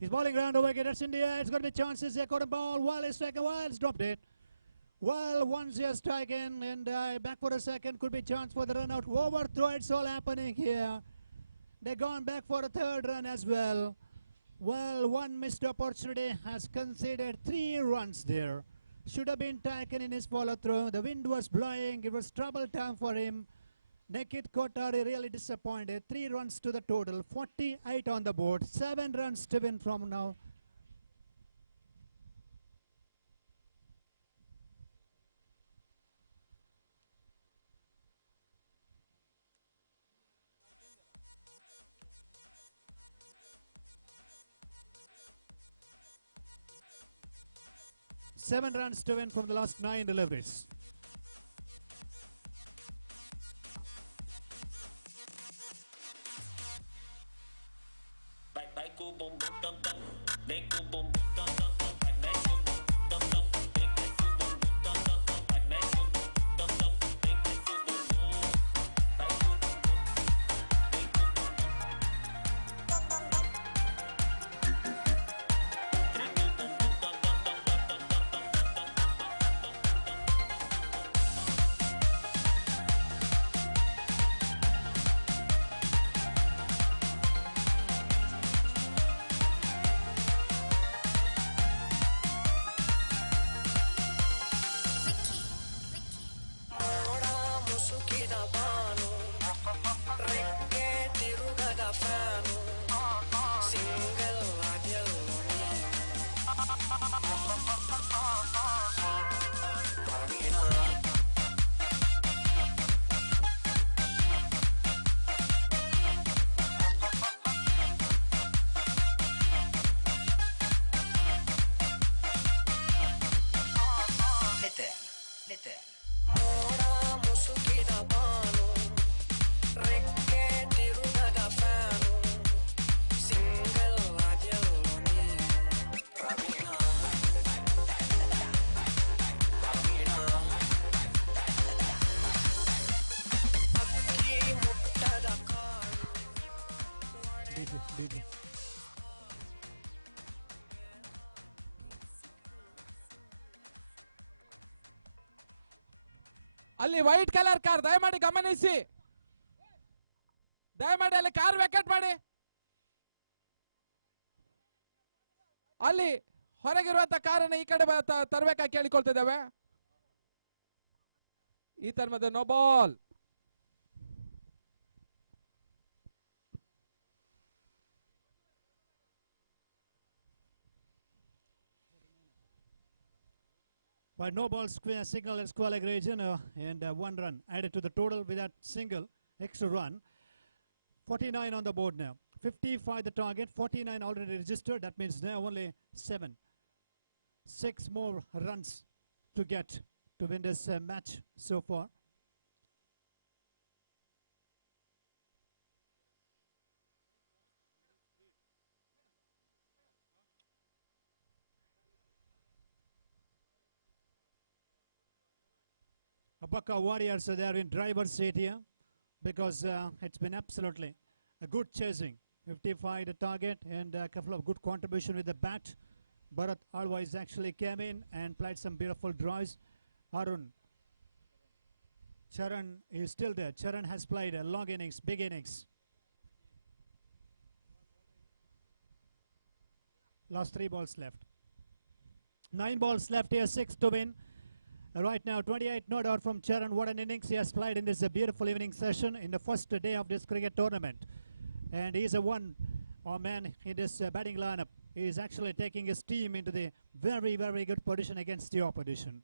He's bowling round over, that's in the air. It's got to be chances. They caught a ball. Well, he's striking. Well, he's dropped it. Well, once he has striken and back for a second, could be chance for the run out. Overthrow, it's all happening here. They've gone back for a third run as well. Well, one missed opportunity, has conceded 3 runs there. Should have been taken in his follow through. The wind was blowing. It was trouble time for him. Nikit Kothari really disappointed. 3 runs to the total. 48 on the board. 7 runs to win from now. Seven runs to win from the last 9 deliveries. DJ. ಅಲ್ಲಿ white colour car ದಯಮಾಡಿ ಗಮನಿಸಿ. ದಯಮಾಡಿ ಅಲ್ಲಿ car vacate ಮಾಡಿ. ಅಲ್ಲಿ ಹೊರಗಿರುವಂತ ಕಾರನ್ನು ಈ ಕಡೆ ತರಬೇಕಾಗಿ ಕೇಳಿಕೊಳ್ತಿದ್ದೇವೆ. ಈ ತರಮದ no ball. By no ball square signal at Squalak region and 1 run added to the total with that single extra run. 49 on the board now. 55 the target, 49 already registered. That means now only 7. 6 more runs to get to win this match so far. Abaka Warriors are there in driver's seat here because it's been absolutely a good chasing. 55 the target and a couple of good contribution with the bat. Bharat Alwais actually came in and played some beautiful drives. Arun Charan is still there. Charan has played a long innings, big innings. Last 3 balls left. 9 balls left here, 6 to win. Right now, 28 no doubt from Charan. What an innings he has played in this beautiful evening session in the first day of this cricket tournament. And he is a man in this batting lineup. He is actually taking his team into the very, very good position against the opposition.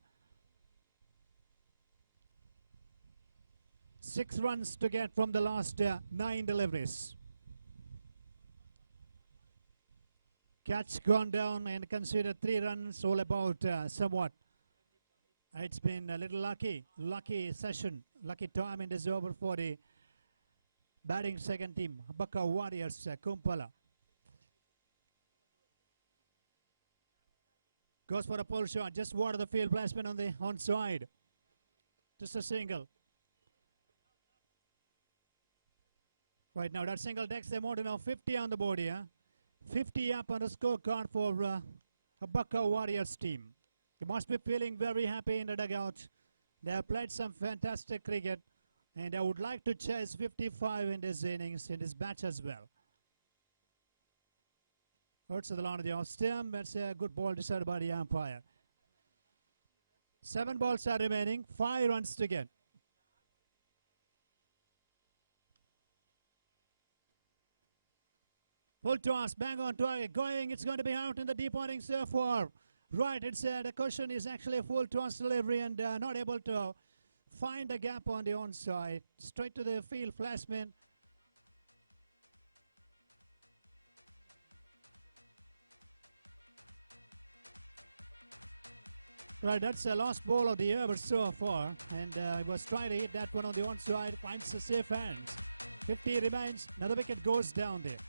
6 runs to get from the last 9 deliveries. Catch gone down and considered 3 runs, all about somewhat. It's been a little lucky session, lucky time in this over for the batting second team, Abaka Warriors, Kumpala. Goes for a pull shot, just wide of the field placement on the onside. Just a single. Right now, that single takes them more to now 50 on the board here. 50 up on the scorecard for Abaka Warriors team. They must be feeling very happy in the dugout. They have played some fantastic cricket and I would like to chase 55 in this innings, in this batch as well. Hurts to the line of the off stump. That's a good ball decided by the umpire. 7 balls are remaining, 5 runs to get. Full toss, bang on target, going. It's going to be out in the deep innings so far. Right, it's the cushion is actually a full toss delivery and not able to find a gap on the onside. Straight to the field placement. Right, that's the last ball of the over so far. And he was trying to hit that one on the onside, finds the safe hands. 50 remains, another wicket goes down there.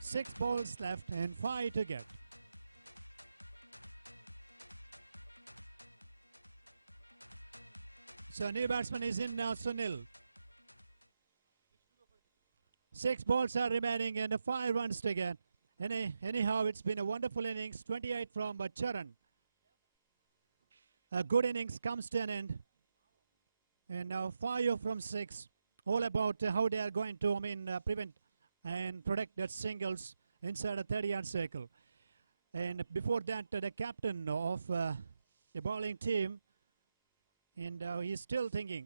6 balls left and 5 to get. So new batsman is in now, Sunil. 6 balls are remaining and 5 runs to get. Anyhow, it's been a wonderful innings. 28 from Charan. A good innings comes to an end. And now 5 from 6. All about how they are going to, prevent and protect their singles inside a 30-yard circle. And before that, the captain of the bowling team, and he's still thinking.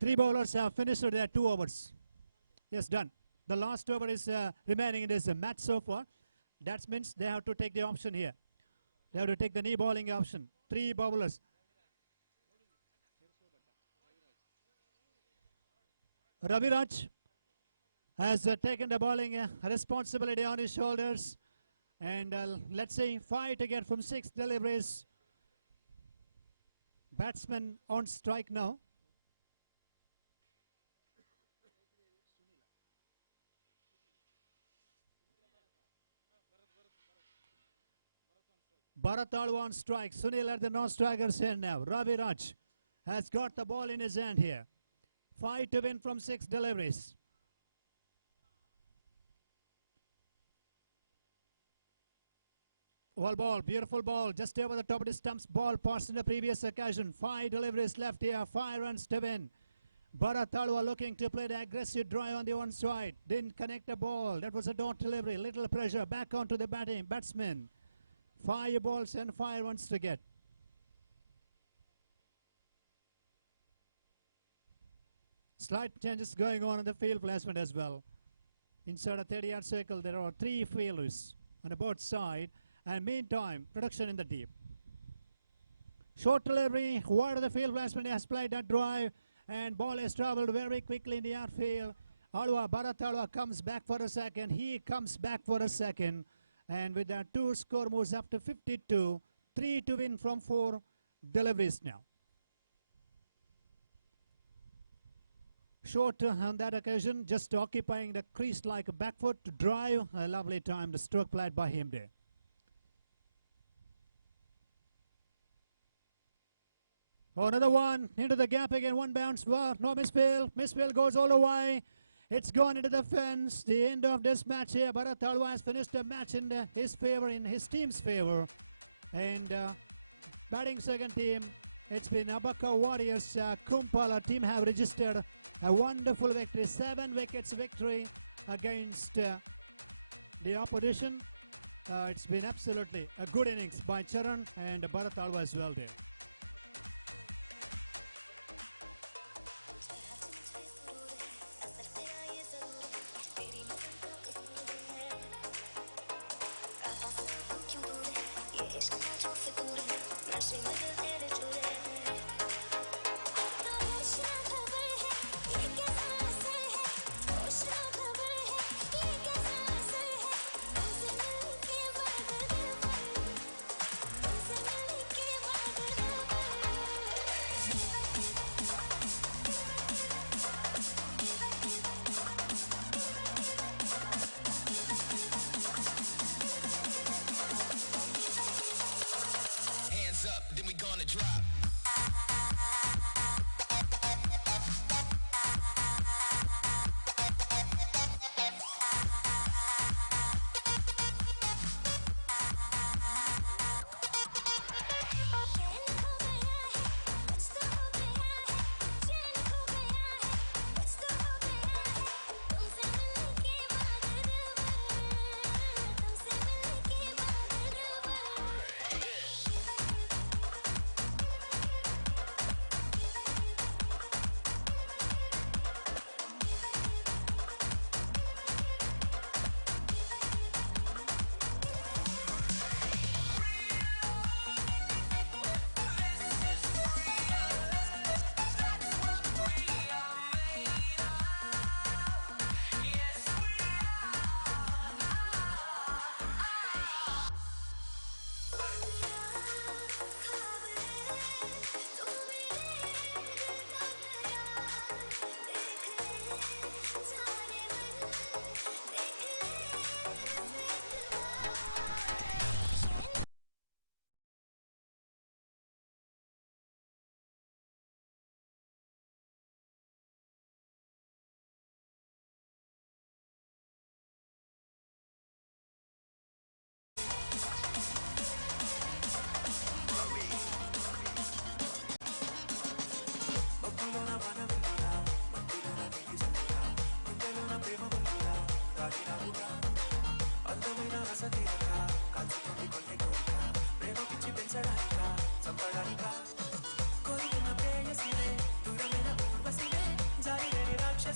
Three bowlers have finished their 2 overs. Yes, done. The last over is remaining in this match so far. That means they have to take the option here. They have to take the knee bowling option. 3 bowlers. Raviraj has taken the bowling responsibility on his shoulders. And let's say 5 to get from 6 deliveries. Batsman on strike now. Bharat Alwa on strike. Sunil at the non-striker's end now. Raviraj has got the ball in his hand here. 5 to win from 6 deliveries. Wall ball, beautiful ball, just over the top of the stumps. Ball passed in the previous occasion. 5 deliveries left here, 5 runs to win. Bharat Talwa looking to play the aggressive drive on the one side. Didn't connect the ball. That was a dot delivery. Little pressure back onto the batsman. 5 balls and 5 runs to get. Slight changes going on in the field placement as well. Inside a 30-yard circle, there are 3 fielders on the both side. And meantime, production in the deep. Short delivery, wide of the field placement, has played that drive, and ball has traveled very quickly in the outfield. Bharat Talwa comes back for a second. He comes back for a second. And with that, 2 score moves up to 52. 3 to win from 4 deliveries now. Short on that occasion, just occupying the crease like a back foot to drive. A lovely time, the stroke played by him there. Oh, another one into the gap again. One bounce. No misfield. Misfield goes all the way. It's gone into the fence. The end of this match here. Bharat Talwa has finished the match in his favor, in his team's favor. And batting second team, it's been Abaka Warriors. Kumpala team have registered a wonderful victory. 7 wickets victory against the opposition. It's been absolutely a good innings by Charan and Bharat Talwa as well there.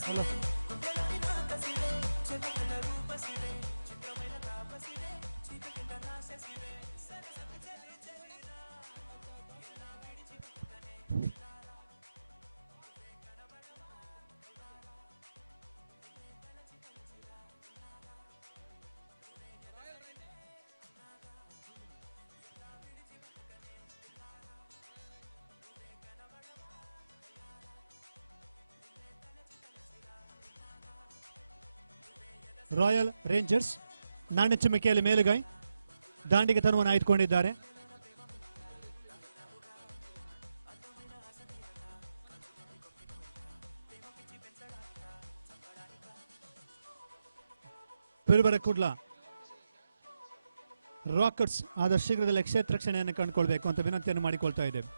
Hello. Royal rangers ನಾಣ್ಯ ಚಿಮ್ಮಿಕೆಯಲ್ಲಿ ಮೇಲುಗೈ ದಾಂಡಿಗೆತನವನ್ನು ಆಯ್ದುಕೊಂಡಿದ್ದಾರೆ. Pilbara Kudla. Rockers ಆದಷ್ಟು ಶೀಘ್ರದಲ್ಲೇ ಕ್ಷೇತ್ರ ರಕ್ಷಣೆಯನ್ನು ಕಂಡುಕೊಳ್ಬೇಕು ಅಂತ ವಿನಂತಿಯನ್ನು ಮಾಡಿಕೊಳ್ತಾ ಇದ್ದೇವೆ.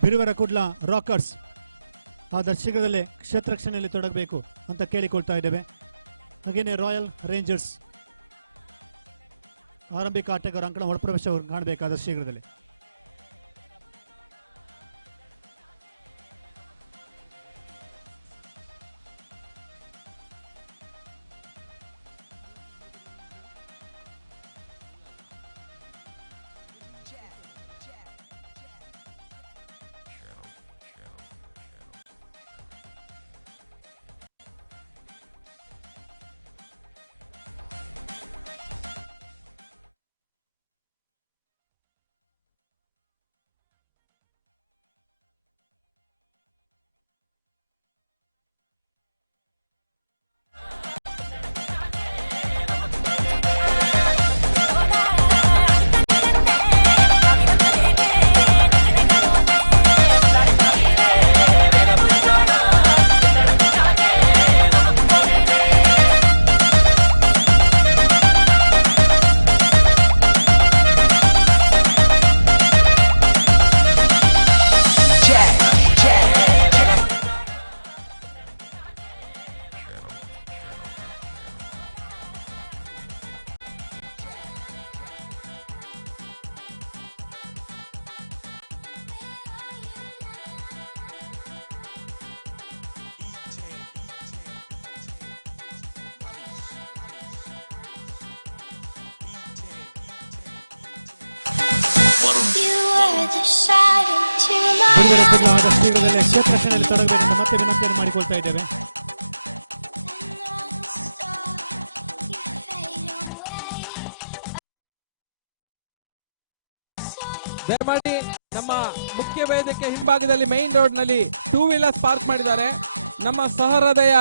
ಬಿರುವರ ಕುಡ್ಲ ರಾಕರ್ಸ್ ಆದಷ್ಟು ಶೀಘ್ರದಲ್ಲೇ ಕ್ಷೇತ್ರ ರಕ್ಷಣೆಯಲ್ಲಿ ತೊಡಗಬೇಕು ಅಂತ ಕೇಳಿಕೊಳ್ತಾ ಇದ್ದೇವೆ. ಹಾಗೆಯೇ ರಾಯಲ್ ರೇಂಜರ್ಸ್ ಆರಂಭಿಕ ಆಟಗಾರ ಅಂಕಣ ಒಳಪ್ರವೇಶ ಕಾಣಬೇಕಾದ ಶೀಘ್ರದಲ್ಲಿ. ಬಿರುವರ ಕುಡ್ಲ ಆದಷ್ಟು ಶೀಘ್ರದಲ್ಲೇ ಕ್ಷೇತ್ರ ರಕ್ಷಣೆಯಲ್ಲಿ ತೊಡಗಬೇಕಂತ ಮತ್ತೆ ವಿನಂತಿಯನ್ನು ಮಾಡಿಕೊಳ್ತಾ ಇದ್ದೇವೆ. ದಯಮಾಡಿ ನಮ್ಮ ಮುಖ್ಯ ವೇದಿಕೆ ಹಿಂಭಾಗದಲ್ಲಿ ಮೈನ್ ರೋಡ್ ನಲ್ಲಿ 2 ವೀಲರ್ಸ್ ಪಾರ್ಕ್ ಮಾಡಿದ್ದಾರೆ. ನಮ್ಮ ಸಹೃದಯ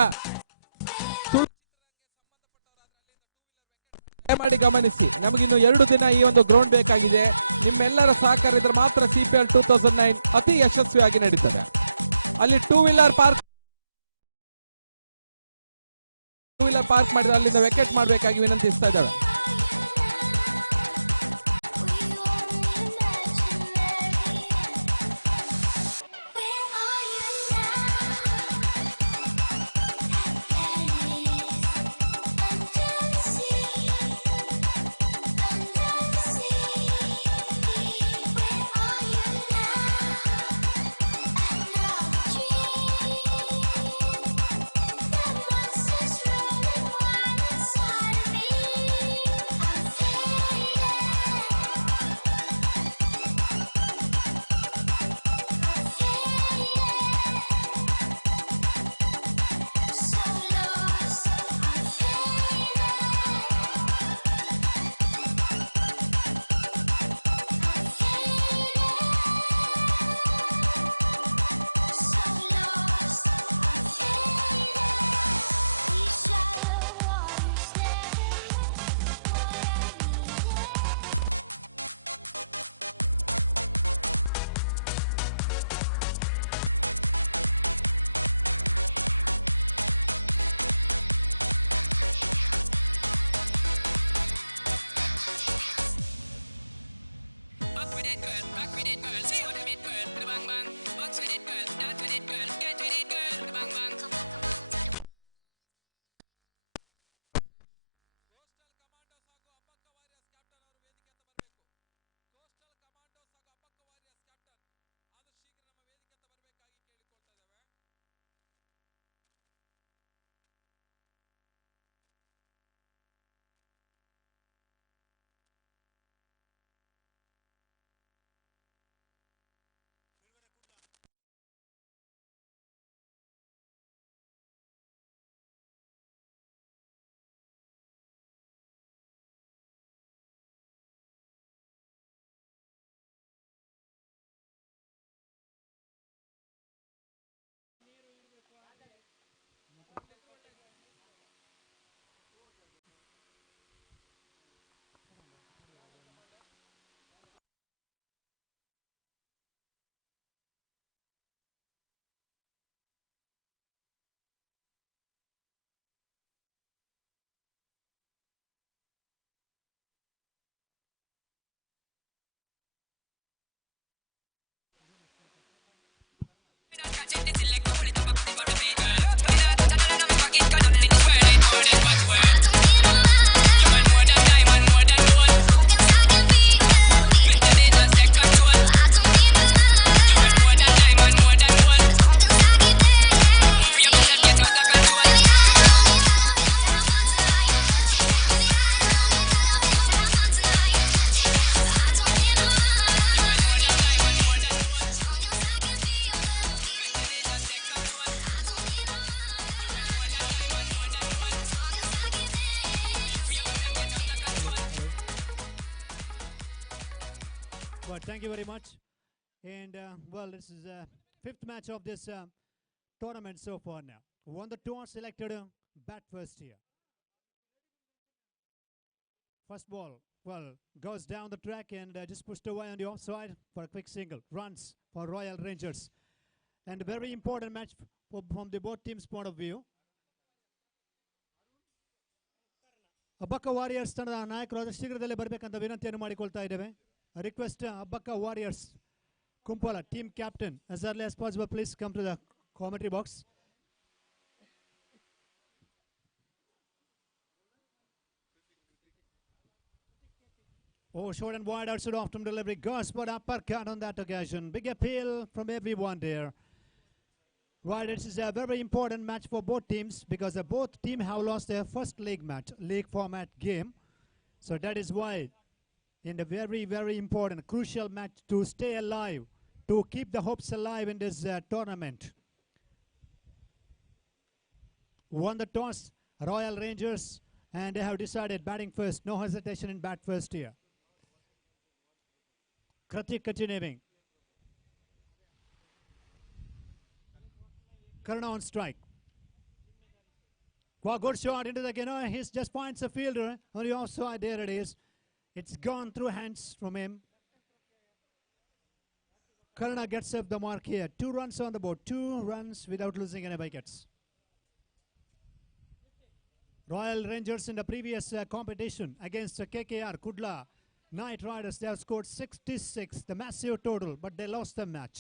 ದಯಮಾಡಿ ಗಮನಿಸಿ, ನಮಗಿನ್ನು 2 ದಿನ ಈ ಒಂದು ಗ್ರೌಂಡ್ ಬೇಕಾಗಿದೆ. ನಿಮ್ಮೆಲ್ಲರ ಸಹಕಾರ ಇದ್ರೆ ಮಾತ್ರ CPL 2009 ಅತಿ ಯಶಸ್ವಿಯಾಗಿ ನಡೀತದೆ. ಅಲ್ಲಿ 2 ವೀಲರ್ ಪಾರ್ಕ್ ಮಾಡಿದ್ರೆ ಅಲ್ಲಿಂದ ವೆಕೆಟ್ ಮಾಡಬೇಕಾಗಿ ವಿನಂತಿಸ್ತಾ ಇದ್ದಾವೆ. Well, thank you very much. And well, this is fifth match of this tournament so far now. Won the toss, selected bat first here. First ball, well, goes down the track and just pushed away on the offside for a quick single. Runs for Royal Rangers. And a very important match from the both teams' point of view. Abbakka Warriors ತಂಡದ ನಾಯಕರು ಆದಷ್ಟು ಶೀಘ್ರದಲ್ಲೇ ಬರಬೇಕಂತ ವಿನಂತಿಯನ್ನು ಮಾಡಿಕೊಳ್ತಾ ಇದ್ದೇವೆ. Request Abbakka Warriors Kumpala team captain as early as possible please come to the commentary box. Oh, short and wide outside off from delivery. Goes for uppercut on that occasion. Big appeal from everyone there. Well, this is a very important match for both teams because both teams have lost their first league match, league format game. So that is why in the very, very important, crucial match to stay alive, to keep the hopes alive in this tournament. Won the toss, Royal Rangers, and they have decided batting first. No hesitation in bat first here. Kratik continuing. Karna on strike. Well, good shot into the Geno. He just finds a fielder on the offside. There it is. It's gone through hands from him. Karna gets up the mark here. 2 runs on the board. 2 runs without losing any wickets. Royal Rangers in the previous competition against KKR, Kudla, Knight Riders, they have scored 66, the massive total, but they lost the match.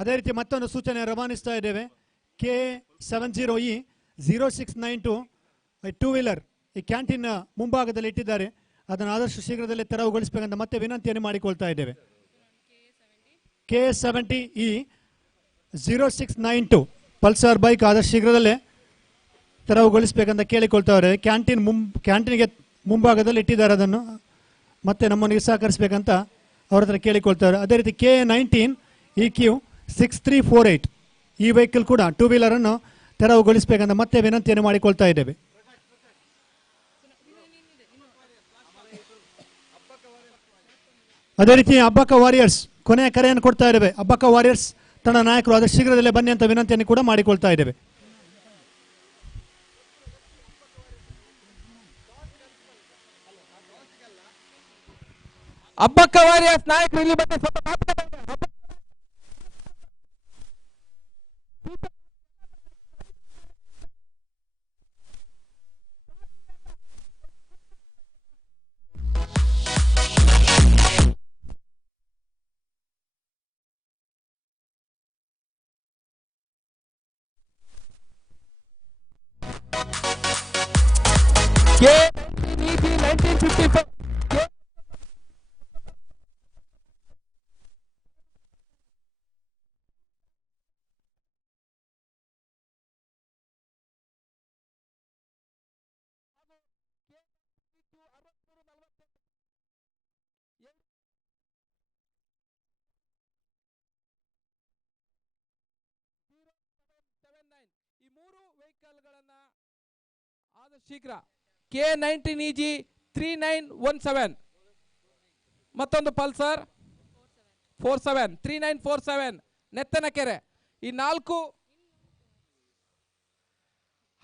ಅದೇ ರೀತಿ ಮತ್ತೊಂದು ಸೂಚನೆ ರವಾನಿಸ್ತಾ ಇದ್ದೇವೆ. K70E 0692 two wheeler ಈ canteen ಮುಂಭಾಗದಲ್ಲಿ ಇಟ್ಟಿದ್ದಾರೆ. ಅದನ್ನು ಆದಷ್ಟು ಶೀಘ್ರದಲ್ಲೇ ತೆರವುಗೊಳಿಸಬೇಕಂತ ಮತ್ತೆ ವಿನಂತಿಯನ್ನು ಮಾಡಿಕೊಳ್ತಾ ಇದ್ದೇವೆ. K70E 0692 ಪಲ್ಸರ್ ಬೈಕ್ ಆದಷ್ಟು ಶೀಘ್ರದಲ್ಲೇ ತೆರವುಗೊಳಿಸಬೇಕಂತ ಕೇಳಿಕೊಳ್ತಾ ಇದ್ದಾರೆ. ಕ್ಯಾಂಟೀನ್ಗೆ ಮುಂಭಾಗದಲ್ಲಿ ಇಟ್ಟಿದ್ದಾರೆ. ಅದನ್ನು ಮತ್ತೆ ನಮ್ಮೊಂದಿಗೆ ಸಹಕರಿಸಬೇಕಂತ ಅವ್ರ ಹತ್ರ ಕೇಳಿಕೊಳ್ತಾರೆ. ಅದೇ ರೀತಿ K19 EQ 6348 ಈ ವೆಹಿಕಲ್ ಕೂಡ ಟೂ ವೀಲರನ್ನು ತೆರವುಗೊಳಿಸಬೇಕಂತ ಮತ್ತೆ ವಿನಂತಿಯನ್ನು ಮಾಡಿಕೊಳ್ತಾ ಇದ್ದೇವೆ. ಅದೇ ರೀತಿ ಅಬ್ಬಕ್ಕ ವಾರಿಯರ್ಸ್ ಕೊನೆಯ ಕರೆಯನ್ನು ಕೊಡ್ತಾ ಇದ್ದೇವೆ. ಅಬ್ಬಕ್ಕ ವಾರಿಯರ್ಸ್ ತನ್ನ ನಾಯಕರು ಆದಷ್ಟು ಶೀಘ್ರದಲ್ಲೇ ಬನ್ನಿ ಅಂತ ವಿನಂತಿಯನ್ನು ಕೂಡ ಮಾಡಿಕೊಳ್ತಾ ಇದ್ದೇವೆ. ಅಬ್ಬಕ್ಕ ವಾರಿಯರ್ಸ್ ನಾಯಕರು ಇಲ್ಲಿ ಬನ್ನಿ. ಈ ಮೂರು ವೆಹಿಕಲ್ಗಳನ್ನ ಆದಷ್ಟು ಶೀಘ್ರ K19EG 3917 ಮತ್ತೊಂದು ಪಲ್ಸರ್ 47 3947 ನೆತ್ತನಕೆರೆ ಈ 4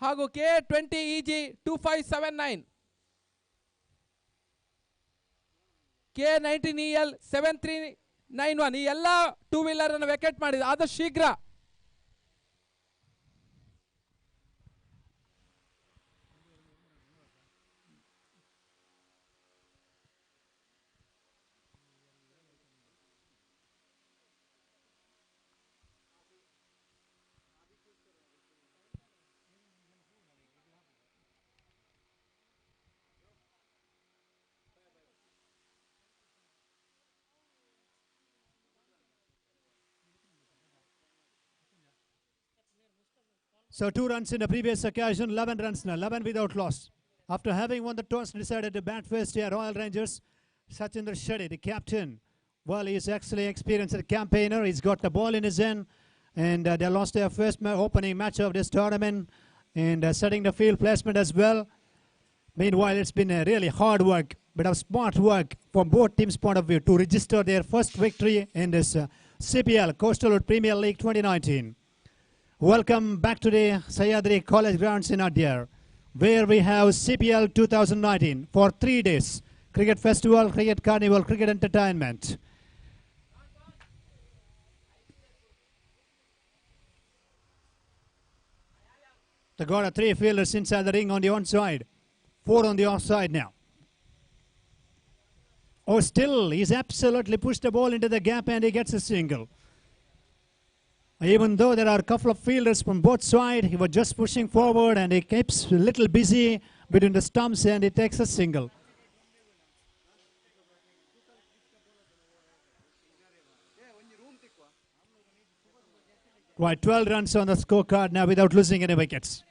ಹಾಗೂ K20EG 2579 K19EL 7391 ಈ ಎಲ್ಲ ಟೂ ವೀಲರ್ ಅನ್ನು ವೆಕೆಟ್ ಮಾಡಿದೆ ಆದಷ್ಟು ಶೀಘ್ರ. So 2 runs in the previous occasion, 11 runs now, 11 without loss. After having won the toss, decided to bat first here, Royal Rangers. Sachin Shetty, the captain. Well, he's actually experienced campaigner. He's got the ball in his hand, and they lost their first opening match of this tournament, and setting the field placement as well. Meanwhile, it's been a really hard work, but of smart work from both teams' point of view to register their first victory in this CPL Coastal Premier League 2019. Welcome back to the Sayadri College grounds in Adyar, where we have CPL 2019 for 3 days. Cricket Festival, Cricket Carnival, Cricket Entertainment. They got 3 fielders inside the ring on the onside. 4 on the offside now. Oh, still, he's absolutely pushed the ball into the gap and he gets a single. Even though there are a couple of fielders from both sides, he was just pushing forward and he keeps a little busy between the stumps and he takes a single. Right, 12 runs on the scorecard now without losing any wickets.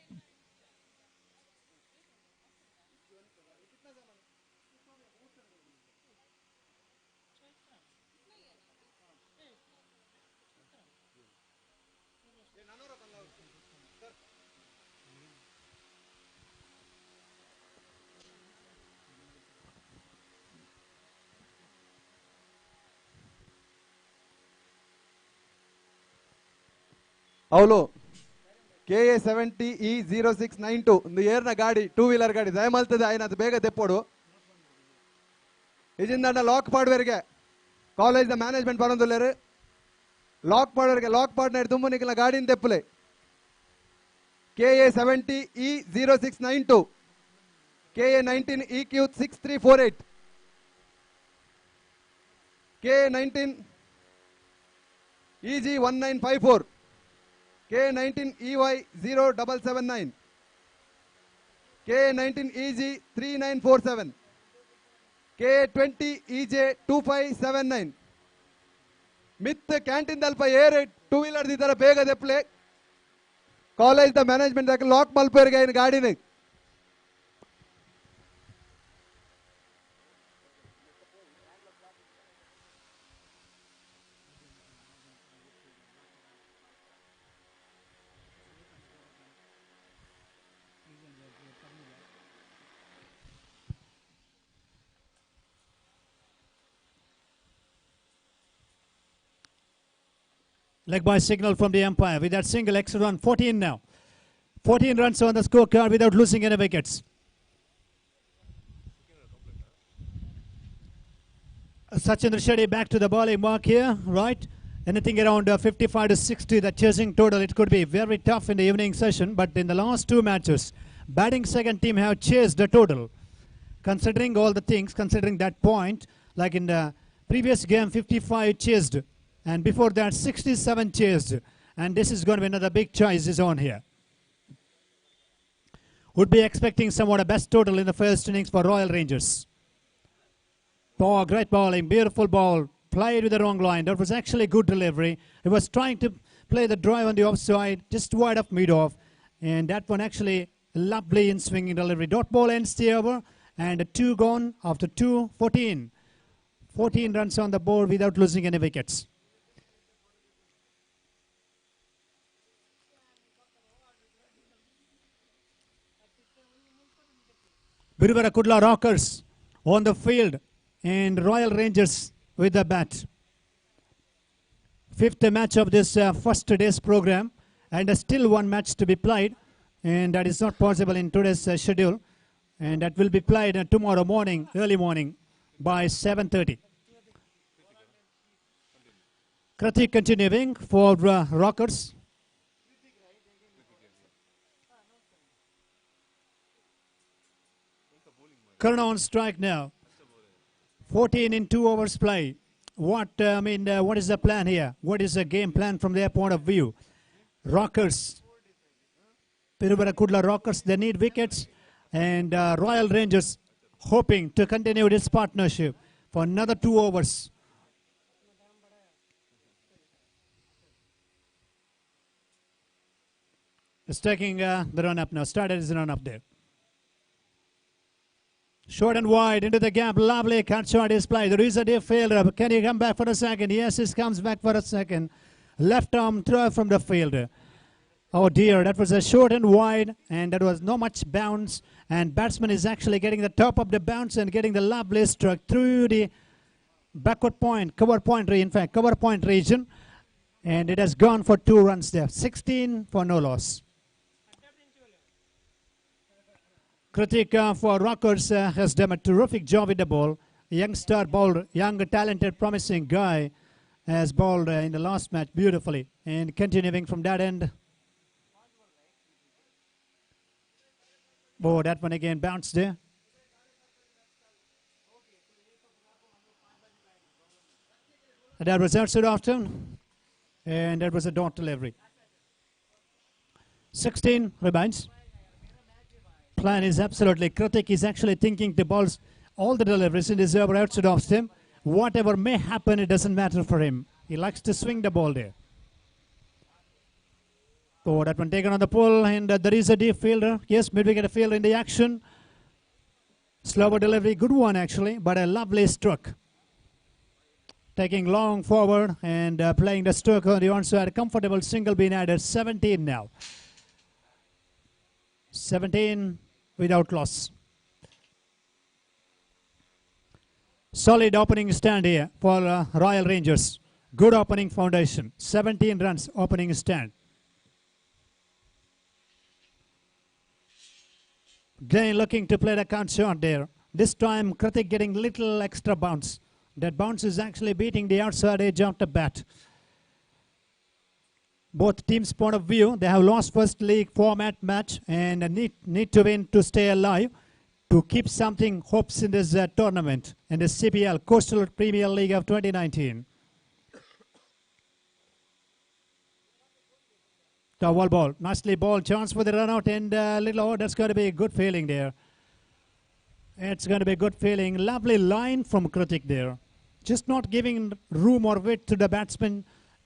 ಅವಳು KA 70E0692 ಒಂದು ಏರ್ನ ಗಾಡಿ 2-ವೀಲರ್ ಗಾಡಿ ದಯಮಲ್ತದೆ ఆయన ಅದು ಬೇಗ ತೆಪ್ಪೋಡು ಇಜಿಂದ lock ಪಾಡುವರಿಗೆ ಕಾಲೇಜ್ ಮ್ಯಾನೇಜ್ಮೆಂಟ್ ಬರೋದಿಲ್ಲರು ಲಾಕ್ ಪಾಡುವರಿಗೆ ಲಾಕ್ ಪಾಡ್ನ ತುಂಬ ನಿಖಲ ಗಾಡಿನ ತೆಪ್ಪಲೆ KA 70E0692 KA 19EQ6348 KA 19 EG1954 K19EY0779 K19EG3947 K20EJ2579 ಮಿತ್ ಕ್ಯಾಂಟೀನ್ ದಲ್ಪ ಏರ್ 2-ವೀಲರ್ ದಿದ್ದರ ಬೇಗ ದೆಪ್ಲೆ ಕಾಲೇಜ್ ದ ಮ್ಯಾನೇಜ್ಮೆಂಟ್ ಲಾಕ್ ಮಲ್ಪೇರ್ಗೆ ಏನು ಗಾಡಿನ Leg by signal from the umpire with that single extra run. 14 now. 14 runs on the scorecard without losing any wickets. Sachin Shetty back to the bowling mark here, right? Anything around 55 to 60, the chasing total. It could be very tough in the evening session, but in the last 2 matches, batting second team have chased the total. Considering all the things, considering that point, like in the previous game, 55 chased. And before that, 67 chased. And this is going to be another big choice is on here. Would be expecting somewhat a best total in the first innings for Royal Rangers. Oh, great bowling, beautiful ball. Played with the wrong line. That was actually good delivery. He was trying to play the drive on the offside, just wide of mid-off. And that one actually lovely in swinging delivery. Dot ball ends the over. And 2 gone after 2, 14. 14 runs on the board without losing any wickets. Biruvara Kudla Rockers on the field and Royal Rangers with the bat. 5th match of this first day's program and still 1 match to be played, and that is not possible in today's schedule, and that will be played tomorrow morning, early morning by 7:30. Kratik continuing for Rockers. Karna on strike now. 14 in 2 overs play. What is the plan here? What is the game plan from their point of view? Rockers, Pirubara Kudla Rockers, they need wickets, and Royal Rangers hoping to continue this partnership for another 2 overs. It's taking the run up now. Started his run up there. Short and wide into the gap. Lovely cut shot display. There is a deep fielder. Can he come back for a second? Yes, he comes back for a second. Left arm throw from the fielder. Oh dear, that was a short and wide, and there was no much bounce. And batsman is actually getting the top of the bounce and getting the lovely stroke through the backward point, cover point region. And it has gone for 2 runs there. 16 for no loss. Kritik for Rockers has done a terrific job with the ball. Young star bowler, young talented promising guy has bowled in the last match beautifully. And continuing from that end. Oh, that one again bounced there. And that was outside often. And that was a dot delivery. 16 remains. Plan is absolutely. Kritik is actually thinking the balls, all the deliveries in his over outside off stem. Whatever may happen, it doesn't matter for him. He likes to swing the ball there. So that one taken on the pull, and there is a deep fielder. Yes, mid-wicket fielder in the action. Slower delivery, good one actually, but a lovely stroke. Taking long forward and playing the stroke on the onside. A comfortable single being added. 17 now. 17 without loss. Solid opening stand here for Royal Rangers. Good opening foundation. 17 runs opening stand. Again looking to play the count shot there. This time Kritik getting little extra bounce. That bounce is actually beating the outside edge of the bat. Both teams' point of view, they have lost first league format match and need to win to stay alive, to keep something hopes in this tournament, in the CPL, Coastal Premier League of 2019. The wall ball, nicely ball, chance for the run out and that's going to be a good feeling there. It's going to be a good feeling. Lovely line from Kritik there. Just not giving room or width to the batsman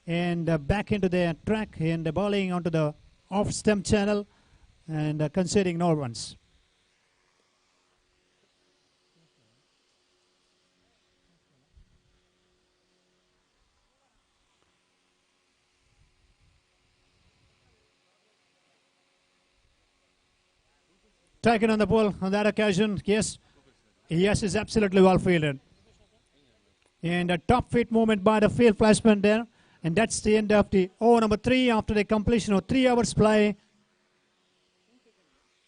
and back into the track and bowling onto the off stump channel and conceding no runs. Taken on the ball on that occasion, yes. Yes, is absolutely well fielded. And a top feet movement by the field placement there. And that's the end of the over number 3 after the completion of 3 hours play.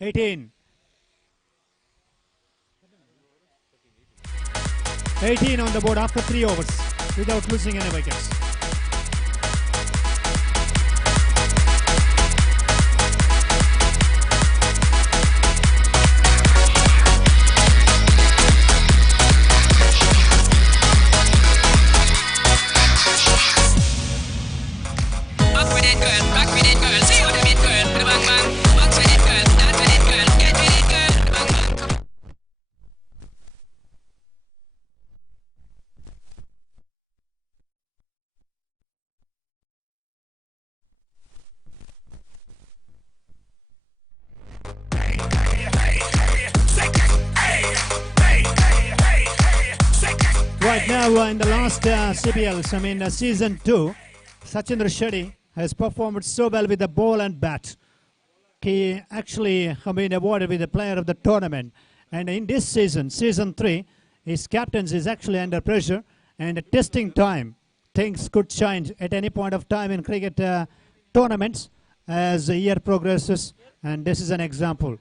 18. 18 on the board after 3 overs without losing any wickets. Right now in the last CPL, season 2, Sachin Shetty has performed so well with the ball and bat. He actually been awarded with the player of the tournament. And in this season, season 3, his captains is actually under pressure and at testing time. Things could change at any point of time in cricket tournaments as the year progresses, and this is an example.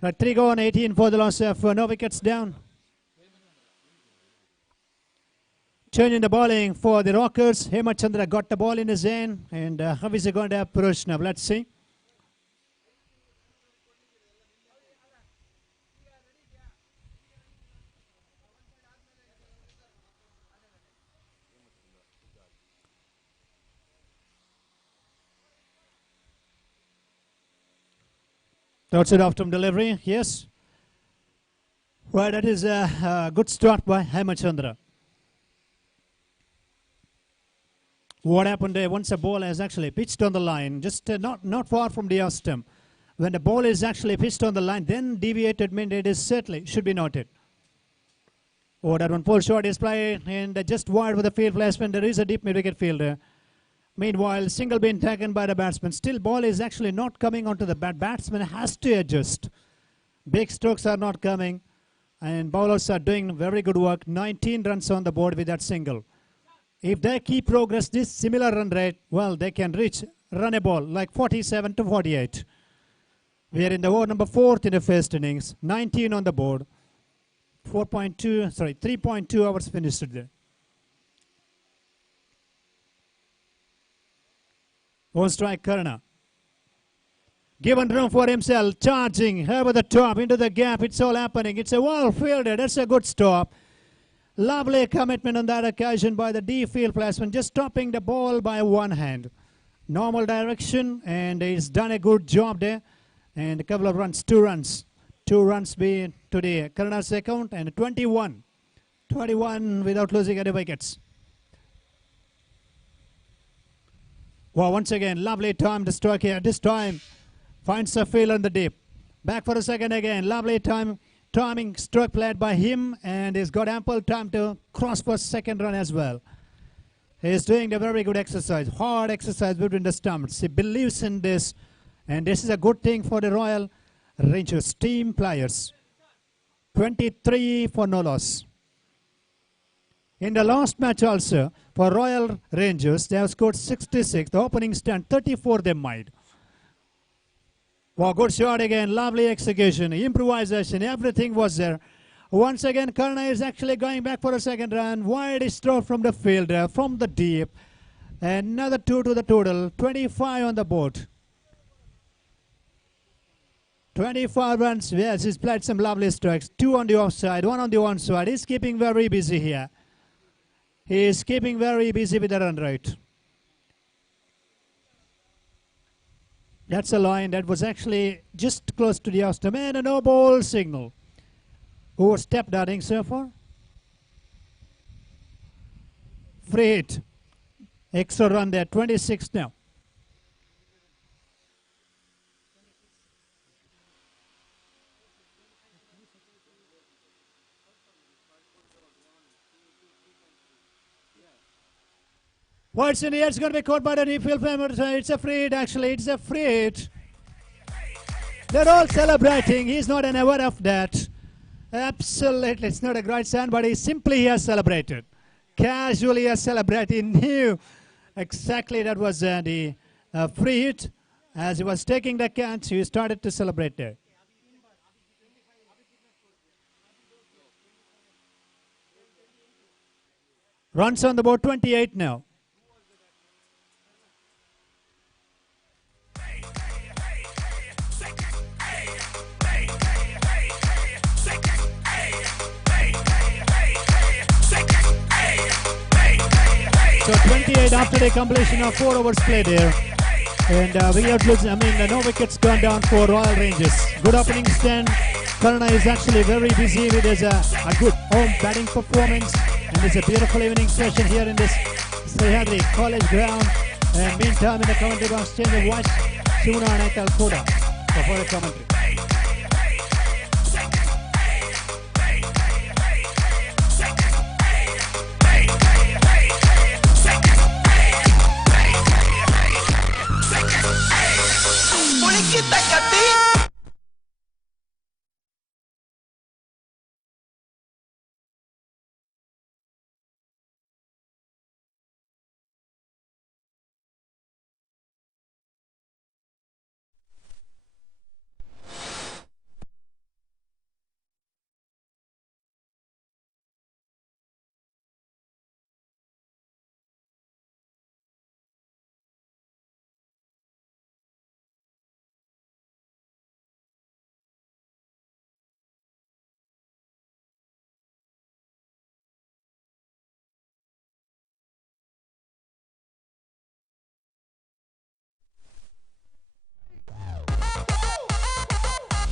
Right, 3 gone, 18 for the loss of no wickets down. Changing the bowling for the Rockers. Hemant Chandra got the ball in his hand, and how is he going to approach now? Let's see. Outside off from delivery, yes. Well, that is a good start by Hemant Chandra. What happened there, once a ball is actually pitched on the line, just not far from the off stump. When the ball is actually pitched on the line, then deviated mean it is certainly should be noted. Oh, that one pole shot is played and just wide with the field placement. There is a deep mid-wicket fielder. Meanwhile, single being taken by the batsman. Still, ball is actually not coming onto the bat. Batsman has to adjust. Big strokes are not coming. And bowlers are doing very good work. 19 runs on the board with that single. If they keep progress this similar run rate, well, they can run a ball like 47 to 48. We are in the over number 4 in the first innings. 19 on the board. 3.2 hours finished there. On strike, Karna. Given room for himself, charging over the top, into the gap. It's all happening. It's a well fielded. That's a good stop. Lovely commitment on that occasion by the D field placement, just stopping the ball by one hand. Normal direction, and he's done a good job there. And a couple of runs, 2 runs. 2 runs being today. Karna's account, and 21. 21 without losing any wickets. Wow, once again, lovely time to strike here. This time, finds a field on the deep. Back for a second again. Lovely timing stroke played by him, and he's got ample time to cross for second run as well. He's doing a very good exercise, hard exercise between the stumps. He believes in this, and this is a good thing for the Royal Rangers team players. 23 for no loss. In the last match also, for Royal Rangers, they have scored 66. The opening stand, 34 they made. Wow, good shot again. Lovely execution, improvisation, everything was there. Once again, Karna is actually going back for a second run. Wide stroke from the fielder, from the deep. Another 2 to the total. 25 on the board. 25 runs. Yes, he's played some lovely strikes. 2 on the offside, 1 on the onside. He's keeping very busy here. He is keeping very busy with the run rate. That's a line that was actually just close to the outstump. And a no ball signal. Who stepped out so far? Free hit. Extra run there. 26 now. What's in the air? It's going to be caught by the deep field player. It's a free hit, actually. It's a free hit. They're all celebrating. He's not aware of that. Absolutely. It's not a great sign, but he simply has celebrated. Casually has celebrated. He knew exactly that was the free hit. As he was taking the catch, he started to celebrate there. Runs on the board, 28 now. So 28 after the completion of 4 overs played there. And we have no wickets gone down for Royal Rangers. Good opening stand. Karna is actually very busy with his, a good home batting performance. And it's a beautiful evening session here in this Sahyadri College ground. And meantime in the commentary box, change of voice, Shuna Anakal Koda for the commentary.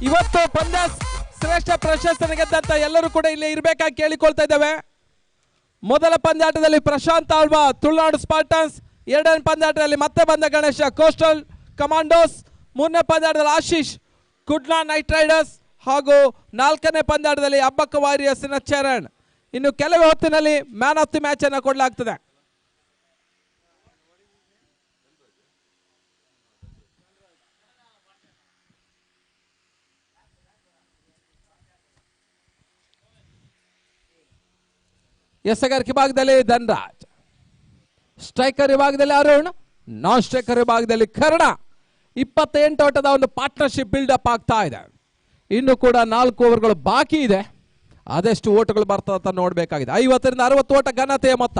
ಇವತ್ತು ಪಂದ್ಯ ಶ್ರೇಷ್ಠ ಪ್ರಶಸ್ತಿಯನ್ನು ಗೆದ್ದಂತ ಎಲ್ಲರೂ ಕೂಡ ಇಲ್ಲಿ ಇರಬೇಕಾಗಿ ಕೇಳಿಕೊಳ್ತಾ ಇದ್ದೇವೆ. ಮೊದಲ ಪಂದ್ಯಾಟದಲ್ಲಿ ಪ್ರಶಾಂತ್ ಆಳ್ವಾ ತುಳುನಾಡು ಸ್ಪಾರ್ಟನ್ಸ್, ಎರಡನೇ ಪಂದ್ಯಾಟದಲ್ಲಿ ಮತ್ತೆ ಬಂದ ಗಣೇಶ ಕೋಸ್ಟಲ್ ಕಮಾಂಡೋಸ್, ಮೂರನೇ ಪಂದ್ಯಾಟದಲ್ಲಿ ಆಶೀಶ್ ಕುಡ್ಲಾ ನೈಟ್ ರೈಡರ್ಸ್ ಹಾಗೂ ನಾಲ್ಕನೇ ಪಂದ್ಯಾಟದಲ್ಲಿ ಅಬ್ಬಕ್ಕ ವಾರಿಯರ್ಸ್ನ ಚರಣ್. ಇನ್ನು ಕೆಲವೇ ಹೊತ್ತಿನಲ್ಲಿ ಮ್ಯಾನ್ ಆಫ್ ದಿ ಮ್ಯಾಚ್ ಅನ್ನು ಕೊಡಲಾಗ್ತದೆ. ಎಸೆಗಾರ ವಿಭಾಗದಲ್ಲಿ ಧನ್ರಾಜ್, ಸ್ಟ್ರೈಕರ್ ವಿಭಾಗದಲ್ಲಿ ಅರುಣ್, ನಾನ್ ಸ್ಟ್ರೈಕರ್ ವಿಭಾಗದಲ್ಲಿ ಕರ್ಣ. 28 ಓಟದ ಒಂದು ಪಾರ್ಟ್ನರ್ಶಿಪ್ ಬಿಲ್ಡಪ್ ಆಗ್ತಾ ಇದೆ. ಇನ್ನು ಕೂಡ 4 ಓವರ್ಗಳು ಬಾಕಿ ಇದೆ. ಅದೆಷ್ಟು ಓಟಗಳು ಬರ್ತದೆ ಅಂತ ನೋಡಬೇಕಾಗಿದೆ. 50ರಿಂದ 60 ಓಟ ಘನತೆಯ ಮೊತ್ತ,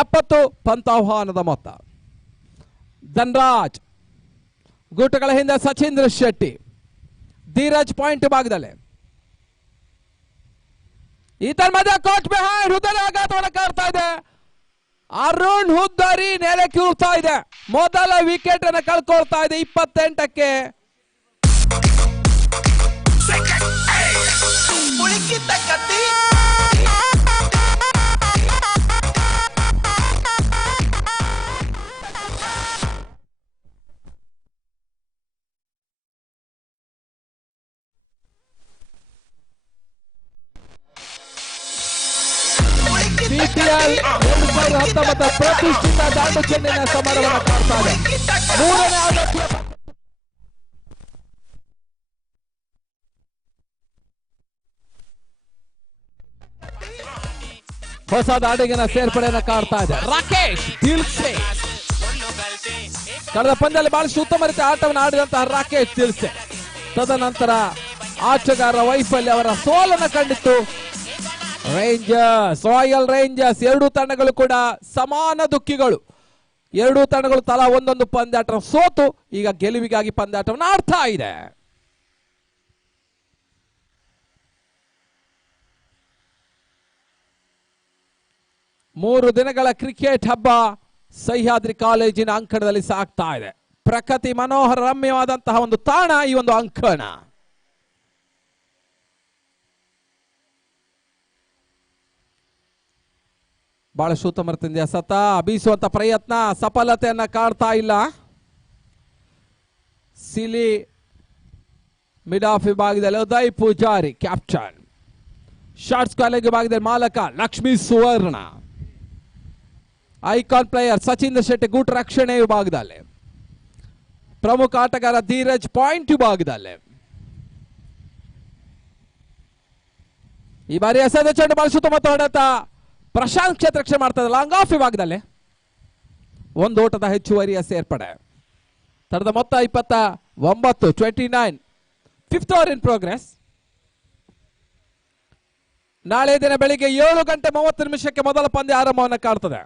70 ಪಂತಾಹ್ವಾನದ ಮೊತ್ತ. ಧನ್ರಾಜ್ ಗೂಟಗಳ ಹಿಂದೆ ಸಚಿಂದ್ರ ಶೆಟ್ಟಿ, ಧೀರಜ್ ಪಾಯಿಂಟ್ ಭಾಗದಲ್ಲಿ. ಈತನ ಮಧ್ಯ ಕೋಚ್ ಬಿಹೈಂಡ್ ಹೃದಯ ಆಘಾತವನ್ನು ಕಾಡ್ತಾ ಇದೆ. ಅರುಣ್ ಹುದ್ದಾರಿ ನೆಲಕ್ಕೆ ಉಳ್ತಾ ಇದೆ. ಮೊದಲ ವಿಕೆಟ್ ಅನ್ನು ಕಳ್ಕೊಳ್ತಾ ಇದೆ 28ಕ್ಕೆ. CPL 2019 ಪ್ರತಿಷ್ಠಿತ ದಾಂಡು ಚೆಂಡಿನ ಸಮರವನ್ನು ಕಾಡ್ತಾ ಇದೆ. 3ನೇ ಆವೃತ್ತಿಯ ಹೊಸ ದಾಂಡಿಗಿನ ಸೇರ್ಪಡೆಯನ್ನು ಕಾಡ್ತಾ ಇದೆ. ರಾಕೇಶ್ ದಿಲ್ಸೆ ಕಳೆದ ಪಂದ್ಯದಲ್ಲಿ ಬಹಳಷ್ಟು ಉತ್ತಮ ರೀತಿಯ ಆಟವನ್ನು ಆಡಿದಂತಹ ರಾಕೇಶ್ ದಿಲ್ಸೆ ತದನಂತರ ಆಟಗಾರರ ವೈಫಲ್ಯ ಅವರ ಸೋಲನ್ನು ಕಂಡಿತ್ತು. ರೇಂಜರ್ಸ್, ರಾಯಲ್ ರೇಂಜರ್ಸ್ ಎರಡೂ ತಂಡಗಳು ಕೂಡ ಸಮಾನ ದುಃಖಿಗಳು. ಎರಡೂ ತಂಡಗಳು ತಲಾ ಒಂದೊಂದು ಪಂದ್ಯಾಟ ಸೋತು ಈಗ ಗೆಲುವಿಗಾಗಿ ಪಂದ್ಯಾಟವನ್ನು ಆಡ್ತಾ ಇದೆ. ಮೂರು ದಿನಗಳ ಕ್ರಿಕೆಟ್ ಹಬ್ಬ ಸಹ್ಯಾದ್ರಿ ಕಾಲೇಜಿನ ಅಂಕಣದಲ್ಲಿ ಸಾಗ್ತಾ ಇದೆ. ಪ್ರಕೃತಿ ಮನೋಹರ ರಮ್ಯವಾದಂತಹ ಒಂದು ತಾಣ ಈ ಒಂದು ಅಂಕಣ. ಬಹಳಷ್ಟು ಉತ್ತಮ ರೀತಿಯಿಂದ ಸತ ಬೀಸುವಂತ ಪ್ರಯತ್ನ ಸಫಲತೆಯನ್ನ ಕಾಡ್ತಾ ಇಲ್ಲ. ಸಿಲಿ ಮಿಡ್ ಆಫ್ ವಿಭಾಗದಲ್ಲಿ ಉದಯ್ ಪೂಜಾರಿ ಕ್ಯಾಪ್ಟನ್, ಶಾರ್ಟ್ಸ್ ಕಾಲೇಜ್ ವಿಭಾಗದಲ್ಲಿ ಮಾಲಕ ಲಕ್ಷ್ಮೀ ಸುವರ್ಣ, ಐಕಾನ್ ಪ್ಲೇಯರ್ ಸಚಿನ್ ಶೆಟ್ಟಿ ಗೂಟ್ ರಕ್ಷಣೆ ವಿಭಾಗದಲ್ಲಿ, ಪ್ರಮುಖ ಆಟಗಾರ ಧೀರಜ್ ಪಾಯಿಂಟ್ ವಿಭಾಗದಲ್ಲಿ. ಈ ಬಾರಿ ಎಸೆದ ಚೆಂಡು ಬಳಸುತ್ತ ಮತ್ತು ಹೊಡೆತ ಪ್ರಶಾಂತ್ ಕ್ಷೇತ್ರ ರಕ್ಷಣೆ ಮಾಡ್ತಾ ಇದೆ. ಲಾಂಗ್ ಆಫ್ ವಿಭಾಗದಲ್ಲಿ ಒಂದು ಓಟದ ಹೆಚ್ಚುವರಿಯ ಸೇರ್ಪಡೆ. ತರದ ಮೊತ್ತ 29, 29. 5th over in progress. ನಾಳೆ ದಿನ ಬೆಳಿಗ್ಗೆ 7:30 ಮೊದಲ ಪಂದ್ಯ ಆರಂಭವನ್ನು ಕಾಡ್ತದೆ.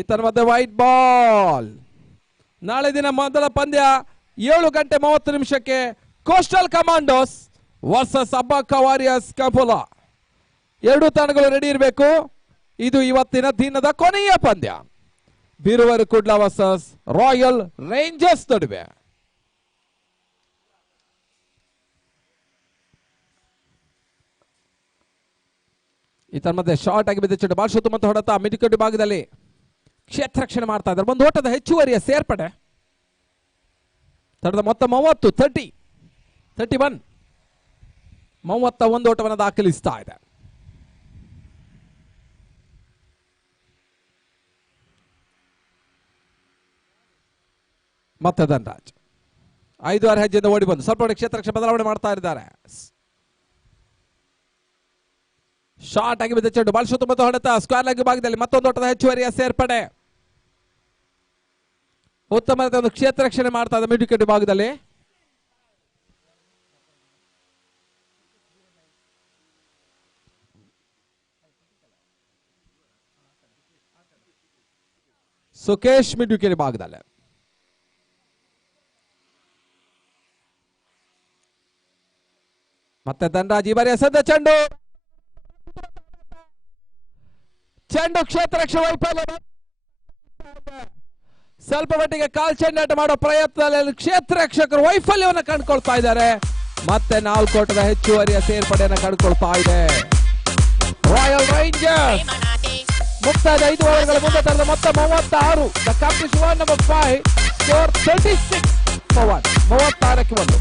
ಈತನ ಮಧ್ಯೆ ವೈಟ್ ಬಾಲ್. ನಾಳೆ ದಿನ ಮೊದಲ ಪಂದ್ಯ 7:30 Coastal Commandos versus Abbakka Warriors ಕಪುಲಾ. ಎರಡೂ ತಂಡಗಳು ರೆಡಿ ಇರಬೇಕು. ಇದು ಇವತ್ತಿನ ದಿನದ ಕೊನೆಯ ಪಂದ್ಯ. Biruver Kudla versus Royal Rangers ನಡುವೆ. ಈತನ ಮಧ್ಯೆ ಶಾರ್ಟ್ ಆಗಿ ಬಿದ್ದ ಚೆಂಡು ಬಾಲ್ ಶುತ್ತು ಮತ್ತು ಹೊಡೆತ ಮಿಡ್ವಿಕೆಟ್ ಭಾಗದಲ್ಲಿ ಕ್ಷೇತ್ರ ರಕ್ಷಣೆ ಮಾಡ್ತಾ ಇದ್ದಾರೆ. ಒಂದು ಓಟದ ಹೆಚ್ಚುವರಿಯ ಸೇರ್ಪಡೆ. ತಡದ ಮೊತ್ತ 30, 31. 31 ಓಟವನ್ನು ದಾಖಲಿಸ್ತಾ ಇದೆ. ಮತ್ತೆ ಧನ್ರಾಜ್ 5 ಹೆಜ್ಜೆಯಿಂದ ಓಡಿ ಬಂದು ಸ್ವಲ್ಪ ಕ್ಷೇತ್ರ ರಕ್ಷಣೆ ಬದಲಾವಣೆ ಮಾಡ್ತಾ ಇದ್ದಾರೆ. ಶಾರ್ಟ್ ಆಗಿ ಬಿದ್ದ ಚೆಂಡು ಬಾಲ್ ಶುತ್ತು ಮತ್ತು ಹೊಡೆತ ಸ್ಕ್ವೇರ್ ಲೆಗ್ ಭಾಗದಲ್ಲಿ ಮತ್ತೊಂದು ಓಟದ ಹೆಚ್ಚುವರಿಯ ಸೇರ್ಪಡೆ. ಉತ್ತಮ ಒಂದು ಕ್ಷೇತ್ರ ರಕ್ಷಣೆ ಮಾಡ್ತಾ ಇದೆ ಮಿಡ್ ವಿಕೆಟ್ ಭಾಗದಲ್ಲಿ. ಸುಕೇಶ್ ಮಿಡ್ ವಿಕೆಟ್ ಭಾಗದಲ್ಲಿ. ಮತ್ತೆ ಧನ್ರಾಜ್ ಈ ಬಾರಿ ಎಸೆದ ಚೆಂಡು ಕ್ಷೇತ್ರ ರಕ್ಷಣೆ ವೈಫಲ್ಯ. ಸ್ವಲ್ಪ ಮಟ್ಟಿಗೆ ಕಾಲ್ ಚೆಂಡಾಟ ಮಾಡೋ ಪ್ರಯತ್ನದಲ್ಲಿ ಕ್ಷೇತ್ರ ರಕ್ಷಕರು ವೈಫಲ್ಯವನ್ನು ಕಂಡುಕೊಳ್ತಾ ಇದ್ದಾರೆ. ಮತ್ತೆ 4 ಓಟದ ಹೆಚ್ಚುವರಿಯ ಸೇರ್ಪಡೆಯನ್ನು ಕಂಡುಕೊಳ್ತಾ ಇದೆ ರಾಯಲ್ ರೇಂಜರ್ಸ್. ಮುಕ್ತಾಯದ 5 ಓವರ್ಗಳ ಮುಂದೆ ತರದ ಮೊತ್ತ 36. The captain Shivan number 5 score 36 for 1. 36ಕ್ಕೆ 1.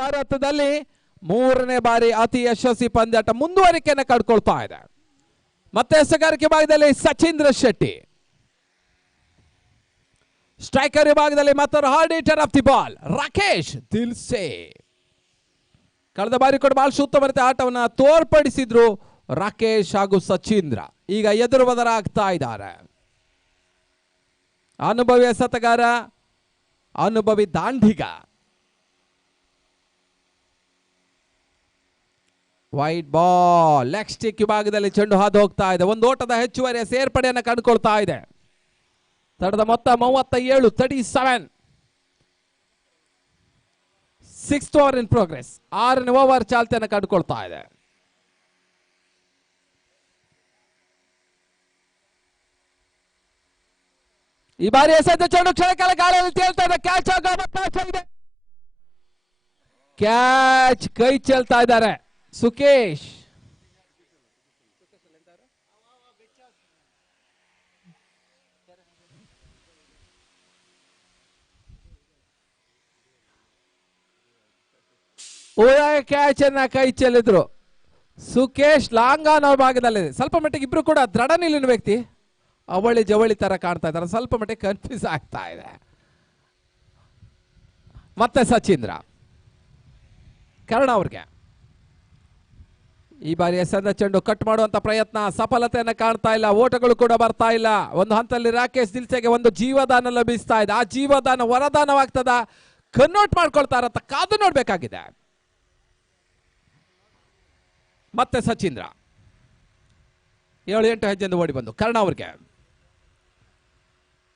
ಭಾರತದಲ್ಲಿ 3ನೇ ಬಾರಿ ಅತಿ ಯಶಸ್ವಿ ಪಂದ್ಯಾಟ ಮುಂದುವರಿಕೆಯನ್ನು ಕಡ್ಕೊಳ್ತಾ ಇದೆ. ಮತ್ತೆ ಎಸೆಗಾರಿಕೆ ಭಾಗದಲ್ಲಿ ಸಚೀಂದ್ರ ಶೆಟ್ಟಿ, ಸ್ಟ್ರೈಕರ್ ವಿಭಾಗದಲ್ಲಿ ಮತ್ತೊಂದು hard hitter of the ball Rakesh Dilse. ಕಳೆದ ಬಾರಿ ಕೂಡ ಬಹಳ ಉತ್ತಮ ಆಟವನ್ನು ತೋರ್ಪಡಿಸಿದ್ರು ರಾಕೇಶ್ ಹಾಗೂ ಸಚೀಂದ್ರ. ಈಗ ಎದುರು ಬದಲಾಗ್ತಾ ಇದ್ದಾರೆ. ಅನುಭವಿ ಎಸೆತಗಾರ, ಅನುಭವಿ ದಾಂಡಿಗ. ವೈಟ್ ಬಾಲ್, ಲೆಗ್ ಸ್ಟಿಕ್ ವಿಭಾಗದಲ್ಲಿ ಚೆಂಡು ಹಾದು ಹೋಗ್ತಾ ಇದೆ. ಒಂದು ಓಟದ ಹೆಚ್ಚುವರಿಯ ಸೇರ್ಪಡೆಯನ್ನು ಕಂಡುಕೊಳ್ತಾ ಇದೆ. ತಡದ ಮೊತ್ತ 37, 37. 6th over in progress. 6ನೇ ಓವರ್ ಚಾಲ್ತಿಯನ್ನು ಕಂಡುಕೊಳ್ತಾ ಇದೆ. ಈ ಬಾರಿ ಎಸೆದ ಚೆಂಡು ಕ್ಷಣಕಾಲ ಗಾಳಿಯಲ್ಲಿ ತೇಲ್ತಾ ಇದೆ. ಕ್ಯಾಚ್ ಆಗೋ ಅವಕಾಶ ಇದೆ. ಕ್ಯಾಚ್ ಕೈ ಚೆಲ್ತಾ ಇದ್ದಾರೆ ಸುಕೇಶ್. ಕ್ಯಾಚ್ ಅನ್ನ ಕೈ ಚೆಲ್ಲಿದ್ರು ಸುಕೇಶ್. ಲಾಂಗ್ ಆನ್ ಅವ್ರ ಭಾಗದಲ್ಲಿದೆ. ಸ್ವಲ್ಪ ಮಟ್ಟಿಗೆ ಇಬ್ರು ಕೂಡ ದೃಢ ನಿಲ್ಲಿನ ವ್ಯಕ್ತಿ, ಅವಳಿ ಜವಳಿ ತರ ಕಾಣ್ತಾ ಇದ್ದಾರೆ. ಸ್ವಲ್ಪ ಮಟ್ಟಿಗೆ ಕನ್ಫ್ಯೂಸ್ ಆಗ್ತಾ ಇದೆ. ಮತ್ತೆ ಸಚೀಂದ್ರ, ಕರ್ಣ ಅವ್ರಿಗೆ ಈ ಬಾರಿ ಎಸೆದ ಚೆಂಡು ಕಟ್ ಮಾಡುವಂತ ಪ್ರಯತ್ನ ಸಫಲತೆಯನ್ನು ಕಾಣ್ತಾ ಇಲ್ಲ. ಓಟಗಳು ಕೂಡ ಬರ್ತಾ ಇಲ್ಲ. ಒಂದು ಹಂತದಲ್ಲಿ ರಾಕೇಶ್ ದಿಲ್ಸೆಗೆ ಒಂದು ಜೀವದಾನ ಲಭಿಸ್ತಾ ಇದೆ. ಆ ಜೀವದಾನ ವರದಾನವಾಗ್ತದ, ಕನ್ವರ್ಟ್ ಮಾಡ್ಕೊಳ್ತಾರಂತ ಕಾದು ನೋಡ್ಬೇಕಾಗಿದೆ. ಮತ್ತೆ ಸಚೀಂದ್ರ 7-8 ಹೆಜ್ಜೆಯಿಂದ ಓಡಿ ಬಂದು ಕರ್ಣ ಅವ್ರಿಗೆ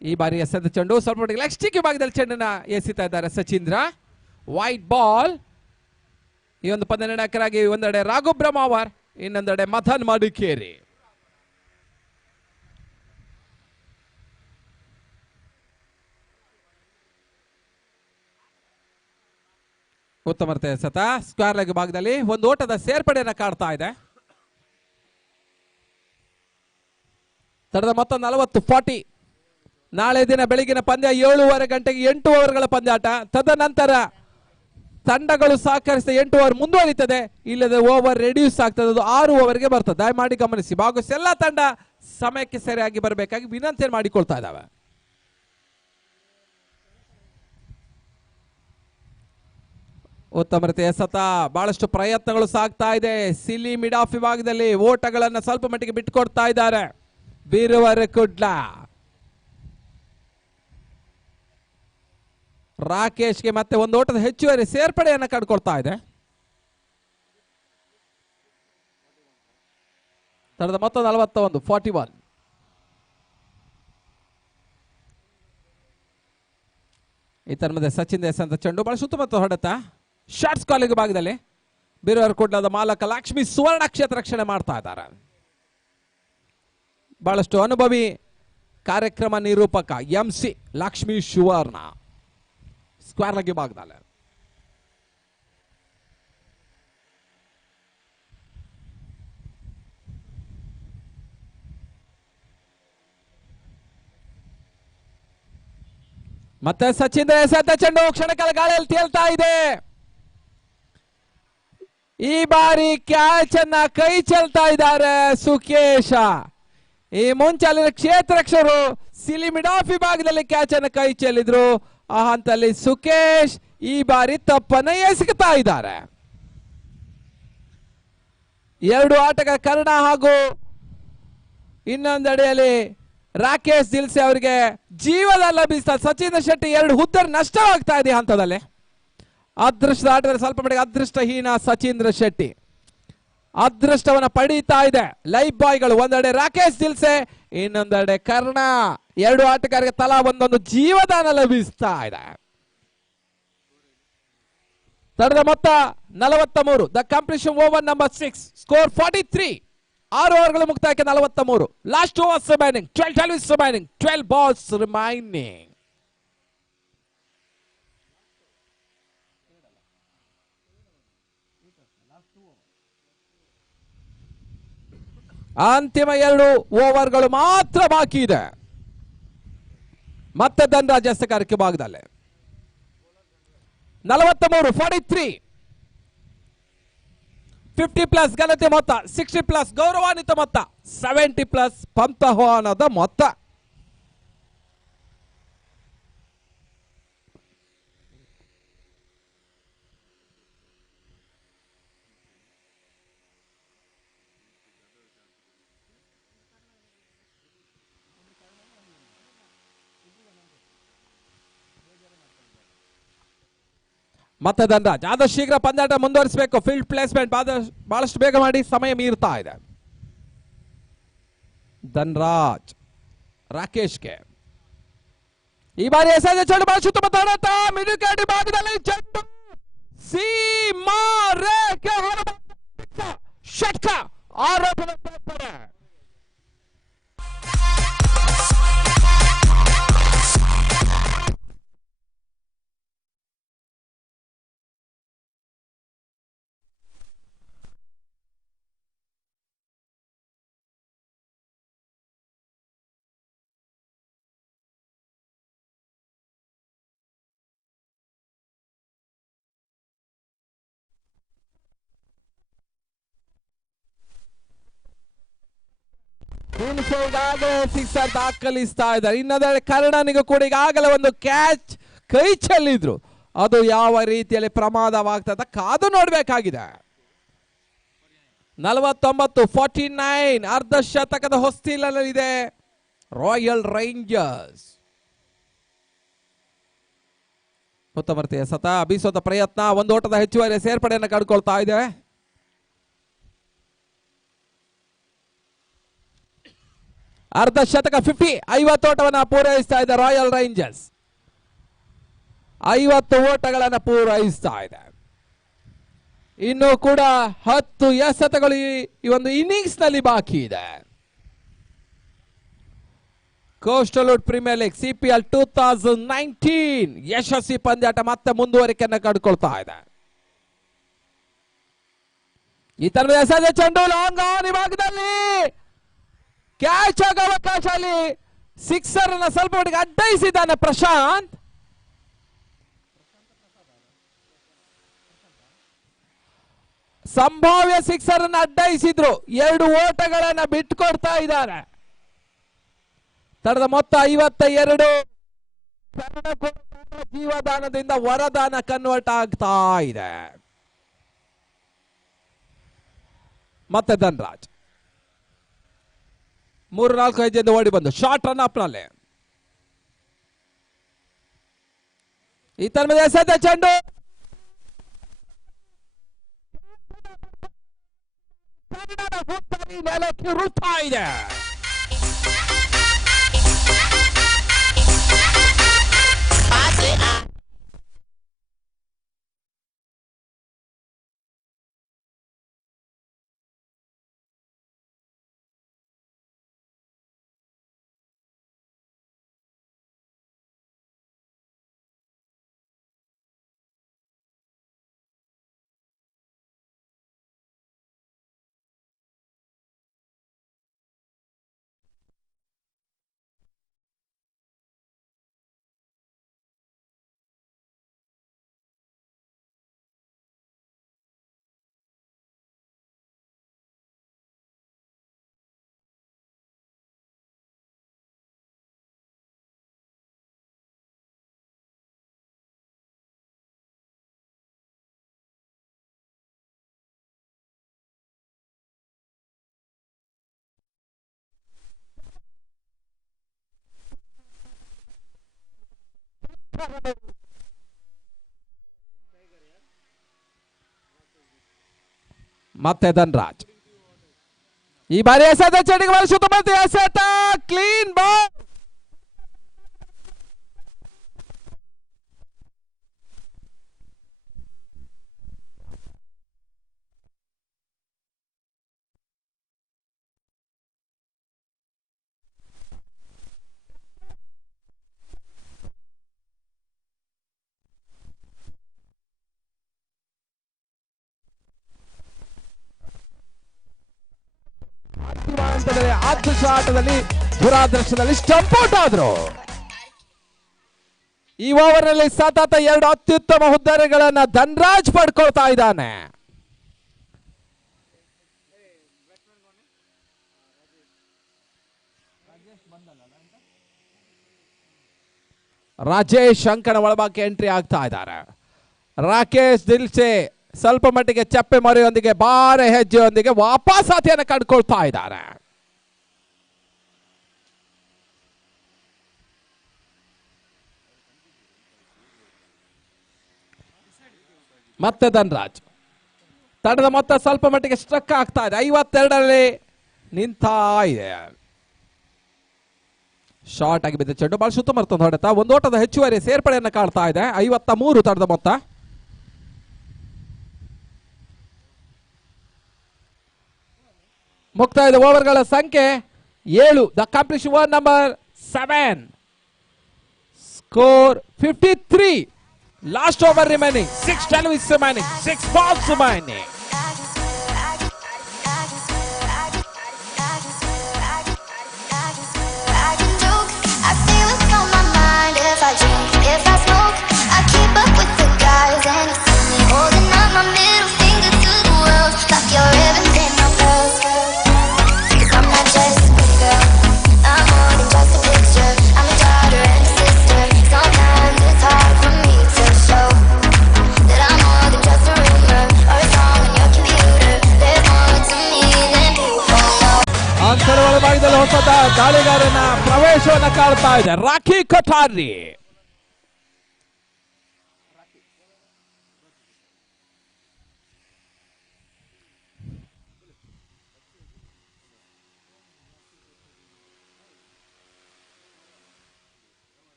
ಈ ಬಾರಿ ಎಸೆದ ಚೆಂಡು ಸ್ವಲ್ಪ ಮಟ್ಟಿಗೆ ಲೆಗ್ ಸ್ಟಿಕ್ ಭಾಗದಲ್ಲಿ ಚೆಂಡನ್ನ ಎಸಿತಾ ಇದ್ದಾರೆ ಸಚೀಂದ್ರ. White ball. ಈ ಒಂದು ಪಂದ್ಯ ನಿರ್ಣಾಯಕರಾಗಿ ಒಂದೆಡೆ ರಾಘು ಬ್ರಹ್ಮಾವರ್, ಇನ್ನೊಂದೆಡೆ ಮಥನ್ ಮಡಿಕೇರಿ. ಉತ್ತಮ ಎಸೆತ ಸ್ಕ್ವೇರ್ ಲೆಗ್ ಭಾಗದಲ್ಲಿ ಒಂದು ಓಟದ ಸೇರ್ಪಡೆಯನ್ನು ಕಾಡ್ತಾ ಇದೆ. ತಡದ ಮೊತ್ತ 40, 40. ನಾಳೆ ದಿನ ಬೆಳಗಿನ ಪಂದ್ಯ 7:30 ಗಂಟೆಗೆ 8 ಓವರ್ಗಳ ಪಂದ್ಯಾಟ. ತದನಂತರ ತಂಡಗಳು ಸಹಕರಿಸಿದ 8 ಓವರ್ ಮುಂದುವರಿತದೆ. ಇಲ್ಲದೆ ಓವರ್ ರೆಡ್ಯೂಸ್ ಆಗ್ತದೆ, ಅದು 6 ಓವರ್ಗೆ ಬರ್ತದೆ. ದಯಮಾಡಿ ಗಮನಿಸಿ. ಭಾಗವಹಿಸಿ ಎಲ್ಲ ತಂಡ ಸಮಯಕ್ಕೆ ಸರಿಯಾಗಿ ಬರಬೇಕಾಗಿ ವಿನಂತಿಯನ್ನು ಮಾಡಿಕೊಳ್ತಾ ಇದ್ದಾವೆ. ಉತ್ತಮ ರೀತಿಯ ಎಸೆತ, ಬಹಳಷ್ಟು ಪ್ರಯತ್ನಗಳು ಸಾಗ್ತಾ ಇದೆ. ಸಿಲಿ ಮಿಡ್ ಆಫ್ ವಿಭಾಗದಲ್ಲಿ ಓಟಗಳನ್ನು ಸ್ವಲ್ಪ ಮಟ್ಟಿಗೆ ಬಿಟ್ಟುಕೊಡ್ತಾ ಇದ್ದಾರೆ ಬೀರುವರೆ ಕುಡ್ಲ. ರಾಕೇಶ್ಗೆ ಮತ್ತೆ ಒಂದು ಓಟದ ಹೆಚ್ಚುವರಿ ಸೇರ್ಪಡೆಯನ್ನು ಕಂಡುಕೊಳ್ತಾ ಇದೆ. ತಡದ ಮೊತ್ತ 41, 41. ಈ ತರಮದ ಸಚಿನ್ ದೇಸಂತ ಚೆಂಡು ಬಹಳ ಸುತ್ತಮುತ್ತ ಹೊಡೆತ. ಶಾರ್ಟ್ಸ್ ಕಾಲಿಂಗ್ ಭಾಗದಲ್ಲಿ ಬೀರುವರೆ ಕುಡ್ಲದ ಮಾಲಕ ಲಕ್ಷ್ಮಿ ಸುವರ್ಣ ಕ್ಷೇತ್ರ ರಕ್ಷಣೆ ಮಾಡ್ತಾ ಇದ್ದಾರೆ. ಬಹಳಷ್ಟು ಅನುಭವಿ ಕಾರ್ಯಕ್ರಮ ನಿರೂಪಕ MC ಲಕ್ಷ್ಮಿ ಸುವರ್ಣ ಸ್ಕ್ವೇರ್ ಲೆಗ್ ಭಾಗದಲ್ಲಿ. ಮತ್ತೆ ಸಚಿನ್ ಎಸೆದ ಚೆಂಡು ಕ್ಷಣಕಾಲ ಗಾಳಿಯಲ್ಲಿ ತೇಲ್ತಾ ಇದೆ. ಈ ಬಾರಿ ಕ್ಯಾಚ್ ಅನ್ನ ಕೈ ಚೆಲ್ತಾ ಇದ್ದಾರೆ ಸುಕೇಶ. ಈ ಮುಂಚೆ ಅಲ್ಲಿನ ಕ್ಷೇತ್ರ ರಕ್ಷಕರು ಸಿಲಿ ಮಿಡ್ ಆಫ್ ವಿಭಾಗದಲ್ಲಿ ಕ್ಯಾಚ್ ಅನ್ನು ಕೈ ಚೆಲ್ಲಿದ್ರು. ಆ ಹಂತದಲ್ಲಿ ಸುಕೇಶ್ ಈ ಬಾರಿ ತಪ್ಪನ್ನ ಎಸಗುತ್ತಾ ಇದ್ದಾರೆ. 2 ಆಟಗಾರ ಕರ್ಣ ಹಾಗೂ ಇನ್ನೊಂದೆಡೆಯಲ್ಲಿ ರಾಕೇಶ್ ದಿಲ್ಸೆ ಅವರಿಗೆ ಜೀವದ ಲಭಿಸ್ತಾ. ಸಚಿನ್ ಶೆಟ್ಟಿ 2 ಹುದ್ದರ್ ನಷ್ಟವಾಗ್ತಾ ಇದೆ ಹಂತದಲ್ಲಿ. ಅದೃಷ್ಟದ ಆಟದಲ್ಲಿ ಸ್ವಲ್ಪ ಮಟ್ಟಿಗೆ ಅದೃಷ್ಟಹೀನ ಸಚೀಂದ್ರ ಶೆಟ್ಟಿ ಅದೃಷ್ಟವನ್ನ ಪಡೀತಾ ಇದೆ. ಲೈಫ್ ಬಾಯ್ಗಳು ಒಂದೆಡೆ ರಾಕೇಶ್ ದಿಲ್ಸೆ, ಇನ್ನೊಂದೆಡೆ ಕರ್ಣ. 2 ಆಟಗಾರರಿಗೆ ತಲಾ ಒಂದೊಂದು ಜೀವದಾನ ಲಭಿಸ್ತಾ ಇದೆ. ತಡದ ಮೊತ್ತ 43. The completion over number 6. Score 43. 6 ಓವರ್ಗಳು ಮುಕ್ತಾಯಕ್ಕೆ 43. Last overs remaining 12 balls remaining. ಅಂತಿಮ 2 ಓವರ್ಗಳು ಮಾತ್ರ ಬಾಕಿ ಇದೆ. ಮತ್ತೆ ಧನರಾಜ್ ಎಸೆಗಾರಿಕೆ ಭಾಗದಲ್ಲಿ 43 50 ಪ್ಲಸ್ ಘನತೆ ಮೊತ್ತ, 60 ಪ್ಲಸ್ ಗೌರವಾನ್ವಿತ ಮೊತ್ತ, 70 ಪ್ಲಸ್ ಪಂಥಾಹ್ವಾನದ ಮೊತ್ತ. ಮತ್ತೆ ಧನರಾಜ್ ಆದಷ್ಟು ಶೀಘ್ರ ಪಂದ್ಯಾಟ ಮುಂದುವರಿಸಬೇಕು. ಫೀಲ್ಡ್ ಪ್ಲೇಸ್ಮೆಂಟ್ ಬಹಳಷ್ಟು ಬೇಗ ಮಾಡಿ, ಸಮಯ ಮೀರ್ತಾ ಇದೆ. ಧನರಾಜ್ ರಾಕೇಶ್ಗೆ ಈ ಬಾರಿ ಎಸೆದ ಚೆಂಡು ಬಹಳ ಸುತ್ತಮುತ್ತ ಹೊಡೆತ, ಮಿಡಲ್ ಕ್ಯಾಟಿ ಭಾಗದಲ್ಲಿ ಚೆಂಡು ಸೀಮಾ ರೇಖೆ ಷಟ್ಕ ಆರೋಪದ ಈಗಾಗಲೇ ಸಿಕ್ಸರ್ ದಾಖಲಿಸ್ತಾ ಇದ್ದಾರೆ. ಇನ್ನೊಂದೆಡೆ ಕರ್ಣನಿಗೂ ಕೂಡ ಈಗಾಗಲೇ ಒಂದು ಕ್ಯಾಚ್ ಕೈ ಚೆಲ್ಲಿದ್ರು. ಅದು ಯಾವ ರೀತಿಯಲ್ಲಿ ಪ್ರಮಾದವಾಗ್ತದೆ ಕಾದು ನೋಡಬೇಕಾಗಿದೆ. 49 ಅರ್ಧ ಶತಕದ ಹೊಸ್ತಿಲಲ್ಲಿದೆ ರಾಯಲ್ ರೇಂಜರ್ಸ್. ಉತ್ತಮರ್ತಿಯ ಸತ ಬೀಸೋದ ಪ್ರಯತ್ನ, ಒಂದು ಓಟದ ಹೆಚ್ಚುವರಿ ಸೇರ್ಪಡೆಯನ್ನು ಕಂಡುಕೊಳ್ತಾ ಇದೆ. ಅರ್ಧ ಶತಕ 50 ಓಟವನ್ನು ಪೂರೈಸ್ತಾ ಇದೆ ರಾಯಲ್ ರೇಂಜರ್ಸ್. 50 ಓಟಗಳನ್ನು ಪೂರೈಸ್ತಾ ಇದೆ. ಇನ್ನು ಕೂಡ 10 ಎಸೆತಗಳು ಈ ಒಂದು ಇನ್ನಿಂಗ್ಸ್ ನಲ್ಲಿ ಬಾಕಿ ಇದೆ. Coastal wood premier league CPL 2019 ಯಶಸ್ವಿ ಪಂದ್ಯಾಟ ಮತ್ತೆ ಮುಂದುವರಿಕೆಯನ್ನು ಕಂಡುಕೊಳ್ತಾ ಇದೆ. ಈ ತರದ ಎಸೆದ ಚೆಂಡು ಲಾಂಗ್ ಆನ್ ಭಾಗದಲ್ಲಿ ಕ್ಯಾಚ್ ಆಗೋ ಅವಕಾಶ, ಅಲ್ಲಿ ಸಿಕ್ಸರ್ ಅನ್ನ ಸ್ವಲ್ಪ ಮಟ್ಟಿಗೆ ಅಡ್ಡಯಿಸಿದ್ದಾನೆ ಪ್ರಶಾಂತ್. ಸಂಭಾವ್ಯ ಸಿಕ್ಸರ್ ಅನ್ನು ಅಡ್ಡಯಿಸಿದ್ರು, 2 ಓಟಗಳನ್ನ ಬಿಟ್ಕೊಡ್ತಾ ಇದ್ದಾರೆ. ತರದ ಮೊತ್ತ 52. ಜೀವದಾನದಿಂದ ವರದಾನ ಕನ್ವರ್ಟ್ ಆಗ್ತಾ ಇದೆ. ಮತ್ತೆ ಧನರಾಜ್ 3-4 ಹೆಜ್ಜೆಯಿಂದ ಓಡಿ ಬಂದು ಶಾರ್ಟ್ ರನ್ ಅಪ್ ನಲ್ಲಿ ಈ ತರ ಎಸೆದ ಚೆಂಡು ನೆಲಕ್ಕೆ ಉರುಳ್ತಾ ಇದೆ. ಮತ್ತೆ ಧನರಾಜ್ ಈ ಬಾರಿ ಎಸೆದ ಚೆಂಡಿಗೆ ಸುತ್ತಮುತ್ತ ಎಸೆತ ಕ್ಲೀನ್ ಬಾಲ್. ಆಟದಲ್ಲಿ ದುರಾದೃಷ್ಟದಲ್ಲಿ ಸ್ಟಂಪ್ ಔಟ್ ಆದ್ರು. ಈ ಓವರ್ನಲ್ಲಿ ಸತತ 2 ಅತ್ಯುತ್ತಮ ಉದ್ಧಾರಗಳನ್ನ ಧನ್ರಾಜ್ ಪಡ್ಕೊಳ್ತಾ ಇದ್ದಾನೆ. ರಾಜೇಶ್ ಅಂಕಣ ಒಳಭಾಗಕ್ಕೆ ಎಂಟ್ರಿ ಆಗ್ತಾ ಇದ್ದಾರೆ. ರಾಕೇಶ್ ದಿಲ್ಸೆ ಸ್ವಲ್ಪ ಮಟ್ಟಿಗೆ ಚಪ್ಪೆ ಮರೆಯೊಂದಿಗೆ ಬಾರೆ ಹೆಜ್ಜೆಯೊಂದಿಗೆ ವಾಪಸಾತಿಯನ್ನು ಕಂಡುಕೊಳ್ತಾ ಇದ್ದಾರೆ. ಮತ್ತೆ ಧನ್ರಾಜ್ ತಂಡದ ಮೊತ್ತ ಸ್ವಲ್ಪ ಮಟ್ಟಿಗೆ ಸ್ಟ್ರಕ್ ಆಗ್ತಾ ಇದೆ. 52ರಲ್ಲಿ ನಿಂತಾ ಇದೆ. ಶಾರ್ಟ್ ಆಗಿ ಬಿದ್ದ ಚೆಂಡು ಬಹಳ ಸುತ್ತಮುತ್ತ ಹೊಡೆತ. ಒಂದು ಓಟದ ಹೆಚ್ಚುವರಿ ಸೇರ್ಪಡೆಯನ್ನು ಕಾಡ್ತಾ ಇದೆ. 53 ತಂಡದ ಮೊತ್ತ. ಮುಕ್ತಾಯದ ಓವರ್ಗಳ ಸಂಖ್ಯೆ 7. The completion over number 7. Score 53. Last over remaining. 6 tennis remaining. 6 balls remaining. ಭಾಗದಲ್ಲಿ ಹೊಸದ ದಾಳಿಗಾರನ ಪ್ರವೇಶವನ್ನು ಕಾಡ್ತಾ ಇದೆ ರಾಖಿ ಕೊಠಾರಿ.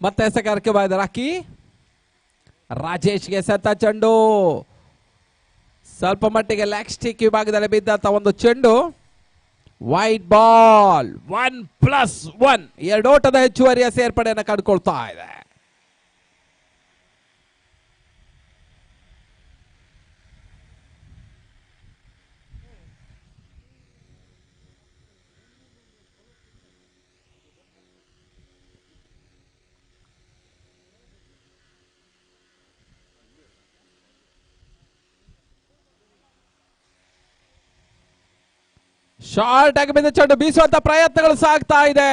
ಮತ್ತೆ ಎಸೆಗಾರಿಕೆ ಬಾಯ್ದ ರಾಕಿ. ರಾಜೇಶ್ಗೆ ಸೆತ್ತ ಚೆಂಡು ಸ್ವಲ್ಪ ಮಟ್ಟಿಗೆ ಲೆಗ್ ಸ್ಟಿಕ್ ವಿಭಾಗದಲ್ಲಿ ಬಿದ್ದಂತ ಒಂದು ಚೆಂಡು. White ball. 1+1. 2 ಓಟದ ಹೆಚ್ಚುವರಿಯ ಸೇರ್ಪಡೆಯನ್ನು ಕಂಡುಕೊಳ್ತಾ ಇದೆ. ಶಾರ್ಟ್ ಆಗಿ ಬಿದ್ದ ಚೆಂಡು ಬೀಸುವಂತ ಪ್ರಯತ್ನಗಳು ಸಾಗ್ತಾ ಇದೆ.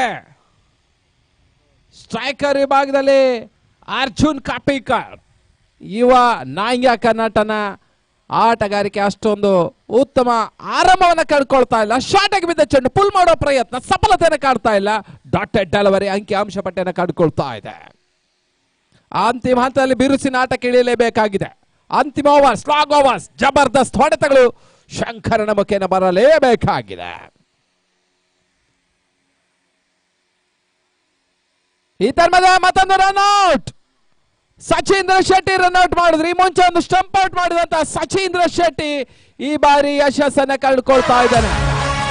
ಸ್ಟ್ರೈಕರ್ ವಿಭಾಗದಲ್ಲಿ ಅರ್ಜುನ್ ಕಾಪಿಕರ್ ಯುವ ನಾಯಕ ನಟನ ಆಟಗಾರಿಕೆ ಅಷ್ಟೊಂದು ಉತ್ತಮ ಆರಂಭವನ್ನು ಕಂಡುಕೊಳ್ತಾ ಇಲ್ಲ. ಶಾರ್ಟ್ ಆಗಿ ಬಿದ್ದ ಚೆಂಡು ಪುಲ್ ಮಾಡೋ ಪ್ರಯತ್ನ ಸಫಲತೆಯನ್ನು ಕಾಡ್ತಾ ಇಲ್ಲ. ಡಾಟೆಡ್ ಡೆಲಿವರಿ ಅಂಕಿ ಪಟ್ಟಿಯನ್ನು ಕಂಡುಕೊಳ್ತಾ ಇದೆ. ಅಂತಿಮ ಹಂತದಲ್ಲಿ ಬಿರುಸಿನ ಆಟಕ್ಕೆ ಇಳಿಯಲೇಬೇಕಾಗಿದೆ. ಅಂತಿಮ ಓವರ್, ಸ್ಲಾಗ್ ಓವರ್ಸ್, ಜಬರ್ದಸ್ತ್ ಹೊಡೆತಗಳು ಶಂಕರನ ಮುಖೇನ ಬರಲೇಬೇಕಾಗಿದೆ. ಈ ತರ್ಮದ ಮತ್ತೊಂದು ರನ್ಔಟ್. ಸಚೀಂದ್ರ ಶೆಟ್ಟಿ ರನ್ಔಟ್ ಮಾಡಿದ್ರು. ಈ ಮುಂಚೆ ಒಂದು ಸ್ಟಂಪ್ ಔಟ್ ಮಾಡಿದಂತ ಸಚೀಂದ್ರ ಶೆಟ್ಟಿ ಈ ಬಾರಿ ಯಶಸ್ಸನ್ನ ಕಂಡುಕೊಳ್ತಾ ಇದ್ದಾನೆ.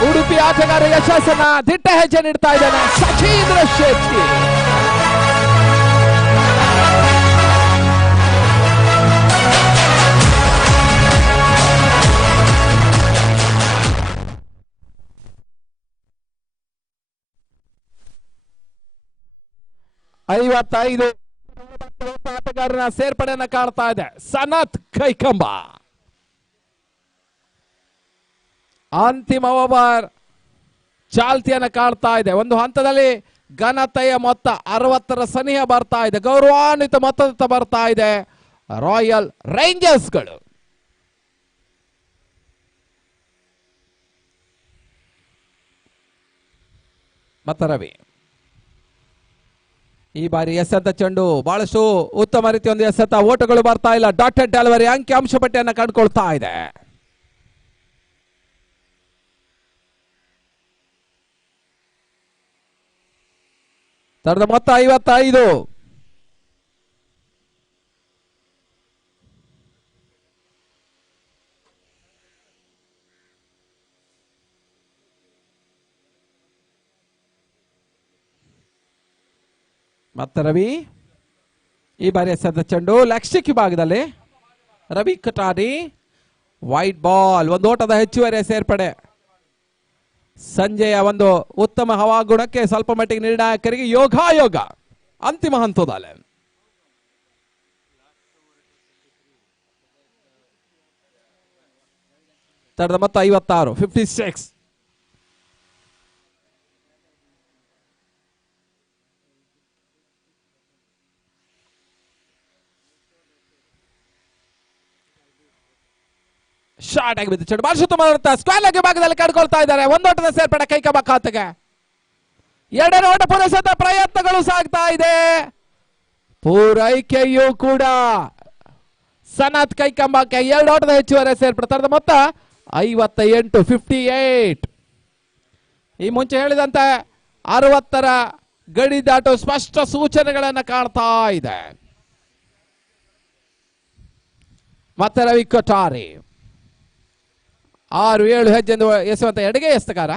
ಉಡುಪಿ ಆಟಗಾರ ಯಶಸ್ಸನ್ನ ದಿಟ್ಟ ಹೆಜ್ಜೆ ನೀಡ್ತಾ ಇದ್ದಾನೆ ಸಚೀಂದ್ರ ಶೆಟ್ಟಿ. ಐವತ್ತೈದು ಆಟಗಾರನ ಸೇರ್ಪಡೆಯನ್ನ ಕಾಣ್ತಾ ಇದೆ ಸನತ್ ಕೈಕಂಬ. ಅಂತಿಮ ಓವರ್ ಚಾಲ್ತಿಯನ್ನು ಕಾಡ್ತಾ ಇದೆ. ಒಂದು ಹಂತದಲ್ಲಿ ಘನತೆಯ ಮೊತ್ತ 60ರ ಸನಿಹ ಬರ್ತಾ ಇದೆ. ಗೌರವಾನ್ವಿತ ಮೊತ್ತದತ್ತ ಬರ್ತಾ ಇದೆ ರಾಯಲ್ ರೇಂಜರ್ಸ್ಗಳು. ಮತ್ತ ರವಿ ಈ ಬಾರಿ ಎಸೆತ ಚೆಂಡು ಬಹಳಷ್ಟು ಉತ್ತಮ ರೀತಿಯ ಒಂದು ಎಸೆತ. ಓಟಗಳು ಬರ್ತಾ ಇಲ್ಲ. ಡಾಟೆಡ್ ಡೆಲಿವರಿ ಅಂಕಿ ಪಟ್ಟಿಯನ್ನು ಕಂಡುಕೊಳ್ತಾ ಇದೆ. ತರದ ಮೊತ್ತ 55. ಮತ್ತೆ ರವಿ ಈ ಬಾರಿ ಎಸೆದ ಚೆಂಡು ಲೆಗ್ ಭಾಗದಲ್ಲಿ ರವಿ ಕಟಾರಿ. ವೈಟ್ ಬಾಲ್, ಒಂದು ಓಟದ ಹೆಚ್ಚುವರಿ ಸೇರ್ಪಡೆ. ಸಂಜೆಯ ಒಂದು ಉತ್ತಮ ಹವಾಗುಣಕ್ಕೆ ಸ್ವಲ್ಪ ಮಟ್ಟಿಗೆ ನಿರ್ಣಾಯಕರಿಗೆ ಯೋಗ ಅಂತಿಮ ಹಂತದಲ್ಲಿ. ತಡೆದ ಮೊತ್ತ 56, 56. ಶಾರ್ಟ್ ಆಗಿ ಬಿದ್ದು ಚೆಂಡು ಬಾರಿಸುತ್ತ ಮಾಡುತ್ತಾ ಸ್ಕ್ವೇರ್ ಲೆಗ್ ಭಾಗದಲ್ಲಿ ಕಡ್ಕೊಳ್ತಾ ಇದ್ದಾರೆ. ಒಂದೋಟದ ಸೇರ್ಪಡೆ ಕೈಕಂಬ ಖಾತೆಗೆ. ಎರಡನೇ ಓಟ ಪೂರೈಸಿದ ಪ್ರಯತ್ನಗಳು ಸಾಗ್ತಾ ಇದೆ. ಪೂರೈಕೆಯೂ ಕೂಡ ಸನತ್ ಕೈಕಂಬಕ್ಕೆ 2 ಓಟದ ಹೆಚ್ಚುವರಿ ಸೇರ್ಪಡೆ. ತರದ ಮೊತ್ತ 58, 58. ಈ ಮುಂಚೆ ಹೇಳಿದಂತೆ 60ರ ಗಡಿ ದಾಟು ಸ್ಪಷ್ಟ ಸೂಚನೆಗಳನ್ನು ಕಾಣ್ತಾ ಇದೆ. ಮತ್ತೆ ರವಿ ಕೊಠಾರಿ 6-7 ಹೆಜ್ಜೆಂದು ಎಸೆಯುವಂತ ಎಡಗೆ ಎಸ್ತಕಾರ.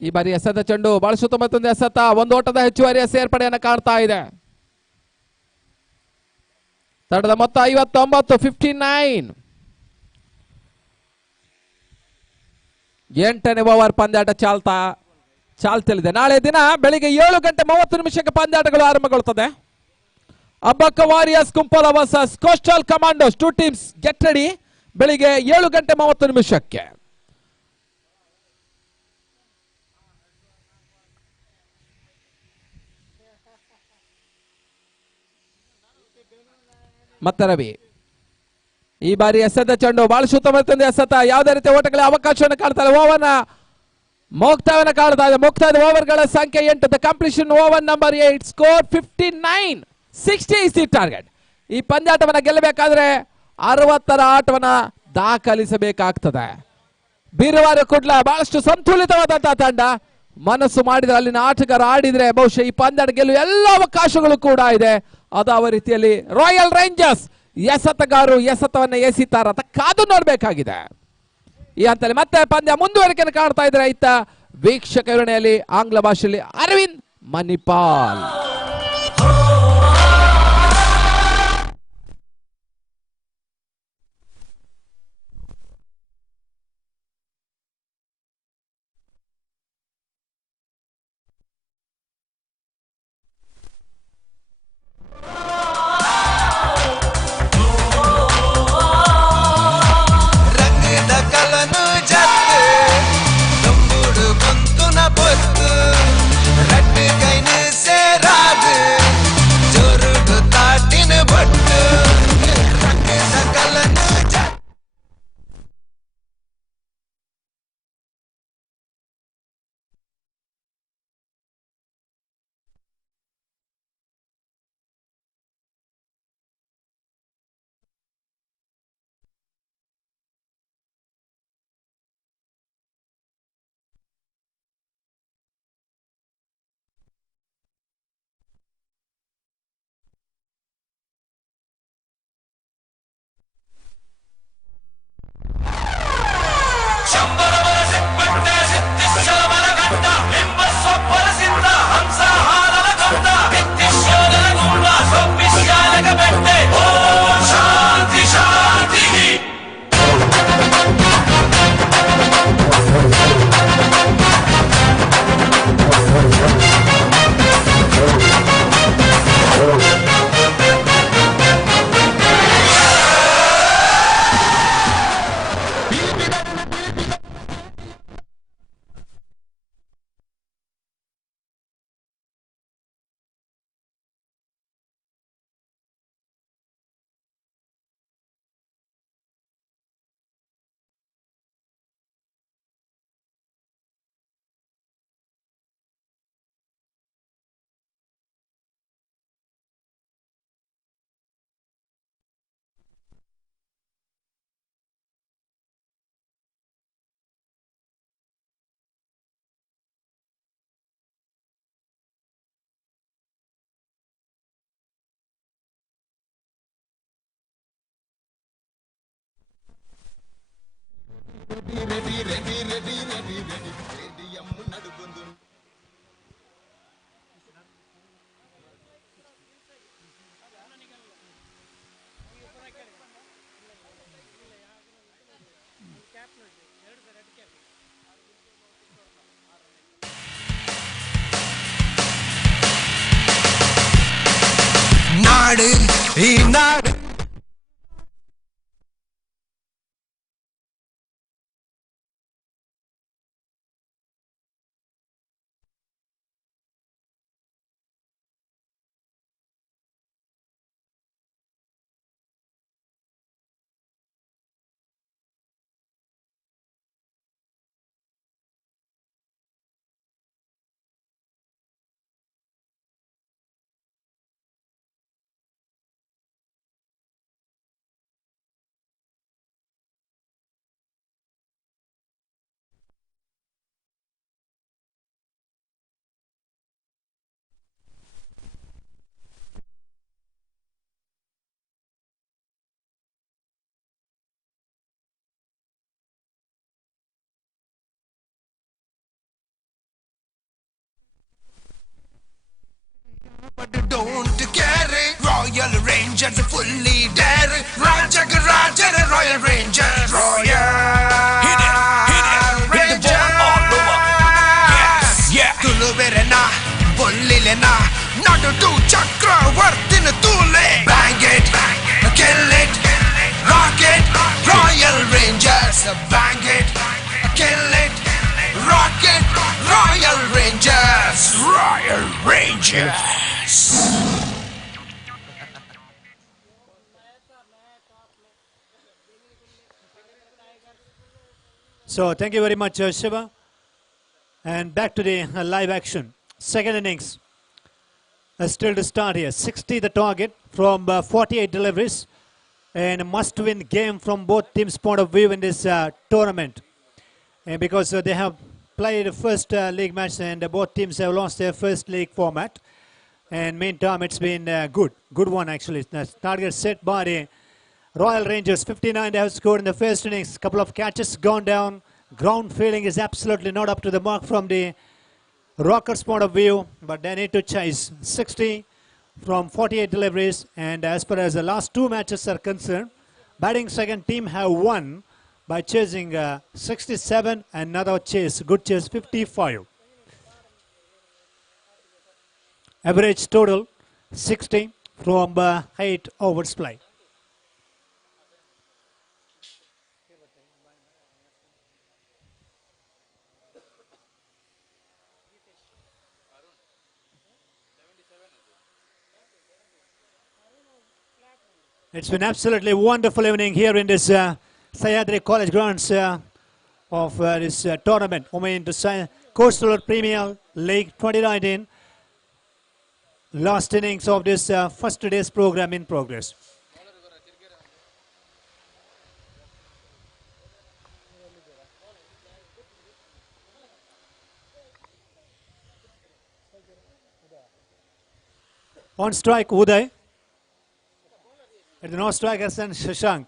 ಈ ಬಾರಿ ಎಸೆದ ಚೆಂಡು ಬಳಸುತ್ತ ಮತ್ತೊಂದು ಎಸೆತ. ಒಂದು ಓಟದ ಹೆಚ್ಚುವರಿಯ ಸೇರ್ಪಡೆಯನ್ನು ಕಾಣ್ತಾ ಇದೆ. ತಡದ ಮೊತ್ತ 59, 59. 8ನೇ ಓವರ್ ಪಂದ್ಯಾಟ ಚಾಲ್ತಿಯಲ್ಲಿದೆ. ನಾಳೆ ದಿನ ಬೆಳಿಗ್ಗೆ 7:30 ಪಂದ್ಯಾಟಗಳು ಆರಂಭಗೊಳ್ಳುತ್ತದೆ. Abbakka Warriors Kumpala versus Coastal Commandos. 2 teams get ready. ಬೆಳಿಗ್ಗೆ 7:30 ಮತ್ತೆ ರವಿ ಈ ಬಾರಿ ಎಸೆದ ಚೆಂಡು ಬಾಳಿಸುತ್ತ ಮತ್ತೊಂದು ಎಸೆತ. ಯಾವುದೇ ರೀತಿಯ ಓಟಗಳ ಅವಕಾಶವನ್ನು ಕಾಣ್ತಾರೆ. ಓವರ್ನ ಮುಕ್ತಾಯವನ್ನು ಕಾಣ್ತಾ ಇದೆ. ಮುಕ್ತಾಯದ ಓವರ್ಗಳ ಸಂಖ್ಯೆ 8. The completion over number 8. Score 59, 60 is the target. ಈ ಪಂದ್ಯಾಟವನ್ನು ಗೆಲ್ಲಬೇಕಾದ್ರೆ 60ರ ಆಟವನ್ನ ದಾಖಲಿಸಬೇಕಾಗ್ತದೆ. ಬೀರುವಾರ ಕುಡ್ಲ ಬಹಳಷ್ಟು ಸಂತುಲಿತವಾದಂತಹ ತಂಡ. ಮನಸ್ಸು ಮಾಡಿದ್ರೆ, ಅಲ್ಲಿನ ಆಟಗಾರ ಆಡಿದ್ರೆ ಬಹುಶಃ ಈ ಪಂದ್ಯಾಟ ಗೆಲ್ಲುವ ಎಲ್ಲ ಅವಕಾಶಗಳು ಕೂಡ ಇದೆ. ಅದಾವ ರೀತಿಯಲ್ಲಿ ರಾಯಲ್ ರೇಂಜರ್ಸ್ ಎಸೆತಗಾರರು ಎಸೆತವನ್ನ ಎಸಿತಾರ ಅಂತ ಕಾದು ನೋಡಬೇಕಾಗಿದೆ. ಈ ಹಂತದಲ್ಲಿ ಮತ್ತೆ ಪಂದ್ಯ ಮುಂದುವರಿಕೆಯನ್ನು ಕಾಣ್ತಾ ಇದ್ರೆ ಇತ್ತ ವೀಕ್ಷಕ ವಿವರಣೆಯಲ್ಲಿ ಆಂಗ್ಲ ಭಾಷೆಯಲ್ಲಿ ಅರವಿಂದ್ ಮಣಿಪಾಲ್. நாடு இந்நாடு but don't care. Royal Rangers fully dare. Raja Royal Rangers. Royal Rangers. All over. Yes. Yeah. Tuluverena, Bullilena, Nadu to Chakravartin Tule. Bang it, kill it, rock it. Royal Rangers. Bang it, kill it, rock it. Royal Rangers. Royal Rangers. So thank you very much, Shiva. And back to the live action. Second innings. Still to start here. 60 the target from 48 deliveries. And a must-win game from both teams' point of view in this tournament. And because they have played the first league match and both teams have lost their first league format. And meantime, it's been good one actually. The target set by the Royal Rangers. 59 they have scored in the first innings. Couple of catches gone down. Ground fielding is absolutely not up to the mark from the Rockers' point of view, but they need to chase 60 from 48 deliveries. And as far as the last two matches are concerned, batting second team have won by chasing 67, another chase, good chase 55. Average total 60 from 8 overs play. It's been absolutely wonderful evening here in this Sahyadri College grounds of this tournament. I mean, the Coastal Premier League 2019. Last innings of this first day's program in progress. On strike, Uday. At the no strikers and Shashank.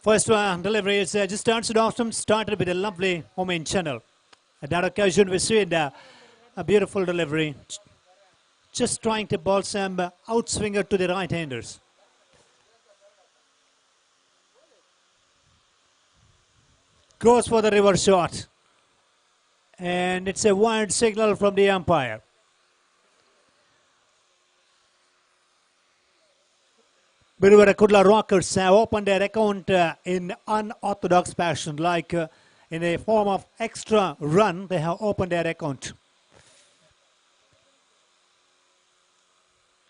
First delivery is just answered off. Started with a lovely home-in channel. At that occasion, we see a beautiful delivery. Just trying to ball some outswinger to the right-handers. Goes for the reverse shot. And it's a wild signal from the umpire. Biruvara Kudla Rockers have opened their account in unorthodox fashion, like in a form of extra run, they have opened their account.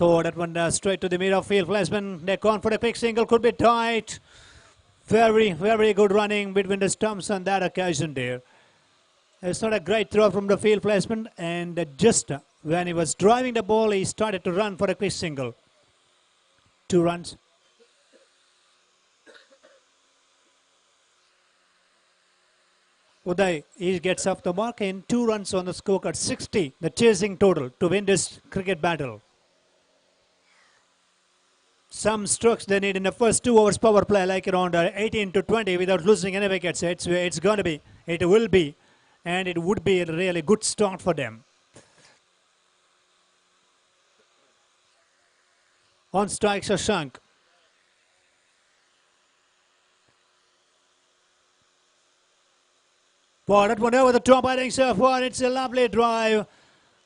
So that one straight to the middle field placement. They're gone for a quick single, could be tight. Very, very good running between the stumps on that occasion there. It's not a great throw from the field placement, and just when he was driving the ball, he started to run for a quick single. 2 runs. Uday, he gets off the mark and 2 runs on the scorecard. 60, the chasing total to win this cricket battle. Some strokes they need in the first 2 overs power play, like around 18 to 20 without losing any wickets. It's going to be, it will be, and it would be a really good start for them. On strike, Shashank. Boy, that one over the top, I think so far. It's a lovely drive.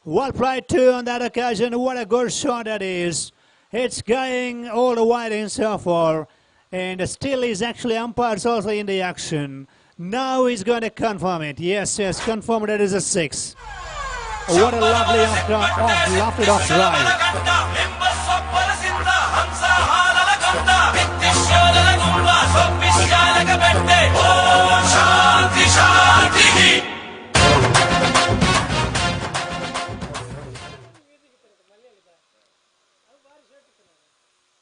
Well played too on that occasion. What a good shot that is. It's going all the way in so far. And still is actually umpires also in the action. Now he's going to confirm it. Yes, confirm that is a 6. What a lovely lofted off drive.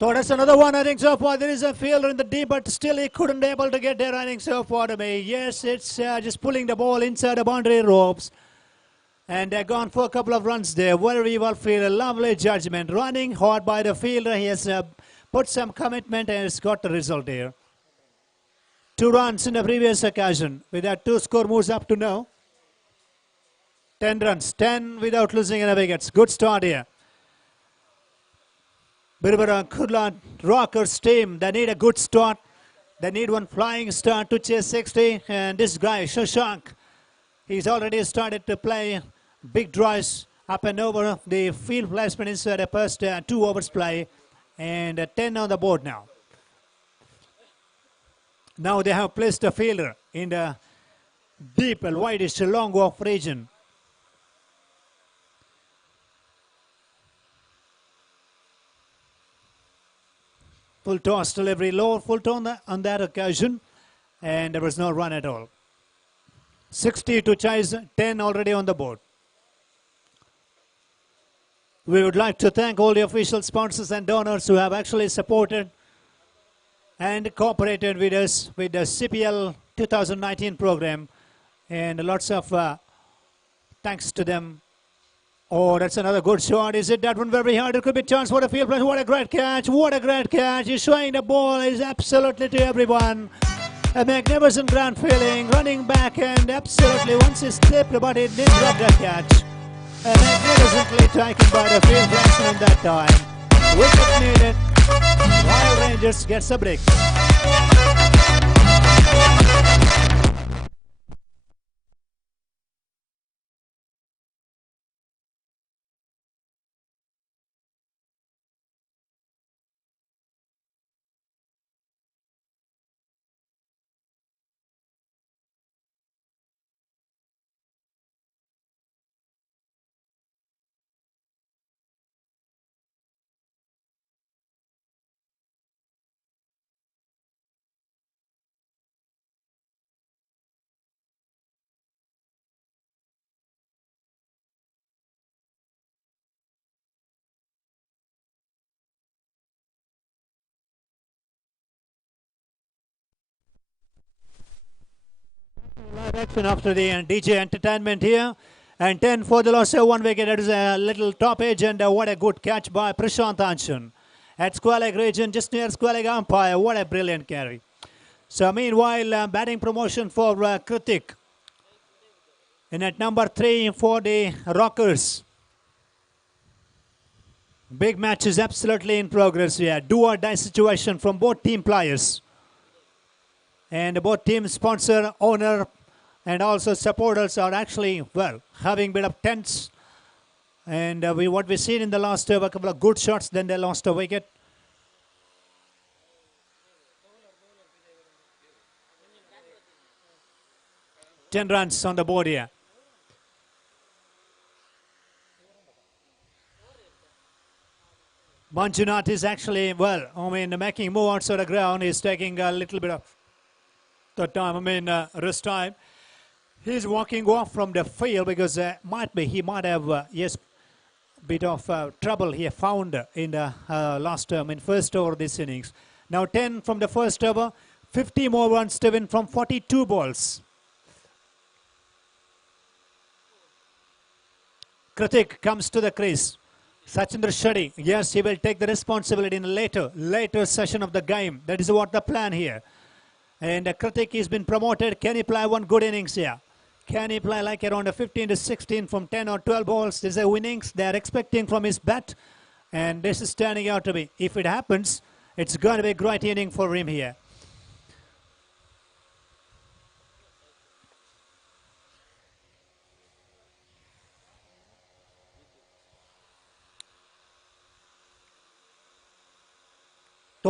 So that's another one, I think, so far. There is a fielder in the deep, but still he couldn't be able to get there, I think, so far to me. Yes, it's just pulling the ball inside the boundary ropes. And they're gone for a couple of runs there. Very well fielded, lovely judgment. Running hard by the fielder. He has put some commitment and has got the result there. 2 runs in the previous occasion. With that, 2 score moves up to now. 10 runs, 10 without losing any wickets. Good start here. Birubara Kudla Rockers team, they need a good start. They need one flying start to chase 60. And this guy, Shashank, he's already started to play big drives up and over the field placement inside the first 2 overs play. And 10 on the board now. Now they have placed a fielder in the deep and widest long off region. Full toss delivery, low full tone on that occasion, and there was no run at all. 60 to chase, 10 already on the board. We would like to thank all the official sponsors and donors who have actually supported and cooperated with us with the CPL 2019 program, and lots of thanks to them. Oh, that's another good shot. Is it that one very hard? It could be a chance for the field play. What a great catch. What a great catch. He's showing the ball is absolutely to everyone. A magnificent ground feeling. Running back and absolutely once he slipped, but he didn't drop that catch. Magnificently taken by the field placement that time. Wicket needed. Royal Rangers gets a break. Live action after the DJ entertainment here. And 10 for the loss of 1 wicket. That is a little top edge, and what a good catch by Prashant Anshan. At Square Leg region, just near Square Leg umpire. What a brilliant carry. So meanwhile, batting promotion for Kritik. And at number 3 for the Rockers. Big match is absolutely in progress here. Do or die situation from both team players. And both team sponsor, owner, and also supporters are actually, well, having a bit of tense. And what we've seen in the last over, a couple of good shots, then they lost a wicket. Ten runs on the board here. Manjunath is actually, well, making move outside the ground. He's taking a little bit of the time, rest time. He's walking off from the field because he might have, yes, bit of trouble he found in the first over of this innings. Now 10 from the first over, 50 more runs to win from 42 balls. Kritik comes to the crease. Sachin Shetty, yes, he will take the responsibility in a later session of the game. That is what the plan here. And Kritik has been promoted. Can he play one good innings here? Can he play like around a 15 to 16 from 10 or 12 balls? This is a innings they are expecting from his bat. And this is turning out to be. If it happens, it's going to be a great inning for him here.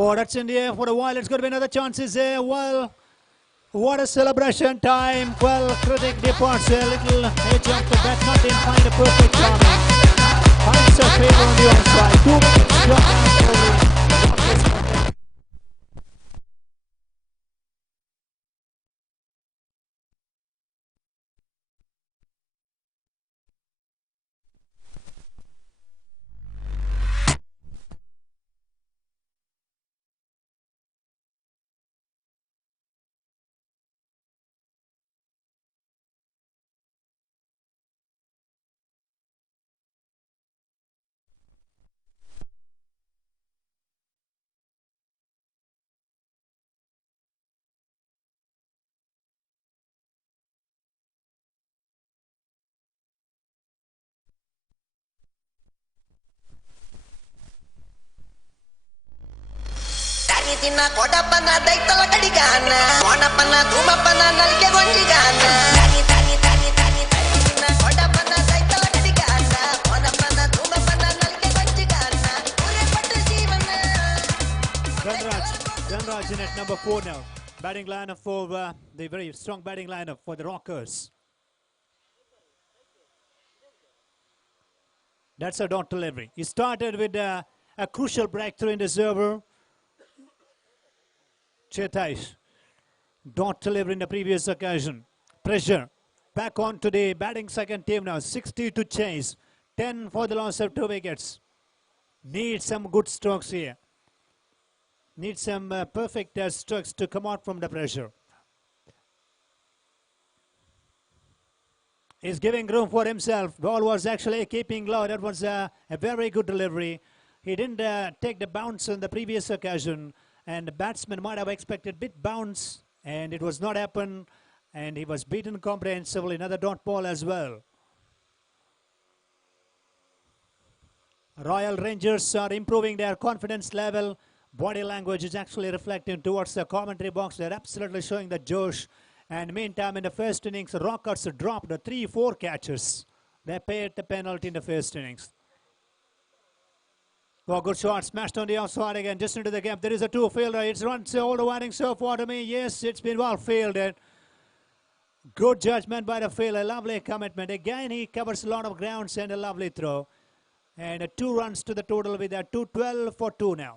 Oh, that's in the air for a while. It's going to be another chances there. Well, what a celebration time. Well, critic departs a little edge of the bat. Not didn't find a perfect timing. Finds a favor on the onside. 2 wickets struck out for the తిన్న కోటప్పన్న దైతల కడిగాన కోనప్పన్న ధూమప్పన్న నల్కె గొంజిగాన తిన్న కోటప్పన్న దైతల కడిగాన కోనప్పన్న ధూమప్పన్న నల్కె గొంజిగాన ఒరే పట్టు జీవన Dhanraj in at number 4 now. Batting lineup for the very strong batting lineup for the Rockers. That's a dot delivery. He started with a crucial breakthrough in the server. Chetaish, dot delivery in the previous occasion. Pressure back on to the batting second team now. 60 to chase. 10 for the loss of 2 wickets. Need some good strokes here. Need some perfect strokes to come out from the pressure. He's giving room for himself. Ball was actually keeping low. That was a very good delivery. He didn't take the bounce on the previous occasion. And the batsman might have expected bit bounce, and it was not happen, and he was beaten comprehensively. Another dot ball as well. Royal Rangers are improving their confidence level. Body language is actually reflecting towards the commentary box. They're absolutely showing the josh. And meantime, in the first innings, the Rockers dropped the 3-4 catches. They paid the penalty in the first innings. Oh, good shot, smashed on the outside again, just into the gap. There is a 2-fielder. It's run all the winding so far to me. Yes, it's been well fielded. Good judgment by the fielder. Lovely commitment. Again, he covers a lot of grounds and a lovely throw. And 2 runs to the total with that 2-12 for 2 now.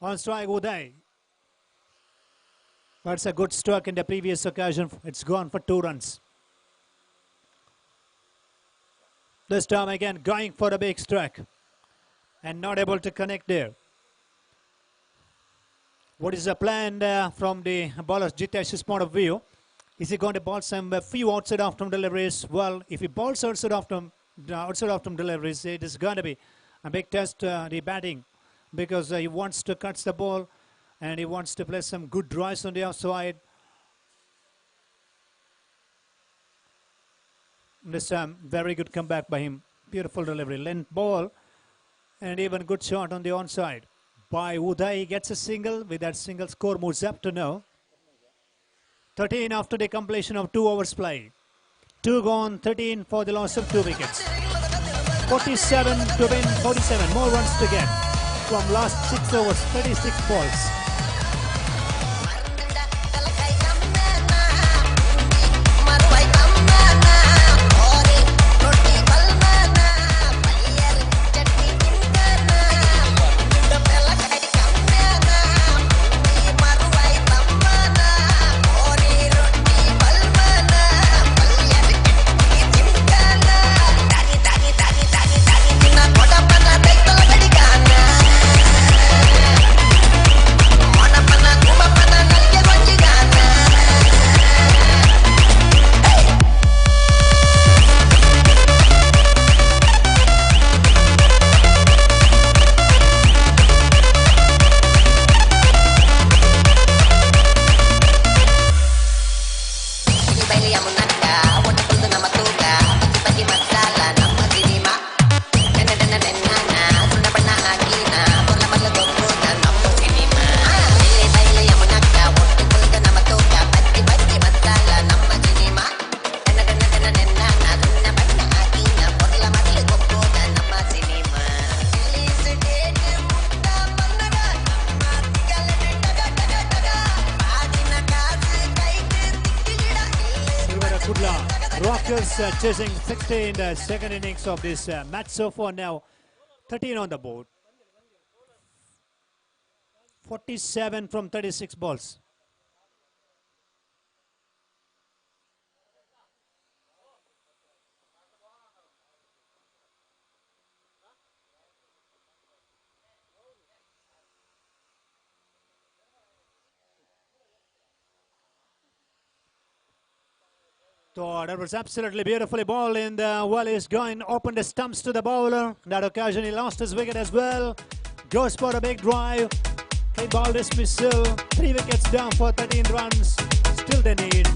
On strike, Uday. That's a good stroke in the previous occasion. It's gone for 2 runs. This time again going for a big strike and not able to connect there. What is the plan from the bowler Jitesh's point of view? Is he going to bowl some few outside off-stump deliveries? Well, if he bowls outside off-stump deliveries, it is going to be a big test, the batting, because he wants to cut the ball. And he wants to play some good drives on the outside. This time, very good comeback by him. Beautiful delivery. Length ball. And even good shot on the onside. By Uday, he gets a single. With that single, score moves up to now 13 after the completion of 2 overs play. 2 gone, 13 for the loss of 2 wickets. 47 to win, 47. More runs to get from last 6 overs, 36 balls. Rockers chasing 60 in the second innings of this match so far now. 13 on the board. 47 from 36 balls. So that was absolutely beautifully bowled in the well. He's going open the stumps to the bowler. That occasion he lost his wicket as well. Goes for a big drive. He ball dismissal. 3 wickets down for 13 runs. Still they need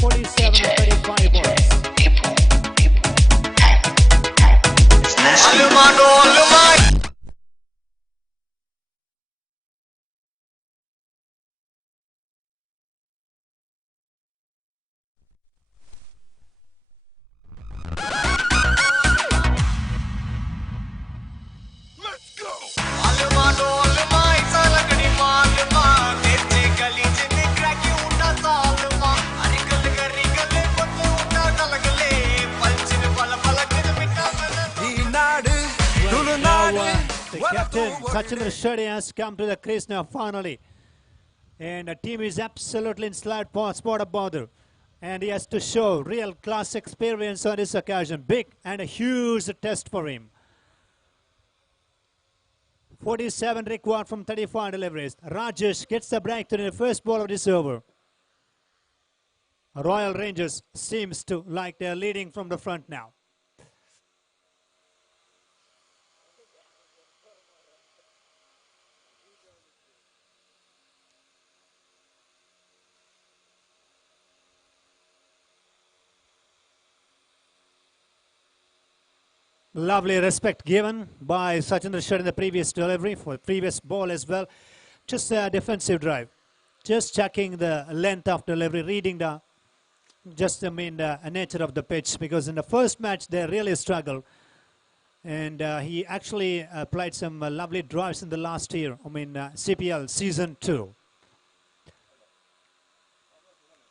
47 or 35 balls. Captain Sachin Shetty has come to the crease now finally. And the team is absolutely in spot of bother. And he has to show real class experience on this occasion. Big and a huge test for him. 47 required from 35 deliveries. Rajesh gets the breakthrough in the first ball of this over. Royal Rangers seems to like they're leading from the front now. Lovely respect given by Sachin Shetty in the previous delivery, for the previous ball as well. Just a defensive drive. Just checking the length of delivery, reading the nature of the pitch, because in the first match they really struggled. And he actually played some lovely drives in the last year, CPL Season 2.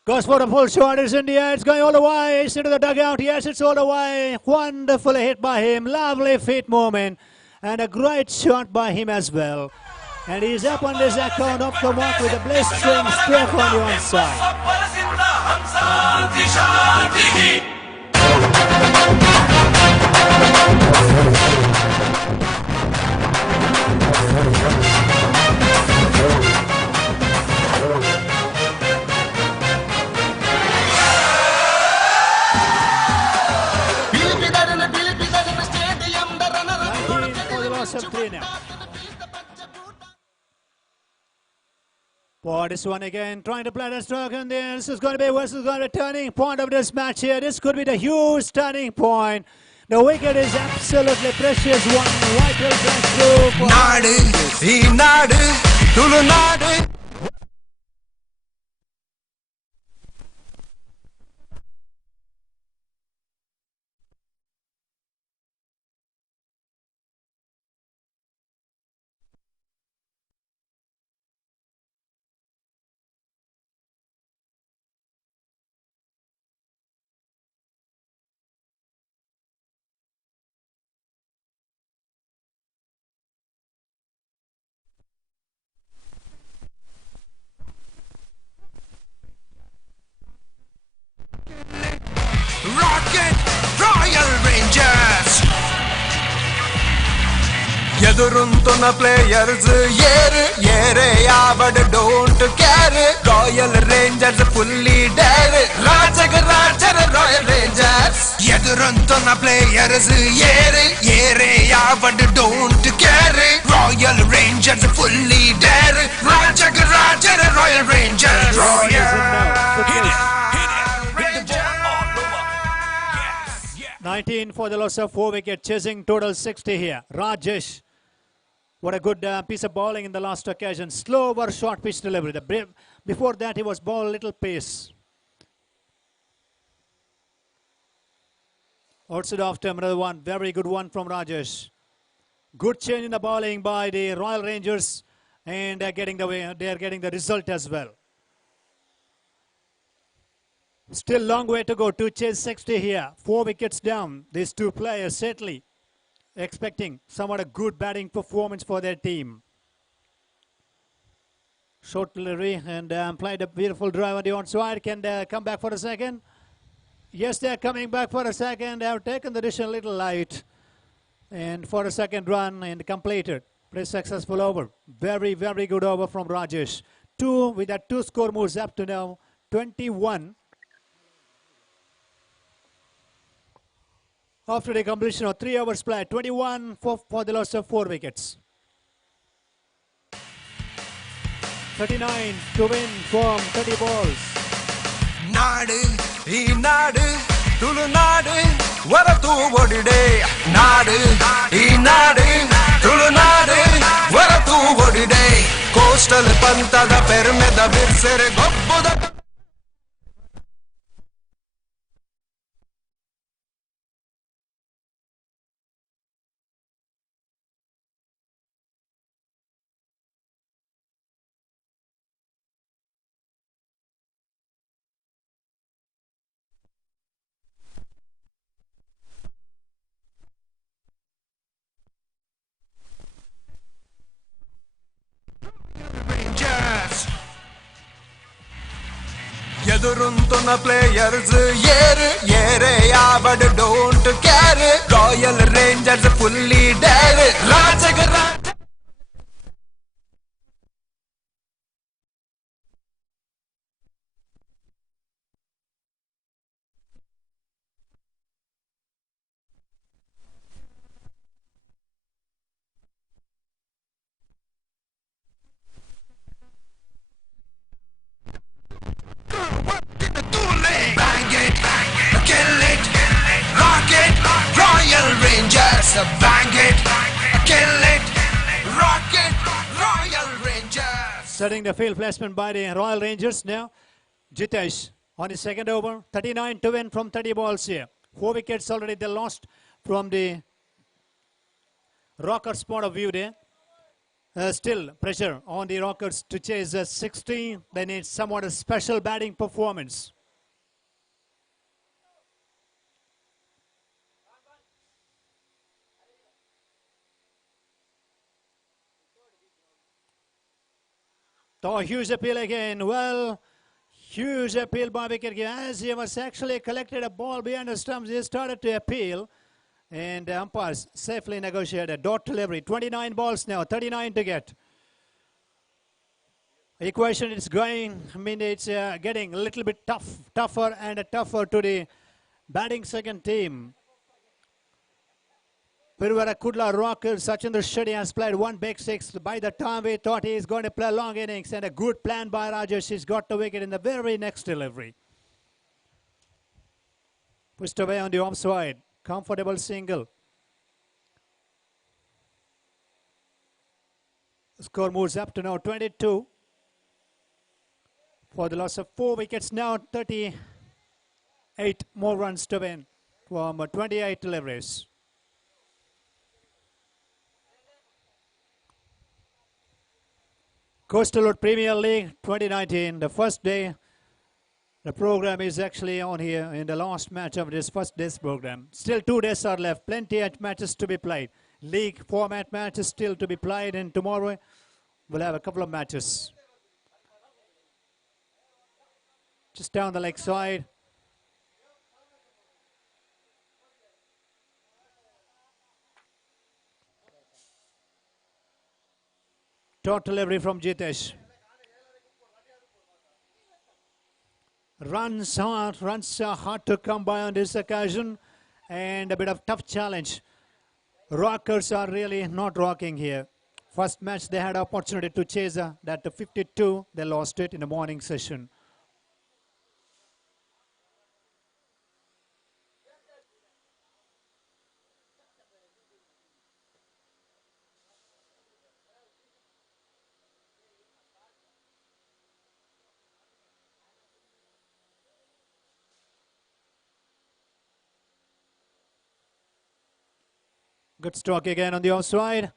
Goes for the full shot, it's in the air, it's going all the way, it's into the dugout, yes, it's all the way. Wonderfully hit by him, lovely feet movement, and a great shot by him as well. And he's up on this account, up the mark with a blistering stroke on the onside. For this one again, trying to play the stroke, and this is going to be the turning point of this match here. This could be the huge turning point. The wicket is absolutely precious one. Vital breakthrough for Royal Rangers. ఎదురుంటున్న players ఏరే యావడ్ don't care Royal Rangers fully dare రాజర్ Royal Rangers ఎదురుంటున్న players ఏరే యావడ్ don't care Royal Rangers fully dare రాజర్ Royal Rangers 19 for the loss of 4 wicket, chasing total 60 here. Rajesh, what a good piece of bowling in the last occasion. Slow or short pitch delivery. Before that he was bowled a little pace. Also after another one, very good one from Rajesh. Good change in the bowling by the Royal Rangers, and they are getting the result as well. Still long way to go to chase 60 here. 4 wickets down. These two players certainly expecting somewhat a good batting performance for their team. Short delivery and played a beautiful drive on the onside. Can they come back for a second? Yes, they're coming back for a second. They have taken the dish a little light. And for a second run and completed. Pretty successful over. Very, very good over from Rajesh. Two with that 2 score moves up to now 21. After the completion of 3 overs played, 21 for the loss of 4 wickets. 39 to win from 30 balls. நாடு ஈ நாடு ತುಳುನಾಡು ಹೊರತು ಒಡಿಡೆ ನಾಡು ಈ ನಾಡು ತುಳುನಾಡು ಹೊರತು ಒಡಿಡೆ coastal ಪಂಥದ ಪೆರ್ಮೆದ ಬಿರ್ಸೆರೆ ಗೊಬ್ಬುದ ఎదురుంటున్న players ఏరు ఏరే యావడ్ don't care Royal Rangers fully dare రాజగరా Bang it, kill it, rock it, Royal Rangers. Setting the field placement by the Royal Rangers now. Jitesh on his second over, 39 to win from 30 balls here. 4 wickets already they lost from the Rockers' point of view there. Still pressure on the Rockers to chase 16. They need somewhat a special batting performance. So huge appeal again. Well, huge appeal by wicket as he was actually collected a ball behind the stumps. He started to appeal, and the umpires safely negotiated. Dot delivery. 29 balls now, 39 to get. Equation is going. I mean, it's getting a little bit tougher and tougher to the batting second team. Piruvara Kudla Rockers, Sachin Shetty has played 1 big 6. By the time we thought he is going to play long innings, and a good plan by Rajesh, he's got the wicket in the very next delivery. Pushed away on the offside. Comfortable single. Score moves up to now 22. For the loss of 4 wickets, now 38 more runs to win from 28 deliveries. Coastal Road Premier League 2019, the first day. The program is actually on here in the last match of this first day's program. Still 2 days are left, plenty of matches to be played. League format matches still to be played, and tomorrow we'll have a couple of matches. Just down the leg side. Dot delivery from Jitesh. Runs are hard to come by on this occasion, and a bit of tough challenge. Rockers are really not rocking here. First match they had opportunity to chase that to 52. They lost it in the morning session. Good stroke again on the offside.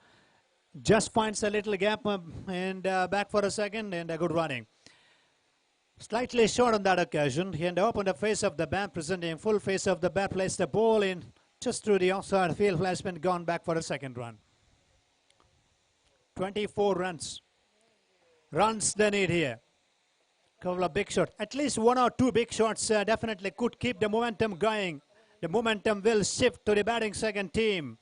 Just finds a little gap and back for a second, and a good running. Slightly short on that occasion. He had opened the face of the bat, presenting full face of the bat, placed the ball in just through the outside field. Flashman gone back for a second run. 24 runs. Runs they need here. Couple of big shots. At least one or two big shots definitely could keep the momentum going. The momentum will shift to the batting second team.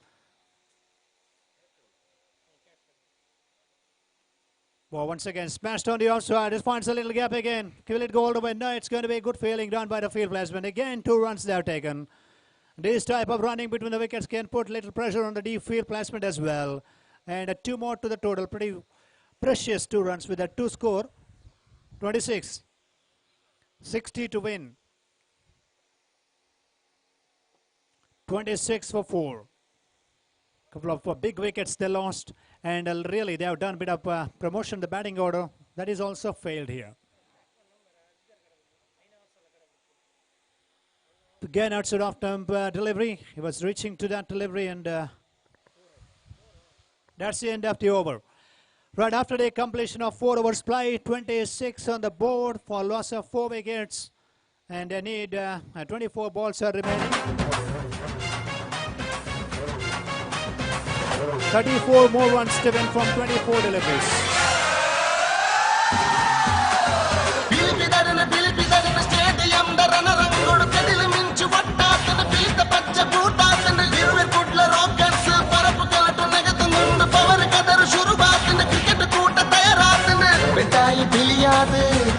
Well, once again, smashed on the outside. It finds a little gap again. Will it go all the way? No, it's going to be a good fielding done by the field placement. Again, 2 runs they have taken. This type of running between the wickets can put little pressure on the deep field placement as well. And 2 more to the total. Pretty precious 2 runs with a 2 score. 26. 60 to win. 26 for 4. Couple of big wickets they lost, and really they have done a bit of promotion the batting order. That is also failed here. Again outside off stump delivery. He was reaching to that delivery, and that's the end of the over. Right after the completion of 4 overs play, 26 on the board for loss of 4 wickets, and they need 24 balls are remaining. 34 more runs to win from 24 deliveries.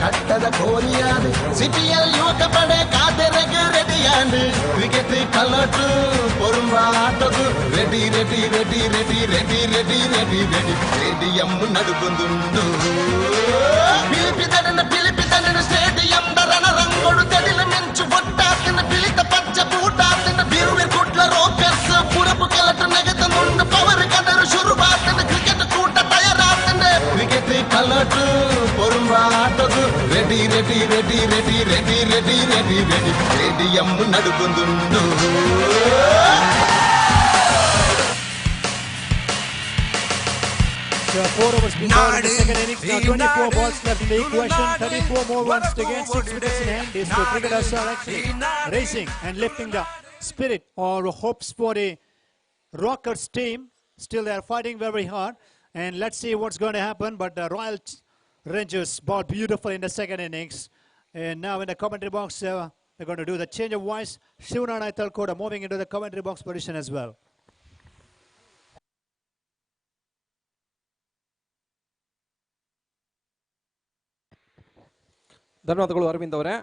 ಕಟ್ಟದ ಕೋರಿಯಾದು CPL ಯುವಕ ಪಡೆ ಕಾದೆರೆಗೆ ರೆಡಿಯಾಂಡು cricket ಕಲ್ಲಟ್ಟು ಪೊರುಂಬ ಆಟದು ready ready ready ready ready ready ready ready stadium ನಡುಗುಂದುಂಡು పిలిపిదడిన స్టేడియం రణ రంగుడు తెడిల మించు ఒట్టాతిన పిలిత పచ్చ బూటాతిన బిరువి కుట్ల రోకర్స్ పురపు కలట నెగతనుండు పవర్ కదరు శురువాతిన క్రికెట్ కూట తయారాతిన క్రికెట్ కలటు పొరుంబ ఆటదు ready ready ready ready ready ready ready ready stadium నడుగుందుండు So 4 overs been bowled in the second innings. Now 24 balls left in the equation. 34 more runs to gain. 6 wickets in hand. These two cricketers are actually racing and lifting the spirit or hopes for the Rockers team. Still they are fighting very hard. And let's see what's going to happen. But the Royal Rangers bowled beautifully in the second innings. And now in the commentary box, they're going to do the change of voice. Shivnarana Thalkoda moving into the commentary box position as well. ಧನ್ಯವಾದಗಳು ಅರವಿಂದ್ ಅವರೇ.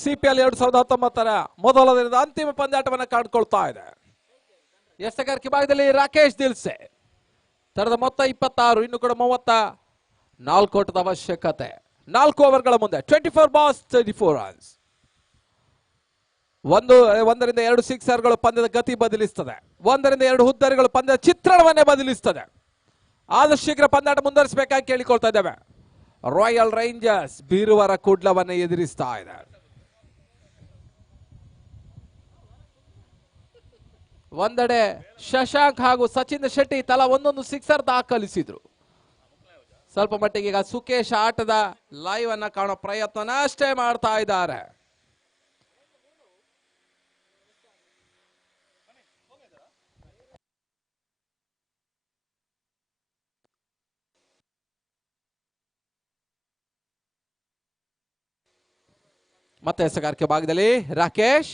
CPL 2019ರ ಮೊದಲ ದಿನದ ಅಂತಿಮ ಪಂದ್ಯಾಟವನ್ನು ಕಾಣ್ಕೊಳ್ತಾ ಇದೆ. ಎಸೆಗಾರಿಕೆ ಭಾಗದಲ್ಲಿ ರಾಕೇಶ್ ದಿಲ್ಸೆ ತರದ ಮೊತ್ತ 26, ಇನ್ನು ಕೂಡ 34 ಓಟದ ಅವಶ್ಯಕತೆ. 4 ಓವರ್ಗಳ ಮುಂದೆ 24 ಬಾಲ್ಸ್ 34 ರನ್ಸ್. 1ರಿಂದ 2 ಸಿಕ್ಸರ್ಗಳು ಪಂದ್ಯದ ಗತಿ ಬದಲಿಸ್ತದೆ. 1ರಿಂದ 2 ಹುದ್ದರಿಗಳು ಪಂದ್ಯದ ಚಿತ್ರಣವನ್ನೇ ಬದಲಿಸ್ತದೆ. ಆದಷ್ಟು ಶೀಘ್ರ ಪಂದ್ಯಾಟ ಮುಂದುವರಿಸಬೇಕಾಗಿ ಕೇಳಿಕೊಳ್ತಾ ಇದ್ದೇವೆ. ರಾಯಲ್ ರೇಂಜರ್ಸ್ ಬೀರುವರ ಕುಡ್ಲವನ್ನು ಎದುರಿಸ್ತಾ ಇದೆ. ಒಂದೆಡೆ ಶಶಾಂಕ್ ಹಾಗೂ ಸಚಿನ್ ಶೆಟ್ಟಿ ತಲಾ ಒಂದೊಂದು ಸಿಕ್ಸರ್ ದಾಖಲಿಸಿದ್ರು. ಸ್ವಲ್ಪ ಮಟ್ಟಿಗೆ ಈಗ ಸುಕೇಶ್ ಆಟದ ಲೈವ್ ಅನ್ನ ಕಾಣೋ ಪ್ರಯತ್ನ ಅಷ್ಟೇ ಮಾಡ್ತಾ ಇದ್ದಾರೆ. ಮತ್ತೆ ಎಸೆಗಾರಿಕೆ ಭಾಗದಲ್ಲಿ ರಾಕೇಶ್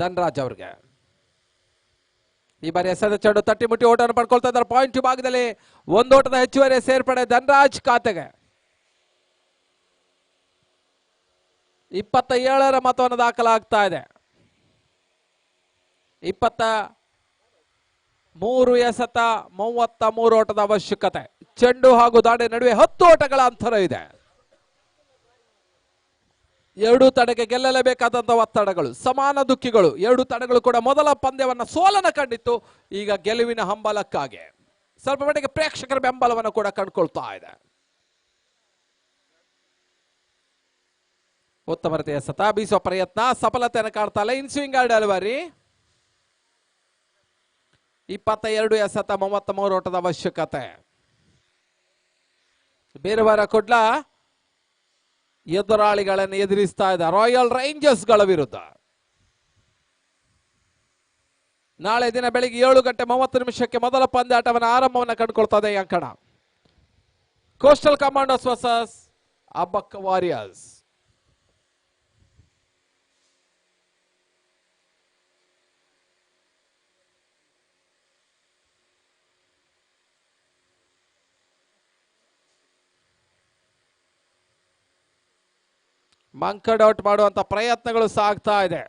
ಧನ್ರಾಜ್ ಅವ್ರಿಗೆ ಈ ಬಾರಿ ಎಸೆದ ಚೆಂಡು ತಟ್ಟಿ ಮುಟ್ಟಿ ಓಟವನ್ನು ಪಡ್ಕೊಳ್ತಾ ಇದ್ದಾರೆ. ಪಾಯಿಂಟ್ ಭಾಗದಲ್ಲಿ 1 ಓಟದ ಹೆಚ್ಚುವರಿ ಸೇರ್ಪಡೆ ಧನ್ರಾಜ್ ಖಾತೆಗೆ. 27ರ ಮೊತ್ತವನ್ನು ದಾಖಲಾಗ್ತಾ ಇದೆ. 23 ಎಸೆತ 33 ಓಟದ ಅವಶ್ಯಕತೆ. ಚೆಂಡು ಹಾಗೂ ದಾಂಡೆ ನಡುವೆ 10 ಓಟಗಳ ಅಂತರ ಇದೆ. 2 ತಂಡಕ್ಕೆ ಗೆಲ್ಲಲೇಬೇಕಾದಂತಹ ಒತ್ತಡಗಳು, ಸಮಾನ ದುಃಖಿಗಳು. 2 ತಂಡಗಳು ಕೂಡ ಮೊದಲ ಪಂದ್ಯವನ್ನ ಸೋಲನ ಕಂಡಿತ್ತು. ಈಗ ಗೆಲುವಿನ ಹಂಬಲಕ್ಕಾಗಿ ಸ್ವಲ್ಪ ಮಟ್ಟಿಗೆ ಪ್ರೇಕ್ಷಕರ ಬೆಂಬಲವನ್ನು ಕೂಡ ಕಂಡುಕೊಳ್ತಾ ಇದೆ. ಉತ್ತಮ ರೀತಿಯ ಸತ ಬೀಸುವ ಪ್ರಯತ್ನ, ಸಫಲತೆಯನ್ನು ಕಾಣ್ತಾ ಇಲ್ಲ. ಇನ್ ಸ್ವಿಂಗ್ ಡೆಲಿವರಿ 22 ಎಸೆತ 33 ಓಟದ ಅವಶ್ಯಕತೆ. ಬೇರೆಯವರ ಕೊಡ್ಲ ಎದುರಾಳಿಗಳನ್ನು ಎದುರಿಸ್ತಾ ಇದೆ ರಾಯಲ್ ರೇಂಜರ್ಸ್ಗಳ ವಿರುದ್ಧ. ನಾಳೆ ದಿನ ಬೆಳಿಗ್ಗೆ 7:30 ಮೊದಲ ಪಂದ್ಯಾಟವನ್ನು ಆರಂಭವನ್ನು ಕಂಡುಕೊಳ್ತದೆ ಈ ಅಂಕಣ. Coastal Commandos versus Abbakka warriors. Mankad out ಮಾಡುವಂತ ಪ್ರಯತ್ನಗಳು ಸಾಗ್ತಾ ಇದೆ.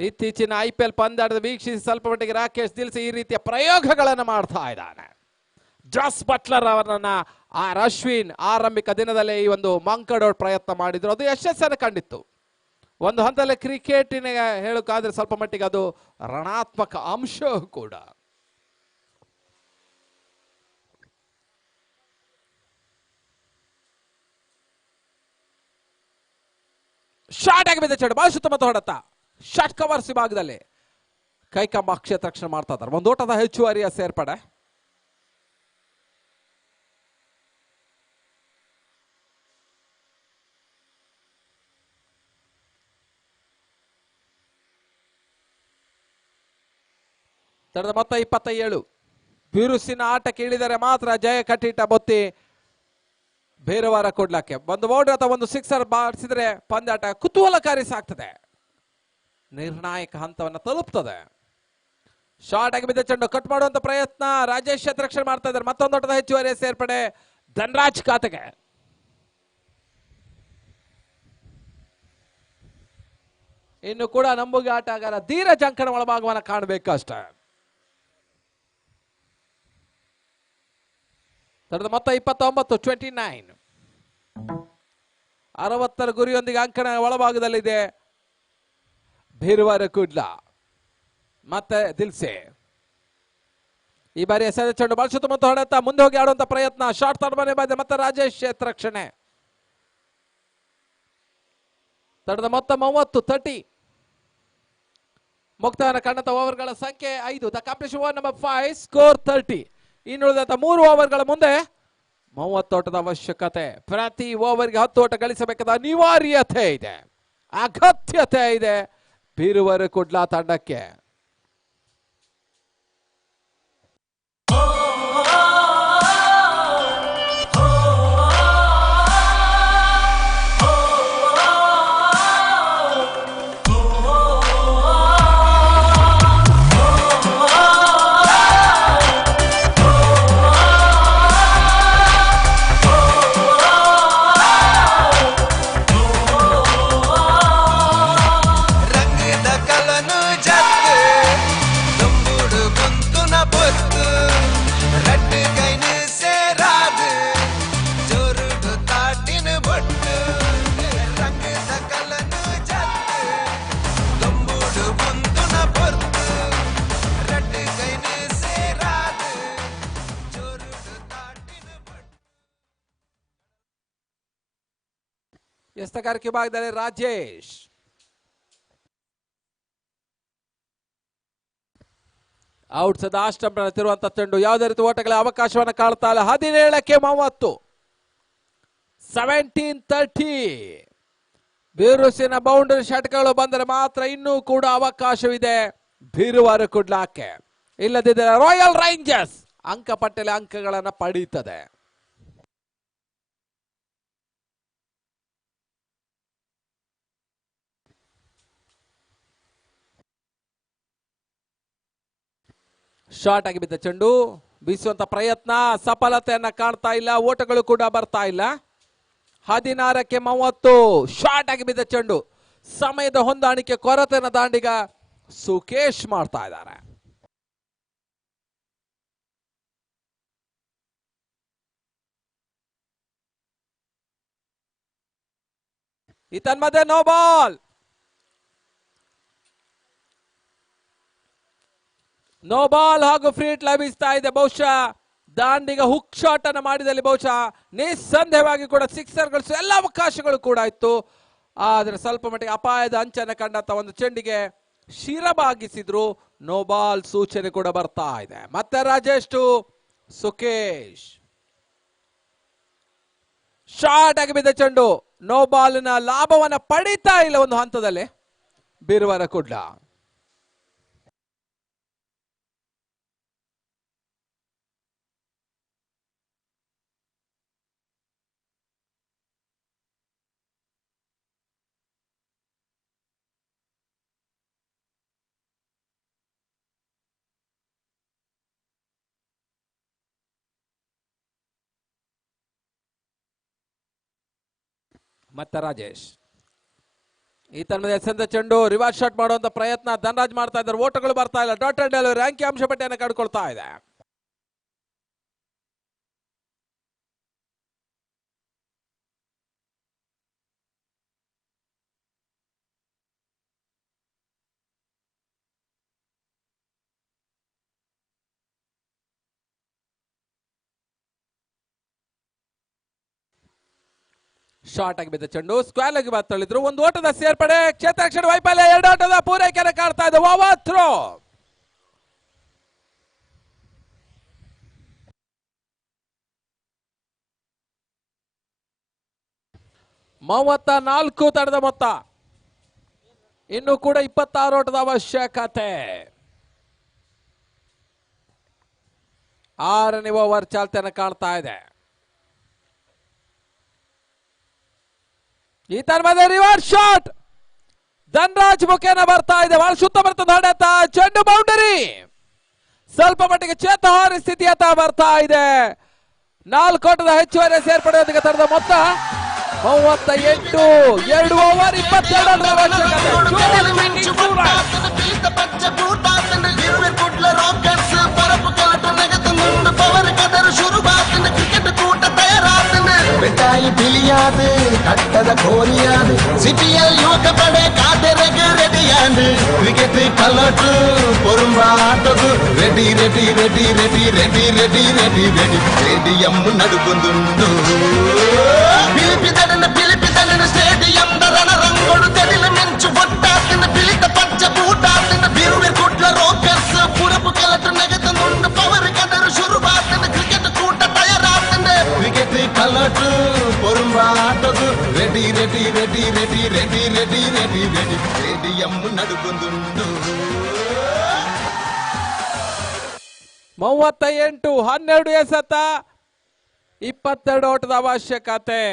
ಇತ್ತೀಚಿನ IPL ಪಂದ್ಯಾಟದ ವೀಕ್ಷಿಸಿ ಸ್ವಲ್ಪ ಮಟ್ಟಿಗೆ ರಾಕೇಶ್ ದಿಲ್ಸಿ ಈ ರೀತಿಯ ಪ್ರಯೋಗಗಳನ್ನು ಮಾಡ್ತಾ ಇದ್ದಾನೆ. ಜಾಸ್ ಬಟ್ಲರ್ ಅವರನ್ನ ಅಶ್ವಿನ್ ಆರಂಭಿಕ ದಿನದಲ್ಲೇ ಈ ಒಂದು ಮಂಕಡ್ ಔಟ್ ಪ್ರಯತ್ನ ಮಾಡಿದ್ರು, ಅದು ಯಶಸ್ಸನ್ನು ಕಂಡಿತ್ತು. ಒಂದು ಹಂತದಲ್ಲಿ ಕ್ರಿಕೆಟಿನ ಹೇಳೋಕ್ಕಾದ್ರೆ ಸ್ವಲ್ಪ ಮಟ್ಟಿಗೆ ಅದು ರಣಾತ್ಮಕ ಅಂಶವೂ ಕೂಡ. ಶಾರ್ಟ್ ಆಗಿ ಬಿದ್ದ ಚೆಂಡು ಬಹಳ ಸುತ್ತಮುತ್ತ ಹೊಡೆತ ಶಾರ್ಟ್ ಕವರ್ಸ್ ವಿಭಾಗದಲ್ಲಿ ಕೈಕಂಬ ಕ್ಷೇತ್ರ ರಕ್ಷಣೆ ಮಾಡ್ತಾ ಇದ್ದಾರೆ. ಒಂದು ಓಟದ ಹೆಚ್ಚುವರಿಯ ಸೇರ್ಪಡೆ. ತಡೆದ ಮೊತ್ತ 27. ಬಿರುಸಿನ ಆಟಕ್ಕೆ ಇಳಿದರೆ ಮಾತ್ರ ಜಯ ಕಟ್ಟಿಟ್ಟ ಬೊತ್ತಿ ಬೇರೆವಾರ ಕೊಡ್ಲಕ್ಕೆ. ಒಂದು ಬೌಂಡ್ರಿ ಅಥವಾ ಒಂದು ಸಿಕ್ಸರ್ ಬಾರಿಸಿದ್ರೆ ಪಂದ್ಯಾಟ ಕುತೂಹಲಕಾರಿ ಸಾಗ್ತದೆ, ನಿರ್ಣಾಯಕ ಹಂತವನ್ನು ತಲುಪ್ತದೆ. ಶಾರ್ಟ್ ಆಗಿ ಬಿದ್ದ ಚೆಂಡು ಕಟ್ ಮಾಡುವಂತ ಪ್ರಯತ್ನ ರಾಜೇಶ್ ರಕ್ಷಣೆ ಮಾಡ್ತಾ ಇದ್ದಾರೆ. ಮತ್ತೊಂದು ಓಟದ ಹೆಚ್ಚುವರಿ ಸೇರ್ಪಡೆ ಧನ್ರಾಜ್ ಖಾತೆಗೆ. ಇನ್ನು ಕೂಡ ನಂಬುಗೆ ಆಟಗಾರ ಧೀರಜ್ ಅಂಕಣ ಒಳಭಾಗವನ್ನು ಕಾಣಬೇಕು ಅಷ್ಟೇ. ತಡೆದ ಮೊತ್ತ 29, 29. 60 ಗುರಿಯೊಂದಿಗೆ ಅಂಕಣ ಒಳಭಾಗದಲ್ಲಿದೆ ಭೀರ್ವಾರ ಕುಡ್ಲ ಮತ್ತೆ ದಿಲ್ಸೆ. ಈ ಬಾರಿ ಎಸೆದ ಚೆಂಡು ಬಹಳ ಸುತ್ತಮುತ್ತ ಹೊಡೆಯುತ್ತಾ ಮುಂದೆ ಹೋಗಿ ಆಡುವಂತ ಪ್ರಯತ್ನ. ಶಾರ್ಟ್ ತಡಮನೆ ಬಾದೆ ಮತ್ತೆ ರಾಜೇಶ್ ರಕ್ಷಣೆ. ತಡೆದ ಮೊತ್ತ 30, 30. ಮುಕ್ತಾಯನ ಕಂಡಂತ ಓವರ್ಗಳ ಸಂಖ್ಯೆ 5. The competition over number 5, score 30. ಇನ್ನುಳಿದಂತ 3 ಓವರ್ಗಳ ಮುಂದೆ 30 ಓಟದ ಅವಶ್ಯಕತೆ. ಪ್ರತಿ ಓವರ್ಗೆ 10 ಓಟ ಗಳಿಸಬೇಕಾದ ಅನಿವಾರ್ಯತೆ ಇದೆ, ಅಗತ್ಯತೆ ಇದೆ ಬೀರುವರ ಕುಡ್ಲಾ ತಂಡಕ್ಕೆ. ಎಸ್ತಗಾರಿಕೆ ಭಾಗದಲ್ಲಿ ರಾಜೇಶ್ ಔಟ್ ಸದ ಅಷ್ಟಂಬರುವಂತ ಚೆಂಡು ಯಾವುದೇ ರೀತಿ ಓಟಗಳ ಅವಕಾಶವನ್ನು ಕಾಣ್ತಾ ಇಲ್ಲ. 17ಕ್ಕೆ 30, 17-30. ಬಿರುಸಿನ ಬೌಂಡರಿ ಶಾಟ್ಗಳು ಬಂದರೆ ಮಾತ್ರ ಇನ್ನೂ ಕೂಡ ಅವಕಾಶವಿದೆ ಬೀರುವಾರ ಕುಡ್ಲಾಕ್ಕೆ. ಇಲ್ಲದಿದ್ದರೆ ರಾಯಲ್ ರೇಂಜರ್ಸ್ ಅಂಕ ಪಟ್ಟಿಯಲ್ಲಿ ಅಂಕಗಳನ್ನು ಪಡೀತದೆ. ಶಾರ್ಟ್ ಆಗಿ ಬಿದ್ದ ಚೆಂಡು ಬೀಸುವಂತ ಪ್ರಯತ್ನ ಸಫಲತೆಯನ್ನ ಕಾಣ್ತಾ ಇಲ್ಲ, ಓಟಗಳು ಕೂಡ ಬರ್ತಾ ಇಲ್ಲ. 16ಕ್ಕೆ 30. ಶಾರ್ಟ್ ಆಗಿ ಬಿದ್ದ ಚೆಂಡು ಸಮಯದ ಹೊಂದಾಣಿಕೆ ಕೊರತೆನ ದಾಂಡಿಗ ಸುಕೇಶ್ ಮಾಡ್ತಾ ಇದ್ದಾರೆ. ಇತನ್ಮಧ್ಯೆ ನೋ ಬಾಲ್. ನೋ ಬಾಲ್ ಹಾಗೂ ಫ್ರೀ ಹಿಟ್ ಲಭಿಸ್ತಾ ಇದೆ. ಬಹುಶಃ ದಾಂಡಿಗ ಹುಕ್ ಶಾಟ್ ಅನ್ನು ಮಾಡಿದಲ್ಲಿ ಬಹುಶಃ ನಿಸ್ಸಂದೇಹವಾಗಿ ಕೂಡ ಸಿಕ್ಸರ್ ಗಳಿಸುವ ಎಲ್ಲ ಅವಕಾಶಗಳು ಕೂಡ ಇತ್ತು. ಆದರೆ ಸ್ವಲ್ಪ ಮಟ್ಟಿಗೆ ಅಪಾಯದ ಅಂಚನ್ನು ಕಂಡಂತ ಒಂದು ಚೆಂಡಿಗೆ ಶಿರಬಾಗಿಸಿದ್ರು ನೋ ಬಾಲ್ ಸೂಚನೆ ಕೂಡ ಬರ್ತಾ ಇದೆ. ಮತ್ತೆ ರಾಜೇಶ್ ಟು ಸುಕೇಶ್, ಶಾರ್ಟ್ ಆಗಿ ಬಿದ್ದ ಚೆಂಡು, ನೋ ಬಾಲ್ನ ಲಾಭವನ್ನ ಪಡಿತಾ ಇಲ್ಲ ಒಂದು ಹಂತದಲ್ಲಿ ಬೀರುವರ ಕುಡ್ಲ. ಮತ್ತೆ ರಾಜೇಶ್, ಈ ತನ್ಮದ ಎಸೆದ ಚೆಂಡು ರಿವರ್ಸ್ ಶಾಟ್ ಮಾಡುವಂತ ಪ್ರಯತ್ನ ಧನರಾಜ್ ಮಾಡ್ತಾ ಇದ್ದಾರೆ. ಓಟಗಳು ಬರ್ತಾ ಇಲ್ಲ. ಡಾಟೆಡ್ ಡೆಲಿವರಿ ಅಂಕಿ ಅಂಶ ಪಟ್ಟಿಯನ್ನು ಕಡ್ಕೊಳ್ತಾ ಇದೆ. ಶಾರ್ಟ್ ಆಗಿ ಬಿದ್ದ ಚೆಂಡು ಸ್ಕ್ವೇರ್ ಆಗಿ ತಳ್ಳಿದ್ರು. ಒಂದು ಓಟದ ಸೇರ್ಪಡೆ, ಕ್ಷೇತ್ರರಕ್ಷಣ ವೈಫಲ್ಯ, 2 ಓಟದ ಪೂರೈಕೆಯನ್ನು ಕಾಡ್ತಾ ಇದೆ. Overthrow. ಮೂವತ್ತ 4 ತಡೆದ ಮೊತ್ತ, ಇನ್ನು ಕೂಡ 26 ಓಟದ ಅವಶ್ಯಕತೆ. 6ನೇ ಓವರ್ ಚಾಲ್ತಿಯನ್ನು ಕಾಣ್ತಾ ಇದೆ. ಈ ತನ್ಮದ ರಿವರ್ಸ್ ಶಾಟ್ ಧನರಾಜ್ ಮುಖೇನ ಬರ್ತಾ ಇದೆ. ಬಹಳ ಸುತ್ತ ಬರ್ತದೆ ಹೊಡೆತ, ಚೆಂಡು ಬೌಂಡರಿ, ಸ್ವಲ್ಪ ಮಟ್ಟಿಗೆ ಚೇತಹಾರಿ ಸ್ಥಿತಿಯತ್ತ ಬರ್ತಾ ಇದೆ. 4 ಓಟದ ಹೆಚ್ಚುವರಿ ಸೇರ್ಪಡೆಯೊಂದಿಗೆ ತಡೆದ ಮೊತ್ತ 38. 2 ಓವರ್ 22 ಬೆಟ್ಟಾಯಿ ಬಿಲಿயாது கட்டத கோரியாது சிபிஎல் யுவக்க படை காதரக ரெடியாது கிரிக்கெட் கலட்டு பொறும்பாட்டது ready ready ready ready ready ready ready ready stadium நடுக்குந்துண்டு పిలిపి తడిన స్టేడియం ధరణ రంగుడు తెడిల మించు ఒట్టాతిన పిలిత పచ్చ బూటాతిన బిరువి గుడ్ల రోకర్స్ పురపు కలటు నెగతందుండు పవర్ కదరు శురువాతిన క్రికెట్ కూట తయారాతిన క్రికెట్ కలటు పొరుంబాటదు ready ready ready ready ready ready ready ready stadium నడుకుందుండు. 38, 12 ಎಸೆತ, 22 ಓಟದ ಅವಶ್ಯಕತೆ.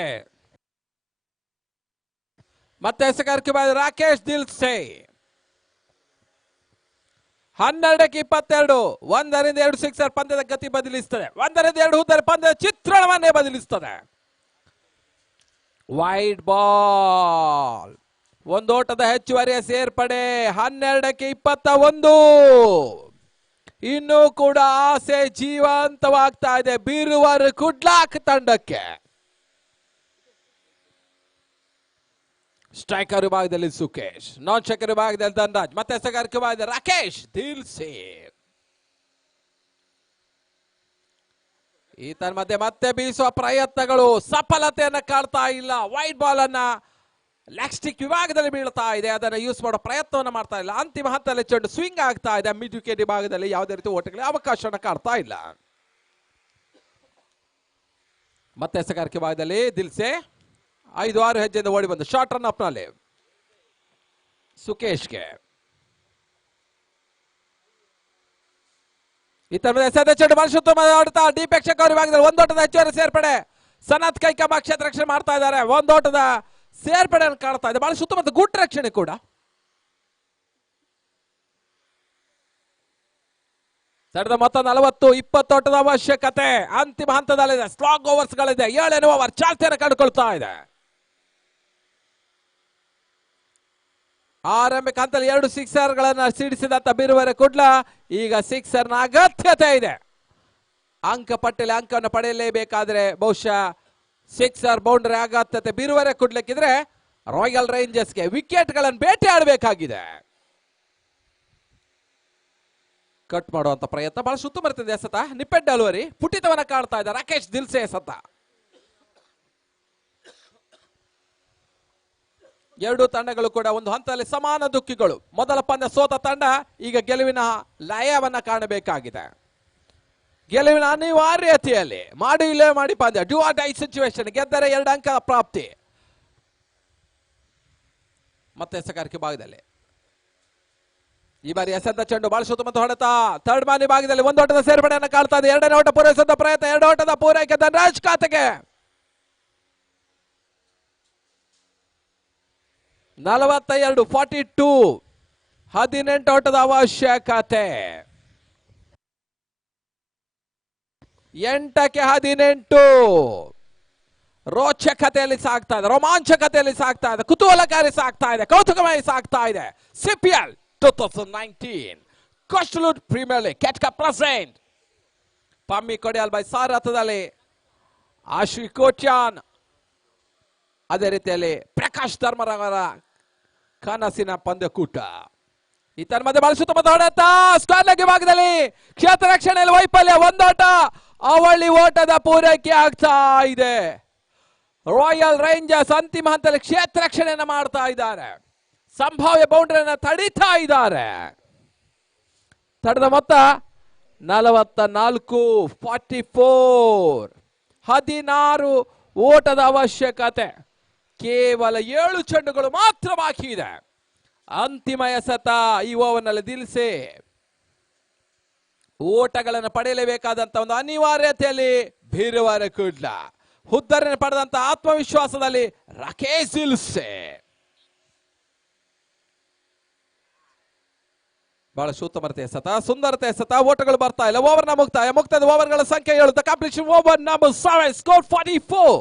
ಮತ್ತೆ ಎಸೆಗಾರಿಕೆ ರಾಕೇಶ್ ದಿಲ್ಸೆ. 12ಕ್ಕೆ 22, 1ರಿಂದ 2 ಸಿಕ್ಸರ್ ಪಂದ್ಯದ ಗತಿ ಬದಲಿಸ್ತದೆ. 1ರಿಂದ 2 ಹೂತರೆ ಪಂದ್ಯದ ಚಿತ್ರಣವನ್ನೇ ಬದಲಿಸ್ತದೆ. ವೈಡ್ ಬಾಲ್, ಒಂದು ಓಟದ ಹೆಚ್ಚುವರಿಯ ಸೇರ್ಪಡೆ. 12ಕ್ಕೆ 21, ಇನ್ನೂ ಕೂಡ ಆಸೆ ಜೀವಂತವಾಗ್ತಾ ಇದೆ ಬೀರುವರ್ ಕುಡ್ಲಾಕ್ ತಂಡಕ್ಕೆ. ಸ್ಟ್ರೈಕರ್ ವಿಭಾಗದಲ್ಲಿ ಸುಕೇಶ್, ನಾನ್ ಸ್ಟ್ರೈಕರ್ ವಿಭಾಗದಲ್ಲಿ ಧನರಾಜ್, ಮತ್ತೆ ಎಸೆಗಾರಿಕೆ ವಿಭಾಗದಲ್ಲಿ ರಾಕೇಶ್ ದಿಲ್ಸೆ. ಈ ಮಧ್ಯೆ ಮತ್ತೆ ಬೀಸುವ ಪ್ರಯತ್ನಗಳು ಸಫಲತೆಯನ್ನ ಕಾಡ್ತಾ ಇಲ್ಲ. ವೈಟ್ ಬಾಲ್ ಅನ್ನ ಲೆಗ್ ಸ್ಟಿಕ್ ವಿಭಾಗದಲ್ಲಿ ಬೀಳ್ತಾ ಇದೆ, ಅದನ್ನು ಯೂಸ್ ಮಾಡೋ ಪ್ರಯತ್ನವನ್ನ ಮಾಡ್ತಾ ಇಲ್ಲ. ಅಂತಿಮ ಹಂತದಲ್ಲಿ ಚೆಂಡು ಸ್ವಿಂಗ್ ಆಗ್ತಾ ಇದೆ. ಮಿಡ್ ವಿಕೆಟ್ ವಿಭಾಗದಲ್ಲಿ ಯಾವುದೇ ರೀತಿ ಓಟಗಳಿಗೆ ಅವಕಾಶವನ್ನ ಕಾಡ್ತಾ ಇಲ್ಲ. ಮತ್ತೆ ಎಸೆಗಾರಿಕೆ ಭಾಗದಲ್ಲಿ ದಿಲ್ಸೆ 5-6 ಹೆಜ್ಜೆಯಿಂದ ಓಡಿ ಬಂದು ಶಾರ್ಟ್ ರನ್ ಅಪ್ ನಲ್ಲಿ ಸುಕೇಶ್ಗೆ. ಈ ತರದ ಎಸೆದ ಚೆಂಡು ಮನುಷ್ಯ ಆಡ್ತಾ ಡೀಪ್ ಯಕ್ಷಕ ವಿಭಾಗದಲ್ಲಿ ಒಂದೋಟದ ಹೆಚ್ಚುವರಿ ಸೇರ್ಪಡೆ. ಸನತ್ ಕೈಕಂಬ ಕ್ಷೇತ್ರ ರಕ್ಷಣೆ ಮಾಡ್ತಾ ಇದ್ದಾರೆ. ಒಂದೋಟದ ಸೇರ್ಪಡೆಯನ್ನು ಕಾಣ್ತಾ ಇದೆ. ಬಹಳ ಸುತ್ತಮುತ್ತ ಗುಡ್ ರಕ್ಷಣೆ ಕೂಡ. ತಡೆದ ಮೊತ್ತ 40, 20 ಓಟದ ಅವಶ್ಯಕತೆ. ಅಂತಿಮ ಹಂತದಲ್ಲಿದೆ. ಸ್ಲಾಗ್ ಓವರ್ಸ್ ಗಳಿದೆ. 7ನೇ ಓವರ್ ಚಾಲ್ತಿಯನ್ನು ಕಂಡುಕೊಳ್ತಾ ಇದೆ. ಆರಂಭಿಕ ಹಂತದಲ್ಲಿ 2 ಸಿಕ್ಸರ್ ಗಳನ್ನ ಸಿಡಿಸಿದಂತ ಬೀರುವರೆ ಕುಡ್ಲ ಈಗ ಸಿಕ್ಸರ್ ನ ಅಗತ್ಯತೆ ಇದೆ. ಅಂಕ ಪಟ್ಟಿಯಲ್ಲಿ ಅಂಕವನ್ನು ಪಡೆಯಲೇಬೇಕಾದ್ರೆ ಬಹುಶಃ ಸಿಕ್ಸರ್ ಬೌಂಡರಿ ಅಗತ್ಯತೆ ಬೀರುವರೆ ಕುಡ್ಲಿಕ್ಕಿದ್ರೆ ರಾಯಲ್ ರೇಂಜರ್ಸ್ಗೆ ವಿಕೆಟ್ ಗಳನ್ನು ಬೇಟೆ ಆಡಬೇಕಾಗಿದೆ. ಕಟ್ ಮಾಡುವಂತ ಪ್ರಯತ್ನ ಬಹಳ ಸುತ್ತು ಬರ್ತದೆ. ಎಸತ ನಿಪ್ಪೆಡ್ ಡೆಲಿವರಿ ಪುಟಿತವನ್ನ ಕಾಡ್ತಾ ಇದೆ ರಾಕೇಶ್ ದಿಲ್ಸೆ ಎಸತ. ಎರಡೂ ತಂಡಗಳು ಕೂಡ ಒಂದು ಹಂತದಲ್ಲಿ ಸಮಾನ ದುಃಖಿಗಳು. ಮೊದಲ ಪಂದ್ಯ ಸೋತ ತಂಡ ಈಗ ಗೆಲುವಿನ ಲಯವನ್ನ ಕಾಣಬೇಕಾಗಿದೆ. ಗೆಲುವಿನ ಅನಿವಾರ್ಯತೆಯಲ್ಲಿ ಮಾಡಿ ಇಲ್ಲೇ ಮಾಡಿ ಪಂದ್ಯ, ಡೂ ಆರ್ ಡೈ ಸಿಚುವೇಶನ್. ಗೆದ್ದರೆ 2 ಅಂಕ ಪ್ರಾಪ್ತಿ. ಮತ್ತೆ ಎಸಗಾರಿಕೆ ಭಾಗದಲ್ಲಿ ಈ ಬಾರಿ ಎಸೆದ ಚೆಂಡು ಬಹಳ ಸುತ್ತಮುತ್ತ ಹೊಡೆತ. ಥರ್ಡ್ ಮಾನಿ ಭಾಗದಲ್ಲಿ 1 ಓಟದ ಸೇರ್ಪಡೆಯನ್ನು ಕಾಣ್ತಾ ಇದೆ. 2ನೇ ಓಟ ಪೂರೈಸಿದ ಪ್ರಯತ್ನ, 2 ಓಟದ ಪೂರೈಕೆ ಧನರಾಜ್ ಖಾತೆಗೆ. 42 42 18 ಓಟದ ಅವಶ್ಯಕತೆ. 8ಕ್ಕೆ 18. ರೋಚಕತೆಯಲ್ಲಿ ಸಾಗ್ತಾ ಇದೆ, ರೋಮಾಂಚಕತೆಯಲ್ಲಿ ಸಾಗ್ತಾ ಇದೆ, ಕುತೂಹಲಕಾರಿ ಸಾಗ್ತಾ ಇದೆ, ಕೌತುಕಮಯ ಸಾಗ್ತಾ ಇದೆ. CPL 2019 Coastal premier League catch cup present. Pammi Kodialbail ಸಾರಥದಲ್ಲಿ ಆಶ್ವಿ ಕೋಟ್ಯಾನ್, ಅದೇ ರೀತಿಯಲ್ಲಿ ಪ್ರಕಾಶ್ ಧರ್ಮರವರ ಕನಸಿನ ಪಂದ್ಯಕೂಟ. ಈ ತರ ಮಧ್ಯೆ ಬಹಳ ಸುತ್ತಮುತ್ತ ಹೊಡೆತ. ಸ್ಕ್ವೇರ್ ಲೆಗ್ ಭಾಗದಲ್ಲಿ ಕ್ಷೇತ್ರ ರಕ್ಷಣೆಯಲ್ಲಿ ವೈಫಲ್ಯ. 1 ಓಟ, ಅವಳಿ ಓಟದ ಪೂರೈಕೆ ಆಗ್ತಾ ಇದೆ. ರಾಯಲ್ ರೇಂಜರ್ಸ್ ಅಂತಿಮ ಹಂತದಲ್ಲಿ ಕ್ಷೇತ್ರ ರಕ್ಷಣೆಯನ್ನು ಮಾಡ್ತಾ ಇದ್ದಾರೆ. ಸಂಭಾವ್ಯ ಬೌಂಡ್ರಿಯನ್ನು ತಡೀತಾ ಇದ್ದಾರೆ. ತಡೆದ ಮೊತ್ತ 44 44. 16 ಓಟದ ಅವಶ್ಯಕತೆ. ಕೇವಲ 7 ಚೆಂಡುಗಳು ಮಾತ್ರ ಬಾಕಿ ಇದೆ. ಅಂತಿಮ ಎಸೆತ ಈ ಓವರ್ನಲ್ಲಿ ದಿಲ್ಸೆ ಓಟಗಳನ್ನು ಪಡೆಯಲೇಬೇಕಾದಂತ ಒಂದು ಅನಿವಾರ್ಯತೆಯಲ್ಲಿ ಬೀರುವರೆ ಕುಡ್ಲ. ಹುದ್ದರನ್ನು ಪಡೆದಂತ ಆತ್ಮವಿಶ್ವಾಸದಲ್ಲಿ ರಾಕೇಶ್ ದಿಲ್ಸೆ. ಬಹಳ ಉತ್ತಮತೆ ಎಸೆತ, ಸುಂದರತೆ ಎಸೆತ. ಓಟಗಳು ಬರ್ತಾ ಇಲ್ಲ. ಓವರ್ನ ಮುಕ್ತಾಯದ ಓವರ್ಗಳ ಸಂಖ್ಯೆ 7. Completion over number 7. ಸ್ಕೋರ್ 44.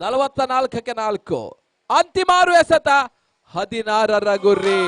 44ಕ್ಕೆ 4. ಅಂತಿಮ 6 ಎಸೆತ, 16ರ ಗುರಿ.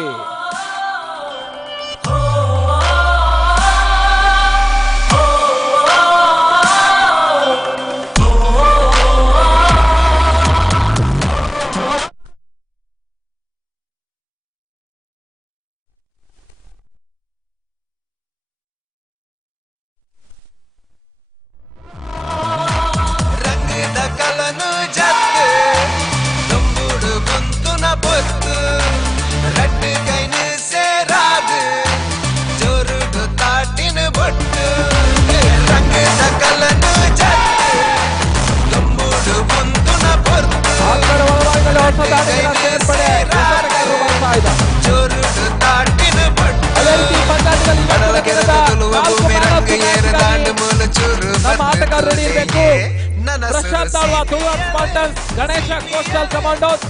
Prashant Alva Tuluver Spartans, Ganesha Coastal Commandos,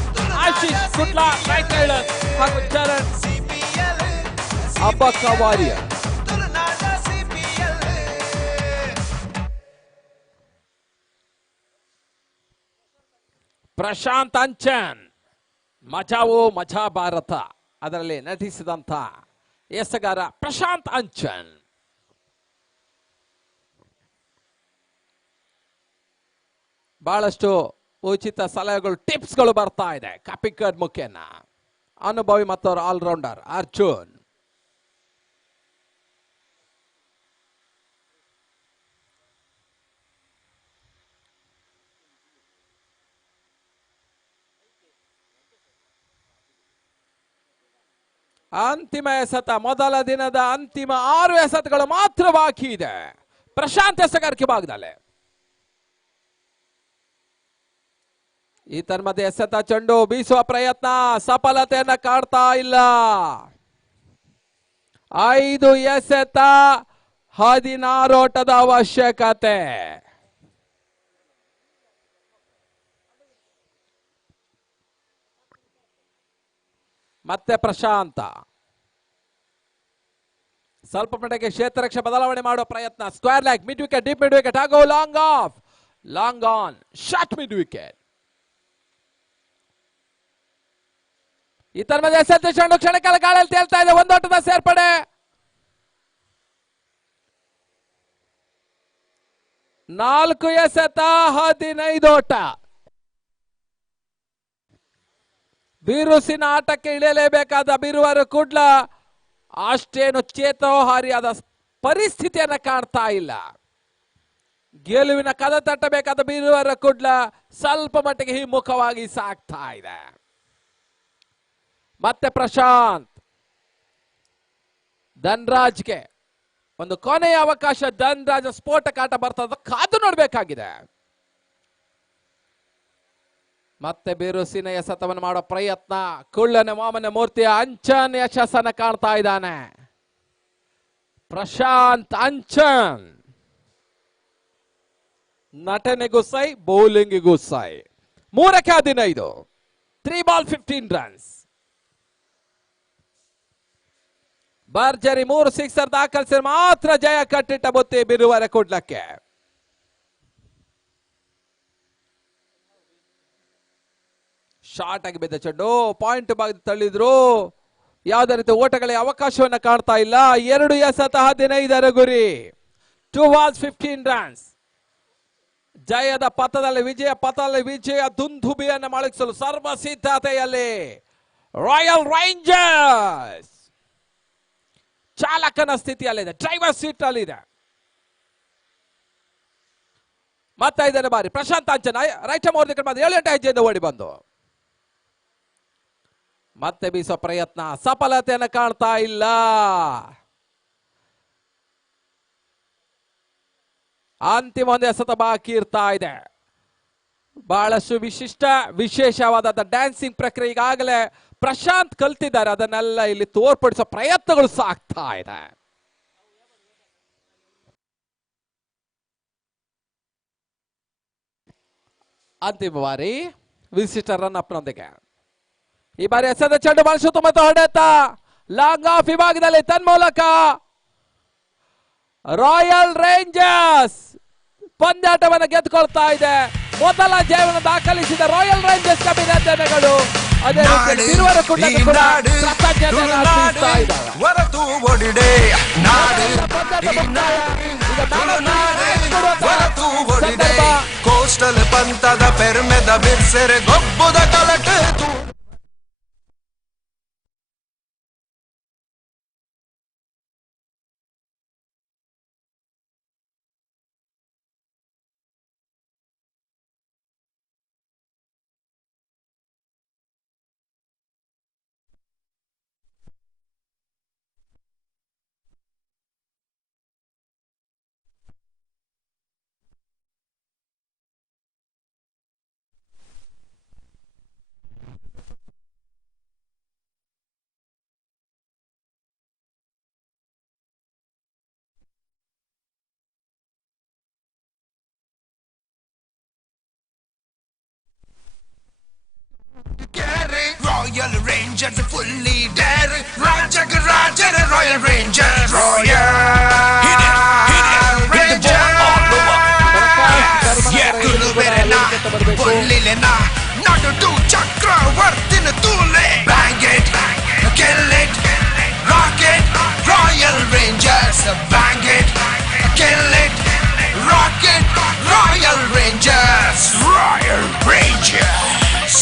Ashish Kudla Knight Riders ಹಾಗೂ ಚರಣ್ ಅಬ್ಬಕ್ಕ ವಾರಿಯರ್. ಪ್ರಶಾಂತ್ ಅಂಚನ್, ಮಜಾವೋ ಮಜಾ ಭಾರತ ಅದರಲ್ಲಿ ನಟಿಸಿದಂತ ಎಸಗಾರ ಪ್ರಶಾಂತ್ ಅಂಚನ್. ಬಹಳಷ್ಟು ಉಚಿತ ಸಲಹೆಗಳು, ಟಿಪ್ಸ್ಗಳು ಬರ್ತಾ ಇದೆ ಕಾಪಿಕರ್ ಮುಖೇನ. ಅನುಭವಿ ಮತ್ತು ಆಲ್ರೌಂಡರ್ ಅರ್ಜುನ್. ಅಂತಿಮ ಎಸೆತ, ಮೊದಲ ದಿನದ ಅಂತಿಮ 6 ಎಸೆತಗಳು ಮಾತ್ರ ಬಾಕಿ ಇದೆ. ಪ್ರಶಾಂತ್ ಎಸಗಾರಿಕೆ ಭಾಗದಲ್ಲಿ ಈ ಮಧ್ಯೆ ಎಸೆತ ಚೆಂಡು ಬೀಸುವ ಪ್ರಯತ್ನ ಸಫಲತೆಯನ್ನ ಕಾಡ್ತಾ ಇಲ್ಲ. 5 ಎಸೆತ, 16 ಓಟದ ಅವಶ್ಯಕತೆ. ಮತ್ತೆ ಪ್ರಶಾಂತ ಸ್ವಲ್ಪ ಮಟ್ಟಿಗೆ ಕ್ಷೇತ್ರ ರಕ್ಷೆ ಬದಲಾವಣೆ ಮಾಡುವ ಪ್ರಯತ್ನ. Square leg, mid wicket, deep mid wicket ಹಾಗೂ long off, long on, short mid wicket. ಈ ಮಧ್ಯೆ ಎಸೆತ ಚೆಂಡು ಕ್ಷಣಕಾಲ ಗಾಳಿಯಲ್ಲಿ ತೇಲ್ತಾ ಇದೆ. 1 ಓಟದ ಸೇರ್ಪಡೆ. ನಾಲ್ಕು ಎಸೆತ, 15 ಓಟ. ಬಿರುಸಿನ ಆಟಕ್ಕೆ ಇಳಿಯಲೇಬೇಕಾದ ಬೀರುವರು ಕುಡ್ಲ ಅಷ್ಟೇನು ಚೇತೋಹಾರಿಯಾದ ಪರಿಸ್ಥಿತಿಯನ್ನ ಕಾಡ್ತಾ ಇಲ್ಲ. ಗೆಲುವಿನ ಕದ ತಟ್ಟಬೇಕಾದ ಬೀರುವರ ಕುಡ್ಲ ಸ್ವಲ್ಪ ಮಟ್ಟಿಗೆ ಹಿಮ್ಮುಖವಾಗಿ ಸಾಗ್ತಾ ಇದೆ. ಮತ್ತೆ ಪ್ರಶಾಂತ್. ಧನ್ರಾಜ್ಗೆ ಒಂದು ಕೊನೆಯ ಅವಕಾಶ. ಧನ್ರಾಜ್ ಸ್ಫೋಟಕ ಆಟ ಬರ್ತದ, ಕಾದು ನೋಡ್ಬೇಕಾಗಿದೆ. ಮತ್ತೆ ಬಿರುಸಿನ ಎಸೆತವನ್ನು ಮಾಡೋ ಪ್ರಯತ್ನ. ಕುಳ್ಳನ ವಾಮನ ಮೂರ್ತಿಯ ಅಂಚನ್ ಯಶಸ್ಸನ್ನ ಕಾಣ್ತಾ ಇದ್ದಾನೆ. ಪ್ರಶಾಂತ್ ಅಂಚನ್ ನಟನೆಗೂ ಸೈ, ಬೌಲಿಂಗಿಗೂ ಸೈ. 3ಕ್ಕೆ 15, 3 ಬಾಲ್ 15 ರನ್ಸ್. ಭರ್ಜರಿ 3 ಸಿಕ್ಸರ್ ದಾಖಲಿಸಿ ಮಾತ್ರ ಜಯ ಕಟ್ಟಿಟ್ಟ ಬುತ್ತಿ ಬಿರುವರೆ ಕೊಡ್ಲಕ್ಕೆ. ಶಾರ್ಟ್ ಆಗಿ ಬಿದ್ದ ಚೆಂಡು ಪಾಯಿಂಟ್ ಭಾಗದ ತಳ್ಳಿದ್ರು. ಯಾವುದೇ ರೀತಿ ಓಟಗಳಿಗೆ ಅವಕಾಶವನ್ನ ಕಾಣ್ತಾ ಇಲ್ಲ. 2 ಎಸೆತ 15 ಗುರಿ. 2 ಬಾಲ್ಸ್ 15 ರನ್ಸ್. ಜಯದ ಪಥದಲ್ಲಿ ವಿಜಯ, ಪಥದಲ್ಲಿ ವಿಜಯ ದುಂದುಬಿಯನ್ನು ಮೊಳಗಿಸಲು ಸರ್ವ ಸಿದ್ಧತೆಯಲ್ಲಿ ರಾಯಲ್ ರೇಂಜರ್ಸ್. ಚಾಲಕನ ಸ್ಥಿತಿಯಲ್ಲಿದೆ, ಡ್ರೈವರ್ ಸೀಟ್ ಅಲ್ಲಿ ಇದೆ. ಮತ್ತೆ 5ನೇ ಬಾರಿ ಪ್ರಶಾಂತ್ ಅಂಚನ್ ರೈಟ್ ಮೂರು 7-8 ಹೆಜ್ಜೆಯಿಂದ ಓಡಿ ಬಂದು ಮತ್ತೆ ಬೀಸೋ ಪ್ರಯತ್ನ, ಸಫಲತೆಯನ್ನು ಕಾಣ್ತಾ ಇಲ್ಲ. ಅಂತಿಮ ಒಂದು ಎಸೆತ ಬಾಕಿ ಇರ್ತಾ ಇದೆ. ಬಹಳಷ್ಟು ವಿಶೇಷವಾದ ಡ್ಯಾನ್ಸಿಂಗ್ ಪ್ರಕ್ರಿಯೆ ಈಗಾಗಲೇ ಪ್ರಶಾಂತ್ ಕಲ್ತಿದ್ದಾರೆ. ಅದನ್ನೆಲ್ಲ ಇಲ್ಲಿ ತೋರ್ಪಡಿಸೋ ಪ್ರಯತ್ನಗಳು ಸಾಗ್ತಾ ಇದೆ. ಅಂತಿಮ ಬಾರಿ ವಿಶಿಷ್ಟ ರನ್ ಅಪ್ ನೊಂದಿಗೆ ಈ ಬಾರಿ ಎಸೆದ ಚೆಂಡು ಬಹಳ ಸುತ್ತಮುತ್ತ ಹೊಡೆತ ಲಾಂಗ್ ಆಫ್ ವಿಭಾಗದಲ್ಲಿ ತನ್ಮೂಲಕ ರಾಯಲ್ ರೇಂಜರ್ಸ್ ಪಂದ್ಯಾಟವನ್ನು ಗೆದ್ದುಕೊಳ್ತಾ ಇದೆ. ಮೊದಲ ಜಯವನ್ನು ದಾಖಲಿಸಿದ ರಾಯಲ್ ರೇಂಜರ್ಸ್ ಅಭಿನಂದನೆಗಳು. ಅದೇ ರೀತಿ ತಿರುವರ ಕುಂಡಕ್ಕೆ ಕೂಡ ಕೃತಜ್ಞತೆಯನ್ನು ಅರ್ಪಿಸ್ತಾ ಇದ್ದಾರೆ. ಕೋಸ್ಟಲ್ ಪಂಥದ ಪೆರ್ಮೆದ ಬಿರ್ಸೆರೆ ಗೊಬ್ಬುದ ಕಲಟೆ Royal Rangers fully dare Raja Royal Rangers Royal Nadu to Chakravartin Tule Bang it, kill it, rock it Royal Rangers bang it, kill it, rock it Royal Rangers Royal Rangers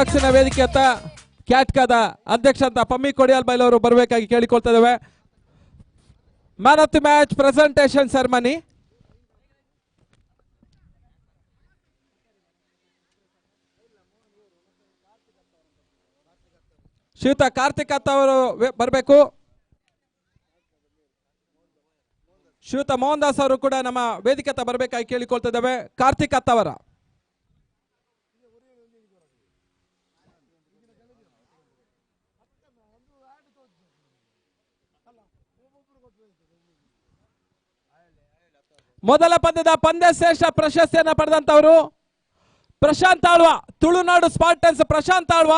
ಬಾಕ್ಸಿನ ವೇದಿಕೆ ಹತ್ತ ಕ್ಯಾಟ್ಕಾದ ಅಧ್ಯಕ್ಷ ಅಂತ ಪಮ್ಮಿ ಕೊಡಿಯಾಲ್ ಬೈಲ್ ಅವರು ಬರಬೇಕಾಗಿ ಕೇಳಿಕೊಳ್ತಾ ಇದ್ದೇವೆ. Man of the match presentation ceremony. ಶ್ರೀಯುತ ಕಾರ್ತಿಕ್ ಅತ್ತ ಅವರು ಬರಬೇಕು. ಶ್ರೀಯುತ ಮೋಹನ್ ದಾಸ್ ಅವರು ಕೂಡ ನಮ್ಮ ವೇದಿಕೆ ಹತ್ತ ಬರಬೇಕಾಗಿ ಕೇಳಿಕೊಳ್ತಾ ಇದ್ದೇವೆ. ಕಾರ್ತಿಕ್ ಅತ್ತ ಅವರ ಮೊದಲ ಪಂದ್ಯದ ಪಂದ್ಯ ಶ್ರೇಷ್ಠ ಪ್ರಶಸ್ತಿಯನ್ನು ಪಡೆದಂತವರು ಪ್ರಶಾಂತ್ ಆಳ್ವ, ತುಳುನಾಡು ಸ್ಪಾರ್ಟನ್ಸ್ ಪ್ರಶಾಂತ್ ಆಳ್ವ.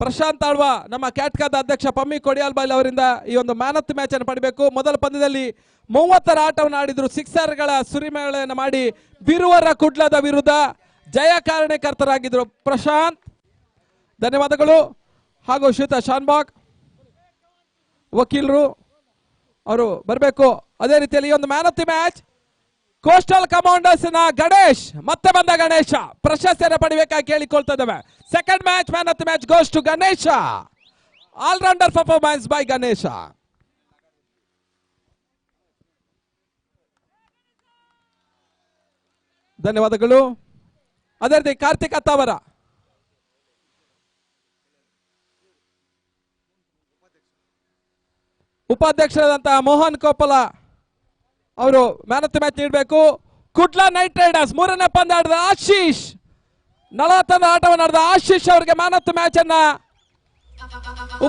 ಪ್ರಶಾಂತ್ ಆಳ್ವ ನಮ್ಮ ಕ್ಯಾಟ್ಕಾದ ಅಧ್ಯಕ್ಷ ಪಮ್ಮಿ ಕೊಡಿಯಾಲ್ ಬೈಲ್ ಅವರಿಂದ ಈ ಒಂದು ಮ್ಯಾನ್ ಆಫ್ ದಿ ಮ್ಯಾಚ್ ಅನ್ನು ಪಡೆಯಬೇಕು. ಮೊದಲ ಪಂದ್ಯದಲ್ಲಿ 30 ಆಟವನ್ನು ಆಡಿದ್ರು, ಸಿಕ್ಸರ್ಗಳ ಸುರಿಮಳೆಯನ್ನು ಮಾಡಿ ಬಿರುವರ ಕುಡ್ಲದ ವಿರುದ್ಧ ಜಯ ಕಾರಣಕರ್ತರಾಗಿದ್ರು ಪ್ರಶಾಂತ್. ಧನ್ಯವಾದಗಳು. ಹಾಗೂ ಶ್ರೀಯುತ ಶಾನ್ಬಾಗ್ ವಕೀಲರು ಅವರು ಬರಬೇಕು. ಅದೇ ರೀತಿಯಲ್ಲಿ ಈ ಒಂದು man of the match coastal commanders ನ ಗಣೇಶ್, ಮತ್ತೆ ಬಂದ ಗಣೇಶ ಪ್ರಶಸ್ತಿಯನ್ನು ಪಡೆಯಬೇಕಾಗಿ ಕೇಳಿಕೊಳ್ತಾ ಇದ್ದೇವೆ. Second match man of the match goes to Ganesh. All rounder performance by Ganesh. ಧನ್ಯವಾದಗಳು. ಅದೇ ರೀತಿ ಕಾರ್ತಿಕ್ ಅತ್ತ ಅವರ ಉಪಾಧ್ಯಕ್ಷರಾದಂತಹ ಮೋಹನ್ ಕೋಪಲ ಅವರು ಮ್ಯಾನ್ ಆಫ್ ದಿ ಮ್ಯಾಚ್ ನೀಡಬೇಕು. ಕುಡ್ಲಾ ನೈಟ್ ರೈಡರ್ಸ್ ಮೂರನೇ ಪಂದ್ಯ ಆಡಿದ ಆಶೀಶ್, 40 ಆಟವನ್ನು ಆಡಿದ ಆಶೀಶ್ ಅವರಿಗೆ ಮ್ಯಾನ್ ಆಫ್ ದಿ ಮ್ಯಾಚ್ ಅನ್ನ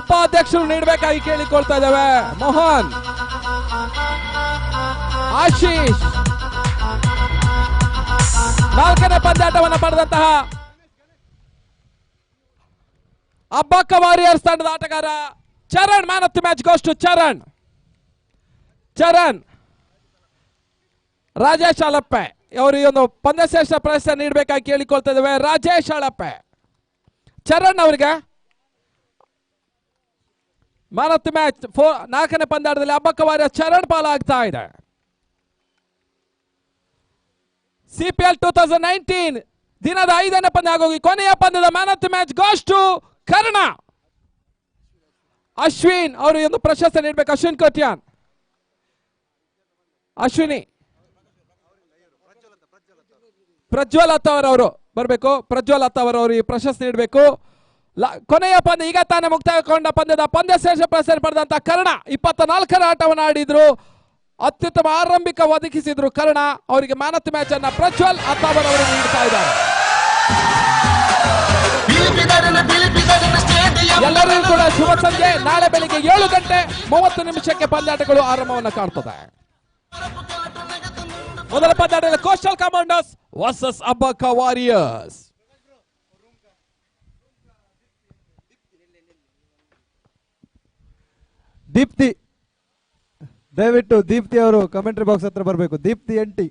ಉಪಾಧ್ಯಕ್ಷರು ನೀಡಬೇಕಾಗಿ ಕೇಳಿಕೊಳ್ತಾ ಇದ್ದೇವೆ. ಮೋಹನ್, ಆಶೀಶ್ 4ನೇ ಪಂದ್ಯಾಟವನ್ನು ಪಡೆದಂತಹ ಅಬ್ಬಕ್ಕ ವಾರಿಯರ್ಸ್ ತಂಡದ ಆಟಗಾರ Charan. Man of the match goes to Charan. Rajesh ಅಳಪ್ಪೆ ಅವರು ಈ ಒಂದು ಪಂದ್ಯಶ್ರೇಷ್ಠ ಪ್ರಶಸ್ತಿ ನೀಡಬೇಕಾಗಿ ಕೇಳಿಕೊಳ್ತಾ ಇದ್ದೇವೆ. ರಾಜೇಶ್ ಅಳಪ್ಪೆ ಚರಣ್ ಅವರಿಗೆ ಮ್ಯಾನ್ ಆಫ್ ದಿ ಮ್ಯಾಚ್ 4ನೇ ಪಂದ್ಯಾಟದಲ್ಲಿ ಅಬ್ಬಕ್ಕ ವಾರಿಯರ್ಸ್ ಚರಣ್ ಪಾಲಾಗ್ತಾ ಇದೆ. CPL 2019 ದಿನದ 5ನೇ ಪಂದ್ಯ ಆಗೋಗಿ ಕೊನೆಯ ಪಂದ್ಯದ man of the match goes to Karna. Ashwin ಅವರು ಒಂದು ಪ್ರಶಸ್ತಿ ನೀಡಬೇಕು. ಅಶ್ವಿನ್ ಕೋಟ್ಯಾನ್, ಅಶ್ವಿನಿ, ಪ್ರಜ್ವಲ್ ಅತ್ತವರ್ ಅವರು ಬರಬೇಕು. ಪ್ರಜ್ವಲ್ ಅತ್ತವರ್ ಅವರು ಈ ಪ್ರಶಸ್ತಿ ನೀಡಬೇಕು. ಕೊನೆಯ ಪಂದ್ಯ ಈಗ ತಾನೇ ಮುಕ್ತಾಯಗೊಂಡ ಪಂದ್ಯದ ಪಂದ್ಯ ಶ್ರೇಷ್ಠ ಪ್ರಶಸ್ತಿ ಪಡೆದಂತ ಕರ್ಣ 24ರ ಆಟವನ್ನು ಆಡಿದ್ರು, ಅತ್ಯುತ್ತಮ ಆರಂಭಿಕ ಒದಗಿಸಿದ್ರು ಕರ್ಣ. ಅವರಿಗೆ ಮ್ಯಾನ್ ಆಫ್ ದಿ ಮ್ಯಾಚ್ ಅನ್ನ ಪ್ರಜ್ವಲ್ ಅತ್ತವರ್ ಅವರು ನೀಡ್ತಾ ಇದ್ದಾರೆ. ಎಲ್ಲರಿಗೂ ಕೂಡ ಶುಭ ಸಂಜೆ. ನಾಳೆ ಬೆಳಿಗ್ಗೆ 7:30 ಪಂದ್ಯಾಟಗಳು ಆರಂಭವನ್ನು ಕಾಣ್ತದೆ. ಮೊದಲ ಪಂದ್ಯಾಟದಲ್ಲಿ Coastal Commanders versus Abbakka Warriors. Deepti, ದಯವಿಟ್ಟು ದೀಪ್ತಿ ಅವರು ಕಮೆಂಟ್ರಿ ಬಾಕ್ಸ್ ಹತ್ರ ಬರಬೇಕು. ದೀಪ್ತಿ ಎಂಟಿ